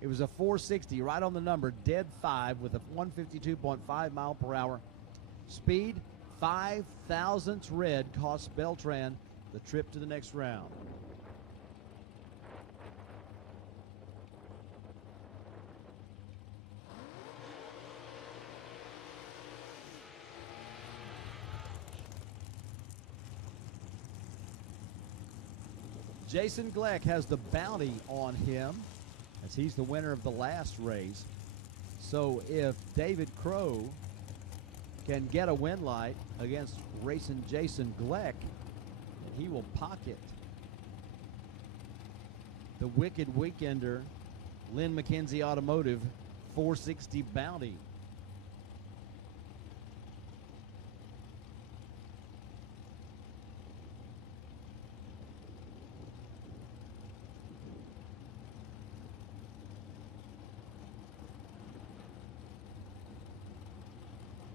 It was a 460 right on the number, dead 5 with a 152.5 mile per hour speed. 5 thousandths red costs Beltran the trip to the next round. Jason Gleck has the bounty on him as he's the winner of the last race. So if David Crow can get a win light against racing Jason Gleck, he will pocket the Wicked Weekender Lynn McKenzie Automotive 460 bounty.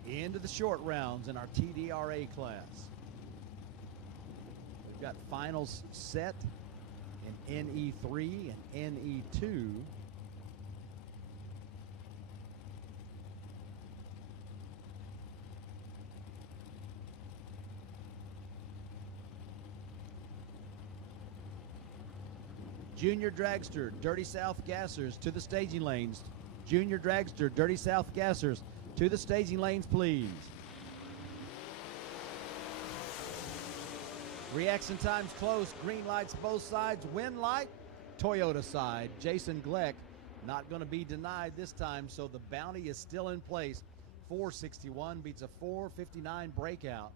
Into the short rounds in our Tdra class. We've got finals set in NE3 and NE2. Junior Dragster, Dirty South Gassers to the staging lanes. Junior Dragster, Dirty South Gassers to the staging lanes, please. Reaction time's close. Green lights both sides. Win light, Toyota side. Jason Gleck not going to be denied this time, so the bounty is still in place. 461 beats a 459 breakout.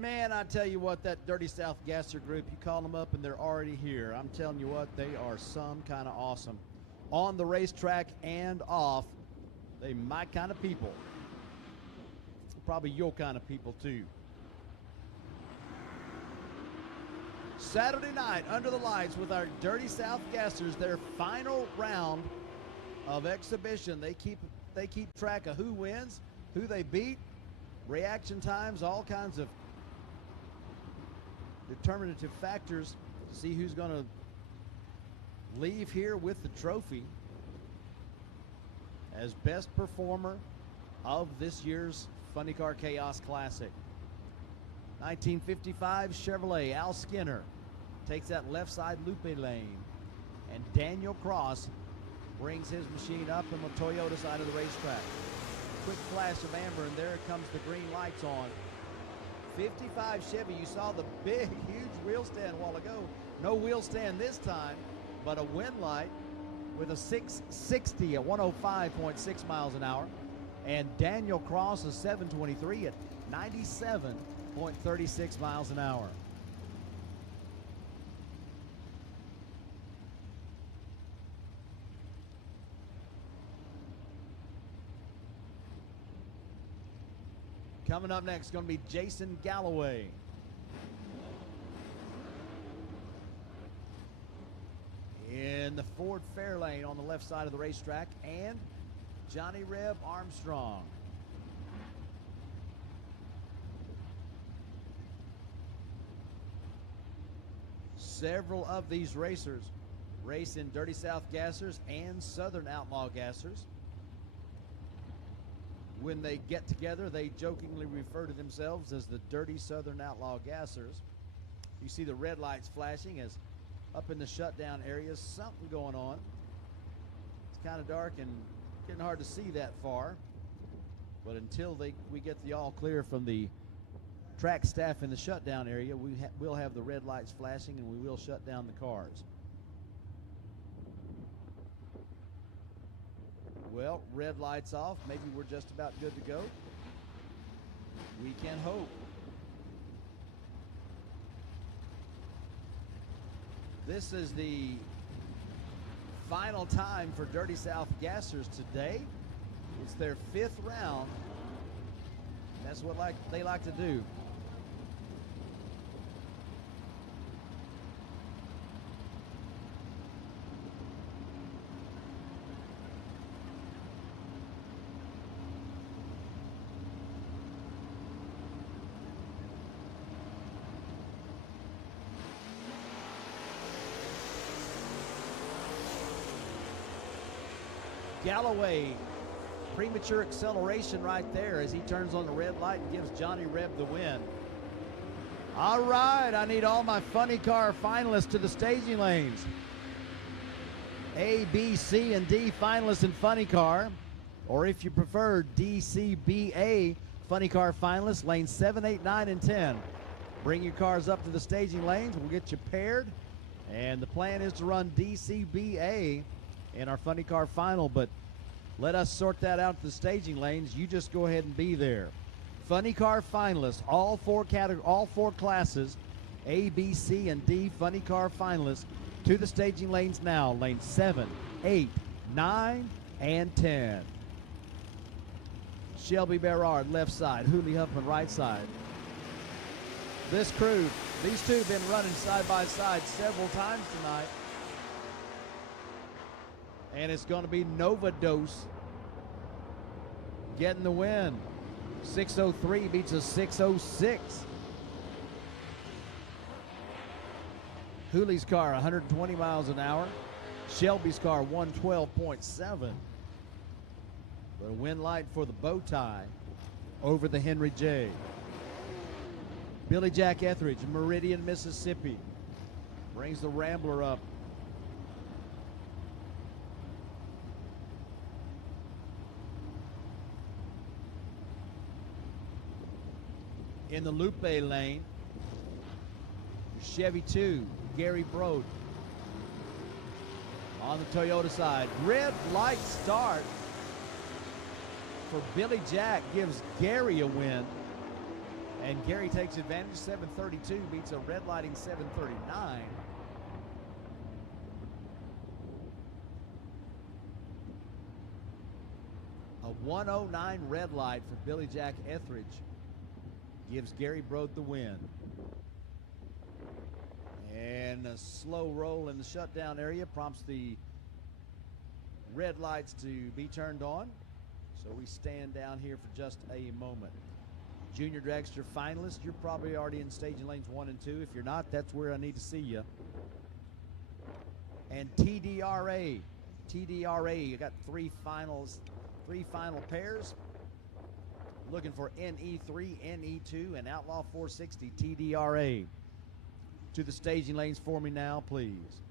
Man, I tell you what, that Dirty South Gasser group, you call them up and they're already here. I'm telling you what, they are some kind of awesome. On the racetrack and off, they my kind of people. Probably your kind of people too. Saturday night, under the lights with our Dirty South Gassers, their final round of exhibition. They keep track of who wins, who they beat, reaction times, all kinds of determinative factors to see who's going to leave here with the trophy as best performer of this year's Funny Car Chaos Classic. 1955 Chevrolet Al Skinner takes that left side loop lane, and Daniel Cross brings his machine up on the Toyota side of the racetrack. Quick flash of amber, and there comes the green lights on. 55 Chevy, you saw the big, huge wheel stand a while ago. No wheel stand this time, but a wind light with a 660 at 105.6 miles an hour. And Daniel Cross, a 723 at 97.36 miles an hour. Coming up next is going to be Jason Galloway. In the Ford Fairlane on the left side of the racetrack, and Johnny Reb Armstrong. Several of these racers race in Dirty South Gassers and Southern Outlaw Gassers. When they get together, they jokingly refer to themselves as the Dirty Southern Outlaw Gassers. You see the red lights flashing as up in the shutdown area, something going on. It's kind of dark and getting hard to see that far. But until we get the all clear from the track staff in the shutdown area, we'll have the red lights flashing and we will shut down the cars. Well, red lights off. Maybe we're just about good to go. We can hope. This is the final time for Dirty South Gassers today. It's their 5th round. That's what they like to do. Galloway, premature acceleration right there as he turns on the red light and gives Johnny Reb the win. All right, I need all my Funny Car finalists to the staging lanes. A, B, C, and D finalists in Funny Car, or if you prefer, D, C, B, A Funny Car finalists, lanes 7, 8, 9, and 10. Bring your cars up to the staging lanes. We'll get you paired, and the plan is to run D, C, B, A in our Funny Car final, but let us sort that out to the staging lanes. You just go ahead and be there. Funny Car finalists, all four classes, A, B, C, and D Funny Car finalists to the staging lanes now. Lanes 7, 8, 9, and 10. Shelby Berard left side, Hooley Huffman right side. This crew, these two have been running side by side several times tonight. And it's going to be Nova Dose getting the win. 603 beats a 606. Hooley's car 120 miles an hour. Shelby's car 112.7. But a win light for the bow tie over the Henry J. Billy Jack Etheridge, Meridian, Mississippi, brings the Rambler up. In the Lupe lane, Chevy 2, Gary Brode. On the Toyota side, red light start for Billy Jack gives Gary a win. And Gary takes advantage. 732 beats a red lighting 739. A 109 red light for Billy Jack Etheridge gives Gary Brode the win. And a slow roll in the shutdown area prompts the red lights to be turned on. So we stand down here for just a moment. Junior Dragster finalists, you're probably already in staging lanes 1 and 2. If you're not, that's where I need to see you. And Tdra, you got three final pairs. Looking for NE3, NE2, and Outlaw 460 Tdra. To the staging lanes for me now, please.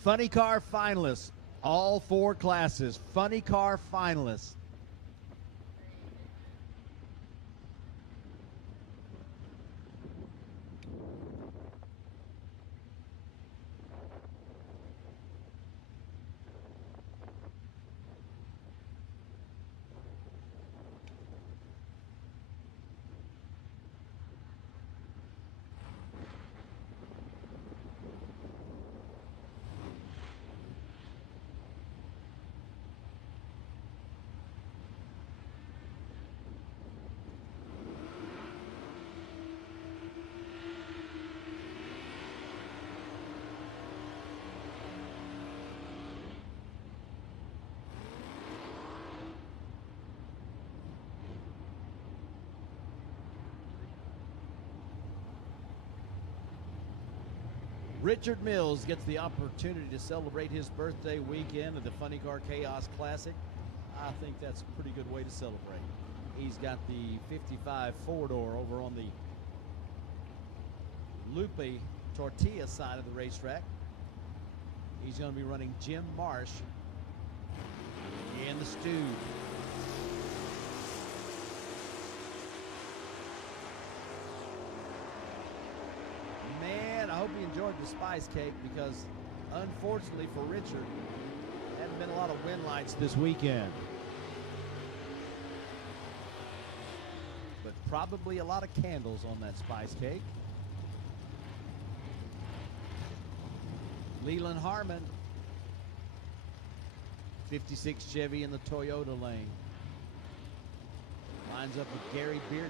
Funny car finalists, all 4 classes. Funny car finalists. Richard Mills gets the opportunity to celebrate his birthday weekend of the Funny Car Chaos Classic. I think that's a pretty good way to celebrate. He's got the 55 four-door over on the Lupe Tortilla side of the racetrack. He's going to be running Jim Marsh in the stew. Man, I hope you enjoyed the spice cake, because unfortunately for Richard, there hadn't been a lot of win lights this weekend. But probably a lot of candles on that spice cake. Leland Harmon, 56 Chevy in the Toyota lane. Lines up with Gary Bearden.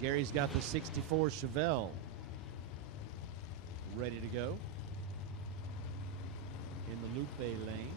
Gary's got the 64 Chevelle ready to go in the Lupe lane.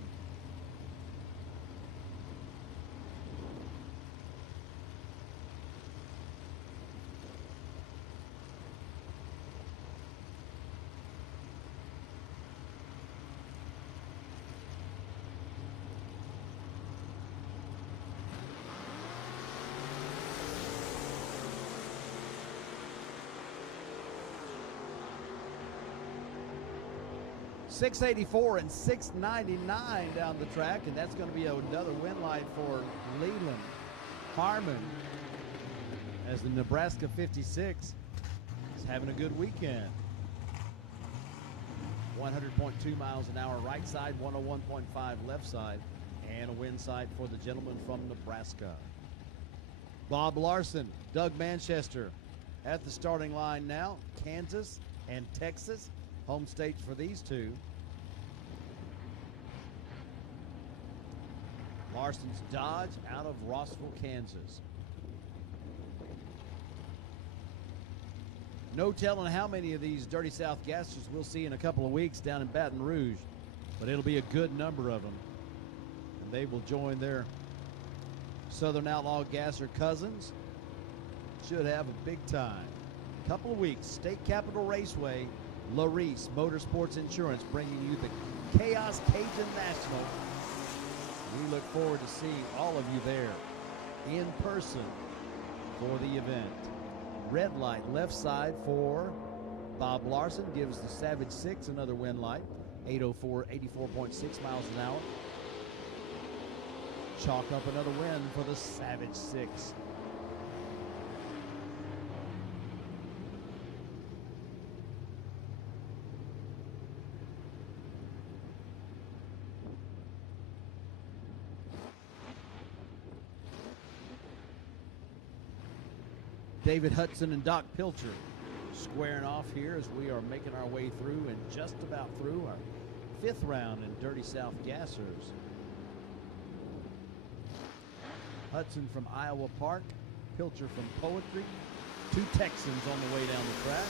.684 and .699 down the track, and that's going to be another win light for Leland Harmon, as the Nebraska 56 is having a good weekend. 100.2 miles an hour right side, 101.5 left side, and a win sight for the gentleman from Nebraska. Bob Larson, Doug Manchester at the starting line now. Kansas and Texas, home states for these two. Larson's Dodge out of Rossville, Kansas. No telling how many of these Dirty South gassers we'll see in a couple of weeks down in Baton Rouge, but it'll be a good number of them. And they will join their Southern Outlaw gasser cousins. Should have a big time. Couple of weeks, State Capitol Raceway, Larice Motorsports Insurance bringing you the Chaos Cajun National. We look forward to seeing all of you there in person for the event. Red light left side for Bob Larson gives the Savage 6 another win light. 804, 84.6 miles an hour. Chalk up another win for the Savage 6. David Hudson and Doc Pilcher squaring off here as we are making our way through and just about through our 5th round in Dirty South Gassers. Hudson from Iowa Park, Pilcher from Poetry. 2 Texans on the way down the track.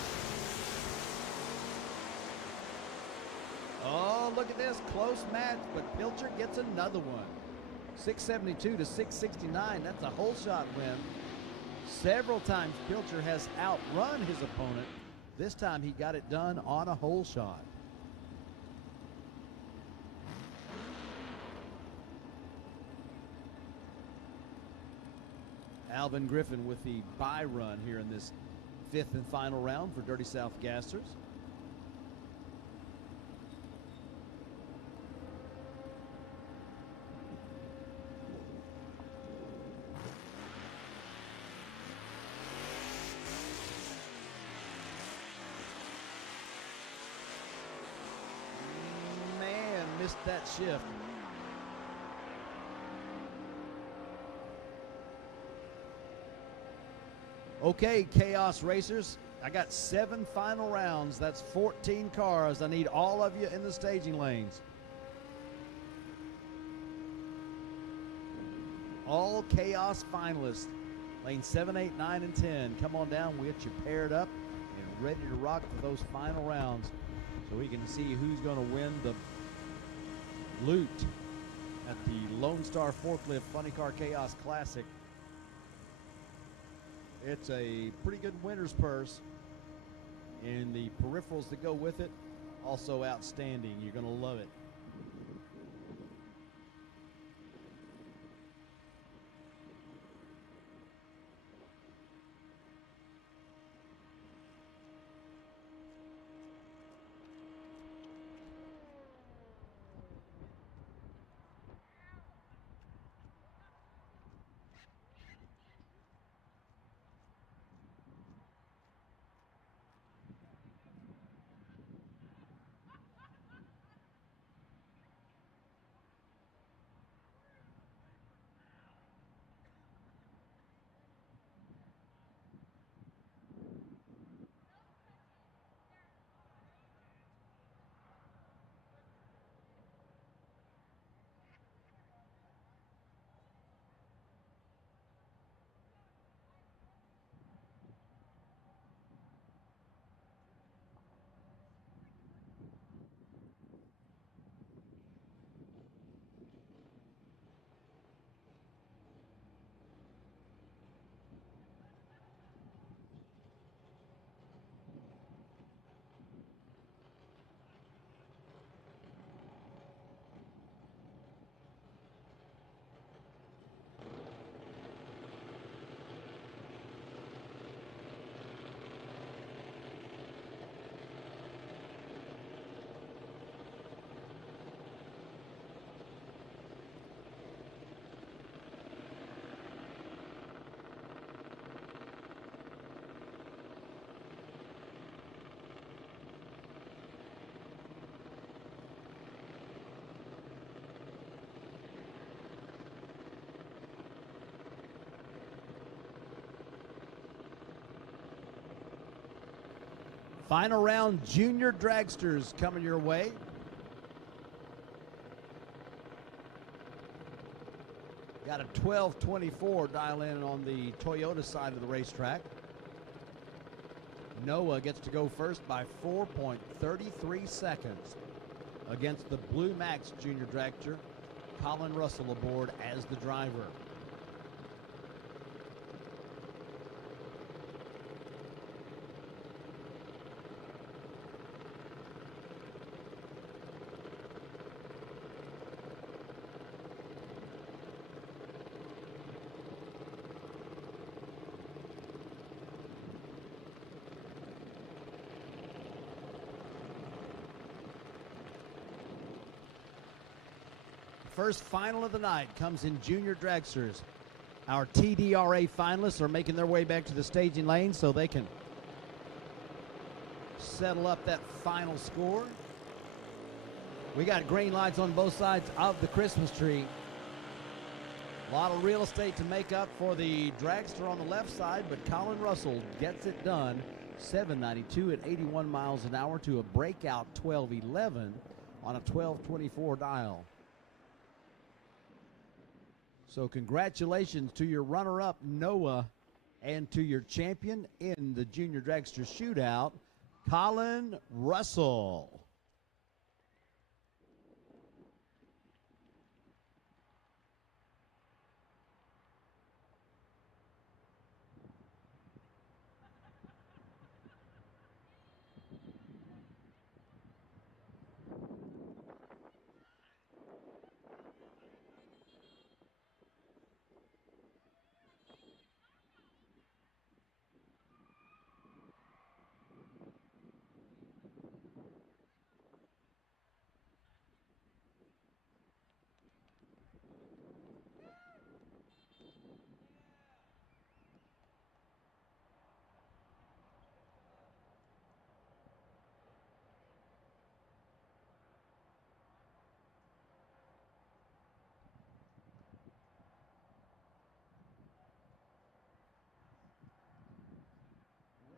Oh, look at this, close match, but Pilcher gets another one. 672 to 669, that's a whole shot win. Several times Pilcher has outrun his opponent. This time he got it done on a hole shot. Alvin Griffin with the bye run here in this 5th and final round for Dirty South Gassers. Missed that shift. Okay, Chaos Racers, I got 7 final rounds. That's 14 cars. I need all of you in the staging lanes. All Chaos finalists, lane 7, 8, 9, and 10. Come on down, we'll get you paired up and ready to rock for those final rounds so we can see who's going to win the loot at the Lone Star Forklift Funny Car Chaos Classic. It's a pretty good winner's purse, and the peripherals that go with it also outstanding. You're going to love it. Final round, Junior Dragsters coming your way. Got a 12:24 dial in on the Toyota side of the racetrack. Noah gets to go first by 4.33 seconds against the Blue Max Junior Dragster. Colin Russell aboard as the driver. first final of the night comes in junior dragsters. Our Tdra finalists are making their way back to the staging lane so they can settle up that final score. We got green lights on both sides of the Christmas tree. A lot of real estate to make up for the dragster on the left side, but Colin Russell gets it done. 792 at 81 miles an hour to a breakout 1211 on a 1224 dial. So congratulations to your runner-up, Noah, and to your champion in the junior dragster shootout, Colin Russell.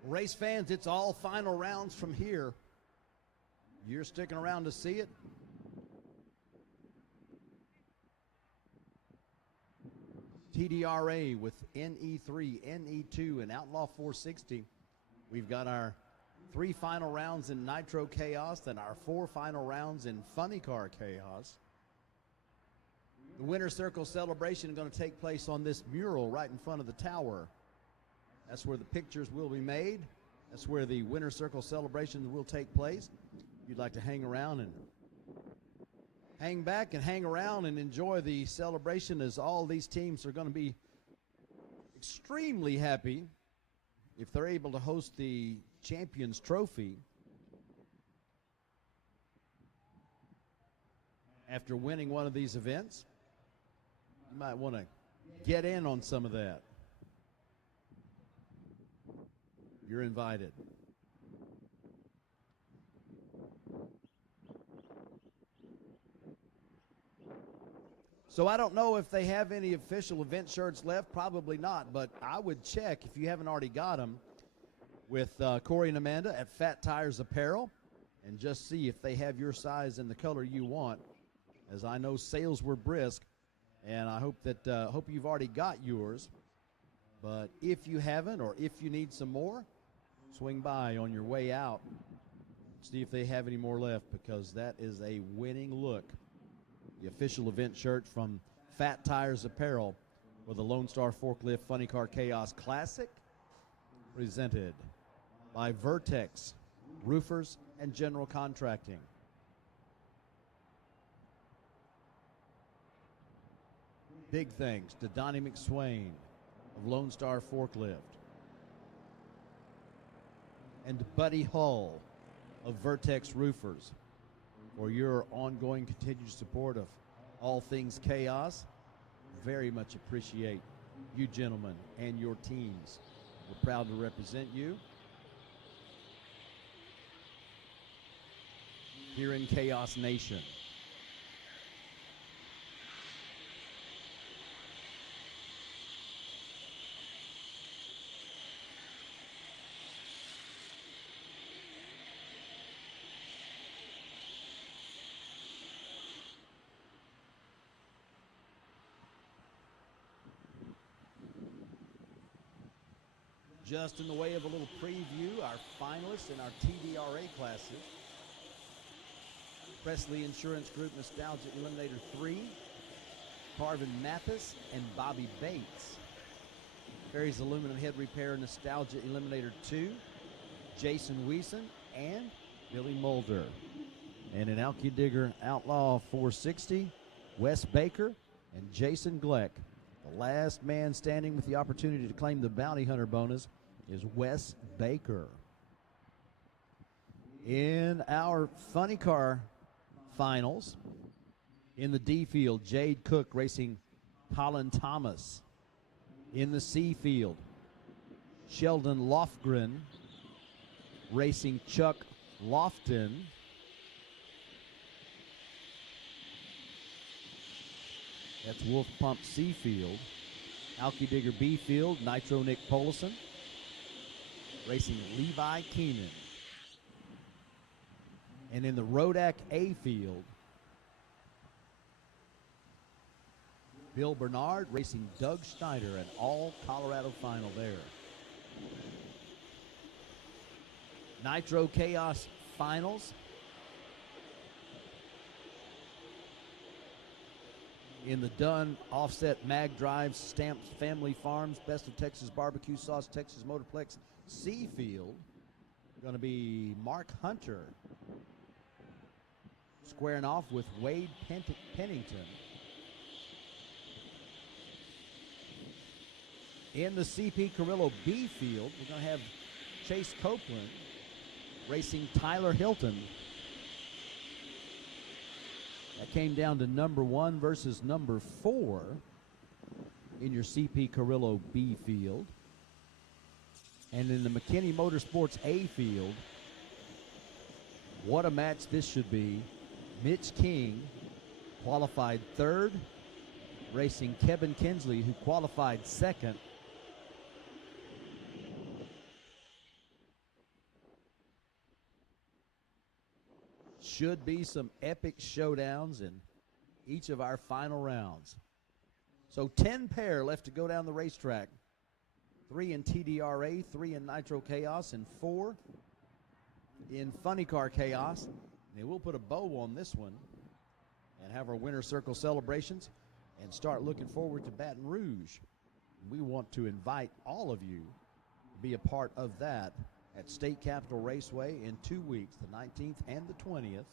Race fans, it's all final rounds from here. You're sticking around to see it. Tdra with NE3, NE2, and Outlaw 460. We've got our 3 final rounds in Nitro Chaos and our 4 final rounds in Funny Car Chaos. The Winner's Circle celebration is going to take place on this mural right in front of the tower. That's where the pictures will be made. That's where the Winner's Circle celebrations will take place. If you'd like to hang around and hang back and hang around and enjoy the celebration, as all these teams are going to be extremely happy if they're able to host the Champions Trophy after winning one of these events. You might want to get in on some of that. You're invited. So I don't know if they have any official event shirts left. Probably not, but I would check if you haven't already got them with Corey and Amanda at Fat Tires Apparel and just see if they have your size and the color you want, as I know sales were brisk, and I hope that hope you've already got yours. But if you haven't, or if you need some more, swing by on your way out. See if they have any more left, because that is a winning look. The official event shirt from Fat Tires Apparel with the Lone Star Forklift Funny Car Chaos Classic, presented by Vertex, Roofers, and General Contracting. Big thanks to Donnie McSwain of Lone Star Forklift, and Buddy Hull of Vertex Roofers for your ongoing continued support of all things chaos. Very much appreciate you gentlemen and your teams. We're proud to represent you here in Chaos Nation. Just in the way of a little preview, our finalists in our Tdra classes: Presley Insurance Group Nostalgia Eliminator 3, Carvin Mathis and Bobby Bates. Ferry's Aluminum Head Repair Nostalgia Eliminator 2, Jason Wiesen and Billy Mulder. And in Alky Digger Outlaw 460, Wes Baker and Jason Gleck. The last man standing with the opportunity to claim the Bounty Hunter bonus is Wes Baker. In our Funny Car finals, In the D field, Jade Cook racing Colin Thomas. In the C field, Sheldon Lofgren racing Chuck Lofton. That's Wolf Pump C field. Alky Digger B field, Nitro Nick Polison racing Levi Keenan. And in the Rodak A field, Bill Bernard racing Doug Schneider, an all-Colorado final there. Nitro Chaos finals. In the Dunn Offset Mag Drive Stamps Family Farms Best of Texas Barbecue Sauce Texas Motorplex C field, going to be Mark Hunter squaring off with Wade Pennington. In the CP Carrillo B field, we're going to have Chase Copeland racing Tyler Hilton. That came down to number 1 versus number 4 in your CP Carrillo B field. And in the McKinney Motorsports A field, what a match this should be. Mitch King qualified 3rd, racing Kevin Kinsley, who qualified 2nd. Should be some epic showdowns in each of our final rounds. So 10 pair left to go down the racetrack. 3 in TDRA, 3 in Nitro Chaos, and 4 in Funny Car Chaos. And we'll put a bow on this one and have our winner circle celebrations and start looking forward to Baton Rouge. We want to invite all of you to be a part of that at State Capitol Raceway in 2 weeks, the 19th and the 20th.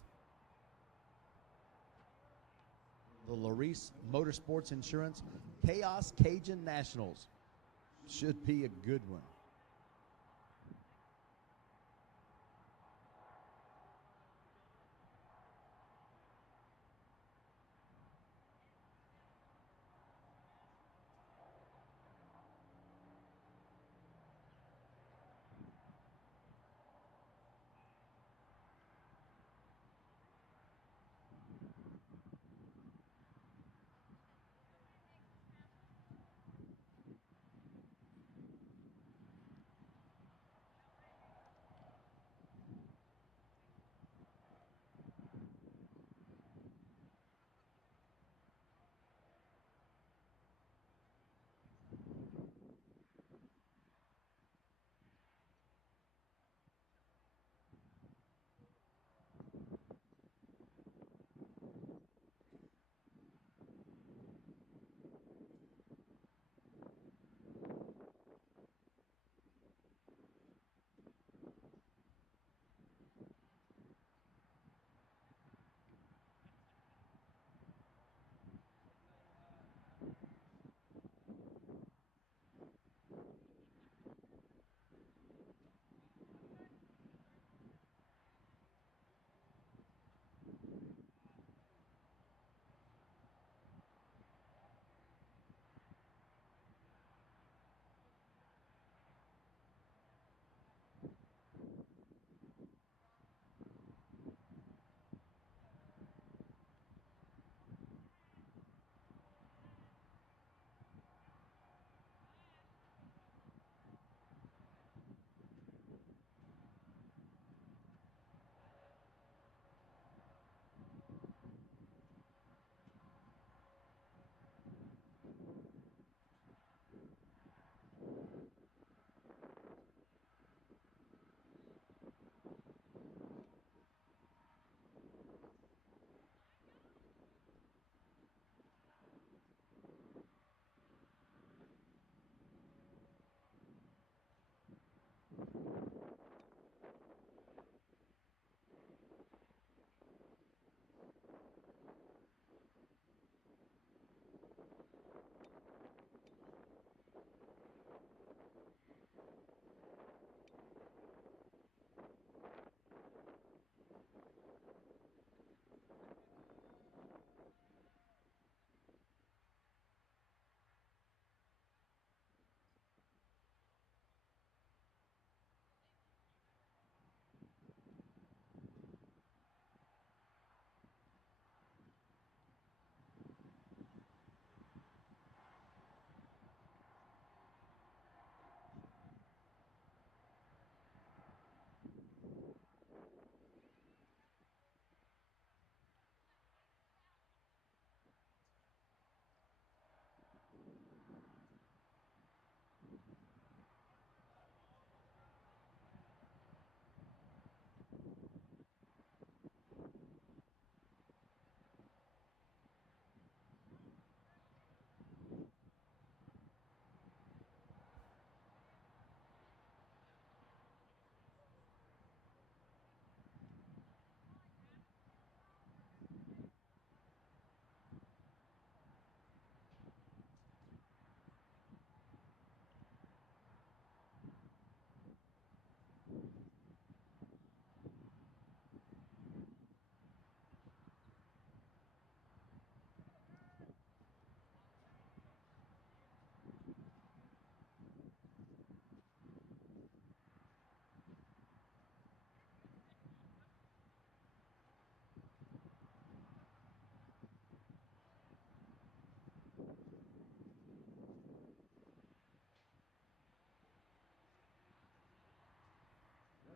The Larice Motorsports Insurance Chaos Cajun Nationals should be a good one.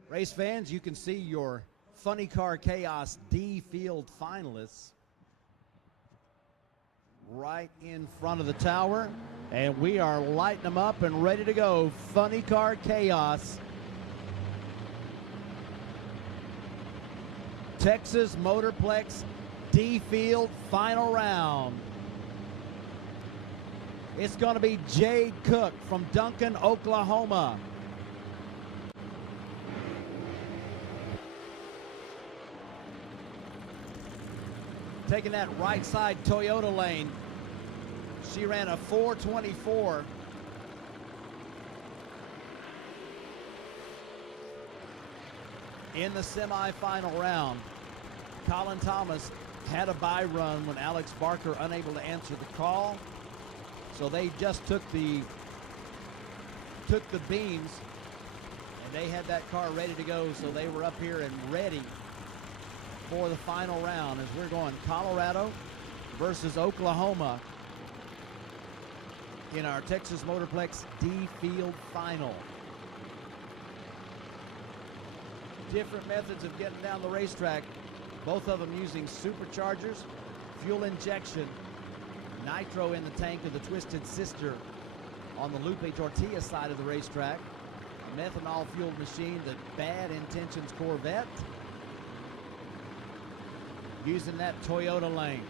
Race fans, you can see your Funny Car Chaos D Field finalists right in front of the tower, and we are lighting them up and ready to go. Funny Car Chaos, Texas Motorplex D Field final round. It's going to be Jade Cook from Duncan, Oklahoma. Taking that right side Toyota lane. She ran a 4:24. In the semifinal round, Colin Thomas had a bye run when Alex Barker unable to answer the call. So they just took the beams, and they had that car ready to go. So they were up here and ready for the final round as we're going Colorado versus Oklahoma in our Texas Motorplex D Field final. Different methods of getting down the racetrack, both of them using superchargers, fuel injection, nitro in the tank of the Twisted Sister on the Lupe Tortilla side of the racetrack, a methanol fueled machine, the Bad Intentions Corvette, using that Toyota lane.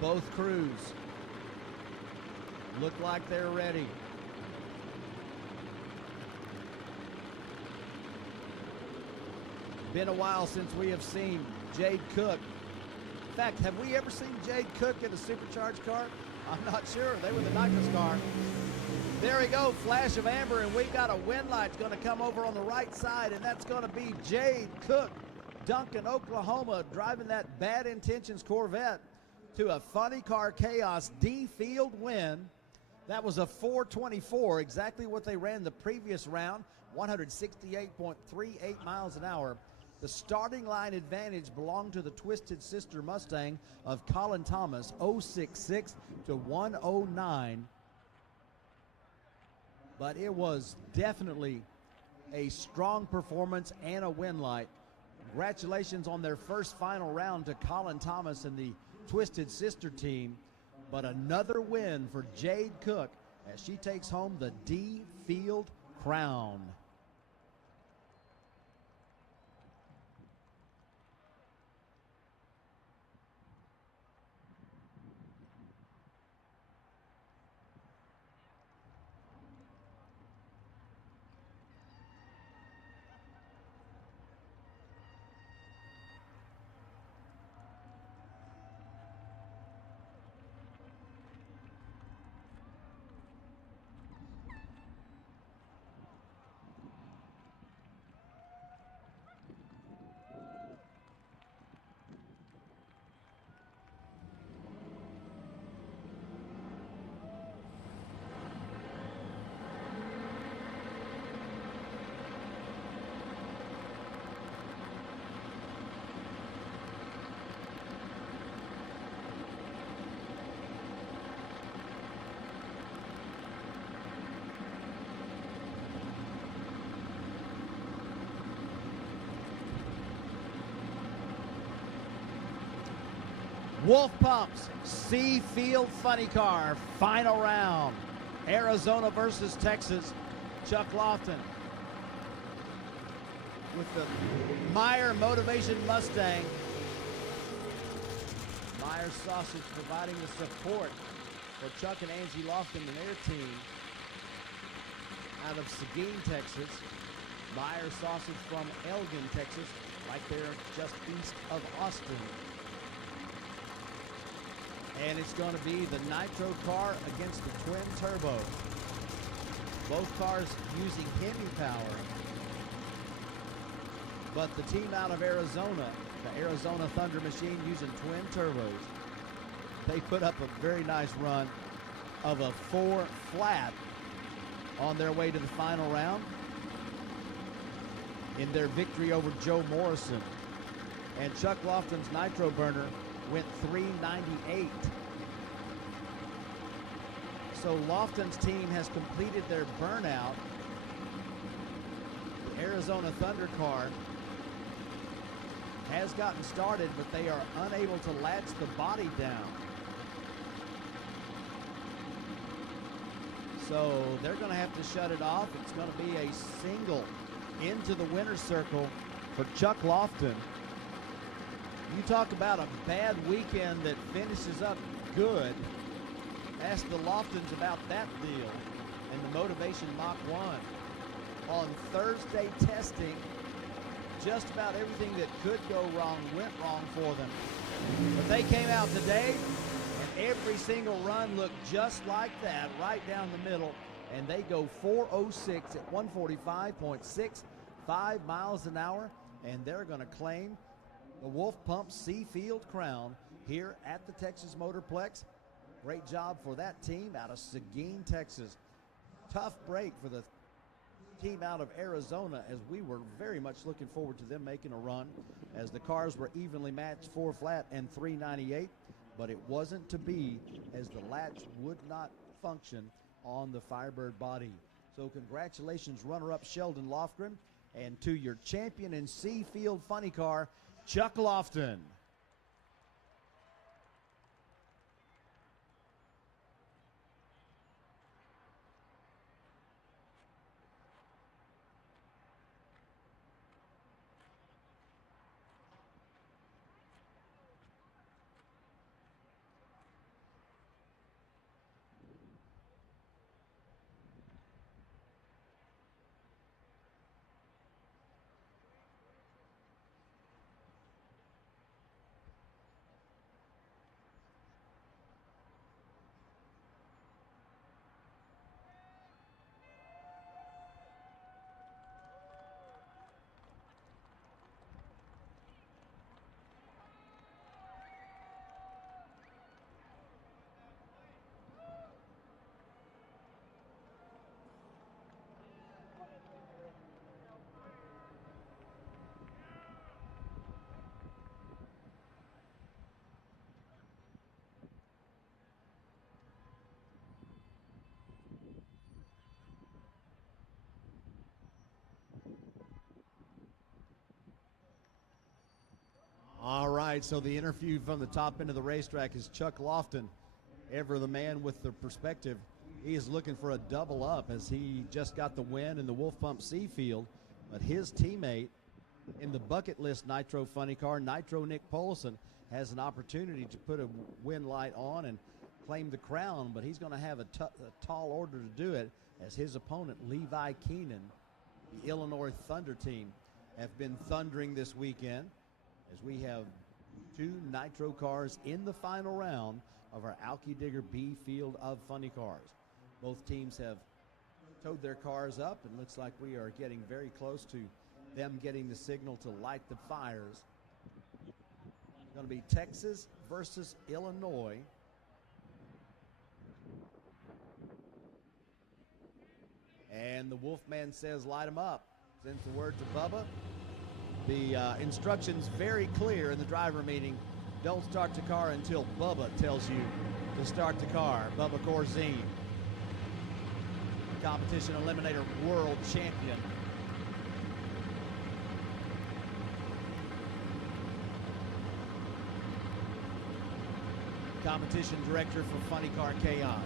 Both crews look like they're ready. Been a while since we have seen Jade Cook. In fact, have we ever seen Jade Cook in a supercharged car? I'm not sure. They were the Nitrous car. There we go, flash of amber, and we got a wind light going to come over on the right side, and that's going to be Jade Cook, Duncan, Oklahoma, driving that Bad Intentions Corvette to a Funny Car Chaos D Field win. That was a 4:24, exactly what they ran the previous round, 168.38 miles an hour. The starting line advantage belonged to the Twisted Sister Mustang of Colin Thomas, 066 to 109. But it was definitely a strong performance and a win light. Congratulations on their first final round to Colin Thomas and the Twisted Sister team. But another win for Jade Cook as she takes home the D Field crown. Wolf Pumps C Field Funny Car final round. Arizona versus Texas. Chuck Lofton with the Meyer Motivation Mustang. Meyer Sausage providing the support for Chuck and Angie Lofton and their team out of Seguin, Texas. Meyer Sausage from Elgin, Texas, right there just east of Austin. And it's going to be the Nitro car against the twin turbo. Both cars using Hemi power. But the team out of Arizona, the Arizona Thunder Machine, using twin turbos. They put up a very nice run of a 4 flat on their way to the final round in their victory over Joe Morrison. And Chuck Lofton's Nitro burner went 398. So Lofton's team has completed their burnout. The Arizona Thunder car has gotten started, but they are unable to latch the body down. So they're going to have to shut it off. It's going to be a single into the winner's circle for Chuck Lofton. You talk about a bad weekend that finishes up good. Ask the Loftons about that deal and the Motivation Mach 1. On Thursday testing, just about everything that could go wrong went wrong for them. But they came out today, and every single run looked just like that, right down the middle, and they go 4:06 at 145.65 miles an hour, and they're going to claim the Wolf Pump Seafield crown here at the Texas Motorplex. Great job for that team out of Seguin, Texas. Tough break for the team out of Arizona, as we were very much looking forward to them making a run, as the cars were evenly matched 4 flat and 398, but it wasn't to be, as the latch would not function on the Firebird body. So congratulations, runner-up Sheldon Lofgren, and to your champion in Seafield funny car, Chuck Lofton. All right, so the interview from the top end of the racetrack is Chuck Lofton, ever the man with the perspective. He is looking for a double up, as he just got the win in the Wolf Pump Seafield, but his teammate in the bucket list Nitro funny car, Nitro Nick Polson, has an opportunity to put a win light on and claim the crown, but he's going to have a tall order to do it, as his opponent Levi Keenan, the Illinois Thunder team, have been thundering this weekend, as we have 2 Nitro cars in the final round of our Alki Digger B field of funny cars. Both teams have towed their cars up, and looks like we are getting very close to them getting the signal to light the fires. It's going to be Texas versus Illinois. And the Wolfman says light them up. Sends the word to Bubba. The instructions very clear in the driver meeting. Don't start the car until Bubba tells you to start the car. Bubba Corzine, competition eliminator world champion. Competition director for Funny Car Chaos.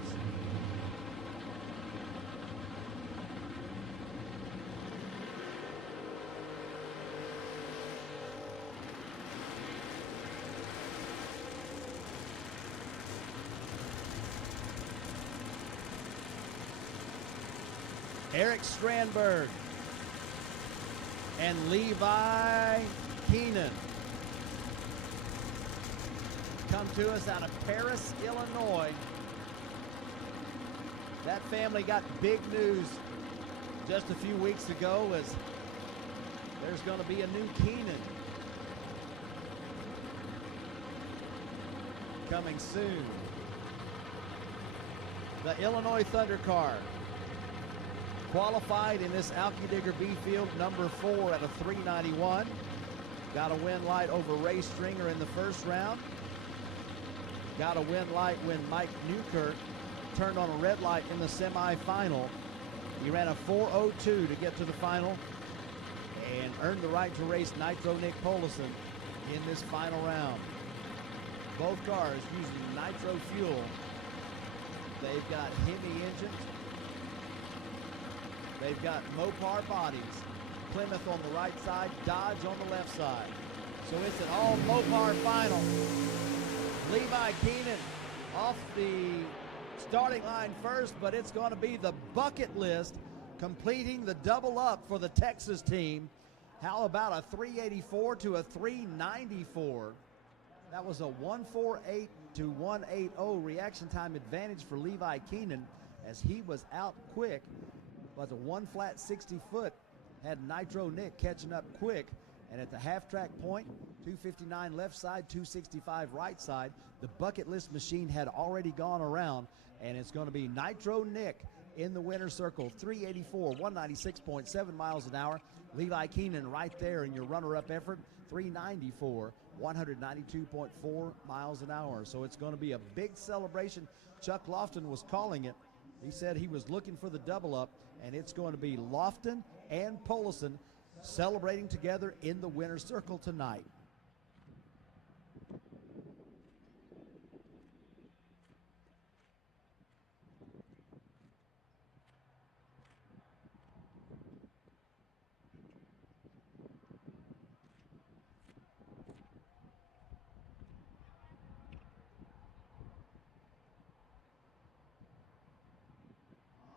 Eric Strandberg and Levi Keenan come to us out of Paris, Illinois. That family got big news just a few weeks ago, as there's going to be a new Keenan coming soon. The Illinois Thunder car qualified in this Alki Digger B field, number 4 at a 391. Got a win light over Ray Stringer in the first round. Got a win light when Mike Newkirk turned on a red light in the semifinal. He ran a 4:02 to get to the final and earned the right to race Nitro Nick Polison in this final round. Both cars using nitro fuel. They've got Hemi engines. They've got Mopar bodies. Plymouth on the right side, Dodge on the left side. So it's an all Mopar final. Levi Keenan off the starting line first, but it's going to be the bucket list completing the double up for the Texas team. How about a 384 to a 394? That was a 148 to 180 reaction time advantage for Levi Keenan as he was out quick. But the one flat 60 foot had Nitro Nick catching up quick. And at the half-track point, 259 left side, 265 right side, the bucket list machine had already gone around, and it's going to be Nitro Nick in the winner's circle, 384, 196.7 miles an hour. Levi Keenan right there in your runner-up effort, 394, 192.4 miles an hour. So it's going to be a big celebration. Chuck Lofton was calling it. He said he was looking for the double-up, and it's going to be Lofton and Polison celebrating together in the winner's circle tonight.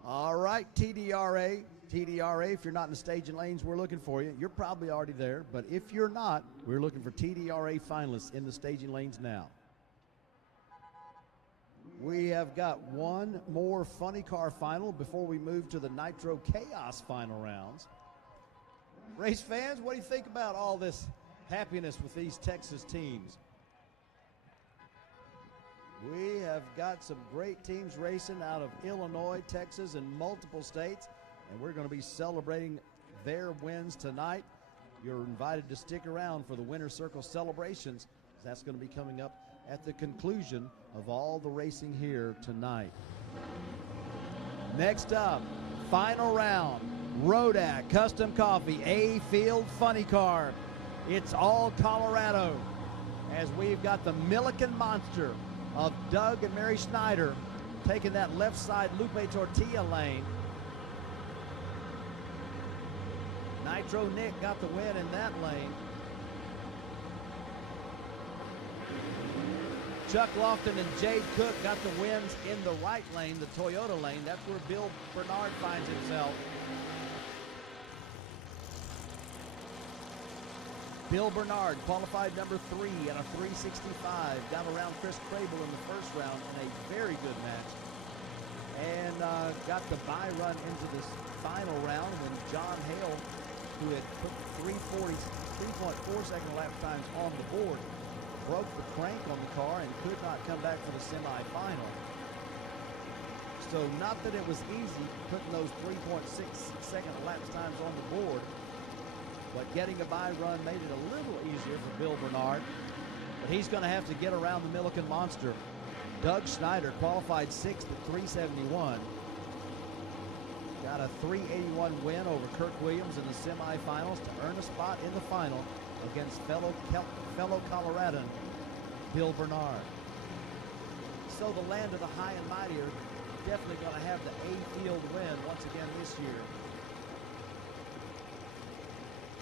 All right, TDRA, if you're not in the staging lanes, we're looking for you. You're probably already there, but if you're not, we're looking for TDRA finalists in the staging lanes now. We have got one more funny car final before we move to the Nitro Chaos final rounds. Race fans, what do you think about all this happiness with these Texas teams? We have got some great teams racing out of Illinois, Texas, and multiple states, and we're going to be celebrating their wins tonight. You're invited to stick around for the Winner's Circle celebrations. That's going to be coming up at the conclusion of all the racing here tonight. Next up, final round, Rodak Custom Coffee A-Field Funny Car. It's all Colorado as we've got the Milliken Monster of Doug and Mary Schneider taking that left side Lupe Tortilla lane. Nitro Nick got the win in that lane. Chuck Lofton and Jade Cook got the wins in the right lane, the Toyota lane. That's where Bill Bernard finds himself. Bill Bernard qualified number 3 at a 365. Got around Chris Crable in the first round in a very good match. And got the bye run into this final round when John Hale, who had put 3.4 second lap times on the board, broke the crank on the car and could not come back for the semifinal. So not that it was easy putting those 3.6 second lapse times on the board, but getting a bye run made it a little easier for Bill Bernard. But he's going to have to get around the Milliken Monster. Doug Schneider qualified 6th at 371. Got a 381 win over Kirk Williams in the semifinals to earn a spot in the final against fellow Coloradan Bill Bernard. So the land of the high and mighty are definitely going to have the A-Field win once again this year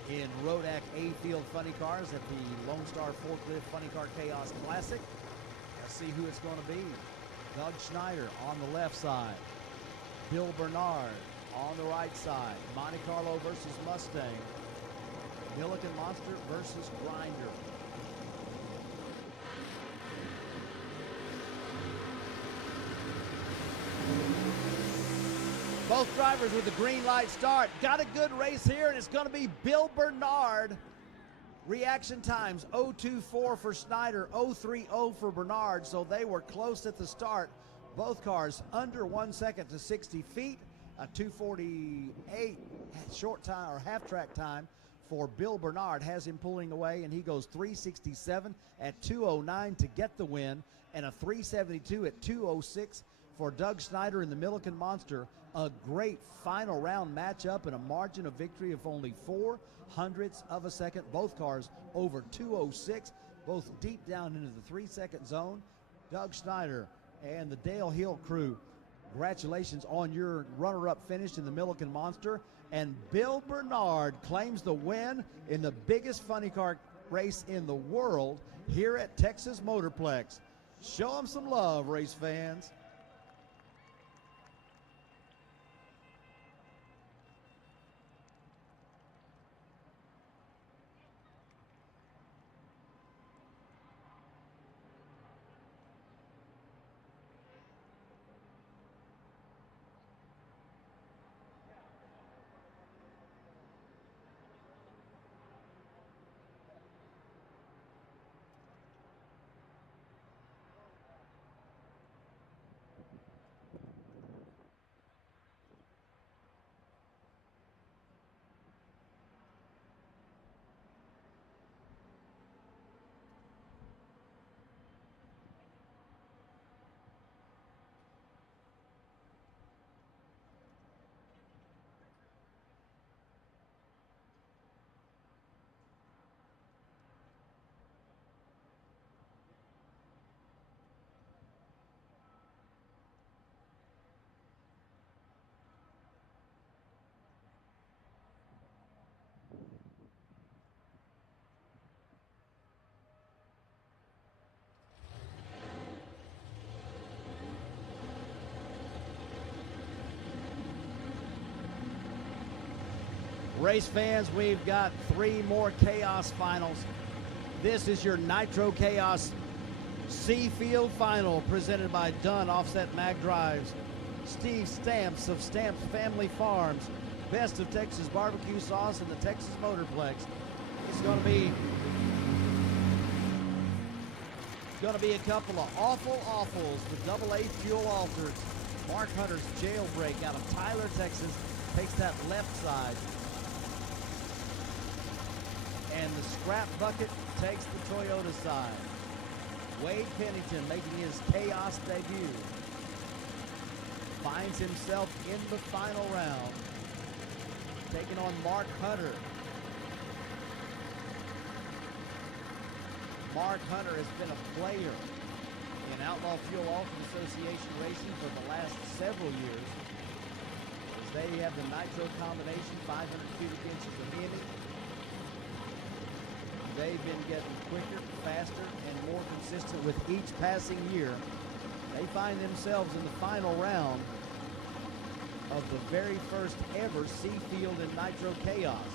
in Rodak A-Field Funny Cars at the Lone Star Forklift Funny Car Chaos Classic. Let's see who it's going to be. Doug Schneider on the left side. Bill Bernard on the right side. Monte Carlo versus Mustang. Milliken Monster versus Grinder. Both drivers with the green light start. Got a good race here, and it's going to be Bill Bernard. Reaction times 0.24 for Schneider, 0.30 for Bernard, so they were close at the start. Both cars under 1 second to 60 feet. A 2:48 short time or half track time for Bill Bernard has him pulling away, and he goes 3:67 at 2:09 to get the win, and a 3:72 at 2:06 for Doug Schneider in the Milliken Monster. A great final round matchup and a margin of victory of only 0.04 of a second. Both cars over 2:06, both deep down into the 3-second zone. Doug Schneider and the Dale Hill crew, congratulations on your runner-up finish in the Milliken Monster. And Bill Bernard claims the win in the biggest funny car race in the world here at Texas Motorplex. Show him some love, race fans. Race fans, we've got 3 more Chaos finals. This is your Nitro Chaos Seafield Final presented by Dunn Offset Mag Drives, Steve Stamps of Stamps Family Farms, Best of Texas Barbecue Sauce, and the Texas Motorplex. It's going to be a couple of awfuls with AA fuel altered. Mark Hunter's Jailbreak out of Tyler, Texas, takes that left side. And the Scrap Bucket takes the Toyota side. Wade Pennington making his Chaos debut. Finds himself in the final round, taking on Mark Hunter. Mark Hunter has been a player in Outlaw Fuel Alternate Association racing for the last several years, as they have the nitro combination, 500 cubic inches of Hemi. They've been getting quicker, faster, and more consistent with each passing year. They find themselves in the final round of the very first ever Seafield and Nitro Chaos.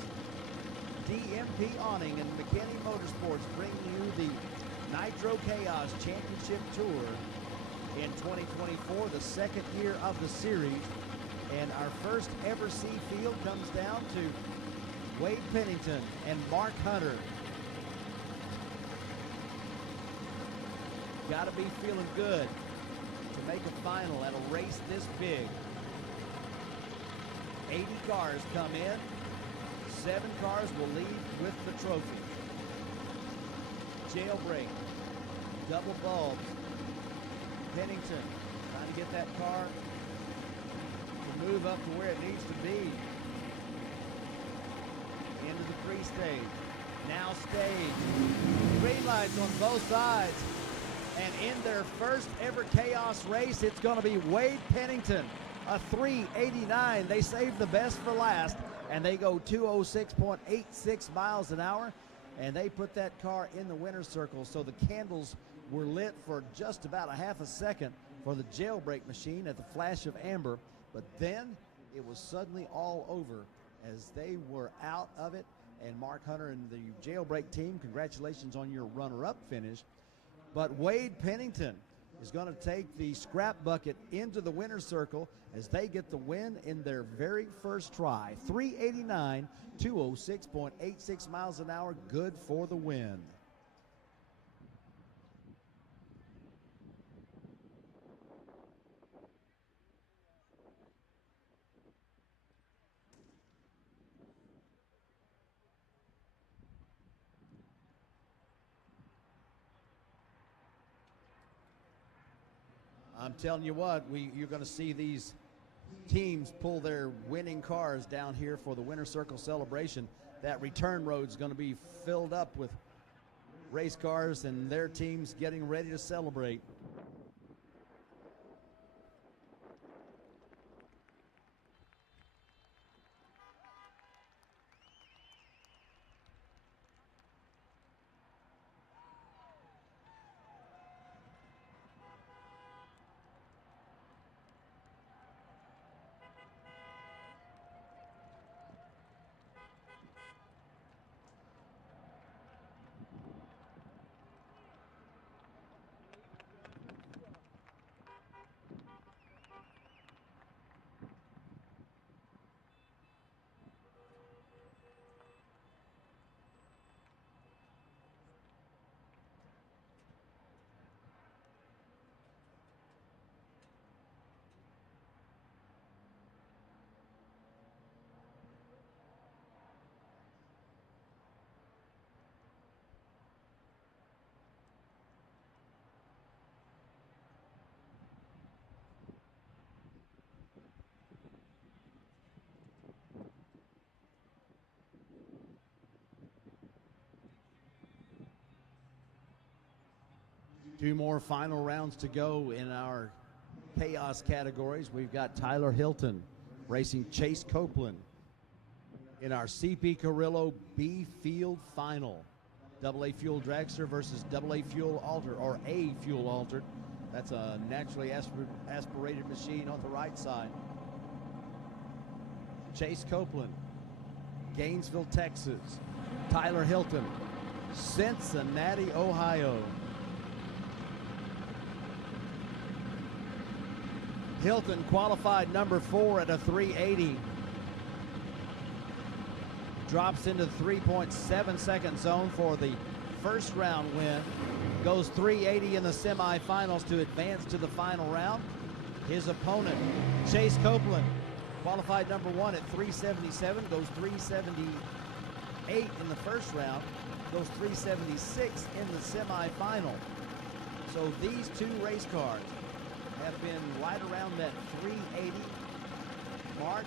DMP Awning and McKinney Motorsports bring you the Nitro Chaos Championship Tour in 2024, the second year of the series. And our first ever Seafield comes down to Wade Pennington and Mark Hunter. Got to be feeling good to make a final at a race this big. 80 cars come in. 7 cars will leave with the trophy. Jailbreak, double bulbs. Pennington trying to get that car to move up to where it needs to be. Into the pre-stage. Now stage. Green lights on both sides. And in their first ever Chaos race, it's going to be Wade Pennington, a 389. They saved the best for last, and they go 206.86 miles an hour, and they put that car in the winner's circle. So the candles were lit for just about a half a second for the Jailbreak machine at the flash of amber, but then it was suddenly all over as they were out of it. And Mark Hunter and the Jailbreak team, congratulations on your runner-up finish. But Wade Pennington is going to take the Scrap Bucket into the winner's circle as they get the win in their very first try. 389, 206.86 miles an hour, good for the win. I'm telling you what, you're going to see these teams pull their winning cars down here for the Winter Circle celebration. That return road is going to be filled up with race cars and their teams getting ready to celebrate. Two more final rounds to go in our chaos categories. We've got Tyler Hilton racing Chase Copeland in our CP Carrillo B field final. AA fuel dragster versus AA fuel altered, or A fuel altered. That's a naturally aspirated machine on the right side. Chase Copeland, Gainesville, Texas. Tyler Hilton, Cincinnati, Ohio. Hilton qualified number 4 at a 380. Drops into the 3.7 second zone for the first round win. Goes 380 in the semifinals to advance to the final round. His opponent, Chase Copeland, qualified number 1 at 377. Goes 378 in the first round. Goes 376 in the semifinal. So these two race cars have been right around that 380 mark.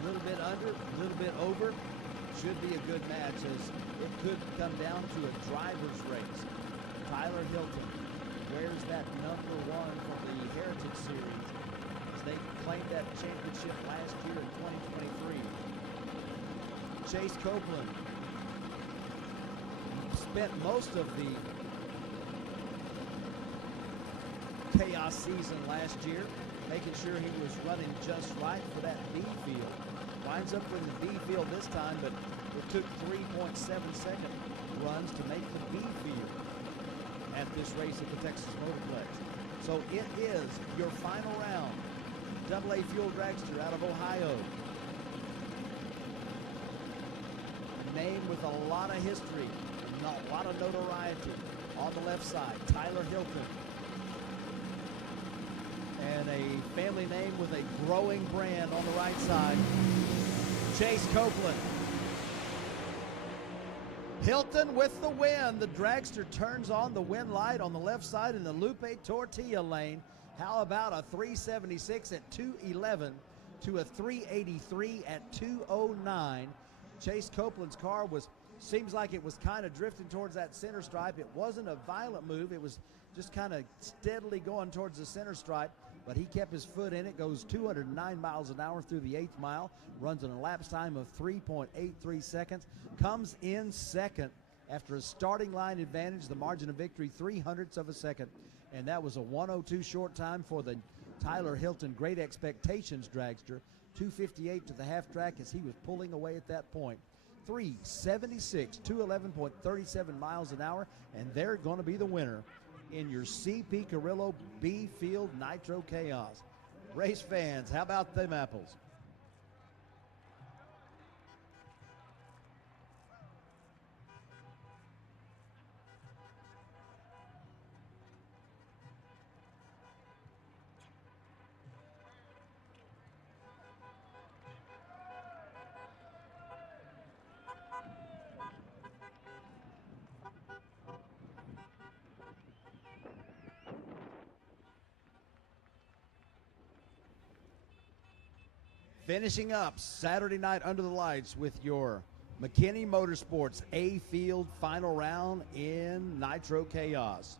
A little bit under, a little bit over. Should be a good match, as it could come down to a driver's race. Tyler Hilton wears that number 1 for the Heritage Series, as they claimed that championship last year in 2023. Chase Copeland spent most of the chaos season last year, making sure he was running just right for that B field. Winds up in the B field this time, but it took 3.7 second runs to make the B field at this race at the Texas Motorplex. So it is your final round. AA fuel dragster out of Ohio. A name with a lot of history, a lot of notoriety. On the left side, Tyler Hilton. And a family name with a growing brand on the right side, Chase Copeland. Hilton with the win. The dragster turns on the win light on the left side in the Lupe Tortilla lane. How about a 376 at 211 to a 383 at 209. Chase Copeland's car seems like it was kind of drifting towards that center stripe. It wasn't a violent move. It was just kind of steadily going towards the center stripe, but he kept his foot in it. Goes 209 miles an hour through the 8th mile, runs an elapsed time of 3.83 seconds, comes in second after a starting line advantage, the margin of victory 0.03 of a second, and that was a 1:02 short time for the Tyler Hilton Great Expectations dragster. 2:58 to the half track as he was pulling away at that point. 376, 211.37 miles an hour, and they're going to be the winner in your CP Carrillo B Field Nitro Chaos. Race fans, how about them apples? Finishing up Saturday night under the lights with your McKinney Motorsports A Field final round in Nitro Chaos.